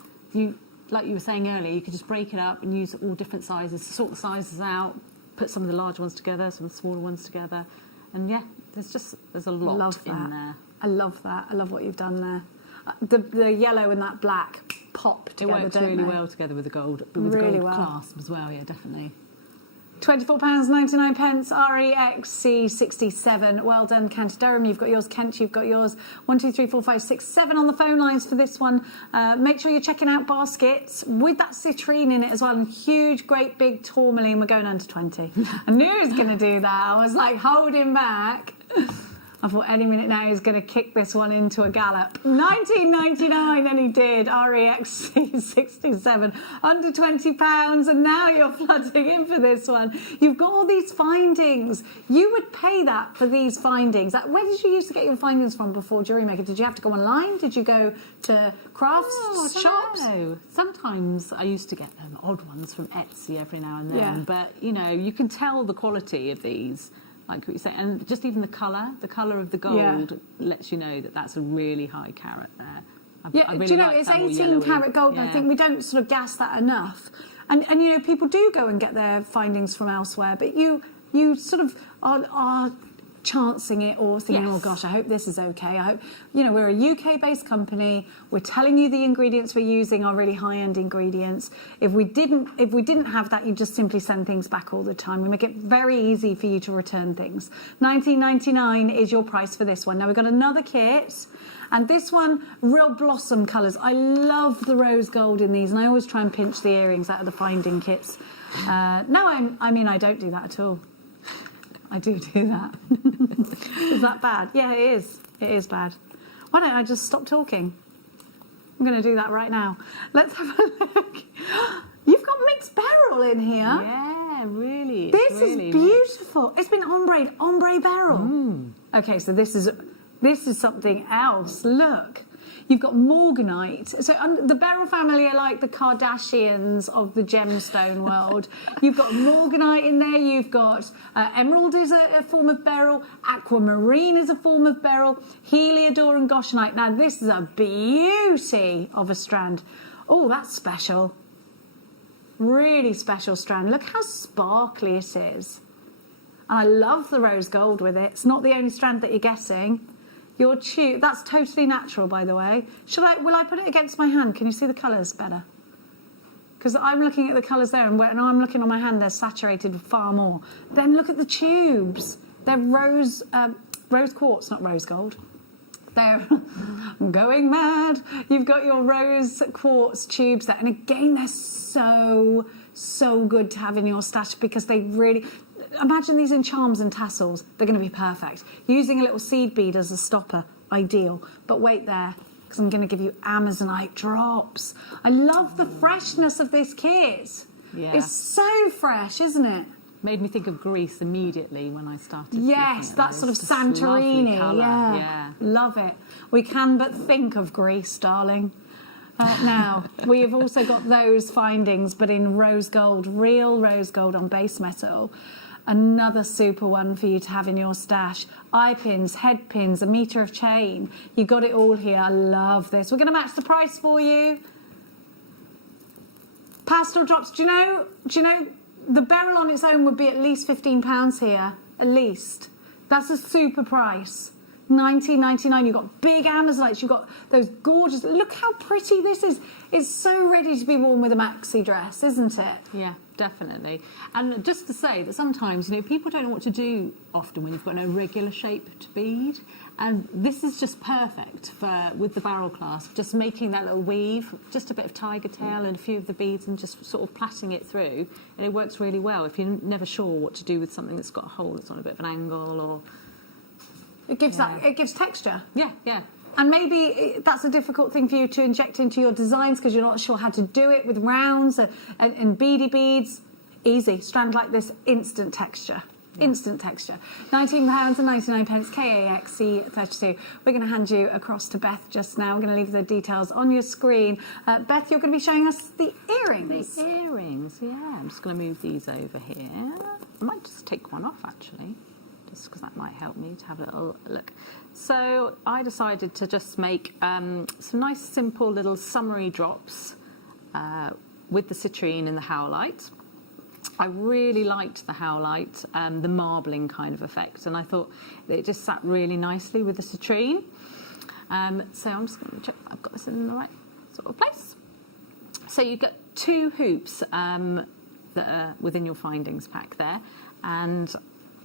like you were saying earlier, you could just break it up and use all different sizes, sort the sizes out, put some of the large ones together, some of the smaller ones together, and yeah, there's a lot in there. I love that. I love what you've done there. The yellow and that black pop together. It works really well together with the gold, clasp as well. Yeah, definitely. £24.99, REXC67. Well done, County Durham. You've got yours, Kent. You've got yours. 1, 2, 3, 4, 5, 6, 7 on the phone lines for this one. Make sure you're checking out baskets with that citrine in it as well. And huge, great, big tourmaline. We're going under 20. I knew he was going to do that. I was like holding back. I thought any minute now he's going to kick this one into a gallop. 19.99, and he did. REXC67, under £20, and now you're flooding in for this one. You've got all these findings. You would pay that for these findings. Where did you used to get your findings from before JewelleryMaker? Did you have to go online? Did you go to crafts shops? No. Sometimes I used to get odd ones from Etsy every now and then, but you know, you can tell the quality of these. Like what you say, and just even the colour of the gold lets you know that that's a really high carat there. I really do you know, like it's that more 18 yellowy. carat gold, and I think we don't sort of gas that enough. And you know, people do go and get their findings from elsewhere, but you sort of are chancing it or thinking, oh gosh, I hope this is okay. I hope, you know, we're a UK-based company. We're telling you the ingredients we're using are really high-end ingredients. If we didn't have that, you just simply send things back all the time. We make it very easy for you to return things. £19.99 is your price for this one. Now we've got another kit. And this one, real blossom colours. I love the rose gold in these, and I always try and pinch the earrings out of the finding kits. No, I mean, I don't do that at all. I do that. Is that bad? Yeah, it is. It is bad. Why don't I just stop talking? I'm going to do that right now. Let's have a look. You've got mixed beryl in here. Yeah, really. This is beautiful. It's been ombre beryl. Okay, so this is something else. Look. You've got morganite. So the beryl family are like the Kardashians of the gemstone world. You've got morganite in there. You've got emerald is a form of beryl. Aquamarine is a form of beryl. Heliodor and goshenite. Now this is a beauty of a strand. Oh, that's special. Really special strand. Look how sparkly it is. And I love the rose gold with it. It's not the only strand that you're getting. Your tube, that's totally natural, by the way. Will I put it against my hand? Can you see the colours better? Because I'm looking at the colours there, and when I'm looking on my hand, they're saturated far more. Then look at the tubes. They're rose quartz, not rose gold. They're I'm going mad. You've got your rose quartz tubes there, and again, they're so good to have in your stash because they really. Imagine these in charms and tassels. They're going to be perfect. Using a little seed bead as a stopper, ideal. But wait there, because I'm going to give you Amazonite drops. I love the freshness of this kit. Yeah. It's so fresh, isn't it? Made me think of Greece immediately when I started. Yes, that sort of Just Santorini. lovely colour. Yeah, love it. We can but think of Greece, darling. Now, we have also got those findings, but in rose gold, real rose gold on base metal. Another super one for you to have in your stash. Eye pins, head pins, a metre of chain. You got it all here. I love this. We're going to match the price for you. Pastel drops. Do you know the beryl on its own would be at least £15 here. At least. That's a super price. £19.99. You've got big Amazonites. You've got those gorgeous. Look how pretty this is. It's so ready to be worn with a maxi dress, isn't it? Yeah, definitely. And just to say that sometimes, you know, people don't know what to do often when you've got no regular shaped bead. And this is just perfect with the barrel clasp, just making that little weave, just a bit of tiger tail and a few of the beads and just sort of plaiting it through. And it works really well if you're never sure what to do with something that's got a hole that's on a bit of an angle or... It gives it gives texture. Yeah. And maybe that's a difficult thing for you to inject into your designs because you're not sure how to do it with rounds and beady beads. Easy. Strand like this, instant texture. Yeah. Instant texture. £19.99, KAXC32. We're going to hand you across to Beth just now. We're going to leave the details on your screen. Beth, you're going to be showing us the earrings. The earrings, yeah. I'm just going to move these over here. I might just take one off, actually, just because that might help me to have a little look. So I decided to just make some nice, simple little summery drops with the citrine and the howlite. I really liked the howlite, the marbling kind of effect, and I thought that it just sat really nicely with the citrine. So I'm just going to check I've got this in the right sort of place. So you get 2 hoops that are within your findings pack there, and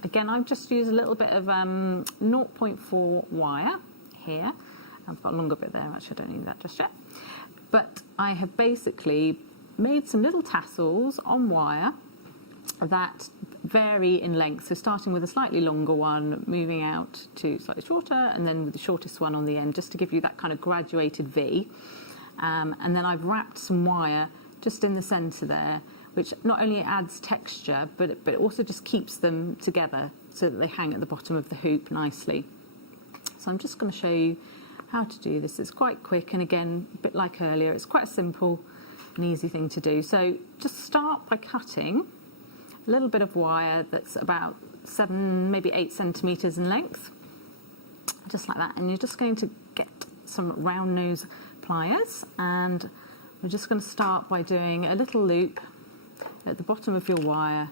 again I've just used a little bit of 0.4 wire here. I've got a longer bit there, actually I don't need that just yet. But I have basically made some little tassels on wire that vary in length. So starting with a slightly longer one, moving out to slightly shorter, and then with the shortest one on the end, just to give you that kind of graduated V. And then I've wrapped some wire just in the centre there, which not only adds texture, but it also just keeps them together so that they hang at the bottom of the hoop nicely. So I'm just going to show you how to do this. It's quite quick, and again, a bit like earlier, it's quite a simple and easy thing to do. So just start by cutting a little bit of wire that's about 7, maybe 8 centimetres in length, just like that. And you're just going to get some round nose pliers, and we're just going to start by doing a little loop at the bottom of your wire,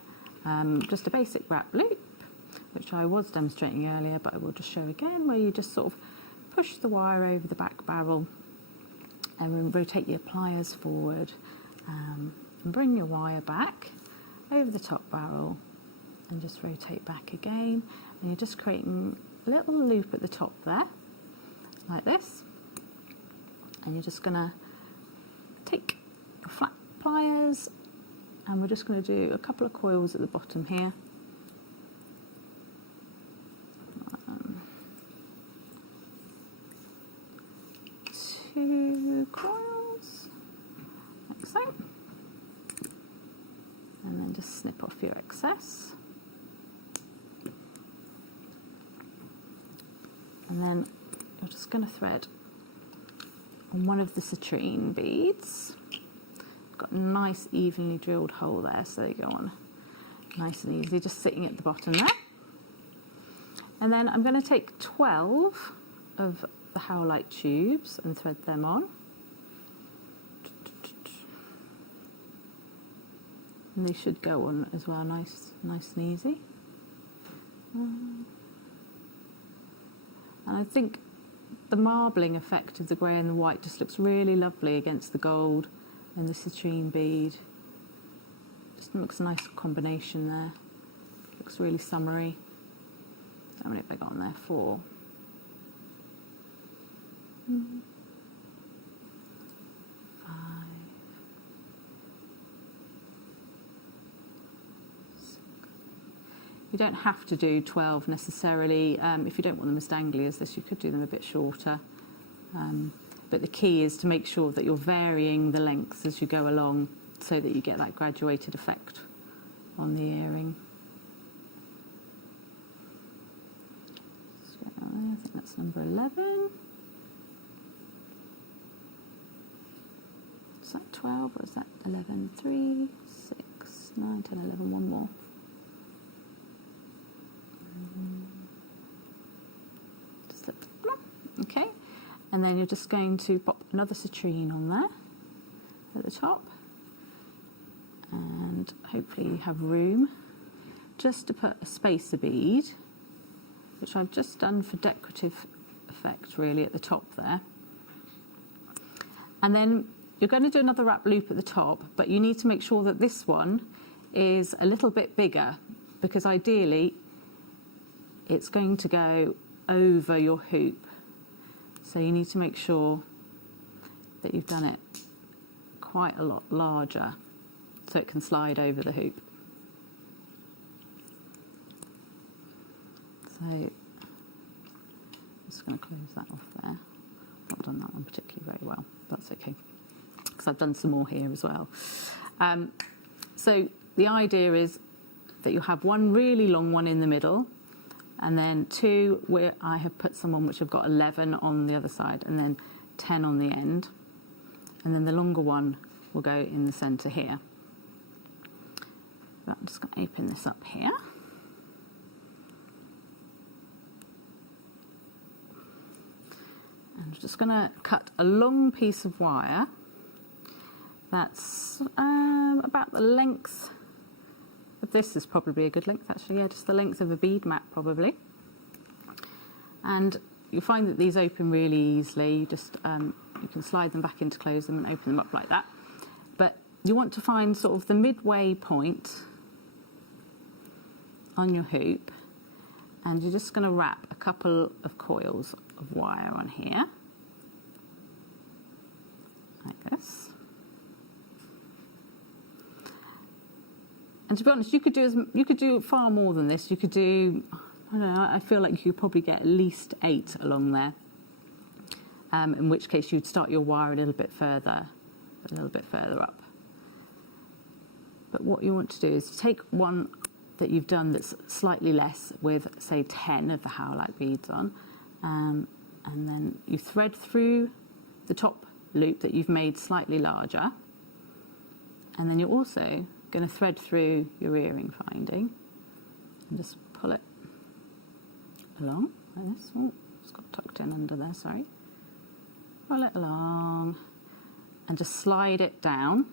just a basic wrap loop, which I was demonstrating earlier, but I will just show again, where you just sort of push the wire over the back barrel and rotate your pliers forward, and bring your wire back over the top barrel and just rotate back again, and you're just creating a little loop at the top there, like this. And you're just going to take your flat pliers, and we're just going to do a couple of coils at the bottom here. 2 coils, like so. And then just snip off your excess. And then you're just going to thread on one of the citrine beads. Got a nice evenly drilled hole there, so they go on nice and easy, just sitting at the bottom there. And then I'm going to take 12 of the howlite tubes and thread them on. And they should go on as well, nice and easy. And I think the marbling effect of the grey and the white just looks really lovely against the gold and the citrine bead. Just looks a nice combination there. Looks really summery. How many have I got on there? 4. 5. 6. You don't have to do 12 necessarily. If you don't want them as dangly as this, you could do them a bit shorter. But the key is to make sure that you're varying the lengths as you go along, so that you get that graduated effect on the earring. So I think that's number 11. Is that 12 or is that 11? 3, 6, 9, 10, 11, one more. Just okay. And then you're just going to pop another citrine on there at the top, and hopefully you have room just to put a spacer bead, which I've just done for decorative effect really at the top there. And then you're going to do another wrap loop at the top, but you need to make sure that this one is a little bit bigger, because ideally it's going to go over your hoop. So you need to make sure that you've done it quite a lot larger so it can slide over the hoop. So I'm just going to close that off there. Not done that one particularly very well, but that's okay, because I've done some more here as well. So the idea is that you have one really long one in the middle, and then 2 where I have put some on which have got 11 on the other side, and then 10 on the end, and then the longer one will go in the centre here. But I'm just going to open this up here. And I'm just going to cut a long piece of wire that's about the length of this. Is probably a good length actually, yeah, just the length of a bead mat probably. And you'll find that these open really easily. You just you can slide them back in to close them and open them up like that. But you want to find sort of the midway point on your hoop, and you're just going to wrap a couple of coils of wire on here, like this. And to be honest, you could do far more than this. You could do, I don't know, I feel like you could probably get at least 8 along there. In which case you'd start your wire a little bit further up. But what you want to do is take one that you've done that's slightly less with, say, 10 of the howlite beads on, and then you thread through the top loop that you've made slightly larger, and then you're also going to thread through your earring finding and just pull it along like this. Oh, it's got tucked in under there, sorry. Pull it along and just slide it down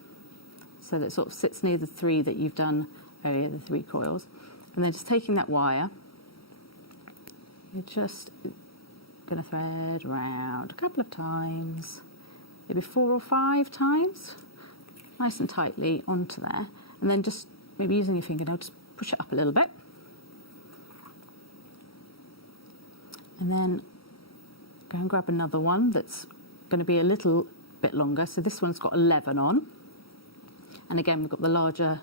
so that it sort of sits near the 3 that you've done earlier, the 3 coils. And then just taking that wire, you're just going to thread around a couple of times, maybe 4 or 5 times, nice and tightly onto there. And then just maybe using your fingernail, just push it up a little bit. And then go and grab another one that's going to be a little bit longer. So this one's got 11 on. And again, we've got the larger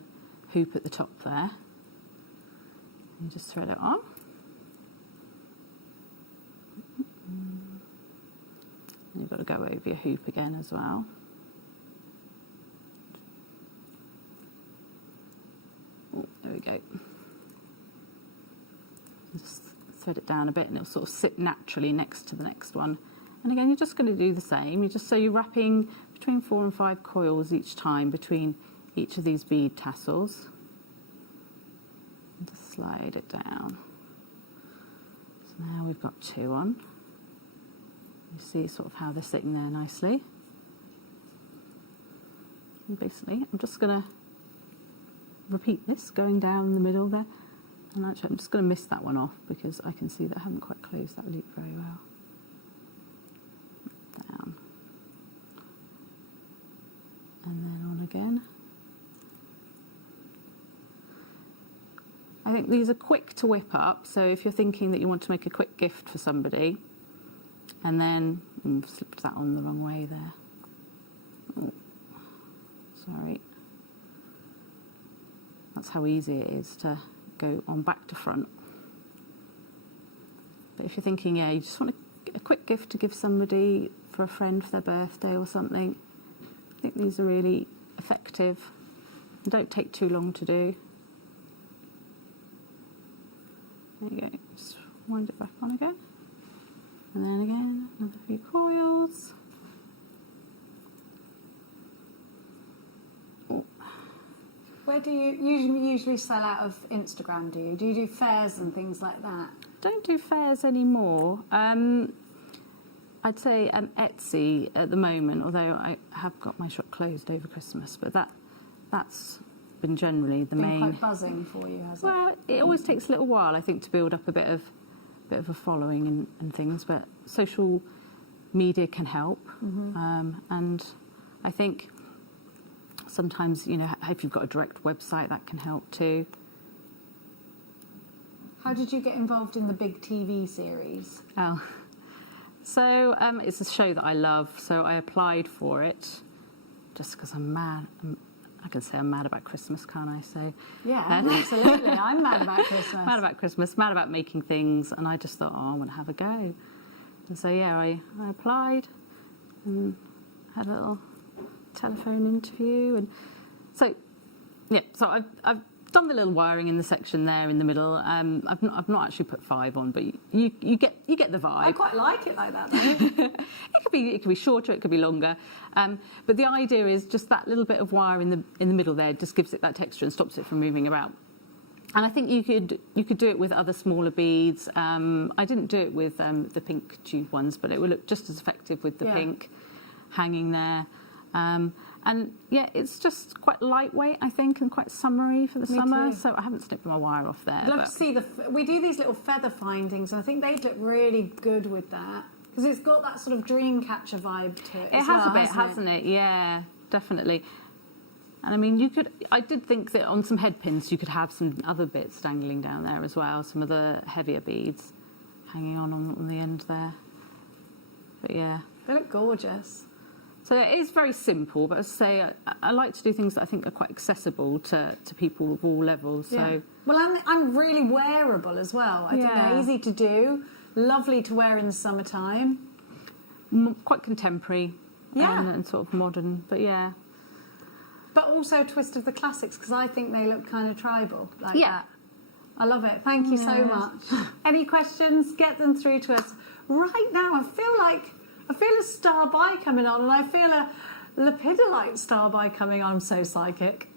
hoop at the top there. And just thread it on. And you've got to go over your hoop again as well. Oh, there we go. Just thread it down a bit and it'll sort of sit naturally next to the next one. And again, you're just going to do the same. You're wrapping between 4 and 5 coils each time between each of these bead tassels. And just slide it down. So now we've got 2 on. You see sort of how they're sitting there nicely. And basically, I'm just going to repeat this, going down the middle there. And actually, I'm just going to miss that one off because I can see that I haven't quite closed that loop very well. Down. And then on again. I think these are quick to whip up, so if you're thinking that you want to make a quick gift for somebody, and then slipped that on the wrong way there. Oh, sorry. That's how easy it is to go on back to front. But if you're thinking, yeah, you just want a quick gift to give somebody for a friend for their birthday or something, I think these are really effective and don't take too long to do. There you go, just wind it back on again. And then again, another few coils. Oh. Where do you usually sell out of Instagram, do you? Do you do fairs and things like that? Don't do fairs anymore. I'd say Etsy at the moment, although I have got my shop closed over Christmas, but that's been generally the main. Quite buzzing for you, has it? Well, it always takes a little while, I think, to build up a bit of a following and things, but social media can help. And I think sometimes, you know, if you've got a direct website, that can help too. How did you get involved in the big TV series? Oh, so it's a show that I love, so I applied for it just because I'm mad. I can say I'm mad about Christmas, can't I? So yeah, absolutely. I'm mad about Christmas. Mad about Christmas, mad about making things, and I just thought, oh, I want to have a go. And so yeah, I applied and had a little telephone interview, and so yeah, so I've done the little wiring in the section there in the middle. I've not actually put 5 on, but you get the vibe. I quite like it like that, though. It could be shorter, it could be longer, but the idea is just that little bit of wire in the middle there just gives it that texture and stops it from moving about. And I think you could do it with other smaller beads. I didn't do it with the pink tube ones, but it will look just as effective with the pink hanging there. And yeah, it's just quite lightweight, I think, and quite summery for the summer. Too. So I haven't snipped my wire off there. I'd love to see we do these little feather findings, and I think they'd look really good with that because it's got that sort of dream catcher vibe to it. It has a bit, hasn't it? Yeah, definitely. And I mean, I did think that on some head pins you could have some other bits dangling down there as well, some of the heavier beads hanging on the end there. But yeah. They look gorgeous. So it is very simple, but as I say, I like to do things that I think are quite accessible to people of all levels. So well, and really wearable as well. I think they're easy to do, lovely to wear in the summertime. Quite contemporary, and sort of modern, but But also a twist of the classics, because I think they look kind of tribal like that. I love it. Thank you so much. Any questions? Get them through to us right now. I feel a star by coming on, and I feel a Lepidolite star by coming on. I'm so psychic.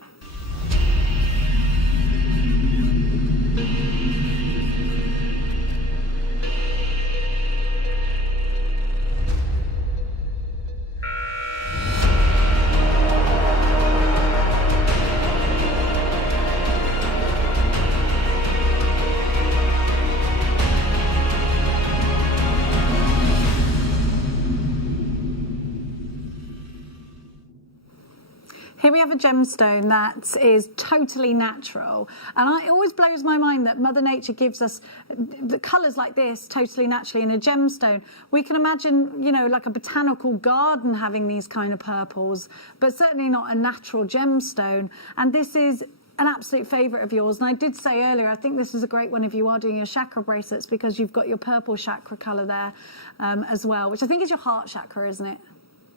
Here we have a gemstone that is totally natural, and it always blows my mind that Mother Nature gives us the colours like this totally naturally in a gemstone. We can imagine, you know, like a botanical garden having these kind of purples, but certainly not a natural gemstone. And this is an absolute favourite of yours. And I did say earlier, I think this is a great one if you are doing your chakra bracelets, because you've got your purple chakra colour there as well, which I think is your heart chakra, isn't it?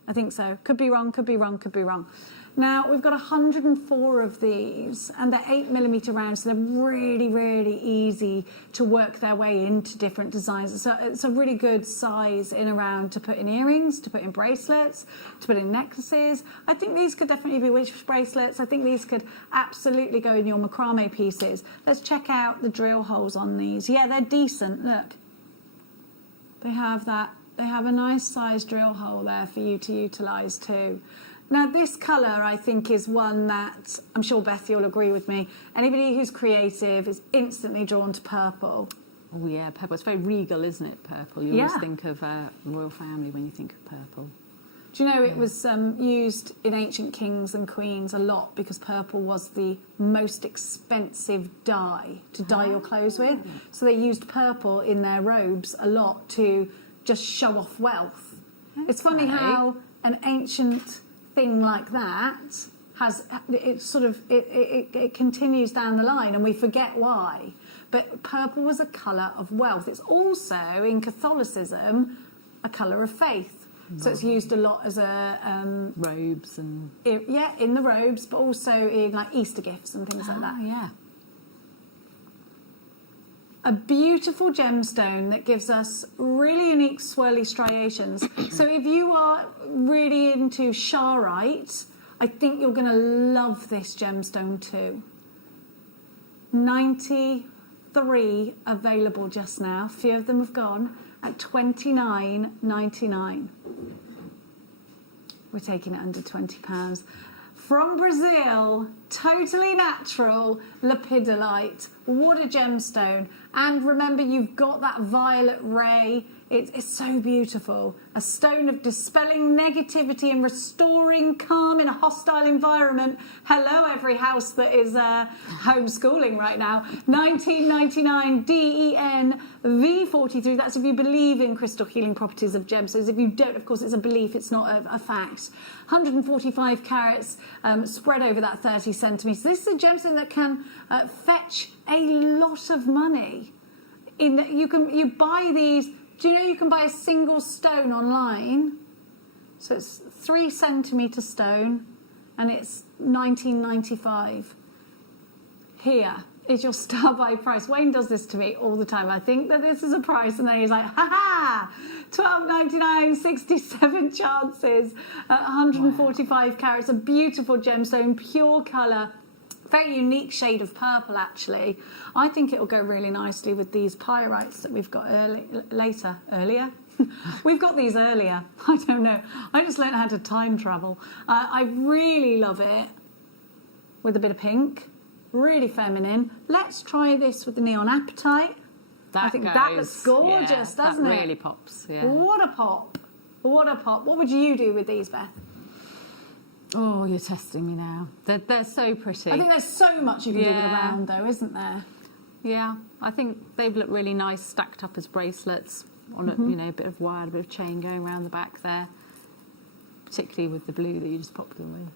I think so. Could be wrong, could be wrong, could be wrong. Now, we've got 104 of these, and they're 8mm round, so they're really, really easy to work their way into different designs. So it's a really good size in around to put in earrings, to put in bracelets, to put in necklaces. I think these could definitely be witch bracelets. I think these could absolutely go in your macrame pieces. Let's check out the drill holes on these. Yeah, they're decent. Look. They have that. They have a nice size drill hole there for you to utilise too. Now, this colour, I think, is one that, I'm sure, Beth, you'll agree with me, anybody who's creative is instantly drawn to purple. Oh, yeah, purple. It's very regal, isn't it, purple? You always think of royal family when you think of purple. Do you know, it was used in ancient kings and queens a lot because purple was the most expensive dye to dye your clothes with. So they used purple in their robes a lot to just show off wealth. It's funny how an ancient thing like that has it continues down the line and we forget why, but purple was a colour of wealth. It's also in Catholicism a colour of faith, so it's used a lot as a robes and in the robes, but also in like Easter gifts and things like that. A beautiful gemstone that gives us really unique swirly striations. So if you are really into Sharite, I think you're going to love this gemstone too. 93 available just now. A few of them have gone at $29.99. We're taking it under £20. From Brazil, totally natural lepidolite, what a gemstone. And remember, you've got that violet ray. It's so beautiful. A stone of dispelling negativity and restoring calm in a hostile environment. Hello, every house that is homeschooling right now. $19.99 DEN V43. That's if you believe in crystal healing properties of gemstones. If you don't, of course, it's a belief. It's not a fact. 145 carats spread over that 30 centimetres. This is a gemstone that can fetch a lot of money. You buy these. Do you know you can buy a single stone online? So it's 3 centimetre stone, and it's $19.95. Here is your star buy price. Wayne does this to me all the time. I think that this is a price, and then he's like, ha ha, $12.99, 67 chances, 145 carats, a beautiful gemstone, pure colour. Very unique shade of purple, actually. I think it'll go really nicely with these pyrites that we've got earlier. We've got these earlier. I don't know. I just learned how to time travel. I really love it with a bit of pink. Really feminine. Let's try this with the neon apatite. I think that looks gorgeous, doesn't it? That really pops, yeah. What a pop. What a pop. What would you do with these, Beth? Oh, you're testing me now. They're so pretty. I think there's so much you can do with a round, though, isn't there? Yeah, I think they look really nice stacked up as bracelets on a bit of wire, a bit of chain going around the back there. particularly with the blue that you just popped them with.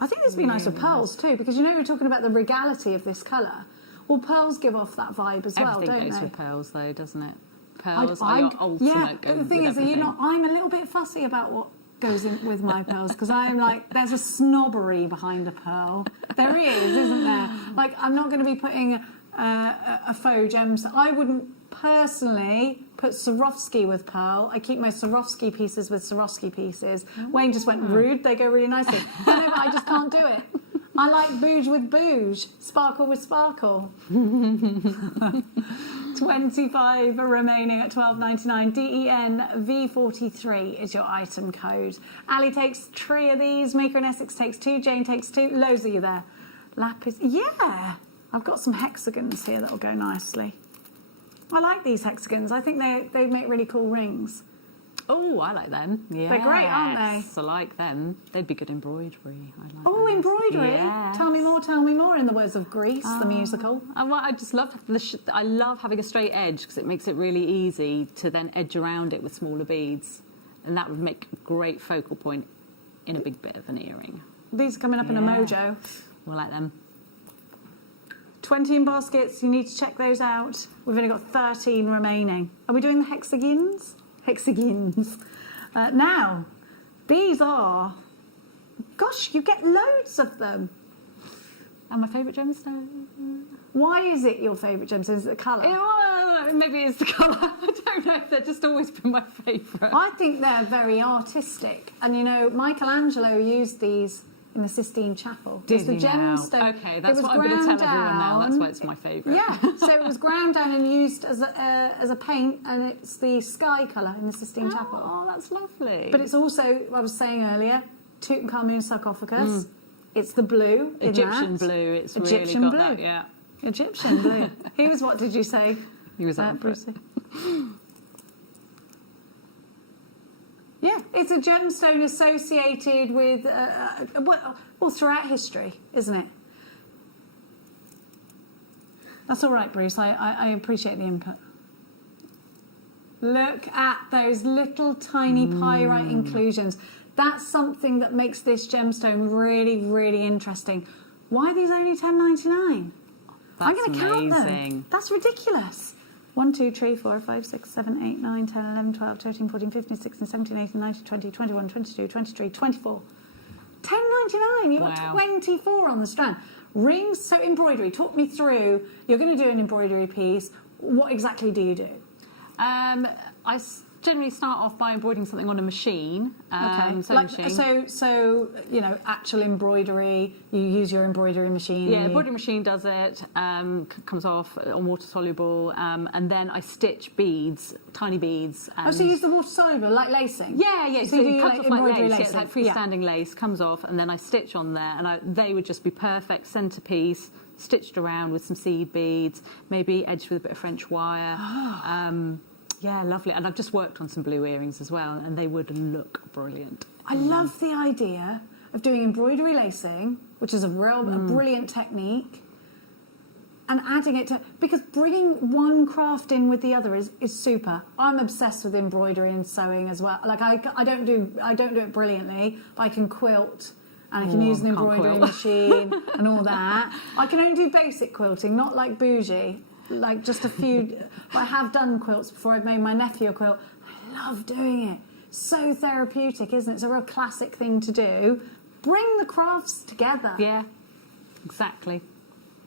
I think this would be nice with pearls too, because you know we're talking about the regality of this colour. Well, pearls give off that vibe as well, Everything don't goes they? with pearls, though, doesn't it? Pearls are your ultimate. Yeah, but the thing is, everything. I'm a little bit fussy about what goes in with my pearls, because I'm like, there's a snobbery behind a pearl. There is, isn't there? Like, I'm not going to be putting a faux gems. I wouldn't personally put Swarovski with pearl. I keep my Swarovski pieces with Swarovski pieces. Wayne just went rude. They go really nicely. No, but I just can't do it. I like bouge with bouge, sparkle with sparkle. 25 are remaining at $12.99. DEN V43 is your item code. Ali takes 3 of these. Maker in Essex takes 2. Jane takes 2. Loads of you there. Lapis. Yeah, I've got some hexagons here that'll go nicely. I like these hexagons. I think they make really cool rings. Oh, I like them. Yeah, They're great, aren't they? I like them. They'd be good embroidery. I like Oh, those. embroidery! Yes. Tell me more, in the words of Grease, the musical. Well, I just love I love having a straight edge because it makes it really easy to then edge around it with smaller beads, and that would make a great focal point in a big bit of an earring. These are coming up in a mojo. We like them. 20 in baskets. You need to check those out. We've only got 13 remaining. Are we doing the hexagons? Hexagons. Now, these are... Gosh, you get loads of them. And my favourite gemstone. Why is it your favourite gemstone? Is it the colour? Yeah, well, maybe it's the colour. I don't know. They've just always been my favourite. I think they're very artistic. And, you know, Michelangelo used these in the Sistine Chapel. Did it's the he now? gemstone. Okay, that's what I'm going to tell everyone now. That's why it's my favourite. Yeah, so it was ground down and used as a paint, and it's the sky colour in the Sistine Chapel. Oh, that's lovely. But it's also, I was saying earlier, Tutankhamun sarcophagus. It's the blue in Egyptian that. blue. It's Egyptian really got blue. that, yeah. Egyptian blue. He was, what did you say? He was up for it. Brucey. Yeah, it's a gemstone associated with, well, throughout history, isn't it? That's all right, Bruce. I appreciate the input. Look at those little tiny pyrite inclusions. That's something that makes this gemstone really, really interesting. Why are these only $10.99? I'm going to count them. That's ridiculous. 1, 2, 3, 4, 5, 6, 7, 8, 9, 10, 11, 12, 13, 14, 15, 16, 17, 18, 19, 20, 21, 22, 23, 24. $10.99. You've got 24 on the strand. Rings, so embroidery. Talk me through. You're going to do an embroidery piece. What exactly do you do? I generally start off by embroidering something on a machine. Okay. So you know, actual embroidery. You use your embroidery machine. Yeah, embroidery machine does it. Comes off on water soluble, and then I stitch beads, tiny beads. So you use the water soluble, like lacing. Yeah. So you it comes like off like embroidery lace, lacing. like freestanding lace comes off, and then I stitch on there, and they would just be perfect centerpiece, stitched around with some seed beads, maybe edged with a bit of French wire. Yeah, lovely. And I've just worked on some blue earrings as well, and they would look brilliant. I love the idea of doing embroidery lacing, which is a brilliant technique, and adding it to, because bringing one craft in with the other is super. I'm obsessed with embroidery and sewing as well. Like I don't do it brilliantly, but I can quilt. And I can use an embroidery machine and all that. I can only do basic quilting, not like bougie. Like just a few. I have done quilts before. I've made my nephew a quilt. I love doing it. So therapeutic, isn't it? It's a real classic thing to do. Bring the crafts together. Yeah, exactly.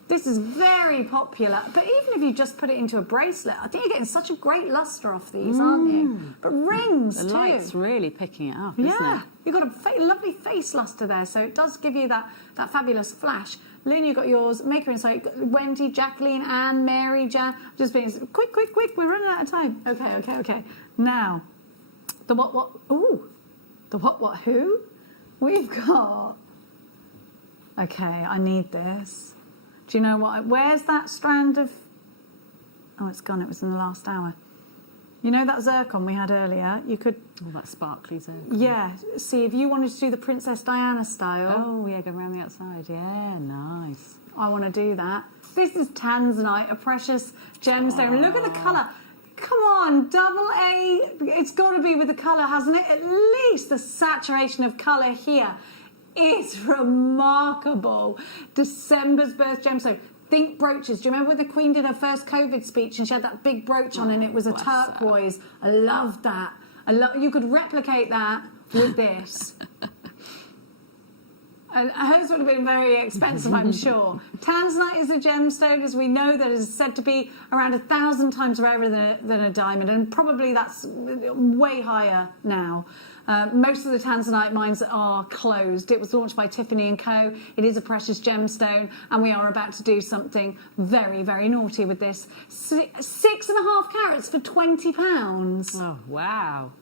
This is very popular. But even if you just put it into a bracelet, I think you're getting such a great lustre off these, aren't you? But rings the too. The light's really picking it up, isn't it? You've got a lovely face lustre there, so it does give you that fabulous flash. Lynn, you got yours. Maker Insight. Wendy, Jacqueline, Anne, Mary, Jan. Just being quick. We're running out of time. Okay. Now, the what? Ooh, the what? Who? We've got. Okay, I need this. Do you know what? Where's that strand of? Oh, it's gone. It was in the last hour. You know that zircon we had earlier? You could... Oh, that sparkly zircon. Yeah. See, if you wanted to do the Princess Diana style... Oh, yeah, go around the outside. Yeah, nice. I want to do that. This is tanzanite, a precious gemstone. Look at the colour. Come on, double A. It's got to be with the colour, hasn't it? At least the saturation of colour here is remarkable. December's birth gemstone. Think brooches. Do you remember when the Queen did her first COVID speech and she had that big brooch on and it was a turquoise? I love that. You could replicate that with this. And hers would have been very expensive, I'm sure. Tanzanite is a gemstone, as we know, that is said to be around 1,000 times rarer than a diamond, and probably that's way higher now. Most of the Tanzanite mines are closed. It was launched by Tiffany & Co. It is a precious gemstone, and we are about to do something very, very naughty with this. 6.5 carats for £20. Oh, wow.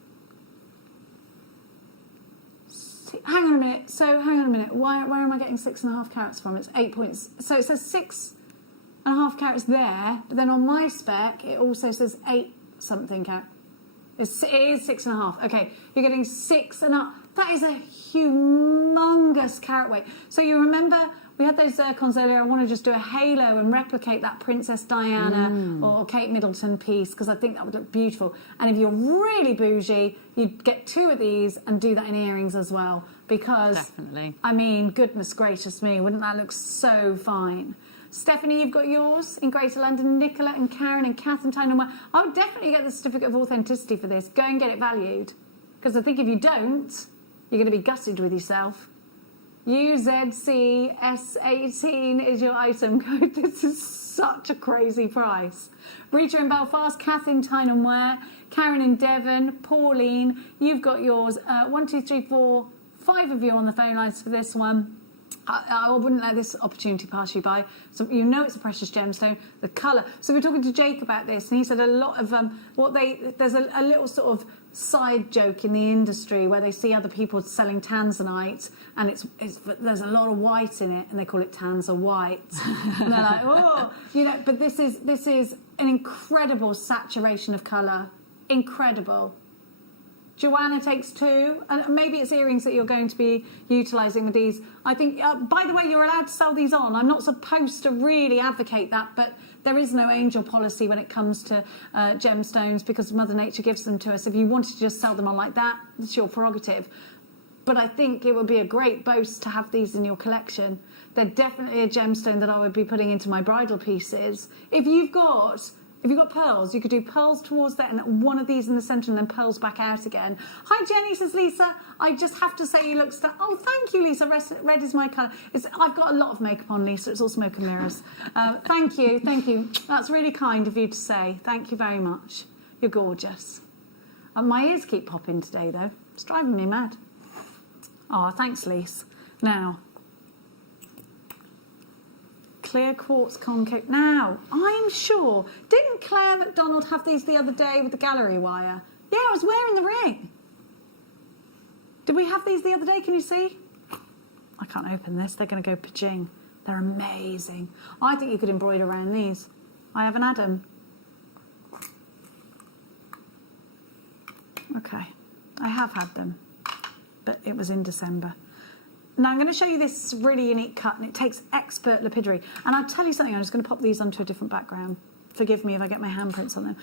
Hang on a minute. Where am I getting 6.5 carats from? It's 8 points. So it says 6.5 carats there, but then on my spec it also says 8 something carat. It is 6.5. Okay, you're getting 6.5. That is a humongous carat weight. So you remember we had those zircons earlier. I want to just do a halo and replicate that Princess Diana or Kate Middleton piece because I think that would look beautiful. And if you're really bougie, you'd get 2 of these and do that in earrings as well. Because, definitely. I mean, goodness gracious me, wouldn't that look so fine? Stephanie, you've got yours in Greater London. Nicola and Karen and Kath and Tyne. I would definitely get the certificate of authenticity for this. Go and get it valued. Because I think if you don't, you're going to be gutted with yourself. UZCS18 is your item code. This is such a crazy price. Rita in Belfast, Kath in Tyne and Wear, Karen in Devon, Pauline, you've got yours. 1, 2, 3, 4, 5 of you on the phone lines for this one. I wouldn't let this opportunity pass you by. So you know it's a precious gemstone. The colour. So we were talking to Jake about this, and he said a lot of there's a little sort of side joke in the industry where they see other people selling tanzanite, and there's a lot of white in it, and they call it Tanza white. And they're like, oh, But this is an incredible saturation of colour. Incredible. Joanna takes 2, and maybe it's earrings that you're going to be utilising with these. I think, by the way, you're allowed to sell these on. I'm not supposed to really advocate that, but there is no angel policy when it comes to gemstones because Mother Nature gives them to us. If you wanted to just sell them on like that, it's your prerogative. But I think it would be a great boast to have these in your collection. They're definitely a gemstone that I would be putting into my bridal pieces. If you've got pearls, you could do pearls towards that and one of these in the centre and then pearls back out again. Hi Jenny, says Lisa. I just have to say you look oh, thank you, Lisa. Red is my colour. I've got a lot of makeup on, Lisa. It's all smoke and mirrors. Thank you. That's really kind of you to say. Thank you very much. You're gorgeous. My ears keep popping today, though. It's driving me mad. Oh, thanks, Lisa. Now, clear quartz concave. Now, I'm sure, didn't Claire McDonald have these the other day with the gallery wire? Yeah, I was wearing the ring. Did we have these the other day? Can you see? I can't open this. They're going to go pajing. They're amazing. I think you could embroider around these. I haven't had them. Okay. I have had them, but it was in December. Now I'm going to show you this really unique cut, and it takes expert lapidary. And I'll tell you something, I'm just going to pop these onto a different background. Forgive me if I get my handprints on them.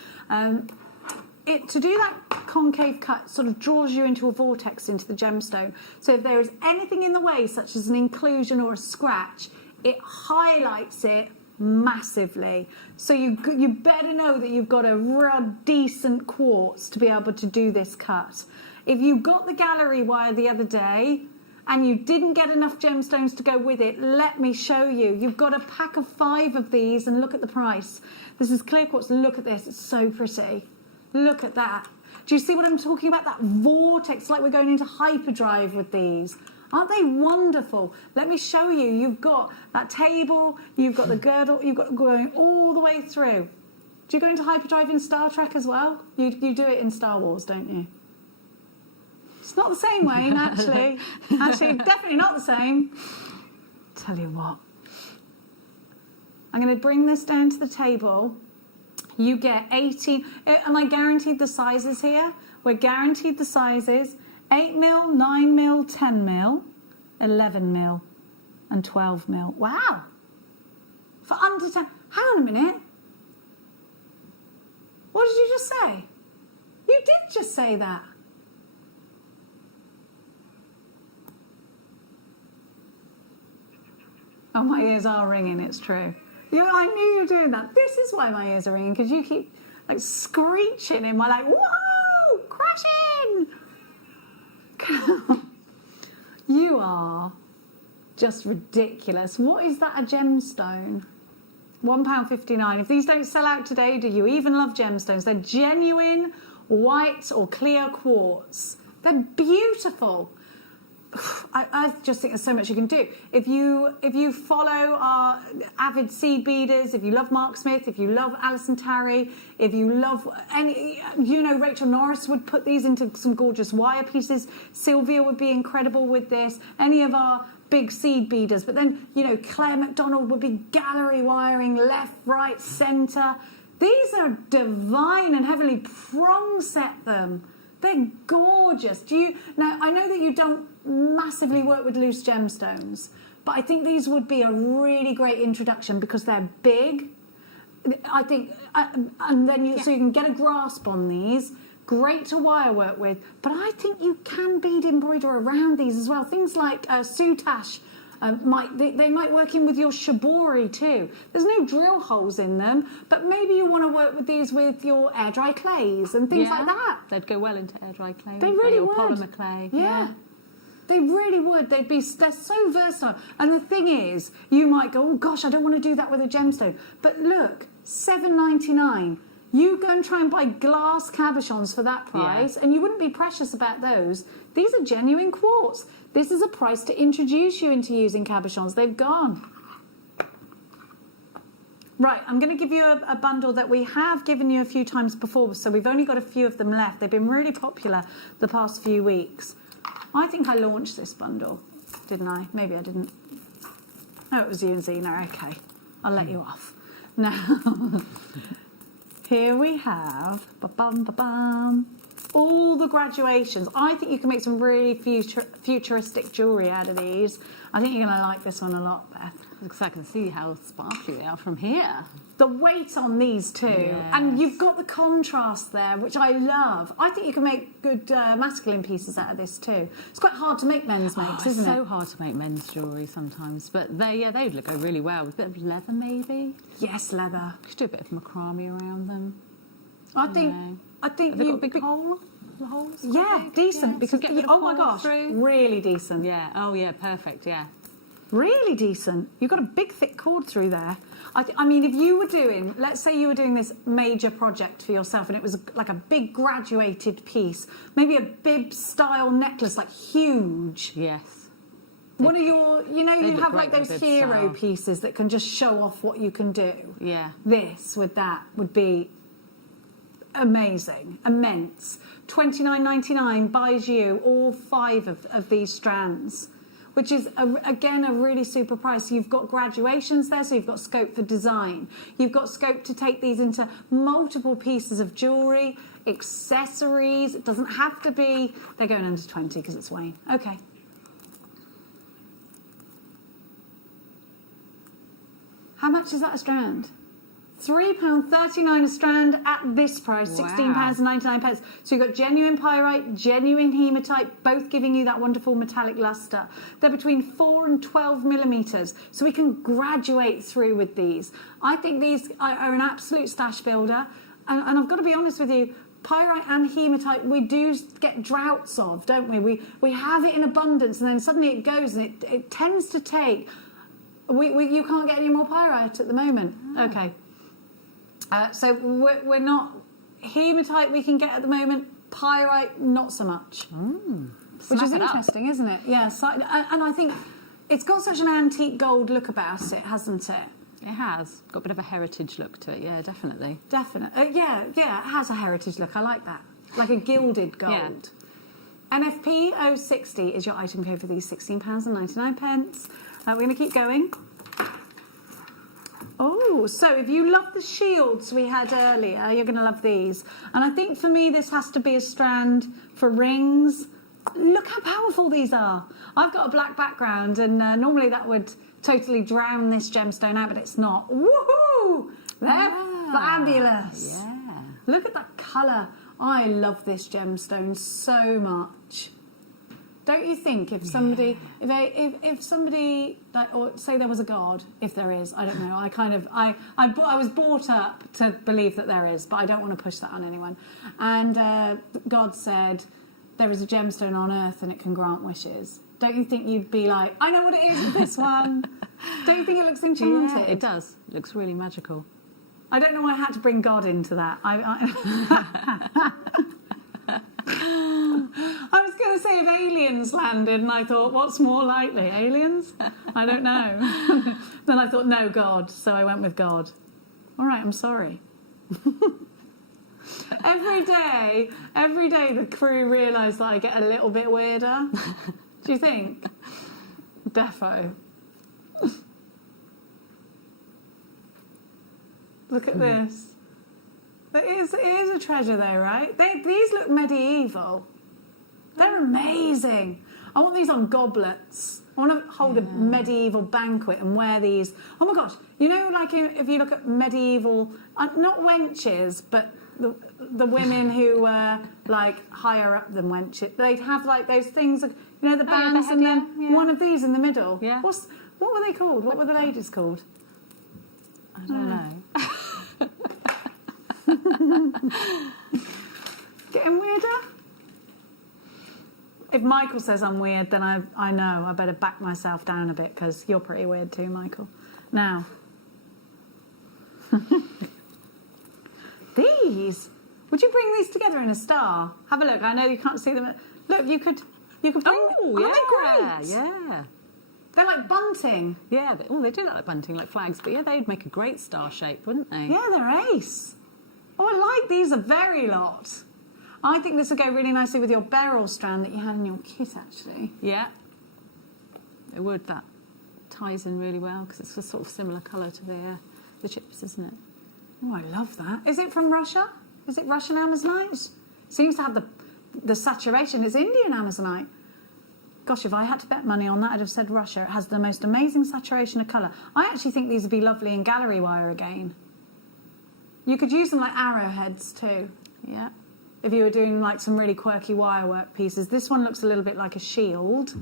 To do that concave cut sort of draws you into a vortex into the gemstone. So if there is anything in the way, such as an inclusion or a scratch, it highlights it massively. So you better know that you've got a real decent quartz to be able to do this cut. If you got the gallery wire the other day, and you didn't get enough gemstones to go with it, let me show you. You've got a pack of 5 of these, and look at the price. This is clear quartz. Look at this. It's so pretty. Look at that. Do you see what I'm talking about? That vortex, it's like we're going into hyperdrive with these. Aren't they wonderful? Let me show you. You've got that table, you've got the girdle, you've got going all the way through. Do you go into hyperdrive in Star Trek as well? You do it in Star Wars, don't you? It's not the same, Wayne, actually. Actually, definitely not the same. Tell you what. I'm going to bring this down to the table. You get 18... Am I guaranteed the sizes here? We're guaranteed the sizes. 8mm, 9mm, 10mm, 11mm, and 12mm. Wow! For under 10... Hang on a minute. What did you just say? You did just say that. Oh, my ears are ringing, it's true. Yeah, I knew you were doing that. This is why my ears are ringing, because you keep like screeching in my like, whoa, crashing. You are just ridiculous. What is that, a gemstone? £1.59. If these don't sell out today, do you even love gemstones? They're genuine white or clear quartz. They're beautiful. I just think there's so much you can do. If you follow our avid seed beaders, if you love Mark Smith, if you love Alison Tarry, if you love any, Rachel Norris would put these into some gorgeous wire pieces. Sylvia would be incredible with this. Any of our big seed beaders. But then, Claire McDonald would be gallery wiring, left, right, centre. These are divine and heavenly. Prong set them. They're gorgeous. Now, I know that you don't massively work with loose gemstones, but I think these would be a really great introduction because they're big. I think, and then so you can get a grasp on these. Great to wire work with, but I think you can bead embroider around these as well. Things like Sutash they might work in with your shibori too. There's no drill holes in them, but maybe you want to work with these with your air dry clays and things like that. They'd go well into air dry clay. They really would. Polymer clay. Yeah. They really would. They're so versatile. And the thing is, you might go, oh gosh, I don't want to do that with a gemstone. But look, $7.99. You go and try and buy glass cabochons for that price, and you wouldn't be precious about those. These are genuine quartz. This is a price to introduce you into using cabochons. They've gone. Right, I'm going to give you a bundle that we have given you a few times before, so we've only got a few of them left. They've been really popular the past few weeks. I think I launched this bundle, didn't I? Maybe I didn't. Oh, it was you and Zena. Okay, I'll let you off. Now, here we have all the graduations. I think you can make some really futuristic jewellery out of these. I think you're going to like this one a lot, Beth. Because I can see how sparkly they are from here. The weight on these too, and you've got the contrast there, which I love. I think you can make good masculine pieces out of this too. It's quite hard to make men's makes, isn't it? It's so hard to make men's jewellery sometimes, but they would go really well with a bit of leather, maybe. Yes, leather. Could do a bit of macrame around them. I think have they got a big hole? The holes? Yeah, decent. Because oh my gosh, through. Really decent. Yeah. Oh yeah, perfect. Yeah. Really decent. You've got a big thick cord through there. I mean, if you were doing, let's say you were doing this major project for yourself and it was like a big graduated piece, maybe a bib style necklace, like huge. Yes. One of your, you have like those hero pieces that can just show off what you can do. Yeah. This with that would be amazing, immense. $29.99 buys you all 5 of these strands, which is, again, a really super price. You've got graduations there, so you've got scope for design. You've got scope to take these into multiple pieces of jewellery, accessories. It doesn't have to be... They're going under 20 because it's Wayne. Okay. How much is that a strand? £3.39 a strand at this price, £16.99. So you've got genuine pyrite, genuine hematite, both giving you that wonderful metallic lustre. They're between 4 and 12 millimetres, so we can graduate through with these. I think these are an absolute stash builder, and I've got to be honest with you, pyrite and hematite we do get droughts of, don't we? We have it in abundance, and then suddenly it goes, and it tends to take... you can't get any more pyrite at the moment. Okay. So we're not... Hematite we can get at the moment, pyrite not so much. Which is interesting, isn't it? Yeah, so, and I think it's got such an antique gold look about it, hasn't it? It has. Got a bit of a heritage look to it, yeah, definitely. Definitely. Yeah, it has a heritage look. I like that. Like a gilded gold. Yeah. NFP 060 is your item code for these £16.99. We're going to keep going. Oh, so if you love the shields we had earlier, you're going to love these. And I think for me, this has to be a strand for rings. Look how powerful these are. I've got a black background, and normally that would totally drown this gemstone out, but it's not. Woohoo! They're fabulous. Yeah. Look at that colour. I love this gemstone so much. Don't you think if somebody, if somebody, like, or say there was a God, if there is, I don't know. I was brought up to believe that there is, but I don't want to push that on anyone. And God said, there is a gemstone on earth and it can grant wishes. Don't you think you'd be like, I know what it is with this one? Don't you think it looks enchanted? Yeah, it does. It looks really magical. I don't know why I had to bring God into that. I was going to say if aliens landed, and I thought, what's more likely, aliens? I don't know. Then I thought, no, God, so I went with God. All right, I'm sorry. Every day the crew realise that I get a little bit weirder. Do you think? Defo. Look at this. It is a treasure though, right? These look medieval. They're amazing. I want these on goblets. I want to hold a medieval banquet and wear these. Oh my gosh, you know, like if you look at medieval, not wenches, but the women who were like higher up than wenches, they'd have like those things, you know, the bands, and then one of these in the middle. Yeah. What were they called? What were the ladies called? I don't know. Getting weirder? If Michael says I'm weird, then I know I better back myself down a bit, because you're pretty weird too, Michael. Now, these. Would you bring these together in a star? Have a look. I know you can't see them. Look, you could bring. Oh, yeah, aren't they great? yeah. They're like bunting. Yeah, they do look like bunting, like flags. But yeah, they'd make a great star shape, wouldn't they? Yeah, they're ace. Oh, I like these a very lot. I think this would go really nicely with your beryl strand that you had in your kit, actually. Yeah, it would. That ties in really well because it's a sort of similar colour to the chips, isn't it? Oh, I love that. Is it from Russia? Is it Russian Amazonite? Seems to have the saturation. It's Indian Amazonite. Gosh, if I had to bet money on that, I'd have said Russia. It has the most amazing saturation of colour. I actually think these would be lovely in gallery wire again. You could use them like arrowheads too. Yeah. If you were doing like some really quirky wire work pieces. This one looks a little bit like a shield.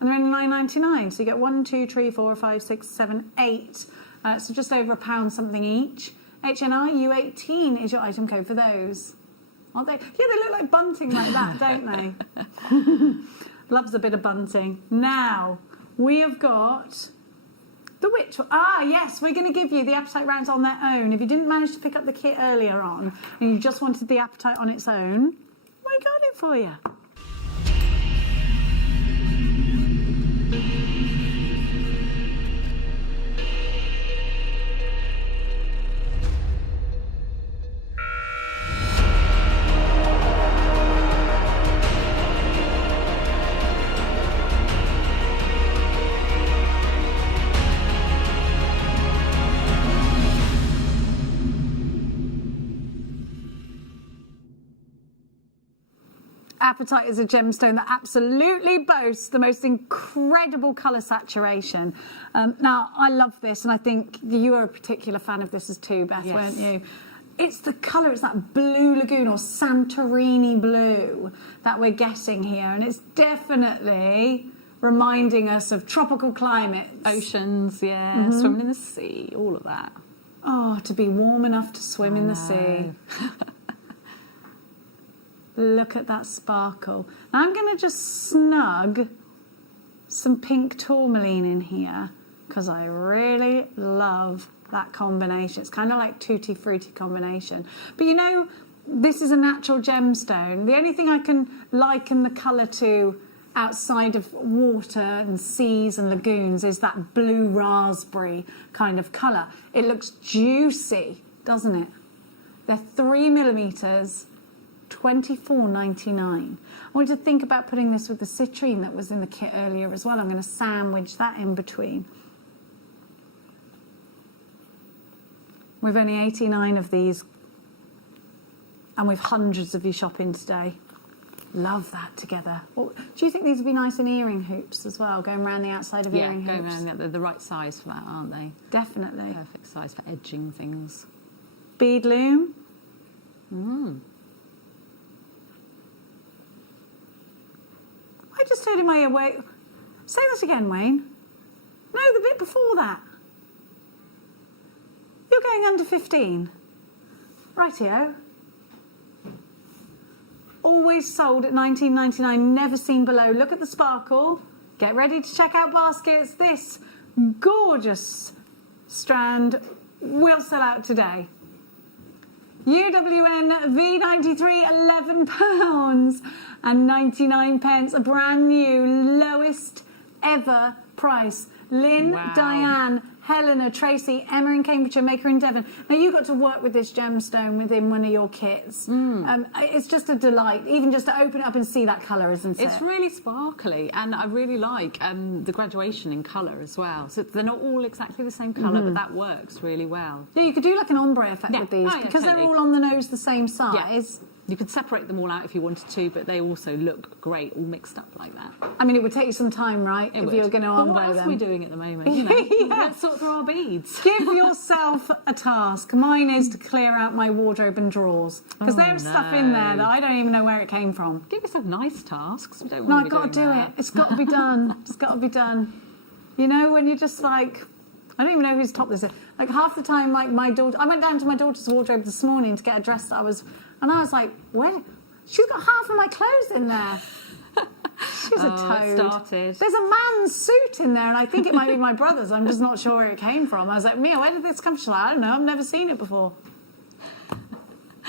And they're only $9.99. So you get 1, 2, 3, 4, 5, 6, 7, 8. So just over £1 something each. HNI U18 is your item code for those. Aren't they? Yeah, they look like bunting like that, don't they? Loves a bit of bunting. Now, we have got the witch. Ah, yes, we're going to give you the appetite rounds on their own. If you didn't manage to pick up the kit earlier on and you just wanted the appetite on its own, we got it for you. Apatite is a gemstone that absolutely boasts the most incredible colour saturation. Now, I love this, and I think you were a particular fan of this as too, Beth, yes. weren't you? It's the colour, it's that blue lagoon or Santorini blue that we're getting here, and it's definitely reminding us of tropical climates. Oceans, yeah, swimming in the sea, all of that. Oh, to be warm enough to swim in the sea. Look at that sparkle. Now I'm going to just snug some pink tourmaline in here because I really love that combination. It's kind of like tutti frutti combination. But you know, this is a natural gemstone. The only thing I can liken the colour to outside of water and seas and lagoons is that blue raspberry kind of colour. It looks juicy, doesn't it? They're 3mm. $24.99. I wanted to think about putting this with the citrine that was in the kit earlier as well. I'm going to sandwich that in between. We've only 89 of these, and we've hundreds of you shopping today. Love that together. Well, do you think these would be nice in earring hoops as well, going around the outside of earring hoops? Yeah, going around, they're the right size for that, aren't they? Definitely. Perfect size for edging things. Bead loom. I just heard in my ear, wait, say that again, Wayne. No, the bit before that. You're going under 15. Rightio. Always sold at $19.99, never seen below. Look at the sparkle. Get ready to check out baskets. This gorgeous strand will sell out today. UWN V93, £11.99, a brand new, lowest ever price. Lynn, Diane, Helena, Tracy, Emma in Cambridgeshire, Maker in Devon. Now, you got to work with this gemstone within one of your kits. It's just a delight, even just to open it up and see that colour, isn't it? It's really sparkly, and I really like the graduation in colour as well. So they're not all exactly the same colour, but that works really well. Yeah, you could do like an ombre effect with these, because they're all on the nose the same size. You could separate them all out if you wanted to, but they also look great, all mixed up like that. I mean, it would take you some time, right, if you were going to ombre them. What else are we doing at the moment? You know, let's sort through our beads. Give yourself a task. Mine is to clear out my wardrobe and drawers, because there's stuff in there that I don't even know where it came from. Give yourself nice tasks. We don't No, want I've to be got to do doing it. that. It's got to be done. It's got to be done. You know, when you're just like, I don't even know whose top this is. Like half the time, like my daughter, I went down to my daughter's wardrobe this morning to get a dress that I was like, where? She's got half of my clothes in there. She's a toad. It started. There's a man's suit in there, and I think it might be my brother's. I'm just not sure where it came from. I was like, Mia, where did this come from? She's like, I don't know. I've never seen it before.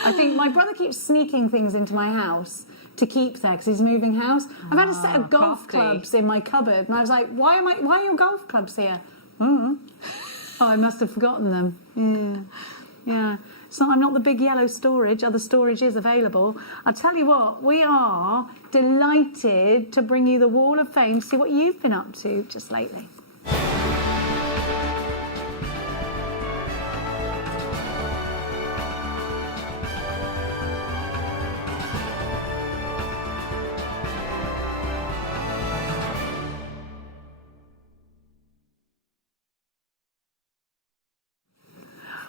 I think my brother keeps sneaking things into my house to keep there because he's moving house. I've had a set of golf clubs in my cupboard, and I was like, why are your golf clubs here? Oh, I must have forgotten them. Yeah. So I'm not the big yellow storage. Other storage is available. I'll tell you what, we are delighted to bring you the Wall of Fame, see what you've been up to just lately.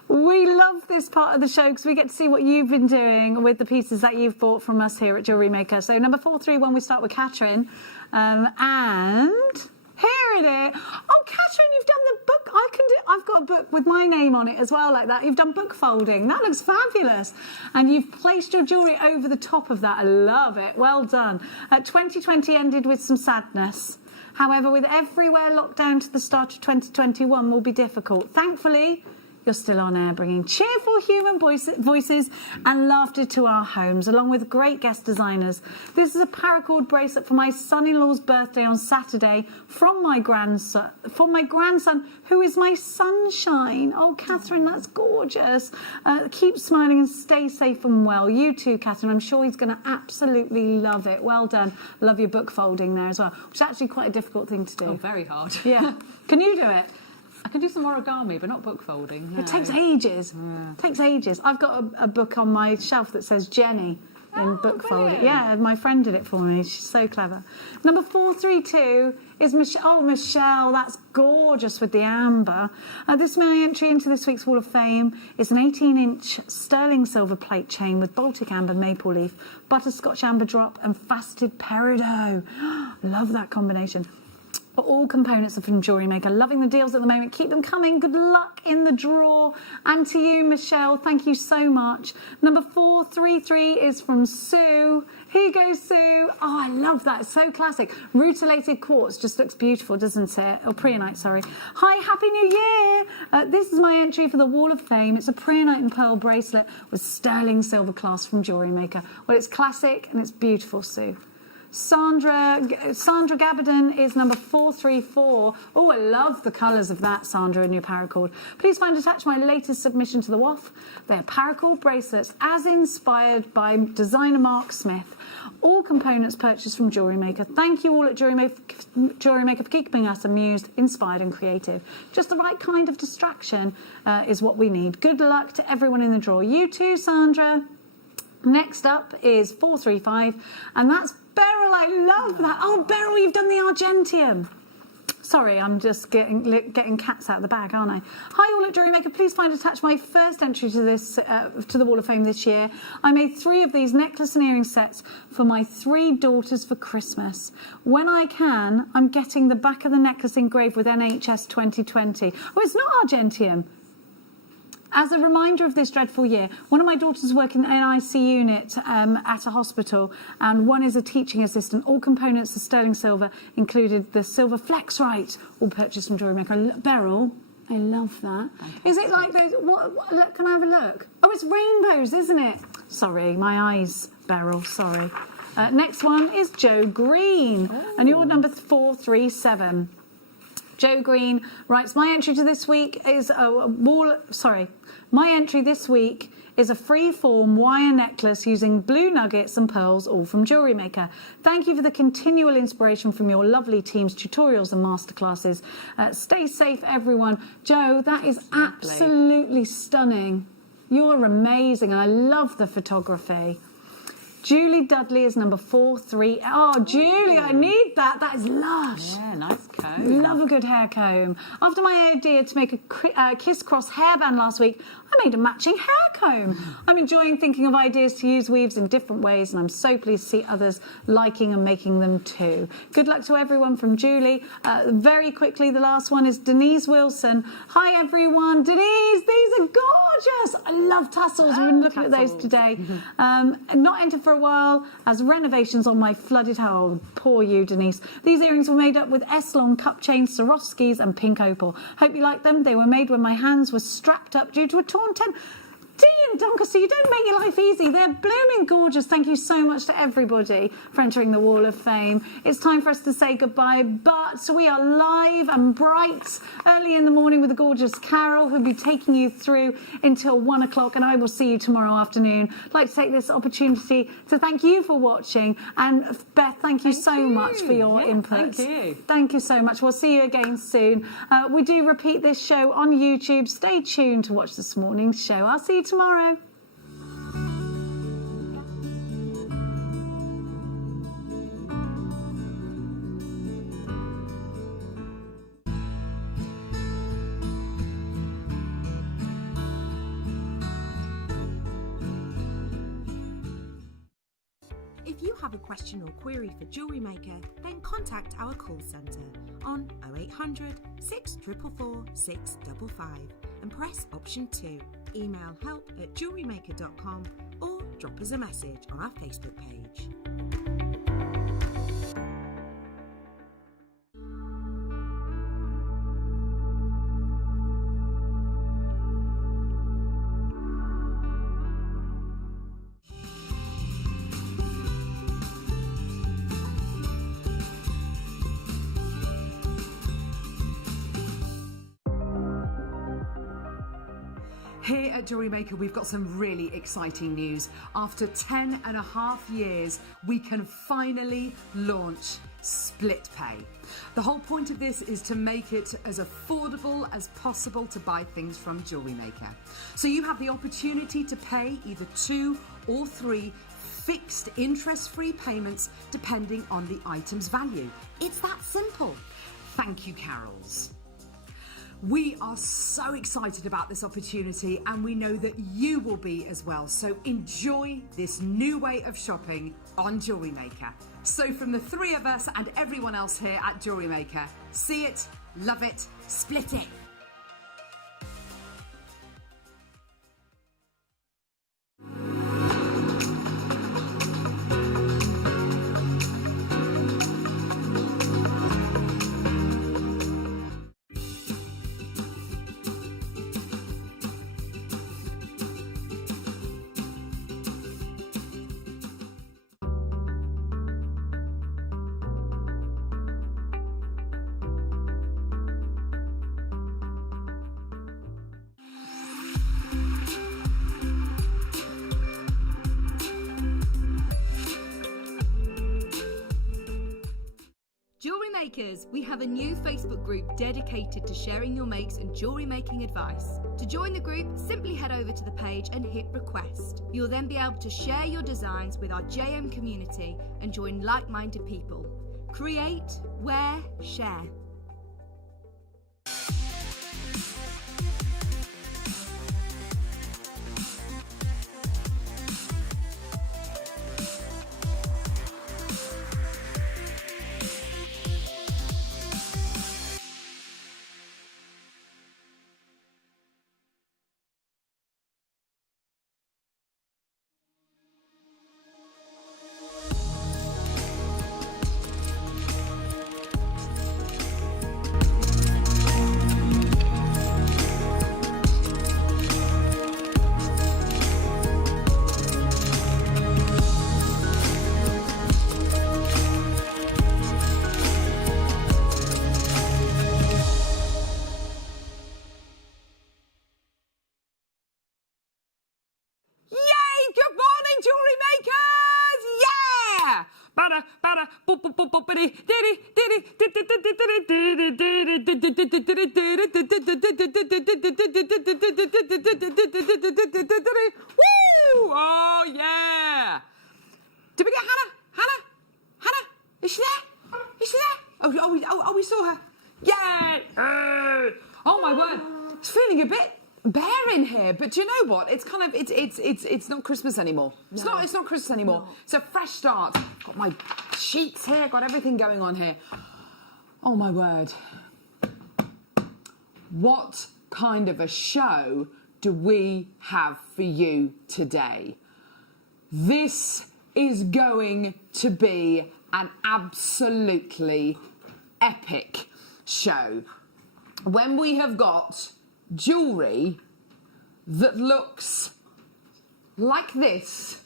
We love this part of the show because we get to see what you've been doing with the pieces that you've bought from us here at JewelleryMaker. So number 431, we start with Catherine. And here it is. Oh, Catherine, you've done the book. I've got a book with my name on it as well, like that. You've done book folding. That looks fabulous. And you've placed your jewellery over the top of that. I love it. Well done. 2020 ended with some sadness. However, with everywhere locked down to the start of 2021 will be difficult. Thankfully, you're still on air, bringing cheerful human voices and laughter to our homes, along with great guest designers. This is a paracord bracelet for my son-in-law's birthday on Saturday from my grandson, who is my sunshine. Oh, Catherine, that's gorgeous. Keep smiling and stay safe and well. You too, Catherine. I'm sure he's going to absolutely love it. Well done. Love your book folding there as well, which is actually quite a difficult thing to do. Oh, very hard. Yeah. Can you do it? I can do some origami, but not book folding. No. It takes ages. It takes ages. I've got a book on my shelf that says Jenny in book folding. Yeah, my friend did it for me. She's so clever. Number 432 is Michelle. Oh, Michelle, that's gorgeous with the amber. This is my entry into this week's Wall of Fame. It's an 18-inch sterling silver plate chain with Baltic amber maple leaf, butterscotch amber drop, and faceted peridot. Love that combination. All components are from JewelleryMaker. Loving the deals at the moment. Keep them coming. Good luck in the draw. And to you, Michelle, thank you so much. Number 433 is from Sue. Here you go, Sue. Oh, I love that. It's so classic. Rutilated quartz just looks beautiful, doesn't it? Or preonite, sorry. Hi, Happy New Year. This is my entry for the Wall of Fame. It's a preonite and pearl bracelet with sterling silver clasp from JewelleryMaker. Well, it's classic and it's beautiful, Sue. Sandra Gabardon is number 434. Oh, I love the colours of that, Sandra, in your paracord. Please find attached my latest submission to the WOF. They're paracord bracelets as inspired by designer Mark Smith. All components purchased from JewelleryMaker. Thank you all at JewelleryMaker for keeping us amused, inspired and creative. Just the right kind of distraction is what we need. Good luck to everyone in the draw. You too, Sandra. Next up is 435, and that's Beryl. I love that. Oh, Beryl, you've done the Argentium. Sorry, I'm just getting cats out of the bag, aren't I? Hi all at JewelleryMaker, please find attached my first entry to this to the Wall of Fame this year. I made 3 of these necklace and earring sets for my 3 daughters for Christmas. When I can, I'm getting the back of the necklace engraved with NHS 2020. Oh, it's not Argentium. As a reminder of this dreadful year, one of my daughters work in an NIC unit at a hospital, and one is a teaching assistant. All components of sterling silver, included the silver Flexrite, all purchased from JewelleryMaker. Beryl, I love that. Fantastic. Is it like those? What, can I have a look? Oh, it's rainbows, isn't it? Sorry, my eyes, Beryl. Sorry. Next one is Joe Green, and you're number 437. Joe Green writes, my entry this week is a free-form wire necklace using blue nuggets and pearls, all from JewelleryMaker. Thank you for the continual inspiration from your lovely team's tutorials and masterclasses. Stay safe, everyone. Joe, that is absolutely stunning. You're amazing, and I love the photography. Julie Dudley is number 43. Oh, Julie, I need that. That is lush. Yeah, nice comb. Love a good hair comb. After my idea to make a Kiss Cross hairband last week, I made a matching hair comb. I'm enjoying thinking of ideas to use weaves in different ways, and I'm so pleased to see others liking and making them too. Good luck to everyone from Julie. Very quickly, the last one is Denise Wilson. Hi, everyone. Denise, these are gorgeous. I love tassels. We've been looking at those today. Not entered for a while as renovations on my flooded house. Oh, poor you, Denise. These earrings were made up with S-long cup chains, Swarovskis and pink opal. Hope you like them. They were made when my hands were strapped up due to a torn tent. Dean Doncaster, you don't make your life easy. They're blooming gorgeous. Thank you so much to everybody for entering the Wall of Fame. It's time for us to say goodbye, but we are live and bright early in the morning with the gorgeous Carol, who'll be taking you through until 1 o'clock, and I will see you tomorrow afternoon. I'd like to take this opportunity to thank you for watching, and Beth, thank you so much for your input. Thank you. Thank you so much. We'll see you again soon. We do repeat this show on YouTube. Stay tuned to watch this morning's show. I'll see you tomorrow. If you have a question or query for JewelleryMaker, then contact our call centre on 0800 644 655 and press option 2. Email help@jewellerymaker.com or drop us a message on our Facebook page. Here at JewelleryMaker, we've got some really exciting news. After 10.5 years, we can finally launch split pay. The whole point of this is to make it as affordable as possible to buy things from JewelleryMaker. So you have the opportunity to pay either 2 or 3 fixed interest-free payments depending on the item's value. It's that simple. Thank you, Carols. We are so excited about this opportunity, and we know that you will be as well. So enjoy this new way of shopping on JewelleryMaker. So from the 3 of us and everyone else here at JewelleryMaker, see it, love it, split it. Jewellery Makers, we have a new Facebook group dedicated to sharing your makes and jewellery making advice. To join the group, simply head over to the page and hit request. You'll then be able to share your designs with our JM community and join like-minded people. Create, wear, share. Woo! Oh, yeah. Did we get Hannah? Hannah? Is she there? Is she there? Oh, we saw her. Yay! Oh, my word. It's feeling a bit bare in here, but do you know what? It's kind of it's not Christmas anymore. No. It's not Christmas anymore. No. It's a fresh start. I've got my sheets here, got everything going on here. Oh my word. What kind of a show do we have for you today? This is going to be an absolutely epic show. When we have got jewellery that looks like this,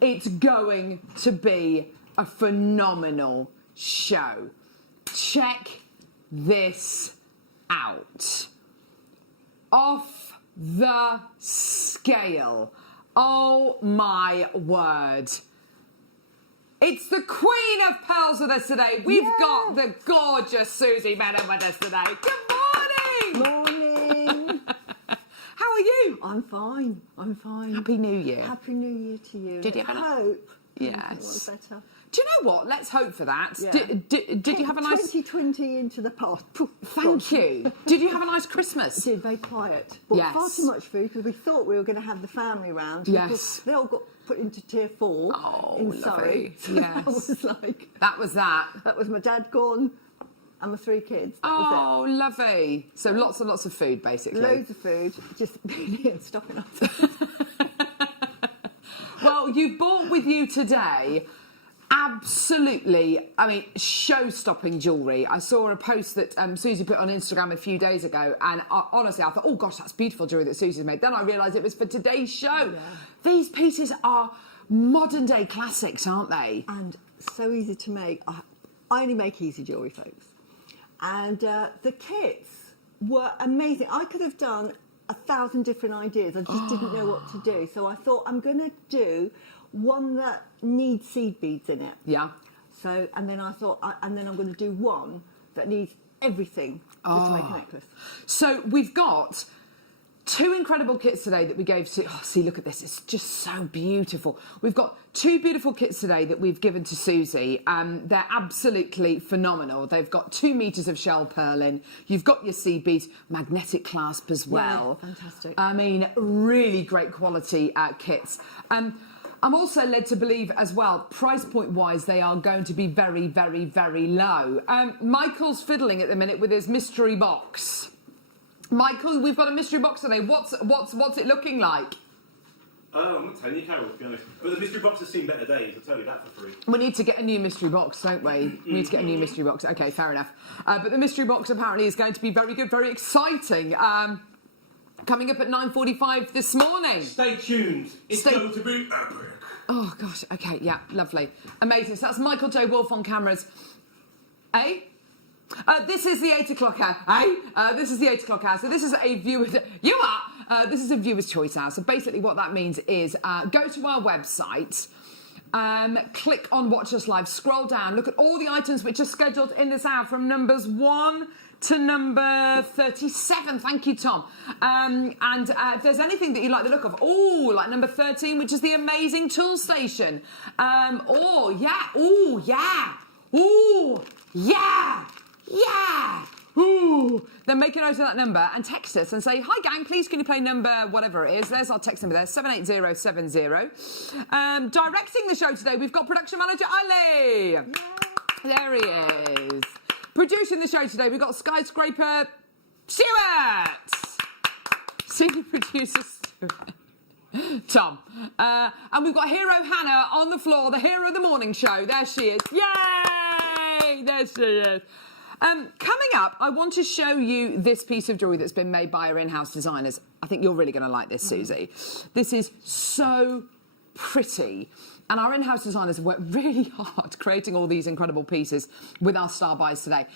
it's going to be a phenomenal show. Check this out. Off the scale. Oh my word. It's the Queen of Pearls with us today. We've got the gorgeous Susie Menon with us today. Good morning. Morning. How are you? I'm fine. Happy New Year. Happy New Year to you. Did you have hope? Yes. It was better. Do you know what? Let's hope for that. Yeah. Did you have a nice 2020 into the past? Thank you. Did you have a nice Christmas? Did, very quiet. But far too much food because we thought we were going to have the family round. Yes. They all got put into tier 4 in Surrey. So yes. That was like... That was that. That was my dad gone and my 3 kids. That was it. Lovely. So lots and lots of food, basically. Loads of food. Just being here and stopping up. Well, you brought with you today absolutely, show-stopping jewellery. I saw a post that Susie put on Instagram a few days ago, and honestly, I thought, oh gosh, that's beautiful jewellery that Susie's made. Then I realised it was for today's show. Yeah. These pieces are modern-day classics, aren't they? And so easy to make. I only make easy jewellery, folks. And the kits were amazing. I could have done 1,000 different ideas. I just didn't know what to do. So I thought I'm going to do one that needs seed beads in it. Yeah. So, and then I thought, and then I'm going to do one that needs everything to make a necklace. So we've got 2 incredible kits today that we gave to... Oh, see, look at this. It's just so beautiful. We've got 2 beautiful kits today that we've given to Susie. They're absolutely phenomenal. They've got 2 metres of shell purling. You've got your seed beads, magnetic clasp as well. Yeah, fantastic. I mean, really great quality kits. I'm also led to believe as well, price point wise, they are going to be very, very, very low. Michael's fiddling at the minute with his mystery box. Michael, we've got a mystery box today. What's it looking like? I'm not telling you, Carol, to be honest. But the mystery box has seen better days, I'll tell you that for free. We need to get a new mystery box, don't we? We need to get a new mystery box. Okay, fair enough. But the mystery box apparently is going to be very good, very exciting. Coming up at 9:45 this morning. Stay tuned. It's going to be epic. Oh, gosh. Okay, yeah, lovely. Amazing. So that's Michael J. Wolfe on cameras. This is the 8 o'clock hour. This is the 8 o'clock hour. So this is a viewer's... this is a viewer's choice hour. So basically what that means is go to our website, click on Watch Us Live, scroll down, look at all the items which are scheduled in this hour from numbers 1 to number 37. Thank you, Tom. And if there's anything that you like the look of, like number 13, which is the amazing tool station. Then make a note of that number and text us and say, hi gang, please can you play number whatever it is. There's our text number there, 78070. Directing the show today, we've got production manager Ali. Yay. There he is. Producing the show today, we've got Skyscraper Stuart. Senior producer Stuart. Tom. And we've got Hero Hannah on the floor, the hero of the morning show. There she is. Yay! There she is. Coming up, I want to show you this piece of jewellery that's been made by our in-house designers. I think you're really going to like this, Susie. This is so pretty. And our in-house designers worked really hard creating all these incredible pieces with our star buys today.